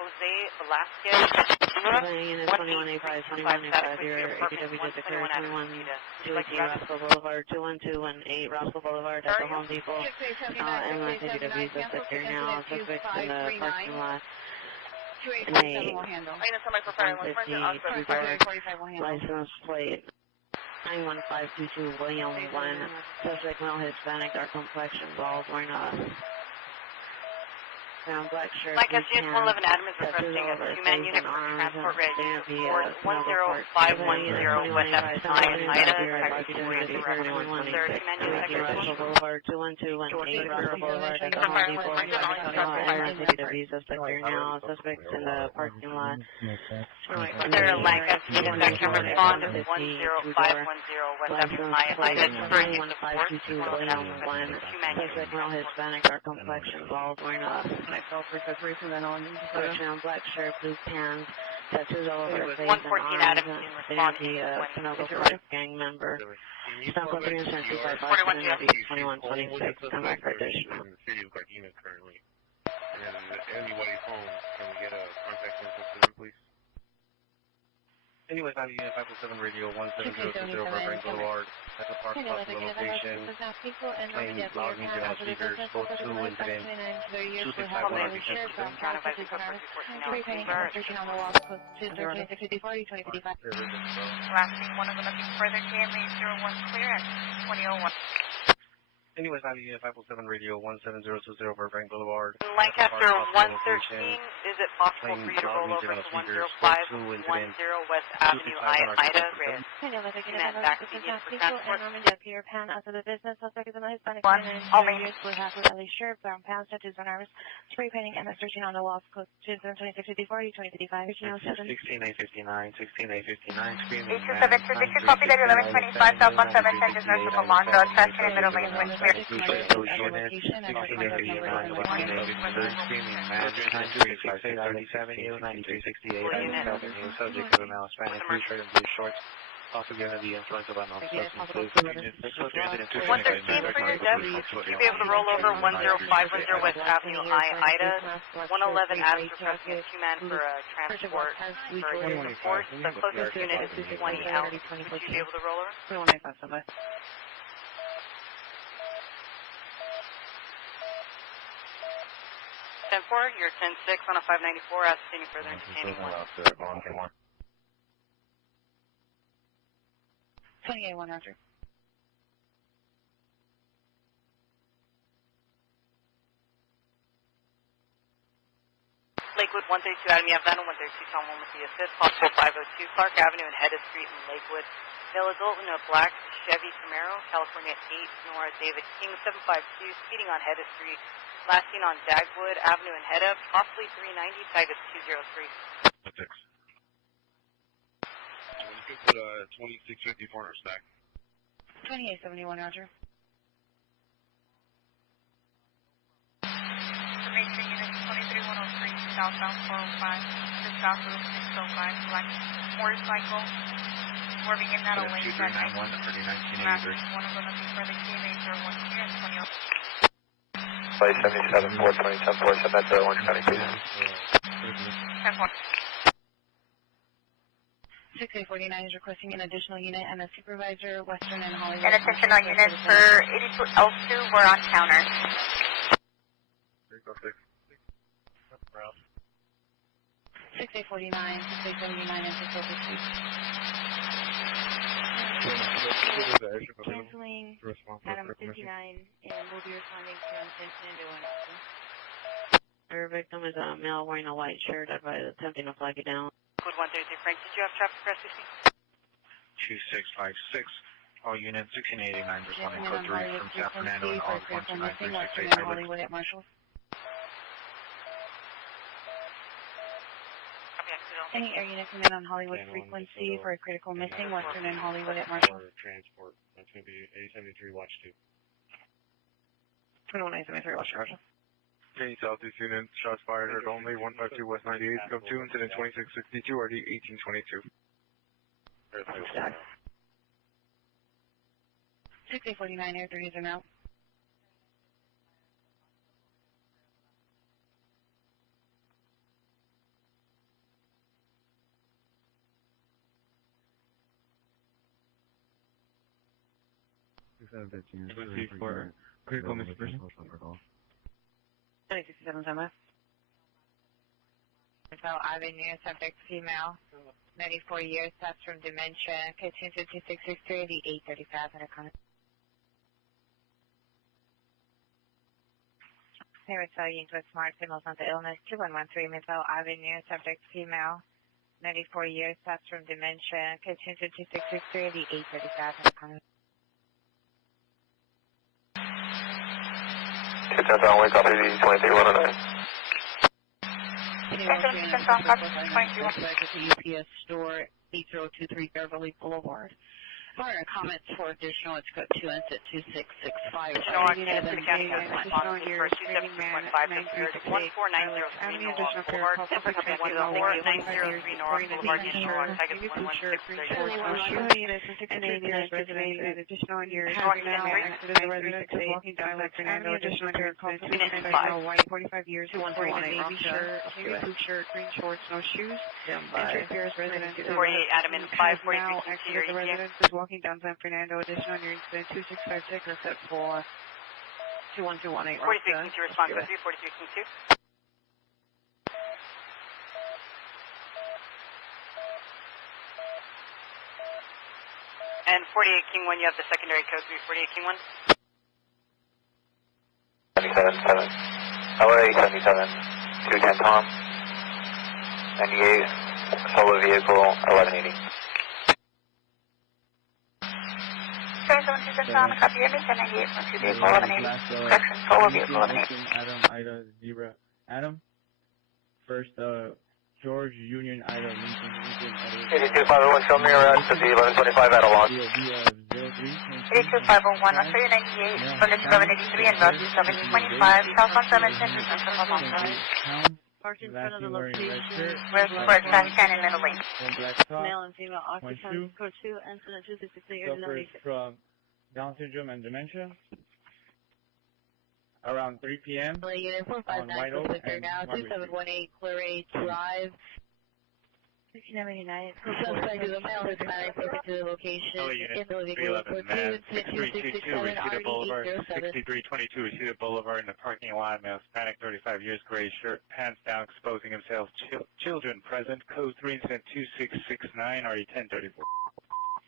Jose Velasquez. 2185, your APW District 2128 Roscoe Boulevard, 21218 Roscoe Boulevard at the Home Depot. NYPD suspect here now, suspect in the parking lot. License plate 91522 William 1. Suspect male Hispanic, dark complexion, bald, wearing a brown black shirt. Lancaster 111 Adam is requesting a two-man unit for transport ready for 10510 West Avenue, Ida. Russell Boulevard, 21218 Russell Boulevard at the Home Depot. NYPD suspect here now, suspects in the parking lot. There are Lancaster, you can respond to 10510 West Avenue, Ida. 1522 William 1. Suspect male Hispanic, dark complexion, bald, wearing a black shirt, blue pants, tattoos all over face and arms. They have the Pinocchio Park gang member. Stop on 325 2126. Come back for additional. In the city of Gardena currently. And anybody's home, can we get a contact info for them, please? Anyways, 507 radio 17000 Burbank Boulevard. At the park spot to the location. Playing loud music on speakers. Both 2 incidents. 265 Last thing, one of them looking further, KMA 01 clear at 2001. Anyways, 507 radio 17020 Burbank Boulevard. Lancaster 113, is it possible for you to roll over to 10510 West Avenue, Ida, Red? Back to you for transport. One, I'll make it. Shirt, brown pants, tattoos on arms, spray painting, and searching on the walls, code 27654, 2055, 16859, 16859, screaming. 8276, Victor, copy that 1125, southbound 710, just north of Commando, attaching in middle lane, wind clear. 1689, 9368, 9368, Avenue, subject of a male Hispanic, blue shirt and blue shorts. Also given the influence of unknown substances, Unit 6 was granted into 113 for your desk. Should be able to roll over 10510 West Avenue I, Ida. 111 Adams requesting a 2-man for a transport for use of force. The closest unit is 20 out. Would you be able to roll over? 2185, standby. 10-4, you're 10-6 on a 594. Ask any further entertaining one. 28-1, Roger. Lakewood 132 Adam, you have 90132 Tom 1 with the assist. Possible 502 Clark Avenue and Hedda Street in Lakewood. Male adult in a black Chevy Camaro, California 8, Nora David King 752, speeding on Hedda Street. Last seen on Dagwood Avenue and Hedda, possibly 390, tag is 203. 6. You can put 2654 in our stack. 2871, Roger. Information unit 23103, southbound 405, just south of 605, black motorcycle, swerving in that lane. 2391 to 3983. One of them looking for the KMA 012 and 20. 77, 420, 10-4, send that to Orange County, please. 10-4. 6849 is requesting an additional unit and a supervisor, Western and Hollywood. And attention on units for 82 L2, we're on counter. 6849, 6879, and 603. Canceling Adam 59 and will be responding to Fernando and Austin. Our victim is a male wearing a white shirt attempting to flag it down. Code 133, Frank, did you have traffic for SCC? 2656. All units 1689 responding code 3 from San Fernando and all 12936 Hollywood at Marshall. Any air unit come in on Hollywood frequency for a critical missing, Western and Hollywood at Marshall. Transport. That's going to be 873 watch 2. 21873 watch 2. Any Southeast unit, shots fired, heard only, 152 West 98, scope 2, incident 2662, RD 1822. 6849, air 30s are out. For critical missing person. 2067 Summer. So Avenue, subject female, 94 years, suffers from dementia, K2 5663, the 835 in a comment. Here we tell you with smart signals on the illness, 2113 Midvale Avenue, subject female, 94 years, suffers from dementia, K2 5663, the 835 in a comment. Tucson, wake up, 2319. UPS store, 8023 Beverly Boulevard. For comments for additional, it's got 2 ends at 2665. Additional activity for the county has one policy for 272.5 compared to 14903 Norwalk Boulevard, Tampa Company 14903 Norwalk Boulevard, additional on tag is 11634. Additional on your walking down Lake Fernando, additional on your call 45 years, 218 baby shirt, baby blue shirt, green shorts, no shoes. Entry Pierce resident. 48 Adam in 543 Exit the residence is walking down San Fernando, additional on your incident 2656 or set for 21218. 46 to respond with 343 2. And 48 King 1, you have the secondary code 348 King 1. 77, LA 77, 210 Tom, 98, solo vehicle 1180. 772 Tom, copy your mission, 98, 12 vehicle 1180. Correction, solo vehicle 1180. Adam, Ida, Zebra, Adam. First, George, Union, Ida, Lincoln, 82501, show me your address to the 1125 at a log. 82501, I'll show you 98, furniture 1183 and route 725, southbound 710, Parked in front of the location. Where's Spokane in Middle East? Male and female occupants. Code 2, incident 263. Suffers from Down syndrome and dementia. Around 3 p.m. Unit 459, Victor now, 2718 Claret Drive. 6989. Suspect is a male Hispanic, broken to the location. Unit 311, man, 6322, Ishida Boulevard, 6322, Ishida Boulevard in the parking lot, male Hispanic, 35 years, gray shirt, pants down, exposing himself, children present, code 3, incident 2669, RE 1034.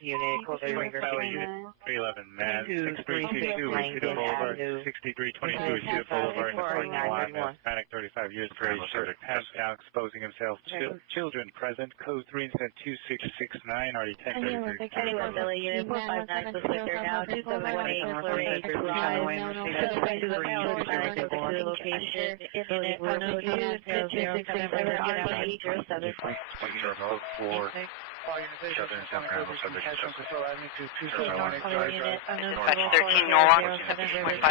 Unit, code 3, Unit 311, man, 6322, Ishida Boulevard, 6322, Ishida Boulevard in the parking lot, male Hispanic, 35 years, gray shirt, pants down, exposing himself, children present, code 3, incident 2669, RE 1033. Anyone, Billy, Unit 459, Victor now, 2718 Claret Drive. Suspect is a male Hispanic, broken to the location. Unit 492, 2667, 4. Children in Sacramento, subject to Unit 13 Norwalk, 25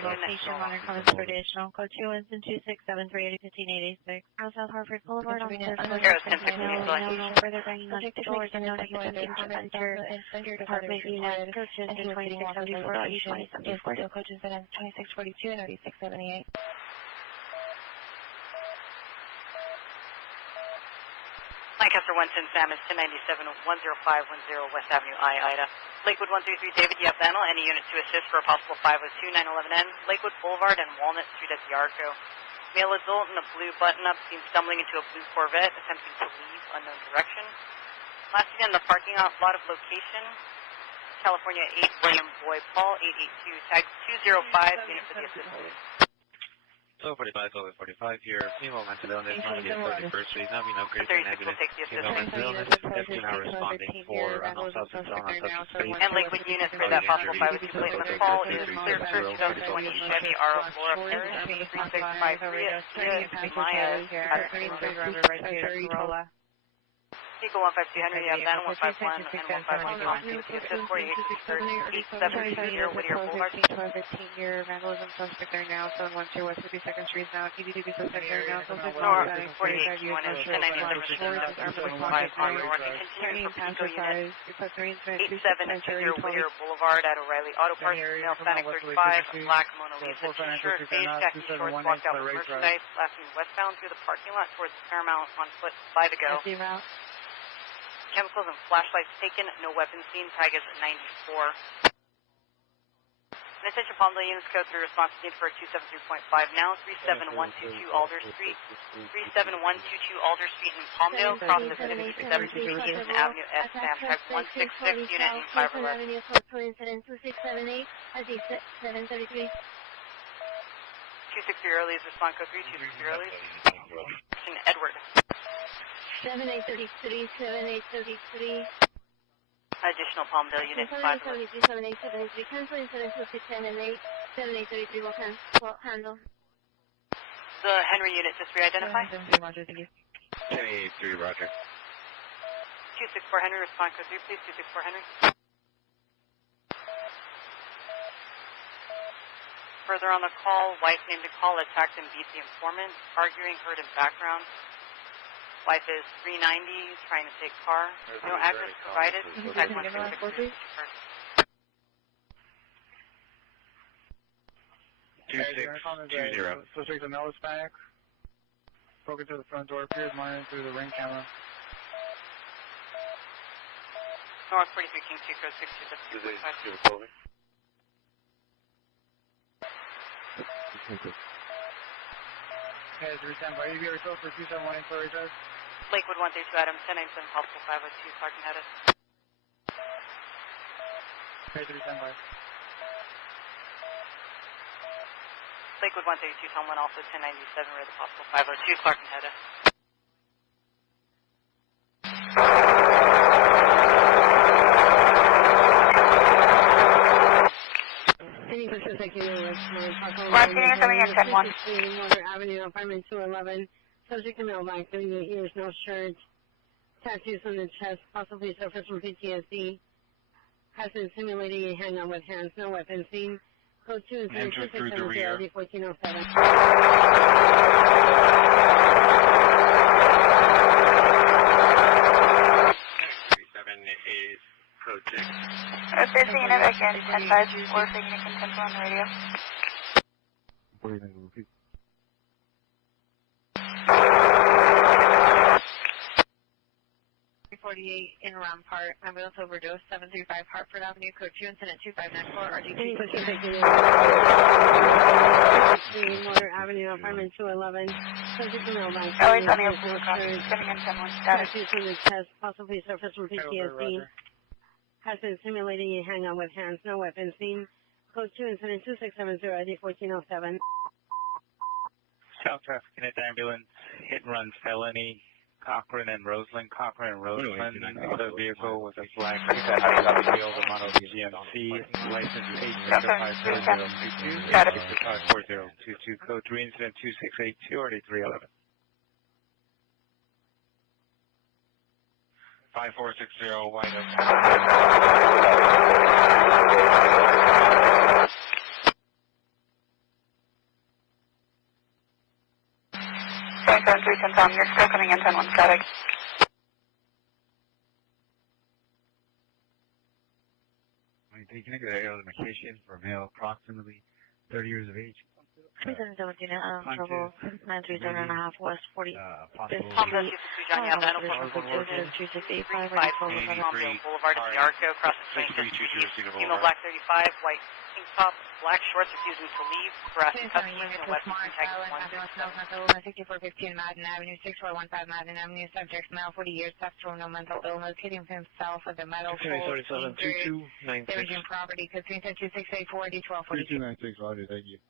Location, modern comments for additional. Code 2, instant 267381586. South Hartford Boulevard on the further bringing subject to doors and no negative enter department unit purchase in 2674, East 2074. Coaches in 2642 and 3678. Lancaster 110 Sam is 1097 10510 West Avenue I, Ida. Lakewood 133 David, you have the handle. Any unit to assist for a possible 502 911N. Lakewood Boulevard and Walnut Street at the Arco. Male adult in a blue button-up seen stumbling into a blue Corvette, attempting to leave unknown direction. Last again, the parking lot of location. California 8 William Boyd Paul 882 tag 205 unit for the assistance. So 45, over 45 here, female mental illness, 31st Street, now being upgraded to negative. Female mental illness, FDNY now responding for unknown substance, space. And Lakewood units for that possible 502 placement call is cleared for 2020 Chevy R. Laura Paris, 3653, Maya, Eagle 152 Henry, you have that 151 and 151, 872 Whittier Boulevard. 15-year vandalism suspect there now, 712 West 52nd Street now, TBTB suspect there now, 48 1 and 1097 continuing from Eagle unit 8720 Whittier Boulevard at O'Reilly Auto Parts, male Hispanic 35, black Mona Lisa t-shirt, beige khaki shorts, walked out with merchandise, last seen westbound through the parking lot towards Paramount on foot by the go. Chemicals and flashlights taken, no weapons seen, tag is 94. And attention Palmdale units, code 3 response needed for 273.5 now, 37122 Alder Street, 37122 Alder Street in Palmdale, cross the 57th Street, Kingston Avenue, S. Sam, tag 166, unit in 511. 2678, I see 733. 263 early is response code 3, 263 early. Edward. 7833, 7833. Additional Palmdale unit 5. 7873, 7873, canceling 72610 and 7833 will handle. The Henry unit, just re-identify. 1083, Roger. 264 Henry, respond code 3, please. 264 Henry. Further on the call, wife named to call, attacked and beat the informant, arguing, heard in background. Wife is 390, trying to take car. No address provided. Tag 166. 2620. Suspect is a male Hispanic. Broken to the front door, appears monitoring through the ring camera. North 43 King 2, code 627. Okay, is there by you referral for 271 Claret Drive? Lakewood 132 Adam 1097 possible 502 Sergeant Hedis. Okay, is there by? Lakewood 132 Tom 1 also 1097 rear the possible 502 Clark and Hedis. Avenue, apartment 211. Subject to male black, 38 years, no shirt. Tattoos on the chest, possibly suffers from PTSD. Has been simulating a handout with hands, no weapon seen. Code 2 is Enter through the rear. ID 1407. Is code 6. If there's a unit again, 10-5, we're taking a contempt on the radio. 348 in around part, ambulance overdose, 735 Hartford Avenue, code 2, incident 2594, RDT. Motor Avenue, apartment 211. Subject to mailbox. Always on the open cross, sending in 10-1 status. Test, possibly surface from PTSD. Has been simulating a hang-on with hands, no weapons seen. Code 2, incident 2670, ID 1407. South traffic in ambulance, hit and run felony. Cochran and Roseland. Other vehicle with a flag field, the model GMC, license 8554022, 8554022, code 3, incident 2682, already 311. 5460, White Oak. 773 Tom, you're still coming in 10-1 static. Taking a identification for a male approximately 30 years of age. 3717 trouble, 937.5 West 40. Tom, that's you for John, you have 904 Boulevard, Yarko, across the street. Female black 35, white pink top, black shorts, refusing to leave, harassing customers in the West Texas. 5415 Madden Avenue, 6415 Madden Avenue, subject male, 40 years, sexual, no mental illness, hitting himself with a metal pole, damaging property, code 32684, D1242. 3296, Roger, thank you.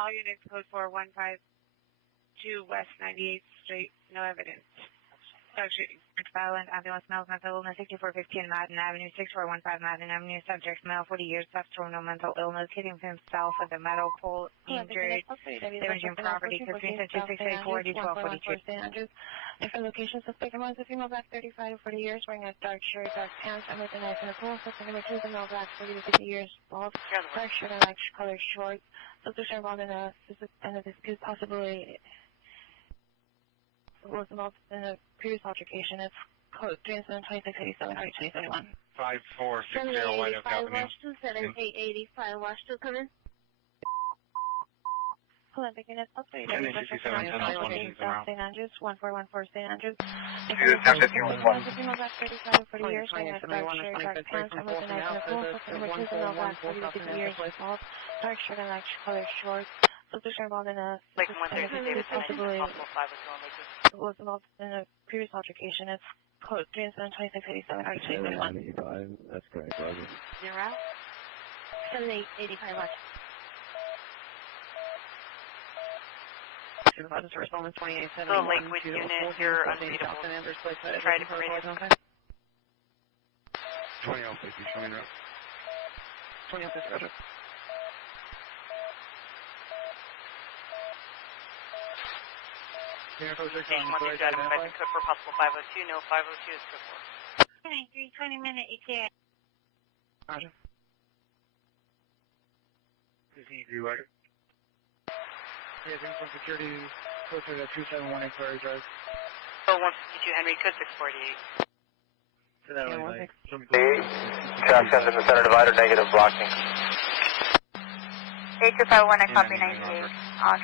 All units code 4152 West 98th Street, no evidence. Subject violent, ambulance male, mental illness, 6415 Madden Avenue, 6415 Madden Avenue, subject male, 40 years, sexual, no mental illness, hitting himself with a metal pole, injured, damaging property, code 32684, D1242. Different locations, suspect among the female black 35 to 40 years, wearing a dark shirt, dark pants, and with a knife in a pool. Suspect number 2 is a male black 40 to 50 years, bald, dark shirt and light colored shorts. Suspects are involved in a dispute, possibly was involved in a previous altercation. It's code 327 2071. 5460 White Oak Avenue. 7885 Washington, come in. Hold on, picking it up. And then 6710 St. Andrews, 1414 St. Andrews. Female black 35 40 years, wearing a dark shirt, dark pants, and with a knife in a pool. Suspect number 2 is a male black 40 to 50 years, bald, dark shirt and light colored shorts. Suspects are involved in a possibly was involved in a previous altercation. It's code 327 2087. That's correct, Roger. 7885 Washington. Supervisors responding 2871. So Lakewood unit, you're unreadable. Try to bring it. 20 Alpha, if you're showing up. 20 Alpha, Roger. Code for possible 502, no 502 is code 4. 23, 20-minute ETA. Roger. Roger. Yeah, from security, closer to 271 Inquiry Drive. So 152 Henry, code 648. Jackson's in the center divider, negative blocking. 8251, I copy 98.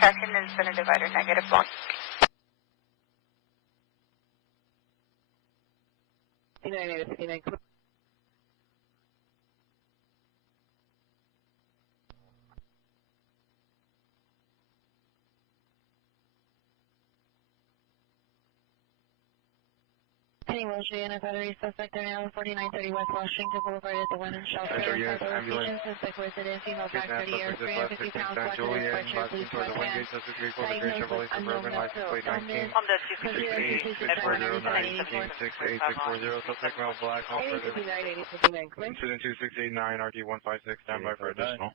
Traction is center divider, negative block. Penny Wilshire and a battery suspect are now 4930 West Washington Boulevard at the one in shelter. Location suspect resident, female black 30 years, 350 pounds, black with a sweatshirt, blue sweatpants. Diagnosed with unknown mental illness. Edward 96840, suspect male black, all further. Incident 2689, RD 156, stand by for additional.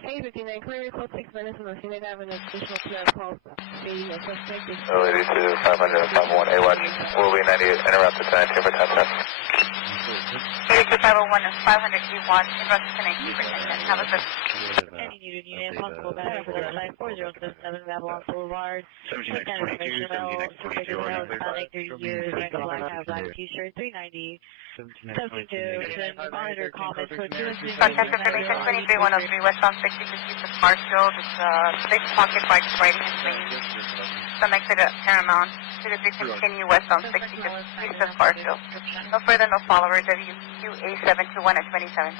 Hey, 59, clear your code 6 minutes and the scene have an additional PR call. The suspect is... 82, 500, 501, A1, will be 98, interrupt the 10, for 10 10. 82, 501 and 500 E1, invest to 19 for 10 10. Have a good Any needed unit, possible battery for the 94077 Babylon Boulevard. 7922, 7922, 30 years, black t-shirt, 390. 72, monitor comments, code 2 Contact information 23103 westbound 60 to Marshall. It's big pocket bikes riding in lanes. Some exit at Paramount. 2 continue westbound 60 east of Marshall. No further, no followers. WQA721 at 27.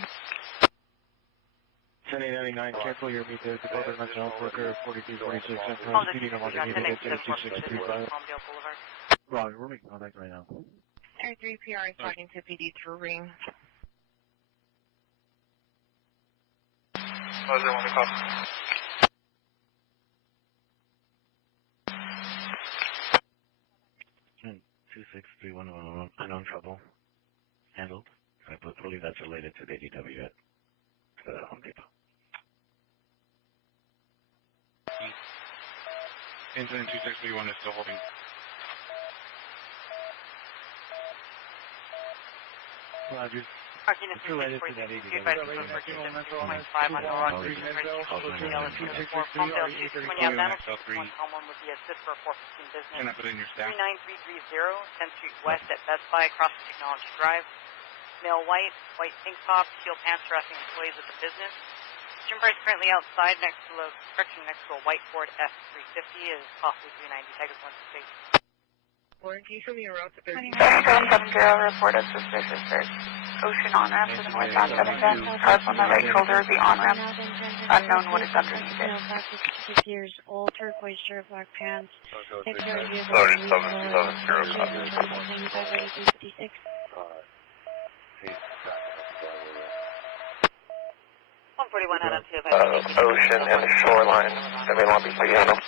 7099, cancel your meter. The other mental health worker 4346 Central. PD no longer needed at 2635. Roger, we're making contact right now. Air 3 PR is talking to PD through ring. What is it, want to call? Hmm, 26311, unknown trouble. Handled. I believe that's related to the ADW at Home Depot. Incident 2631 is still holding. Roger. It's related to that ADW. When you have someone with the assist for 415 business. Can I put in your staff? 39330, 10th Street West at Best Buy, across from Technology Drive. Male white tank top, steel pants harassing employees at the business. Jim Price currently outside next to a white Ford F350 is possibly 390. Tag is 168. Warranty from your route to 30. 7770, report of suspicious search. Ocean on ramp to the northbound 710. Cars on the right shoulder, the on ramp. Unknown what is underneath it. 56 years old, turquoise shirt, black pants. Take care of you. 3705. 141 out on 2. Ocean and shoreline. I mean, Long Beach City handle.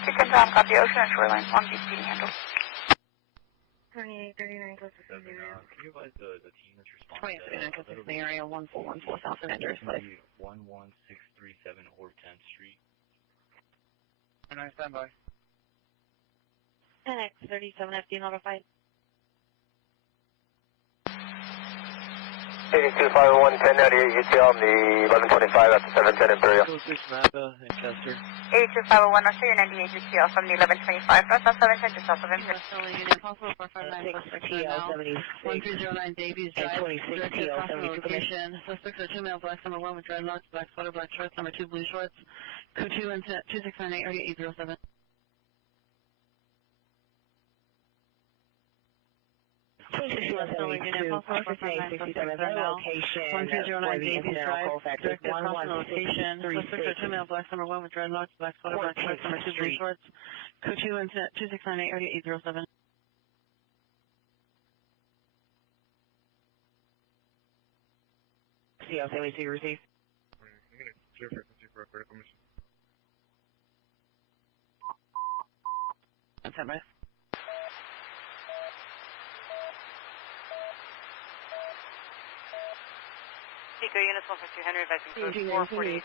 Chicken Tom, copy Ocean and shoreline. Long Beach City handle. 2839 close to 0. Can you advise the team that's responsible? 29 close to the area, 1414 South and Andrews Place. 11637 or 10th Street. 29 standby. NX 37 FD notified. 8251, 1098 UTL on the 1125 at the 710 Imperial. 06 Napa and Chester. 82501, I'll show you 98 UTL from the 1125 westbound 710 just south of Imperial. Possible 459 1309 Davies Drive. 26 TL 72 location. Suspects are 2 male, black number 1 with dreadlocks, black sweater, black shorts, number 2 blue shorts. Code 2 and 2698 area 807. Location 1209 Davies Drive. Direct across the location. Suspects are 2 male, black number 1 with dreadlocks, black sweater, black shorts, number 2 blue shorts. Code 2 and 2698 area 807. CLC received. Clear frequency for a critical mission. That's it, man. Pico units 15200 advising code 448.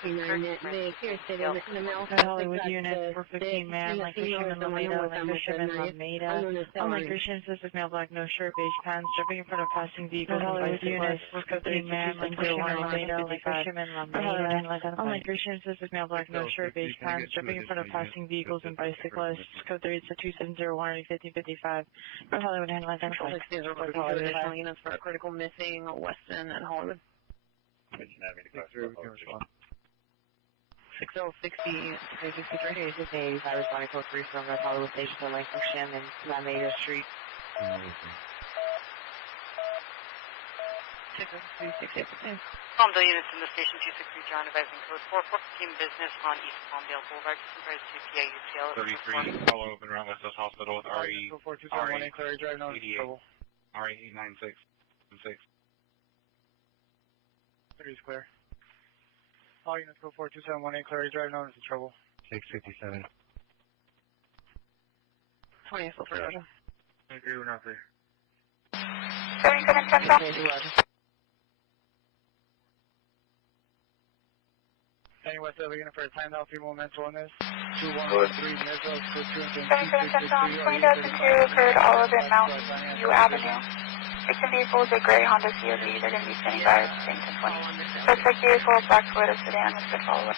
Hollywood unit 415 man, like Christian and Lameda, like Christian and Lameda. Unlike Christian, suspect male black, no shirt, beige pants, jumping in front of passing vehicles. Hollywood unit 415 man, like Christian and Lameda, like Christian and Lameda. Unlike Christian, suspect male black, no shirt, beige pants, jumping in front of passing vehicles and bicyclists. Code 3 to 2701 1555. North Hollywood and identified. 6 additional units for a critical missing, Weston and Hollywood. 6060 63 is 85 responding code 3 from North Hollywood Station to Lancashire and Lameda Street. 663 Palmdale units in the station 263 John advising code 414 business on East Palmdale Boulevard. Comprise 2 PA UTL. 33, follow open around West Coast Hospital with RE 88, RE 896 30 is clear. All units go 42718, Clary Drive, known as the trouble. 657. 20 still for Roger. I agree, we're not clear. 77 Central. what's up, unit for a time out, 3 momental on this. 2113 Midville, code 77 Central, 2002 occurred all of it Mountain View Avenue. 16 vehicles, a gray Honda CRV, they're going to be standing by at 10:20. Suspect vehicle, black Toyota sedan, with good follow-up.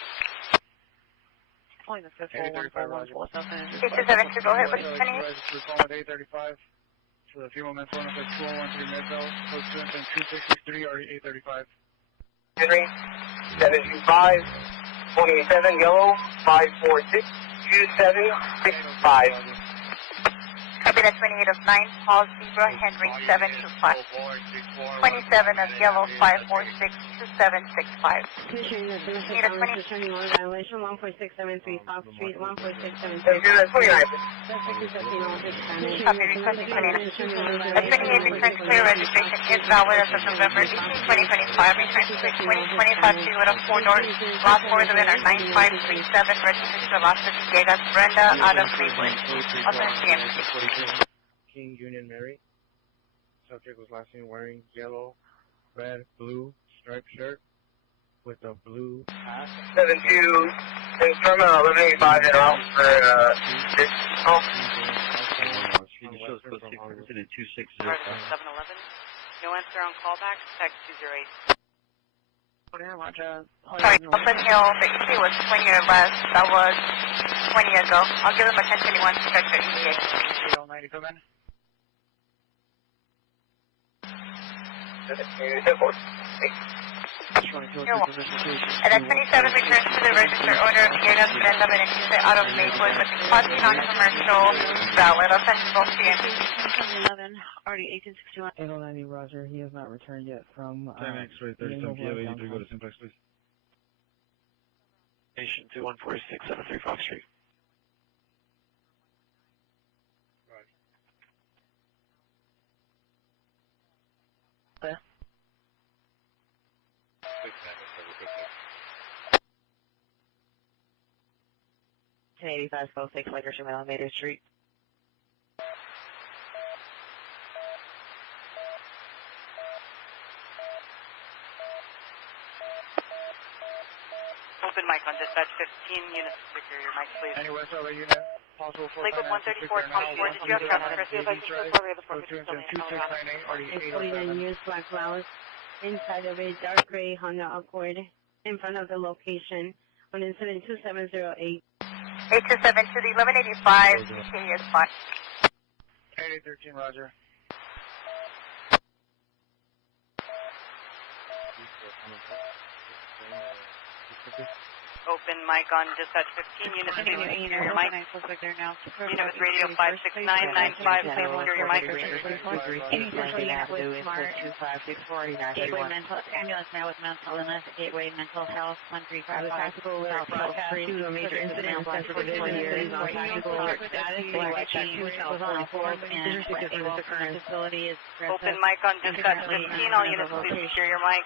Only the 54141 full assessment. 8272, go ahead, what's the name? Respond 835. So the 3 momental on this, 2113 Midville, code 263, RE 835. Henry, 725, 27, yellow, 546, 2765. Copy that 28 of 9, Paul Zebra, Henry, 725. 27 of yellow, 546, 2765. Need a 20. Violation 14673 South Street, 14673. Copy, requesting 29. A 28 return to clear registration is valid as of November 18, 2025. Return to 2025 to 4 North, Lot 4, the winner, 9537, registered to Las Villegas, Brenda, out of Cleveland. Authorized GMC. King Union Mary. Subject was last seen wearing yellow, red, blue striped shirt with a blue hat. 72, it's from 1185 and out for this call. She shows code 6 incident 260. 711. No answer on callback. Text 208. Sorry, Oakland Hill, the ETA was 20 or less. That was 20 ago. I'll give him a 1021 to check their ETA. 90, come in. And then 27 returns to the register order of Villegas, Brenda, Benefice, out of Maplewood with the quasi non-commercial valid. I'll send you both to you. 11, already 1861. 890, Roger. He has not returned yet from... 10 X-ray, 37 PO 83, go to Simplex, please. Station 2146, 73 Fox Street. There. 1085 South 6 Lakers from Elevator Street. Open mic on dispatch 15, units secure your mic, please. Anywhere, so unit. Possible for Lakewood 134, 24, did you have traffic? If I can just over before we can 49 years, black flowers, inside of a dark gray Honda Accord, in front of the location, on incident 2708. 827 to the 1185, ETA is fine. 8813, Roger. Open mic on dispatch 15, unit secure your mic. Unit with radio 56995, secure your mic. Gateway Mental, ambulance now with mental illness, Gateway Mental Health, 135 South South Street, due to a major incident, central division here, tactical alert status, was on a fourth, and the current facility is... Open mic on dispatch 15, all units please secure your mic.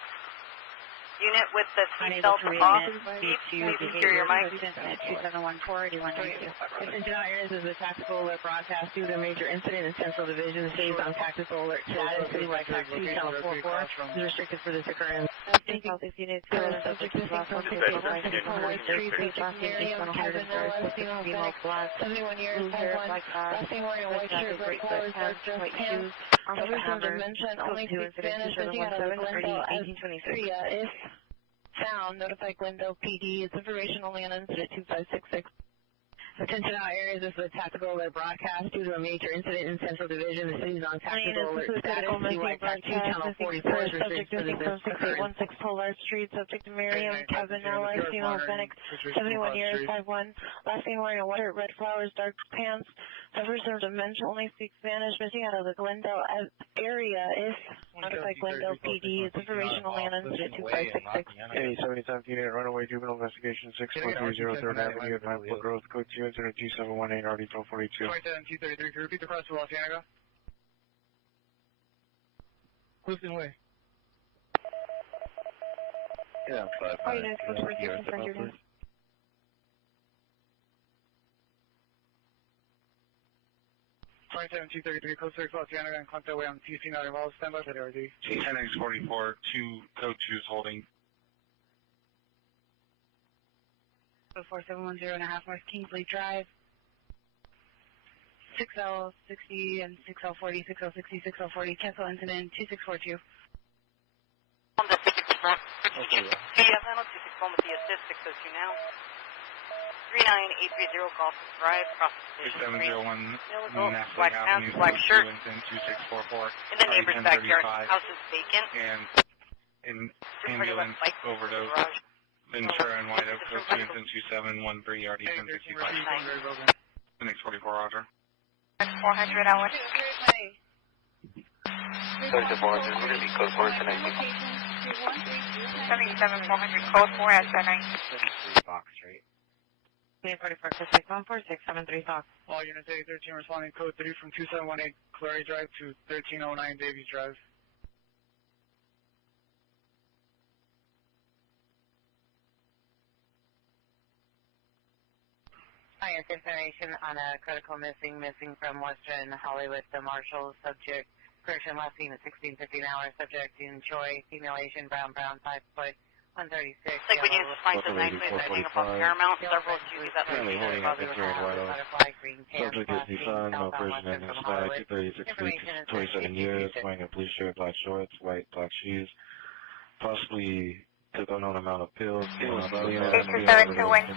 Unit with the seatbelt off, please secure your mic. 2714, Attention all areas of the tactical alert broadcast due to a major incident in Central Division. Stays on tactical alert status. Citywide Tac 2, Channel 44 is restricted for this occurrence. Southeast Unit 2, subject is lost on 71 Street, East East 100 female black, blue hair, black car, white jacket, great foot pants, white shoes, arms of hammer, code 2, incident 2717, RD 1823. Found, notify Glendale PD. It's information only on incident 2566. Attention all areas of the tactical alert broadcast due to a major incident in Central Division. The city is on tactical alert status. Citywide Tac 2, Channel 44 is restricted for this occurrence. 6816 Pollard Street, subject to Miriam Cavanella, female Hispanic, 71 years, 5'1", last seen wearing a white shirt, red flowers, dark pants, suffers from dementia, only speaks Spanish, missing out of the Glendale area. If notified Glendale PD, it's information only on incident 2566. Any 77th unit, runaway juvenile investigation 64303 3rd Avenue at Pineapple Grove, code 2, incident 2718, RD 1242. 27233, can you repeat the cross to Los Angeles? Clifton Way. Yeah, 5 27233, code 6 Los Angeles, and Clifton Way on TC not involved. Stand by for the RD. 10X44, 2 code 2 is holding. 4710 North Kingsley Drive. 6L60 and 6L40, 6L60, 6L40. Cancel incident 2642. On the 6 261 with the assist 602 now. 39830 Golf Drive, cross the 6701 black pants, black shirt. 2644. In the neighbor's backyard, house is vacant. And ambulance overdose. Ventura and White Oak, code 22713, RD 1065. The next 44, Roger. 400 hours. 400, we're going to be code 4 tonight. 77400, code 4 at 7 Fox Street. 4446 Fox. All units 813 responding code 3 from 2718 Clary Drive to 1309 Davies Drive. Highest information on a critical missing from Western Hollywood to Marshall. Subject, person last seen at 16:15 hours. Subject in Troy, female Asian, brown, 5'136". Like when you find some nice ways to hang up on Paramount, several duties at the holding up Ventura and White Oak. Subject is Tucson, no person in the sky, 236 weeks, 27 years, wearing a blue shirt, black shorts, white, black shoes, possibly took unknown amount of pills.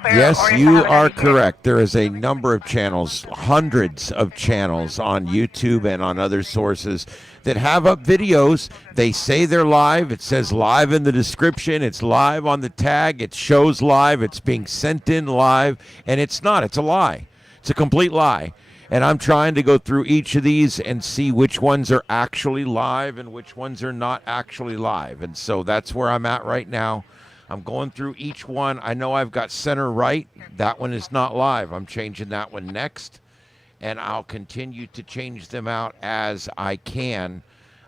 Yes, you are correct. There is a number of channels, hundreds of channels on YouTube and on other sources that have up videos. They say they're live. It says live in the description. It's live on the tag. It shows live. It's being sent in live. And it's not. It's a lie. It's a complete lie. And I'm trying to go through each of these and see which ones are actually live and which ones are not actually live. And so that's where I'm at right now. I'm going through each one. I know I've got center right. That one is not live. I'm changing that one next. And I'll continue to change them out as I can.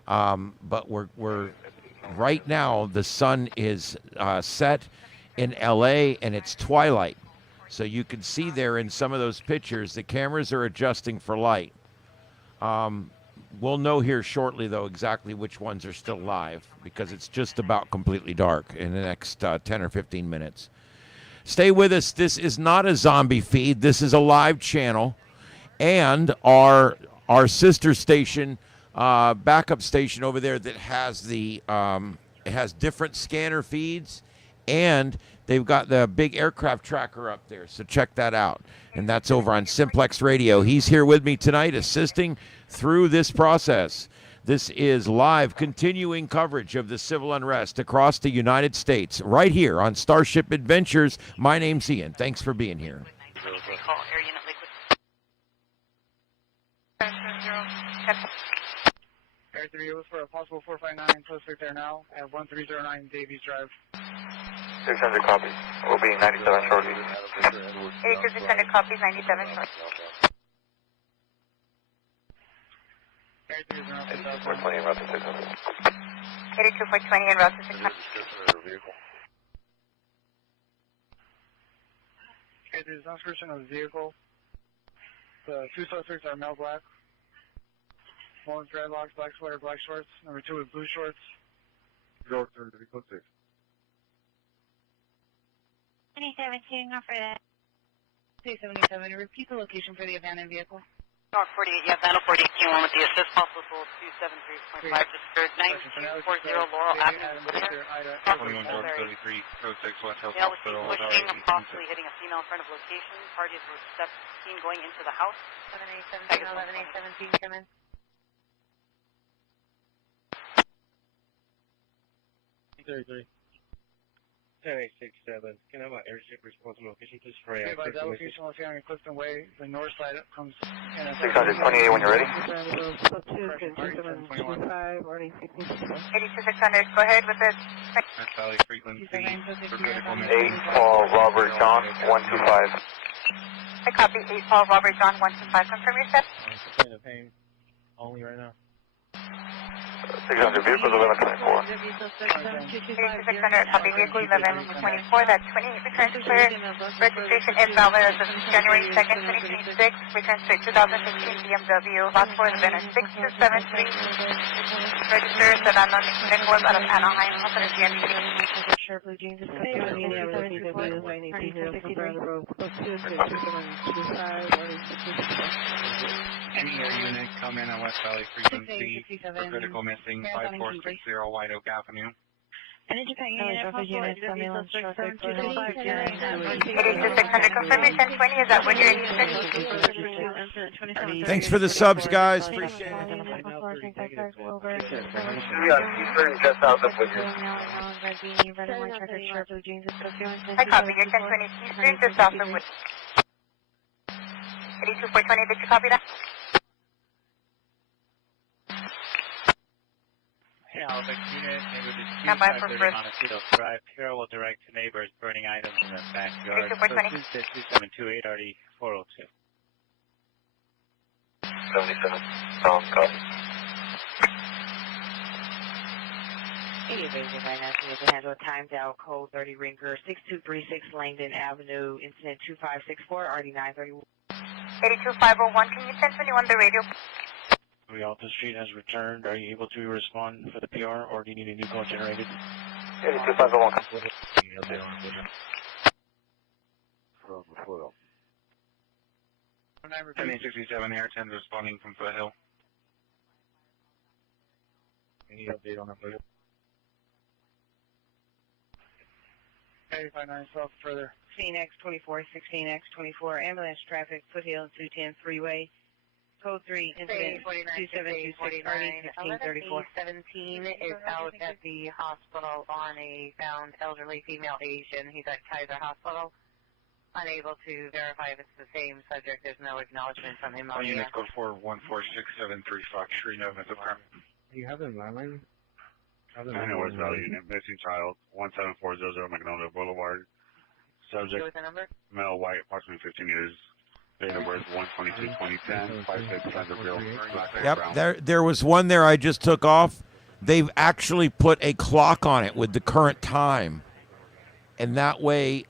But we're right now, the sun is set in LA and it's twilight. So you can see there in some of those pictures, the cameras are adjusting for light. We'll know here shortly, though, exactly which ones are still live because it's just about completely dark in the next 10 or 15 minutes. Stay with us. This is not a zombie feed. This is a live channel. And our sister station, backup station over there that has the it has different scanner feeds, and they've got the big aircraft tracker up there, so check that out. And that's over on Simplex Radio. He's here with me tonight assisting through this process. This is live, continuing coverage of the civil unrest across the United States, right here on Starship Adventures. My name's Ian. Thanks for being here. Air 3 was for a possible 459, suspect there now at 1309 Davies Drive. 600 copies. We'll be 97 shortly. 600 copies, 97 shortly. Air 3 is around 420 and route to 600. 82420 and route to 600. Air 3 is no description of the vehicle. The two suspects are male black. One with dreadlocks, black sweater, black shorts. Number 2 with blue shorts. York, 3 to be code 6. 2017, offer that. 277, repeat the location for the abandoned vehicle. North 48, yeah, Battle 48, Q1 with the assist, possible 273.5, just for 9240 Laurel Avenue. 21 George 33, code 6, West Hills Male was seen Hospital. pushing and possibly hitting a female in front of location. Parties were seen going into the house. 11-8-17, come in. 33. 10867. Can I have my airship response location, please? For okay, by that location, let's see on Clifton Way. The north side comes in. 628 when you're ready. 8600, go ahead with it. Valley frequency. 8 Paul Robert John 125. I copy 8 Paul Robert John 125. Confirm your set. I'm pain only right now. 600 vehicles 1124. 8600, copy vehicle 1124. That's 28. Return to clear. Registration is valid as of January 2nd, 2026. Return to 2015 BMW. Last four is Venus 6273. Register Sedano Nicholas out of Anaheim. Also the GMC. Sheriff Eugene, this is Eugene. Any air unit come in on West Valley Frequency for critical missing 5460 White Oak Avenue. Energy paying unit, possible HW suspect 7225. 8600, confirm your 1020, is that what you're interested? Thanks for the subs, guys. Appreciate it. Just south of Woodland. I copy your 1020 Eastern, just south of Woodland. 82420, did you copy that? Hey, Halifax unit, neighborhood is Stand by for 2530 Montecito Drive. Care will direct to neighbors burning items in the backyard. 2728 RD 402. 77. Copy. 80 Evasion right now, so to handle a timed out code 30 Ringer, 6236 Langdon Avenue, incident 2564, RD 931. 82501, can you send 21 the radio? Rialto Street has returned. Are you able to respond for the PR, or do you need a new call generated? 82501. 1067 Air 10 responding from Foothill. Any update on that, please? 859 south further. 16X24, 16X24, ambulance traffic, Foothill 210 freeway. Code 3, incident 2726, RD 1634. 17 is out at the hospital on a found elderly female Asian. He's at Kaiser Hospital. Unable to verify if it's the same subject. There's no acknowledgement from him on the Unit code 414673 Fox Street, Nova Department. Do you have a landline? I know West Valley unit, missing child, 17400 Magnolia Boulevard. Subject, male, white, approximately 15 years. Date of birth 1/22/2010. 56 Centerville. Yep, there was one there I just took off. They've actually put a clock on it with the current time. And that way,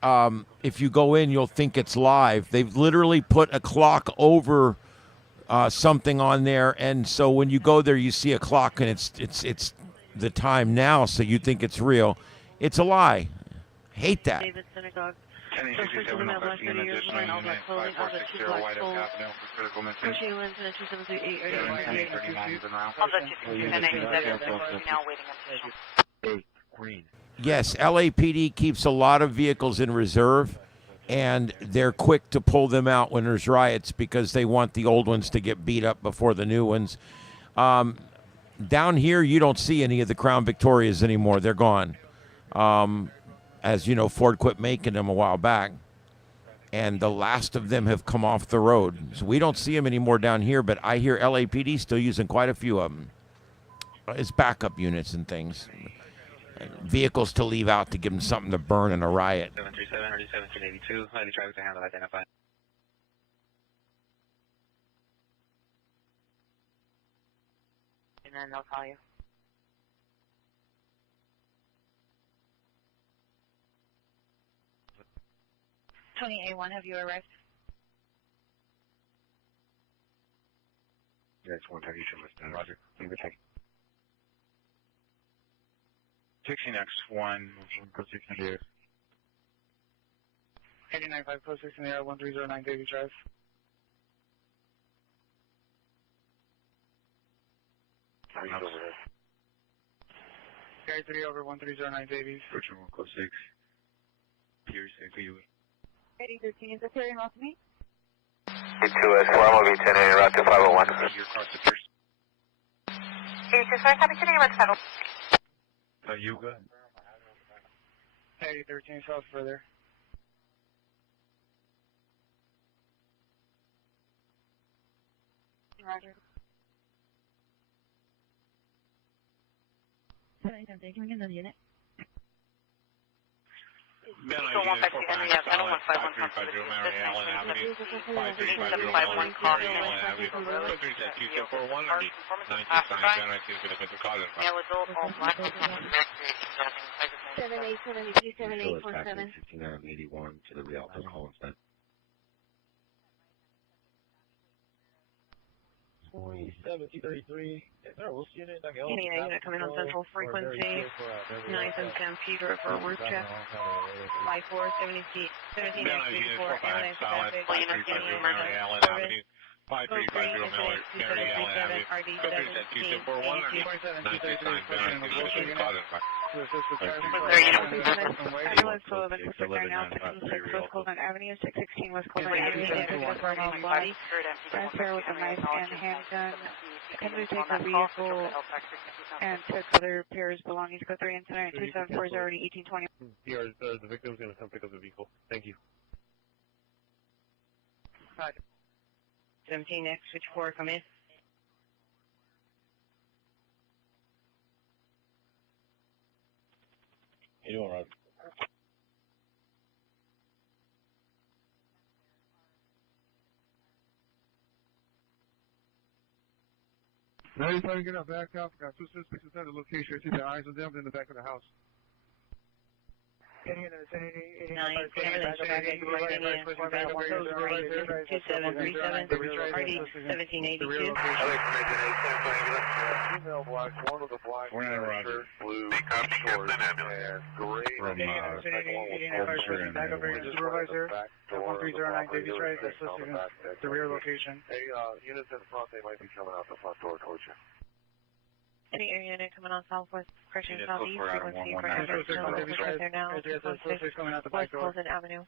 if you go in, you'll think it's live. They've literally put a clock over something on there, and so when you go there, you see a clock, and it's the time now, so you think it's real. It's a lie. Hate that. David Synagogue. 1067 West Unit, additional unit 5460 White Oak Avenue for critical missing. 1039 is in route. I'll let you 1097, now waiting on Green. Yes, LAPD keeps a lot of vehicles in reserve, and they're quick to pull them out when there's riots because they want the old ones to get beat up before the new ones. Down here, you don't see any of the Crown Victorias anymore. They're gone. As you know, Ford quit making them a while back, and the last of them have come off the road. So we don't see them anymore down here, but I hear LAPD still using quite a few of them as backup units and things. Vehicles to leave out to give them something to burn in a riot. 737 or 1782, highly traffic to handle, identify. and then they'll call you. Tony A1, have you arrived? Yes, 132, Roger. Leave it, 16X1. 895 close 6 in the air, 1309 Davy Drive. Carry 3 over 1309 Davies. Virtual close 6. Pierce, APU. 8013, is this hearing off me? T2S4, I'm going to be 10 in route to 501. You're across the Pierce. 824, copy 10 route to 501. You good? 8013 south further. Roger. 787, can we get another unit? So 152, and yeah, 7151 copy. 751 copy. Yeah, with all black. 7872, 7847. 6981 to the Rialto call instead. 1733. Is there a Wolf unit? Any unit coming on central frequency. 9th and Stampede for a roof check. Flight 4, 17X84, Allen Avenue. 535 Mary Allen Avenue. RD 17, West Sullivan, Pacific now, 616 West Colvin Avenue, 616 West Colvin Avenue, indicated for a male body, transfer with a knife and handgun. Can we take the vehicle and took other pairs belongings, code 3 incident, 2740 1820. Here, the victim's going to come pick up the vehicle. Thank you. 17X, switch 4, come in. How you doing, Rod? Now you're trying to get out back up. Got two suspects inside the location. I see the eyes on them in the back of the house. Nine, 7, RD 1782. Female black, one with a black shirt, blue shorts, and gray. From Supervisor, 1309 Davies Drive, that's listed in the rear location. Hey, units in front, they might be coming out the front door towards you. Any air unit coming on southwest, correction southeast, frequency, correction right there now, West Colvin Avenue.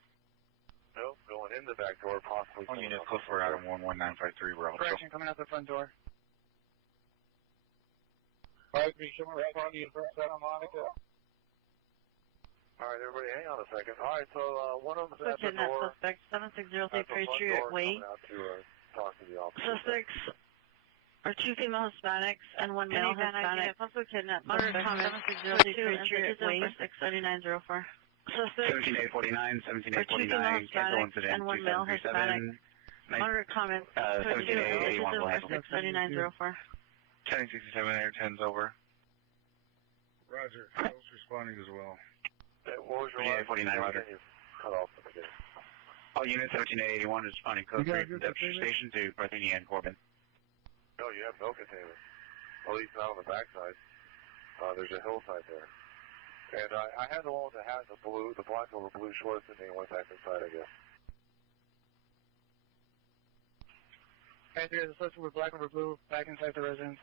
Nope, going in the back door, possibly. One unit close for out of 11953, we're also. Correction coming out the front door. 5-3, someone respond to you for Santa Monica. Alright, everybody, hang on a second. Alright, so one of them's at the door. Suspect, 7603 Patriot Way. Suspects are 2 female Hispanics and 1 male Hispanic. Also kidnapped. Moderate comment, 7603 Patriot Way, 63904. Suspects 17849, 17849, cancel incident, and 1 male Hispanic. Moderate comment, 63904. 1067 Air 10's over. Roger. I was responding as well. What was your 49, Roger. Cut off the beginning. All units 1381 is responding code 3 from Deputy Station to Parthenia and Corbin. No, you have no containment. At least not on the backside. There's a hillside there. And I had the one with the hat, the blue, the black over blue shorts, and they went back inside, I guess. Right there's a suspect with black over blue back inside the residence.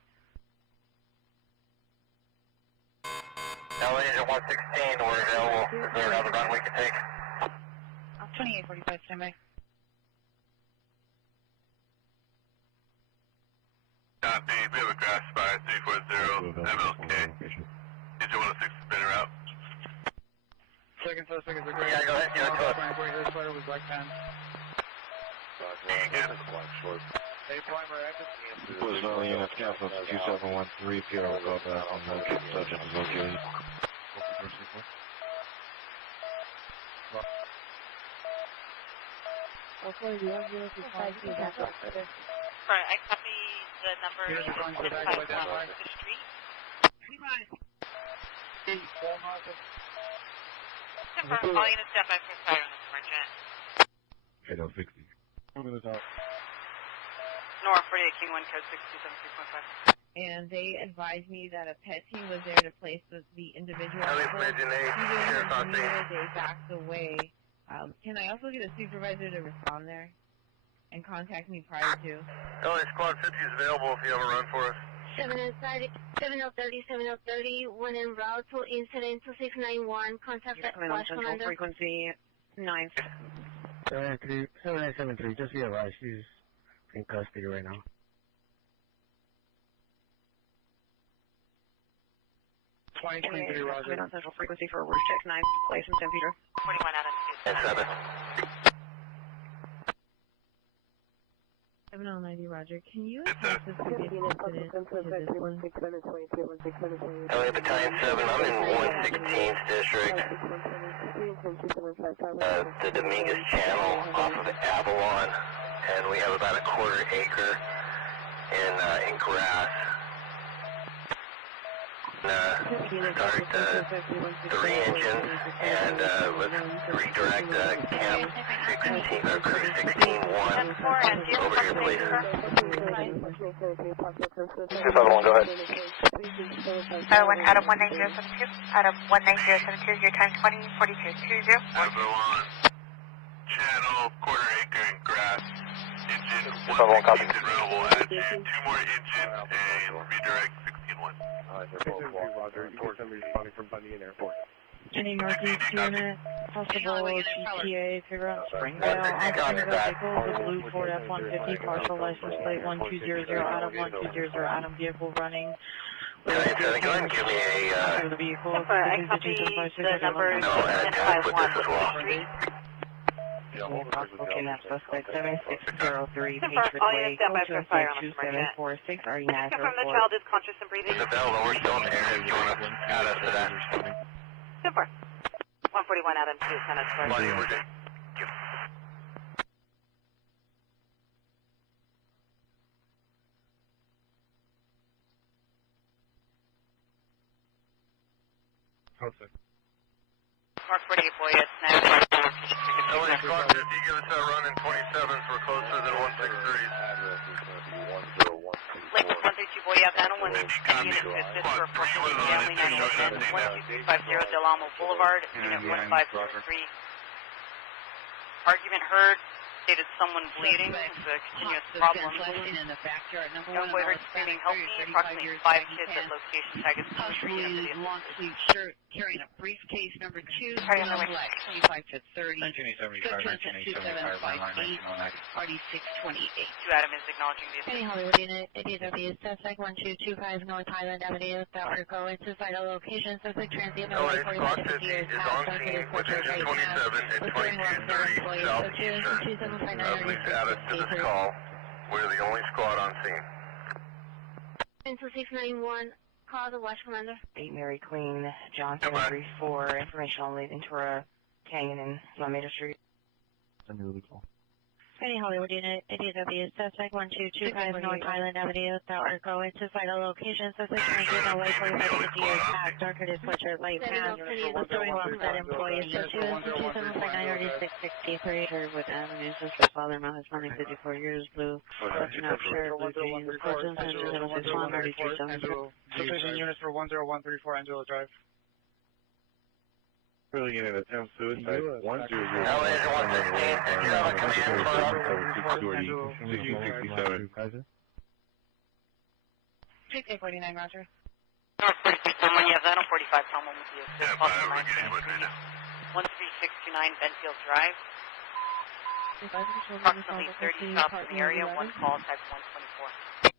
LA is at 116, we're available. Is there another run we can take? 2845, standby. Copy, we have a crash by 340 MLK. Did you want to 6 spinner out? Second suspect is a gray. Yeah, go ahead, give it to us. Gray sweater with black pants. Black shorts. Hey, primer active. Was no units cancelled 2713 Pierre will go back on location. Subject is located. Alright, I copy the number you the street. Confirm, all units step back for fire on this emergent. 8060. Moving this out. North 48 King 1 code 627 And they advised me that a pet team was there to place the individual. They backed away. Can I also get a supervisor to respond there and contact me prior to? LA Squad 50 is available if you have a run for us. 7030, 7030, one en route to incident 2691, contact that Coming on flash central commander. frequency 9. 7973, just be advised, she's in custody right now. 2023, Roger. Coming on central frequency for a roof check 9, place in St. Peter. 41 out of 2. 7090, Roger. Can you assess this previous incident to this one? LA Battalion 7, I'm in 116th District. The Dominguez Channel off of Avalon, and we have about a quarter acre in grass. start 3 engines and let's redirect camp 16 or crew 16-1 over to your place. 251, go ahead. Adam 19072. Adam 19072, your time 204220. Echo on channel, quarter acre and grass. Engine 251, copy. available. Add 2 more engines and redirect 16-1. Roger, you can responding from Bundy in Airport. Any Northeast unit, possible GTA, figure out Springdale, on Springdale vehicle, the blue Ford F-150, partial license plate 1200, Adam 1200, Adam vehicle running. Go ahead and give me a... The vehicle, I copy the number 1051. Okay, that's suspect 7603, Patriot All Way, units stand by for fire on the 2746, are you not Confirm the child is conscious and breathing. The bell, but we're still in the air if you want to add us to that. Super. 141 Adam 2, send us for Buddy, we're good. Mark 48 boy, it's now. LA Squad 50, give us that run in 27s. We're closer than 163s. Lake 132 boy, you have 901 units to assist for a portion family 911 12250 Del Amo Boulevard, unit 1503. Argument heard. Stated someone bleeding. It's a continuous problem. Young boy heard screaming, help me. Approximately 5 kids at location tag is Possibly long sleeve shirt, carrying a briefcase number 2, Party on the way. black, 25 to 30. 1975, 1975, Party 628. 2 Adam is acknowledging the Any Hollywood unit, ADW, suspect 1225 North Highland Avenue, South Rico, into vital location, suspect transient, LA Squad 50 is on scene with engine 27 and 2230 southeastern. Please add us to this call. We're the only squad on scene. Pencil 691, call the watch commander. 8 Mary Queen, Johnson 34, information only, Ventura Canyon and Alameda Street. Any Hollywood unit, ADW, suspect 1225 North Highland Avenue, South Rico, into vital location, suspect transient, light 45 years past, darker sweatshirt, light pants, restoring off that employee, so 22759 with Avenue, suspect father, male Hispanic, 54 years, blue, up shirt, blue jeans, Fortune, 761, 3372. Precision units for 10134 Angela Drive. Really getting an attempt suicide. 100. LA is 115. Did you have a command for 649, Roger. Someone, you have 945, someone with you. Yeah, 13629 Benfield Drive. Approximately 30 stops in the area, 1 call, type 124.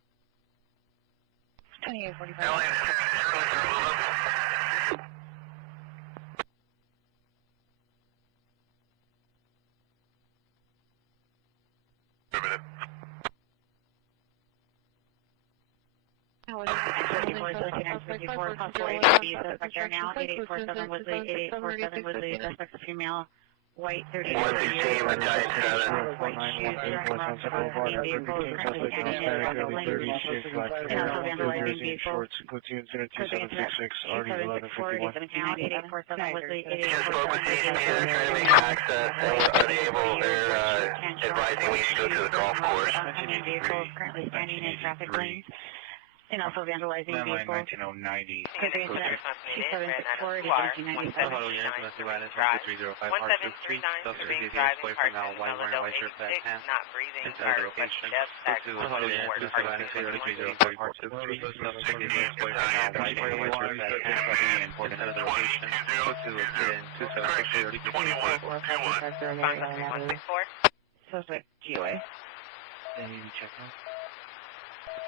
2845. Possible ABB, suspect there now, 8847 Woodley, 8847 Woodley, suspect a female, white, 30 years, white shoes, wearing around the vehicle, currently sitting in the lane, and also vandalizing vehicle. Platoon 276, RD 1151. Given now, 8847 Woodley, 8847 trying to make access, and we're unable. They're advising we should go to the golf course. Vehicle currently standing in traffic lanes. And also vandalizing vehicles. 19090. Could be incident 2764 to 1997. Hello, unit, domestic violence 12305 Hartford Street. Suspect is the ex-boyfriend now, white wearing a white shirt, black pants. Into other location. Hello, unit, domestic violence 12305 Hartford Street. Suspect is the ex-boyfriend now, white wearing a white shirt, black pants. Into other location. Look to located in 276 Suspect GOA. Any check out?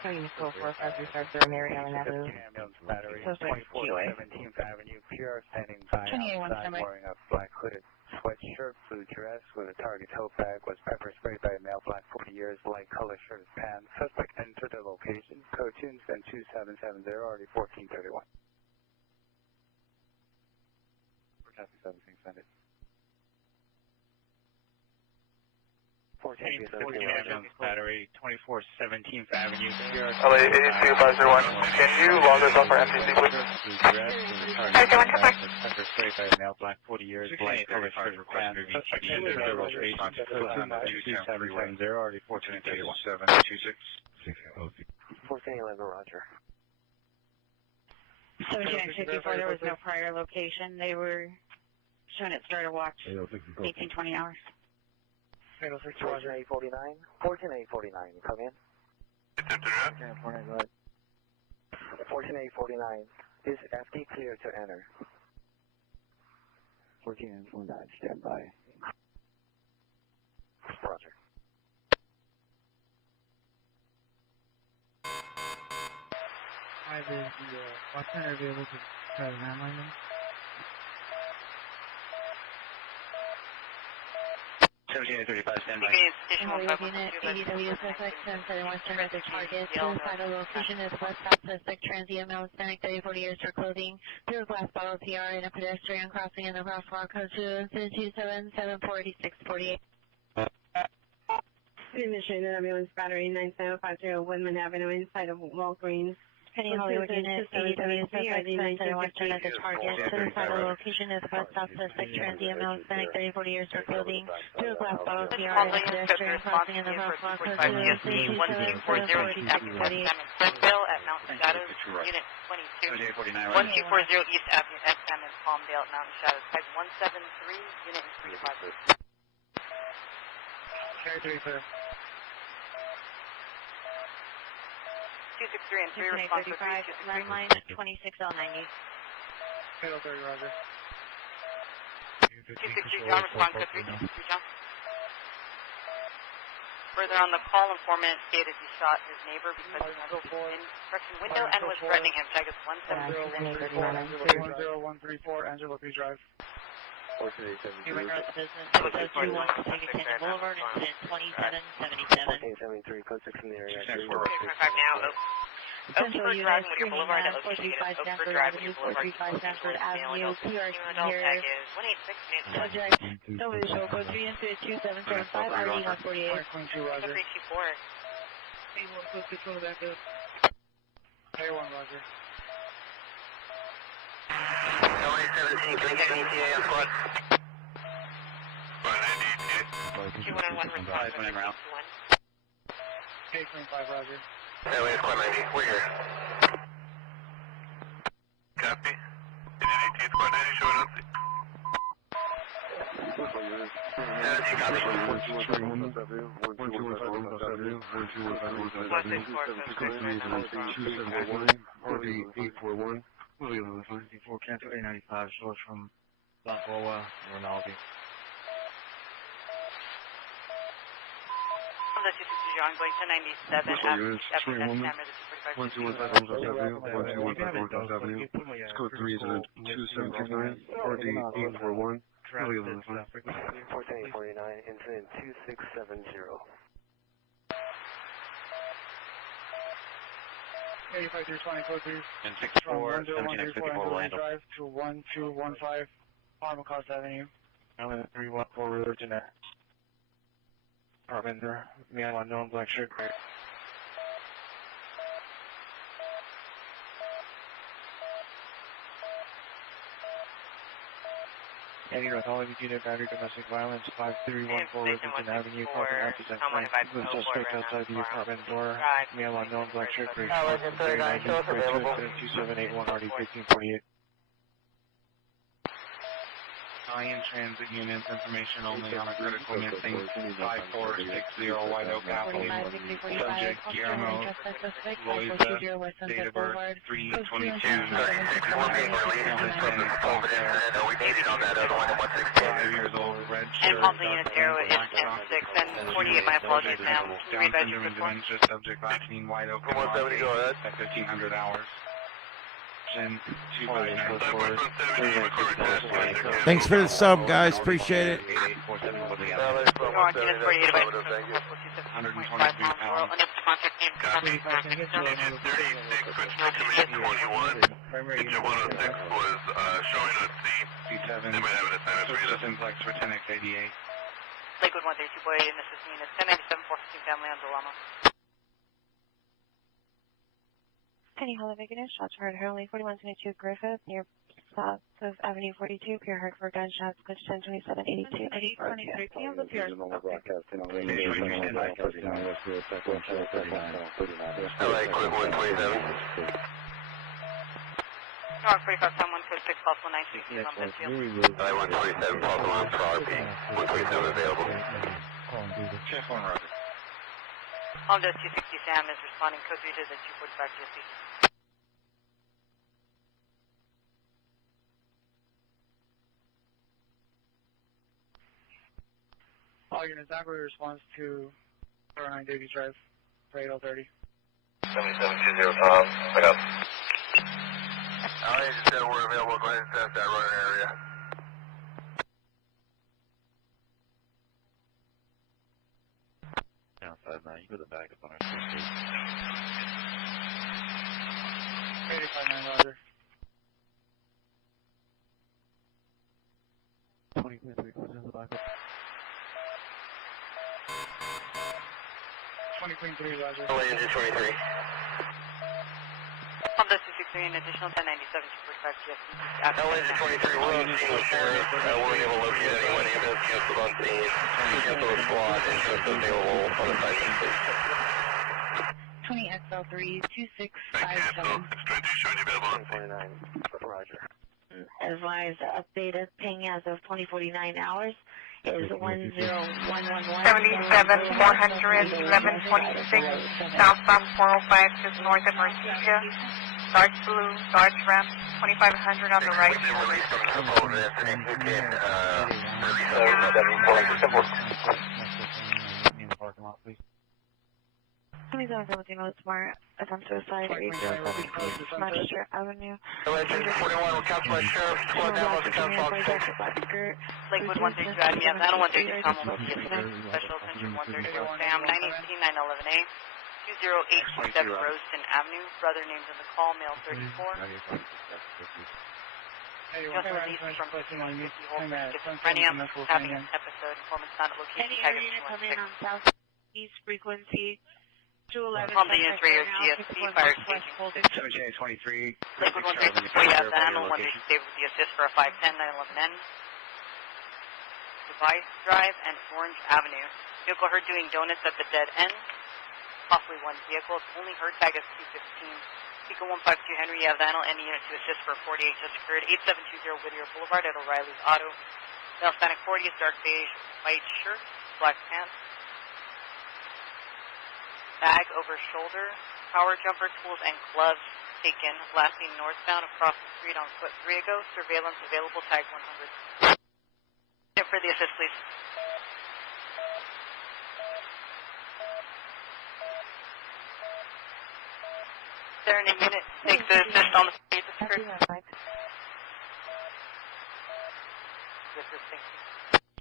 Unit 44535 Mary Ellen Avenue. Suspect GOA. 17th Avenue, PR standing by 28 outside wearing a black hooded sweatshirt, blue dress with a Target tote bag, was pepper sprayed by a male, black, 40 years, light color shirt and pants. Suspect entered the location. Code 2 and 2770, already 1431. Copy 17, send it. Battery, 24 17th Avenue. LA 82501. Can you log us off our MTC, please? Pepper sprayed by a male, black, 40 years, light color shirt, pants, suspect entered the location, 2770, already 1431. 1411, roger. 1764, there was no prior location. They were showing it started watch 18-20 hours. 14849, 14849, come in. 14849, is FD clear to enter? 1449, stand by. Roger. Hi, is the watch center available to try to landline them? 1735, stand by. Unit ADW suspect 1031 turn at the target. Suicidal location is west south suspect transient male Hispanic 30-40 years for clothing. Through a glass bottle PR and a pedestrian crossing in the crosswalk code 227748648. Administrator ambulance battery 9750 Woodman Avenue inside of Walgreens. Penny Hollywood Unit ADW suspect 1031 turn at the target. Suicidal location is west south suspect transient male Hispanic 30-40 years for clothing. Through a glass bottle PR and a pedestrian crossing in the crosswalk code 227748648. Bill at Mountain Shadows, Unit 22, 1240 East Avenue, SM in Palmdale, Mountain Shadows, type 173, Unit 3 to 5. Carry 3 clear. 263 and 3 response for 3. Landline 26L90. Kilo 30, roger. 263 John, response to 363 John. Further on the call, informant stated he shot his neighbor because he had an inspection window and was threatening him. Tag is 173. 10134, Angelo P. Drive. You regard the business code 21 Boulevard, incident 2777. 1473, code 6 in the area. 5 now, Central Unit, Screaming Man, 435 Stanford Avenue, 435 Stanford Avenue, PRC here. Subject, W show code 3 into 2775, ID 148. 522, roger. 324. K1, roger. LA 17, can I get an ETA on squad? 211 response. 5 round. K25, roger. LA squad 90, we're here. Copy. Union 18, squad 90, showing up. Canto 895, source from Balboa, Rinaldi. The 263 John going to 97 after camera, the 245. Avenue. It's code 3 is in 2769, RD 841. 1449, incident 2670. 85320, code 3. And From 64, 17X54 Orlando. Drive to 1215 Armacost Avenue. Island 314 Religion Act. Carpenter, man unknown, black shirt, gray. Andy Rothology Unit, Battery Domestic Violence, 5314 Religion Avenue, parking access and the suspect outside the apartment door, male unknown, black shirt, gray shorts, 39, 2781, RD 1548. Italian Transit Units, information only on a critical missing 5460 White Oak Apple. Subject Guillermo Loiza, date of birth 3/22. 5 years old, red shirt. And Palm Unit 0 is 10-6 and 48, my apologies, ma'am. Can you read that Down to syndrome dementia, subject vaccine, White Oak, at 1500 hours. 259. Thanks for the sub, guys. Appreciate it. 123 pounds. Copy. Union 36, switch to command 21. Engine 106 was showing at sea. C7. They might have an assignment for you. Simplex for 10X88. Lakewood 132 boy, and this is unit 1097 415 family on Delama. Penny Hollow Vegas, shots heard Hurley 4122 Griffith near south of Avenue 42, pure Hartford gunshots, push 102782. 823, can you have the PR? LA 21 27. North 45 time 126, possible 960 on Benfield. LA 127, possible on for RP. 127 available. Check one, Roger. Honda 260 Sam is responding code 3 to the 245 GSC. All units, Anchorage response to 09 Davy Drive, for 8030. 7720, pick up. LA just said we're available. Go ahead and set that running area. Outside now, you put the back up on our street. 85-9, Roger. 2023, close in the back up. 20 Queen 3, Roger. LA engine 23. Honda 263, an additional 1097 245 GSC. LA engine 23, we're on scene with sheriff. We're able to locate anyone, ambulance canceled on scene. Cancel the squad, insurance available on the site, please. 20 XL3 2657. 29, Roger. Advise updated ping as of 2049 hours is 10111. 77 400 1126 southbound 405 just north of Artesia. Dark blue, Dodge Ram 2500 on the right. In the parking lot, please. 2717 Smart, attempt suicide, Manchester Avenue. LA engine 41, we'll capture my sheriff. Squad down, let's count Lakewood 132 Admin, Atlanta 132 Tom, Special Attention 130 Sam, 918 911A, 20827 Roaston Avenue, brother names in the call, male 34. Just released from Louisville, schizophrenia, having an episode, informant's not at location, tag of Unit coming on southeast frequency 211. On the unit radio GSC, fire station. 1723. Lakewood 132, we have the animal 132 with the assist for a 510 911N. Device Drive and Orange Avenue. Vehicle heard doing donuts at the dead end. Possibly one vehicle. It's only heard tag is 215. Beacon 152 Henry, you have the animal and the unit to assist for 48 just occurred. 8720 Whittier Boulevard at O'Reilly's Auto. Male Hispanic 40 is dark beige, white shirt, black pants. Bag over shoulder, power jumper tools and gloves taken. Last seen northbound across the street on foot 3 ago. Surveillance available, tag 100. For the assist, please. Is there any unit takes the assist on the street that's occurred? Yes, sir, thank you.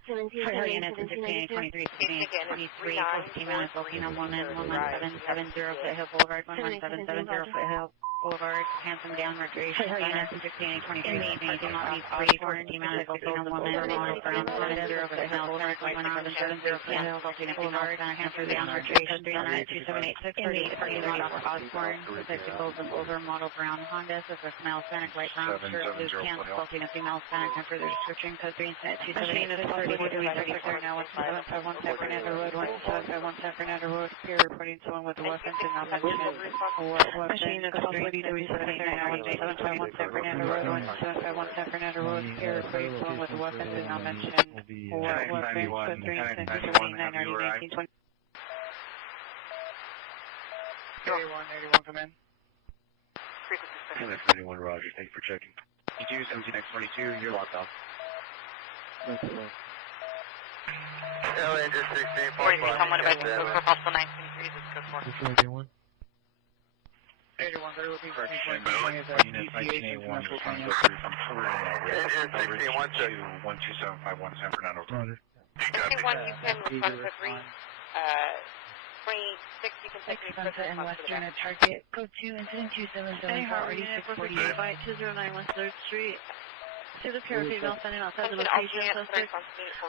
23, 23, 23, 14 minutes, Volcano 11770, Foothill Boulevard, 1170 Foothill Boulevard, Handsome Down Recreation Center, 16 23, do not need 3, 14 minutes, Volcano 11770 Foothill Boulevard, 1170 Foothill Boulevard, Handsome Down Recreation Center, 2786, 38, parking lot off Osborne, receptacles of older model brown Honda, so for male Hispanic, light brown, shirt, blue pants, assaulting a female Hispanic, and further description, code 3 internet 278 now 17515 Fernando Road, 17515 Fernando Road, here reporting someone with a weapon to not mention what weapon, code 33789 now 17515 Fernando Road, 17515 Fernando Road, here reporting someone with a weapon to not mention what weapon, code 33789 already 1920. 81 come in. Frequency 31, Roger, thank you for checking. E2 17X22, you're locked off. LA engine 16, someone about to go for possible 923, this is code 4. 81, they're looking for Correction, anything unit 1981, responding code 3 from Coverage, Coverage to 12751 San Fernando Road. 61, you can respond code 3. 26, you can take the Sunset and Western at Target, code 2, incident 277, already 648. Invite 209 West 3rd Street. To the pure female standing outside the location, suspect,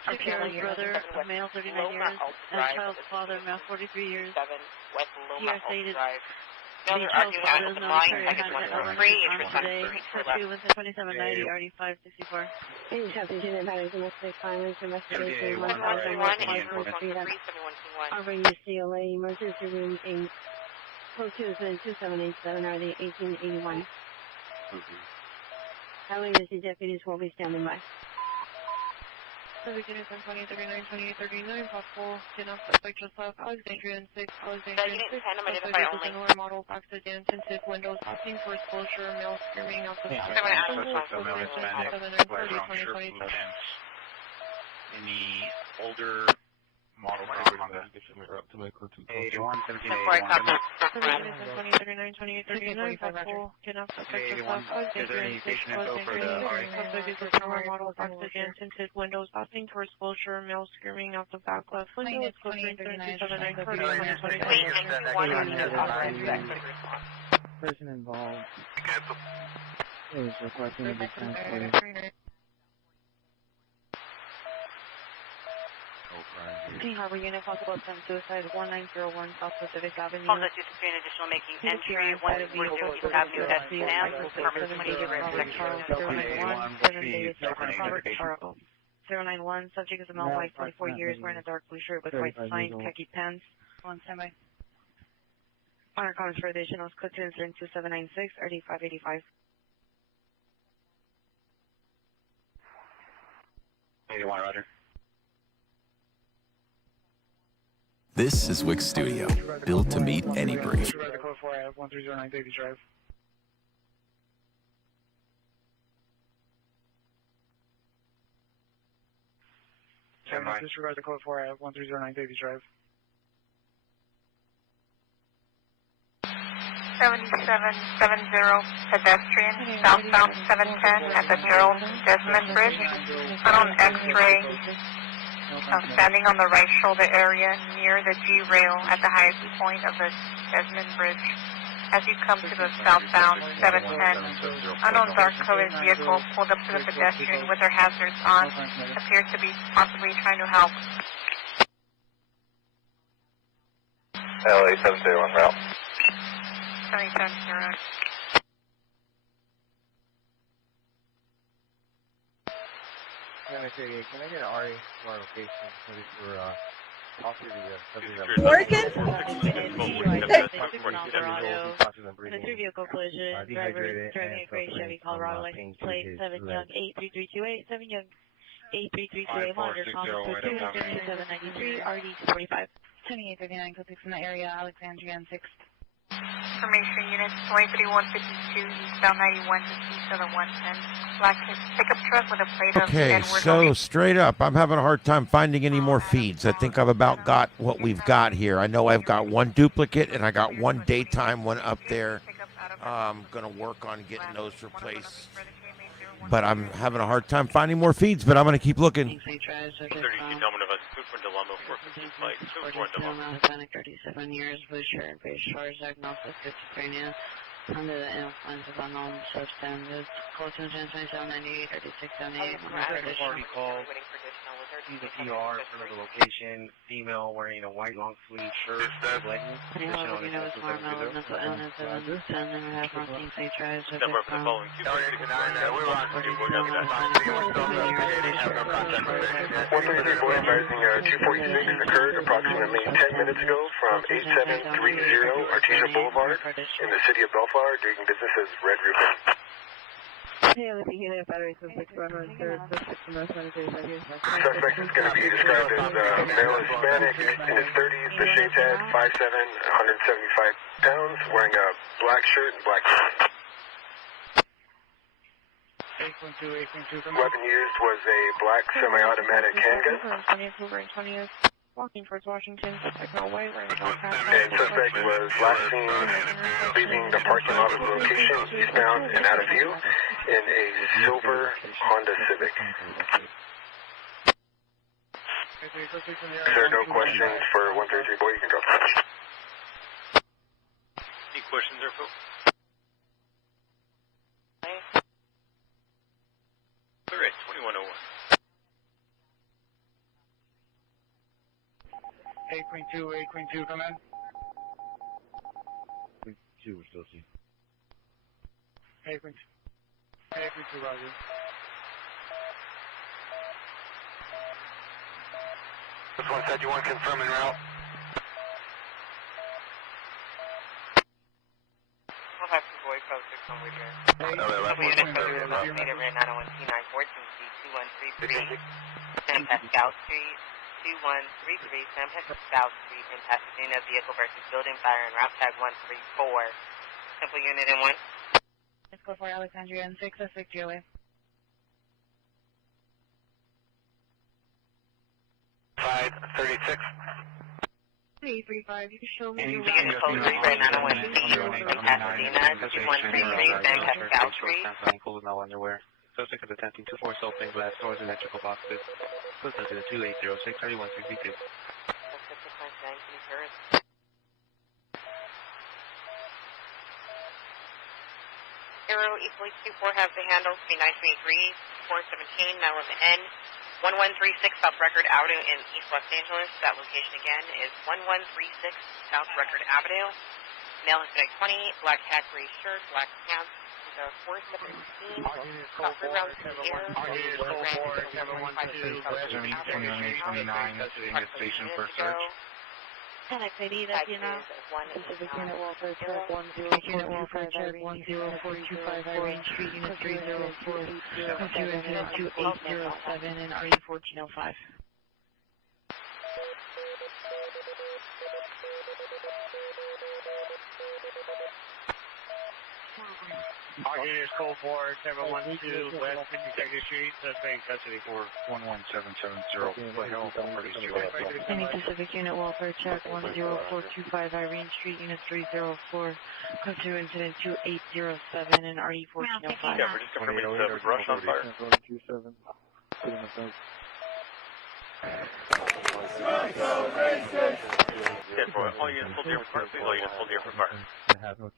the pure brother, male 39 years, and child's father, male 43 years. Here stated, the child's father is known to carry a handgun on today, curfew within 2790, RD 564. Any subject unit battery domestic violence investigation 1,154 Street at RUCOA emergency room in code 2 is 2787 RD 1881. LAUC deputies will be standing by. Subject units 120, 39, 28, 39, possible, suspect just left, Alexandria and 6, Alexandria and 6, suspect is a newer model, accident, tinted windows, asking for exposure, male screaming out the back. Any older model Honda. 81, 17, 20, 39, 28, 39, possible, suspect just left, Alexandria and 6, Alexandria and 6, suspect is a newer model, accident, tinted windows, asking for exposure, male screaming out the back left window, it's code 379, Person involved is requesting to be transported. King Harbor Unit, possible attempt suicide, 1901 South Pacific Avenue. Hold that distribution additional making entry, 142 Avenue at Sam, permit 091, subject is a male, white, 24 years, wearing a dark blue shirt with white signs, khaki pants. On standby. On our comments for additional, code 2796, RD 585. 81, Roger. This is Wick Studio, built to meet any brief. Disregard the code 4, I have 1309 Davy Drive. Disregard the code 4, I have 1309 Davy Drive. 7770 pedestrian, southbound 710 at the Gerald Desmond Bridge. Unknown X-ray. Standing on the right shoulder area near the G-rail at the highest point of the Desmond Bridge. As you come to the southbound 710, unknown dark colored vehicle pulled up to the pedestrian with their hazards on, appears to be possibly trying to help. LA 701 route. 770. Can I get an RA for our location for possibly the subject Working? In a two-vehicle collision, driver driving a gray Chevy Colorado license plate 7 Young 83328, 7 Young 83328, monitor Thomas 2793, RD 45. 2839, code 6 in the area, Alexandria and 6. Information units 23152, eastbound 91 to east of the 110. Black pickup truck with a plate of Okay, so straight up, I'm having a hard time finding any more feeds. I think I've about got what we've got here. I know I've got one duplicate, and I got one daytime one up there. I'm going to work on getting those replaced. But I'm having a hard time finding more feeds, but I'm going to keep looking. 37 years, blue shirt, blue shorts, diagnosis, schizophrenia, under the influence of unknown substances, code 2798, 3678, Already called. He's a PR for the location. Female wearing a white long sleeve shirt. Leggings. Anyone you know is more mental illness than 10 and a half routine state drives with Number for the following 239, we're on 133 boy advising 246 occurred approximately 10 minutes ago from 8730 Artesia Boulevard in the city of Bellflower, doing business as Red Ribbon. Hey, looking here at battery suspect 103rd, suspect from North 135 years. Suspect is going to be described as male Hispanic in his 30s, the shaped head, 5'7", 175 pounds, wearing a black shirt and black pants. 8.2, Weapon used was a black semi-automatic handgun. 20th, walking towards Washington, suspect male white, wearing a black hat. And suspect was last seen leaving the parking lot of the location, eastbound and out of view, in a silver Honda Civic. If there are no questions for 133 boy, you can drop the punch. Any questions there, Phil? suspect 2101. 8.2, come in. 2, we're still seeing. 8.2, Roger. This one said you want to confirm en route. We'll have some boy code 6 over here. Unit code is located at 901 T914 C2133 San Pascal Street, 2133 San Pascal Street in Pasadena. Vehicle versus building fire and route tag 134. Simple unit in 1. Let's go for Alexandria and 6, suspect GOA. 536. 335, you can show me your Unit code 3 right 901 C in Pasadena, 2133 San Pascal Street. Full now underwear. Suspect is attempting to force open glass doors and electrical boxes. Suspect is 2806 3162. Aero equally 24 has the handle 3923 417 now with the N 1136 South Record Avenue in East Los Angeles. That location again is 1136 South Record Avenue. Male Hispanic 20, black hat, gray shirt, black pants. 417. Copper round to the air. 29 station for search. NYPD, that's you know. Pacific Unit Welfare Truck 10425 Irene Street, Unit 304. Come to Incident 2807 and RE 1405. All units code 4, 712 West 52nd Street, suspect custody for 11770. What hell? Any Pacific Unit Welfare Check 10425 Irene Street, Unit 304. Come to Incident 2807 and RE 1405. Yeah, we're just confirming the brush on fire. 27. Yeah, for all units pulled here for fire. Please all units pulled here for fire.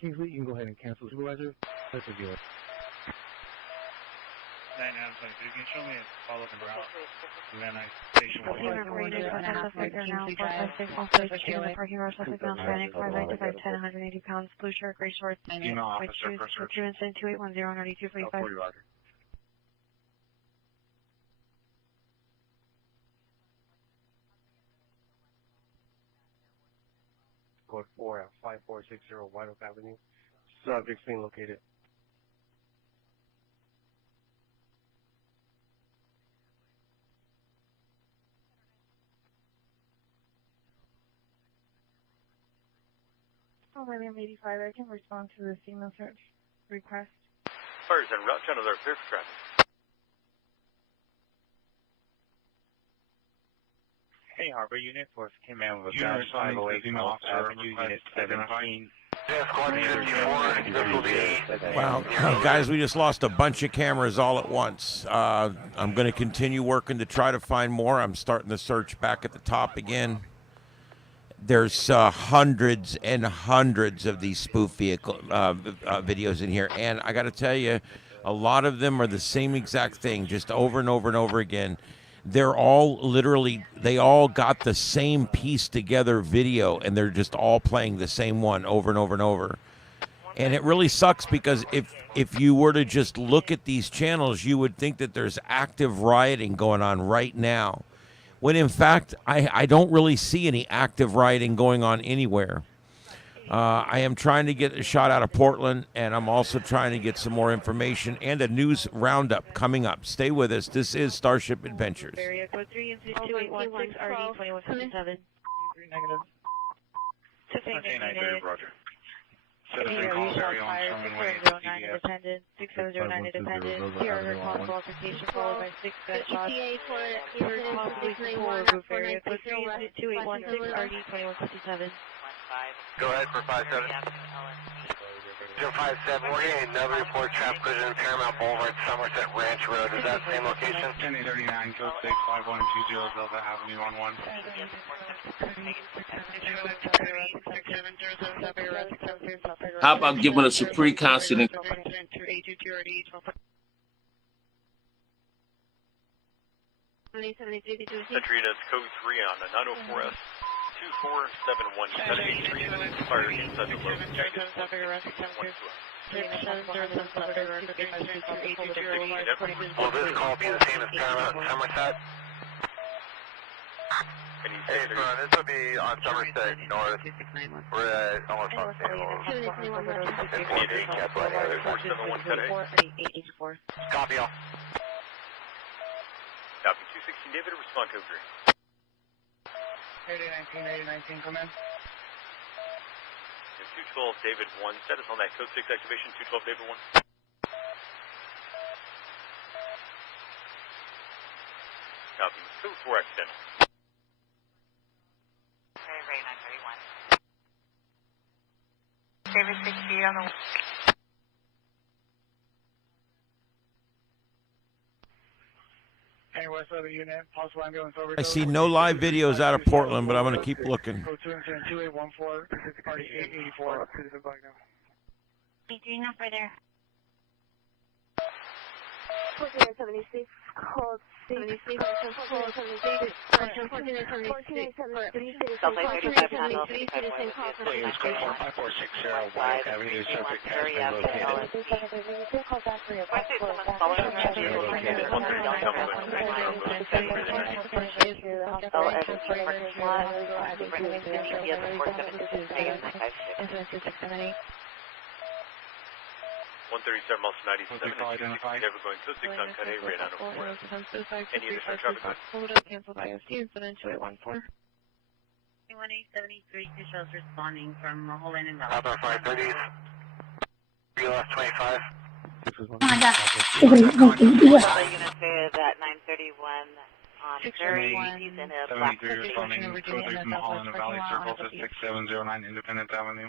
Kingsley, you can go ahead and cancel supervisor. Let's review it. 9 I'm sorry, you can show me a follow-up en route. Van Nuys Station 1. Parking garage, suspect male, Hispanic, 5'9" to 5'10", 180 pounds, blue shirt, gray shorts, white shoes, to Incident 2810, 9245. Code 4 at 5460 White Oak Avenue. Subject being located. Oh, William 85, I can respond to the signal search request. Fires en route to another clear for traffic. Hey, Harbor Unit 4 came in with a dash 508 North Avenue, Unit 17. Wow, guys, we just lost a bunch of cameras all at once. I'm going to continue working to try to find more. I'm starting the search back at the top again. There's hundreds and hundreds of these spoof vehicle videos in here, and I got to tell you, a lot of them are the same exact thing, just over and over and over again. They're all literally, they all got the same piece together video, and they're just all playing the same one over and over and over. And it really sucks because if you were to just look at these channels, you would think that there's active rioting going on right now. When in fact, I don't really see any active rioting going on anywhere. I am trying to get a shot out of Portland, and I'm also trying to get some more information and a news roundup coming up. Stay with us. This is Starship Adventures. Area code 3 and 2816 RD 2157. Negative. Roger. Citizen calls area on Sherman Way. 6709 independent, 6709 independent. Here are responsible altercation followed by 6 gunshots. Here responsibly for roof area code 3 and 2816 RD 2157. Go ahead for 57. 057, we're getting another report, traffic collision in Paramount Boulevard, Somerset Ranch Road. Is that the same location? 1039, code 6, 5120 Delta Avenue on 1. How about giving us a precon? Entry units code 3 on the 904S 2471 fire inside the load. Will this call be the same as Paramount and Somerset? Hey, Front, this will be on Somerset North. We're at almost on Samuel. And 48, cancel any others. 471 today. Copy all. Copy 216 David, respond code 3. 8019, come in. 212 David 1, status on that code 6 activation, 212 David 1. Copy, code 4 accidental. Ray 931. David 60 on the... Hey, West Level unit, possible ambulance over. I see no live videos out of Portland, but I'm going to keep looking. Code 2 incident 2814, party 884. Adrian, up right there. 1476, code 76, code 76, 1476, Avenue, subject has been located. 137 miles to 97, never going code 6 on cut 8, ran out of 4. Any additional traffic? Cancel by OC, incident 2814. 1873, two shells responding from Mulholland and Raleigh. About 530s. BLS 25. Unit at 931 on Missouri. He's in a black 73 responding code 3 from Mulholland and Valley, circle to 6709 Independence Avenue.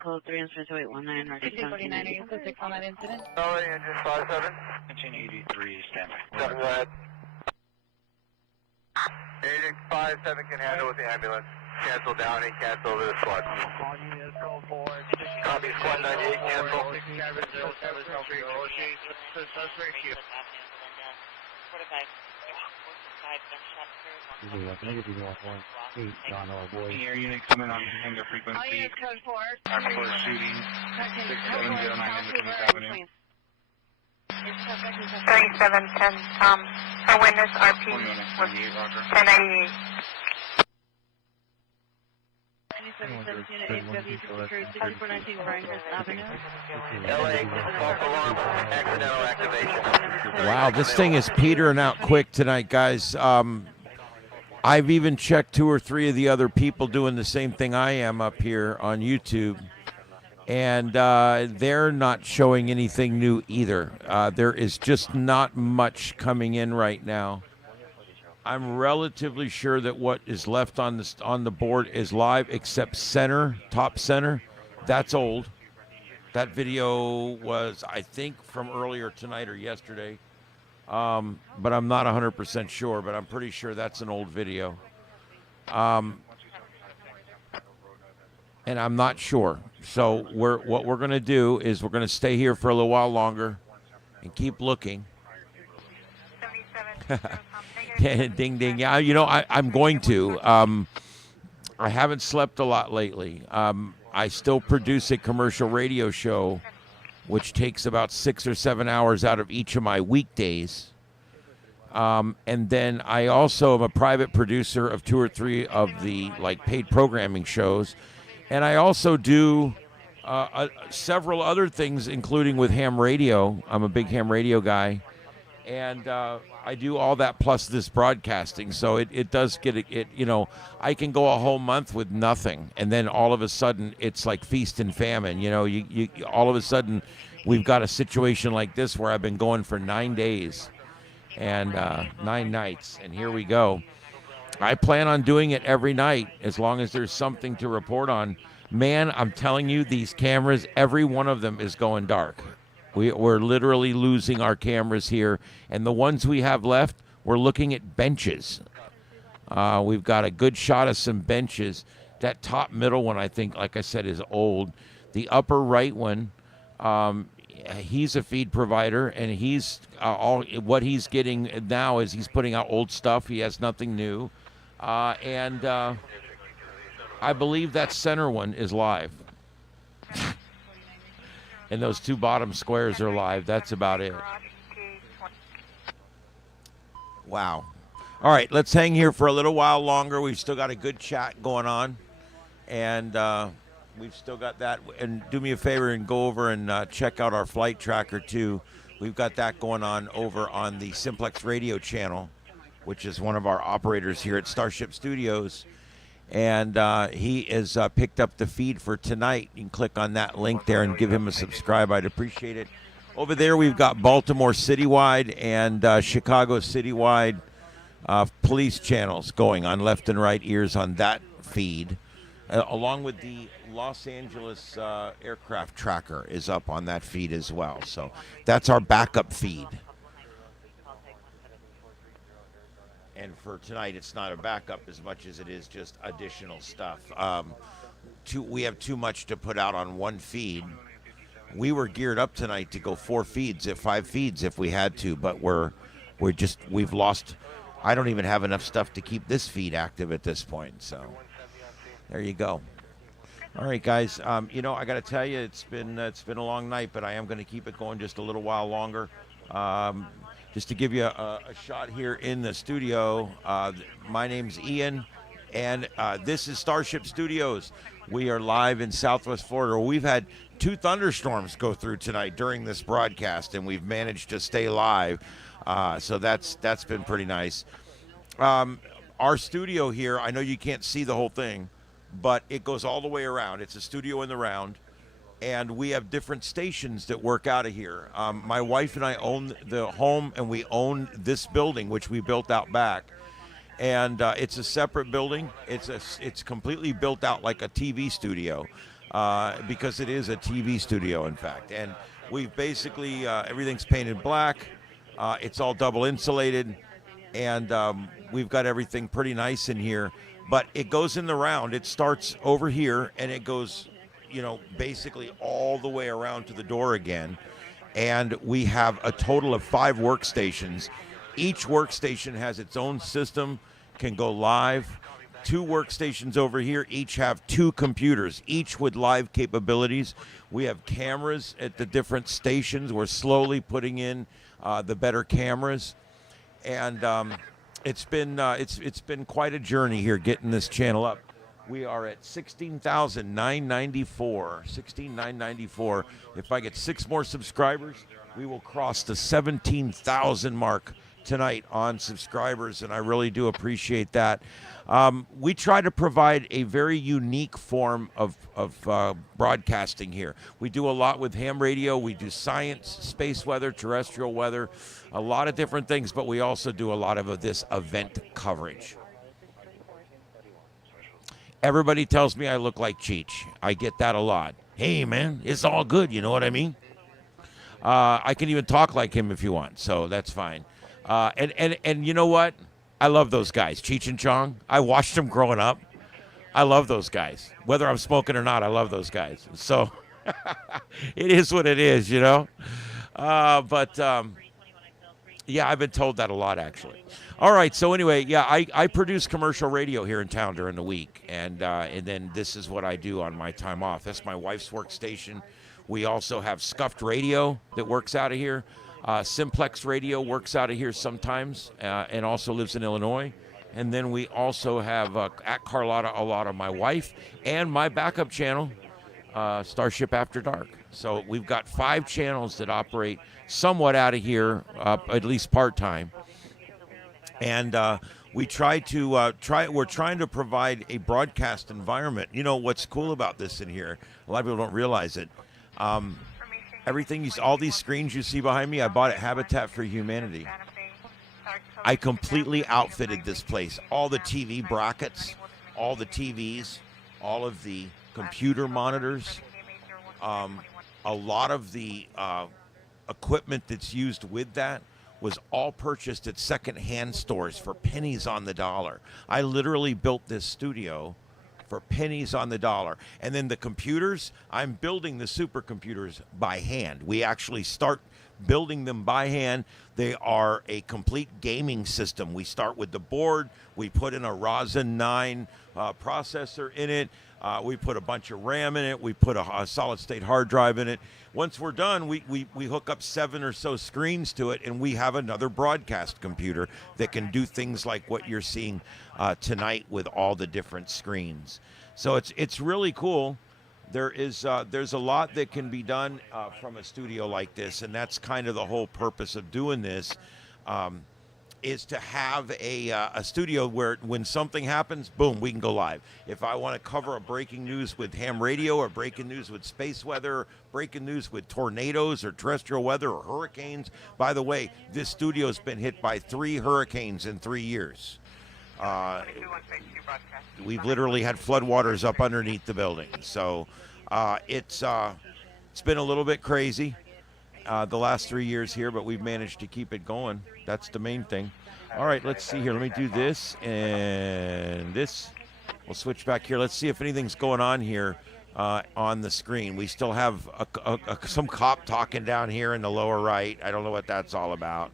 Code 3 incident 2819. 1549, code 6 on that incident. Alright, engine 57. 1983, standby. 7 go ahead. Agent 57 can handle with the ambulance. Cancel down and cancel over the squad. Copy squad 98, cancel. Air unit coming on hangar frequency. Hartford shooting. 6709 Independence Avenue. 3710, our witness RP was 1098. 9419 Franklin Avenue. LA, false alarm, accidental activation. Wow, this thing is petering out quick tonight, guys. I've even checked 2 or 3 of the other people doing the same thing I am up here on YouTube, and they're not showing anything new either. There is just not much coming in right now. I'm relatively sure that what is left on the board is live, except center, top center. That's old. That video was, I think, from earlier tonight or yesterday. But I'm not 100% sure, but I'm pretty sure that's an old video. And I'm not sure. So what we're going to do is we're going to stay here for a little while longer and keep looking. Ding, ding. Yeah, you know, I'm going to. I haven't slept a lot lately. I still produce a commercial radio show, which takes about 6 or 7 hours out of each of my weekdays. And then I also am a private producer of 2 or 3 of the paid programming shows. And I also do several other things, including with ham radio. I'm a big ham radio guy. And I do all that plus this broadcasting. So it does get it, you know, I can go a whole month with nothing. And then all of a sudden it's like feast and famine. You know, you all of a sudden we've got a situation like this where I've been going for 9 days and 9 nights. And here we go. I plan on doing it every night as long as there's something to report on. Man, I'm telling you, these cameras, every one of them is going dark. We're literally losing our cameras here, and the ones we have left, we're looking at benches. We've got a good shot of some benches. That top middle one, I think, like I said, is old. The upper right one, he's a feed provider, and he's what he's getting now is he's putting out old stuff. He has nothing new. And I believe that center one is live. And those two bottom squares are live. That's about it. Wow. All right, let's hang here for a little while longer. We've still got a good chat going on. And we've still got that. And do me a favor and go over and check out our flight tracker, too. We've got that going on over on the Simplex Radio channel, which is one of our operators here at Starship Studios. And he has picked up the feed for tonight. You can click on that link there and give him a subscribe. I'd appreciate it. Over there, we've got Baltimore Citywide and Chicago Citywide police channels going on left and right ears on that feed, along with the Los Angeles aircraft tracker is up on that feed as well. So that's our backup feed. And for tonight, it's not a backup as much as it is just additional stuff. We have too much to put out on one feed. We were geared up tonight to go 5 feeds if we had to, but we've lost. I don't even have enough stuff to keep this feed active at this point. So there you go. All right, guys. I got to tell you, it's been a long night, but I am going to keep it going just a little while longer. Just to give you a shot here in the studio, my name's Ian, and this is Starship Studios. We are live in Southwest Florida. We've had 2 thunderstorms go through tonight during this broadcast, and we've managed to stay live. So that's been pretty nice. Our studio here, I know you can't see the whole thing, but it goes all the way around. It's a studio in the round. And we have different stations that work out of here. My wife and I own the home, and we own this building, which we built out back. And it's a separate building. It's completely built out like a TV studio, because it is a TV studio, in fact. And we've basically, everything's painted black. It's all double insulated. And we've got everything pretty nice in here. But it goes in the round. It starts over here, and it goes basically all the way around to the door again. And we have a total of 5 workstations. Each workstation has its own system, can go live. 2 workstations over here each have 2 computers, each with live capabilities. We have cameras at the different stations. We're slowly putting in the better cameras. And it's been quite a journey here getting this channel up. We are at 16,994. 16,994. If I get 6 more subscribers, we will cross the 17,000 mark tonight on subscribers, and I really do appreciate that. We try to provide a very unique form of broadcasting here. We do a lot with ham radio. We do science, space weather, terrestrial weather, a lot of different things, but we also do a lot of this event coverage. Everybody tells me I look like Cheech. I get that a lot. Hey, man, it's all good. You know what I mean? I can even talk like him if you want, so that's fine. And you know what? I love those guys, Cheech and Chong. I watched them growing up. I love those guys. Whether I'm smoking or not, I love those guys. So it is what it is, yeah, I've been told that a lot, actually. All right, so anyway, yeah, I produce commercial radio here in town during the week, and then this is what I do on my time off. That's my wife's workstation. We also have Scuffed Radio that works out of here. Simplex Radio works out of here sometimes, and also lives in Illinois. And then we also have at Carlotta a lot of my wife and my backup channel, Starship After Dark. So we've got 5 channels that operate somewhat out of here, at least part-time. And we we're trying to provide a broadcast environment. You know what's cool about this in here? A lot of people don't realize it. Everything, all these screens you see behind me, I bought at Habitat for Humanity. I completely outfitted this place. All the TV brackets, all the TVs, all of the computer monitors, a lot of the equipment that's used with that was all purchased at second-hand stores for pennies on the dollar. I literally built this studio for pennies on the dollar. And then the computers, I'm building the supercomputers by hand. We actually start building them by hand. They are a complete gaming system. We start with the board. We put in a Ryzen 9 processor in it. We put a bunch of RAM in it. We put a solid-state hard drive in it. Once we're done, we hook up 7 or so screens to it, and we have another broadcast computer that can do things like what you're seeing tonight with all the different screens. So it's really cool. There's a lot that can be done from a studio like this, and that's kind of the whole purpose of doing this. Is to have a studio where when something happens, boom, we can go live. If I want to cover a breaking news with ham radio or breaking news with space weather, breaking news with tornadoes or terrestrial weather or hurricanes. By the way, this studio's been hit by 3 hurricanes in 3 years. We've literally had floodwaters up underneath the building. So it's been a little bit crazy. The last 3 years here, but we've managed to keep it going. That's the main thing. All right, let's see here. Let me do this and this. We'll switch back here. Let's see if anything's going on here on the screen. We still have some cop talking down here in the lower right. I don't know what that's all about.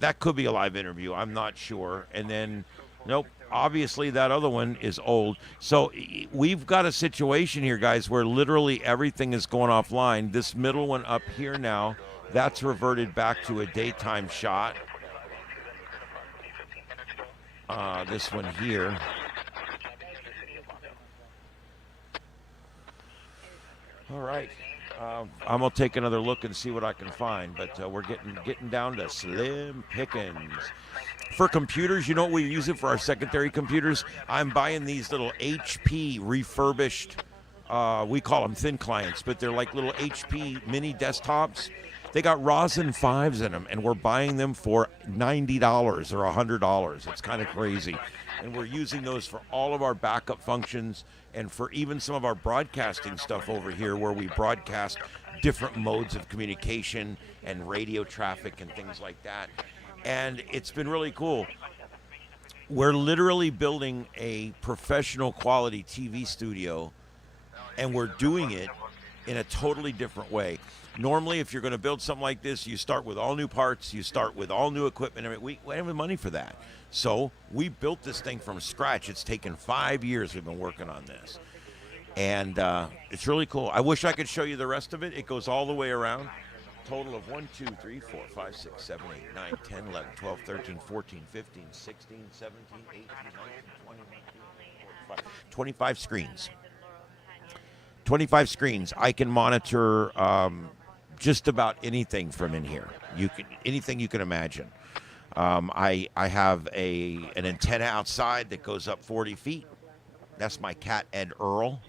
That could be a live interview. I'm not sure. And then, nope. Obviously, that other one is old. So we've got a situation here, guys, where literally everything is going offline. This middle one up here now, that's reverted back to a daytime shot. This one here. All right. I'm going to take another look and see what I can find, but we're getting down to slim pickings. For computers, you know what we use it for our secondary computers? I'm buying these little HP refurbished, we call them thin clients, but they're like little HP mini desktops. They got Ryzen 5s in them, and we're buying them for $90 or $100. It's kind of crazy. And we're using those for all of our backup functions and for even some of our broadcasting stuff over here where we broadcast different modes of communication and radio traffic and things like that. And it's been really cool. We're literally building a professional quality TV studio, and we're doing it in a totally different way. Normally, if you're going to build something like this, you start with all new parts, you start with all new equipment. I mean, we don't have the money for that. So we built this thing from scratch. It's taken 5 years we've been working on this. And it's really cool. I wish I could show you the rest of it. It goes all the way around. Total of 1, 2, 3, 4, 5, 6, 7, 8, 9, 10, 11, 12, 13, 14, 15, 16, 17, 18, 19, 20, 25 screens. 25 screens. I can monitor just about anything from in here. Anything you can imagine. I have an antenna outside that goes up 40 feet. That's my cat, Ed Earl,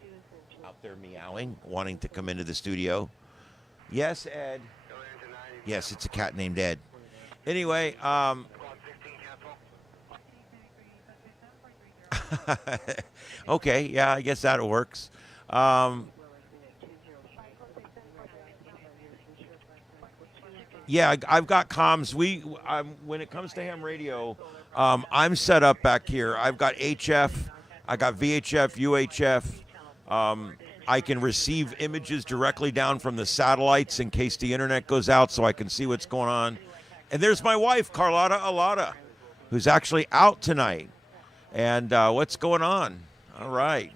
out there meowing, wanting to come into the studio. Yes, Ed. Yes, it's a cat named Ed. Anyway, okay, yeah, I guess that works. Yeah, I've got comms. When it comes to ham radio, I'm set up back here. I've got HF, I got VHF, UHF. I can receive images directly down from the satellites in case the internet goes out so I can see what's going on. And there's my wife, Carlotta Alada, who's actually out tonight. And what's going on? All right.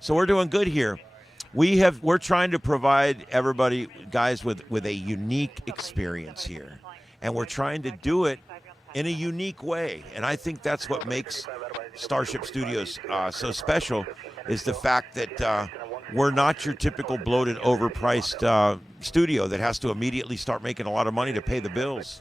So we're doing good here. We're trying to provide everybody, guys, with a unique experience here. And we're trying to do it in a unique way. And I think that's what makes Starship Studios so special, is the fact that we're not your typical bloated, overpriced studio that has to immediately start making a lot of money to pay the bills.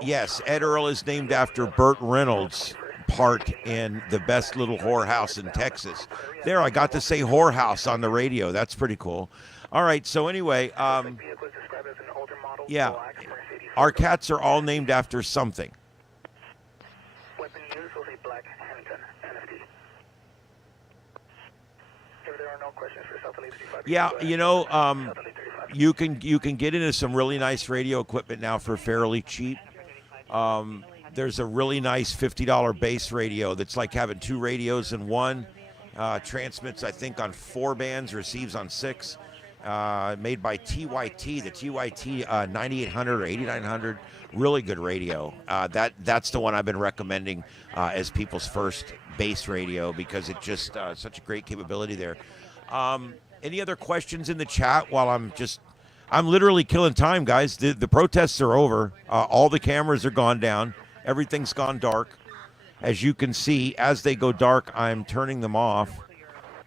Yes, Ed Earl is named after Burt Reynolds' part in The Best Little Whorehouse in Texas. There, I got to say whorehouse on the radio. That's pretty cool. All right, so anyway, yeah. Our cats are all named after something. Weapon used was a black Hamilton NFT. If there are no questions for South Elite 35. Yeah, you know, you can get into some really nice radio equipment now for fairly cheap. There's a really nice $50 base radio that's like having two radios in one. Transmits, I think, on 4 bands, receives on 6. Made by TYT, the TYT 9800 or 8900. Really good radio. That's the one I've been recommending as people's first base radio because it just such a great capability there. Any other questions in the chat while I'm literally killing time, guys. The protests are over. All the cameras are gone down. Everything's gone dark. As you can see, as they go dark, I'm turning them off.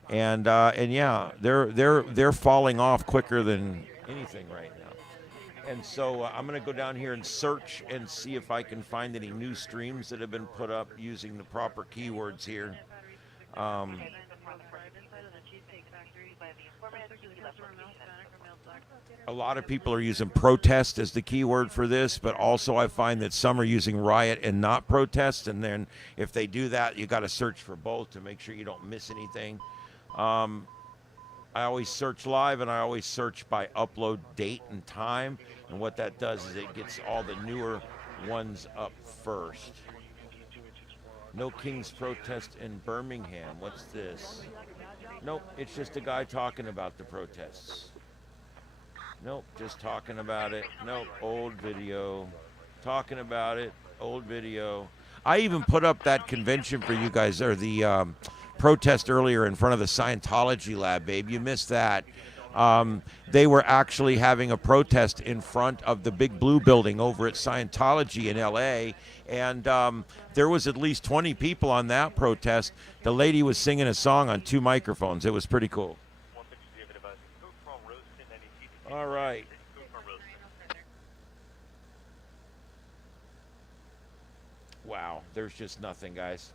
And yeah, they're falling off quicker than anything right now. And so I'm going to go down here and search and see if I can find any new streams that have been put up using the proper keywords here. A lot of people are using protest as the keyword for this, but also I find that some are using riot and not protest. And then if they do that, you got to search for both to make sure you don't miss anything. I always search live, and I always search by upload date and time. And what that does is it gets all the newer ones up first. No King's protest in Birmingham. What's this? Nope, it's just a guy talking about the protests. Nope, just talking about it. Nope, old video. Talking about it, old video. I even put up that convention for you guys, or the protest earlier in front of the Scientology lab, babe. You missed that. They were actually having a protest in front of the big blue building over at Scientology in L.A., and there was at least 20 people on that protest. The lady was singing a song on 2 microphones. It was pretty cool. All right. Wow, there's just nothing, guys.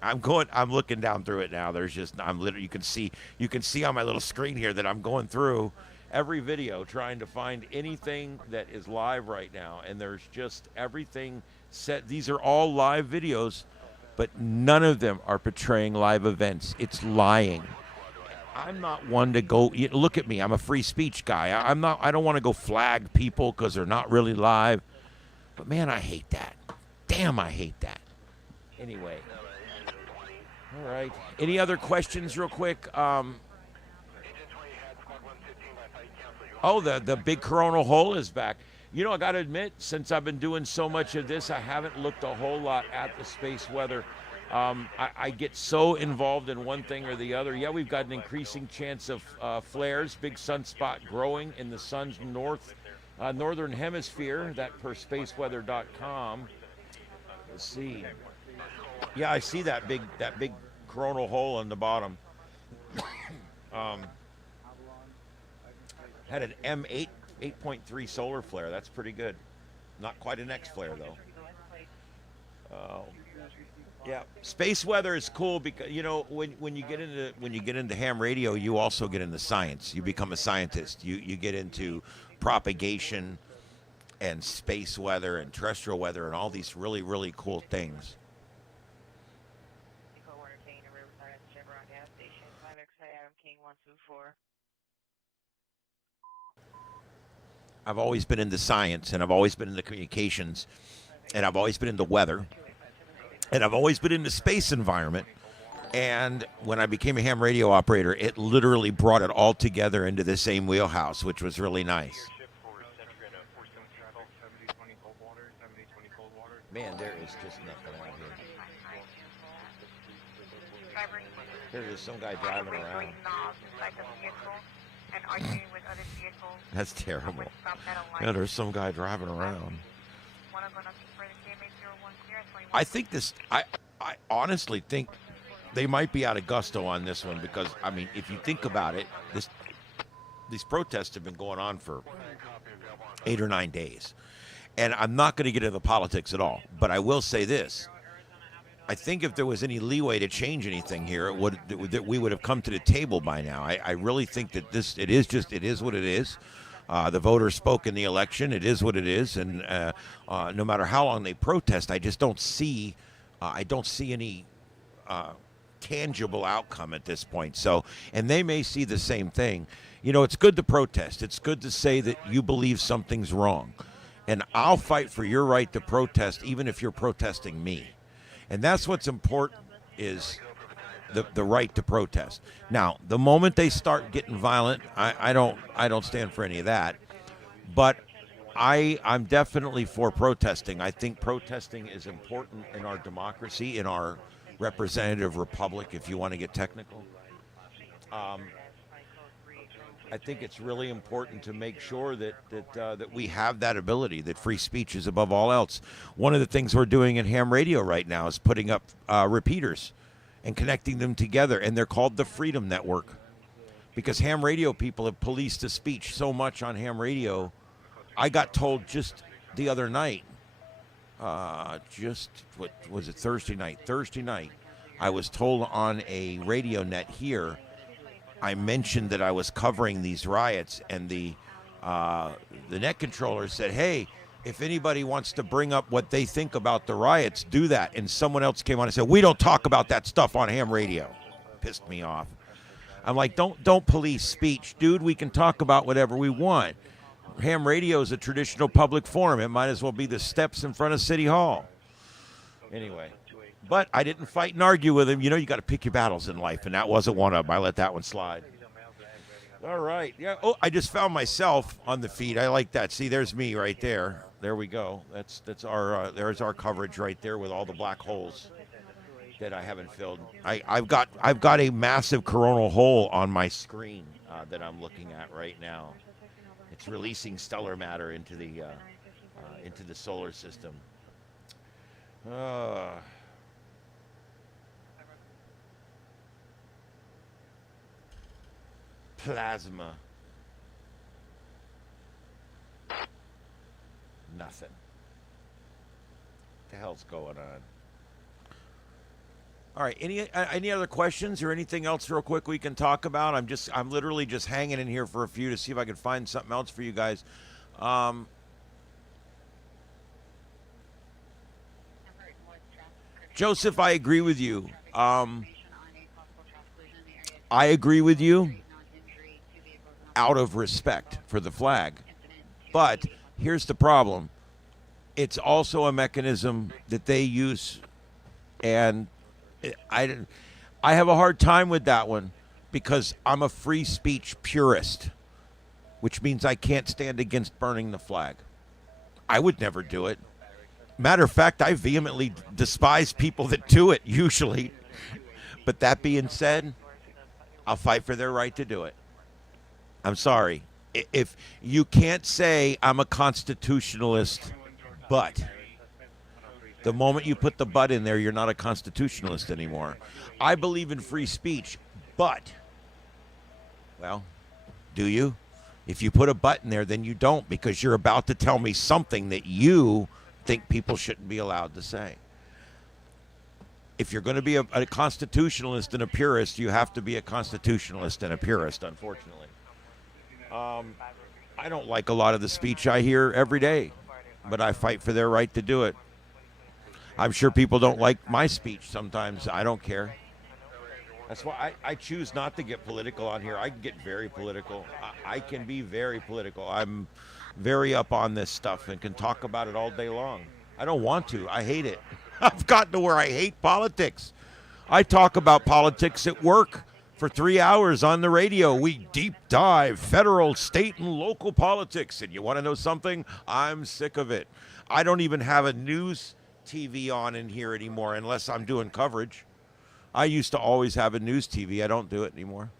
I'm looking down through it now. You can see on my little screen here that I'm going through every video trying to find anything that is live right now, and there's just everything set. These are all live videos, but none of them are portraying live events. It's lying. I'm not one to go, look at me, I'm a free speech guy. I don't want to go flag people because they're not really live. But man, I hate that. Damn, I hate that. Anyway. All right. Any other questions real quick? Oh, the big coronal hole is back. You know, I got to admit, since I've been doing so much of this, I haven't looked a whole lot at the space weather. I get so involved in one thing or the other. Yeah, we've got an increasing chance of flares, big sunspot growing in the sun's northern hemisphere, that per spaceweather.com. Let's see. Yeah, I see that big coronal hole on the bottom. Had an M8 8.3 solar flare. That's pretty good. Not quite an X flare though. Yeah, space weather is cool because when you get into ham radio, you also get into science. You become a scientist. You get into propagation and space weather and terrestrial weather and all these really, really cool things. I've always been into science, and I've always been into communications, and I've always been into weather. And I've always been in the space environment. And when I became a ham radio operator, it literally brought it all together into the same wheelhouse, which was really nice. Man, there is just nothing out here. There's just some guy driving around. That's terrible. Yeah, there's some guy driving around. I honestly think they might be out of gusto on this one because, I mean, if you think about it, these protests have been going on for 8 or 9 days. And I'm not going to get into the politics at all, but I will say this. I think if there was any leeway to change anything here, we would have come to the table by now. I really think that it is what it is. The voters spoke in the election. It is what it is, and no matter how long they protest, I just don't see. I don't see any tangible outcome at this point. So, and they may see the same thing. You know, it's good to protest. It's good to say that you believe something's wrong, and I'll fight for your right to protest, even if you're protesting me. And that's what's important, is the right to protest. Now, the moment they start getting violent, I don't stand for any of that. But I'm definitely for protesting. I think protesting is important in our democracy, in our representative republic, if you want to get technical. I think it's really important to make sure that we have that ability, that free speech is above all else. One of the things we're doing in ham radio right now is putting up repeaters and connecting them together, and they're called the Freedom Network, because ham radio people have policed the speech so much on ham radio. I got told just the other night, what was it, Thursday night, I was told on a radio net here, I mentioned that I was covering these riots, and the net controller said, hey, if anybody wants to bring up what they think about the riots, do that. And someone else came on and said, we don't talk about that stuff on ham radio. Pissed me off. I'm like, don't police speech, dude. We can talk about whatever we want. Ham radio is a traditional public forum. It might as well be the steps in front of City Hall. Anyway, but I didn't fight and argue with him. You know, you got to pick your battles in life, and that wasn't one of them. I let that one slide. All right. Yeah. Oh, I just found myself on the feed. I like that. See, there's me right there. There we go. That's our there's our coverage right there with all the black holes that I haven't filled. I've got a massive coronal hole on my screen that I'm looking at right now. It's releasing stellar matter into the solar system. Plasma. Nothing. What the hell's going on? All right. Any other questions or anything else real quick we can talk about? I'm literally just hanging in here for a few to see if I can find something else for you guys. Joseph, I agree with you. I agree with you out of respect for the flag. But here's the problem. It's also a mechanism that they use, and I have a hard time with that one because I'm a free speech purist, which means I can't stand against burning the flag. I would never do it. Matter of fact, I vehemently despise people that do it, usually. But that being said, I'll fight for their right to do it. I'm sorry. If you can't say I'm a constitutionalist, but the moment you put the but in there, you're not a constitutionalist anymore. I believe in free speech, but, well, do you? If you put a but in there, then you don't, because you're about to tell me something that you think people shouldn't be allowed to say. If you're going to be a constitutionalist and a purist, you have to be a constitutionalist and a purist, unfortunately. I don't like a lot of the speech I hear every day, but I fight for their right to do it. I'm sure people don't like my speech sometimes. I don't care. That's why I choose not to get political on here. I can get very political. I can be very political. I'm very up on this stuff and can talk about it all day long. I don't want to. I hate it. I've gotten to where I hate politics. I talk about politics at work for 3 hours on the radio. We deep dive federal, state, and local politics. And you want to know something? I'm sick of it. I don't even have a news TV on in here anymore unless I'm doing coverage. I used to always have a news TV. I don't do it anymore.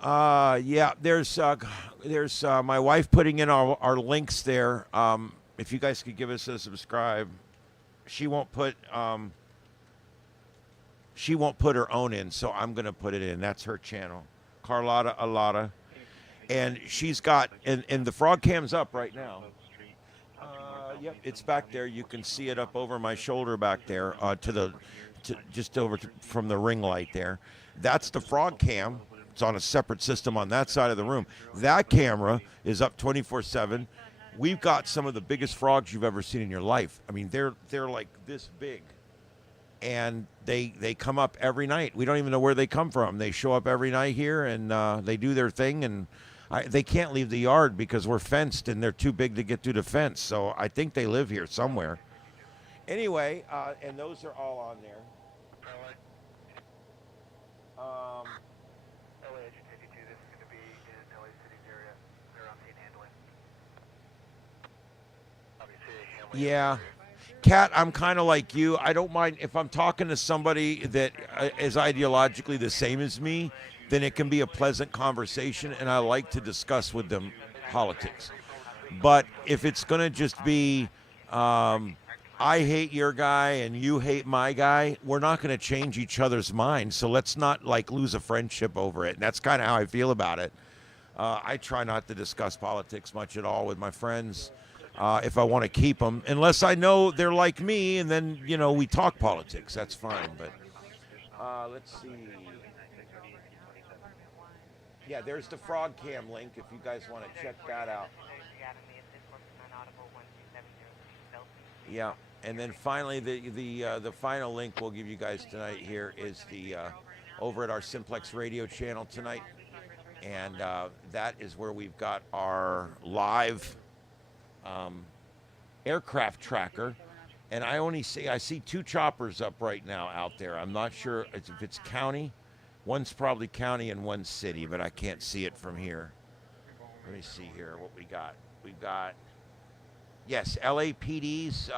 Yeah, there's my wife putting in our links there. If you guys could give us a subscribe. She won't put her own in, so I'm going to put it in. That's her channel, Carlotta Alata. And she's got, and the frog cam's up right now. Yep, it's back there. You can see it up over my shoulder back there, just over from the ring light there. That's the frog cam. It's on a separate system on that side of the room. That camera is up 24/7. We've got some of the biggest frogs you've ever seen in your life. I mean, they're like this big, and they come up every night. We don't even know where they come from. They show up every night here, and they do their thing, and they can't leave the yard because we're fenced, and they're too big to get through the fence. So I think they live here somewhere. Anyway, and those are all on there. Yeah. Kat, I'm kind of like you. I don't mind if I'm talking to somebody that is ideologically the same as me, then it can be a pleasant conversation, and I like to discuss with them politics. But if it's going to just be I hate your guy and you hate my guy, we're not going to change each other's minds. So let's not like lose a friendship over it. And that's kind of how I feel about it. I try not to discuss politics much at all with my friends. If I want to keep them, unless I know they're like me, and then, you know, we talk politics. That's fine, but let's see. Yeah, there's the frog cam link if you guys want to check that out. Yeah, and then finally, the final link we'll give you guys tonight here is the over at our Simplex radio channel tonight, and that is where we've got our live aircraft tracker, and I see 2 choppers up right now out there. I'm not sure if it's county. One's probably county and one's city, but I can't see it from here. Let me see here what we got. We've got, yes, LAPD's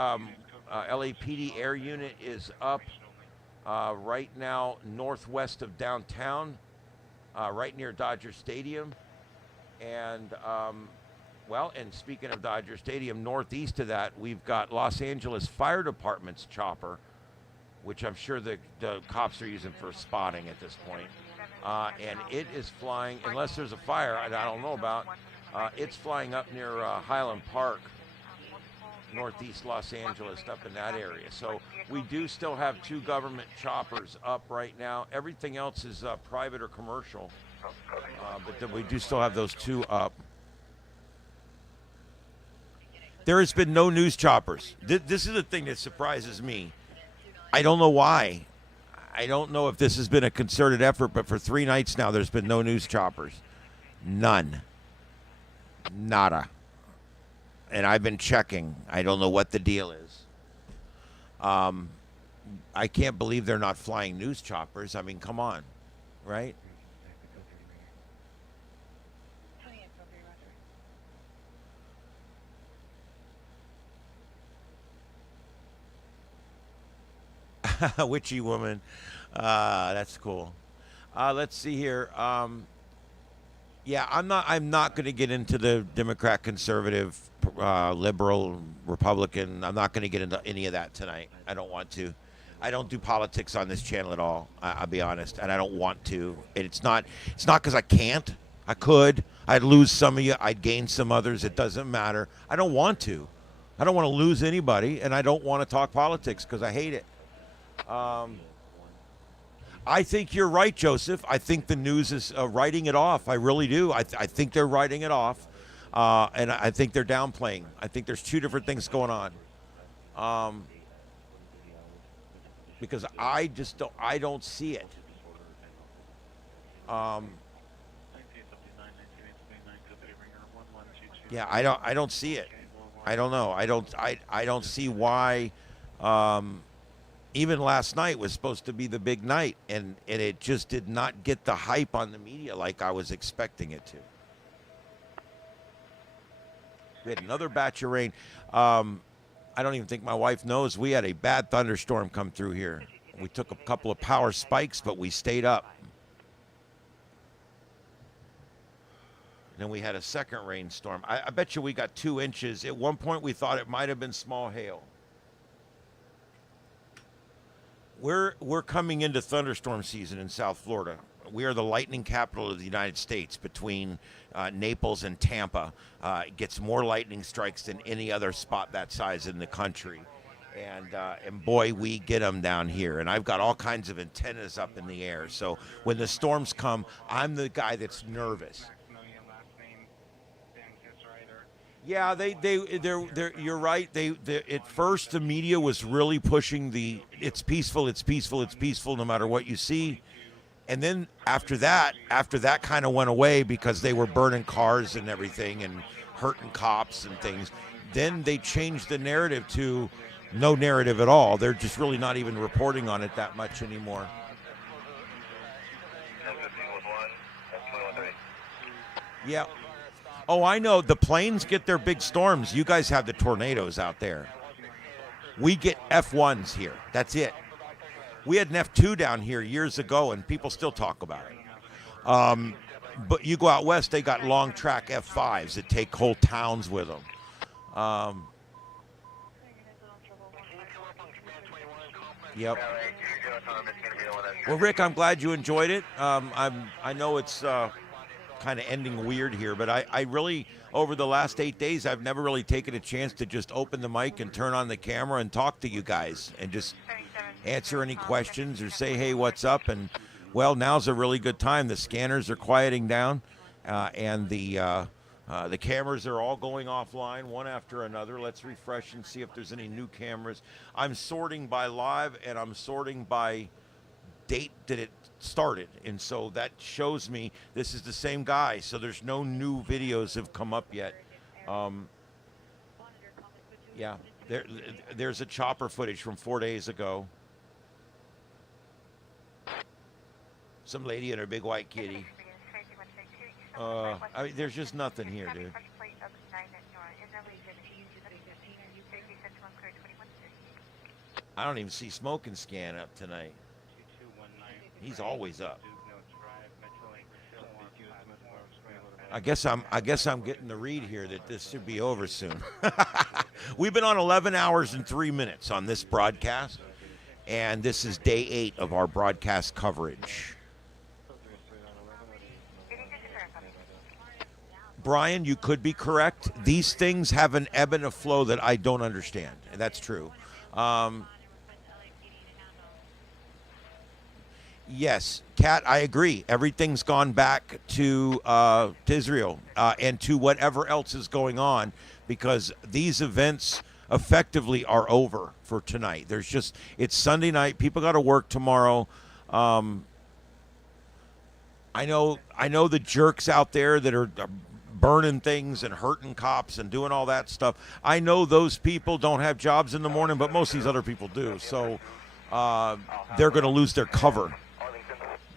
LAPD air unit is up right now northwest of downtown, right near Dodger Stadium, and well, and speaking of Dodger Stadium, northeast of that, we've got Los Angeles Fire Department's chopper, which I'm sure the cops are using for spotting at this point. And it is flying, unless there's a fire I don't know about, it's flying up near Highland Park, northeast Los Angeles, up in that area. So we do still have 2 government choppers up right now. Everything else is private or commercial, but then we do still have those 2 up. There has been no news choppers. This is the thing that surprises me. I don't know why. I don't know if this has been a concerted effort, but for 3 nights now, there's been no news choppers. None. Nada. And I've been checking. I don't know what the deal is. I can't believe they're not flying news choppers. I mean, come on, right? Witchy woman. That's cool. Let's see here. Yeah, I'm not going to get into the Democrat, conservative, liberal, Republican. I'm not going to get into any of that tonight. I don't want to. I don't do politics on this channel at all. I'll be honest, and I don't want to. And it's not because I can't. I could. I'd lose some of you. I'd gain some others. It doesn't matter. I don't want to. I don't want to lose anybody, and I don't want to talk politics because I hate it. I think you're right, Joseph. I think the news is writing it off. I really do. I think they're writing it off, and I think they're downplaying. I think there's 2 different things going on, because I don't see it. Yeah, I don't see it. I don't know. I don't see why. Even last night was supposed to be the big night, and it just did not get the hype on the media like I was expecting it to. We had another batch of rain. I don't even think my wife knows we had a bad thunderstorm come through here. We took a couple of power spikes, but we stayed up. And then we had a second rainstorm. I bet you we got 2 inches. At one point, we thought it might have been small hail. We're coming into thunderstorm season in South Florida. We are the lightning capital of the United States. Between Naples and Tampa, it gets more lightning strikes than any other spot that size in the country. And boy, we get them down here. And I've got all kinds of antennas up in the air. So when the storms come, I'm the guy that's nervous. Yeah, they're you're right. At first the media was really pushing it's peaceful, it's peaceful, it's peaceful, no matter what you see. And then after that kind of went away because they were burning cars and everything and hurting cops and things. Then they changed the narrative to no narrative at all. They're just really not even reporting on it that much anymore. Yeah. Oh, I know. The planes get their big storms. You guys have the tornadoes out there. We get F1s here. That's it. We had an F2 down here years ago, and people still talk about it. But you go out west, they got long track F5s that take whole towns with them. Yep. Well, Rick, I'm glad you enjoyed it. I know it's kind of ending weird here, but I really, over the last 8 days, I've never really taken a chance to just open the mic and turn on the camera and talk to you guys and just answer any questions or say, hey, what's up? And, well, now's a really good time. The scanners are quieting down, and the cameras are all going offline one after another. Let's refresh and see if there's any new cameras. I'm sorting by live, and I'm sorting by date that it started, and so that shows me this is the same guy, so there's no new videos have come up yet. Yeah, there's a chopper footage from 4 days ago. Some lady in her big white kitty. I mean, there's just nothing here, dude. I don't even see Smoke and Scan up tonight. He's always up. I guess I'm getting the read here that this should be over soon. We've been on 11 hours and 3 minutes on this broadcast, and this is day 8 of our broadcast coverage. Brian, you could be correct. These things have an ebb and a flow that I don't understand, and that's true. Yes, Kat, I agree. Everything's gone back to Israel and to whatever else is going on, because these events effectively are over for tonight. It's Sunday night. People got to work tomorrow. I know the jerks out there that are burning things and hurting cops and doing all that stuff. I know those people don't have jobs in the morning, but most of these other people do. So they're going to lose their cover.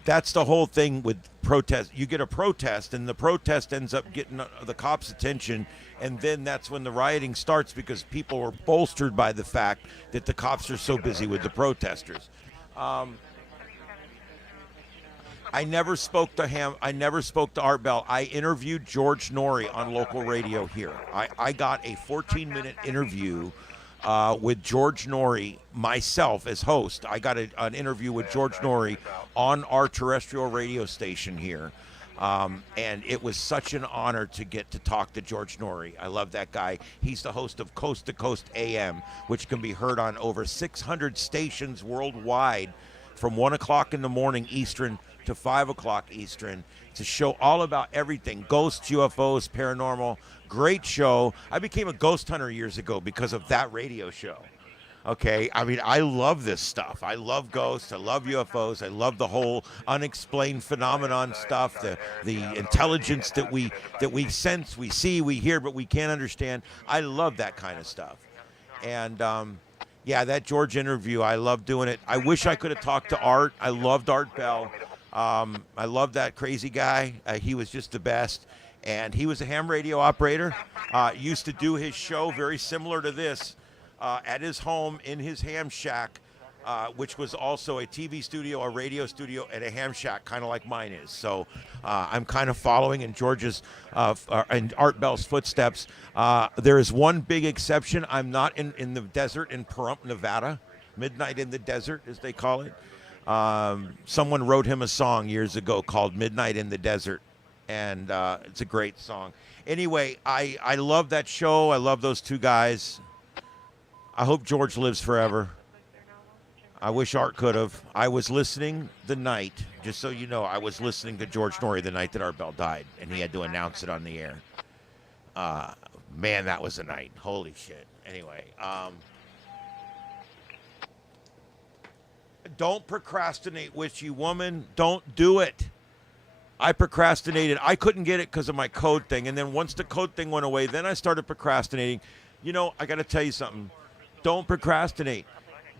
That's the whole thing with protest. You get a protest, and the protest ends up getting the cops' attention, and then that's when the rioting starts, because people are bolstered by the fact that the cops are so busy with the protesters. I never spoke to Art Bell. I interviewed George Norrie on local radio here. I got a 14-minute interview with George Norrie, myself as host. I got an interview with George Norrie on our terrestrial radio station here. And it was such an honor to get to talk to George Norrie. I love that guy. He's the host of Coast to Coast AM, which can be heard on over 600 stations worldwide from 1 o'clock in the morning Eastern to 5 o'clock Eastern. It's a show all about everything: ghosts, UFOs, paranormal. Great show. I became a ghost hunter years ago because of that radio show. Okay, I mean, I love this stuff. I love ghosts. I love UFOs. I love the whole unexplained phenomenon stuff, the intelligence that we sense, we see, we hear, but we can't understand. I love that kind of stuff. And yeah, that George interview, I love doing it. I wish I could have talked to Art. I loved Art Bell. I love that crazy guy. He was just the best. And he was a ham radio operator. Used to do his show very similar to this at his home in his ham shack, which was also a TV studio, a radio studio, and a ham shack, kind of like mine is. So I'm kind of following in George's and Art Bell's footsteps. There is one big exception. I'm not in the desert in Pahrump, Nevada. Midnight in the Desert, as they call it. Someone wrote him a song years ago called Midnight in the Desert, and it's a great song. Anyway, I love that show. I love those two guys. I hope George lives forever. I wish Art could have. I was listening the night, just so you know, I was listening to George Norrie the night that Art Bell died, and he had to announce it on the air. Man, that was a night. Holy shit. Anyway, don't procrastinate, witchy woman. Don't do it. I procrastinated. I couldn't get it because of my code thing, and then once the code thing went away, then I started procrastinating. You know, I got to tell you something. Don't procrastinate.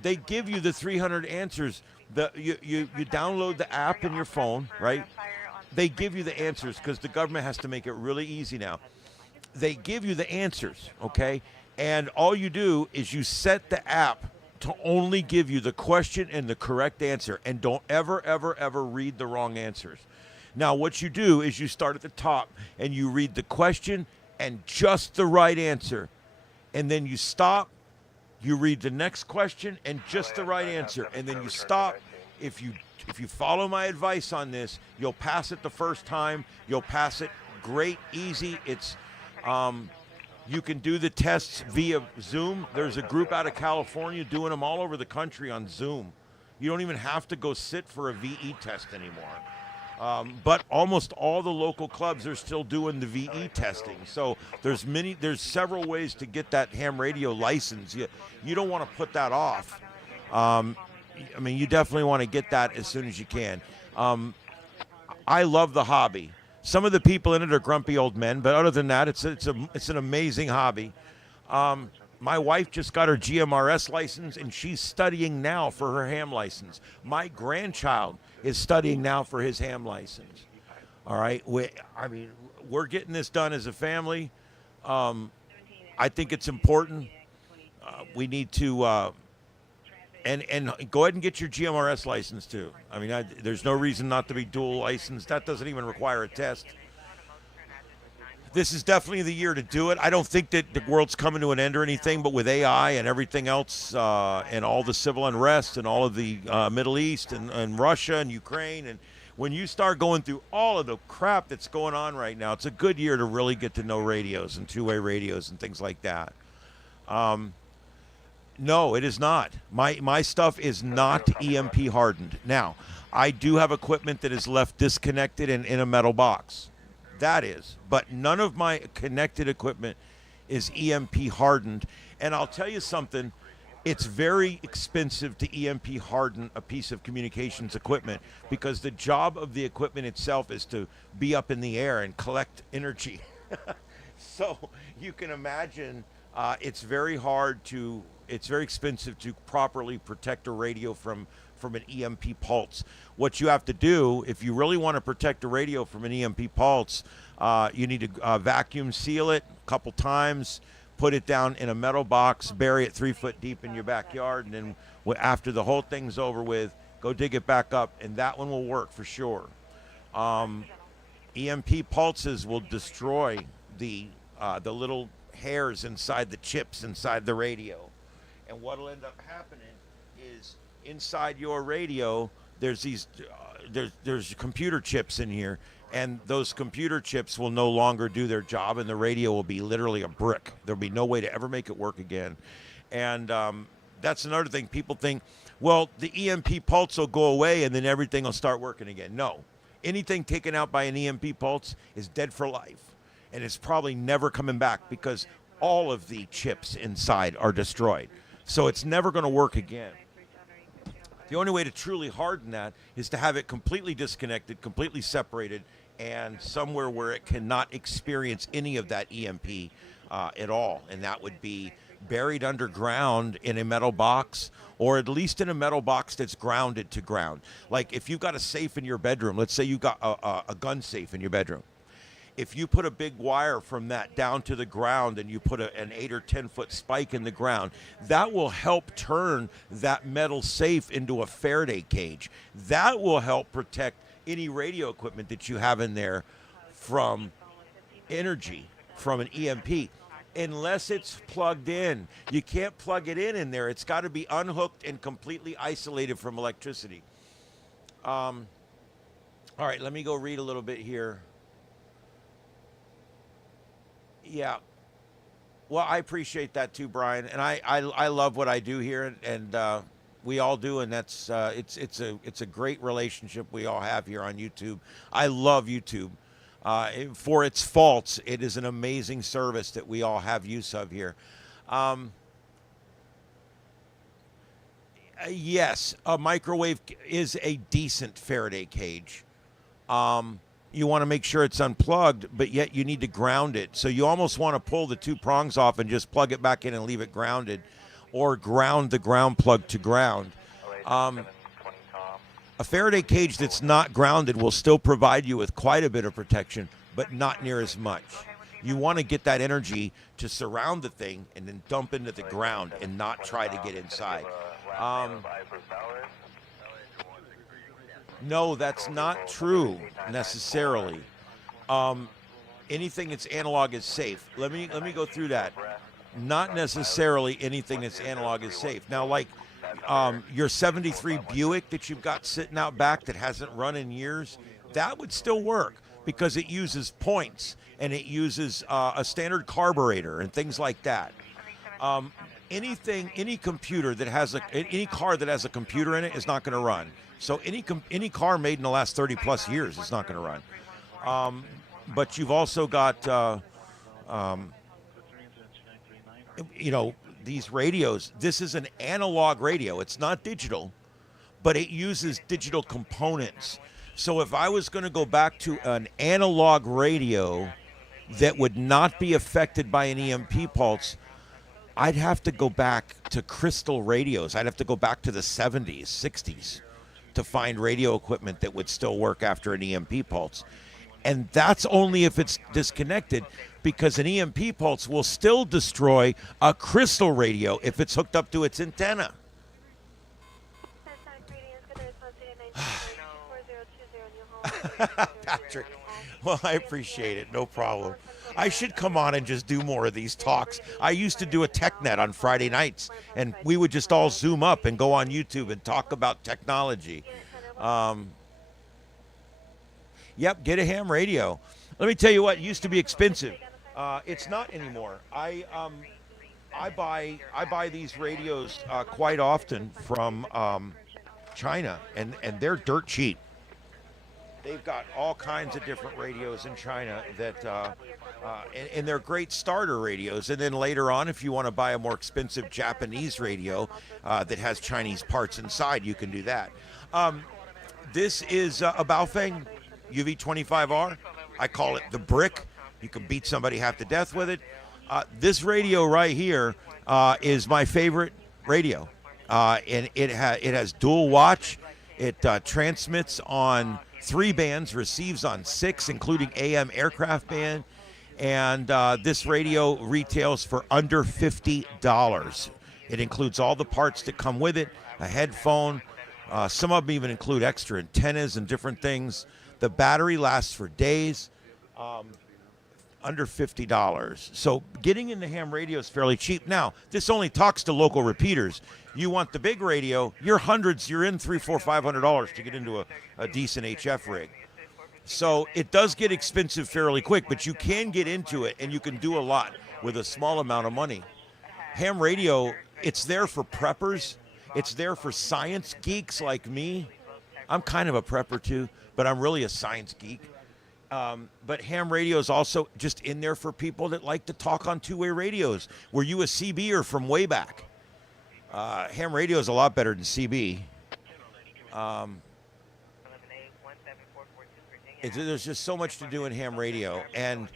They give you the 300 answers. You download the app in your phone, right? They give you the answers because the government has to make it really easy now. They give you the answers, okay? And all you do is you set the app to only give you the question and the correct answer, and don't ever, ever, ever read the wrong answers. Now, what you do is you start at the top and you read the question and just the right answer, and then you stop. You read the next question and just the right answer, and then you stop. If you follow my advice on this, you'll pass it the first time. You'll pass it great, easy. It's you can do the tests via Zoom. There's a group out of California doing them all over the country on Zoom. You don't even have to go sit for a VE test anymore. But almost all the local clubs are still doing the VE testing. So there's several ways to get that ham radio license. You don't want to put that off. I mean, you definitely want to get that as soon as you can. I love the hobby. Some of the people in it are grumpy old men, but other than that, it's an amazing hobby. My wife just got her GMRS license, and she's studying now for her ham license. My grandchild is studying now for his ham license. All right? We're getting this done as a family. I think it's important. We need to and go ahead and get your GMRS license, too. I mean, there's no reason not to be dual licensed. That doesn't even require a test. This is definitely the year to do it. I don't think that the world's coming to an end or anything, but with AI and everything else and all the civil unrest and all of the Middle East and Russia and Ukraine, and when you start going through all of the crap that's going on right now, it's a good year to really get to know radios and two-way radios and things like that. No, it is not. My stuff is not EMP hardened. Now, I do have equipment that is left disconnected and in a metal box. That is, but none of my connected equipment is EMP hardened. And I'll tell you something, it's very expensive to EMP harden a piece of communications equipment because the job of the equipment itself is to be up in the air and collect energy. So you can imagine it's very expensive to properly protect a radio from an EMP pulse. What you have to do, if you really want to protect a radio from an EMP pulse, you need to vacuum seal it a couple times, put it down in a metal box, bury it 3 foot deep in your backyard, and then after the whole thing's over with, go dig it back up, and that one will work for sure. EMP pulses will destroy the little hairs inside the chips inside the radio. And what will end up happening is inside your radio, there's computer chips in here, and those computer chips will no longer do their job, and the radio will be literally a brick. There'll be no way to ever make it work again. And that's another thing. People think, well, the EMP pulse will go away and then everything will start working again. No. Anything taken out by an EMP pulse is dead for life, and it's probably never coming back because all of the chips inside are destroyed. So it's never going to work again. The only way to truly harden that is to have it completely disconnected, completely separated, and somewhere where it cannot experience any of that EMP at all. And that would be buried underground in a metal box, or at least in a metal box that's grounded to ground. Like if you've got a safe in your bedroom, let's say you've got a gun safe in your bedroom. If you put a big wire from that down to the ground and you put an 8 or 10 foot spike in the ground, that will help turn that metal safe into a Faraday cage. That will help protect any radio equipment that you have in there from energy, from an EMP, unless it's plugged in. You can't plug it in there. It's got to be unhooked and completely isolated from electricity. All right, let me go read a little bit here. Yeah. Well, I appreciate that too, Brian, and I love what I do here, and we all do, and that's it's a great relationship we all have here on YouTube. I love YouTube. For its faults, it is an amazing service that we all have use of here. Yes, a microwave is a decent Faraday cage. You want to make sure it's unplugged, but yet you need to ground it. So you almost want to pull the two prongs off and just plug it back in and leave it grounded, or ground the ground plug to ground. A Faraday cage that's not grounded will still provide you with quite a bit of protection, but not near as much. You want to get that energy to surround the thing and then dump into the ground and not try to get inside. No, that's not true necessarily. Anything that's analog is safe. Let me go through that. Not necessarily anything that's analog is safe. Now, like your 73 Buick that you've got sitting out back that hasn't run in years, that would still work because it uses points and it uses a standard carburetor and things like that. Any computer that has any car that has a computer in it is not going to run. So any car made in the last 30 plus years is not going to run. But you've also got, these radios. This is an analog radio. It's not digital, but it uses digital components. So if I was going to go back to an analog radio that would not be affected by an EMP pulse, I'd have to go back to crystal radios. I'd have to go back to the 70s, 60s to find radio equipment that would still work after an EMP pulse. And that's only if it's disconnected, because an EMP pulse will still destroy a crystal radio if it's hooked up to its antenna. Patrick, well, I appreciate it. No problem. I should come on and just do more of these talks. I used to do a TechNet on Friday nights, and we would just all Zoom up and go on YouTube and talk about technology. Yep, get a ham radio. Let me tell you what, it used to be expensive. It's not anymore. I buy these radios quite often from China, and they're dirt cheap. They've got all kinds of different radios in China that, and they're great starter radios. And then later on, if you want to buy a more expensive Japanese radio that has Chinese parts inside, you can do that. This is a Baofeng UV25R. I call it the brick. You can beat somebody half to death with it. This radio right here is my favorite radio, and it has dual watch. It transmits on 3 bands, receives on 6, including AM aircraft band, and this radio retails for under $50. It includes all the parts that come with it, a headphone. Some of them even include extra antennas and different things. The battery lasts for days, under $50. So getting into ham radio is fairly cheap. Now, this only talks to local repeaters. You want the big radio, you're in $300, $400, $500 to get into a decent HF rig. So it does get expensive fairly quick, but you can get into it and you can do a lot with a small amount of money. Ham radio, it's there for preppers. It's there for science geeks like me. I'm kind of a prepper too, but I'm really a science geek. But ham radio is also just in there for people that like to talk on two-way radios. Were you a CBer from way back? Ham radio is a lot better than CB. There's just so much to do in ham radio. And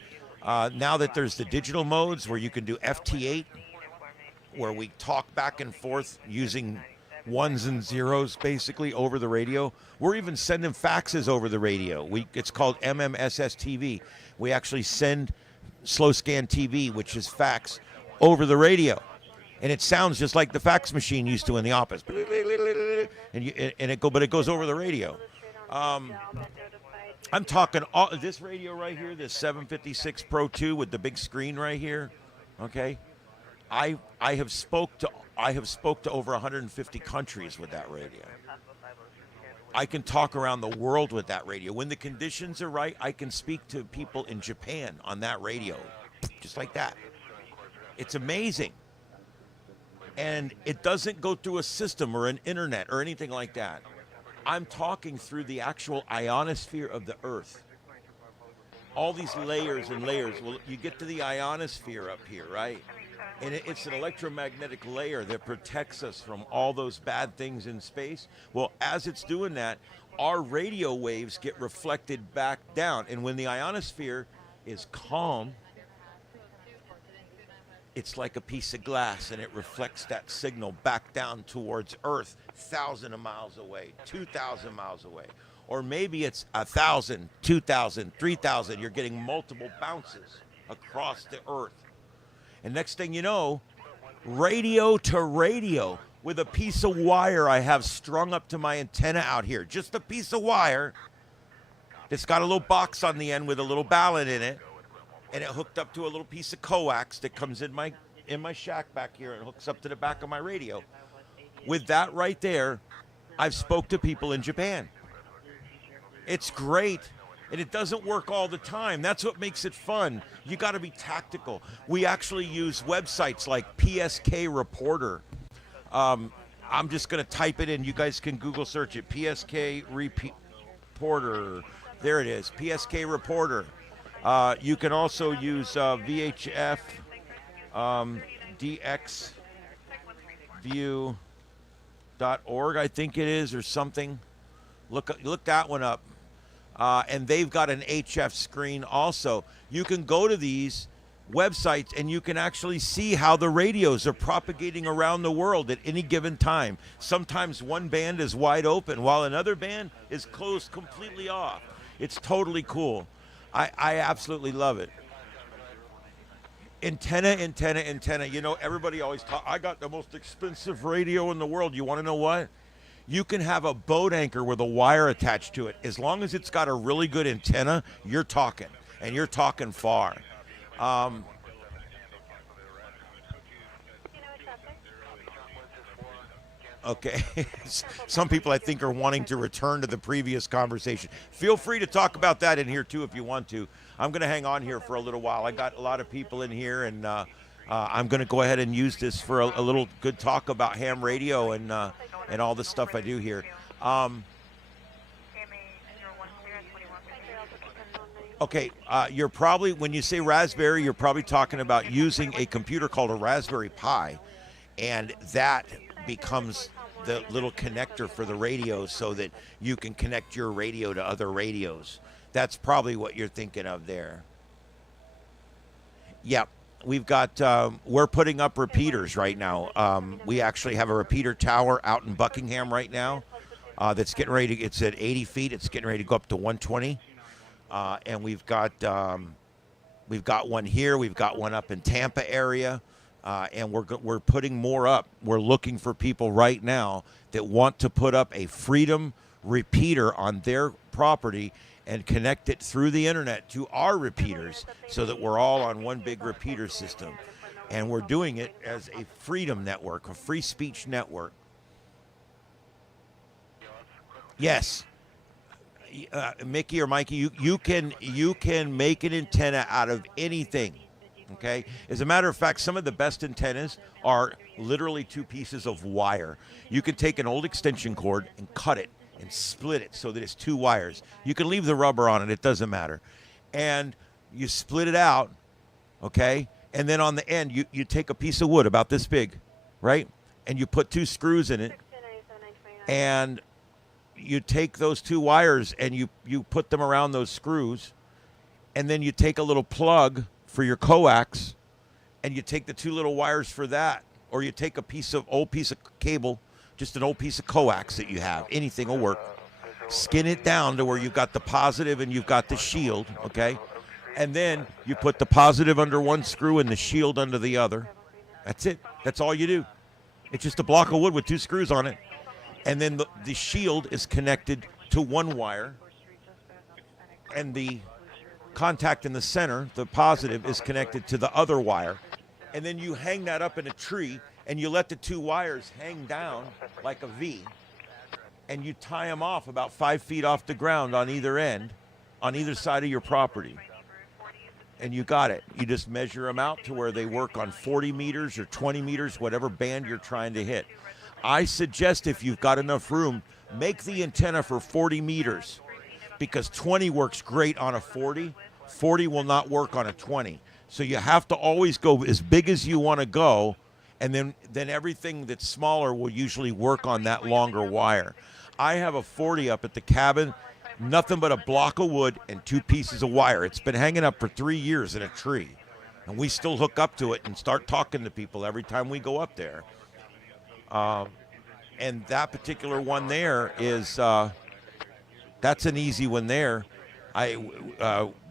now that there's the digital modes where you can do FT8, where we talk back and forth using ones and zeros basically over the radio. We're even sending faxes over the radio. It's called MMSS TV. We actually send slow scan TV, which is fax, over the radio. And it sounds just like the fax machine used to in the office. But it goes over the radio. I'm talking this radio right here, this 756 Pro 2 with the big screen right here. Okay, I have spoke to over 150 countries with that radio. I can talk around the world with that radio. When the conditions are right, I can speak to people in Japan on that radio, just like that. It's amazing. And it doesn't go through a system or an internet or anything like that. I'm talking through the actual ionosphere of the Earth. All these layers and layers. Well, you get to the ionosphere up here, right? And it's an electromagnetic layer that protects us from all those bad things in space. Well, as it's doing that, our radio waves get reflected back down. And when the ionosphere is calm, it's like a piece of glass, and it reflects that signal back down towards Earth, 1,000 miles away, 2,000 miles away. Or maybe it's 1,000, 2,000, 3,000. You're getting multiple bounces across the Earth. And next thing you know, radio to radio with a piece of wire I have strung up to my antenna out here. Just a piece of wire that's got a little box on the end with a little ballot in it. And it hooked up to a little piece of coax that comes in my shack back here and hooks up to the back of my radio. With that right there, I've spoke to people in Japan. It's great, and it doesn't work all the time. That's what makes it fun. You got to be tactical. We actually use websites like PSK Reporter. I'm just going to type it in. You guys can Google search it. PSK Reporter. There it is. PSK Reporter. You can also use VHF, DXView.org, I think it is, or something. Look that one up. And they've got an HF screen also. You can go to these websites and you can actually see how the radios are propagating around the world at any given time. Sometimes one band is wide open while another band is closed completely off. It's totally cool. I absolutely love it. Antenna. You know, everybody always talks, I got the most expensive radio in the world. You want to know what? You can have a boat anchor with a wire attached to it. As long as it's got a really good antenna, you're talking, and you're talking far. Okay. Some people, I think, are wanting to return to the previous conversation. Feel free to talk about that in here, too, if you want to. I'm going to hang on here for a little while. I got a lot of people in here, and I'm going to go ahead and use this for a little good talk about ham radio and all the stuff I do here. Okay, you're probably, when you say Raspberry, you're probably talking about using a computer called a Raspberry Pi, and that becomes the little connector for the radio so that you can connect your radio to other radios. That's probably what you're thinking of there. Yep. We've got, we're putting up repeaters right now. We actually have a repeater tower out in Buckingham right now that's getting ready to, it's at 80 feet. It's getting ready to go up to 120. And we've got one here. We've got one up in Tampa area. And we're putting more up. We're looking for people right now that want to put up a Freedom repeater on their property and connect it through the internet to our repeaters so that we're all on one big repeater system. And we're doing it as a Freedom network, a free speech network. Yes. Mickey or Mikey, you can make an antenna out of anything. Okay. As a matter of fact, some of the best antennas are literally two pieces of wire. You can take an old extension cord and cut it and split it so that it's two wires. You can leave the rubber on it. It doesn't matter. And you split it out. Okay. And then on the end, you take a piece of wood about this big, right? And you put two screws in it. And you take those two wires and you put them around those screws. And then you take a little plug for your coax, and you take the two little wires for that, or you take a old piece of cable, just an old piece of coax that you have, anything will work, skin it down to where you've got the positive and you've got the shield, okay? And then you put the positive under one screw and the shield under the other. That's it. That's all you do. It's just a block of wood with two screws on it. And then the shield is connected to one wire, and the contact in the center, the positive, is connected to the other wire. And then you hang that up in a tree, and you let the two wires hang down like a V, and you tie them off about 5 feet off the ground on either end, on either side of your property. and you got it. You just measure them out to where they work on 40 meters or 20 meters, whatever band you're trying to hit. I suggest if you've got enough room, make the antenna for 40 meters because 20 works great on a 40. 40 will not work on a 20. So you have to always go as big as you want to go, and then everything that's smaller will usually work on that longer wire. I have a 40 up at the cabin, nothing but a block of wood and 2 pieces of wire. It's been hanging up for 3 years in a tree, and we still hook up to it and start talking to people every time we go up there. And that particular one there is, that's an easy one there.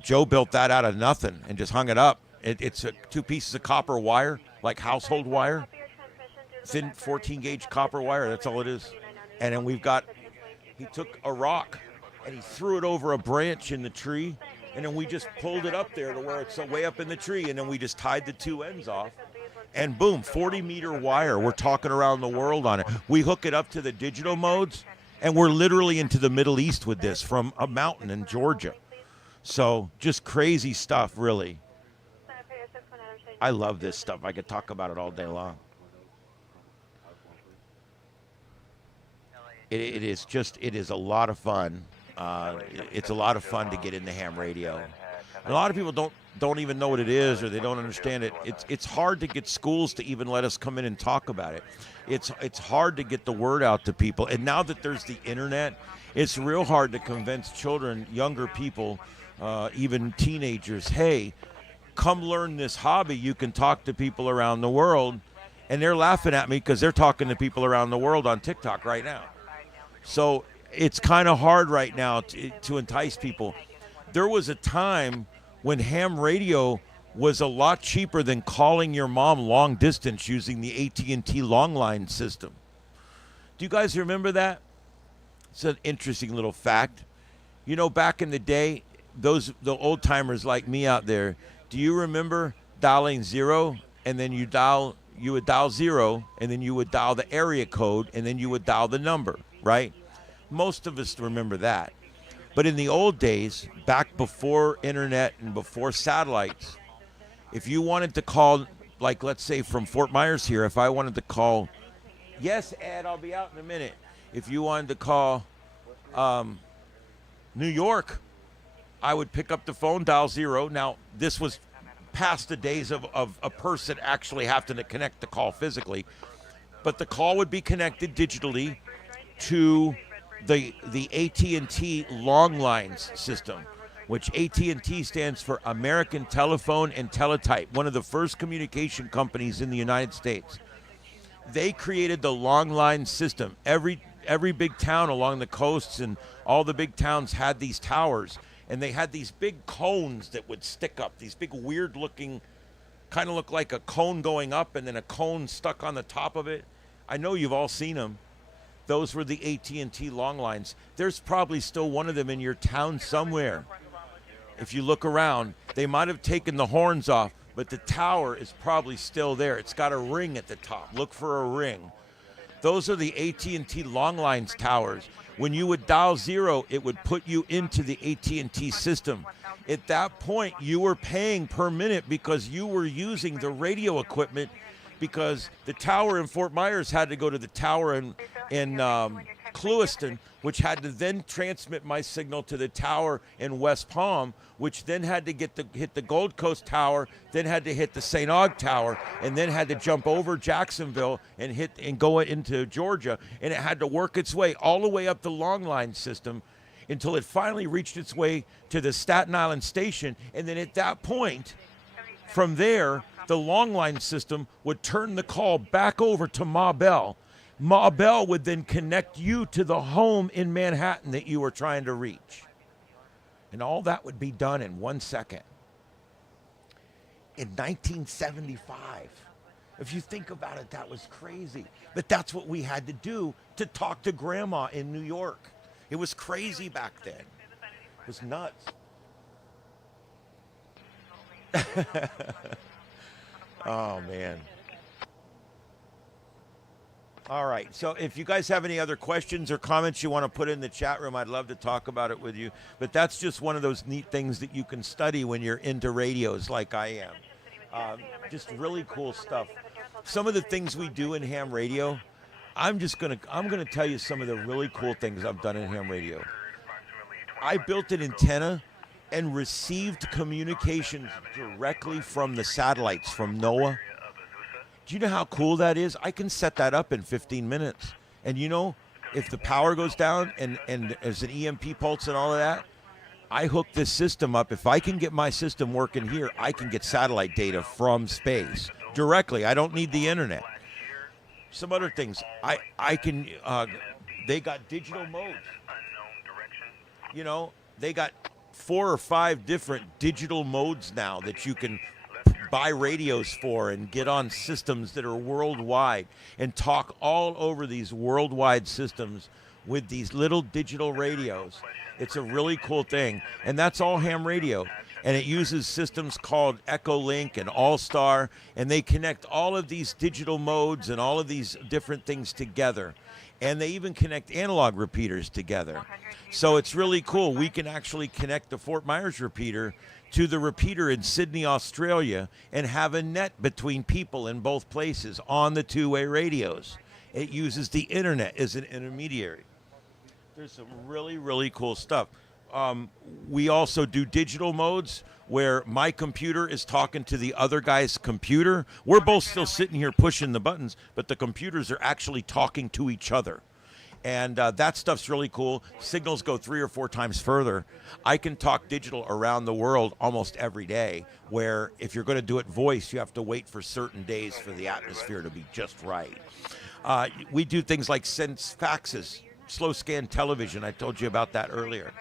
Joe built that out of nothing and just hung it up. It's 2 pieces of copper wire, like household wire, thin 14-gauge copper wire. That's all it is. And then he took a rock and he threw it over a branch in the tree, and then we just pulled it up there to where it's way up in the tree, and then we just tied the 2 ends off. And boom, 40-meter wire. We're talking around the world on it. We hook it up to the digital modes, and we're literally into the Middle East with this from a mountain in Georgia. So just crazy stuff, really. I love this stuff. I could talk about it all day long. It is a lot of fun. It's a lot of fun to get into ham radio. A lot of people don't even know what it is, or they don't understand it. It's hard to get schools to even let us come in and talk about it. It's hard to get the word out to people. And now that there's the internet, it's real hard to convince children, younger people, even teenagers, hey, come learn this hobby. You can talk to people around the world. And they're laughing at me because they're talking to people around the world on TikTok right now. So it's kind of hard right now to entice people. There was a time when ham radio was a lot cheaper than calling your mom long distance using the AT&T long line system. Do you guys remember that? It's an interesting little fact. You know, back in the day, the old timers like me out there, do you remember dialing 0 and then you would dial 0 and then you would dial the area code and then you would dial the number, right? Most of us remember that. But in the old days, back before internet and before satellites, if you wanted to call, like let's say from Fort Myers here, if I wanted to call, yes, Ed, I'll be out in a minute. If you wanted to call New York, I would pick up the phone, dial 0. Now, this was past the days of a person actually having to connect the call physically. But the call would be connected digitally to the AT&T long lines system, which AT&T stands for American Telephone and Teletype, one of the first communication companies in the United States. They created the long line system. Every big town along the coasts and all the big towns had these towers, and they had these big cones that would stick up, these big weird looking, kind of look like a cone going up and then a cone stuck on the top of it. I know you've all seen them. Those were the AT&T long lines. There's probably still one of them in your town somewhere. If you look around, they might have taken the horns off, but the tower is probably still there. It's got a ring at the top. Look for a ring. Those are the AT&T long lines towers. When you would dial 0, it would put you into the AT&T system. At that point, you were paying per minute because you were using the radio equipment, because the tower in Fort Myers had to go to the tower in Clewiston, which had to then transmit my signal to the tower in West Palm, which then had to hit the Gold Coast Tower, then had to hit the St. Aug Tower, and then had to jump over Jacksonville and go into Georgia, and it had to work its way all the way up the long line system until it finally reached its way to the Staten Island station, and then at that point, from there, the long line system would turn the call back over to Ma Bell. Ma Bell would then connect you to the home in Manhattan that you were trying to reach. And all that would be done in 1 second. In 1975. If you think about it, that was crazy. But that's what we had to do to talk to Grandma in New York. It was crazy back then. It was nuts. Oh, man. All right. So if you guys have any other questions or comments you want to put in the chat room, I'd love to talk about it with you. But that's just one of those neat things that you can study when you're into radios like I am. Just really cool stuff. Some of the things we do in ham radio, I'm gonna tell you some of the really cool things I've done in ham radio. I built an antenna and received communications directly from the satellites from NOAA. Do you know how cool that is? I can set that up in 15 minutes. And you know, if the power goes down and there's an EMP pulse and all of that, I hook this system up. If I can get my system working here, I can get satellite data from space directly. I don't need the internet. Some other things. I can, they got digital modes. You know, they got 4 or 5 different digital modes now that you can buy radios for and get on systems that are worldwide and talk all over these worldwide systems with these little digital radios. It's a really cool thing, and that's all ham radio. And it uses systems called Echolink and All-Star, and they connect all of these digital modes and all of these different things together. And they even connect analog repeaters together. So it's really cool. We can actually connect the Fort Myers repeater to the repeater in Sydney, Australia, and have a net between people in both places on the two-way radios. It uses the internet as an intermediary. There's some really, really cool stuff. We also do digital modes where my computer is talking to the other guy's computer. We're both still sitting here pushing the buttons, but the computers are actually talking to each other. And that stuff's really cool. Signals go 3 or 4 times further. I can talk digital around the world almost every day, where if you're going to do it voice, you have to wait for certain days for the atmosphere to be just right. We do things like send faxes, slow scan television. I told you about that earlier.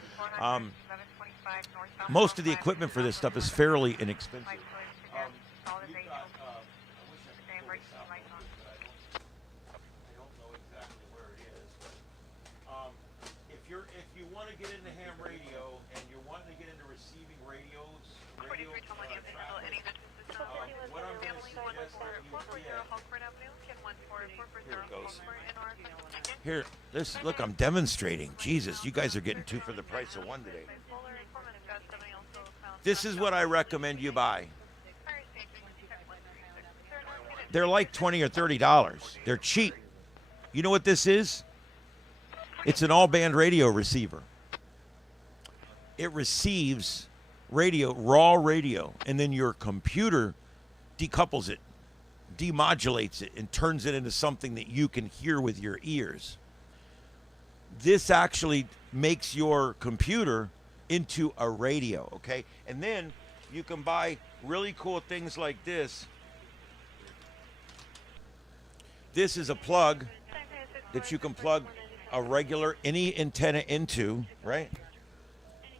Most of the equipment for this stuff is fairly inexpensive. If you want to get into ham radio and you're wanting to get into receiving radios, what I'm going to suggest that you here, look, I'm demonstrating. Jesus, you guys are getting 2 for the price of 1 today. This is what I recommend you buy. They're like $20 or $30. They're cheap. You know what this is? It's an all-band radio receiver. It receives radio, raw radio, and then your computer decouples it, demodulates it, and turns it into something that you can hear with your ears. This actually makes your computer into a radio, okay? And then you can buy really cool things like this. This is a plug that you can plug a regular, any antenna into, right?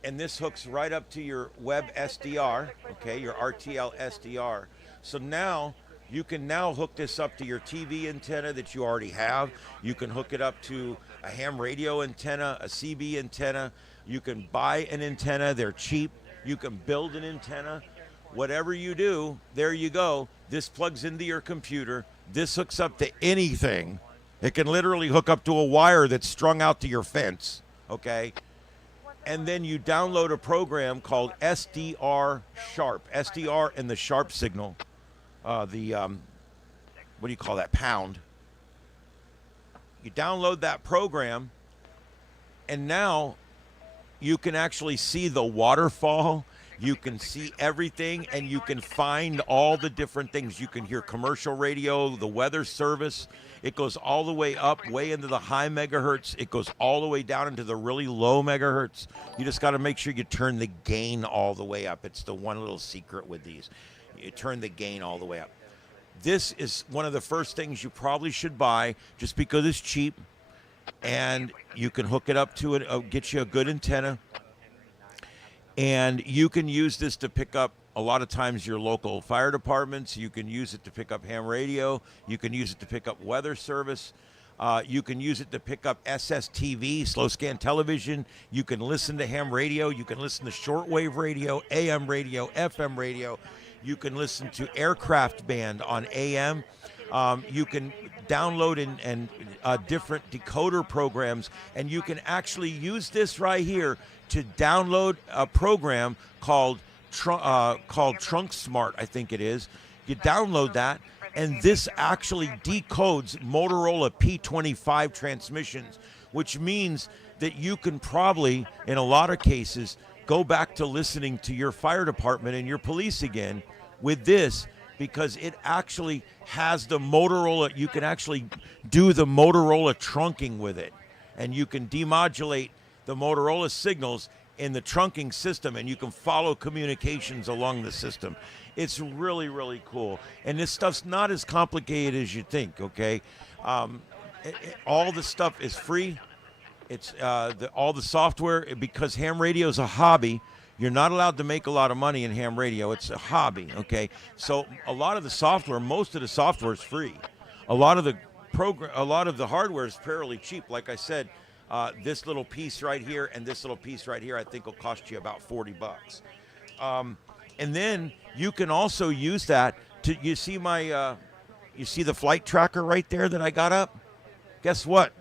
And this hooks right up to your web SDR, okay, your RTL SDR. So now you can now hook this up to your TV antenna that you already have. You can hook it up to a ham radio antenna, a CB antenna. You can buy an antenna, they're cheap. You can build an antenna. Whatever you do, there you go. This plugs into your computer. This hooks up to anything. It can literally hook up to a wire that's strung out to your fence, okay? And then you download a program called SDR Sharp. SDR and the Sharp signal. What do you call that? Pound. You download that program, and now you can actually see the waterfall. You can see everything, and you can find all the different things. You can hear commercial radio, the weather service. It goes all the way up, way into the high megahertz. It goes all the way down into the really low megahertz. You just got to make sure you turn the gain all the way up. It's the one little secret with these. You turn the gain all the way up. This is one of the first things you probably should buy just because it's cheap, and you can hook it up to it, get you a good antenna. And you can use this to pick up a lot of times your local fire departments. You can use it to pick up ham radio. You can use it to pick up weather service. You can use it to pick up SSTV, slow scan television. You can listen to ham radio. You can listen to shortwave radio, AM radio, FM radio. You can listen to aircraft band on AM. You can download and different decoder programs, and you can actually use this right here to download a program called Trunk Smart, I think it is. You download that, and this actually decodes Motorola P25 transmissions, which means that you can probably, in a lot of cases, go back to listening to your fire department and your police again with this, because it actually has the Motorola. You can actually do the Motorola trunking with it, and you can demodulate the Motorola signals in the trunking system, and you can follow communications along the system. It's really, really cool. And this stuff's not as complicated as you think, okay? All the stuff is free. It's all the software, because ham radio is a hobby. You're not allowed to make a lot of money in ham radio. It's a hobby, okay? So a lot of the software, most of the software is free. A lot of the hardware is fairly cheap. Like I said, this little piece right here and this little piece right here, I think will cost you about $40. And then you can also use that to, you see the flight tracker right there that I got up? Guess what?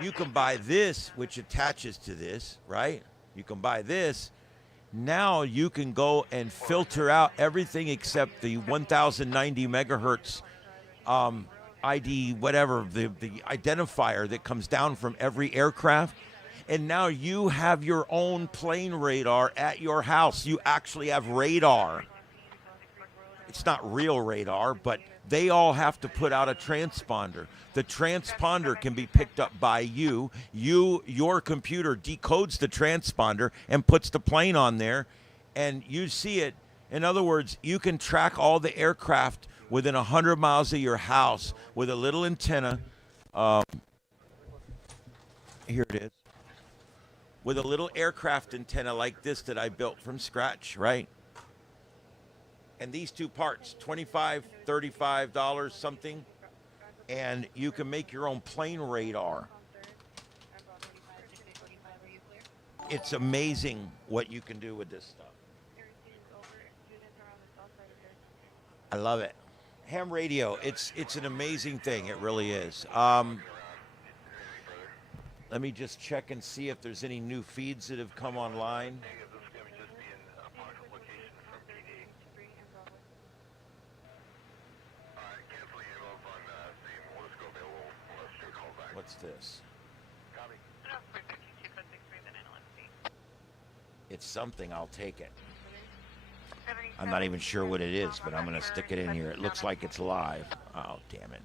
You can buy this, which attaches to this, right? You can buy this. Now you can go and filter out everything except the 1090 megahertz ID, whatever, the identifier that comes down from every aircraft. And now you have your own plane radar at your house. You actually have radar. It's not real radar, but they all have to put out a transponder. The transponder can be picked up by you. Your computer decodes the transponder and puts the plane on there, and you see it. In other words, you can track all the aircraft within 100 miles of your house with a little antenna. Here it is. With a little aircraft antenna like this that I built from scratch, right? And these two parts, $25, $35 something, and you can make your own plane radar. It's amazing what you can do with this stuff. I love it. Ham radio, it's an amazing thing. It really is. Let me just check and see if there's any new feeds that have come online. What's this? It's something. I'll take it. I'm not even sure what it is, but I'm going to stick it in here. It looks like it's live. Oh, damn it.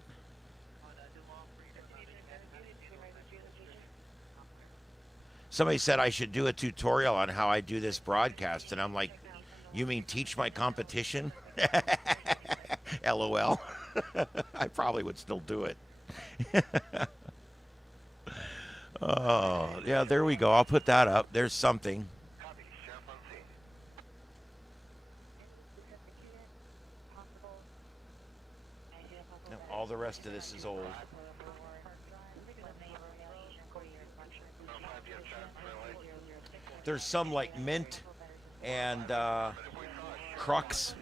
Somebody said I should do a tutorial on how I do this broadcast, and I'm like, you mean teach my competition? LOL. I probably would still do it. Oh, yeah, there we go. I'll put that up. There's something. All the rest of this is old. There's some like Mint and Crux.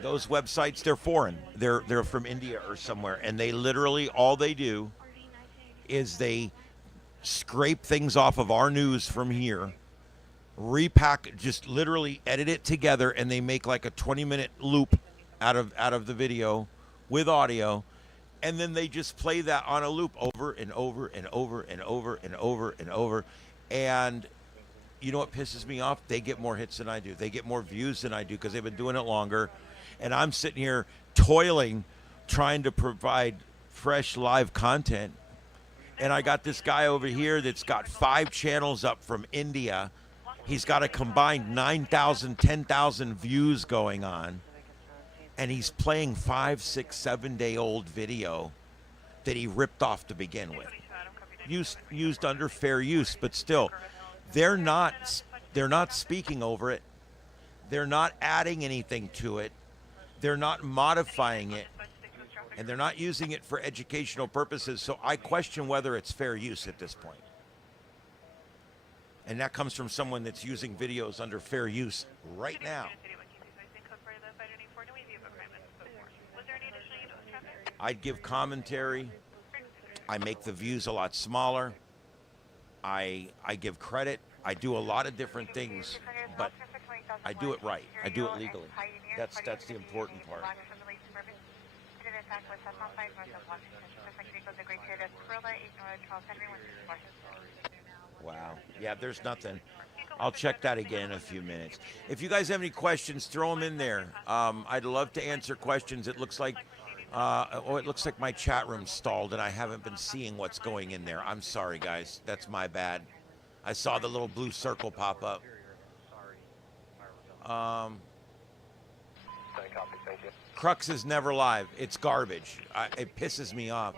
Those websites, they're foreign. They're from India or somewhere, and they literally, all they do is they scrape things off of our news from here, repack, just literally edit it together, and they make like a 20-minute loop out of the video with audio, and then they just play that on a loop over and over and over and over and over and over. And you know what pisses me off? They get more hits than I do. They get more views than I do because they've been doing it longer. And I'm sitting here toiling, trying to provide fresh live content. And I got this guy over here that's got 5 channels up from India. He's got a combined 9,000, 10,000 views going on. And he's playing 5, 6, 7-day-old video that he ripped off to begin with. Used under fair use, but still, they're not speaking over it. They're not adding anything to it. They're not modifying it, and they're not using it for educational purposes. So I question whether it's fair use at this point. And that comes from someone that's using videos under fair use right now. I'd give commentary. I make the views a lot smaller. I give credit. I do a lot of different things, but I do it right. I do it legally. That's the important part. Wow. Yeah, there's nothing. I'll check that again in a few minutes. If you guys have any questions, throw them in there. I'd love to answer questions. It looks like it looks like my chat room stalled and I haven't been seeing what's going in there. I'm sorry, guys. That's my bad. I saw the little blue circle pop up. Crux is never live. It's garbage. It pisses me off.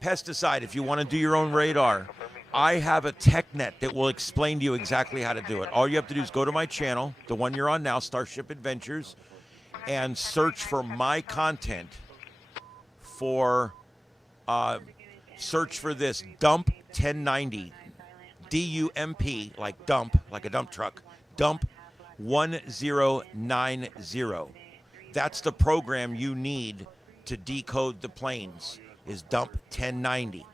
Pesticide, if you want to do your own radar, I have a TechNet that will explain to you exactly how to do it. All you have to do is go to my channel, the one you're on now, Starship Adventures, and search for my content for, search for this dump 1090, D-U-M-P, like dump, like a dump truck, dump 1090. That's the program you need to decode the planes, is dump 1090.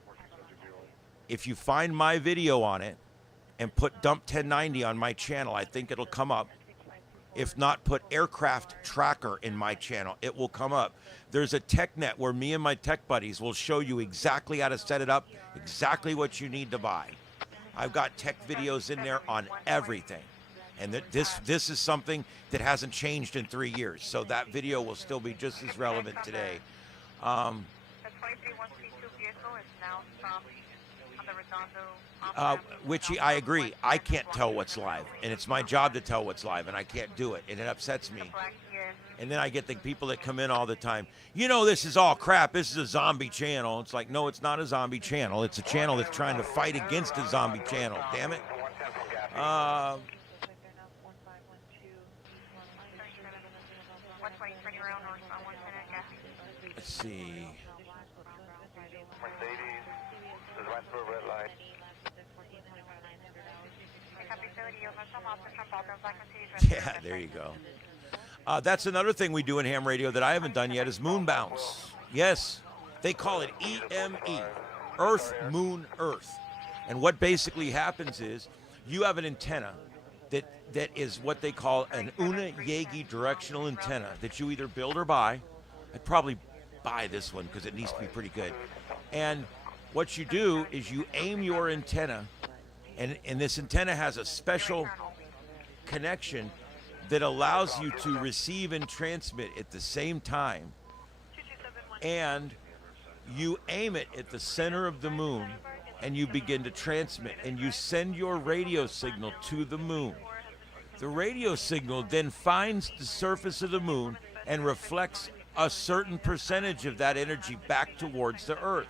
If you find my video on it and put dump 1090 on my channel, I think it'll come up. If not, put aircraft tracker in my channel. It will come up. There's a TechNet where me and my tech buddies will show you exactly how to set it up, exactly what you need to buy. I've got tech videos in there on everything. And this is something that hasn't changed in 3 years. So that video will still be just as relevant today. The 23132 vehicle is now stopped on the Redondo. Which I agree. I can't tell what's live, and it's my job to tell what's live, and I can't do it, and it upsets me. And then I get the people that come in all the time. You know, this is all crap. This is a zombie channel. It's like, no, it's not a zombie channel. It's a channel that's trying to fight against a zombie channel. Damn it. Let's see. Yeah, there you go. That's another thing we do in ham radio that I haven't done yet is moon bounce. Yes, they call it EME, Earth, Moon, Earth. And what basically happens is you have an antenna that is what they call an Una Yagi directional antenna that you either build or buy. I'd probably buy this one because it needs to be pretty good. And what you do is you aim your antenna, and this antenna has a special connection that allows you to receive and transmit at the same time. And you aim it at the center of the moon and you begin to transmit, and you send your radio signal to the moon. The radio signal then finds the surface of the moon and reflects a certain percentage of that energy back towards the Earth.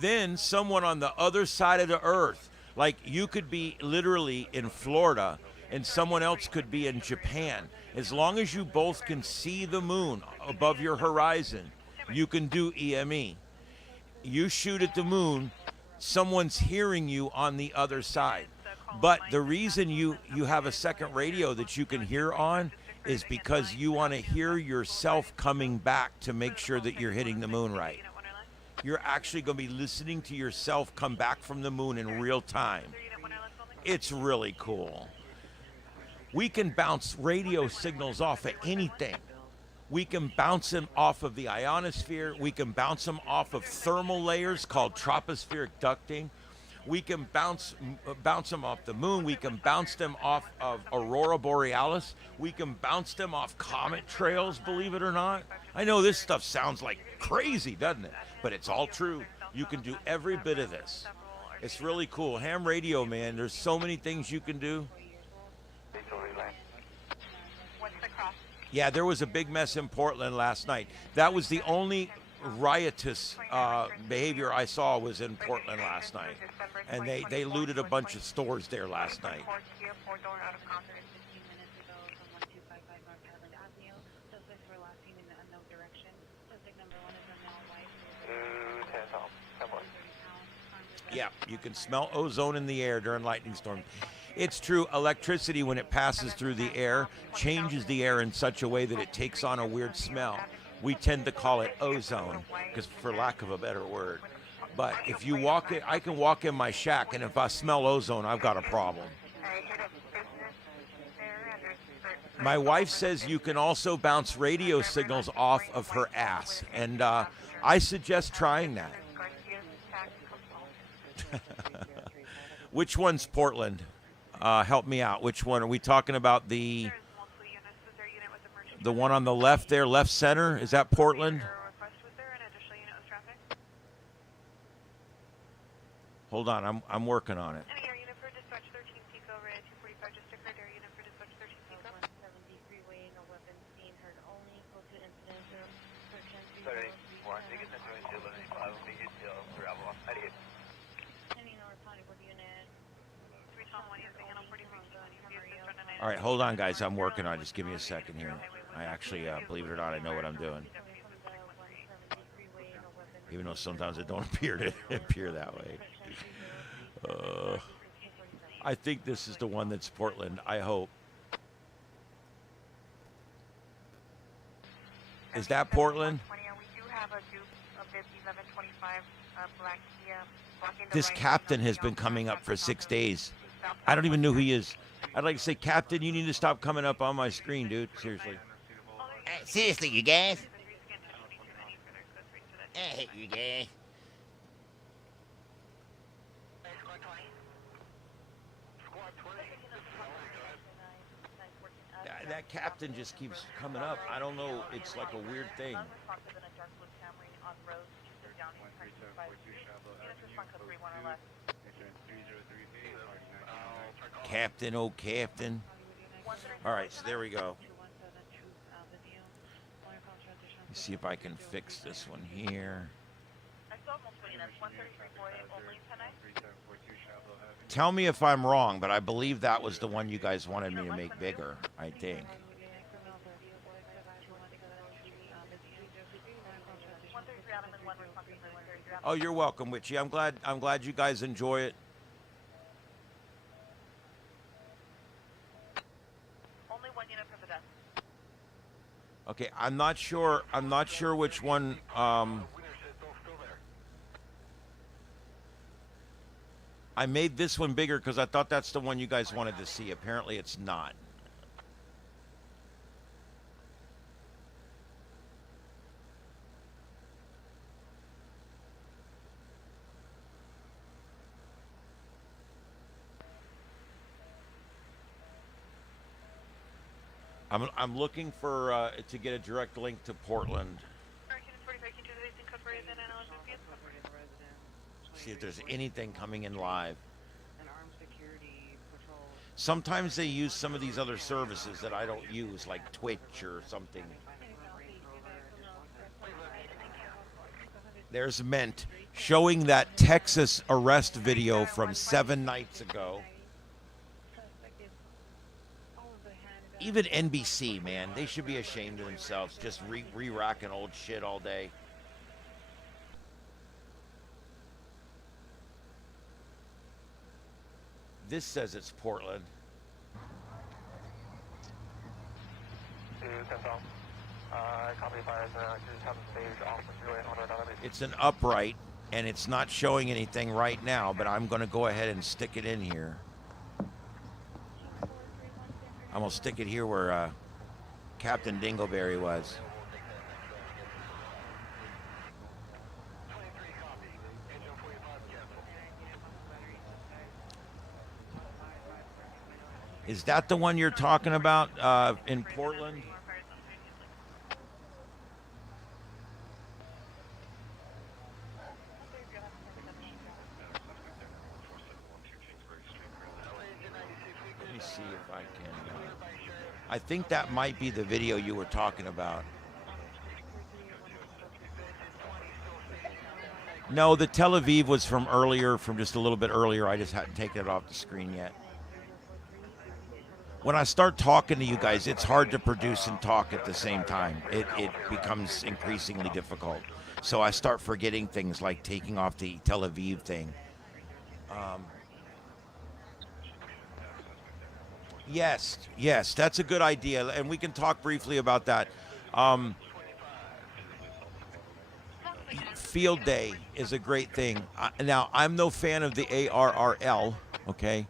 Then someone on the other side of the Earth, like you could be literally in Florida and someone else could be in Japan. As long as you both can see the moon above your horizon, you can do EME. You shoot at the moon, someone's hearing you on the other side. But the reason you have a second radio that you can hear on is because you want to hear yourself coming back to make sure that you're hitting the moon right. You're actually going to be listening to yourself come back from the moon in real time. It's really cool. We can bounce radio signals off of anything. We can bounce them off of the ionosphere. We can bounce them off of thermal layers called tropospheric ducting. We can bounce them off the moon. We can bounce them off of Aurora Borealis. We can bounce them off comet trails, believe it or not. I know this stuff sounds like crazy, doesn't it? But it's all true. You can do every bit of this. It's really cool. Ham radio, man, there's so many things you can do. Yeah, there was a big mess in Portland last night. That was the only riotous behavior I saw was in Portland last night. And they looted a bunch of stores there last night. Yeah, you can smell ozone in the air during lightning storms. It's true. Electricity, when it passes through the air, changes the air in such a way that it takes on a weird smell. We tend to call it ozone, because for lack of a better word. But if you walk it, I can walk in my shack, and if I smell ozone, I've got a problem. My wife says you can also bounce radio signals off of her ass, and I suggest trying that. Which one's Portland? Help me out. Which one? Are we talking about the one on the left there, left center? Is that Portland? Hold on, I'm working on it. All right, hold on, guys. I'm working on it. Just give me a second here. I actually, believe it or not, I know what I'm doing. Even though sometimes it don't appear that way. I think this is the one that's Portland. I hope. Is that Portland? This captain has been coming up for 6 days. I don't even know who he is. I'd like to say, Captain, you need to stop coming up on my screen, dude. Seriously. Seriously, you guys? I hate you guys. That captain just keeps coming up. I don't know. It's like a weird thing. Captain, oh Captain. All right, so there we go. Let's see if I can fix this one here. Tell me if I'm wrong, but I believe that was the one you guys wanted me to make bigger, I think. Oh, you're welcome, Witchy. I'm glad you guys enjoy it. Only one unit for the desk. Okay, I'm not sure which one I made this one bigger because I thought that's the one you guys wanted to see. Apparently it's not. I'm looking for to get a direct link to Portland. See if there's anything coming in live. Sometimes they use some of these other services that I don't use, like Twitch or something. There's Mint showing that Texas arrest video from 7 nights ago. Even NBC, man, they should be ashamed of themselves, just re-racking old shit all day. This says it's Portland. It's an upright, and it's not showing anything right now, but I'm going to go ahead and stick it in here. I'm going to stick it here where Captain Dingleberry was. Is that the one you're talking about in Portland? Let me see if I can. I think that might be the video you were talking about. No, the Tel Aviv was from earlier, from just a little bit earlier. I just hadn't taken it off the screen yet. When I start talking to you guys, it's hard to produce and talk at the same time. It becomes increasingly difficult. So I start forgetting things like taking off the Tel Aviv thing. Yes, that's a good idea, and we can talk briefly about that. Field day is a great thing. Now, I'm no fan of the ARRL, okay?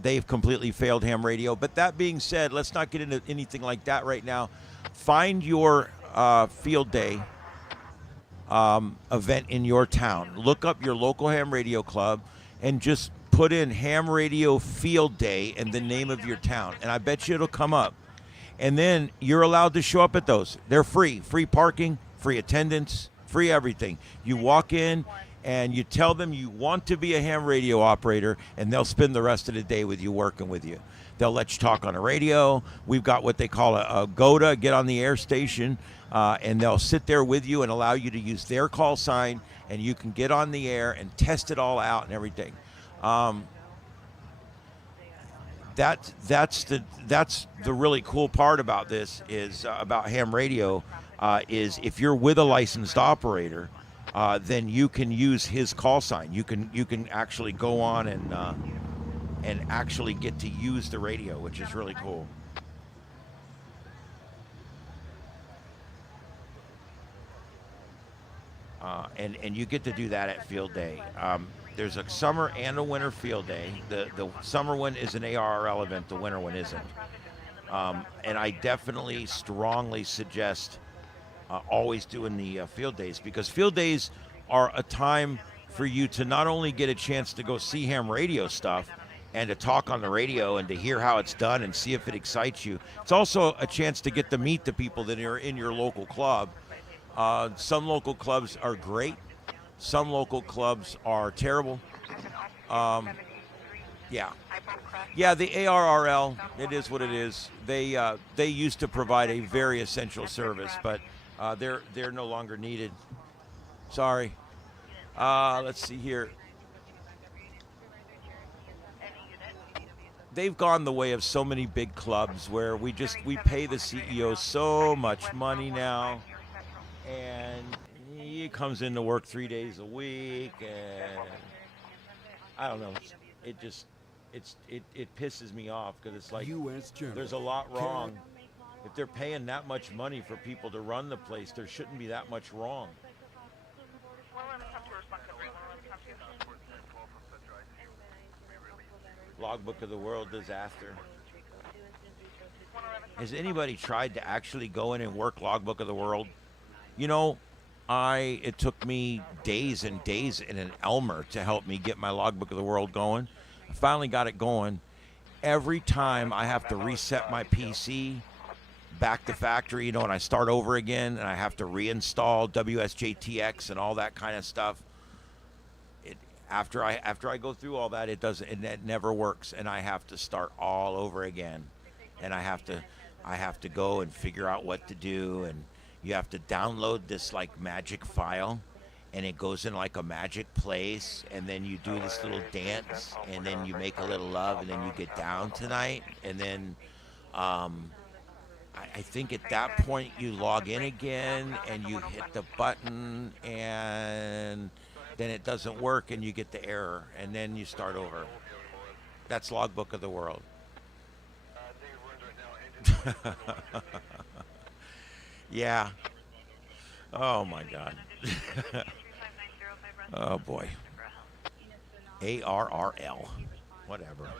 They've completely failed ham radio. But that being said, let's not get into anything like that right now. Find your field day event in your town. Look up your local ham radio club and just put in ham radio field day and the name of your town. And I bet you it'll come up. And then you're allowed to show up at those. They're free. Free parking, free attendance, free everything. You walk in and you tell them you want to be a ham radio operator, and they'll spend the rest of the day with you, working with you. They'll let you talk on the radio. We've got what they call a GOTA, get on the air station, and they'll sit there with you and allow you to use their call sign, and you can get on the air and test it all out and everything. That's the really cool part about this is about ham radio is if you're with a licensed operator, then you can use his call sign. You can actually go on and actually get to use the radio, which is really cool. And you get to do that at field day. There's a summer and a winter field day. The summer one is an ARRL event. The winter one isn't. And I definitely strongly suggest always doing the field days, because field days are a time for you to not only get a chance to go see ham radio stuff and to talk on the radio and to hear how it's done and see if it excites you. It's also a chance to get to meet the people that are in your local club. Some local clubs are great. Some local clubs are terrible. Yeah, the ARRL, it is what it is. They used to provide a very essential service, but they're no longer needed. Sorry. Let's see here. They've gone the way of so many big clubs where we pay the CEO so much money now, and he comes into work 3 days a week, and I don't know. It pisses me off, because it's like there's a lot wrong. If they're paying that much money for people to run the place, there shouldn't be that much wrong. Logbook of the World disaster. Has anybody tried to actually go in and work Logbook of the World? You know, it took me days and days in an Elmer to help me get my Logbook of the World going. I finally got it going. Every time I have to reset my PC back to factory, and I start over again, and I have to reinstall WSJTX and all that kind of stuff. After I go through all that, it never works, and I have to start all over again, and I have to go and figure out what to do, and you have to download this like magic file, and it goes in like a magic place, and then you do this little dance, and then you make a little love, and then you get down tonight, and then I think at that point you log in again, and you hit the button, and then it doesn't work, and you get the error, and then you start over. That's Logbook of the World. Yeah. Oh my God. Oh boy. ARRL. Whatever.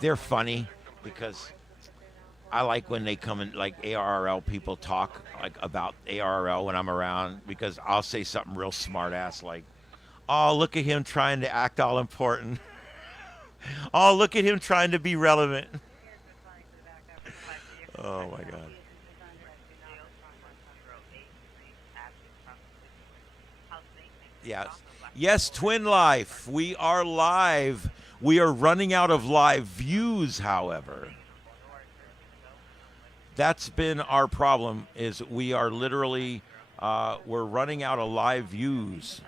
They're funny because I like when they come in, like ARRL people talk like about ARRL when I'm around, because I'll say something real smart ass like, "Oh, look at him trying to act all important." "Oh, look at him trying to be relevant." Oh my God. Yes, Twin Life. We are live. We are running out of live views, however. That's been our problem, is we are literally, we're running out of live views.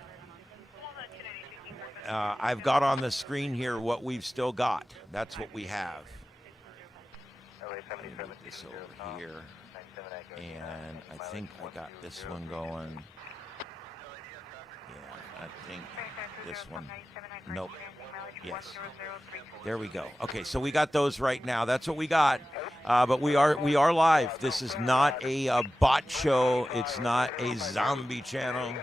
I've got on the screen here what we've still got. That's what we have. Put this over here, and I think I got this one going. Yeah, I think this one. Nope. Yes. There we go. Okay, so we got those right now. That's what we got. But we are live. This is not a bot show. It's not a zombie channel.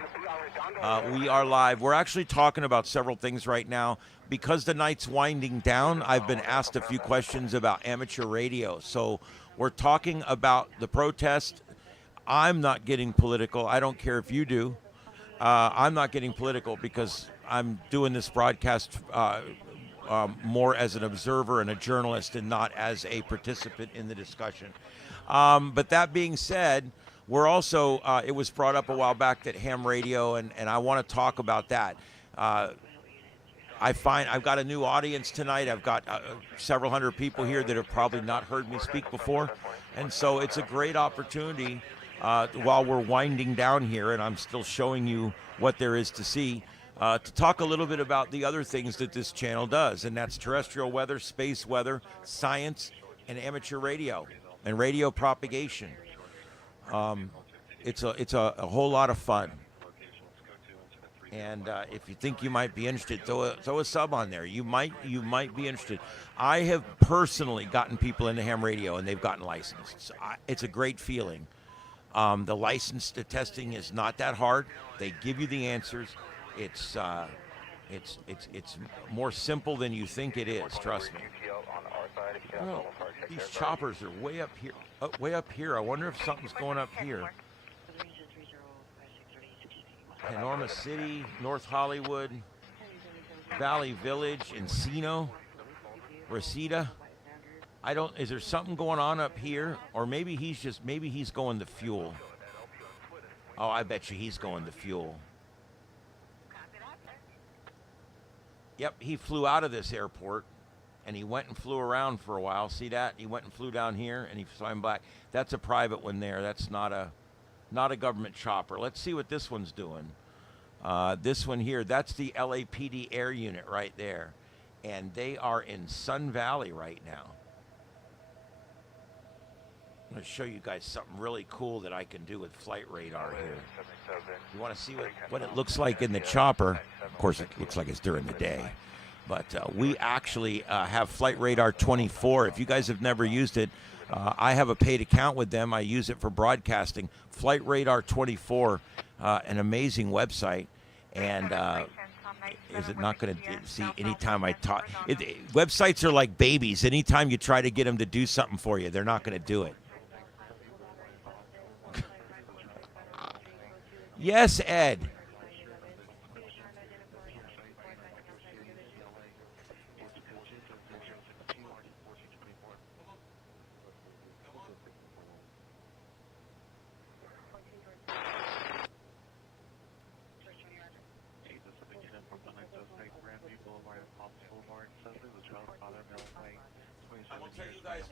We are live. We're actually talking about several things right now. Because the night's winding down, I've been asked a few questions about amateur radio. So we're talking about the protest. I'm not getting political. I don't care if you do. I'm not getting political because I'm doing this broadcast more as an observer and a journalist and not as a participant in the discussion. But that being said, we're also, it was brought up a while back that ham radio, and I want to talk about that. I find I've got a new audience tonight. I've got several hundred people here that have probably not heard me speak before. And so it's a great opportunity while we're winding down here, and I'm still showing you what there is to see, to talk a little bit about the other things that this channel does, and that's terrestrial weather, space weather, science, and amateur radio, and radio propagation. It's a whole lot of fun. And if you think you might be interested, throw a sub on there. You might be interested. I have personally gotten people into ham radio, and they've gotten licensed. It's a great feeling. The license testing is not that hard. They give you the answers. It's more simple than you think it is. Trust me. Oh, these choppers are way up here. Way up here. I wonder if something's going up here. Panorama City, North Hollywood, Valley Village, Encino, Reseda. Is there something going on up here? Or maybe he's going to fuel. Oh, I bet you he's going to fuel. Yep, he flew out of this airport and he went and flew around for a while. See that? He went and flew down here and he flew back. That's a private one there. That's not a government chopper. Let's see what this one's doing. This one here, that's the LAPD air unit right there. And they are in Sun Valley right now. I'm going to show you guys something really cool that I can do with flight radar here. You want to see what it looks like in the chopper? Of course, it looks like it's during the day. But we actually have Flight Radar 24. If you guys have never used it, I have a paid account with them. I use it for broadcasting. Flight Radar 24, an amazing website. And is it not going to see anytime I talk? Websites are like babies. Anytime you try to get them to do something for you, they're not going to do it. Yes, Ed.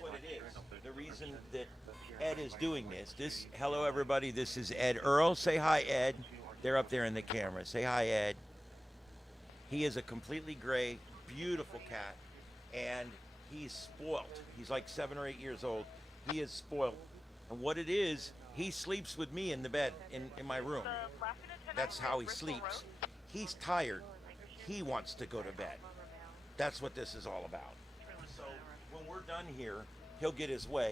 What it is, the reason that Ed is doing this. Hello everybody, this is Ed Earl. Say hi, Ed. They're up there in the camera. Say hi, Ed. He is a completely gray, beautiful cat, and he's spoiled. He's like 7 or 8 years old. He is spoiled. And what it is, he sleeps with me in the bed, in my room. That's how he sleeps. He's tired. He wants to go to bed. That's what this is all about. So when we're done here, he'll get his way.